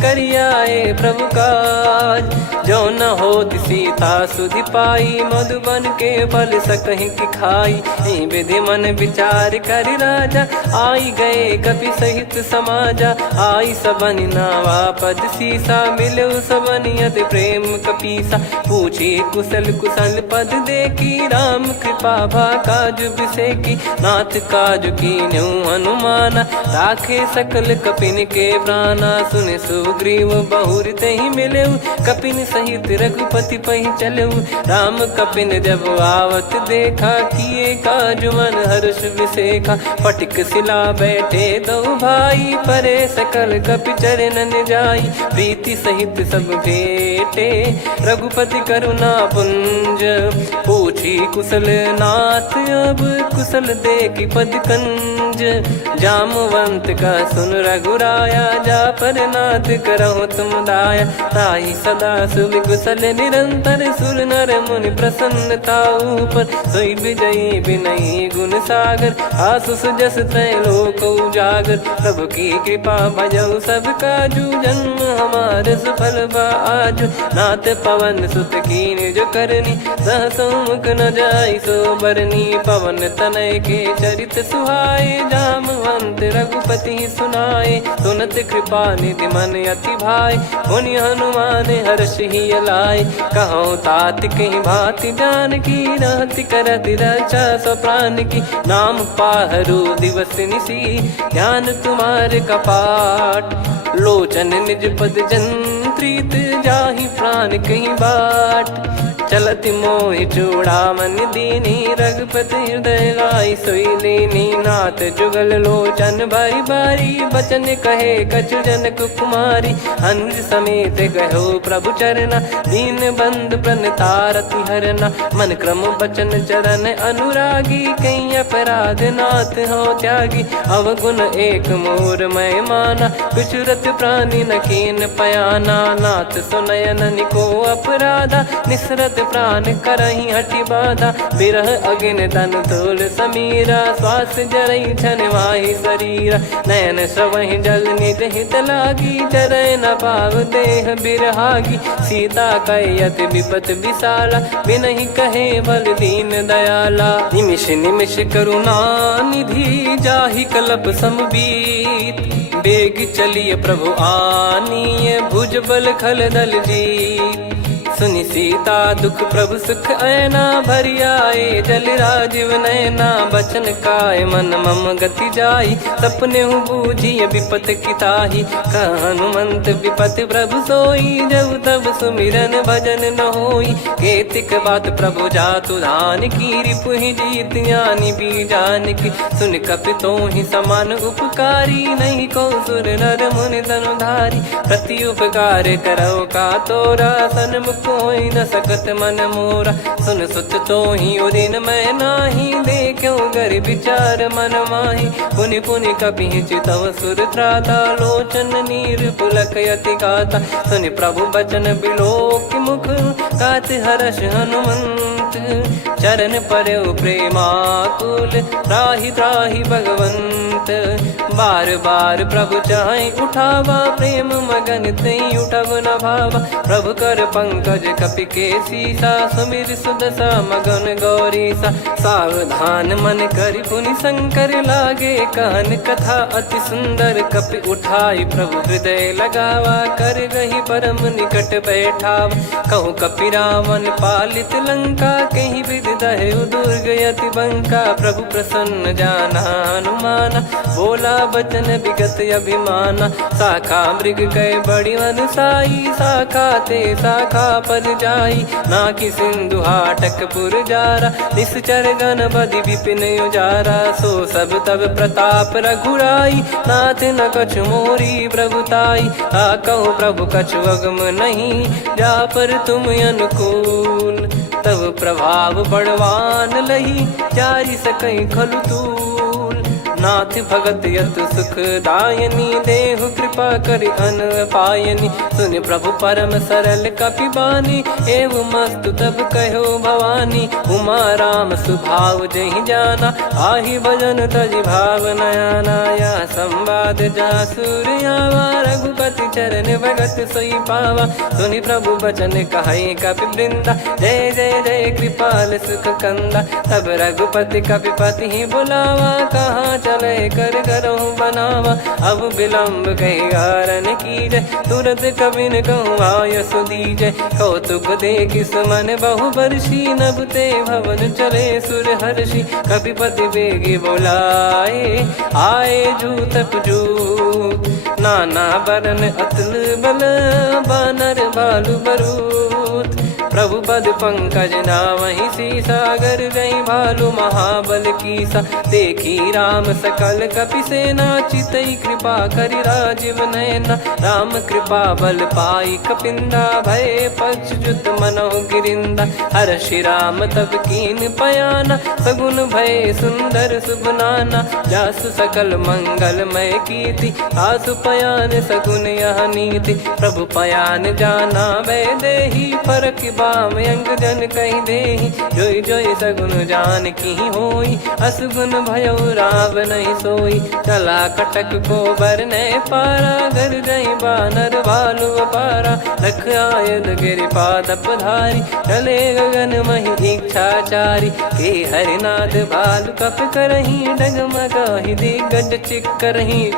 करियाए प्रभु काज। जो न होत सीता सुधि पाई, मधुबन के फल सकहि की खाई। विधि मन विचार करि राजा, आई गए कपि सहित समाजा। आई सबनि नावा पद सीसा, मिलौ सबनि अति प्रेम कपीसा। पूछी कुशल कुशल पद देखी, राम कृपा भा काज बिसेकी। नाथ काज कीन्हु हनुमाना, राखे सकल कपिन के प्राणा। सुन सुग्रीव बहुर तेहि मिलेऊ, कपिन सहित रघुपति पहि चलेऊ। राम कपिन जब आवत देखा, किए काज मन हर्ष विसेखा। फटिक सिला बैठे दो भाई, परे सकल कपि चरणन जाई। प्रीति सहित सब भेटे, रघुपति करुणा पुंज। पूछी कुशल नाथ, अब कुशल देखि पद कंज। जामवंत का सुन रघुराया, जा पर नाथ करहु तुम दाया। ताहि सदा सुभि कुशल निरंतर, सुर नर मुनि प्रसन्नता ऊपर। सोई विजयी विनयी गुण सागर, आसु सुजस त्रैलोक उजागर। प्रभु की कृपा भजऊ सब काजू, जन्म हमार सफल बा आजु। नाथ पवन सुत कीन्ह जो करनी, सहसो मुख न जाई सो बरनी। पवन तनय के चरित सुहाए, जामवंत रघुपति सुनाए। सुनत कृपा निधि मन अति भाई, मुनि हनुमान हर्ष ही लाए। कहो तात कहीं भांति जान की, रहति करति रक्षा सो प्राण की। नाम पाहरु दिवस निसी, ध्यान तुम्हारे कपाट। लोचन निज पद जंत्रित, जाहि प्राण कहीं बाट। चलति मोहि चूड़ामणि दीनी, रघुपति हृदय लाई सोई लीनी। नाथ जुगल लोचन बारी बारी, बचन कहे कछु जनक कुमारी। अनुज समेत गयो प्रभु चरना, दीन बंद प्रणतारति हरना। मन क्रम बचन चरण अनुरागी, कहीं अपराध नाथ हो त्यागी। अवगुण एक मोर मैं माना, कुछुरत प्राणी न कीन पयाना। नाथ सुनयन निको अपराधा, निसरत प्राण करहि हटि बाधा। बिरह अगिन तन तोल समीरा, श्वास जरई छन माहि शरीरा। नयन श्रवहि जल निज हित लागी, जरय न पाव देह बिरहागी। सीता कयत विपत विशाला, बिनहि कहे बल दीन दयाला। निमिष निमिष करुणा निधि, जाहि कल्प समबीत। बेग चलिए प्रभु आनीय, भुज बल खल दल जीत। सुनि सीता दुख प्रभु सुख ऐना, भरि आए जल राजीव नैना। बचन काय मन मम गति जाई, सपने हूँ बूझी विपत किताही। हनुमंत विपत प्रभु सोई, जब तब सुमिरन भजन न होई। केतिक बात प्रभु जातु धान की, रिपु ही जीत ज्ञानी बीजान की। सुन कपि तो ही समान उपकारी, नहीं को सुर नर मुनि तनुधारी। प्रति उपकार करो का तोरा, सन्मुख होई न सकत मन मोरा। सुन सुत तो ही उदिन मैं नाही, देखो गर विचार मन माही। पुनि पुनि कपि चितव सुर त्राता, लोचन नीर पुलक यति गाता। सुनि प्रभु बचन बिलोक मुख, गात हर्ष हनुमंत। चरण परयो प्रेमाकुल, त्राहि त्राहि भगवंत। बार बार प्रभु चाहि उठावा, प्रेम मगन तई उठब न भावा। प्रभु कर पंकज कपि के सीसा, सुमिर सुदशा मगन गौरीसा। सावधान मन करि पुनि शंकर, लागे कहन कथा अति सुंदर। कपि उठाई प्रभु हृदय लगावा, कर गही परम निकट बैठावा। कहूँ कपि रावण पालित लंका, कहीं विधि दहु दुर्ग यति बंका। प्रभु प्रसन्न जाना हनुमाना, बोला बचन विगत अभिमाना। शाखा मृग कह बड़ी अनुसाई, शाखा ते शाखा पर जाई। ना कि सिंधु हाटक पुर जारा, निश्चर गण बधि विपिन उजारा। सो सब तब प्रताप रघुराई, नाथ न कछु मोरी प्रभुताई। कहूँ प्रभु कछु अगम नहीं, जा पर तुम अनुकूल। तब प्रभाव बड़वान लही, जारी सकई खलु तूल। नाथ भगत यत सुख दायनी, देहु कृपा करि अन पायनी। सुन प्रभु परम सरल कपि बानी, एव मस्तु तब कहो भवानी। उमा राम सुभाव जहि जाना, आहि भजन तजि भाव नयाना। या संवाद जासुर आवा, रघुपति चरण भगत सोई पावा। सुनि प्रभु बचन कहै कपि वृंदा, जय जय जय कृपाल सुख कंदा। तब रघुपति कपि पति ही बुलावा, कहाँ चले कर करहु बनावा। अब विलम्ब कही कारण कीजय, तुरत कबिन कहूँ आयस दीजय। कौतुक देखि सुमन बहु बरसी, नभ ते भवन चले सुर हर्षि। कपिपति बेगी बोलाए, आए जूतक जूत। नाना बरन अतुल बल, बानर भालु बरूत। प्रभु पद पंकज नावहि सीसा, गर गई भालु महाबल कीसा। देखी राम सकल कपि सेना, चितई कृपा करि राजीव नयना। राम कृपा बल पाई कपिंदा, भय पक्ष जुत मनोह गिरिंदा। हर्षि राम तब कीन पयाना, सगुन भय सुंदर शुभ नाना। जासु सकल मंगलमय कीर्ति, आसु पयान सगुन यह नीति। प्रभु पयान जाना वै देहि, फरक बाम अंग जन कहि देहि। जोई जोई सगुन जान की होई, असगुन भयो राव नहीं सोई। चला कटक को बरने पारा, घर गई बानर भालु अपारा। लख आयद गिरिपाद पधारी, चले गगन महि इच्छाचारी। के हरिनाथ भालु कप करही, डगमगाहि दिग्गज चिक्करही।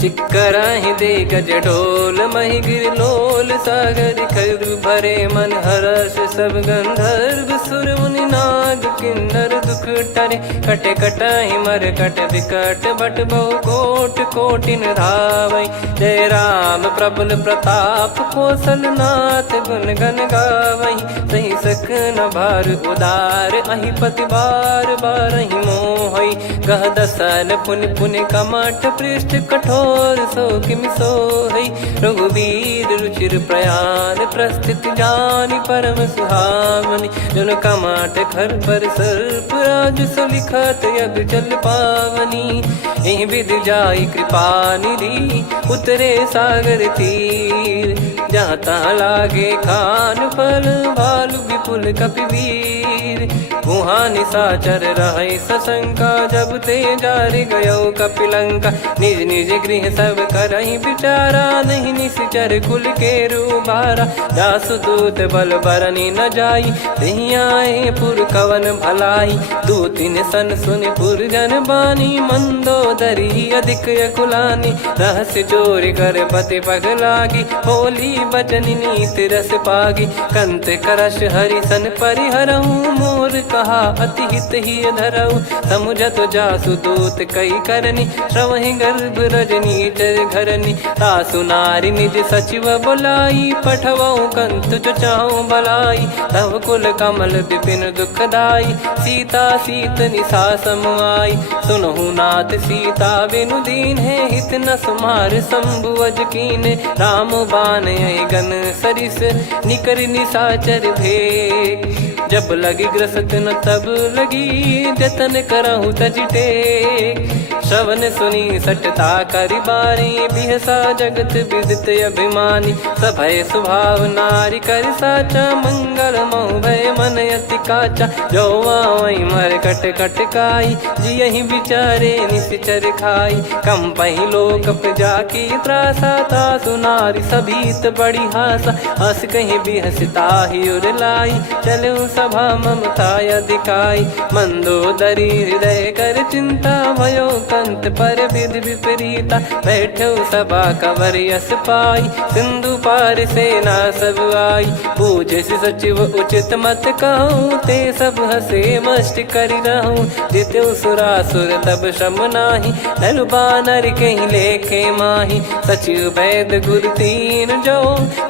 चिक्कराहि दे गज ढोल, महि गिर लोल। सागर खर भरे मन हर्ष, सब गंधर्व सुर मुनि नाग किन्नर दुख टरे। कटे कटाहि मर कट विकट, बट बहु कोट कोटिन धावै। जय राम प्रबल प्रताप, कौशल नाथ गुण गन गावै। सही सक न भार उदार, अहि पति बार बारहि मोहै। गह दसन पुनि पुनि कमठ, पृष्ठ कठोर सो किम सोहै। रघुवीर रुचिर प्रयाण, प्रस्थित जानि परम सुहावनी। जुन कमाट खर पर सर्प, राज सलिखत यग जल पावनी। एहि विधि जाई कृपा निधि, उतरे सागर तीर। जहाँ तहाँ लागे खान फल, भालु विपुल कपि वीर। वहाँ निशाचर रहै सशंका, जब ते जारि गयो कपिलंका। निज निज गृह सब करहि विचारा, नहीं निश्चर कुल के रूबारा। जासु दूत बल बरनी न जाई, तेहि आए पुर कवन भलाई। दूतिन सन सुन पुर जन बानी, मंदोदरी अधिक अकुलानी। रहस्य चोरी कर पति पग लागी, होली वचन नीति रस पागी। कंत करश हरिसन परिहरऊ मोर कहा अति हित ही धरऊ। समुझत जासु दूत कई करनी श्रवहि गर्भ रजनी चर घरनी। तासु नारी निज सचिव बुलाई पठवऊ कंत जो चाहूं भलाई। तव कुल कमल विपिन दुखदाई सीता सीत निशा समाई। सुनहु नाथ सीता बिनु दीन है हित न सुमार शंभु अज कीन। राम बाण गन सरिस निकर निशाचर भेग। जब लगी ग्रसत न तब लगी जतन करहु तज टेक। श्रवण सुनी सटता करि बारी बिहसा जगत विदित अभिमानी। सभय स्वभाव नारी कर साचा मंगल मऊ भय मन अति काचा। जो आवई मर कट कट काई जियहि बिचारे निश्चर खाई। कम पही लोक जाकी त्रासा तासु नारी सभीत बड़ी हासा। हस कहीं बिहसता ही उर लाई चलऊ सभा ममता अधिकाई। मंदोदरी हृदय कर चिंता भयो कंत पर विधि विपरीता। बैठो सभा कवर यस पाई सिंधु पार सेना सब आई। पूजे से सचिव उचित मत कहूँ ते सब हसे मष्ट करि रहूँ। जित्यु सुरासुर तब श्रम नाही नल बानर कहीं लेखे माही। सचिव वैद गुरु तीन जो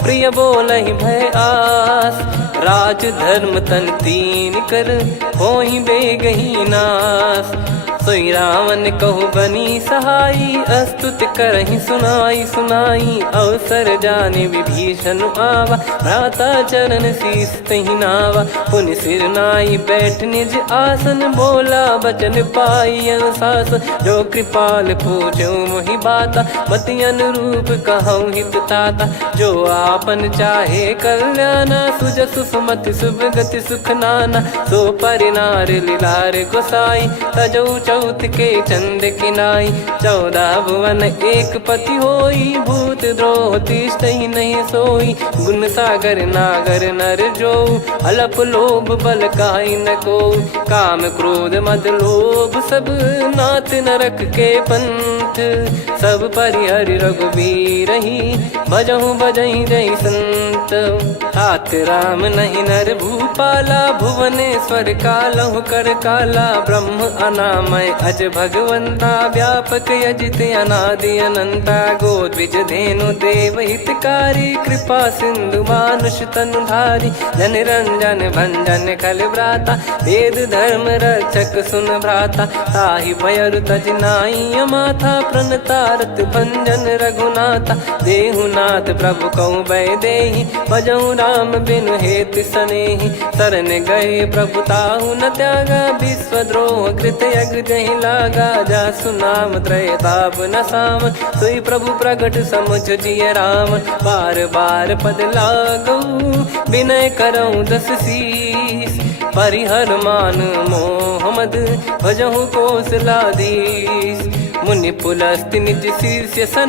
प्रिय बोलहि भय आस। राज धर्म तन तीन कर होहि बेगही नास। सोई रावण कहु बनी सहाई अस्तुत करहि सुनाई सुनाई। अवसर जाने विभीषण आवा भ्राता चरण शीस तहि नावा। पुनि सिर नाई बैठ निज आसन बोला बचन पाई अनुशासन। जो कृपाल पूछो मोहि बाता मति अनुरूप कहूँ हित ताता। जो आपन चाहे कल्याणा सुजसु सुमति शुभ गति सुख नाना। सो परिनार लीलार गोसाई तजौ चौथ के चंद किनाई। 14 भुवन एक पति होई भूत द्रोह तिष्ठहि नहीं सोई। गुण सागर नागर नर जो अलप लोभ बल काई न को। काम क्रोध मद लोभ सब नाथ नरक के पंथ। सब परिहरि रघुबीर ही भजहु भजहि जहि संत। तात राम नहीं नर भूपाला भुवनेश्वर कालहु कर काला। ब्रह्म अनामय अज भगवंता व्यापक यजित अनादि अनंता। गोद्विज धेनु देव हितकारी कृपा सिंधु मानुष तनुधारी। जन रंजन भंजन खल भ्राता वेद धर्म रक्षक सुन भ्राता। ताहि भयरु तज नाई माथा प्रणतारत भंजन रघुनाथा। देहुनाथ प्रभु कहु भय देहि भजहु राम बिनु हेत सनेहि। शरण गए प्रभु ताहु न त्यागा विश्वद्रोह कृत यज्ञ जहि लागा। जासु नाम त्रयताप न साम सोई प्रभु प्रगट समुझ जिय राम। बार बार पद लागऊ विनय करऊँ 10 शीस। परिहर मान मोह मद भजहु कौशलाधीश। मुनि पुलस्त्य निज शिष्य सन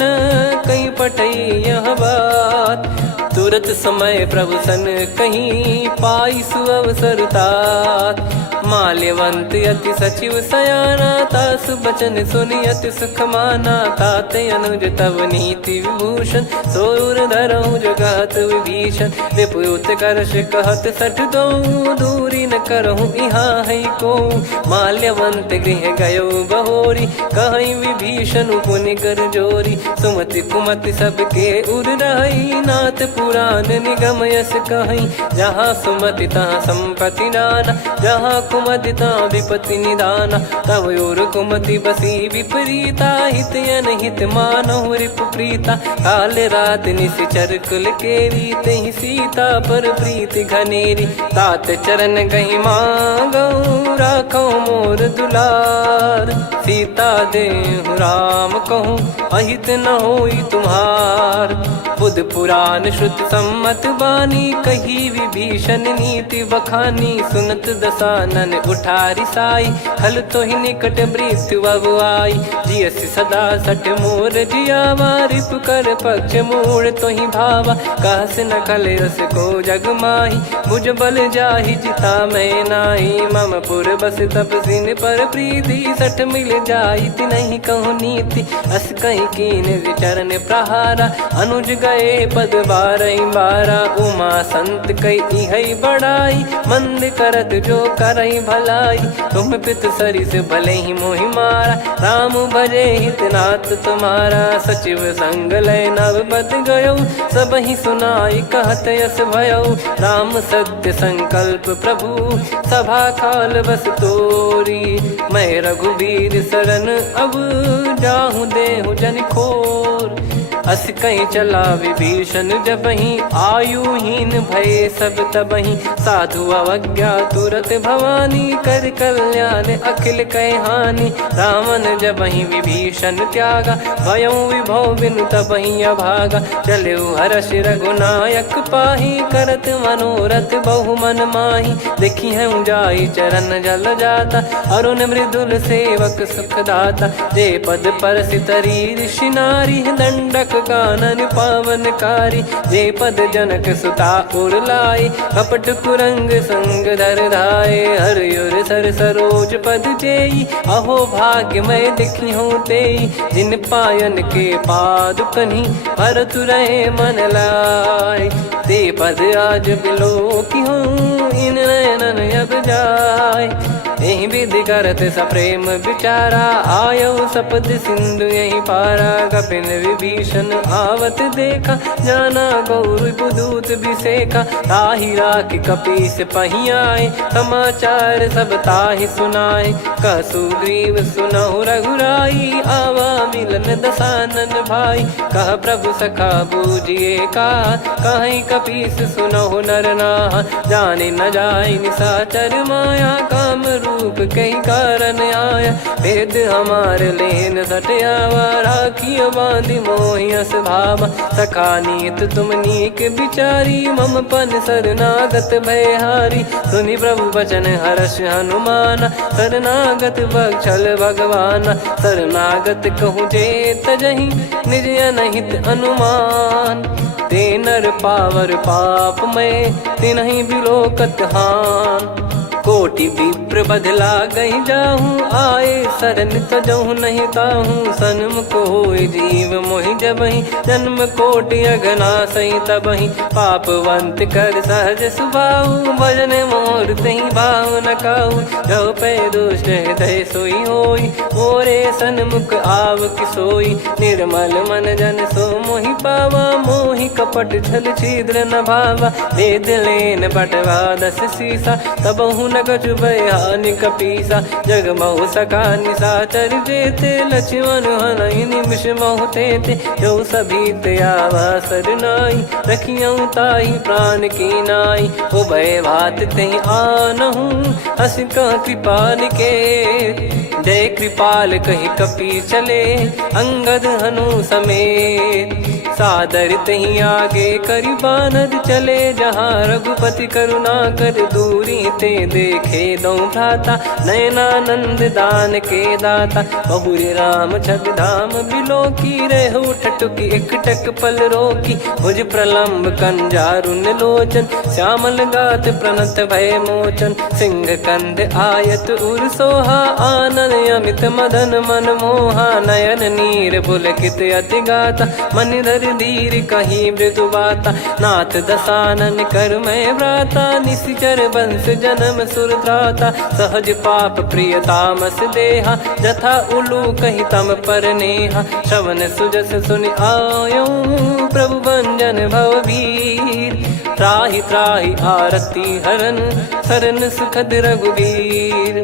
कहीं पटई यह बात। तुरत समय प्रभु सन कहीं पाई सुअवसर तात। माल्यवंत अति सचिव सयाना तासु बचन सुनि अति सुख माना। ताते अनुज तव नीति विभूषण सोर धरऊ जगत विभीषण। विपुत करश कहत सठ दो दूरी न करहु यहाँ है को। माल्यवंत गृह गयो बहोरी कहीं विभीषण पुनि कर जोरी। सुमति कुमति सबके उर रही नाथ पुराण निगम यस कहीं। जहाँ सुमति तहाँ संपत्ति नाना जहाँ कुमति तहाँ विपत्ति निदाना। तव और कुमति बसी विपरीता हित अनहित मानहु रिपु प्रीता। काल रात निश्चर कुल केरी तहि सीता पर प्रीति घनेरी। तात चरण गहि मांगऊ राखो मोर दुलार। सीता देहु राम कहूँ अहित न होई तुम्हार। बुध पुराण श्रुत सम्मत बानी कही विभीषण नीति बखानी। सुनत दसानन उठारी साई खल तो ही निकट मृत्यु अब आई। जियस सदा सठ मोर जियावा रिप कर पक्ष मूड़ तो ही भावा। कहस न खल रस को जग माही भुज बल जाहि जिता मैं नाई। मम पुर बस तपसिन पर प्रीति सठ मिल जाई नहीं कहूँ नीति। अस कहीं कीन विचरण प्रहारा अनुज गए पद 12 उमा संत कई इहै बड़ाई मंद करत जो करई भलाई तुम पित सरी से भले ही मोहि मारा राम भजे हितनाथ तुम्हारा सचिव संग लय नव बद गयो सब ही सुनाई कहत यस भयो राम सत्य संकल्प प्रभु सभा काल बस तोरी मैं रघुबीर शरण अब जाहूँ देहु जन खोर अस कहीं चला विभीषण जबहि आयुहीन भय सब तबहि साधु अवज्ञा तुरत भवानी कर कल्याण अखिल कह हानि रावण जबहि विभीषण त्यागा भयउ विभव बिनु तबहि अभागा चले हर्ष रघुनायक पाही करत मनोरथ बहु मन माही देखी है जाई चरण जल जाता अरुण मृदुल सेवक सुखदाता जे पद पर सितरी ऋषि नारी दंडक कानन पावनकारी जे पद जनक सुता उर लाए कपट कुरंग संग धर धाये हरियुर सर सरोज पद जेई अहो भाग्य मैं दिखी हूँ तेई जिन पायन के पाद कन्ही भरत रहे मन लाए ते पद आज बिलो की हूँ इन नयनन अब जाय यही विधि करत सप्रेम विचारा आयो सपद सिंधु यही पारा कपिन विभीषण आवत देखा जाना गौर बुदूत बिसेखा ताहि राखि कपीस पही आए समाचार सब ताहि सुनाए कह सुग्रीव सुनहु रघुराई आवा मिलन दसानन भाई कह प्रभु सखा बूझिए का कहीं कपीस सुनहु नर नाहा जाने न जाय निशाचर माया काम रूप कई कारण आया भेद हमार लेन सटयावा राखियो बांधि मोहियस भावा सखा नीत तुम नीक बिचारी मम पन शरणागत भयहारी सुनि प्रभु वचन हर्ष हनुमाना शरणागत बक्षल भगवाना शरणागत कहूँ जे तजहि निज अनहित अनुमान ते नर पावर पाप में तिन्हि बिलोकत हान कोटि विप्र बदला गई जाहूँ आए शरण तजहूँ नहीं ताहूँ सन्मुख होय जीव मोहि जबहि जन्म कोटि अगना सही तबहि पापवंत कर सहज सुभाऊ भजन मोर तही भाव न काऊ जो पै दुष्ट हृदय सोई होई मोरे सन्मुख आव किसोई निर्मल मन जन सो मोहि पावा मोहि कपट छल छिद्र न भावा वेद लेन बटवा 10 सीसा तबहु न कछु भयानि कपीसा जग महु सका निशाचर जेते लक्ष्मण हनहि निमिष महु तेते जो सभी त्यावा सरनाई रखियऊ ताहि प्राण की नाई उभय भात तहि आनहु हस कह कृपाल के जय कृपाल कहि कपी चले अंगद हनु समेत सादर तही आगे करि बानर चले जहाँ रघुपति करुणा कर दूरी ते देखे दो भ्राता नयनानंद दान के दाता बहुरी राम छगधाम बिलो की रेहु ठटुकी एकटक पल रोकी भुज प्रलंब कंजारुन लोचन श्यामल गात प्रणत भय मोचन सिंह कंध आयत उर सोहा आनन अमित मदन मन मोहा नयन नीर पुलकित अति गाता मन धर धीर कहीं मृदु बाता नाथ दसानन कर मैं व्राता निशिचर वंश जन्म सुरत्राता सहज पाप प्रिय तामस देहा जथा उलू कही तम पर नेहा श्रवण सुजस सुन आयो प्रभु भंजन भवभीर त्राहि त्राहि आरती हरन सरन सुखद रघुवीर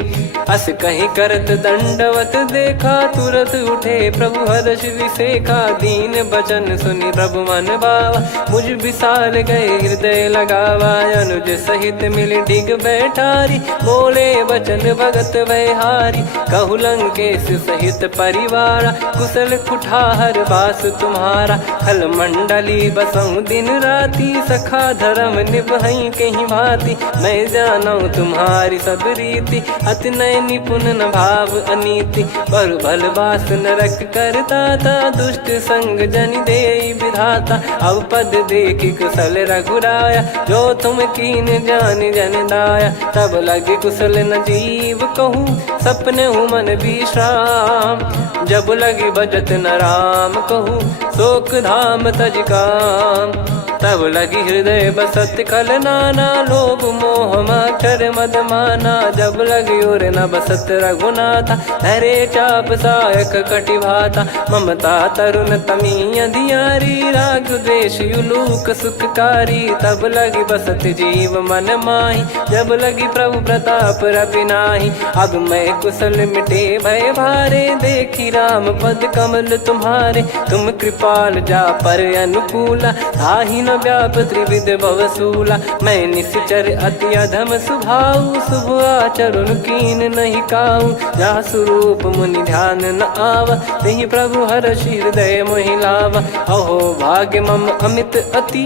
अस कहीं करत दंडवत देखा तुरत उठे प्रभु हर्ष विसेखा दीन बचन सुनि प्रभु मन भावा मुझ विसार गए हृदय लगावा अनुज सहित मिल डिग बैठारी बोले वचन भगत वैहारी कहु लंकेश सहित परिवारा कुशल कुठार बास तुम्हारा खल मंडली बसऊं दिन राती सखा धर्म निभई कहीं भांति मैं जानू तुम्हारी सब रीति अति नय निपुण न भाव अनीति पर भल बास नरक करता था दुष्ट संग जन दे विधाता अब पद देखी कुशल रघुराया जो तुम कीन जान जन दाया तब लगे कुशल न जीव कहूँ सपने हूँ मन विश्राम। जब लगी बजत न राम कहूँ शोक धाम तज काम। तब लगी हृदय बसत कल नाना लोभ मोह मक्षर मद माना। जब लगी उर न बसत रघुनाथा हरे चाप सायक कटि भाता। ममता तरुण तमी अधियारी राग द्वेष युलूक सुखकारी। तब लगी बसत जीव मन माही जब लगी प्रभु प्रताप रवि नाही। अब मैं कुशल मिटे भय भारे देखी राम पद कमल तुम्हारे। तुम कृपाल जा पर अनुकूला ताहि न व्याप त्रिविध भवसूला। मैं निश्चर अति अधम सुभाऊ शुभ आचरण कीन नहीं काऊ। जा स्वरूप मुनि ध्यान न आवा तेहि प्रभु हर्षि हृदय मोहि लावा। अहो भाग्य मम अमित अति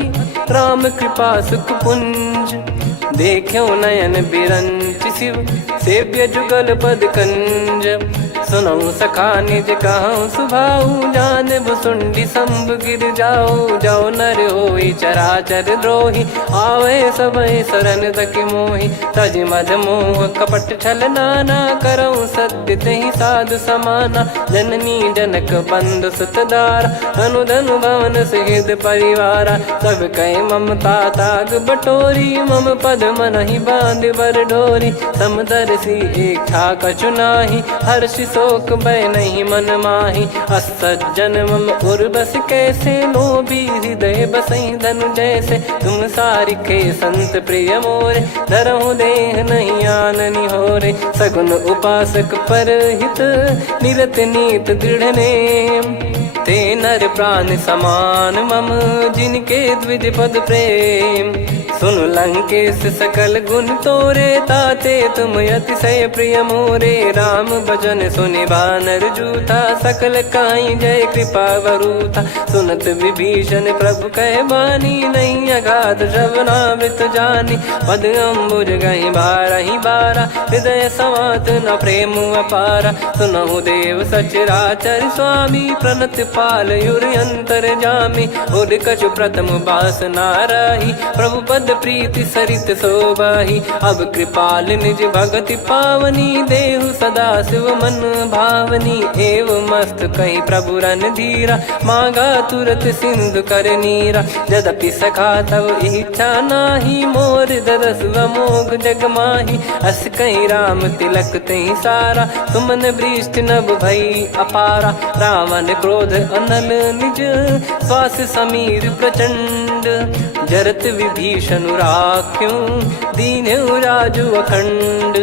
राम कृपा सुख पुंज। देखो नयन बिरंच शिव सेव्य जुगल पद कंज। सुनऊ सखा निज कहूँ सुभाऊ जान भुसुंडी संभ गिर जाओ। जाओ नर होई चराचर द्रोही आवे सबय शरण तक मोहि। तज मद मोह कपट छल नाना करऊँ सत्य तेहि साधु समाना। जननी जनक बंधु सुतदारा अनुधनु भवन सहित परिवारा। सब कहे ममता ताग बटोरी मम पद मनहि बांध बर डोरी। समदर्शी इच्छा कछु नाही हर्षि शोक भय नहीं मन माही। असज्जन मम उर बस कैसे लोभी हृदय बसई धनु जैसे। तुम सारिखे संत प्रिय मोरे धरहु देह नहीं आननि होरे। सगुन उपासक पर हित निरत नीत दृढ़ नेम। ते नर प्राण समान मम जिनके द्विज पद प्रेम। सुन लंकेश सकल गुण तोरे ताते तुम अतिशय प्रिय मोरे। राम भजन सुनि बानर जूथा सकल काई जय कृपा वरूथा। सुनत विभीषण प्रभु कह बानी नहीं अगाध श्रवणामृत जानी। पद अम्बुज गहि बारहि बारा हृदय समात न प्रेम अपारा। सुनहु देव सचराचर स्वामी प्रणत पाल युर अंतर जामी। उर कछु प्रथम बास नाराही प्रभु पद प्रीति सरित शोभाही। अब कृपाल निज भगति पावनी देहु सदा शिव मन भावनी। एव मस्त कही प्रभु रन धीरा मांगा तुरत सिंधु कर नीरा। यद्यपि सखा तब इच्छा नाही मोर दरस अमोघ जग माही। अस कहीं राम तिलक तही सारा तुमन वृष्ट नभ भई अपारा। रावण क्रोध अनल निज श्वास समीर प्रचंड। जरत विभीषण राख्यों दीन्हु राजु अखंड।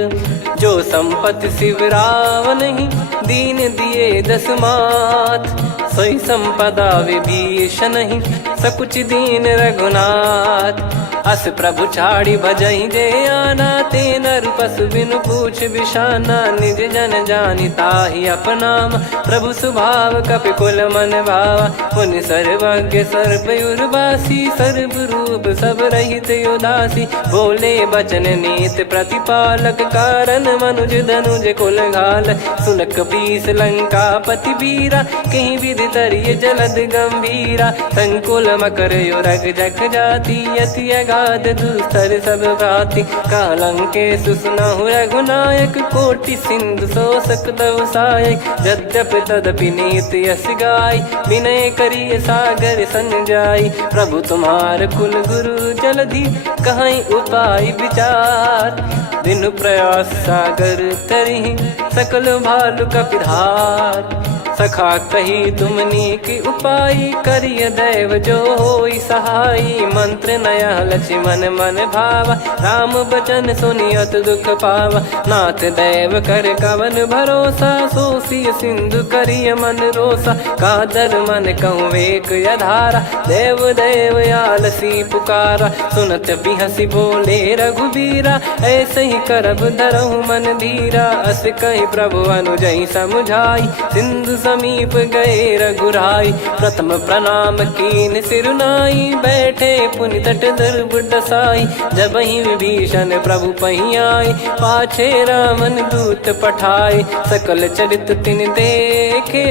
जो संपत्ति शिव रावण ही दीन दिए दस मात। सोई संपदा विभीषण ही सकुच दीन रघुनाथ। अस प्रभु छाड़ी भजहि जे आना ते नर पशु बिनु पूछ बिशाना। निज जन जानि ताहि अपनाम प्रभु स्वभाव कपि कुल मन भावा। मुनि सर्वज्ञ सर्वयुर्वासी सर्व रूप सब रहित उदासी। बोले बचन नीत प्रतिपालक कारण मनुज धनुज कुल घाल। सुन कपीस लंका पति वीरा कहीं विधि तरिय जलद गंभीरा। संकुल मकर युरग जख जाति यति अगाध दुस्तर सब भांति। कालंकेश सुनहु रघुनायक कोटि सिंधु शोषक तव सहायक। यद्यपि तदपि नीत यस गाय विनय करिय सागर सन जाई। प्रभु तुम्हार कुल गुरु जलधि कहीं उपाय विचार। दिन प्रयास सागर तरिहि सकल भालु कपिधार। सखा कही तुमनी की उपाय करिय दैव जो होई सहाई। मंत्र नया लक्ष्मण मन भावा राम बचन सुनियत दुख पावा। नाथ दैव कर कवन भरोसा सोसिय सिंधु करिय मन रोसा। कादर मन कहूँ वेक यधारा देव देव आलसी पुकारा। सुनत बिहसी बोले रघुबीरा ऐसे ही करब धरहु मन धीरा। अस कही प्रभु अनुजहि समुझाई सिंधु समीप गए रघुराई। प्रथम प्रणाम कीन सिरुनाई बैठे पुनि तट दर्भ डसाई। जब ही विभीषण प्रभु पही आए पाछे रामन दूत पठाए। सकल चरित तिन देखे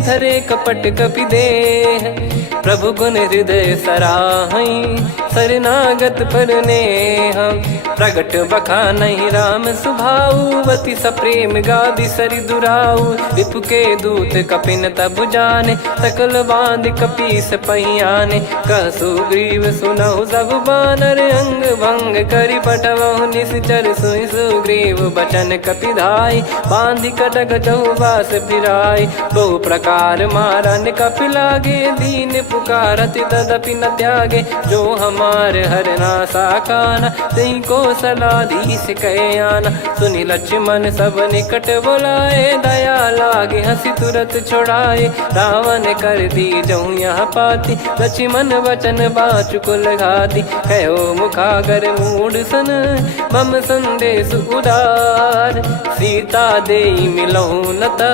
धरे कपट कपि देह। प्रभु गुण हृदय सराहई शरणागत पर नेह। प्रगट बखानहि राम सुभाऊवती सप्रेम गादि सरि दुराऊ रिपु के दूत कपिन तब जाने सकल बांध कपीस पहियाने कह सुग्रीव सुनहु सब बानर अंग भंग करि पठवहु निश्चर सुनि सुग्रीव बचन कपिधाई बांधि कटक चौबास फिराई बहु प्रकार मारन कपि लागे दीन पुकारत तदपि न त्यागे जो हमार हरनासा काना तई को सलाधीश कहे आना सुनि लक्ष्मण सब निकट बुलाए दया लागे हंसी तुरत छोड़ाए रावण कर दी जऊँ यहाँ पाती लक्ष्मण वचन बाचुकुल घाती कहो मुखागर मूड सन मम संदेश उदार सीता देई मिलहु नता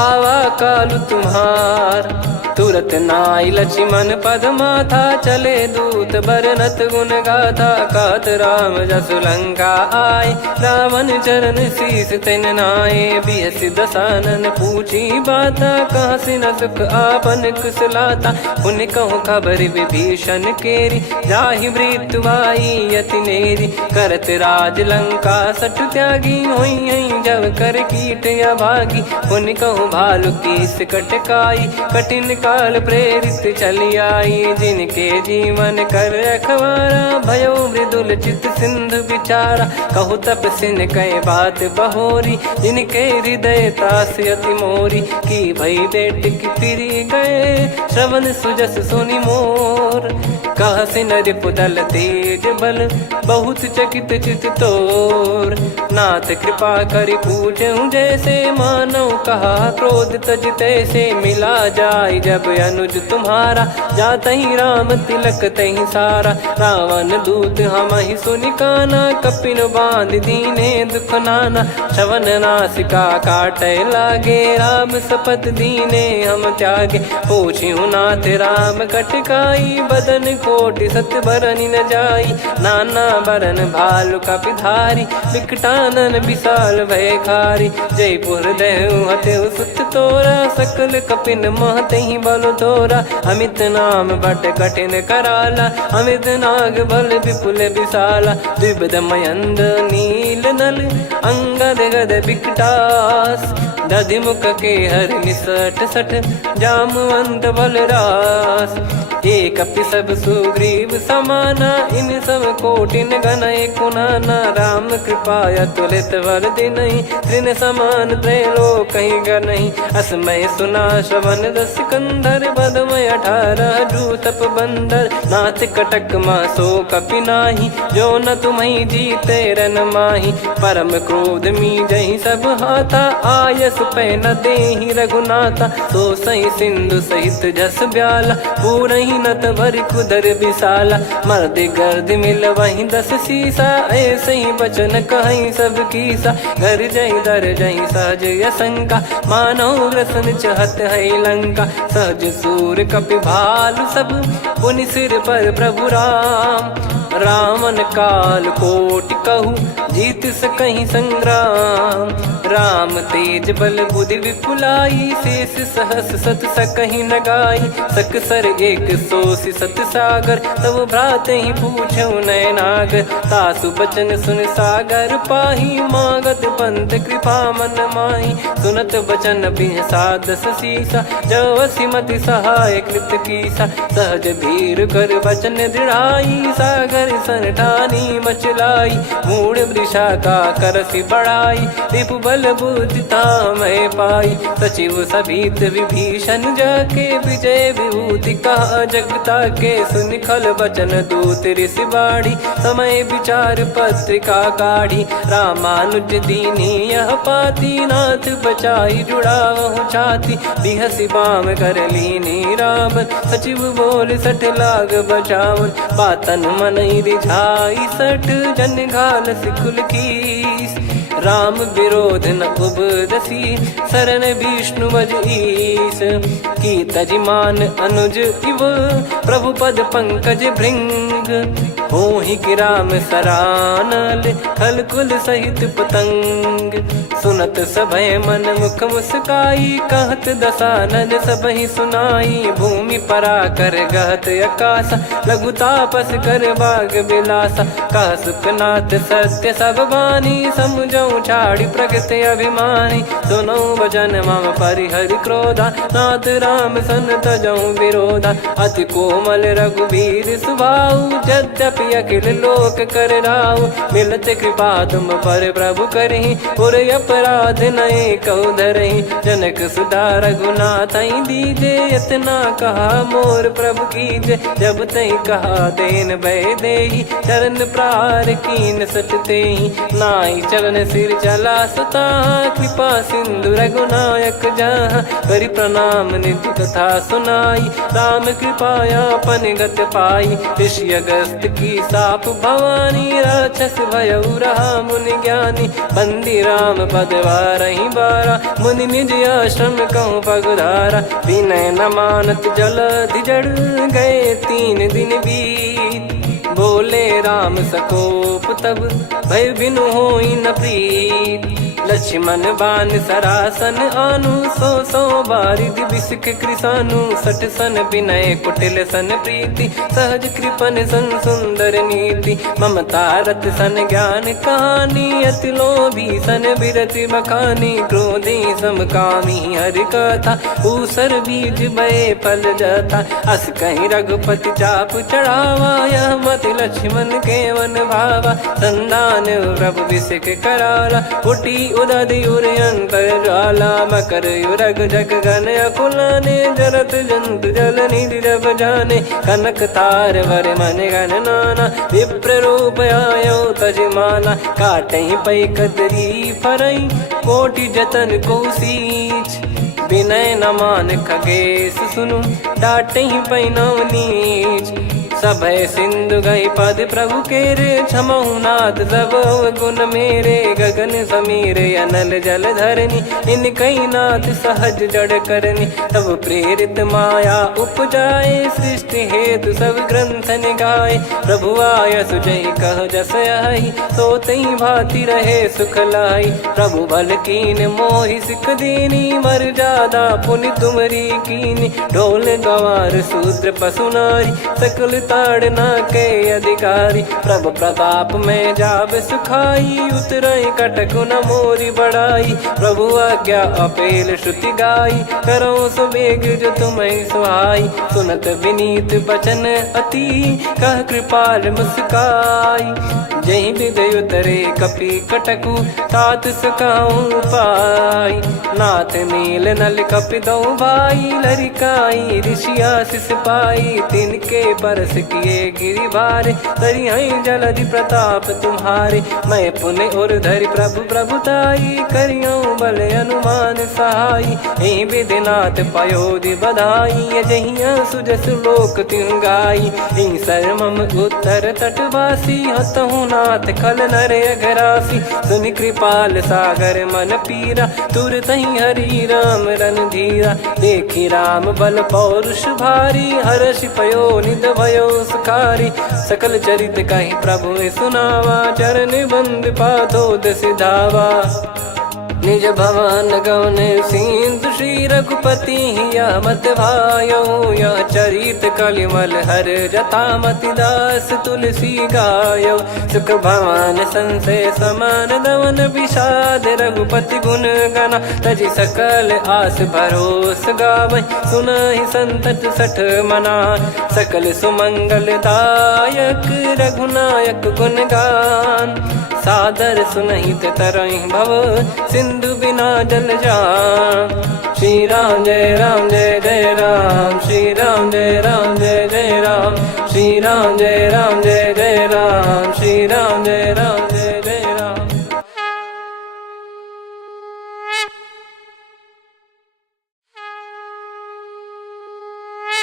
आवा कालु तुम्हार तुरत नाई लक्ष्मण पद माथा चले दूत बरनत गुण गाथा कात राम जसु लंका आए रावण चरण शीस तेन नाये बिहस दसानन पूछी बाता कहाँ से न सुख आपन कुशलाता पुन कहूँ खबर विभीषण केरी जाहि मृत्यु आई अति नेरी करत राज लंका सट त्यागी होई जब कर कीट अभागी पुन कहूँ भालु कीस कटकाई कठिन काल प्रेरित चली आई जिनके जीवन कर रखवारा भयो मृदुल चित सिंधु विचारा कहु तप सिन कई बात बहोरी जिनके हृदय तास अति मोरी की भई बेट की फिरी गए श्रवण सुजस सुनि मोर कह सिन रिपुदल तेज बल बहुत चकित चित तोर नाथ कृपा करि पूछूं जैसे मानव कहा क्रोध तज तैसे मिला जाय जब अनुज तुम्हारा जाता ही राम तिलक तही सारा रावण दूत हम ही सुनि काना कपिन बांध दीने दुख नाना श्रवण नासिका काटे लागे राम सपत दीने हम त्यागे पूछ्यू नाथ राम कटकाई बदन कोटि सत बरनि न जाई नाना बरन भालु कपिधारी विकटानन विशाल भयखारी जयपुर देहु हतेउ सुत तोरा सकल कपिन महतहि बल तोरा अमित नाम बट कठिन कराला अमित नाग बल विपुल विशाला द्विविध मयंद नील नल अंगद गद विकटास दधिमुख के हर निसठ सठ जामवंत बलरास एक अपि सब सुग्रीव समाना इन सब कोटिन गणय कुनाना राम कृपा अतुलित वर दिनहि त्रिन समान त्रैलोक कहीं गनहि असमय सुना श्रवण दस कंधर बदमय 18 जूतप बंदर नाथ कटक मासो कपि नाही जो न तुम्हि जीते रन माही परम क्रोध मी जहि सब हाथा आयस पै न देहि रघुनाथा तो सही सिंधु सहित जस ब्याला पूरहि नत भर कुदर विशाला मर्द गर्द मिल वहीं 10 सीसा ऐसे ही बचन कहीं सब कीसा घर जय दर जय सहज यसंका मानो रसन चहत है लंका सहज सूर कपि भालु सब पुनि सिर पर प्रभु राम रावण काल कोटि कहु जीत सकहि संग्राम राम तेज बल बुद्धि विपुलाई शेष सहस सत सकहि न गाई सकसर एक सोसी सत सागर तब भ्रात ही पूछो नयनाग तासु बचन सुन सागर पाही मागत पंथ कृपा मन माही सुनत बचन बिहसा 10 सीसा जवसी मति सहाय कृत कीसा सहज भीर कर बचन दृढ़ाई सागर सन ठानी मचलाई मूड वृषा का करसी बढ़ाई रिपु बल बुद्धि मैं पाई सचिव सभीत विभीषण जाके विजय विभूति कहा जगता के सुन खल बचन दूत ऋषि बाड़ी समय विचार पत्रिका काढ़ी रामानुज दीनी यह पाती नाथ बचाई जुड़ावहु छाती बिहसी बाम कर लीनी रावण सचिव बोल 60 लाग बचावन बातन मन रिझाई 60 जन घाल सिकुल कीस राम विरोध न उपदसी शरण विष्णु मज ईस की तजिमान अनुज इव प्रभु पद पंकज भृंग हो ही गिराम सरानल खलकुल सहित पतंग। सुनत सभय मन मुख मुस्काई कहत दसानन सबहि सुनाई। भूमि परा कर गहत आकाश लघु तापस कर बाग बिलासा। कह सुखनाथ सत्य सब बानी समझौ छाड़ी प्रगति अभिमानी। सुनो भजन मम परिहरि क्रोधा नाथ राम सन तजौ विरोधा। अति कोमल रघुवीर सुभाऊ यद्यपि अखिल लोक कर राऊ। मिलत कृपा तुम पर प्रभु करहि पुर अपराध नए कौ धरहि। जनक सुधा रघुनाथ दीजे इतना कहा मोर प्रभु कीजे। जब तई कहा देन भय देहि चरण प्रार कीन सटतेहि। नाई चरण सिर चला सुता कृपा सिंधु रघुनायक जहाँ। करि प्रणाम निधि कथा सुनाई राम कृपाया अपन गत पाई। ऋषि अगस्त की साप भवानी राक्षस भयउ रहा मुनि ज्ञानी। बंदी राम पद वारहि बारा मुनि निज आश्रम कहूँ पगधारा। विनय न मानत जलधि जड़ गए 3 दिन बीत। बोले राम सकोप तब भय बिनु होई न प्रीत। लक्ष्मण बान सरासन आनु 100 बारिधि बिसिक कृसानु। 60 सन विनय कुटिल सन प्रीति सहज कृपन सन सुंदर नीति। ममता रत सन ज्ञान कहानी अति लोभी सन बिरति बखानी। क्रोधी समकामी हरि कथा ऊसर बीज भय फल जथा। अस कहीं रघुपति चाप चढ़ावा यह मत लक्ष्मण के वन भावा। संदान प्रभु बिसिक कराला उठी उदधि उर अंतर ज्वाला। मकर युरग जग गन अकुलाने जरत जंतु जल निधि जब जाने। कनक तार वर मन गण नाना विप्र रूप आयो तजमाना। काटहि पै कदरी फरई कोटि जतन को सींच। विनय न मान खगेश सुनु डाटहि पै नव नीच। सभय सिंधु गई पद प्रभु केरे क्षमहु नाथ सब गुण मेरे। गगन समीरे अनल जल धरनी इन कई नाथ सहज जड़ करनी। तब प्रेरित माया उपजाए सृष्टि हेतु सब ग्रंथ निगाए। प्रभु आय सुजय कह जस आई सो तई भांति रहे सुख लाई। प्रभु बल कीन मोहि सिख दीनी मर्यादा पुनि तुमरी कीनी। ढोल गवार शूद्र पशु नारी सकल ताड़ना के अधिकारी। प्रभु प्रताप में जाब सुखाई उतरई कटक न मोरी बढ़ाई। प्रभु आज्ञा अपेल श्रुति गाई करो सुबेग जो तुम्हें सुहाई। सुनत विनीत बचन अति कह कृपाल मुस्काई। जय विदय उतरे कपि कटकु तात सकाऊं पाई। नाथ नील नल कपि दो भाई लरिकाई। ऋषि आशीष पाई तिनके परस किए गिरि भारे। तरी हई जलधि प्रताप तुम्हारे मैं पुण्य और धरि प्रभु प्रभुताई। करियो बल अनुमान सहाई यही विधिनाथ पयोधि बधाई। जहिया सुजस लोक तिहु गाई यही सरमम उत्तर तटवासी। हतहु नाथ खल नर अघरासी सुनि कृपाल सागर मन पीरा। तुरत ही हरि राम रन धीरा देखी राम बल पौरुष भारी। हर्ष पयो निध भयो सुखारी सकल चरित कहि प्रभु सुनावा। चरण बंद पादोद सिधावा निज भवन गौन सिंधु श्री रघुपति या मत भायो। या चरित कलिमल हर जथा मति दास तुलसी गायो। सुख भवन संशय समान दवन विषाद रघुपति गुण गना। तजि सकल आस भरोस गावै सुनहि संतत सठ मना। सकल सुमंगल दायक रघुनायक गुण गान। सादर सुनहित तरहि भव सिंधु बिना जल जान। श्री राम जय राम जय जय राम। श्री राम जय राम जय जय राम। श्री राम जय राम जय जय राम। श्री राम जय राम जय जय राम।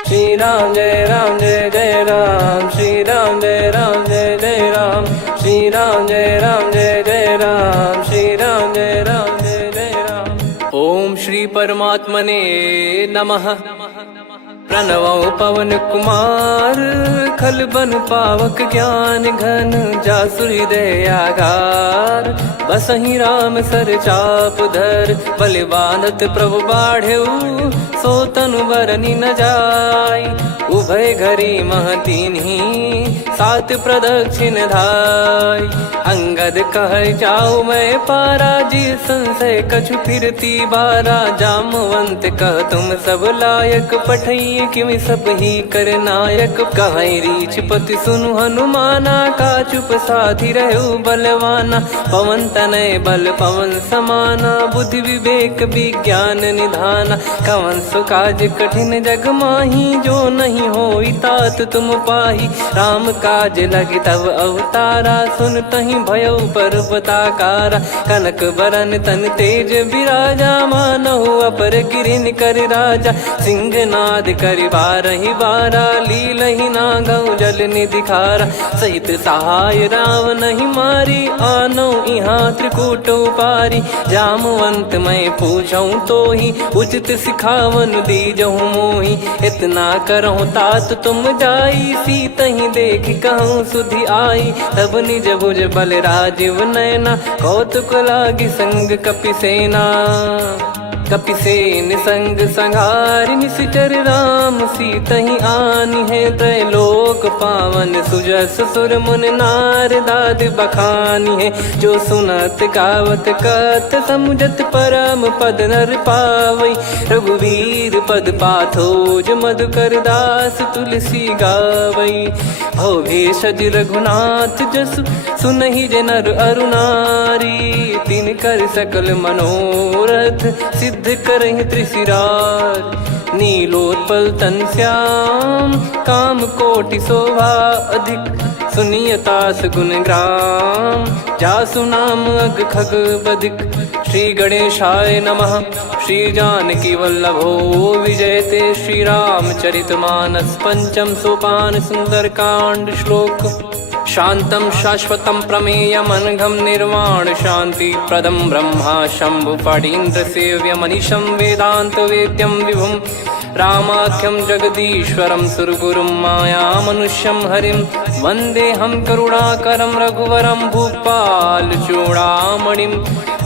श्री राम जय राम जय जय राम। श्री राम जय राम जय जय राम। श्री राम जय राम जय जय राम। श्री राम जय राम जय जय राम। ओम श्री परमात्मने नमः। प्रणवो पवन कुमार खल बन पावक ज्ञान घन जासु हृदय आगार बसहि राम सर चाप धर बलि बांधत प्रभु बाढ़ेऊ सो तनु बरनि न जाय उभय घरी महतीन्ही सात प्रदक्षिण धाय अंगद कह जाऊ मैं पारा जी संशय कछु फिरती बारा जामवंत कह तुम सब लायक पठई किमि सब ही कर नायक कहीं रीछ पति सुनु हनुमाना का चुप साधि रहु बलवाना पवन तनय बल पवन समाना बुद्धि विवेक विज्ञान निधाना कवन सो काज कठिन जग माही जो नहीं होई तात तुम पाही राम काज लगी तब अवतारा सुन तही भयउ पर्वताकारा कनक बरन तन तेज विराजा मानहु अपर गिरिन कर राजा सिंहनाद करि बारहि बारा लीलहि नागौ जल निधि खारा सहित सहाय राम नहीं मारी आनो इहाँ त्रिकूट पारी जामवंत मैं पूछऊँ तो ही उचित सिखावन दीजहु मोही इतना करहु तात तुम जाई सीत ही देख कहूँ सुधि आई तब निज भुज बल राजीव नैना कौतुक लागी संग कपिसेना कपिसेन संग संघारि निश्चर राम सीतहि आनि है त्रैलोक पावन सुजस सुर मुन नार दाद बखानी है जो सुनत गावत कथ समुझत परम पद नर पावई रघुवीर पद पाथोज मधुकर दास तुलसी गावई भव भेषज रघुनाथ जसु सुनहि जे नर अरुनारी तिन कर सकल मनोरथ सिद्ध करहि त्रिशिरार नीलोत्पल तन श्याम काम कोटि शोभा अधिक सुनियतास गुण ग्राम जासु नाम अग खग बधिक श्री गणेशाय नमः श्री जानकी वल्लभो विजयते श्री रामचरितमानस पंचम सोपान सुंदरकांड श्लोक शांतं शाश्वतं प्रमेयमनघं निर्वाण शांति प्रदं ब्रह्मा शंभु फणीन्द्र सेव्यमनिशं वेदांत वेद्यं विभुं रामाख्यं जगदीश्वरं सुरगुरुं मायामनुष्यं हरिं वन्देऽहं करुणाकरं रघुवरं भूपाल चूडामणिं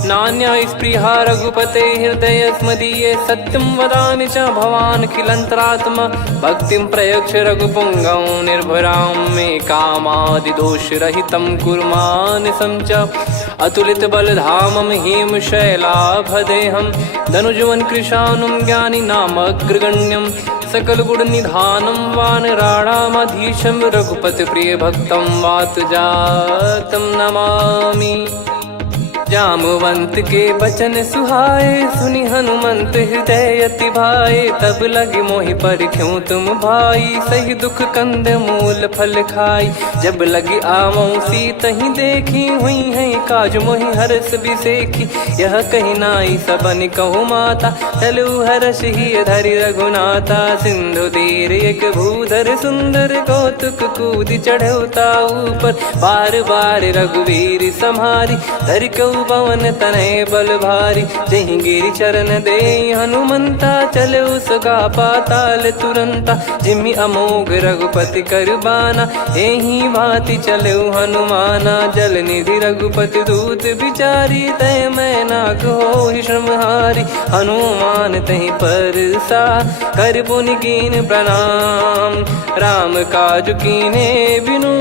नान्या स्पृहा रघुपते हृदय स्मदीये सत्यं वदामि च भवान् खिलन्तरात्मा भक्तिं प्रयच्छ रघुपुङ्गं निर्भरां मे कामादिदोषरहितं कुर्मानसं च अतुलित बलधामं हेमशैलाभदेहं धनुजवन कृशानुं ज्ञानी नामग्रगण्यं सकल गुण निधानं वानराणामधीशं रघुपति प्रिय भक्तं वातजातं नमामि जामवंत के बचन सुहाए सुनि हनुमंत हृदय अति भाए तब लगे मोहि पर क्यों तुम भाई सही दुख कंद मूल फल खाई जब लगी आवऊं सीत ही देखी हुई है काज मोहि हरस बिसेखी यह कही नाई सबन कहु माता चलु हरष ही धरि रघुनाथा सिंधु तीर एक भूधर सुंदर कौतुक कूद चढ़ौता ऊपर बार बार रघुवीर सम्हारी धरि कऊ पवन तनय बल भारी जहि गिरि चरण दे हनुमंता चले उसका पाताल तुरंता जिमि अमोघ रघुपति कर बाना एहि भांति चले हनुमाना जल निधि रघुपति दूत बिचारी तय मैं नाग हो श्रमहारी हनुमान तहि परसा कर पुनि कीन प्रणाम राम काज कीने बिनु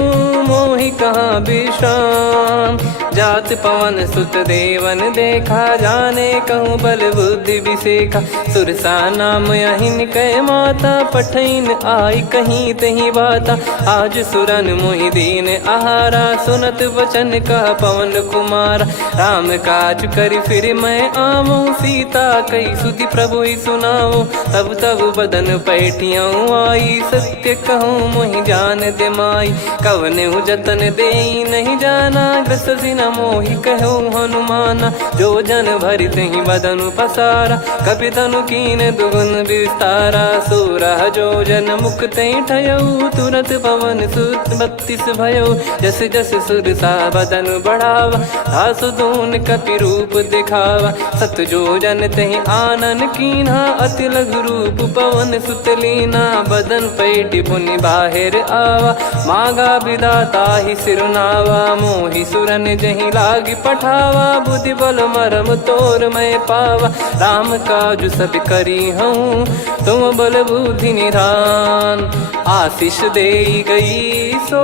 मोहि कहाँ विश्राम जात पवन सुत देवन देखा जाने कहूँ बल बुद्धि विसेखा सुरसा नाम यहिन कै माता पठैन आई कहीं तही बाता आज सुरन मोहि दीन आहारा सुनत वचन कह पवन कुमारा राम काज कर फिर मैं आवऊं सीता कई सुधि प्रभु ही सुनाओ तब तब बदन पैठियाँ आई सत्य कहूँ मोहि जान दे माई कवन जतन दे नहीं जाना ग्रसि न मोहि कहो हनुमाना। जो जन भरि तहि बदनु पसारा, कपि तनु कीन दुगुन विस्तारा। सोरा जो जन मुख तहि ठयऊ, तुरत पवन सुत 32 भयऊ। जस जस सुरसा बदन बढ़ावा, दासु दून कपि रूप दिखावा। सत जो जन तहि आनन कीन्हा, अति लघु रूप पवन सुत लीना। बदन पैटि पुनि बाहिर आवा, मागा विधाता ही सिरुनावा। मोहि सुरन जहि लागी पठावा, बुद्धि बल मरम तोर मैं पावा। राम काजु सब करी हूँ, तुम बल बुद्धि निधान। आशीष देई गई सो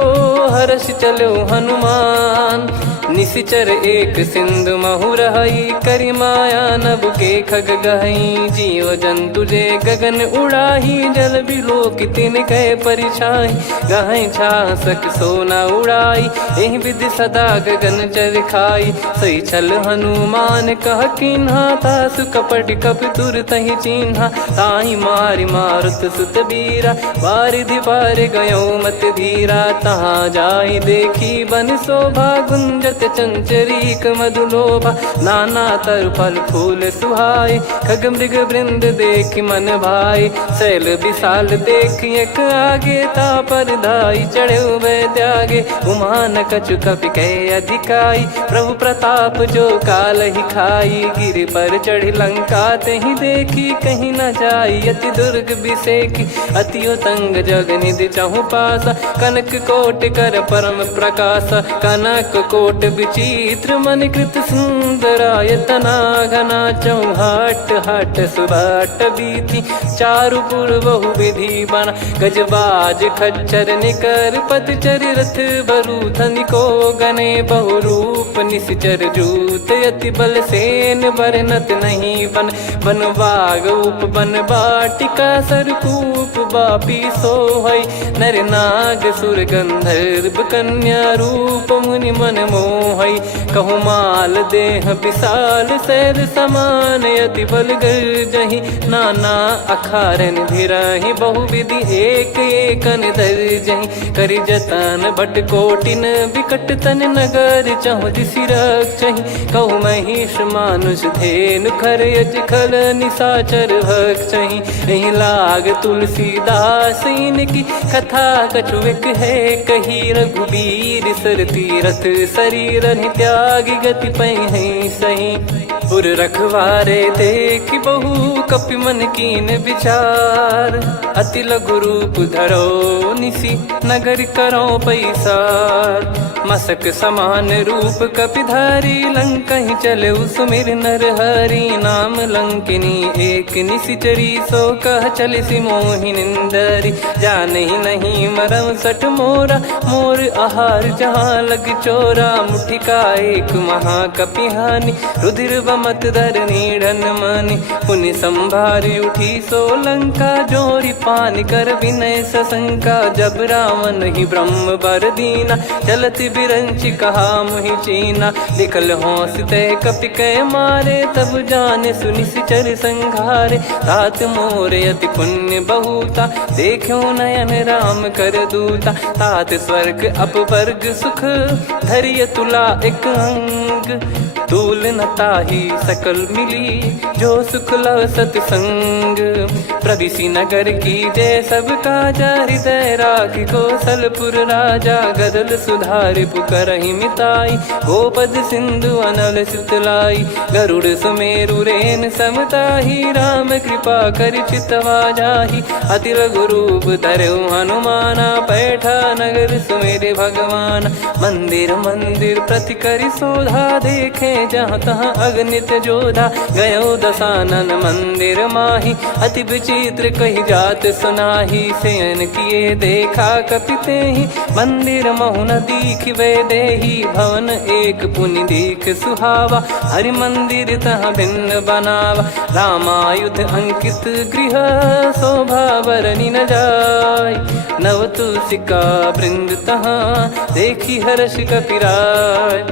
हर्ष चलो हनुमान। निशिचर एक सिंधु महु रहई, करी माया नभ के खग गहई। जीव जंतु जे गगन उड़ाही, जल बिलो की तिन कह परिछाई। गहई छासक सोना उड़ाई, एहि विधि सदा गगन चर खाई। सही छल हनुमान कह कीन्हा, तासु कपट कप तुर तहि चिन्हा। ताहि मारि मारुत सुत बीरा, बारिधि पार गयो मत धीरा। तहाँ जाई देखी बन शोभा, गुंजत चंचरीक मधुलोभा। नाना तर फल फूल सुहाए, खग मृग वृंद देख मन भाई। शैल विशाल देख एक आगे, तापर धाई चढ़े वै त्यागे। उमान कछु कपि कह अधिकाई, प्रभु प्रताप जो काल ही खाई। गिर पर चढ़ी लंका तहि देखी, कहीं न जाई अति दुर्ग बिसेकी। अति उतंग जग निधि चहु पासा, कनक कोट कर परम प्रकाश। कनक कोट विचित्र मन कृत सुंदरायतना। घना चौहाट हाट सुबाट बीथी, चारु पुर बहु विधि बना। गजबाज खच्चर निकर पतचर, रथ बरु धनिको गने। बहु रूप निश्चर जूत, अति बल सेन बरनत नहीं बन। बन बाग उप बन बाटिका, सरकूप बापी सोहई। नर नाग सुर गंधर्व कन्या, रूप मुनि मन मोहई। कहु माल देह विशाल, शैल समान अति बल गर्जहि। नाना अखारन भिराहि, बहु विधि एक एकन दर्जहि। करि जतन भट कोटिन, विकट तन नगर चहु दिसि रक्षहि। कहु महिष मानुष धेनु, खर यज खल निशाचर भक्षहि। एहि लाग तुलसीदास इनकी, कथा कछु एक है कही। रघुबीर सर तीरथ शरीर, त्यागी गति पै सही। पुर रखवारे देख बहु, कपि मन कीन विचार। अति लघु रूप धरो निसी, नगर करो पैसार। मसक समान रूप कपि धारी, लंकहि चले सुमिर नर हरि। नाम लंकिनी एक निशिचरी, सो कह चलिसि मोहि निंदरी। जानहि नहीं मरम सठ मोरा, मोर आहार जहाँ लग चोरा। मुठिका एक महाकपिहानि, रुधिर बमत धरनी ढन मानि। पुनि संभारी उठी सो लंका, जोरी पानि कर विनय सशंका। जब रावण ही ब्रह्म बर दीना, चलत बिरंचि कहा मुहि चीना। निकल होंस तय कपि कै मारे, तब जाने सुनिश्चर संघारे। तात मोर अति पुण्य बहुता, देखो नयन राम कर दूता। तात स्वर्ग अपवर्ग सुख, धरिय तुला एक अंग। तूल न ताहि सकल मिली, जो सुख लव सतसंग। प्रविशि नगर की जय सब काजा, हृदय राखि कौशलपुर राजा। गदल सुधारि पुकरहि मिताई, गोपद सिंधु अनल सितलाई। गरुड़ सुमेरु रेन समताहि, राम कृपा करि चितवा जाहि। अति लघु रूप धरऊ हनुमाना, पैठा नगर सुमेरे भगवान। मंदिर मंदिर प्रति करि शोधा, देखे जहाँ तहाँ अगणित जोधा। गयो दशानन मंदिर माही, अति विचित्र कही जात सुनाही। शयन किए देखा कपि तेहि, मंदिर महु न दीख वे देही। भवन एक पुनि दीख सुहावा, हरि मंदिर तहाँ भिन्न बनावा। रामायुध अंकित गृह, शोभा बरनि न जाय। नव तुलसी का वृंद तहाँ, देखी हर्ष कपि राय।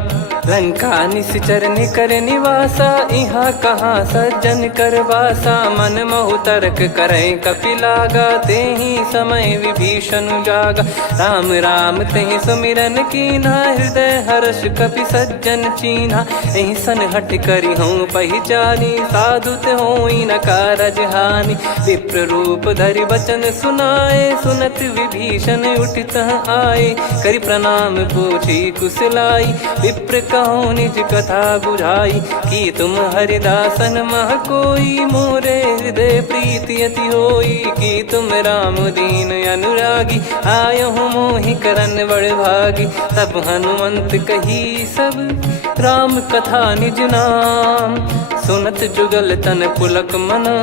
लंका निश्चर निकर निवासा, इहाँ कहाँ सज्जन कर वासा। मन महु तर्क करें कपिलागा, तेहि समय विभीषण जागा। राम राम तेहि सुमिरन कीन्हा, हृदय हर्ष कपि सज्जन चीन्हा। एहि सन हट करि हूँ पहिचानी, साधु ते होई न कारज हानि। विप्र रूप धरि वचन सुनाए, सुनत विभीषण उठित आए। करि प्रणाम पूछी कुशलाई, विप्र कहो निज कथा बुझाई। कि तुम हरिदासन मह कोई, मोरे हृदय प्रीति अति होई। कि तुम राम दीन अनुरागी, आयो हूँ मोहि करन बड़ भागी। तब हनुमंत कही सब राम कथा निज नाम, सुनत जुगल तन पुलक मना,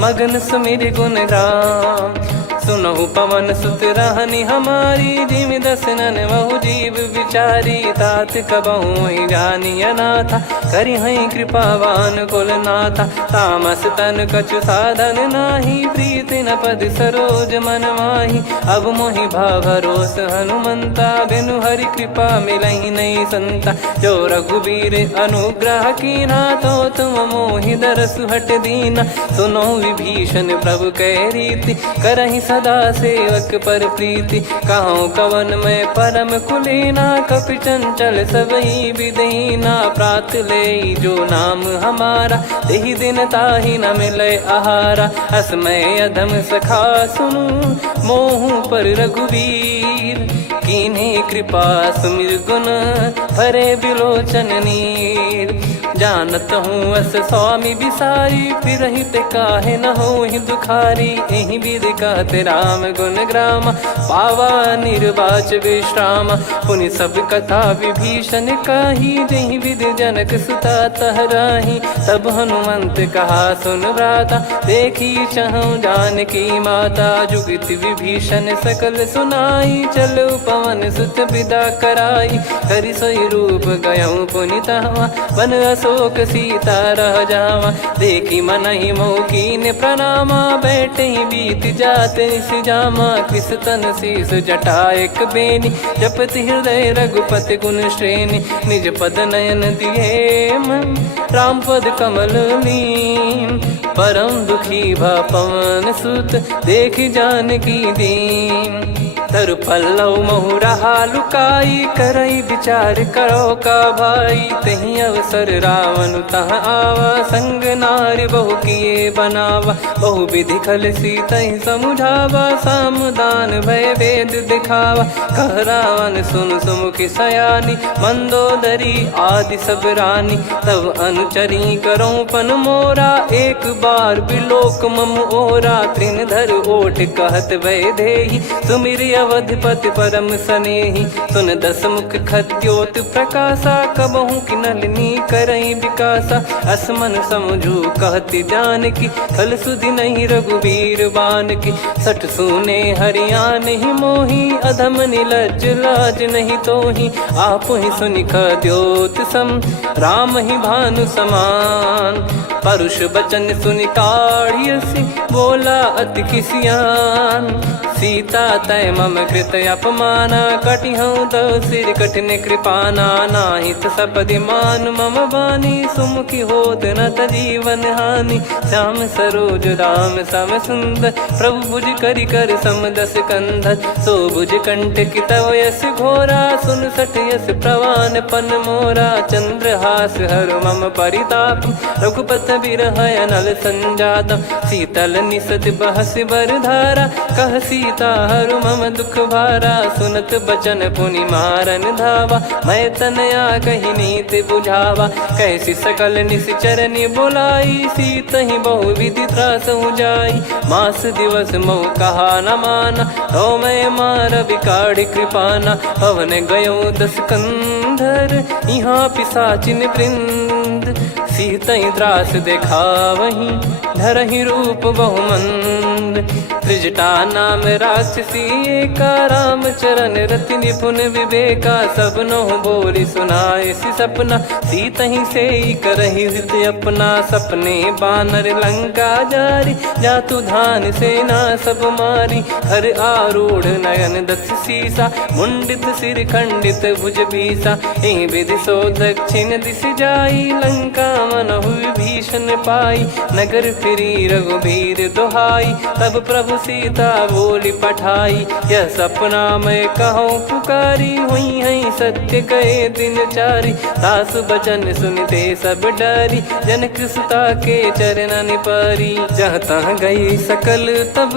मगन सुमिर गुण राम। सुनहु पवन सुत रहनी हमारी, जिमि दसनन महु जीव विचारी। तात कबहु ही जानी अनाथा, करि हई कृपावान कुल नाथा। तामस तन कछु साधन नाही, प्रीति न पद सरोज मन माही। अब मोहि भाव भरोस हनुमंता, बिनु हरि कृपा मिलहि नहीं संता। जो रघुबीर अनुग्रह कीन्हा, तो तुम मोहि दरसु हट दीना। सुनो विभीषण प्रभु कह रीति, करहि सदा सेवक पर प्रीति। कहूँ कवन में परम कुलीना, कपि चंचल सबही विदहीना। प्रात ले जो नाम हमारा, तेहि दिन ताहि न मिले आहारा। असमय अधम सखा सुनु, मोहु पर रघुवीर। कीन्ही कृपा सुमिर गुण, भरे बिलोचन नीर। जानत हूँ अस स्वामी बिसाई, फिर ही ते काहे न हो ही दुखारी। एहि विधि कहते राम गुण ग्राम, पावा निर्वाच विश्राम। पुनि सब कथा विभीषण कही, जहि विधि जनक सुता तहराही। तब हनुमंत कहा सुन भ्राता, देखी चहु जानकी माता। जुगति विभीषण सकल सुनाई, चलो पवन सुत विदा कराई। करि सोई रूप गयऊँ पुनि तहवा, वन अशोक सीता रह जावा। देखी मनहि मौकीन प्रणामा, बैठे बीत जात निस जामा। कृस तन शीस जटा एक बेनी, जपति हृदय रघुपति गुण श्रेणी। निज पद नयन दिए मन, राम पद कमल लीन। परम दुखी भा पवन सुत, देखि जानकी दीन। तरु पल्लव महु रहा लुकाई, करई विचार करो का भाई। तहि अवसर रावण तह आवा, संग नारी बहु किए बनावा। बहु विधि खल सीतहि समुझावा, सामदान भय वेद दिखावा। कह रावण सुन सुमुखि सयानी, मंदोदरी आदि सब रानी। तब अनुचरी करो पन मोरा, एक बार बिलोक मम ओरा। तृण धर ओट कहत भय देहि, सुमिर अवधिपति परम सनेहि। सुन दस मुख खद्योत प्रकाशा, कबहु कि नलिनी करई विकासा। असमन समझू कहति जानकी, खल सुधि नहीं रघुबीर बानकी। सठ सुने हरियान ही मोही, अधम निलज्ज लाज नहीं तोही। आप ही सुनि खद्योत सम, राम ही भानु समान। परुष बचन सुनि काढ़ियसि, बोला अति किसियान। सीता तय मम कृत अपमाना, कटिहऊँ तो सिर कठिन कृपाना। नाहित सपदि मान मम बानी, सुमुखी होत न जीवन हानि। श्याम सरोज राम सम सुंदर, प्रभु भुज करि कर सम दस कंधर। सो भुज कंठ की तव यस घोरा, सुन सठ यस प्रवान पन मोरा। चंद्रहास हर मम परिताप, रघुपत बिरह अनल संजात। शीतल निसत बहस बर धारा, कह सीता हरु मम दुख भारा। सुनत बचन पुनि मारन धावा, मैं तनया कही नीत बुझावा। कैसी सकल निश्चरनि बुलाई, सीतहि बहु विधि त्रासहु जाई। मास दिवस मोह कहा न माना, तो मैं मार बिकाढ़ कृपाना। पवन गयो दस कंधर, यहाँ पिशाचिन वृंद। सीतहि त्रास देखावहीं, धरहि रूप बहुमंद। त्रिजटा नाम राक्षसी एका, राम चरण रति निपुण विवेका। सबनो बोली सुनाए सी सपना, सीत ही से करहि हित अपना। सपने बानर लंका जारी, जातु धान सेना सब मारी। हर आरूढ़ नयन दस सीसा, मुंडित सिर खंडित भुज बीसा। एहि विधि सो दक्षिण दिश जाई, लंका मनहु भीषण पाई। नगर फिरी रघुबीर दुहाई, तब प्रभु सीता बोली पठाई। यह सपना मैं कहूँ पुकारी, हुई है सत्य कहे दिन चारी। दास बचन सुनते सब डरी, जनक सुता के चरण परी। जहाँ तहाँ गई सकल तब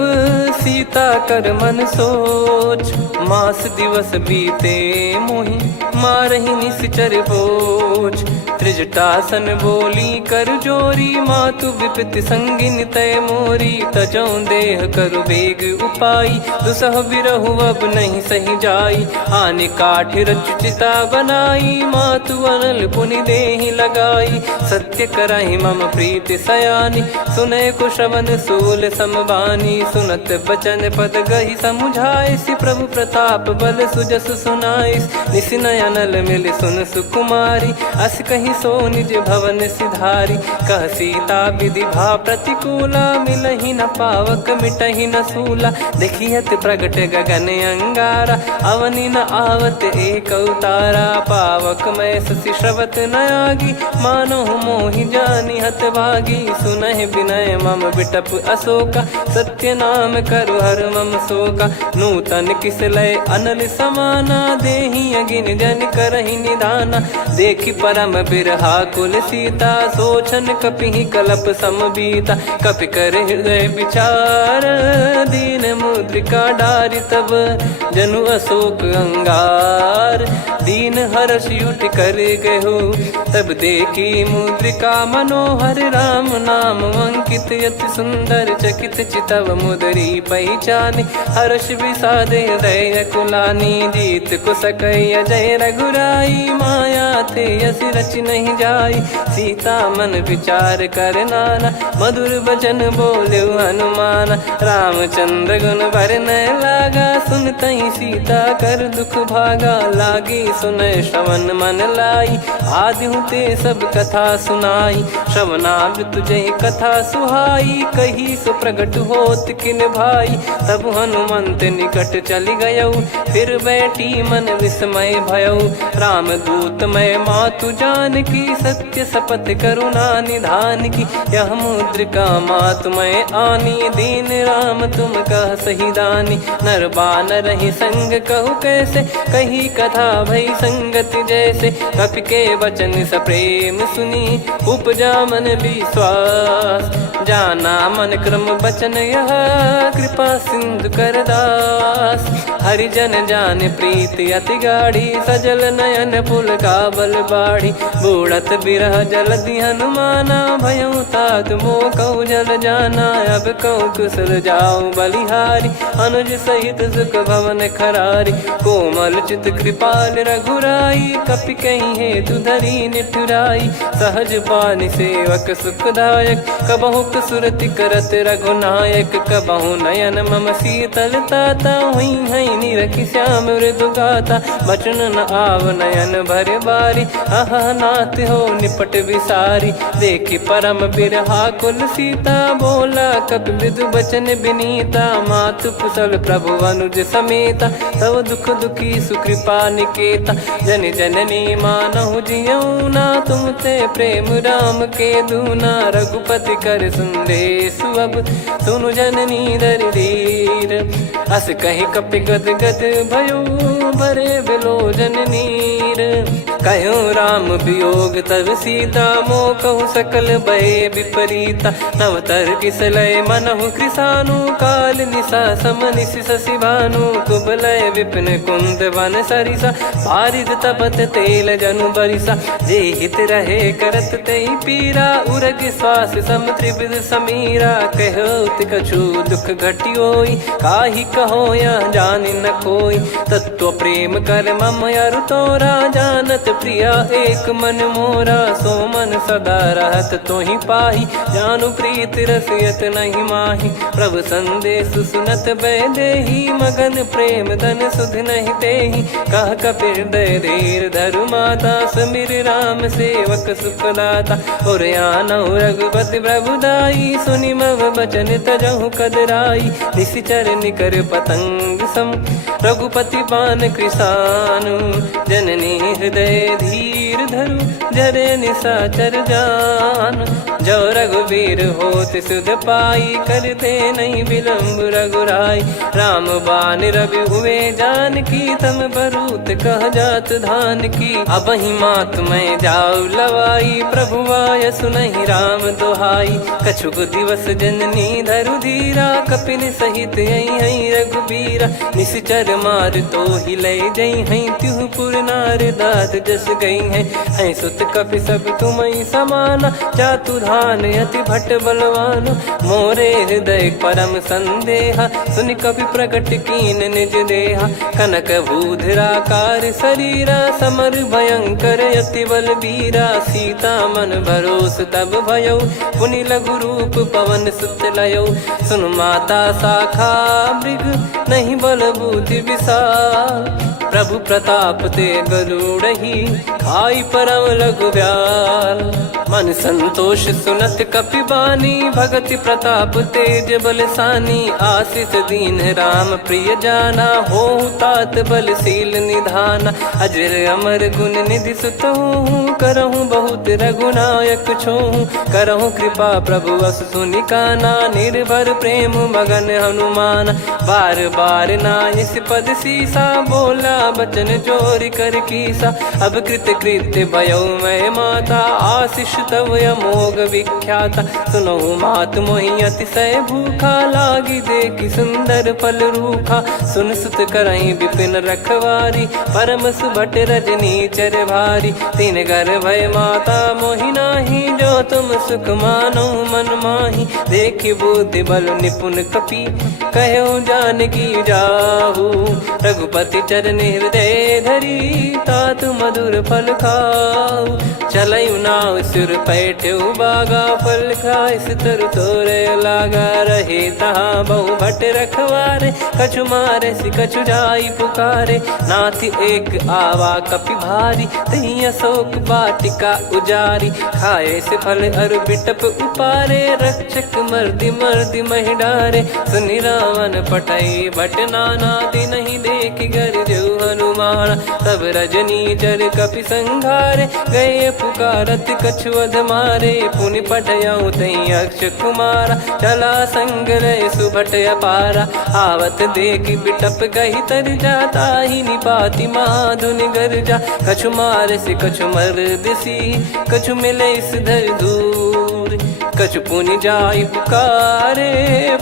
सीता कर मन सोच। मास दिवस बीते मोहि मारहि निश्चर बोझ। त्रिजटासन बोली कर जोरी, मातु विपति संगिन तय मोरी। तजौ देह करु बेग उपाई, दुसह बिरहु अब नहीं सही जाई। आने काठ रचिता बनाई, मातु अनल पुनि देहि लगाई। सत्य करहि मम प्रीति सयानी, सुनय को श्रवण सूल समबानी। सुनत बचन पद गहि समुझाई, सि प्रभु प्रताप बल सुजस सुनाइस। निस नयनल मिल सुन सुकुमारी, अस कहि सो निज भवन सिधारी। कह सीता विधि भा प्रतिकूला, मिलहि न पावक मिटहि न सूला। देखियत प्रगट गगन अंगारा, अवनि न आवत एक उतारा। पावक मैं शशि श्रवत न आगी, मानो मोहि जानि हत भागी। सुनहि विनय मम बिटप अशोका, सत्य नाम करु हर मम शोका। नूतन किस लय अनल समाना, देहि अगिन जन करहि निदाना। देखि परम बिरहा कुल सीता, सोचन कपिहि कलप समबीता। कपि कर हृदय विचार, दीन मुद्रिका डारि तब जनु अशोक अंगार। दीन हर्ष उठ कर गहो, तब देखी मुद्रिका मनोहर। राम नाम अंकित अति सुंदर, चकित चितव मुदरी पहचान। हर्ष विषाद हृदय कुलानी, जीत को सकय जय रघुराई। माया थे यस रच नहीं जाई, सीता मन विचार कर नाना। मधुर बचन बोले हनुमान, रामचंद्र गुण बरनय लागा। सुनतहि सीता कर दुख भागा, लागी सुनय श्रवण मन लाई। आदि ते सब कथा सुनाई, श्रवणाव तुझे कथा सुहाई। कही सो प्रगट होत किन भाई, तब हनुमंत निकट चल गयौ। फिर बैठी मन विस्मय भयौ, राम दूत मैं मातु जानकी। सत्य शपथ करुणा निधान की, यह मुद्रिका मातु मैं आनी। दीन राम तुम कह सही दानी, नर बानर ही संग कहु कैसे। कही कथा भई संगति जैसे, कपि के वचन सप्रेम सुनी। उपजा मन विश्वास, जाना मन क्रम बचन यह। कृपा सिंधु कर दास, हरिजन जान प्रीति अति गाढ़ी। सजल नयन पुल का बल बाढ़ी, बूढ़त बिरह जलधि हनुमाना। भयउ तात मो कहु जल जाना, अब कहु कुशल जाऊं बलिहारी। अनुज सहित सुख भवन खरारी, कोमल चित कृपाल रघुराई। कपि कहीं हेतु धरी निठुराई, सहज पानि सेवक सुखदायक। कबहु सुरति करत रघुनायक, कबहु नयन मम शीतल ताता। हुई है निरखि श्याम मृदु गाता, बचन न आव नयन भर बारी। आहा नाथ हो निपट विसारी, देखि परम बिरहा कुल सीता। बोला कपि विदु बचन बिनीता, मातु कुशल प्रभु अनुज समेता। तव दुख दुखी सुकृपा निकेता, जन जननी मानहु जियऊ ना। तुम ते प्रेम राम के दूना, रघुपति कर संदेश अब सुनु जननी दर धीर। अस कहि कपि गद गद भयो, भरे बिलोचन नीर। कहो राम वियोग तब सीता, मो कहु सकल भय विपरीता। नव तर किसलय मनहु कृसानु, काल निशा सम निशि शशि भानु। कुबलय विपिन कुंद वन सरिसा, पारिद तपत तेल जनु बरिसा। जे हित रहे करत तेहि पीरा, उरग श्वास सम त्रिविध समीरा। कहो कछु दुख घटियोई, काहि कहो या जानि न कोई। तत्व प्रेम कर मम अरु तोरा, जानत प्रिया एक मन मोरा, सो मन सदा रहत तो ही पाही, जानु प्रीत रसियत नहीं माही। प्रभु संदेश सुनत बैदेही, मगन प्रेम धन सुध नहीं तेही। कह कपिर दय धीर धरु माता, समिर राम सेवक सुखदाता। और आनौ रघुपति प्रभुदाई, सुनि मव बचन तजहु कदराई। निशिचर निकर पतंग सम, रघुपति पान कृसानु। जननी हृदय धीर धरु, जरे निशाचर जान। जो रघुवीर होत सुध पाई, करते नहीं विलम्ब रघुराई। राम बान रवि हुए जानकी, तम बरूत कह जात धान की। अब ही मात मैं जाऊ लवाई, प्रभु आय सुनहि राम दोहाई। कछुक दिवस जननी धरु धीरा, कपिन सहित यही रघुबीरा। निशिचर मार तो ही ले जई हैं, त्युह पुर नार दाद जस गई हैं। सुत कपि सब तुमहि समाना, जातु धान अति भट बलवान। मोरे हृदय परम संदेहा, सुनि कपि प्रकट कीन निज देहा। कनक भूधराकार शरीरा, समर भयंकर अति बलबीरा। सीता मन भरोस तब भयौ, पुनि लघु रूप पवन सुत लयौ। सुन माता शाखा मृग, नहीं बल बुद्धि विशाल। प्रभु प्रताप ते गरुड़हि, खाई परम लघु ब्याल। मन संतोष सुनत कपि बानी, भगति प्रताप तेज बलसानी। आशीष दीन राम प्रिय जाना, होहु तात बलशील निधाना। अजर अमर गुण निधि सुत हूँ, करहूँ बहुत रघुनायक छोहूँ। करहूँ कृपा प्रभु अस सुनि काना, निर्भर प्रेम मगन हनुमान। बार बार नायस पद सीसा, बोला बचन चोरी कर कीसा। अब कृत कृत्य भयो मैं माता, आशीष तव अमोघ विख्याता। सुनो मात मोहि अतिशय भूखा, लागी देखी सुंदर फल रूखा। सुन सुत करई विपिन रखवारी, परम सुभट रजनी चर भारी। तीन घर भय माता मोहि नाही, जो तुम सुख मानो मन माही। देखी बुद्धि बल निपुण कपि, कहो जानकी जाहू। रघुपति चरण हृदय धरी, तात मधुर फल खाऊ। चलऊ नाव सिर पैठऊ बागा, फल खाइस तरु तोरे लागा। रहे तहाँ बहु भट रखवारे, कछु मारे सि कछु जाई पुकारे। नाथ एक आवा कपि भारी, तही अशोक वाटिका उजारी। खाए से फल अरु बिटप उपारे, रक्षक मर्दि मर्दि महि डारे। सुनि रावण पटई भट नाना, नहीं देखि गरजऊ हनुमान। तब रजनी चर कपि संघारे, गए पुकारत कछु अध मारे। पुनि पटयऊ तई अक्ष कुमारा, चला संग रहे सुभट अपारा। आवत देखि बिटप गही तर जाता, ही निपाति महाधुनि गर्जा। कछु मारे से कछु मर्दिसी, कछु मिले इस धर दूर। कछु पुनि जाई पुकारे,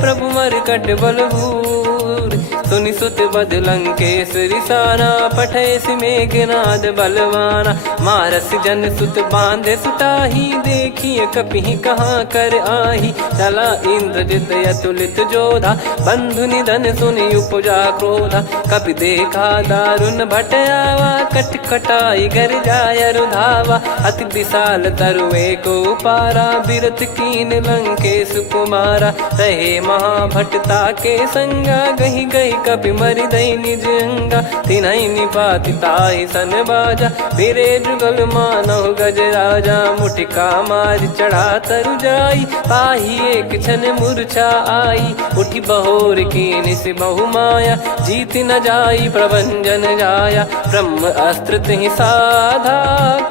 प्रभु मरकट बलभूर। सुनि सुत बद लंकेश्वरी साना, पठय मेघनाद बलवाना। मारस जन सुत बांधे सुताही, देखिए कपि कहाँ कर आही। चला इंद्रजित अतुलित जोधा, बंधु निधन सुनि उपजा क्रोधा। कपि देखा दारुण भट आवा, कट कटाई घर जाय रुधावा। अति विशाल तरुए को पारा, बिरत कीन लंकेश कुमारा। रहे महाभटता के संगा, गही गही कपि मरि दई निज अंगा। तिन्हि निपाति ताहि सन बाजा, फिरे जुगल मानव गज राजा। मुटिका मार चढ़ा तरु जाई, पाही एक क्षण मूर्छा आई। उठी बहोर कीन से बहु माया, जीत न जाई प्रभंजन जाया। ब्रह्म अस्त्र तिहि साधा,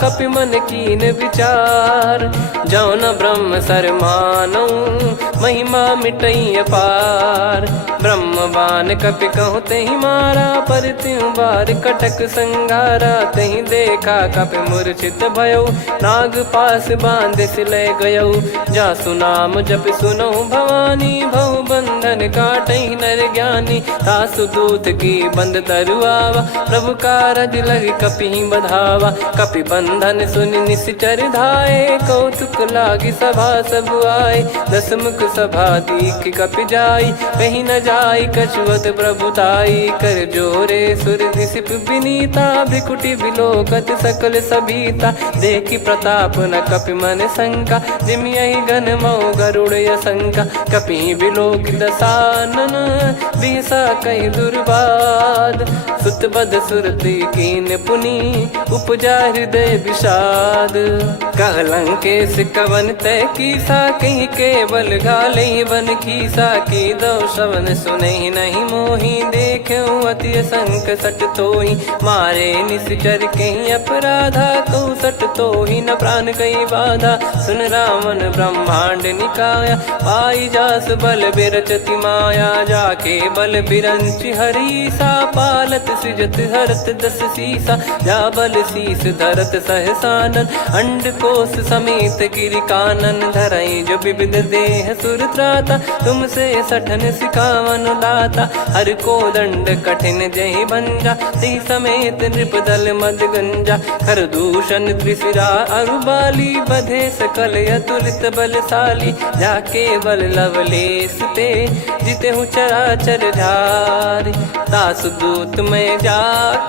कपि मन कीन विचार। जौ न ब्रह्म सर मानौ, महिमा मिटई अपार। ब्रह्म बान कपि कहु तहि मारा, पर त्यों बार कटक संगारा। तहि देखा कपि मूर्छित भयो, नाग पास बांध सिले गयौ। जासु नाम जप सुनौ भवानी, भव बंधन काटहि नर ज्ञानी। तासु दूत की बंद तरुआवा, प्रभु कारज लग कपि बधावा। कपि बंधन सुनि निश्चर धाये, कौतुक लागी सभा सब आए। दसमुख सभा दीख कपि जाई, कहीं न जाई कछुअत प्रभुताई कर जोरे सुर दिसिप विनीता भ्रिकुटी बिलोकत सकल सबीता देखी प्रताप न कपि मन शंका जिमि यही गन मऊ गरुड़ शंका कपि बिलोक दसानन बिहसा कई दुर्बाद सुत बद सुरति कीन पुनी उपजा हृदय विषाद कहलंकेश कवन तय कीसा कहीं केवल घाले बन खीसा की दो श्रवण सुने नहीं मोही देखे अति संक सट तोही मारे निश्चर कहीं अपराधा को सट तोही न प्राण कहीं बाधा सुन रावण ब्रह्मांड निकाया पाई जास बल बिरचति माया जाके बल बिरंच हरीसा पालत सृजत हरत दस सीसा जा बल शीस धरत सहसानन अंड कोश समेत गिरि कानन धरई जो विविध देह सुर त्राता तुमसे सठन सिखावन दाता हर को दंड कठिन जय भंजा ती समेत नृपदल मद गंजा खर दूषण त्रिशिरा अरुबाली बधे सकल अतुलित बलशाली जाके बल लवलेस ते जिते हूँ चराचर झारी दास दूत में जा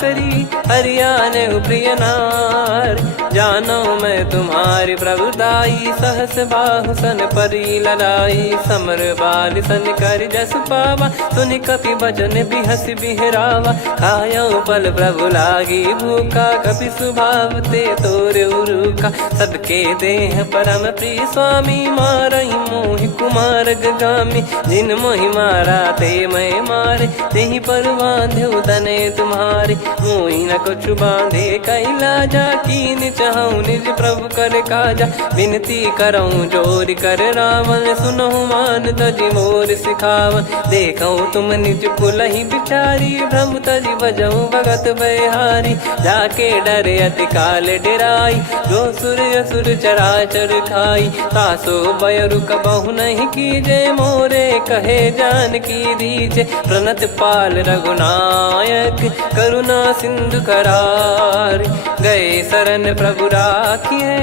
करी हरियाणे प्रिय नार जानो मैं तुम्हारी प्रभुताई सहस बाहु सन परी लड़ाई समर बाल सन कर जस पावा सुनि कपि भजन बिहस बिहरावा खायो पल प्रभु लागी भूखा कपि स्वभाव ते तोर उरुका सबके देह परम प्रिय स्वामी मारई मोहि कुमार गामी जिन मोहि मारा ते मैं मारे तेहि पर बांधो तने तुम्हारे मोहि न कुछ बांधे कैला जा कीन चाहूं निज प्रभु कर काजा विनती करऊं जोर कर रावण सुनो मान तजी मोर सिखावन देखऊं तुम निज पुलहि बिचारी भ्रम तजी बजऊं भगत बहारी जाके डरे अति काल डेराई जो सुर असुर चराचर खाई तासो बयरु कबहु नहीं कीजे मोरे कहे जान की दीजे प्रणत पाल रघुनायक करुणा सिंधु करार गए शरण प्रभु राखिए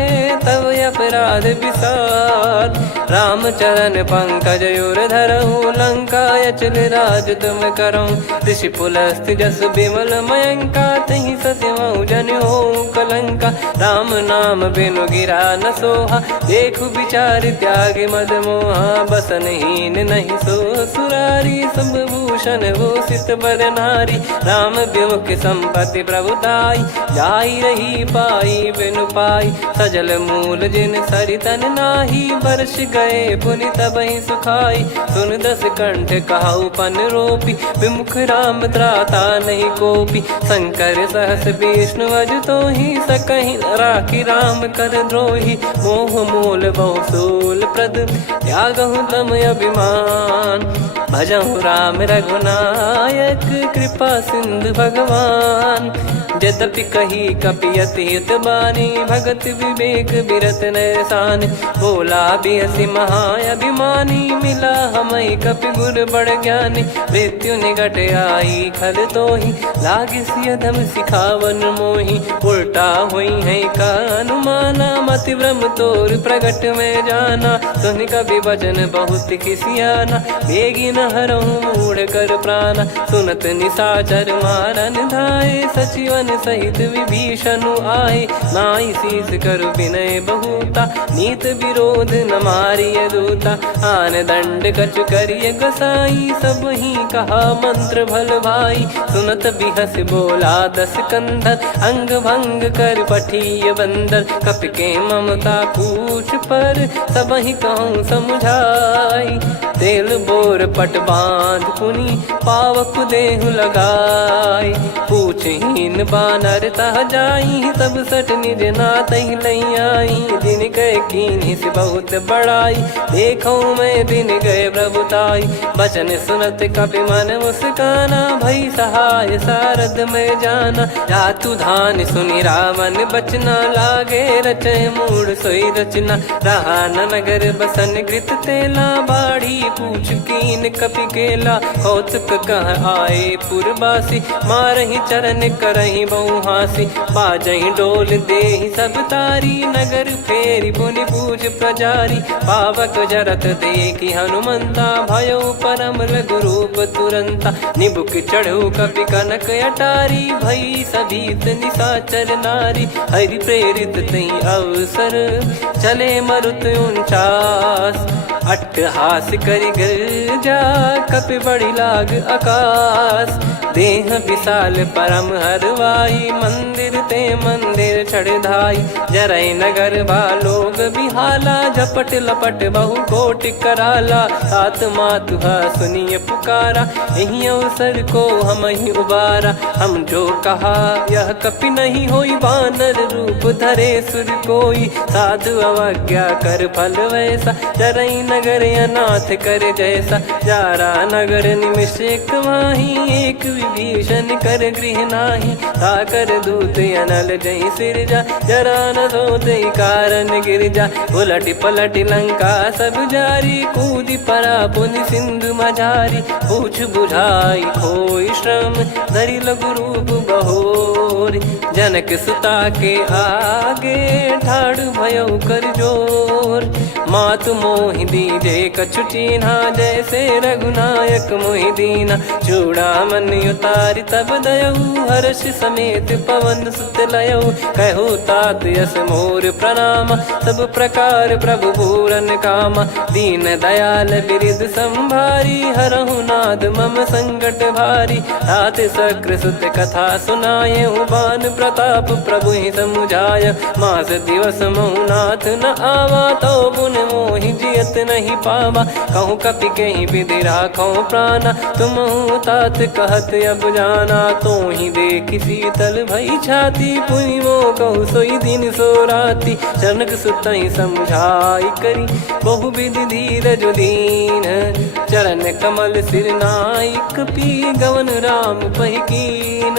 तब अपराध विसार राम चरण पंकज उर धरऊं लंका अचल राज तुम करऊं ऋषि पुलस्त जस विमल मयंका तहि ससिमऊ जन हो कलंका राम नाम बिनु गिरा न सोहा देखु विचार त्याग मद मोहा बसनहीन नहीं सो सुरारी सब भूषण वो सित बर नारी राम विमुख संपत्ति प्रभुताई जाई रही पाई बिनु पाई सजल मूल जिन सरितन नाही वर्ष गए पुनि तबहि सुखाई सुन दस कंठ कहाऊ पन रोपी विमुख राम त्राता नहीं कोपी शंकर सहस विष्णु अज तो ही सकहि राखी राम कर द्रोही मोह मूल बहु सूल प्रद त्यागहु तम अभिमान भजहु राम रघुनायक कृपा सिंधु भगवान यद्यपि कही कपियति हित बानी भगत विवेक बिरत नैसान बोला बिहसी महाअभिमानी मिला हमई कपि गुर बड़ ज्ञानी मृत्यु निकट आई खल तो ही लागे सियधम सिखावन मोही उल्टा हुई है का अनुमाना मति ब्रह्म तोर प्रगट में जाना सुन कवि वचन बहुत खिसियाना बेगी न हरहूँ मूढ़ कर प्राणा सुनत निशाचर मारन धाये सचिवन सहित विभीषणु आए नाई शीस कर विनय बहुता नीत विरोध न मारिय दूता आन दंड कछु करिय गसाई सब ही कहा मंत्र भल भाई सुनत बिहस बोला दस कंधर अंग भंग कर पठिय बंदर कपि के ममता पूछ पर सब ही कहूँ समझाई तेल बोर पट बांध पुनि पावक देहु लगाई पूछहीन बानर तह जाई तब सट निज नाथ लई आई दिन गए कीन्ही से बहुत बड़ाई देखो मैं दिन गए प्रभुताई बचन सुनत कपि मन मुस्काना भई सहाय सारद में जाना जातु धान सुनि रावण बचना लागे रचय मूड सोई रचना रहा न नगर बसन कृत तेला बाड़ी पूछ कीन कपि केला, कौतुक कह आए पुरबासी, मारही चरण करही बहु हासी, बाजही डोल देहि सब तारी, नगर फेरी पुनि पूज प्रजारी, पावक जरत देखी हनुमंता, भयो परम लघु रूप तुरंता, निबुक चढ़ो कपि कनक अटारी, भई सभीत निशाचर नारी, हरि प्रेरित तई अवसर, चले मरुत 49, अट्टहास करि गिरजा, कपि बड़ी लाग आकाश, देह विशाल परम हरवाई, मंदिर ते मंदिर चढ़धाई, जरई नगर बालोग बिहाला, झपट लपट बहु कोटि कराला, सात मातुहा सुनिय पुकारा, यही अवसर को हम ही उबारा, हम जो कहा यह कपि नहीं होई, बानर रूप धरे सुर कोई, साधु अवज्ञा कर फल वैसा, जरई नगर अनाथ कर जैसा, जारा नगर निमिष एक माही, एक विभीषण कर गृह नाही, ताकर दूत अनल जय सिरजा, जरा न सोते कारण गिरजा, उलट पलट लंका सब जारी, कूदी परा पुनि सिंधु मझारी, पूछ बुझाई खोई श्रम, धरि लघु रूप बहोरी, जनक सुता के आगे, ठाड़ भयो कर जोर, मातु मोहि दीजे कछु चीन्हा, जैसे रघुनायक मोहि दीना, चूड़ामणि उतारि तब दयऊ, हर्ष समेत पवन सुत लयऊ, कहु तात यस मोर प्रणाम, सब प्रकार प्रभु पूरन कामा, दीन दयाल बिरिद संभारी, हरहु नाद मम संकट भारी, तात सक्र सुत कथा सुनाये, बान प्रताप प्रभु ही समुझाय, मास दिवस महु नाथ न आवा, तो पुन मोहि जियत नहीं पावा, कहूँ कपि कहीं विधि राखो प्राणा, तुम तात कहत अब जाना, तो ही देख शीतल भई छाती, पुनि मो कहु सोई दिन सो राती, जनक सुतई समझाई करी, बहु विधि धीरज दीन, चरण कमल सिर नाई, कपि गवन राम पहिकीन,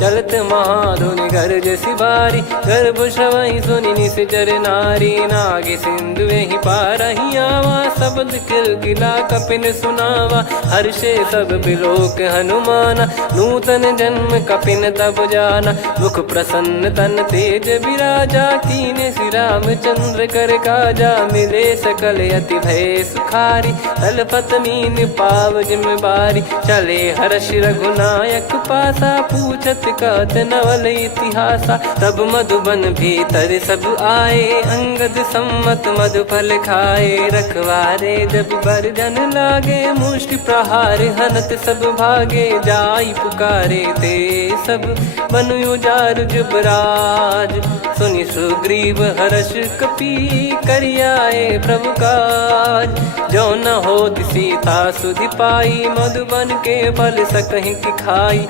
चलत महाधुनि गर्ज सिबारी, गर्भ श्रवहि सुनि निश्चर नारी, नाग सिंधु ही पारहि आवा, शब्द किलकिला कपिन सुनावा, हर्षे सब बिलोक हनुमाना, नूतन जन्म कपिन तब जाना, मुख प्रसन्न तन तेज विराजा, कीने श्री रामचंद्र कर काजा, मिले सकल अति भय सुखारी, तलपत मीन पाव जिम्मेवारी, चले हर्ष रघुनायक पासा, पूछत कहत नवल इतिहासा, तब मधुबन भीतर सब आए, अंगद सम्मत मधुफल खाए, रखवारे जब बरजन लागे, मुष्टि प्रहार हनत सब भागे, जाई पुकारे ते सब बनु उजार जुबराज, सुनि सुग्रीव हर्ष कपि करियाए प्रभु काज, जो न होत सीता सुधि पाई, मधुबन के फल सकहि की खाई,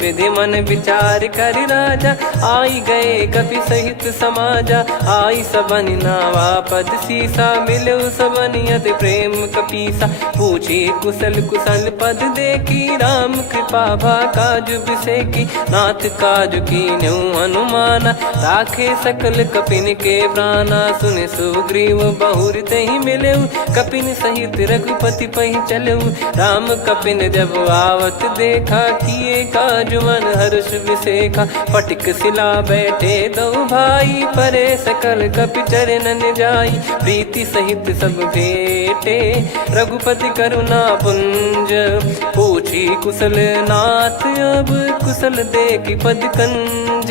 विधि मन विचार कर राजा, आई गए कपि सहित समाजा, आई सबनि नावा पद सीसा, मिलो सबनि अति प्रेम कपीसा, पूछी कुशल कुशल पद देखी, राम कृपा भा काज बिसेकी, नाथ काज कीन्हु हनुमाना, राखे सकल कपिन के प्राणा, सुने सुग्रीव बहुर तेहि मिलेऊ, कपिन सहित रघुपति पहि चलेऊ, राम कपिन जब आवत देखा, किए काज मन हर्ष विसेखा, पटिक सिला बैठे दो भाई, परे सकल कपि चरणन जाई, प्रीति सहित सब भेटे, रघुपति करुणा पुंज, पूछी कुशल नाथ अब, कुशल देखि पद कंज,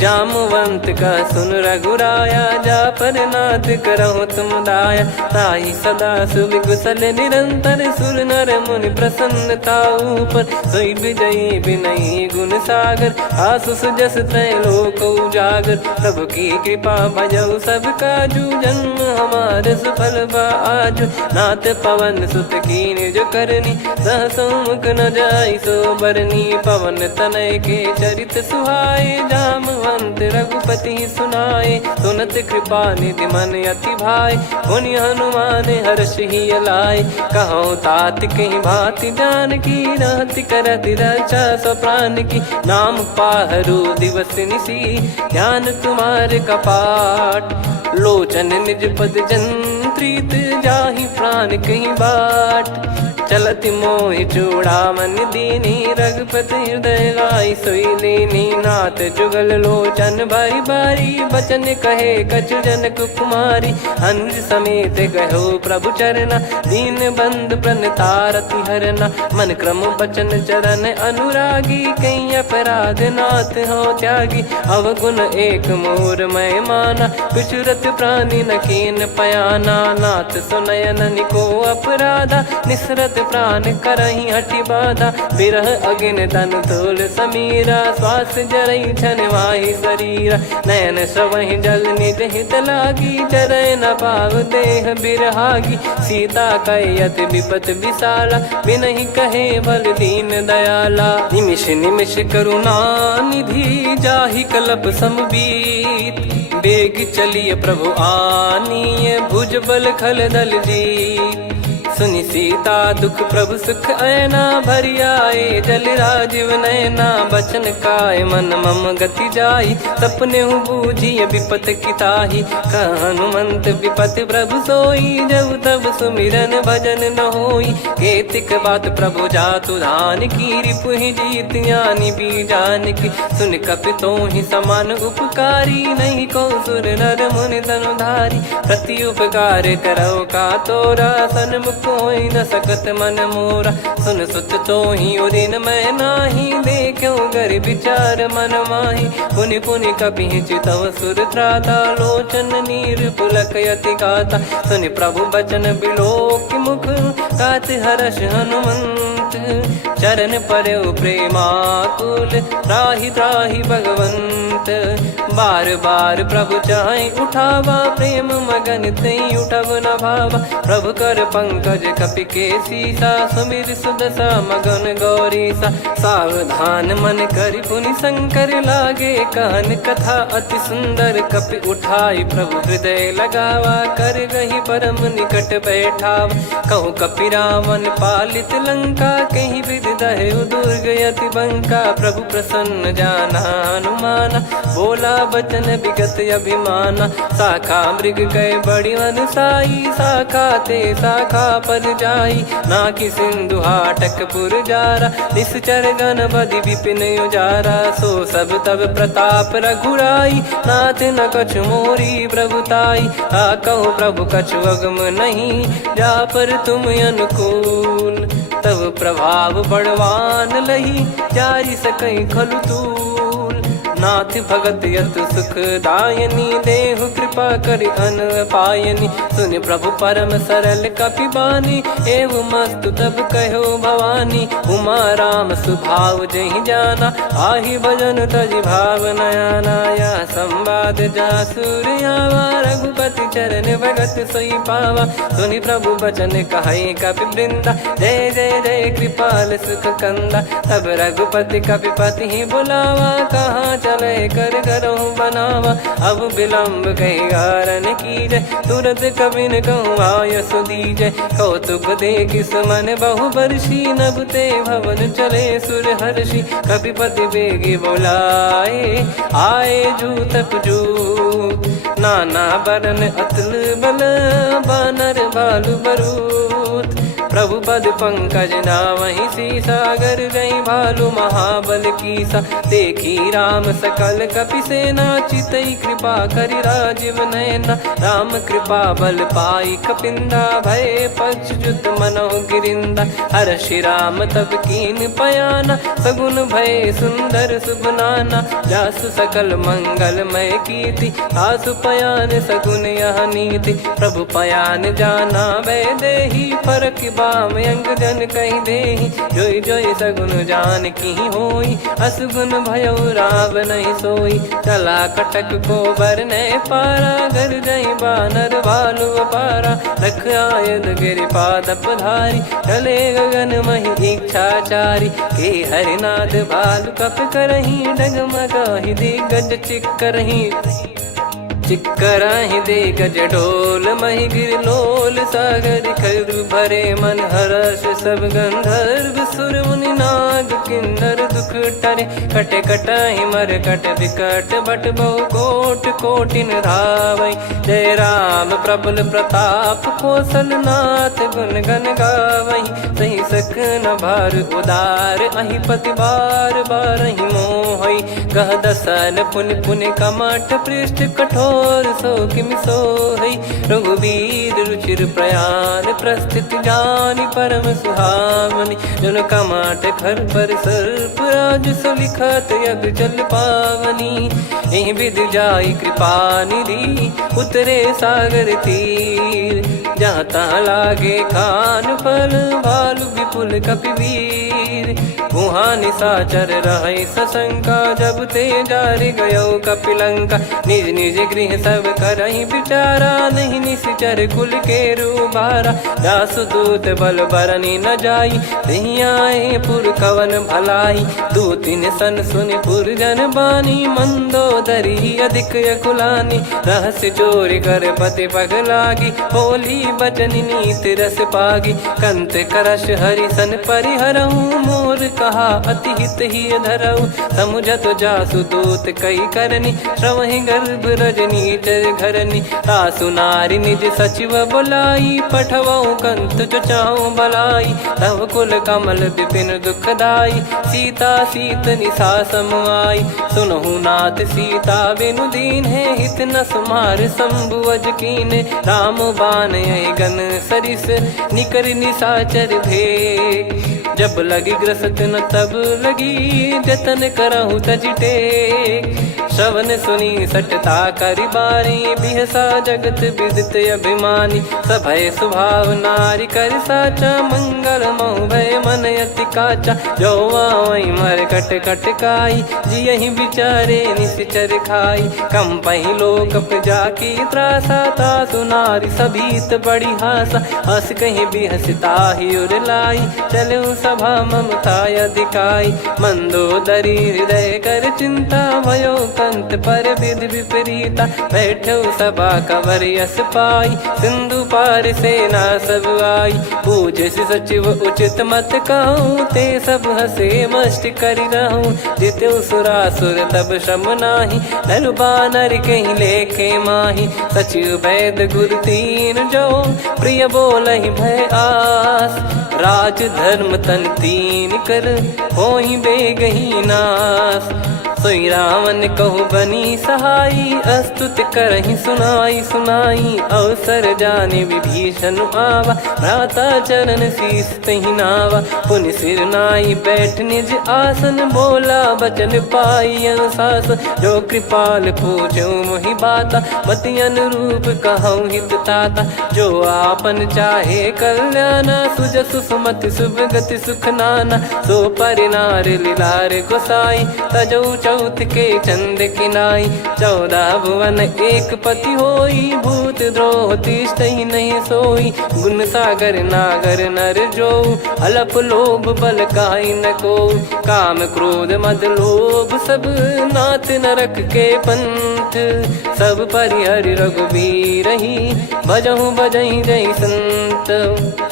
जामवंत का सुन रघुराया, जा पर नाथ करहु तुम दाया, ताहि सदा सुभि कुशल निरंतर, सुर नर मुनि प्रसन्नता ऊपर, सोई विजयी बिनयी गुण सागर, आसु सुजस त्रैलोक उजागर, प्रभु की कृपा भजऊ सब काजू, जन्म हमारे सफल बा आज, नाथ पवन सुत कीन्ह जो करनी, सहसो मुख न जाई सो बरनी, पवन तनय के चरित सुहाए, जामवंत रघुपति सुनाए, सुनत कृपा निधि मन अति भाई, पुनि हनुमान हर्ष ही लाए, कहो तात कहीं भांति जान की, रहति करति रक्षा सो प्राण की, नाम पाहरु दिवस निसी, ध्यान तुम्हारे कपाट, लोचन निज पद जन प्रीत जाहि प्राण कहीं बाट। चलत मोहि चूड़ा मन दीनी रघुपति हृदय लाई सोई लीनी। नाथ जुगल लोचन बारी बारी बचन कहे कछु जनक कुमारी। हंस समेत गहो प्रभु चरना दीन बंद प्रणतारति हरना। मन क्रम बचन चरण अनुरागी कहीं अपराध नाथ हो त्यागी। अवगुण एक मोर मैं माना कुछुरत प्राणी न कीन पयाना। नाथ सुनयन निको अपराधा निसरत प्राण करही हटि बाधा। बिरह अगिन तन तोल समीरा श्वास जरई छन वाहि शरीरा। नयन श्रवहि जल निज हित लागी चरय न पाव देह बिरहागी। सीता कयत विपत विशाला बिनहि कहे बल दीन दयाला। निमिष निमिष करुणा निधि जाहि कलप समबीत। बेग चलिए प्रभु आनीय भुज बल खल दल जीत। सुनि सीता दुख प्रभु सुख ऐना भरि आए जल राजीव नैना। बचन काय मन मम गति जाई सपने बूझी विपत किताही। हनुमंत विपत प्रभु सोई जब तब सुमिरन भजन न होई। केतिक बात प्रभु जातु धान की रिपुहि जीत ज्ञानी बीजान की। सुन कपि तोहि समान उपकारी नहीं को सुर नर मुनि तनुधारी। प्रति उपकार करो का तोरा सन्मुख कोई न सकत मन मोरा। सुन सुत तोहि उदिन मैं नाही देखो गर विचार मन माही। पुनि पुनि कपि चितव सुर त्राता लोचन नीर पुलक यति गाता। सुनि प्रभु बचन बिलोक मुख गात हर्ष हनुमंत। चरण परयो प्रेमाकुल त्राहि त्राहि भगवंत। बार बार प्रभु चाहि उठावा प्रेम मगन तई उठब न भावा। प्रभु कर पंकज कपि के सीसा सुमिर सुदशा मगन गौरीसा। सावधान मन करि पुनि शंकर लागे कहन कथा अति सुंदर। कपि उठाई प्रभु हृदय लगावा कर गही परम निकट बैठावा। कहूँ कपि रावण पालित लंका कहीं विधि दहु दुर्ग यति बंका। प्रभु प्रसन्न जाना हनुमाना बोला बचन विगत अभिमाना। शाखा मृग गए बड़ी अनुसाई शाखा ते शाखा पर जाई। ना कि सिंधु हाटक पुर जारा निश्चर गण बधि विपिन उजारा। सो सब तब प्रताप रघुराई नाथ न कछु मोरी प्रभुताई। कहो प्रभु कछु अगम नहीं जा पर तुम अनुकूल। तब प्रभाव बड़वान लही जारी सकई खलु तूल। नाथ भगत यत सुख दायनी देहु कृपा करि अन पायनी। सुन प्रभु परम सरल कपि बानी एवं मस्तु तब कहो भवानी। उमा राम सुभाव जहि जाना आहि भजन तजि भाव नयाना। या संवाद जासुर आवा रघुपति चरण भगत सोई पावा। सुनि प्रभु बचन कहै कपि वृंदा जय जय जय कृपाल सुख कंदा। तब रघुपति कपि पति बुलावा कहाँ चले कर करहु बनावा। अब विलम्ब कही कारण कीजय तुरत कबिन कहूँ आयस दीजय। कौतुक देख सुमन बहु बरसी नभ ते भवन चले सुर हर्षि। कपिपति बेगी बोलाए आए जूतक जूत। नाना बरन अतुल बल बानर भालु बरूत। प्रभु पद पंकज नावहि सीसागर गई भालु महाबल कीसा। देखी राम सकल कपि सेना चितई कृपा करि राजीव नयना। राम कृपा बल पाई कपिंदा भय पक्ष जुत मनोह गिरिंदा। हर्षि राम तब कीन पयाना सगुन भय सुंदर सुबनाना। जासु सकल मंगलमय कीर्ति आसु पयान सगुन यह नीति। प्रभु पयान जाना वै देही फरक बाम अंग जन कहीं देही। जोई जोई सगुन जान की होई असगुन भयो राव नहीं सोई। चला कटक को बरने पारा घर जई बानर भालु पारा। रख आयद गिरिपाद पधारी चले गगन मही इच्छाचारी। के हरिनाथ भालु कप करही डगमगाही दिग्गज चिक करही। चिक्कराहि दे गज ढोल मही गिर लोल सागर खर भरे मन हर्ष सब गंधर्व सुर मुनि नाग किन्नर दुख टरे कटे कटाहि मर कट विकट बट बहु कोट कोटिन धावै जय राम प्रबल प्रताप कौशल नाथ गुण गन गावै सही सकन भार उदार अहि पति बार बारहि मोहै गह दसन पुन पुन कमठ पृष्ठ कठोर सो किम सोहै रघुवीर रुचिर प्रयाण प्रस्थित जानि परम सुहावनि जन कमठ खर पर सर्प राज सलिखत यग जल पावनी एहि विधि जाई कृपा निधि उतरे सागर तीर जहाँ तहाँ लागे खान फल भालु विपुल कपिवीर वहाँ निशाचर रहे सशंका जब ते जारि गयो कपिलंका निज निज गृह सब करहि विचारा नहीं निश्चर कुल के रूबारा दासु दूत बल बरनी न जाई नहीं आए पुर कवन भलाई दूतिन सन सुन पुर जन बानी मंदोदरी अधिक यकुलानी रहस्य चोरी कर पति पगलागी होली बचन नीत रस पागी कंत करश हरिसन परिहरहूँ मोर कहा अति हित ही धरऊ समुझत जासु दूत कई करनी श्रवहि गर्भ रजनी चर घरनी तासु नारी निज सचिव बुलाई पठवऊ कंत जो चाहूं बलाई तव कुल कमल विपिन दुखदाई सीता सीत निशा समाई सुनहु नाथ सीता बिनु दीन है हित न सुमार शंभु अज कीन राम बान गन सरिस निकर निशाचर भेग जब लगी ग्रसत न तब लगी जतन करहु तज टेक श्रवण सुनी सटता करि बारी बिहसा जगत विदित अभिमानी सभय स्वभाव नारी कर साचा मंगल मऊ भय मन अति काचा जो आवई मर कट कट काई जियहि विचारे निश्चर खाई कम पही लोक जाकी त्रासा तासु नारी सभीत बड़ी हासा हस कहीं बिहसता ही उर लाई चलऊ सभा ममता अधिकाई मंदोदरी हृदय कर चिंता भयो कंत पर विधि विपरीता बैठो सभा कवर यस पाई सिंधु पार सेना सब आई पूज्य सचिव उचित मत कहूँ ते सब हसे मष्ट करि रहूँ जित्यु सुरासुर तब श्रम नाही नर बानर कहीं लेखे माही सचिव वैद गुरु तीन जो प्रिय बोलहि भय आस राज धर्म तन तीन कर होई बेगही नास सोई रावण कहु बनी सहाई अस्तुत करहि सुनाई सुनाई अवसर जाने विभीषण आवा भ्राता चरण शीस तहि नावा पुनि सिर नाई बैठ निज आसन बोला बचन पाई अनुशासन जो कृपाल पूछो मोहि बाता मति अनुरूप कहूँ हित ताता जो आपन चाहे कल्याणा सुजसु सुमति शुभ गति सुख नाना सो परिनार लीलार गोसाई तजौ चौथ के चंद किनाई 14 भुवन एक पति होई भूत द्रोह तिष्ठहि नहीं सोई गुण सागर नागर नर जो अलप लोभ बल काई न को काम क्रोध मद लोभ सब नाथ नरक के पंथ सब परिहरि रघुबीर ही भजहु भजहि जय संत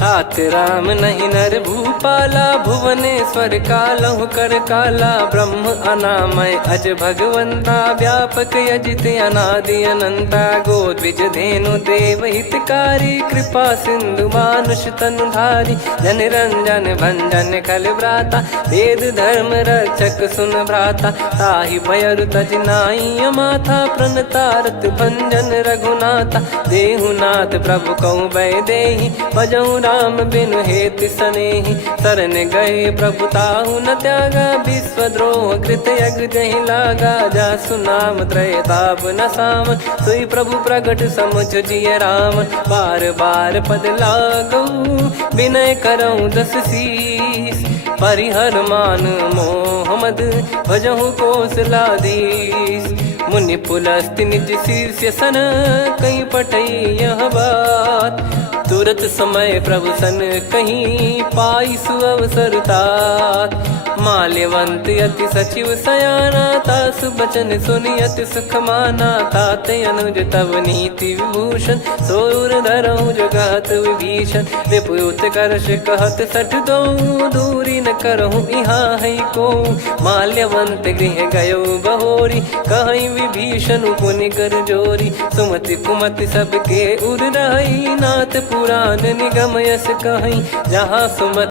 हाथ राम नहीं नर भूपाला भुवनेश्वर कालहु कर काला ब्रह्म अनामय अज भगवंता व्यापक यजित अनादि अनंता गोद्विज धेनु देव हितकारी कृपा सिंधु मानुष तनुधारी जन रंजन भंजन खल भ्राता वेद धर्म रक्षक सुन भ्राता ताहि भयरु तज नाई माथा प्रणतारत भंजन रघुनाथा देहुनाथ प्रभु कहु भय देहि भजहु राम बिनु हेति सनेहि शरण गए प्रभु ताहु न त्यागा विश्वद्रोह कृत यज्ञ जहि लागा जासु नाम त्रयताप न साम सोई प्रभु प्रगट समुझ जिय राम बार बार पद लागऊ विनय करऊँ 10 शीस परिहर मान मोह मद भजहु कौशलाधीश मुनि पुलस्ति निज शीर्ष सन कहीं पठई यह बात तुरत समय प्रभु सन कहीं पाई सुअवसर तात माल्यवंत अति सचिव सयाना, तासु बचन सुनि अति सुख माना। ताते अनुज तव नीति विभूषण, सोर धरहु जगत विभीषण। रिपुत करश कहत सठ दो, दूरी न करहु यहाँ है को। माल्यवंत गृह गयो बहोरी, कहीं विभीषण पुनि कर जोरी। सुमति कुमति सबके उर रही, नाथ पुराण निगम यस कहीं। जहाँ सुमति